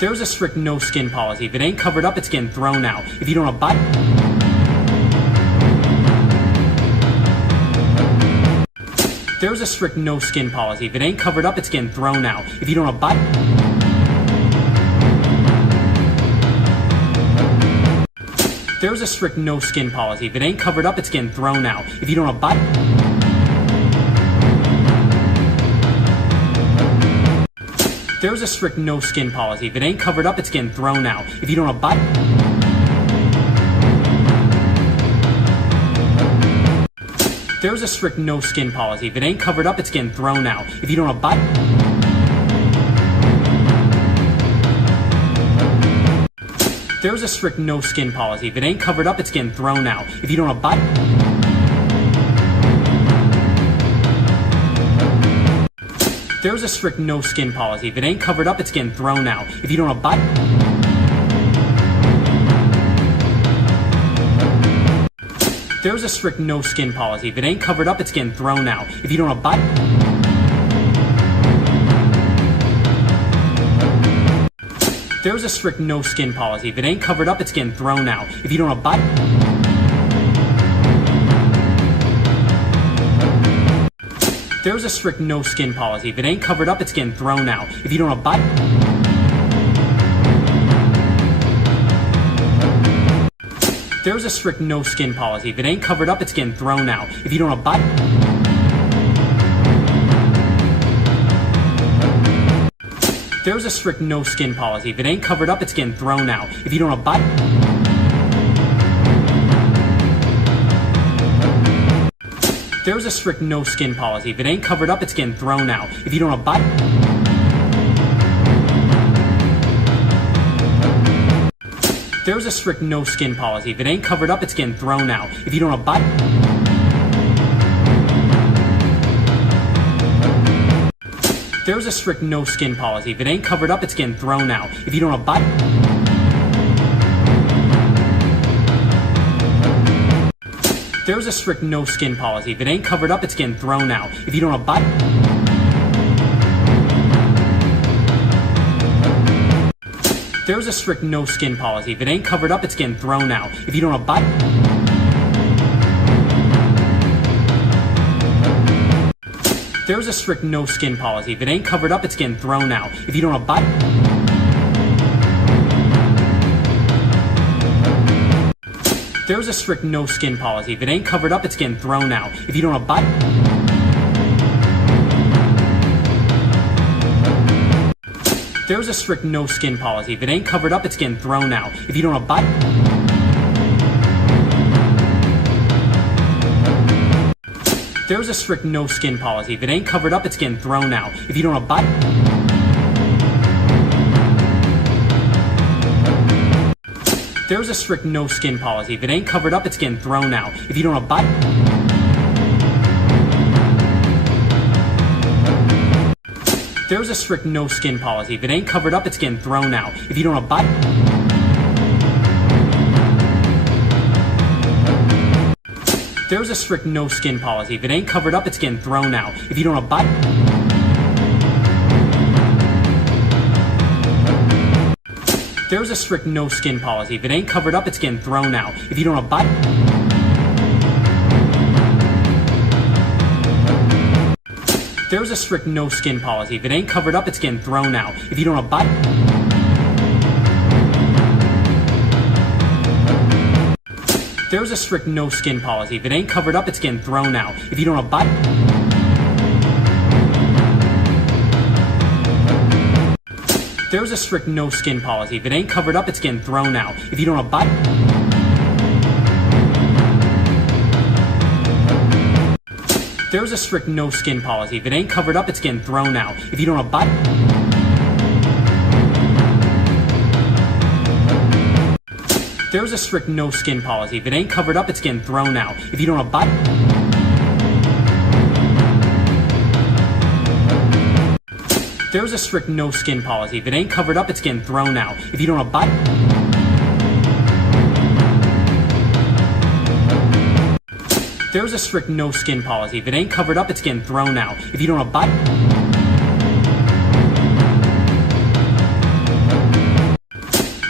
There's a strict no skin policy. If it ain't covered up, it's getting thrown out. If you don't abide... There's a strict no skin policy. If it ain't covered up, it's getting thrown out. If you don't abide... There's a strict no skin policy. If it ain't covered up, it's getting thrown out. If you don't abide... There's a strict no skin policy. If it ain't covered up, it's getting thrown out. If you don't abide... There's a strict no skin policy. If it ain't covered up, it's getting thrown out. If you don't abide... There's a strict no skin policy. If it ain't covered up, it's getting thrown out. If you don't abide... There's a strict no skin policy. If it ain't covered up, it's getting thrown out. If you don't abide... There's a strict no skin policy. If it ain't covered up, it's getting thrown out. If you don't abide... There's a strict no skin policy. If it ain't covered up, it's getting thrown out. If you don't abide... There's a strict no skin policy. If it ain't covered up, it's getting thrown out. If you don't abide... There's a strict no skin policy. If it ain't covered up, it's getting thrown out. If you don't abide... There's a strict no skin policy. If it ain't covered up, it's getting thrown out. If you don't abide... There's a strict no skin policy. If it ain't covered up, it's getting thrown out. If you don't abide... There's a strict no skin policy. If it ain't covered up, it's getting thrown out. If you don't abide... There's a strict no skin policy. If it ain't covered up, it's getting thrown out. If you don't abide... There's a strict no skin policy. If it ain't covered up, it's getting thrown out. If you don't abide... There's a strict no skin policy. If it ain't covered up, it's getting thrown out. If you don't abide... There's a strict no skin policy. If it ain't covered up, it's getting thrown out. If you don't abide... There's a strict no skin policy. If it ain't covered up, it's getting thrown out. If you don't abide... There's a strict no skin policy. If it ain't covered up, it's getting thrown out. If you don't abide... There's a strict no skin policy. If it ain't covered up, it's getting thrown out. If you don't abide... There's a strict no skin policy. If it ain't covered up, it's getting thrown out. If you don't abide... There's a strict no skin policy. If it ain't covered up, it's getting thrown out. If you don't abide... There's a strict no skin policy. If it ain't covered up, it's getting thrown out. If you don't abide... There's a strict no skin policy. If it ain't covered up, it's getting thrown out. If you don't abide... There's a strict no skin policy. If it ain't covered up, it's getting thrown out. If you don't abide... There's a strict no skin policy. If it ain't covered up, it's getting thrown out. If you don't abide... There's a strict no skin policy. If it ain't covered up, it's getting thrown out. If you don't abide... There's a strict no skin policy. If it ain't covered up, it's getting thrown out. If you don't abide... There's a strict no skin policy. If it ain't covered up, it's getting thrown out. If you don't abide... There's a strict no skin policy. If it ain't covered up, it's getting thrown out. If you don't abide... There's a strict no skin policy. If it ain't covered up, it's getting thrown out. If you don't abide...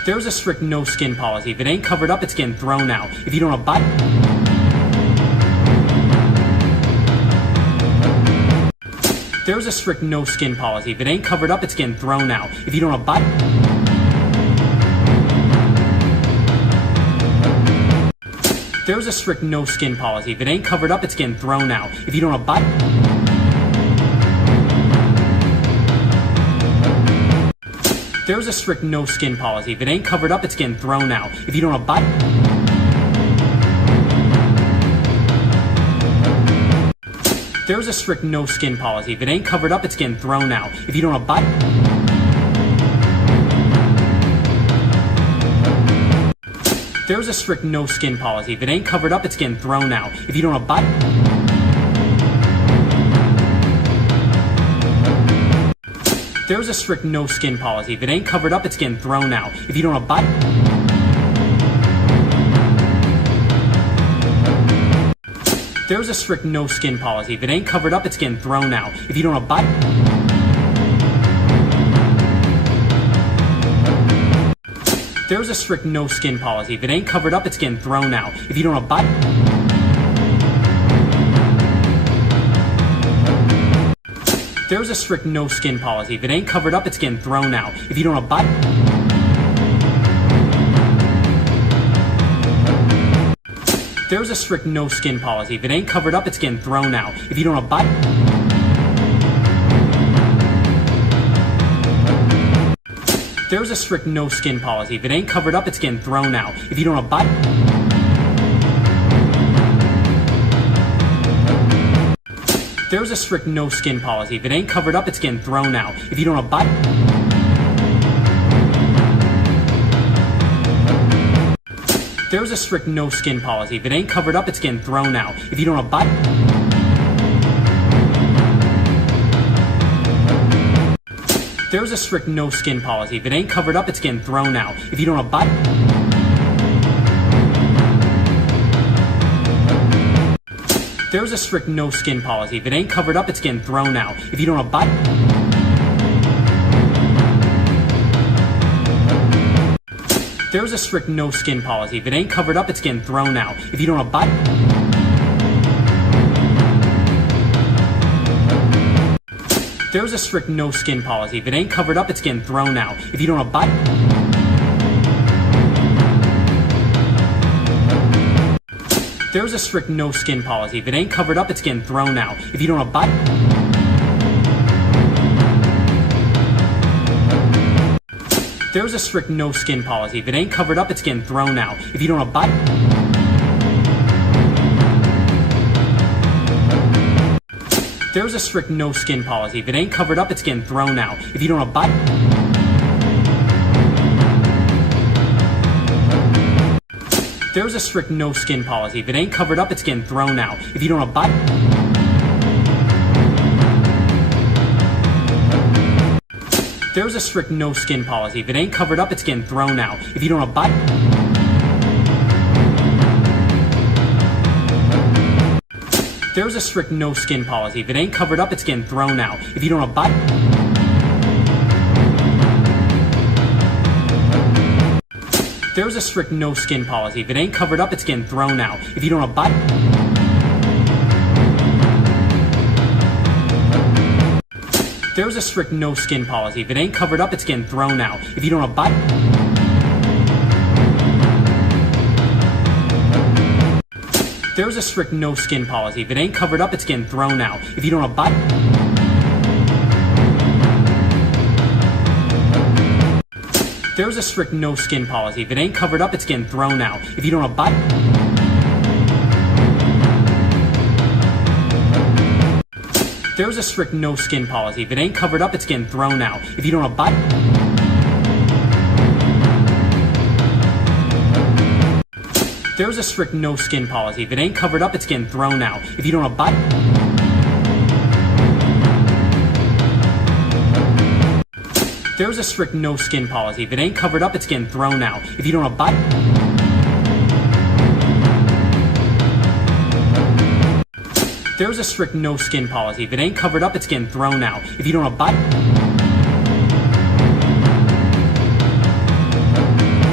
There's a strict no skin policy. If it ain't covered up, it's getting thrown out. If you don't abide... There's a strict no skin policy. If it ain't covered up, it's getting thrown out. If you don't abide... There's a strict no skin policy. If it ain't covered up, it's getting thrown out. If you don't abide... There's a strict no skin policy. If it ain't covered up, it's getting thrown out. If you don't abide... There's a strict no skin policy. If it ain't covered up, it's getting thrown out. If you don't abide... There's a strict no skin policy. If it ain't covered up, it's getting thrown out. If you don't abide... There's a strict no skin policy. If it ain't covered up, it's getting thrown out. If you don't abide... There's a strict no skin policy. If it ain't covered up, it's getting thrown out. If you don't abide... There's a strict no skin policy. If it ain't covered up, it's getting thrown out. If you don't abide... There's a strict no skin policy. If it ain't covered up, it's getting thrown out. If you don't abide... There's a strict no skin policy. If it ain't covered up, it's getting thrown out. If you don't abide... There's a strict no skin policy. If it ain't covered up, it's getting thrown out. If you don't abide... There's a strict no skin policy. If it ain't covered up, it's getting thrown out. If you don't abide... There's a strict no skin policy. If it ain't covered up, it's getting thrown out. If you don't abide... There's a strict no skin policy. If it ain't covered up, it's getting thrown out. If you don't abide... There's a strict no skin policy. If it ain't covered up, it's getting thrown out. If you don't abide... There's a strict no skin policy. If it ain't covered up, it's getting thrown out. If you don't abide... There's a strict no skin policy. If it ain't covered up, it's getting thrown out. If you don't abide... There's a strict no skin policy. If it ain't covered up, it's getting thrown out. If you don't abide... There's a strict no skin policy. If it ain't covered up, it's getting thrown out. If you don't abide... There's a strict no skin policy. If it ain't covered up, it's getting thrown out. If you don't abide... There's a strict no skin policy. If it ain't covered up, it's getting thrown out. If you don't abide... There's a strict no skin policy. If it ain't covered up, it's getting thrown out. If you don't abide... There's a strict no skin policy. If it ain't covered up, it's getting thrown out. If you don't abide... There's a strict no skin policy. If it ain't covered up, it's getting thrown out. If you don't abide... There's a strict no skin policy. If it ain't covered up, it's getting thrown out. If you don't abide... There's a strict no skin policy. If it ain't covered up, it's getting thrown out. If you don't abide... There's a strict no skin policy. If it ain't covered up, it's getting thrown out. If you don't abide... There's a strict no skin policy. If it ain't covered up, it's getting thrown out. If you don't abide... There's a strict no skin policy. If it ain't covered up, it's getting thrown out. If you don't abide... There's a strict no skin policy. If it ain't covered up, it's getting thrown out. If you don't abide... There's a strict no skin policy. If it ain't covered up, it's getting thrown out. If you don't abide...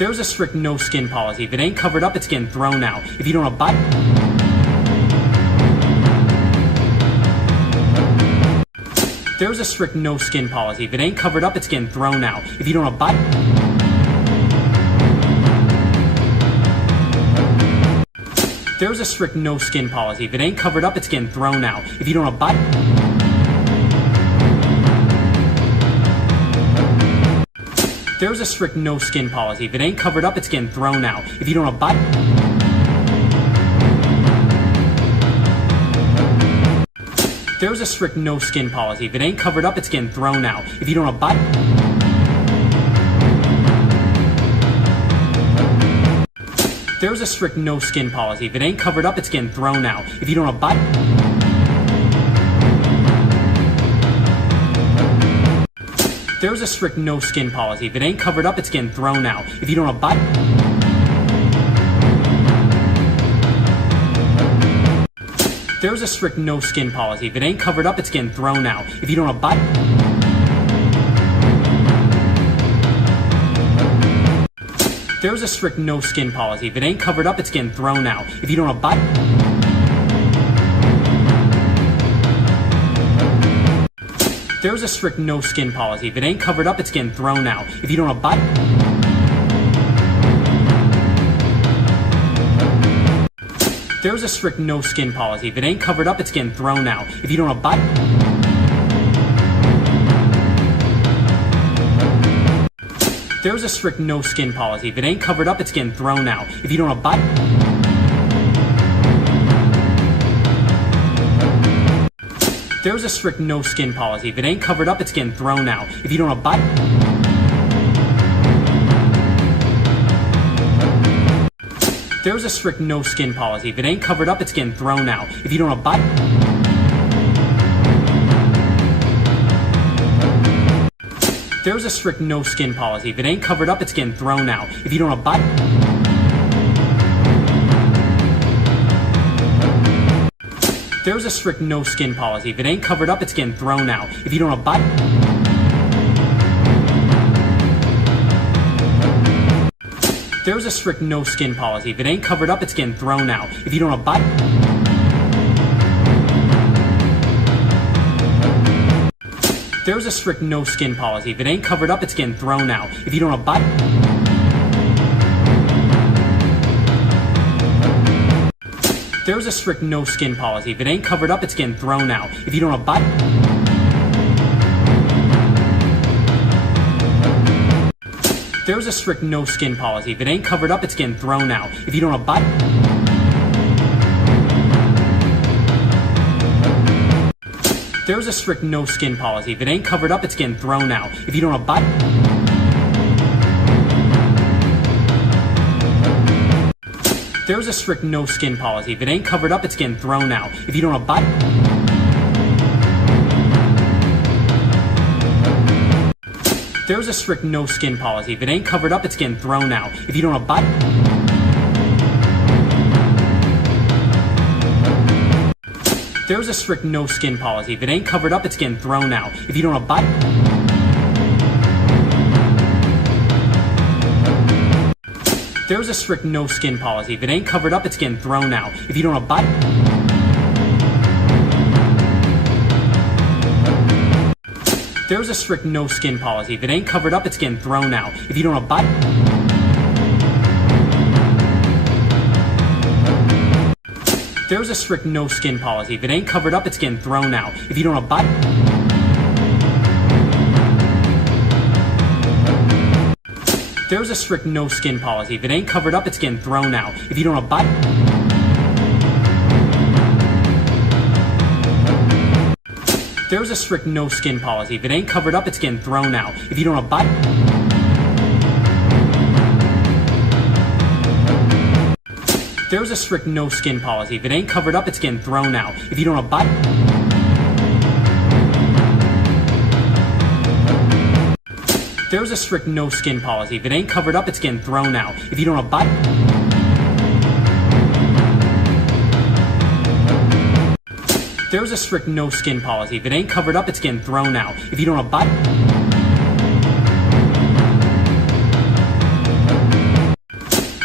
There's a strict no skin policy. If it ain't covered up, it's getting thrown out. If you don't abide... There's a strict no skin policy. If it ain't covered up, it's getting thrown out. If you don't abide... There's a strict no skin policy. If it ain't covered up, it's getting thrown out. If you don't abide... There's a strict no skin policy. If it ain't covered up, it's getting thrown out. If you don't abide... There's a strict no skin policy. If it ain't covered up, it's getting thrown out. If you don't abide... There's a strict no skin policy. If it ain't covered up, it's getting thrown out. If you don't abide... There's a strict no skin policy. If it ain't covered up, it's getting thrown out. If you don't abide... There's a strict no skin policy. If it ain't covered up, it's getting thrown out. If you don't abide... There's a strict no skin policy. If it ain't covered up, it's getting thrown out. If you don't abide... There's a strict no skin policy. If it ain't covered up, it's getting thrown out. If you don't abide... There's a strict no skin policy. If it ain't covered up, it's getting thrown out. If you don't abide... There's a strict no skin policy. If it ain't covered up, it's getting thrown out. If you don't abide... There's a strict no skin policy. If it ain't covered up, it's getting thrown out. If you don't abide... There's a strict no skin policy. If it ain't covered up, it's getting thrown out. If you don't abide... There's a strict no skin policy. If it ain't covered up, it's getting thrown out. If you don't abide... There's a strict no skin policy. If it ain't covered up, it's getting thrown out. If you don't abide... There's a strict no skin policy. If it ain't covered up, it's getting thrown out. If you don't abide... There's a strict no skin policy. If it ain't covered up, it's getting thrown out. If you don't abide... There's a strict no skin policy. If it ain't covered up, it's getting thrown out. If you don't abide... There's a strict no skin policy. If it ain't covered up, it's getting thrown out. If you don't abide... There's a strict no skin policy. If it ain't covered up, it's getting thrown out. If you don't abide... There's a strict no skin policy. If it ain't covered up, it's getting thrown out. If you don't abide... There's a strict no skin policy. If it ain't covered up, it's getting thrown out. If you don't abide... There's a strict no skin policy. If it ain't covered up, it's getting thrown out. If you don't abide... There's a strict no skin policy. If it ain't covered up, it's getting thrown out. If you don't abide... There's a strict no skin policy. If it ain't covered up, it's getting thrown out. If you don't abide... There's a strict no skin policy. If it ain't covered up, it's getting thrown out. If you don't abide... There's a strict no skin policy. If it ain't covered up, it's getting thrown out. If you don't abide... There's a strict no skin policy. If it ain't covered up, it's getting thrown out. If you don't abide... There's a strict no skin policy. If it ain't covered up, it's getting thrown out. If you don't abide... There's a strict no skin policy. If it ain't covered up, it's getting thrown out. If you don't abide... There's a strict no skin policy. If it ain't covered up, it's getting thrown out. If you don't abide...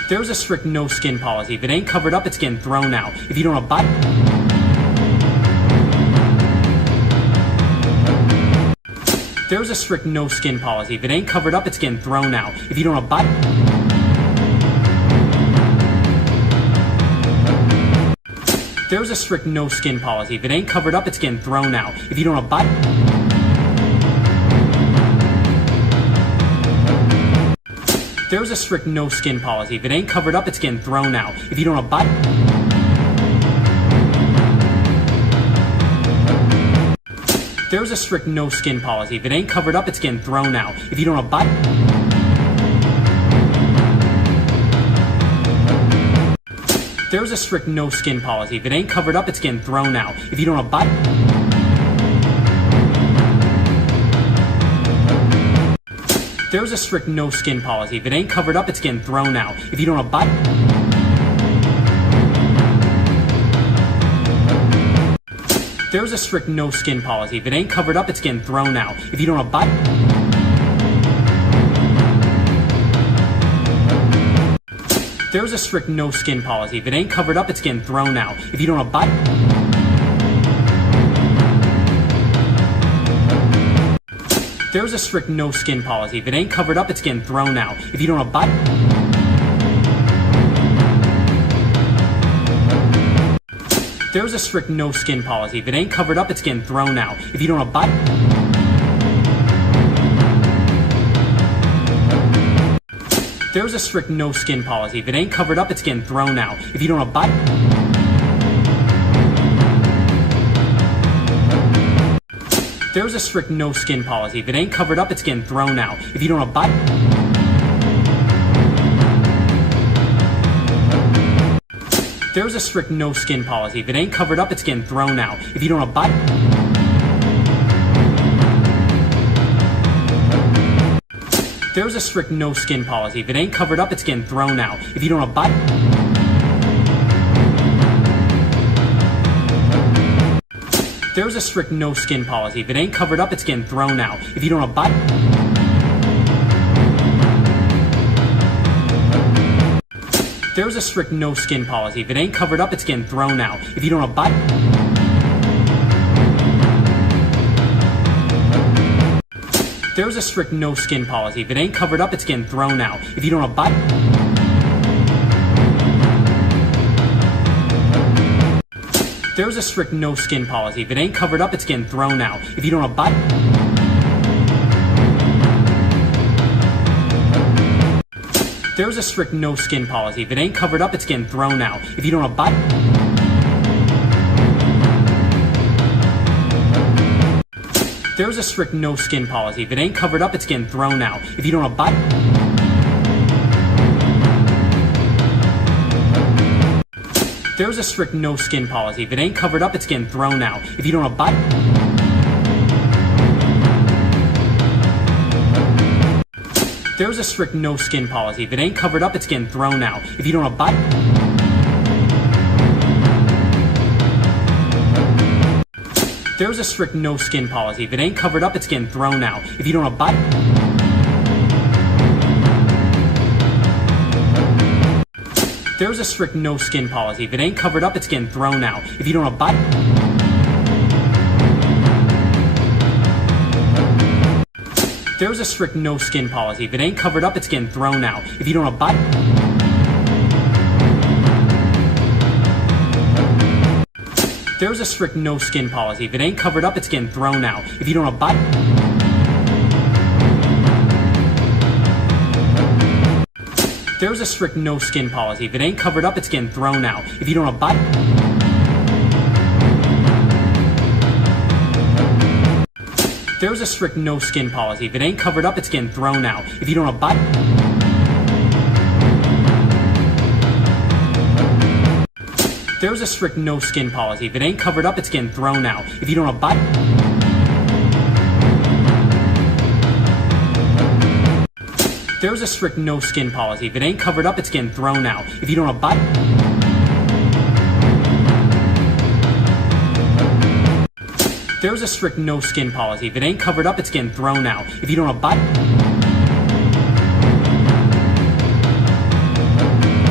There's a strict no skin policy. If it ain't covered up, it's getting thrown out. If you don't abide... There's a strict no skin policy. If it ain't covered up, it's getting thrown out. If you don't abide... There's a strict no skin policy. If it ain't covered up, it's getting thrown out. If you don't abide... There's a strict no skin policy. If it ain't covered up, it's getting thrown out. If you don't abide... There's a strict no skin policy. If it ain't covered up, it's getting thrown out. If you don't abide... There's a strict no skin policy. If it ain't covered up, it's getting thrown out. If you don't abide... There's a strict no skin policy. If it ain't covered up, it's getting thrown out. If you don't abide... There's a strict no skin policy. If it ain't covered up, it's getting thrown out. If you don't abide... There's a strict no skin policy. If it ain't covered up, it's getting thrown out. If you don't abide... There's a strict no skin policy. If it ain't covered up, it's getting thrown out. If you don't abide... There's a strict no skin policy. If it ain't covered up, it's getting thrown out. If you don't abide... There's a strict no skin policy. If it ain't covered up, it's getting thrown out. If you don't abide... There's a strict no skin policy. If it ain't covered up, it's getting thrown out. If you don't abide... There's a strict no skin policy. If it ain't covered up, it's getting thrown out. If you don't abide... There's a strict no skin policy. If it ain't covered up, it's getting thrown out. If you don't abide... There's a strict no skin policy. If it ain't covered up, it's getting thrown out. If you don't abide... There's a strict no skin policy. If it ain't covered up, it's getting thrown out. If you don't abide... There's a strict no skin policy. If it ain't covered up, it's getting thrown out. If you don't abide... There's a strict no skin policy. If it ain't covered up, it's getting thrown out. If you don't abide... There's a strict no skin policy. If it ain't covered up, it's getting thrown out. If you don't abide... There's a strict no skin policy. If it ain't covered up, it's getting thrown out. If you don't abide... There's a strict no skin policy. If it ain't covered up, it's getting thrown out. If you don't abide... There's a strict no skin policy. If it ain't covered up, it's getting thrown out. If you don't abide... There's a strict no skin policy. If it ain't covered up, it's getting thrown out. If you don't abide... There's a strict no skin policy. If it ain't covered up, it's getting thrown out. If you don't abide... There's a strict no skin policy. If it ain't covered up, it's getting thrown out. If you don't abide... There's a strict no skin policy. If it ain't covered up, it's getting thrown out. If you don't abide... There's a strict no skin policy. If it ain't covered up, it's getting thrown out. If you don't abide... There's a strict no skin policy. If it ain't covered up, it's getting thrown out. If you don't abide... There's a strict no skin policy. If it ain't covered up, it's getting thrown out. If you don't abide... There's a strict no skin policy. If it ain't covered up, it's getting thrown out. If you don't abide... There's a strict no skin policy. If it ain't covered up, it's getting thrown out. If you don't abide...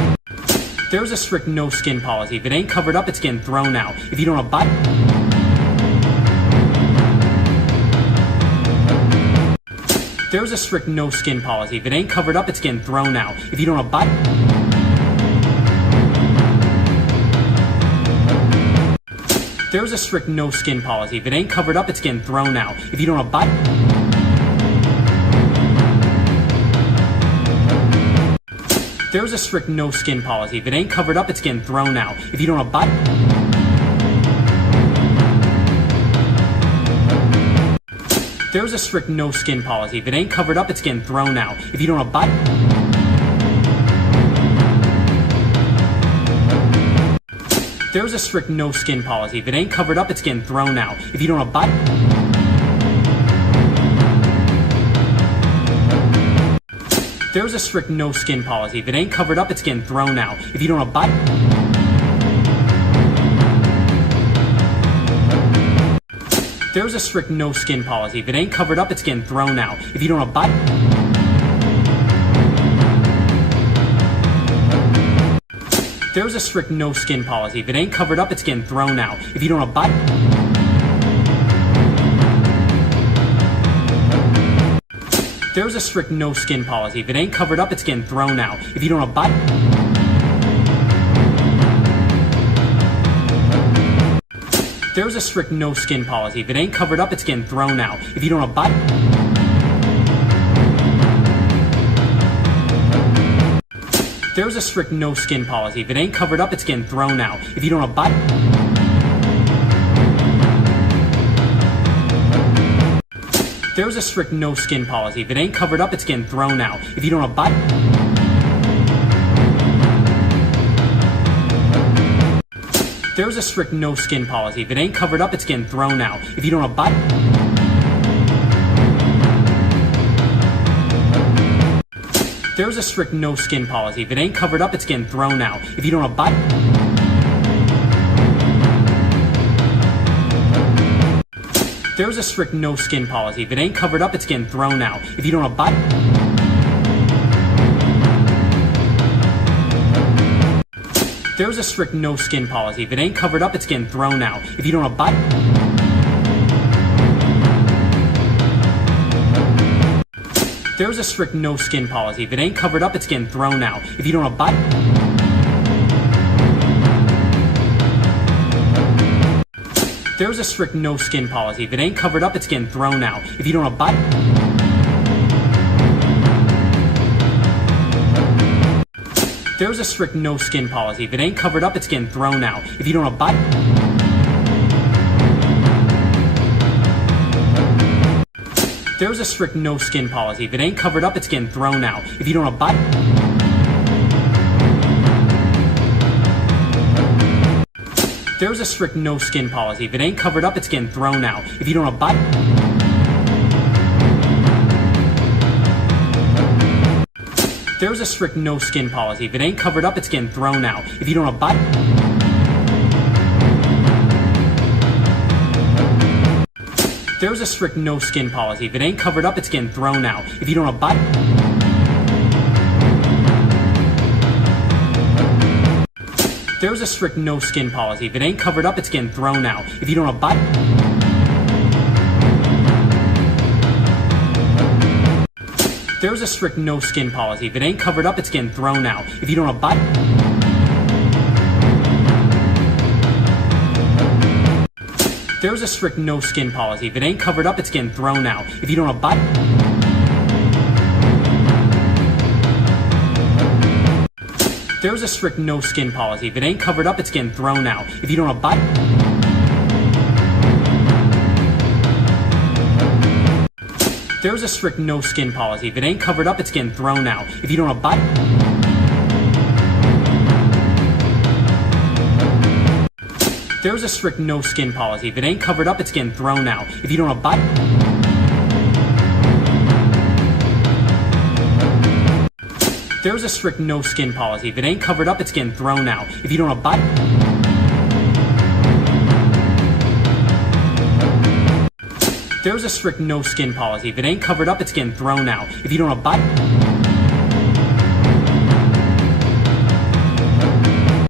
There's a strict no skin policy. If it ain't covered up, it's getting thrown out. If you don't abide... There's a strict no skin policy. If it ain't covered up, it's getting thrown out. If you don't abide... There's a strict no skin policy. If it ain't covered up, it's getting thrown out. If you don't abide... There's a strict no skin policy. If it ain't covered up, it's getting thrown out. If you don't abide... There's a strict no skin policy. If it ain't covered up, it's getting thrown out. If you don't abide... There's a strict no skin policy. If it ain't covered up, it's getting thrown out. If you don't abide... There's a strict no skin policy. If it ain't covered up, it's getting thrown out. If you don't abide... There's a strict no skin policy. If it ain't covered up, it's getting thrown out. If you don't abide... There's a strict no skin policy. If it ain't covered up, it's getting thrown out. If you don't abide... There's a strict no skin policy. If it ain't covered up, it's getting thrown out. If you don't abide... There's a strict no skin policy. If it ain't covered up, it's getting thrown out. If you don't abide... There's a strict no skin policy. If it ain't covered up, it's getting thrown out. If you don't abide... There's a strict no skin policy. If it ain't covered up, it's getting thrown out. If you don't abide... There's a strict no skin policy. If it ain't covered up, it's getting thrown out. If you don't abide... There's a strict no skin policy. If it ain't covered up, it's getting thrown out. If you don't abide... There's a strict no skin policy. If it ain't covered up, it's getting thrown out. If you don't abide... There's a strict no skin policy. If it ain't covered up, it's getting thrown out. If you don't abide... There's a strict no skin policy. If it ain't covered up, it's getting thrown out. If you don't abide... There's a strict no skin policy. If it ain't covered up, it's getting thrown out. If you don't abide... There's a strict no skin policy. If it ain't covered up, it's getting thrown out. If you don't abide... There's a strict no skin policy. If it ain't covered up, it's getting thrown out. If you don't abide... There's a strict no skin policy. If it ain't covered up, it's getting thrown out. If you don't abide... There's a strict no skin policy. If it ain't covered up, it's getting thrown out. If you don't abide... There's a strict no skin policy. If it ain't covered up, it's getting thrown out. If you don't abide... There's a strict no skin policy. If it ain't covered up, it's getting thrown out. If you don't abide... There's a strict no skin policy. If it ain't covered up, it's getting thrown out. If you don't abide... There's a strict no skin policy. If it ain't covered up, it's getting thrown out. If you don't abide... There's a strict no skin policy. If it ain't covered up, it's getting thrown out. If you don't abide... There's a strict no skin policy. If it ain't covered up, it's getting thrown out. If you don't abide... There's a strict no skin policy. If it ain't covered up, it's getting thrown out. If you don't abide... There's a strict no skin policy. If it ain't covered up, it's getting thrown out. If you don't abide... There's a strict no skin policy. If it ain't covered up, it's getting thrown out. If you don't abide...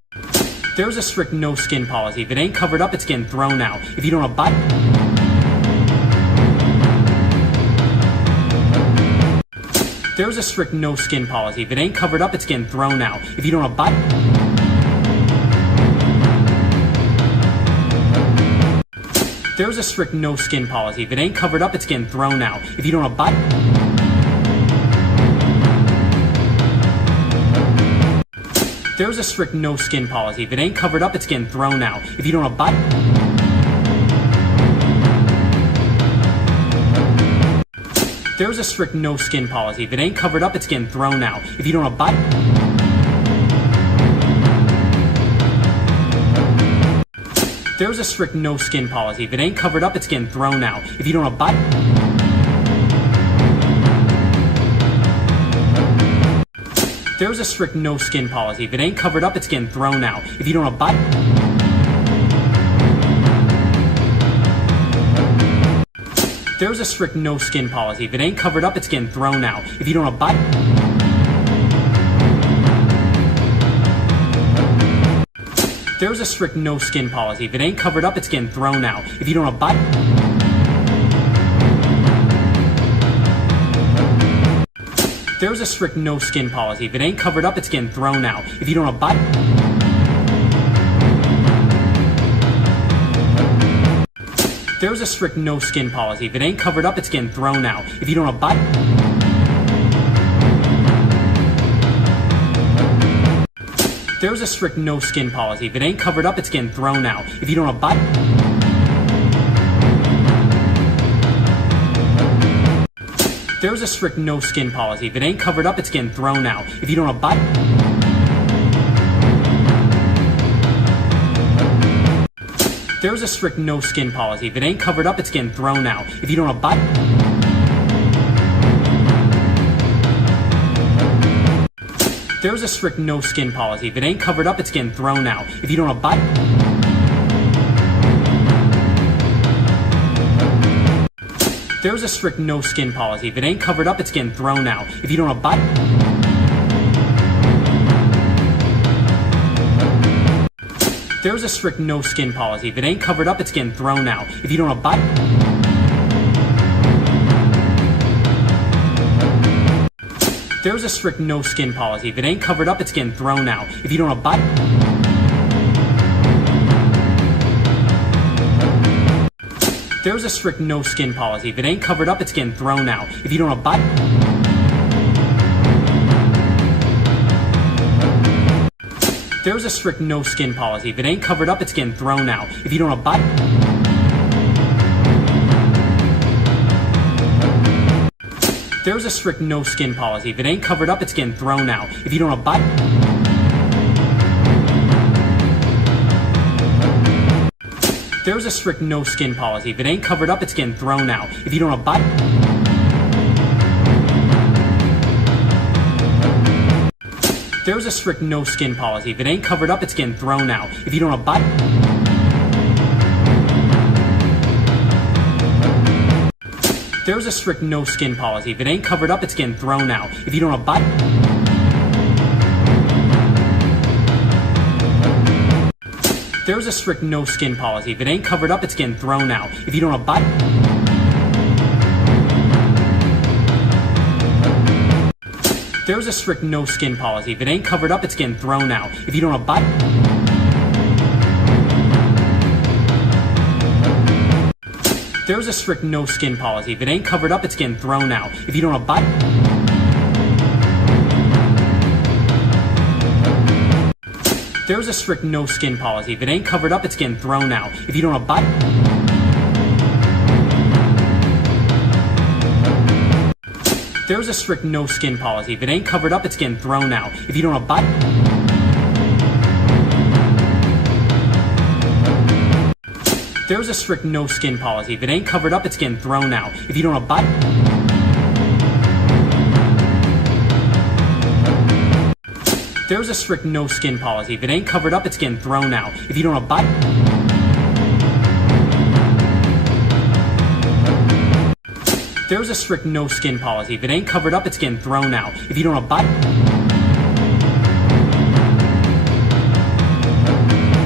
There's a strict no skin policy. If it ain't covered up, it's getting thrown out. If you don't abide... There's a strict no skin policy. If it ain't covered up, it's getting thrown out. If you don't abide... There's a strict no skin policy. If it ain't covered up, it's getting thrown out. If you don't abide... There's a strict no skin policy. If it ain't covered up, it's getting thrown out. If you don't abide... There's a strict no skin policy. If it ain't covered up, it's getting thrown out. If you don't abide... There's a strict no skin policy. If it ain't covered up, it's getting thrown out. If you don't abide... There's a strict no skin policy. If it ain't covered up, it's getting thrown out. If you don't abide... There's a strict no skin policy. If it ain't covered up, it's getting thrown out. If you don't abide... There's a strict no skin policy. If it ain't covered up, it's getting thrown out. If you don't abide... There's a strict no skin policy. If it ain't covered up, it's getting thrown out. If you don't abide... There's a strict no skin policy. If it ain't covered up, it's getting thrown out. If you don't abide... There's a strict no skin policy. If it ain't covered up, it's getting thrown out. If you don't abide... There's a strict no skin policy. If it ain't covered up, it's getting thrown out. If you don't abide... There's a strict no skin policy. If it ain't covered up, it's getting thrown out. If you don't abide... There's a strict no skin policy. If it ain't covered up, it's getting thrown out. If you don't abide... There's a strict no skin policy. If it ain't covered up, it's getting thrown out. If you don't abide... There's a strict no skin policy. If it ain't covered up, it's getting thrown out. If you don't abide... There's a strict no skin policy. If it ain't covered up, it's getting thrown out. If you don't abide... There's a strict no skin policy. If it ain't covered up, it's getting thrown out. If you don't abide... There's a strict no skin policy. If it ain't covered up, it's getting thrown out. If you don't abide... There's a strict no skin policy. If it ain't covered up, it's getting thrown out. If you don't abide... There's a strict no skin policy. If it ain't covered up, it's getting thrown out. If you don't abide... There's a strict no skin policy. If it ain't covered up, it's getting thrown out. If you don't abide... There's a strict no skin policy. If it ain't covered up, it's getting thrown out. If you don't abide... There's a strict no skin policy. If it ain't covered up, it's getting thrown out. If you don't abide... There's a strict no skin policy. If it ain't covered up, it's getting thrown out. If you don't abide... There's a strict no skin policy. If it ain't covered up, it's getting thrown out. If you don't abide... There's a strict no skin policy. If it ain't covered up, it's getting thrown out. If you don't abide... There's a strict no skin policy. If it ain't covered up, it's getting thrown out. If you don't abide... There's a strict no skin policy. If it ain't covered up, it's getting thrown out. If you don't abide... There's a strict no skin policy. If it ain't covered up, it's getting thrown out. If you don't abide... There's a strict no skin policy. If it ain't covered up, it's getting thrown out. If you don't abide...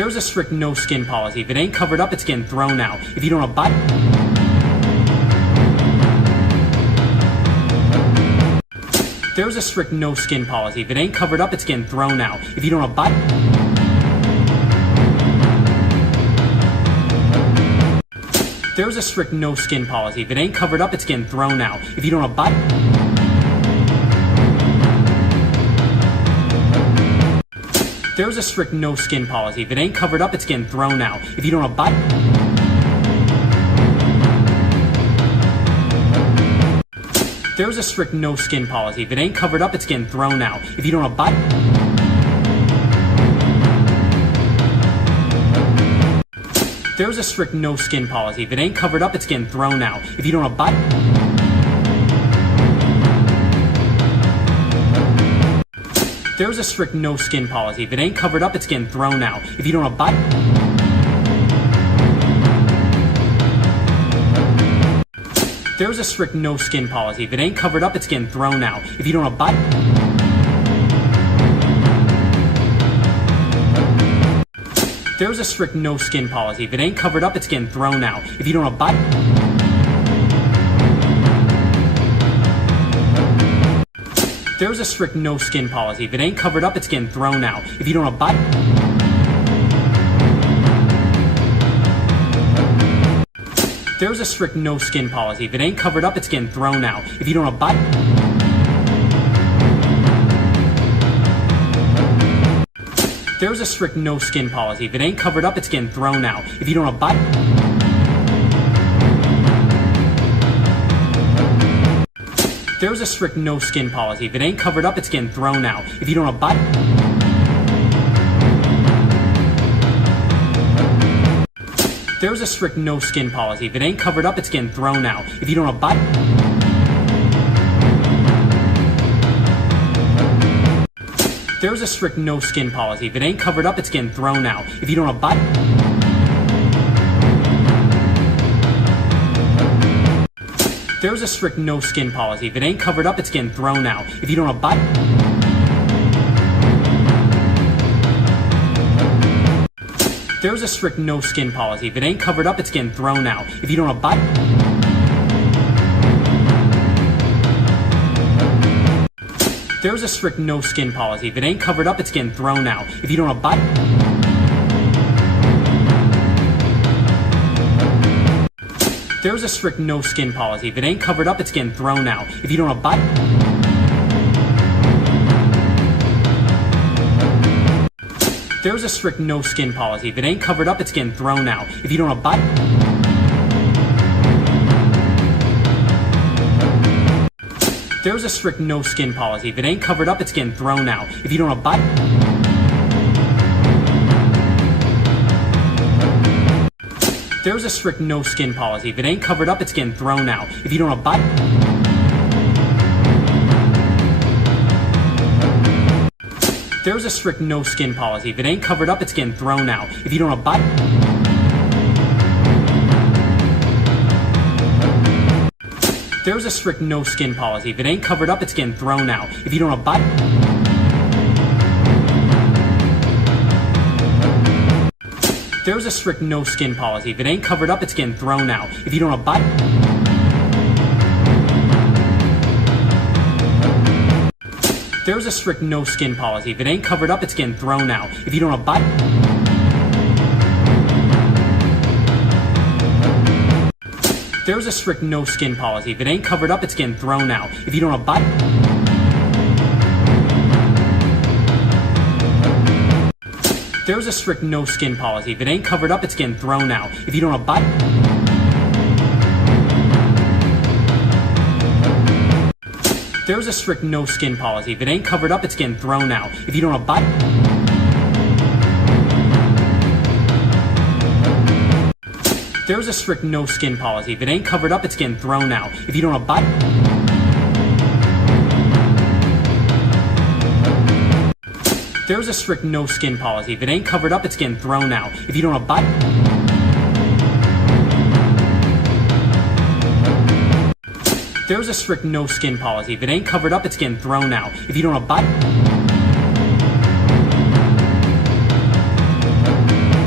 There's a strict no skin policy. If it ain't covered up, it's getting thrown out. If you don't abide... There's a strict no skin policy. If it ain't covered up, it's getting thrown out. If you don't abide... There's a strict no skin policy. If it ain't covered up, it's getting thrown out. If you don't abide... There's a strict no skin policy. If it ain't covered up, it's getting thrown out. If you don't abide... There's a strict no skin policy. If it ain't covered up, it's getting thrown out. If you don't abide... There's a strict no skin policy. If it ain't covered up, it's getting thrown out. If you don't abide... There's a strict no skin policy. If it ain't covered up, it's getting thrown out. If you don't abide... There's a strict no skin policy. If it ain't covered up, it's getting thrown out. If you don't abide... There's a strict no skin policy. If it ain't covered up, it's getting thrown out. If you don't abide... There's a strict no skin policy. If it ain't covered up, it's getting thrown out. If you don't abide... There's a strict no skin policy. If it ain't covered up, it's getting thrown out. If you don't abide... There's a strict no skin policy. If it ain't covered up, it's getting thrown out. If you don't abide... There's a strict no skin policy. If it ain't covered up, it's getting thrown out. If you don't abide... There's a strict no skin policy. If it ain't covered up, it's getting thrown out. If you don't abide... There's a strict no skin policy. If it ain't covered up, it's getting thrown out. If you don't abide... There's a strict no skin policy. If it ain't covered up, it's getting thrown out. If you don't abide... There's a strict no skin policy. If it ain't covered up, it's getting thrown out. If you don't abide... There's a strict no skin policy. If it ain't covered up, it's getting thrown out. If you don't abide... There's a strict no skin policy. If it ain't covered up, it's getting thrown out. If you don't abide... There's a strict no skin policy. If it ain't covered up, it's getting thrown out. If you don't abide... There's a strict no skin policy. If it ain't covered up, it's getting thrown out. If you don't abide... There's a strict no skin policy. If it ain't covered up, it's getting thrown out. If you don't abide... There's a strict no skin policy. If it ain't covered up, it's getting thrown out. If you don't abide... There's a strict no skin policy. If it ain't covered up, it's getting thrown out. If you don't abide... There's a strict no skin policy. If it ain't covered up, it's getting thrown out. If you don't abide... There's a strict no skin policy. If it ain't covered up, it's getting thrown out. If you don't abide... There's a strict no skin policy. If it ain't covered up, it's getting thrown out. If you don't abide... There's a strict no skin policy. If it ain't covered up, it's getting thrown out. If you don't abide... There's a strict no skin policy. If it ain't covered up, it's getting thrown out. If you don't abide... There's a strict no skin policy. If it ain't covered up, it's getting thrown out. If you don't abide... There's a strict no skin policy. If it ain't covered up, it's getting thrown out. If you don't abide... There's a strict no skin policy. If it ain't covered up, it's getting thrown out. If you don't abide...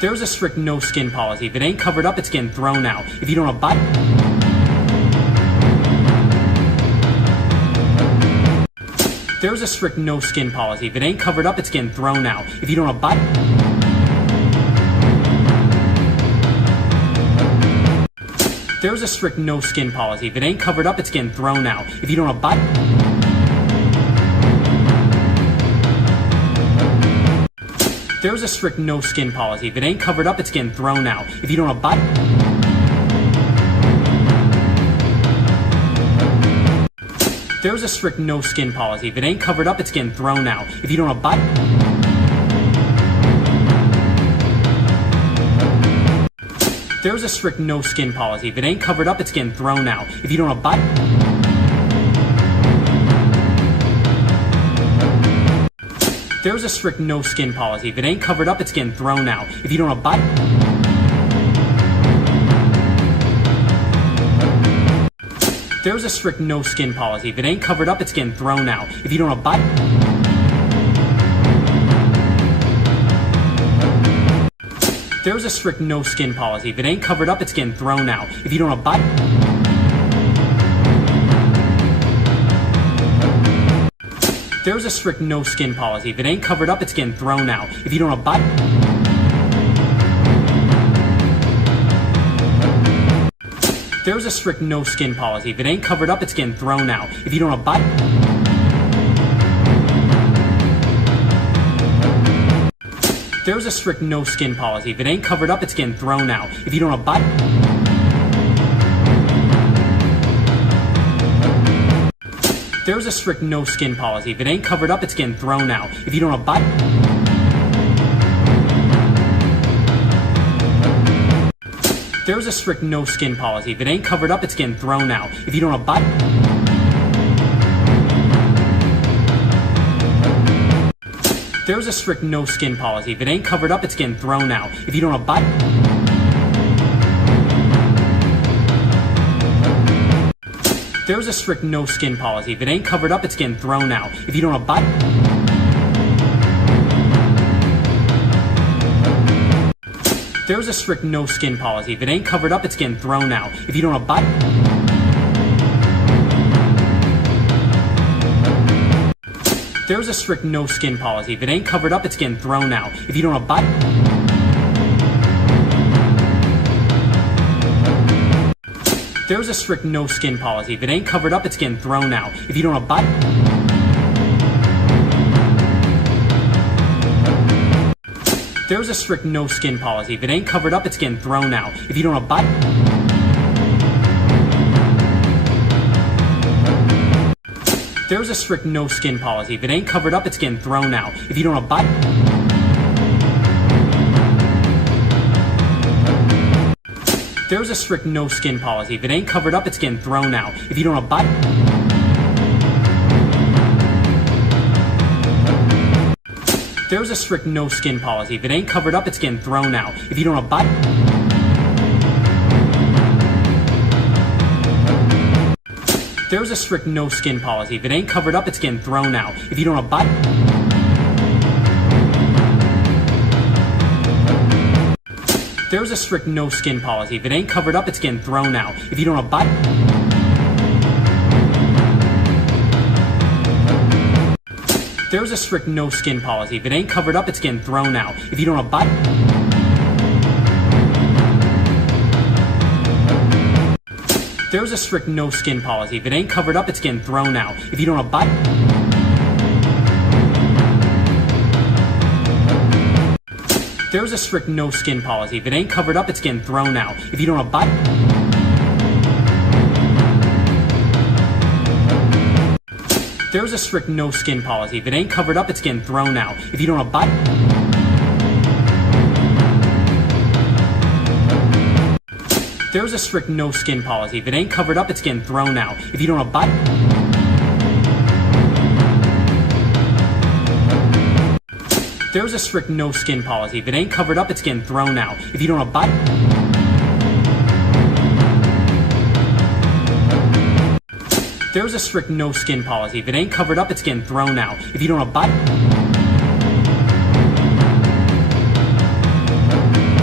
There's a strict no skin policy. If it ain't covered up, it's getting thrown out. If you don't abide... There's a strict no skin policy. If it ain't covered up, it's getting thrown out. If you don't abide... There's a strict no skin policy. If it ain't covered up, it's getting thrown out. If you don't abide... There's a strict no skin policy. If it ain't covered up, it's getting thrown out. If you don't abide... There's a strict no skin policy. If it ain't covered up, it's getting thrown out. If you don't abide... There's a strict no skin policy. If it ain't covered up, it's getting thrown out. If you don't abide... There's a strict no skin policy. If it ain't covered up, it's getting thrown out. If you don't abide... There's a strict no skin policy. If it ain't covered up, it's getting thrown out. If you don't abide... There's a strict no skin policy. If it ain't covered up, it's getting thrown out. If you don't abide... There's a strict no skin policy. If it ain't covered up, it's getting thrown out. If you don't abide... There's a strict no skin policy. If it ain't covered up, it's getting thrown out. If you don't abide... There's a strict no skin policy. If it ain't covered up, it's getting thrown out. If you don't abide... There's a strict no skin policy. If it ain't covered up, it's getting thrown out. If you don't abide... There's a strict no skin policy. If it ain't covered up, it's getting thrown out. If you don't abide... There's a strict no skin policy. If it ain't covered up, it's getting thrown out. If you don't abide... There's a strict no skin policy. If it ain't covered up, it's getting thrown out. If you don't abide... There's a strict no skin policy. If it ain't covered up, it's getting thrown out. If you don't abide... There's a strict no skin policy. If it ain't covered up, it's getting thrown out. If you don't abide... There's a strict no skin policy. If it ain't covered up, it's getting thrown out. If you don't abide... There's a strict no skin policy. If it ain't covered up, it's getting thrown out. If you don't abide... There's a strict no skin policy. If it ain't covered up, it's getting thrown out. If you don't abide... There's a strict no skin policy. If it ain't covered up, it's getting thrown out. If you don't abide... There's a strict no skin policy. If it ain't covered up, it's getting thrown out. If you don't abide... There's a strict no skin policy. If it ain't covered up, it's getting thrown out. If you don't abide... There's a strict no skin policy. If it ain't covered up, it's getting thrown out. If you don't abide... There's a strict no skin policy. If it ain't covered up, it's getting thrown out. If you don't abide... There's a strict no skin policy. If it ain't covered up, it's getting thrown out. If you don't abide... There's a strict no skin policy. If it ain't covered up, it's getting thrown out. If you don't abide... There's a strict no skin policy. If it ain't covered up, it's getting thrown out. If you don't abide... There's a strict no skin policy. If it ain't covered up, it's getting thrown out. If you don't abide... There's a strict no skin policy. If it ain't covered up, it's getting thrown out. If you don't abide... There's a strict no skin policy. If it ain't covered up, it's getting thrown out. If you don't abide...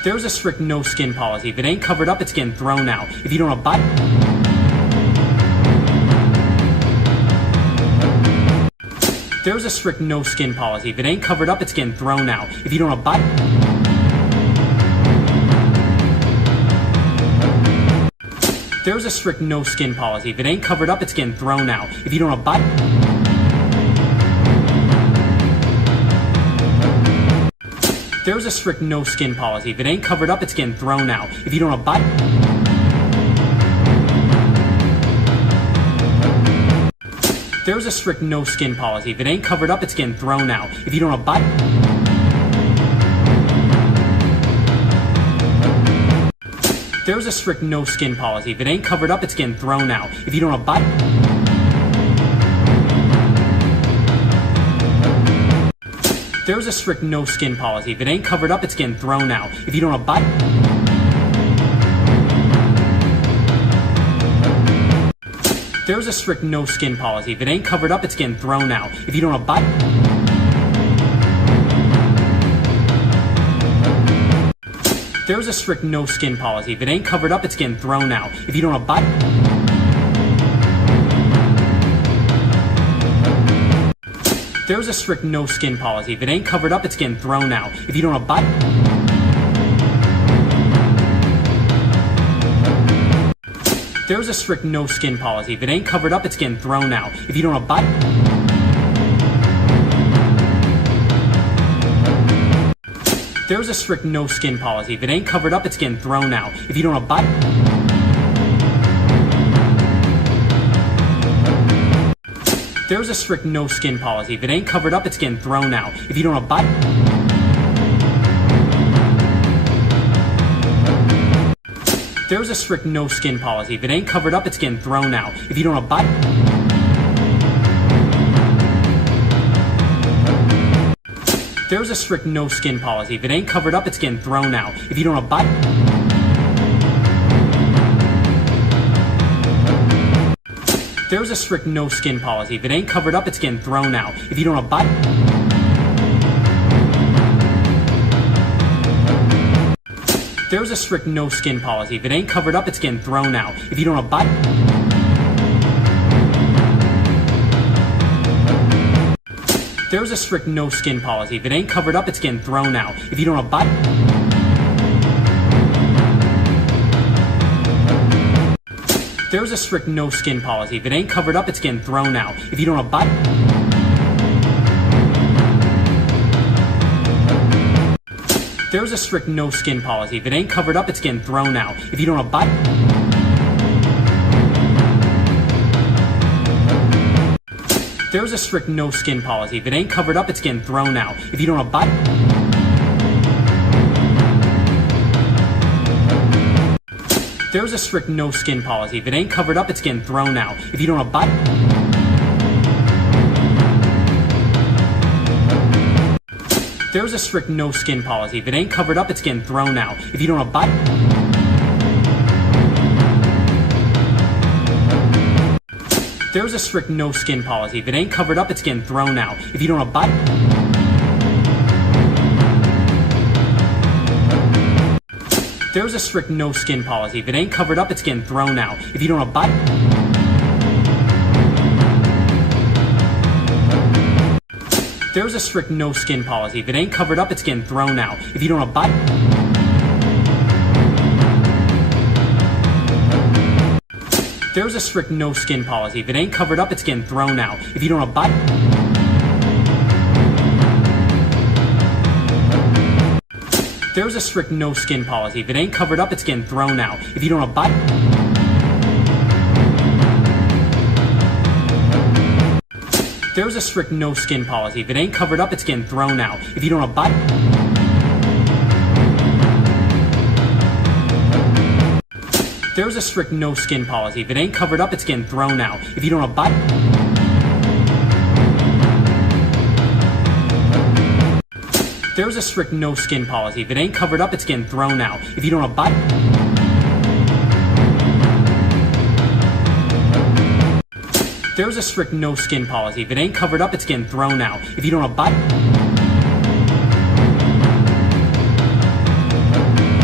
There's a strict no skin policy. If it ain't covered up, it's getting thrown out. If you don't abide... There's a strict no skin policy. If it ain't covered up, it's getting thrown out. If you don't abide... There's a strict no skin policy. If it ain't covered up, it's getting thrown out. If you don't abide... There's a strict no skin policy. If it ain't covered up, it's getting thrown out. If you don't abide... There's a strict no skin policy. If it ain't covered up, it's getting thrown out. If you don't abide... There's a strict no skin policy. If it ain't covered up, it's getting thrown out. If you don't abide... There's a strict no skin policy. If it ain't covered up, it's getting thrown out. If you don't abide... There's a strict no skin policy. If it ain't covered up, it's getting thrown out. If you don't abide... There's a strict no skin policy. If it ain't covered up, it's getting thrown out. If you don't abide... There's a strict no skin policy. If it ain't covered up, it's getting thrown out. If you don't abide... There's a strict no skin policy. If it ain't covered up, it's getting thrown out. If you don't abide... There's a strict no skin policy. If it ain't covered up, it's getting thrown out. If you don't abide... There's a strict no skin policy. If it ain't covered up, it's getting thrown out. If you don't abide... There's a strict no skin policy. If it ain't covered up, it's getting thrown out. If you don't abide... There's a strict no skin policy. If it ain't covered up, it's getting thrown out. If you don't abide... There's a strict no skin policy. If it ain't covered up, it's getting thrown out. If you don't abide... There's a strict no skin policy. If it ain't covered up, it's getting thrown out. If you don't abide... There's a strict no skin policy. If it ain't covered up, it's getting thrown out. If you don't abide... There's a strict no skin policy. If it ain't covered up, it's getting thrown out. If you don't abide... There's a strict no skin policy. If it ain't covered up, it's getting thrown out. If you don't abide... There's a strict no skin policy. If it ain't covered up, it's getting thrown out. If you don't abide... There's a strict no skin policy. If it ain't covered up, it's getting thrown out. If you don't abide... There's a strict no skin policy. If it ain't covered up, it's getting thrown out. If you don't abide... There's a strict no skin policy. If it ain't covered up, it's getting thrown out. If you don't abide... There's a strict no skin policy. If it ain't covered up, it's getting thrown out. If you don't abide... There's a strict no skin policy. If it ain't covered up, it's getting thrown out. If you don't abide... There's a strict no skin policy. If it ain't covered up, it's getting thrown out. If you don't abide... There's a strict no skin policy. If it ain't covered up, it's getting thrown out. If you don't abide... There's a strict no skin policy. If it ain't covered up, it's getting thrown out. If you don't abide... There's a strict no skin policy. If it ain't covered up, it's getting thrown out. If you don't abide... There's a strict no skin policy. If it ain't covered up, it's getting thrown out. If you don't abide... There's a strict no skin policy. If it ain't covered up, it's getting thrown out. If you don't abide...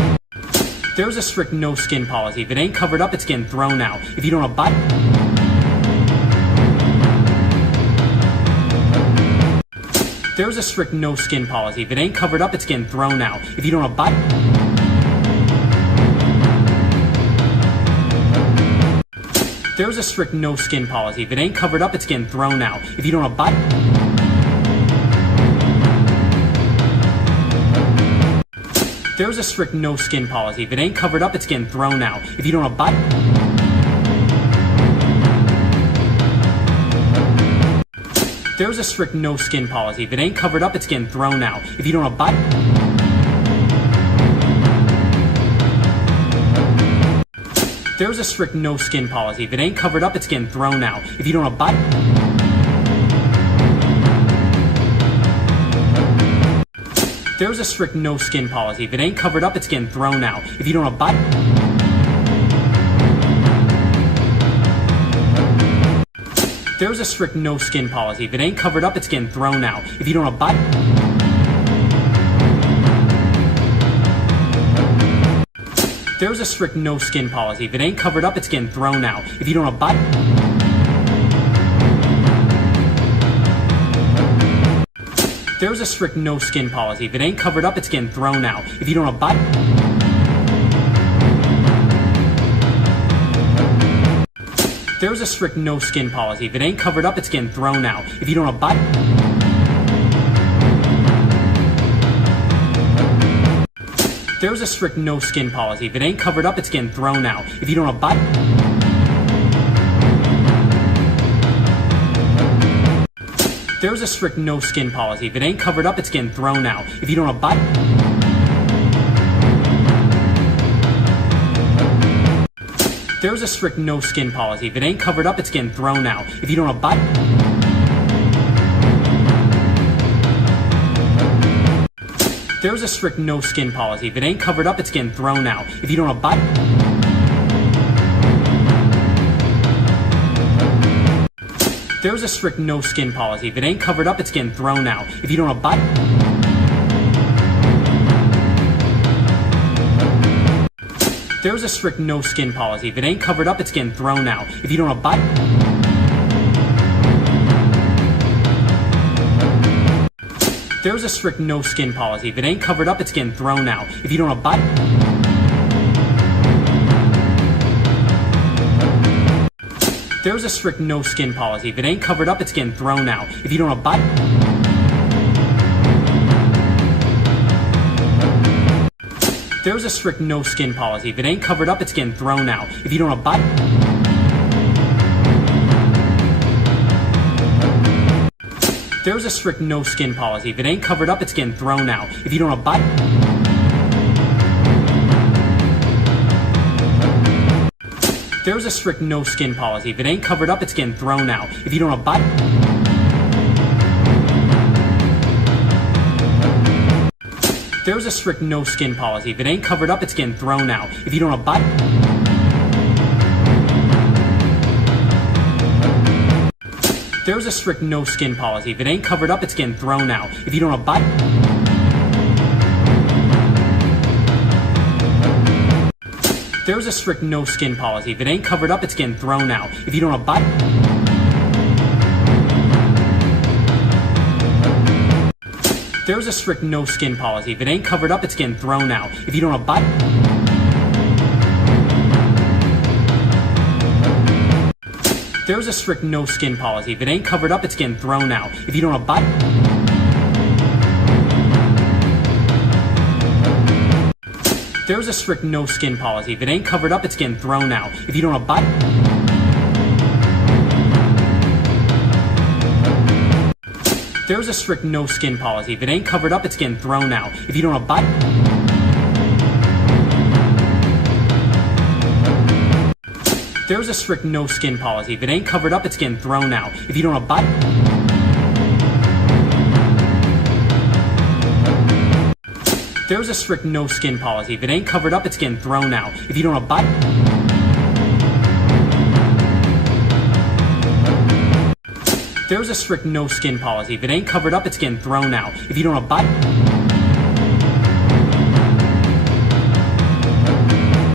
There's a strict no skin policy. If it ain't covered up, it's getting thrown out. If you don't abide... There's a strict no skin policy. If it ain't covered up, it's getting thrown out. If you don't abide... There's a strict no skin policy. If it ain't covered up, it's getting thrown out. If you don't abide... There's a strict no skin policy. If it ain't covered up, it's getting thrown out. If you don't abide... There's a strict no skin policy. If it ain't covered up, it's getting thrown out. If you don't abide... There's a strict no skin policy. If it ain't covered up, it's getting thrown out. If you don't abide... There's a strict no skin policy. If it ain't covered up, it's getting thrown out. If you don't abide... There's a strict no skin policy. If it ain't covered up, it's getting thrown out. If you don't abide... There's a strict no skin policy. If it ain't covered up, it's getting thrown out. If you don't abide... There's a strict no skin policy. If it ain't covered up, it's getting thrown out. If you don't abide... There's a strict no skin policy. If it ain't covered up, it's getting thrown out. If you don't abide... There's a strict no skin policy. If it ain't covered up, it's getting thrown out. If you don't abide... There's a strict no skin policy. If it ain't covered up, it's getting thrown out. If you don't abide... There's a strict no skin policy. If it ain't covered up, it's getting thrown out. If you don't abide... There's a strict no skin policy. If it ain't covered up, it's getting thrown out. If you don't abide... There's a strict no skin policy. If it ain't covered up, it's getting thrown out. If you don't abide... There's a strict no skin policy. If it ain't covered up, it's getting thrown out. If you don't abide... There's a strict no skin policy. If it ain't covered up, it's getting thrown out. If you don't abide... There's a strict no skin policy. If it ain't covered up, it's getting thrown out. If you don't abide... There's a strict no skin policy. If it ain't covered up, it's getting thrown out. If you don't abide... There's a strict no skin policy. If it ain't covered up, it's getting thrown out. If you don't abide... There's a strict no skin policy. If it ain't covered up, it's getting thrown out. If you don't abide... There's a strict no skin policy. If it ain't covered up, it's getting thrown out. If you don't abide... There's a strict no skin policy. If it ain't covered up, it's getting thrown out. If you don't abide... There's a strict no skin policy. If it ain't covered up, it's getting thrown out. If you don't abide... There's a strict no skin policy. If it ain't covered up, it's getting thrown out. If you don't abide... There's a strict no skin policy. If it ain't covered up, it's getting thrown out. If you don't abide... There's a strict no skin policy. If it ain't covered up, it's getting thrown out. If you don't abide... There's a strict no skin policy. If it ain't covered up, it's getting thrown out. If you don't abide... There's a strict no skin policy. If it ain't covered up, it's getting thrown out. If you don't abide... There's a strict no skin policy. If it ain't covered up, it's getting thrown out. If you don't abide... There's a strict no skin policy. If it ain't covered up, it's getting thrown out. If you don't abide...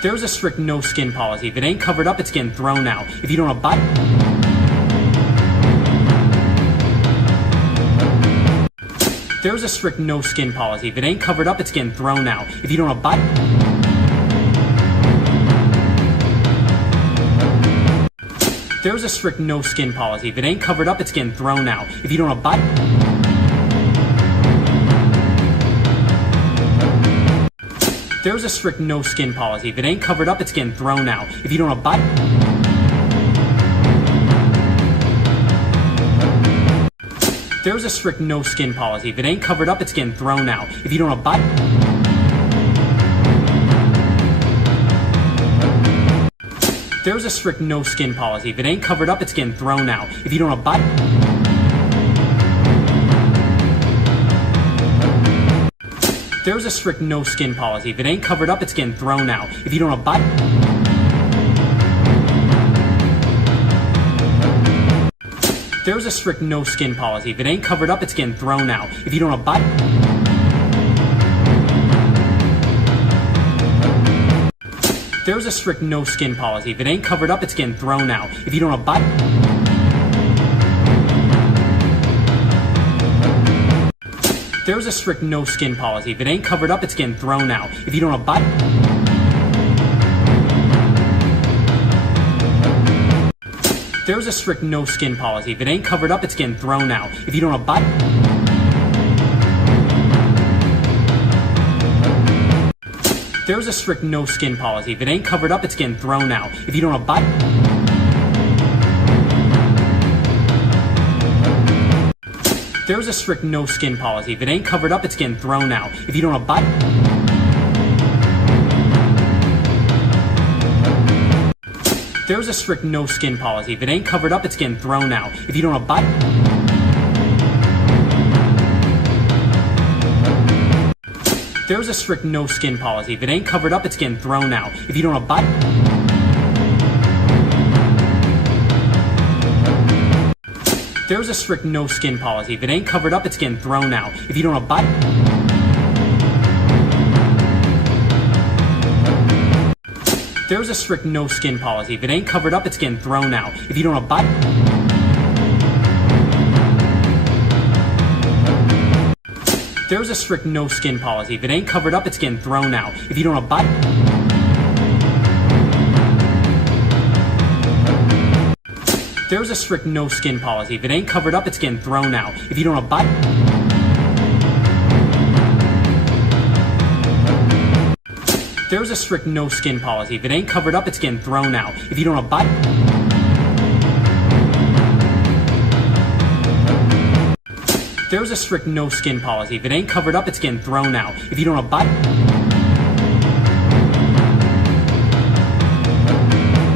There's a strict no skin policy. If it ain't covered up, it's getting thrown out. If you don't abide... There's a strict no skin policy. If it ain't covered up, it's getting thrown out. If you don't abide... There's a strict no skin policy. If it ain't covered up, it's getting thrown out. If you don't abide... There's a strict no skin policy. If it ain't covered up, it's getting thrown out. If you don't abide... There's a strict no skin policy. If it ain't covered up, it's getting thrown out. If you don't abide... There's a strict no skin policy. If it ain't covered up, it's getting thrown out. If you don't abide... There's a strict no skin policy. If it ain't covered up, it's getting thrown out. If you don't abide... There's a strict no skin policy. If it ain't covered up, it's getting thrown out. If you don't abide... There's a strict no skin policy. If it ain't covered up, it's getting thrown out. If you don't abide... There's a strict no skin policy. If it ain't covered up, it's getting thrown out. If you don't abide... There's a strict no skin policy. If it ain't covered up, it's getting thrown out. If you don't abide... There's a strict no skin policy. If it ain't covered up, it's getting thrown out. If you don't abide... There's a strict no skin policy. If it ain't covered up, it's getting thrown out. If you don't abide... There's a strict no skin policy. If it ain't covered up, it's getting thrown out. If you don't abide... There's a strict no skin policy. If it ain't covered up, it's getting thrown out. If you don't abide... There's a strict no skin policy. If it ain't covered up, it's getting thrown out. If you don't abide... There's a strict no skin policy. If it ain't covered up, it's getting thrown out. If you don't abide... There's a strict no skin policy. If it ain't covered up, it's getting thrown out. If you don't abide... There's a strict no skin policy. If it ain't covered up, it's getting thrown out. If you don't abide... There's a strict no skin policy. If it ain't covered up, it's getting thrown out. If you don't abide... There's a strict no skin policy. If it ain't covered up, it's getting thrown out. If you don't abide...